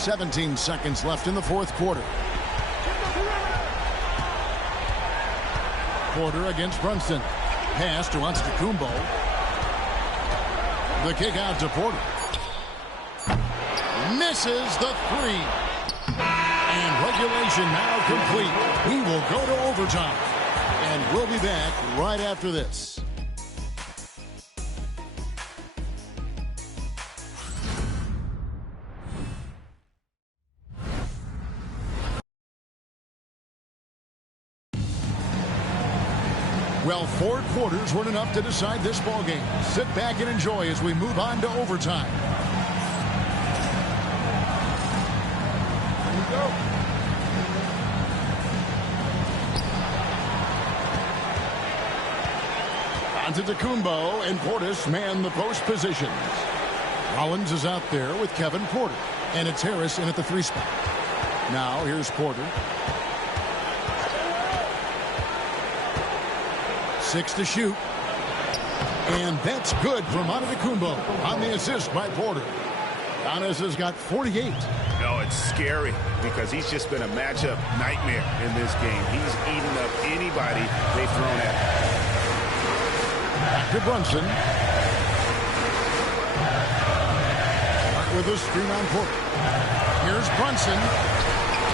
.17 seconds left in the fourth quarter. Porter against Brunson. Pass to Antetokounmpo. The kick out to Porter. Misses the three. And regulation now complete. We will go to overtime. And we'll be back right after this. Well, 4 quarters weren't enough to decide this ballgame. Sit back and enjoy as we move on to overtime. Here we go. Antetokounmpo and Portis man the post positions. Rollins is out there with Kevin Porter. And it's Harris in at the 3 spot. Now here's Porter. 6 to shoot. And that's good from Antetokounmpo on the assist by Porter. Giannis has got 48. No, it's scary because he's just been a matchup nightmare in this game. He's eating up anybody they've thrown at him. Back to Brunson. With a screen on Porter. Here's Brunson.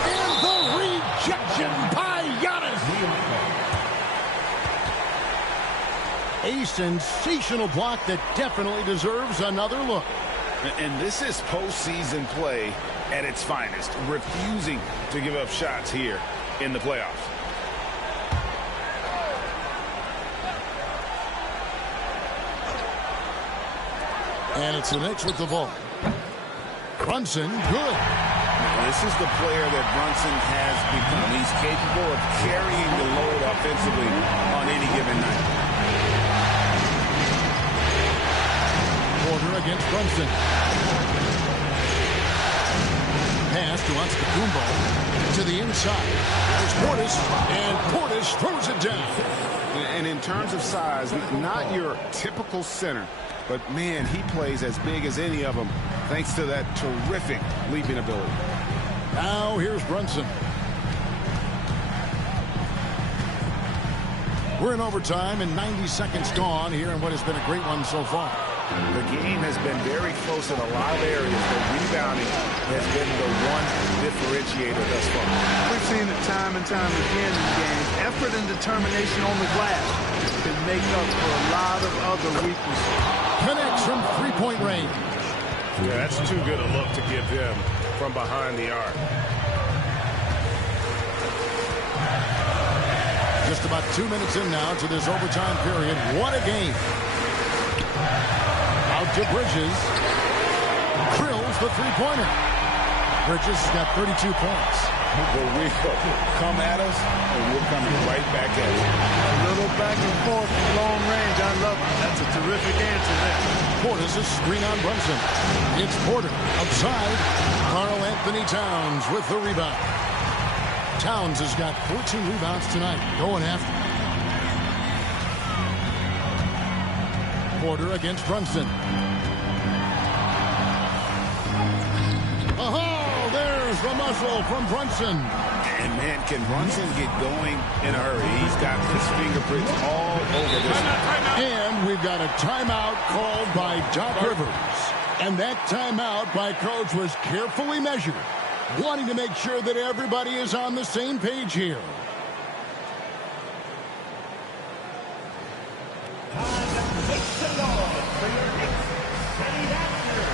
And the rejection by Giannis. A sensational block that definitely deserves another look. And this is postseason play at its finest, refusing to give up shots here in the playoffs. And it's the Knicks with the ball. Brunson, good. This is the player that Brunson has become. He's capable of carrying the load offensively on any given night. Porter against Brunson. Pass to Antetokounmpo to the inside. There's Portis, and Portis throws it down. And in terms of size, not your typical center. But, man, he plays as big as any of them thanks to that terrific leaping ability. Now here's Brunson. We're in overtime and 90 seconds gone here in what has been a great one so far. The game has been very close in a lot of areas, but rebounding has been the one differentiator thus far. We've seen it time and time again in games. Effort and determination on the glass can make up for a lot of other weaknesses. Connects from three-point range. Yeah, that's too good a look to give him from behind the arc. Just about 2 minutes in now to this overtime period. What a game. Out to Bridges. Drills the three-pointer. Bridges has got 32 points. But we come at us, and we're coming right back at you. A little back and forth from long range. I love it. That's a terrific answer there. Portis is screen on Brunson. It's Porter outside. Karl Anthony Towns with the rebound. Towns has got 14 rebounds tonight. Going after. Porter against Brunson. Oh, there's the muscle from Brunson. And, man, can Brunson get going in a hurry? He's got his fingerprints all over this. And we've got a timeout called by Doc Rivers. And that timeout by Coach was carefully measured, wanting to make sure that everybody is on the same page here. Make some noise for your Knicks, City Masters.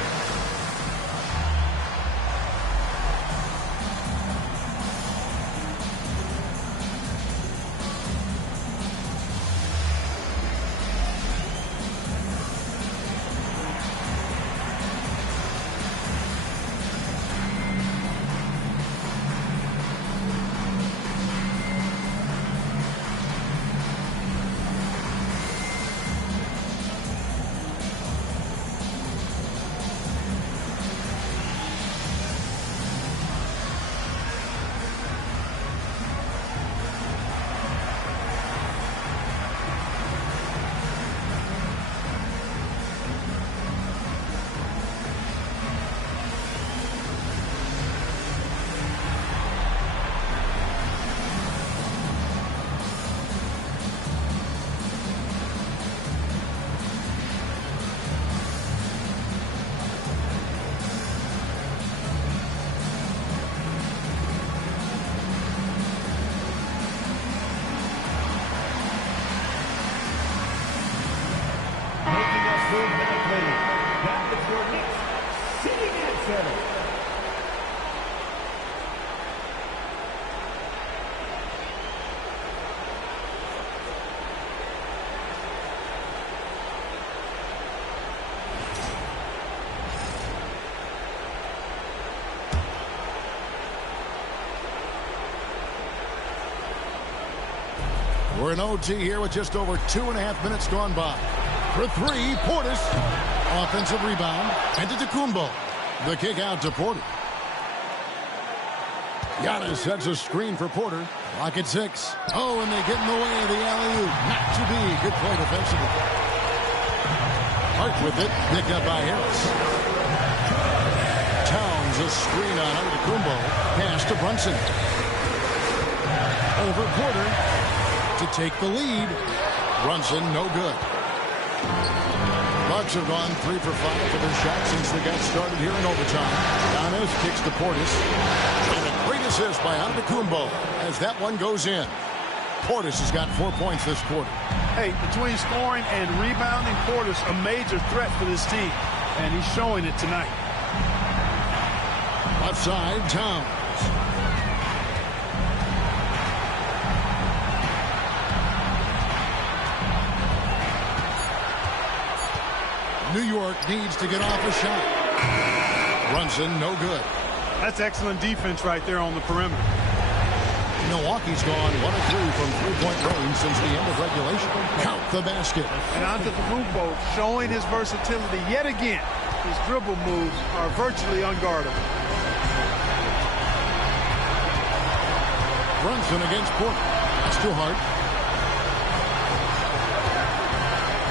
We're in OT here with just over 2.5 minutes gone by. For three, Portis. Offensive rebound. And to Kumbo. The kick out to Porter. Giannis sets a screen for Porter. Clock at 6. Oh, and they get in the way of the alley-oop. Not to be. Good play defensively. Hart with it. Picked up by Harris. Towns a screen on Antetokounmpo. Pass to Brunson. Over Porter to take the lead. Brunson no good. Bucks have gone 3 for 5 for their shot since they got started here in overtime. Giannis kicks to Portis. And a great assist by Antetokounmpo as that one goes in. Portis has got 4 points this quarter. Hey, between scoring and rebounding, Portis a major threat for this team, and he's showing it tonight. Left side, Towns. New York needs to get off a shot. Brunson, no good. That's excellent defense right there on the perimeter. Milwaukee's gone 1 of 3 from three-point range since the end of regulation. Count the basket. And Antetokounmpo showing his versatility yet again. His dribble moves are virtually unguardable. Brunson against Porter. That's too hard.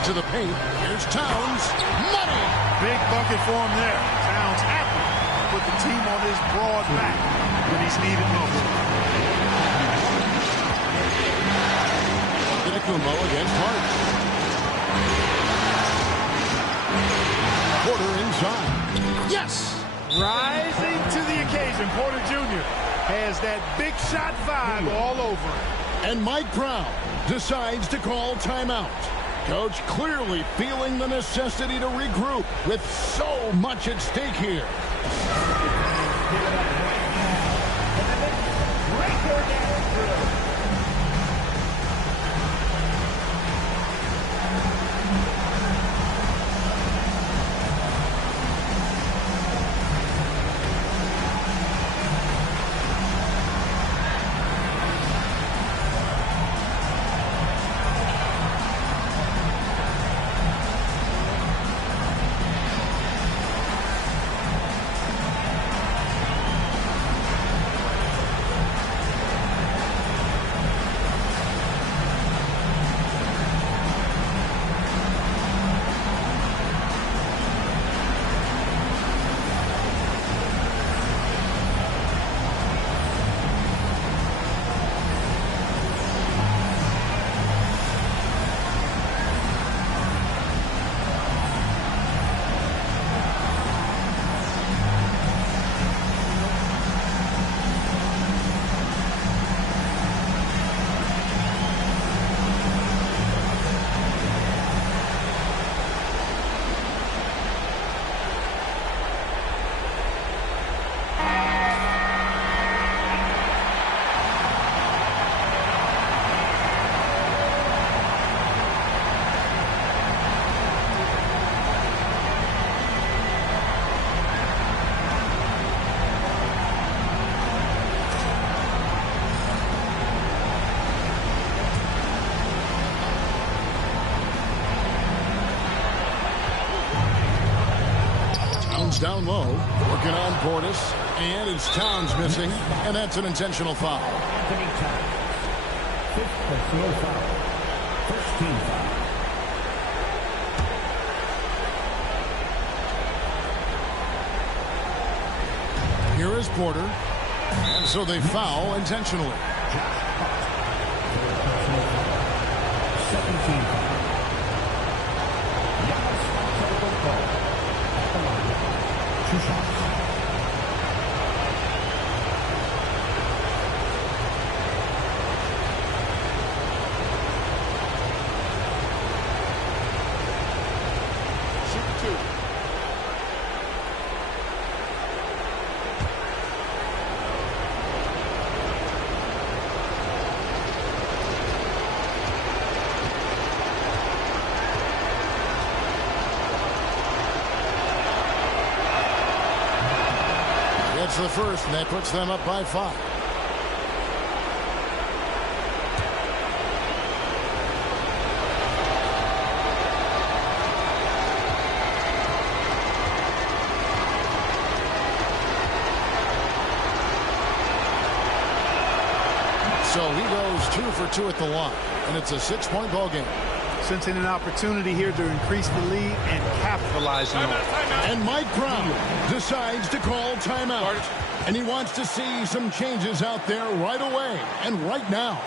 To the paint. Here's Towns. Money! Big bucket for him there. Towns happy to put the team on his broad back when he's needed most. Antetokounmpo against Hart. Porter inside. Yes! Rising to the occasion, Porter Jr. has that big shot vibe all over him. And Mike Brown decides to call timeout. Coach clearly feeling the necessity to regroup with so much at stake here. Down low, working on Portis, and it's Towns missing, and that's an intentional foul. Anthony Towns, 5th personal foul, 1st team foul. Here is Porter, and so they foul intentionally. 17 foul. Two shots. The first, and that puts them up by 5. So he goes 2 for 2 at the line, and it's a 6-point ball game. Sensing an opportunity here to increase the lead and capitalize on it. And Mike Brown decides to call timeout. And he wants to see some changes out there right away and right now.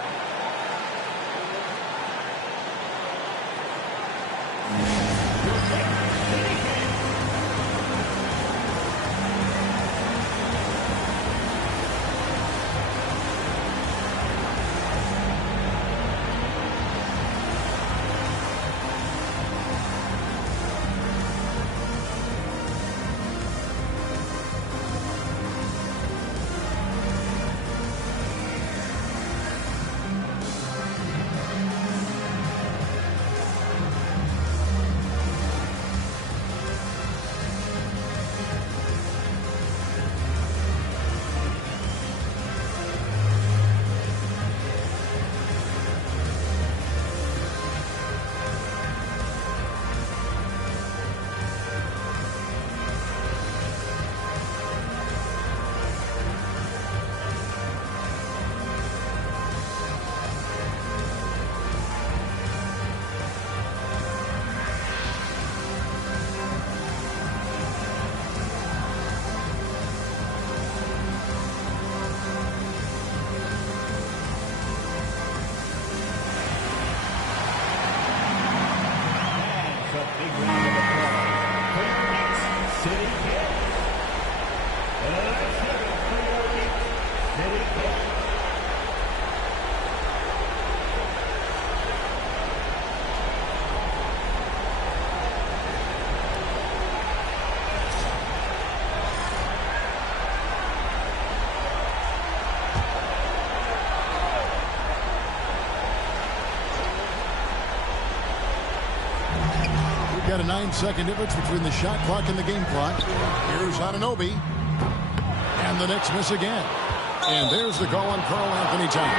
Got a 9-second difference between the shot clock and the game clock. Here's Anunoby. And the Knicks miss again. And there's the call on Karl Anthony Towns.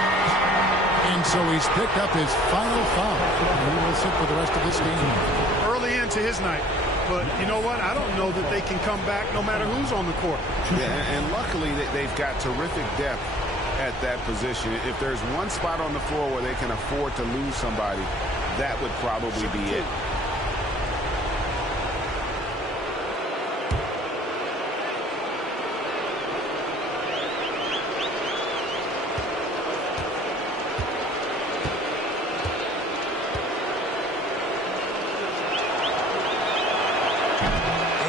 And so he's picked up his final foul. He will sit for the rest of this game. Early into his night. But you know what? I don't know that they can come back no matter who's on the court. Yeah, and luckily they've got terrific depth at that position. If there's one spot on the floor where they can afford to lose somebody, that would probably be it.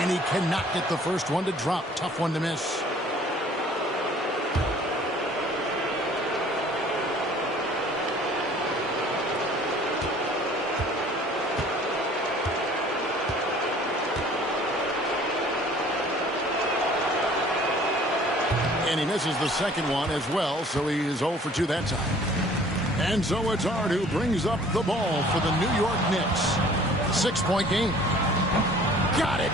And he cannot get the first one to drop. Tough one to miss. And he misses the second one as well, so he is 0 for 2 that time. And so it's Ard who brings up the ball for the New York Knicks. 6-point game. Got it!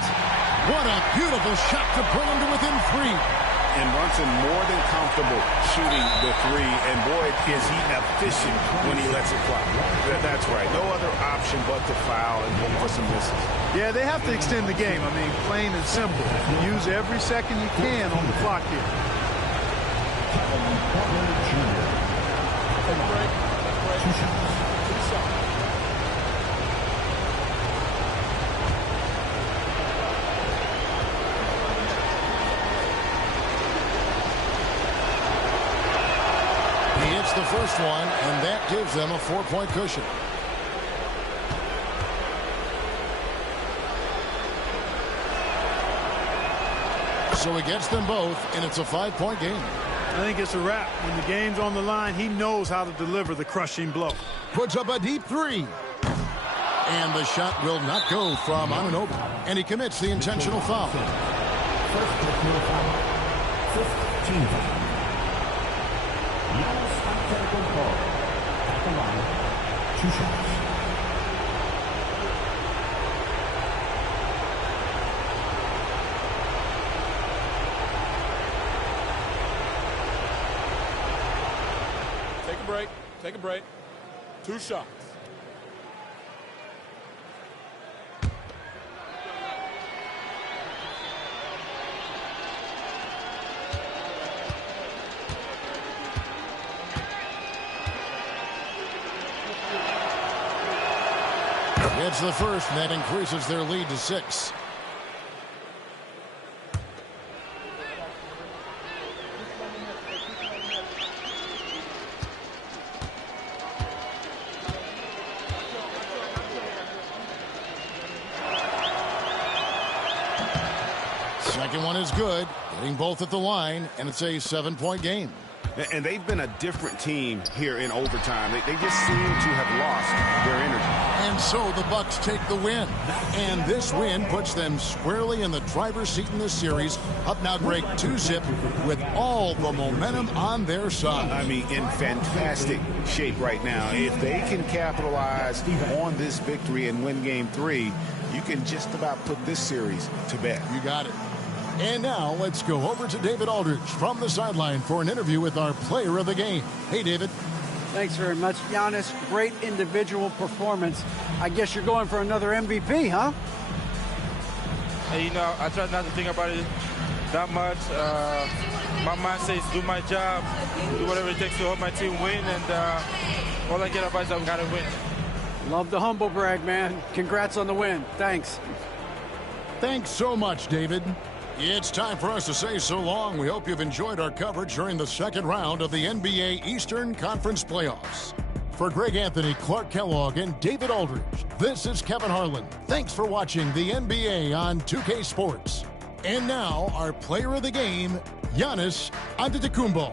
What a beautiful shot to bring him to within 3. And Brunson more than comfortable shooting the 3. And boy, is he efficient when he lets it fly. That's right. No other option but to foul and hope for some misses. Yeah, they have to extend the game. I mean, plain and simple. You use every second you can on the clock here. He hits the first one, and that gives them a 4-point cushion. So he gets them both, and it's a 5-point game. I think it's a wrap. When the game's on the line, he knows how to deliver the crushing blow. Puts up a deep 3. And the shot will not go from Anunoby. And he commits the intentional foul. First personal foul. 15 foul. Giannis Antetokounmpo at the line. 2 shots. Take a break. Take a break. 2 shots. It's the first, and that increases their lead to 6. Second one is good, hitting both at the line, and it's a 7-point game. And they've been a different team here in overtime. They just seem to have lost their energy. And so the Bucks take the win. And this win puts them squarely in the driver's seat in this series. Up now, Greg, 2-zip with all the momentum on their side. I mean, in fantastic shape right now. If they can capitalize on this victory and win Game 3, you can just about put this series to bed. You got it. And now let's go over to David Aldridge from the sideline for an interview with our player of the game. Hey, David. Thanks very much, Giannis. Great individual performance. I guess you're going for another MVP, huh? Hey, I try not to think about it that much. My mind says do my job, do whatever it takes to help my team win, and all I get advice is I got to win. Love the humble brag, man. Congrats on the win. Thanks. Thanks so much, David. It's time for us to say so long. We hope you've enjoyed our coverage during the second round of the NBA Eastern Conference Playoffs. For Greg Anthony, Clark Kellogg, and David Aldridge, this is Kevin Harlan. Thanks for watching the NBA on 2K Sports. And now, our player of the game, Giannis Antetokounmpo.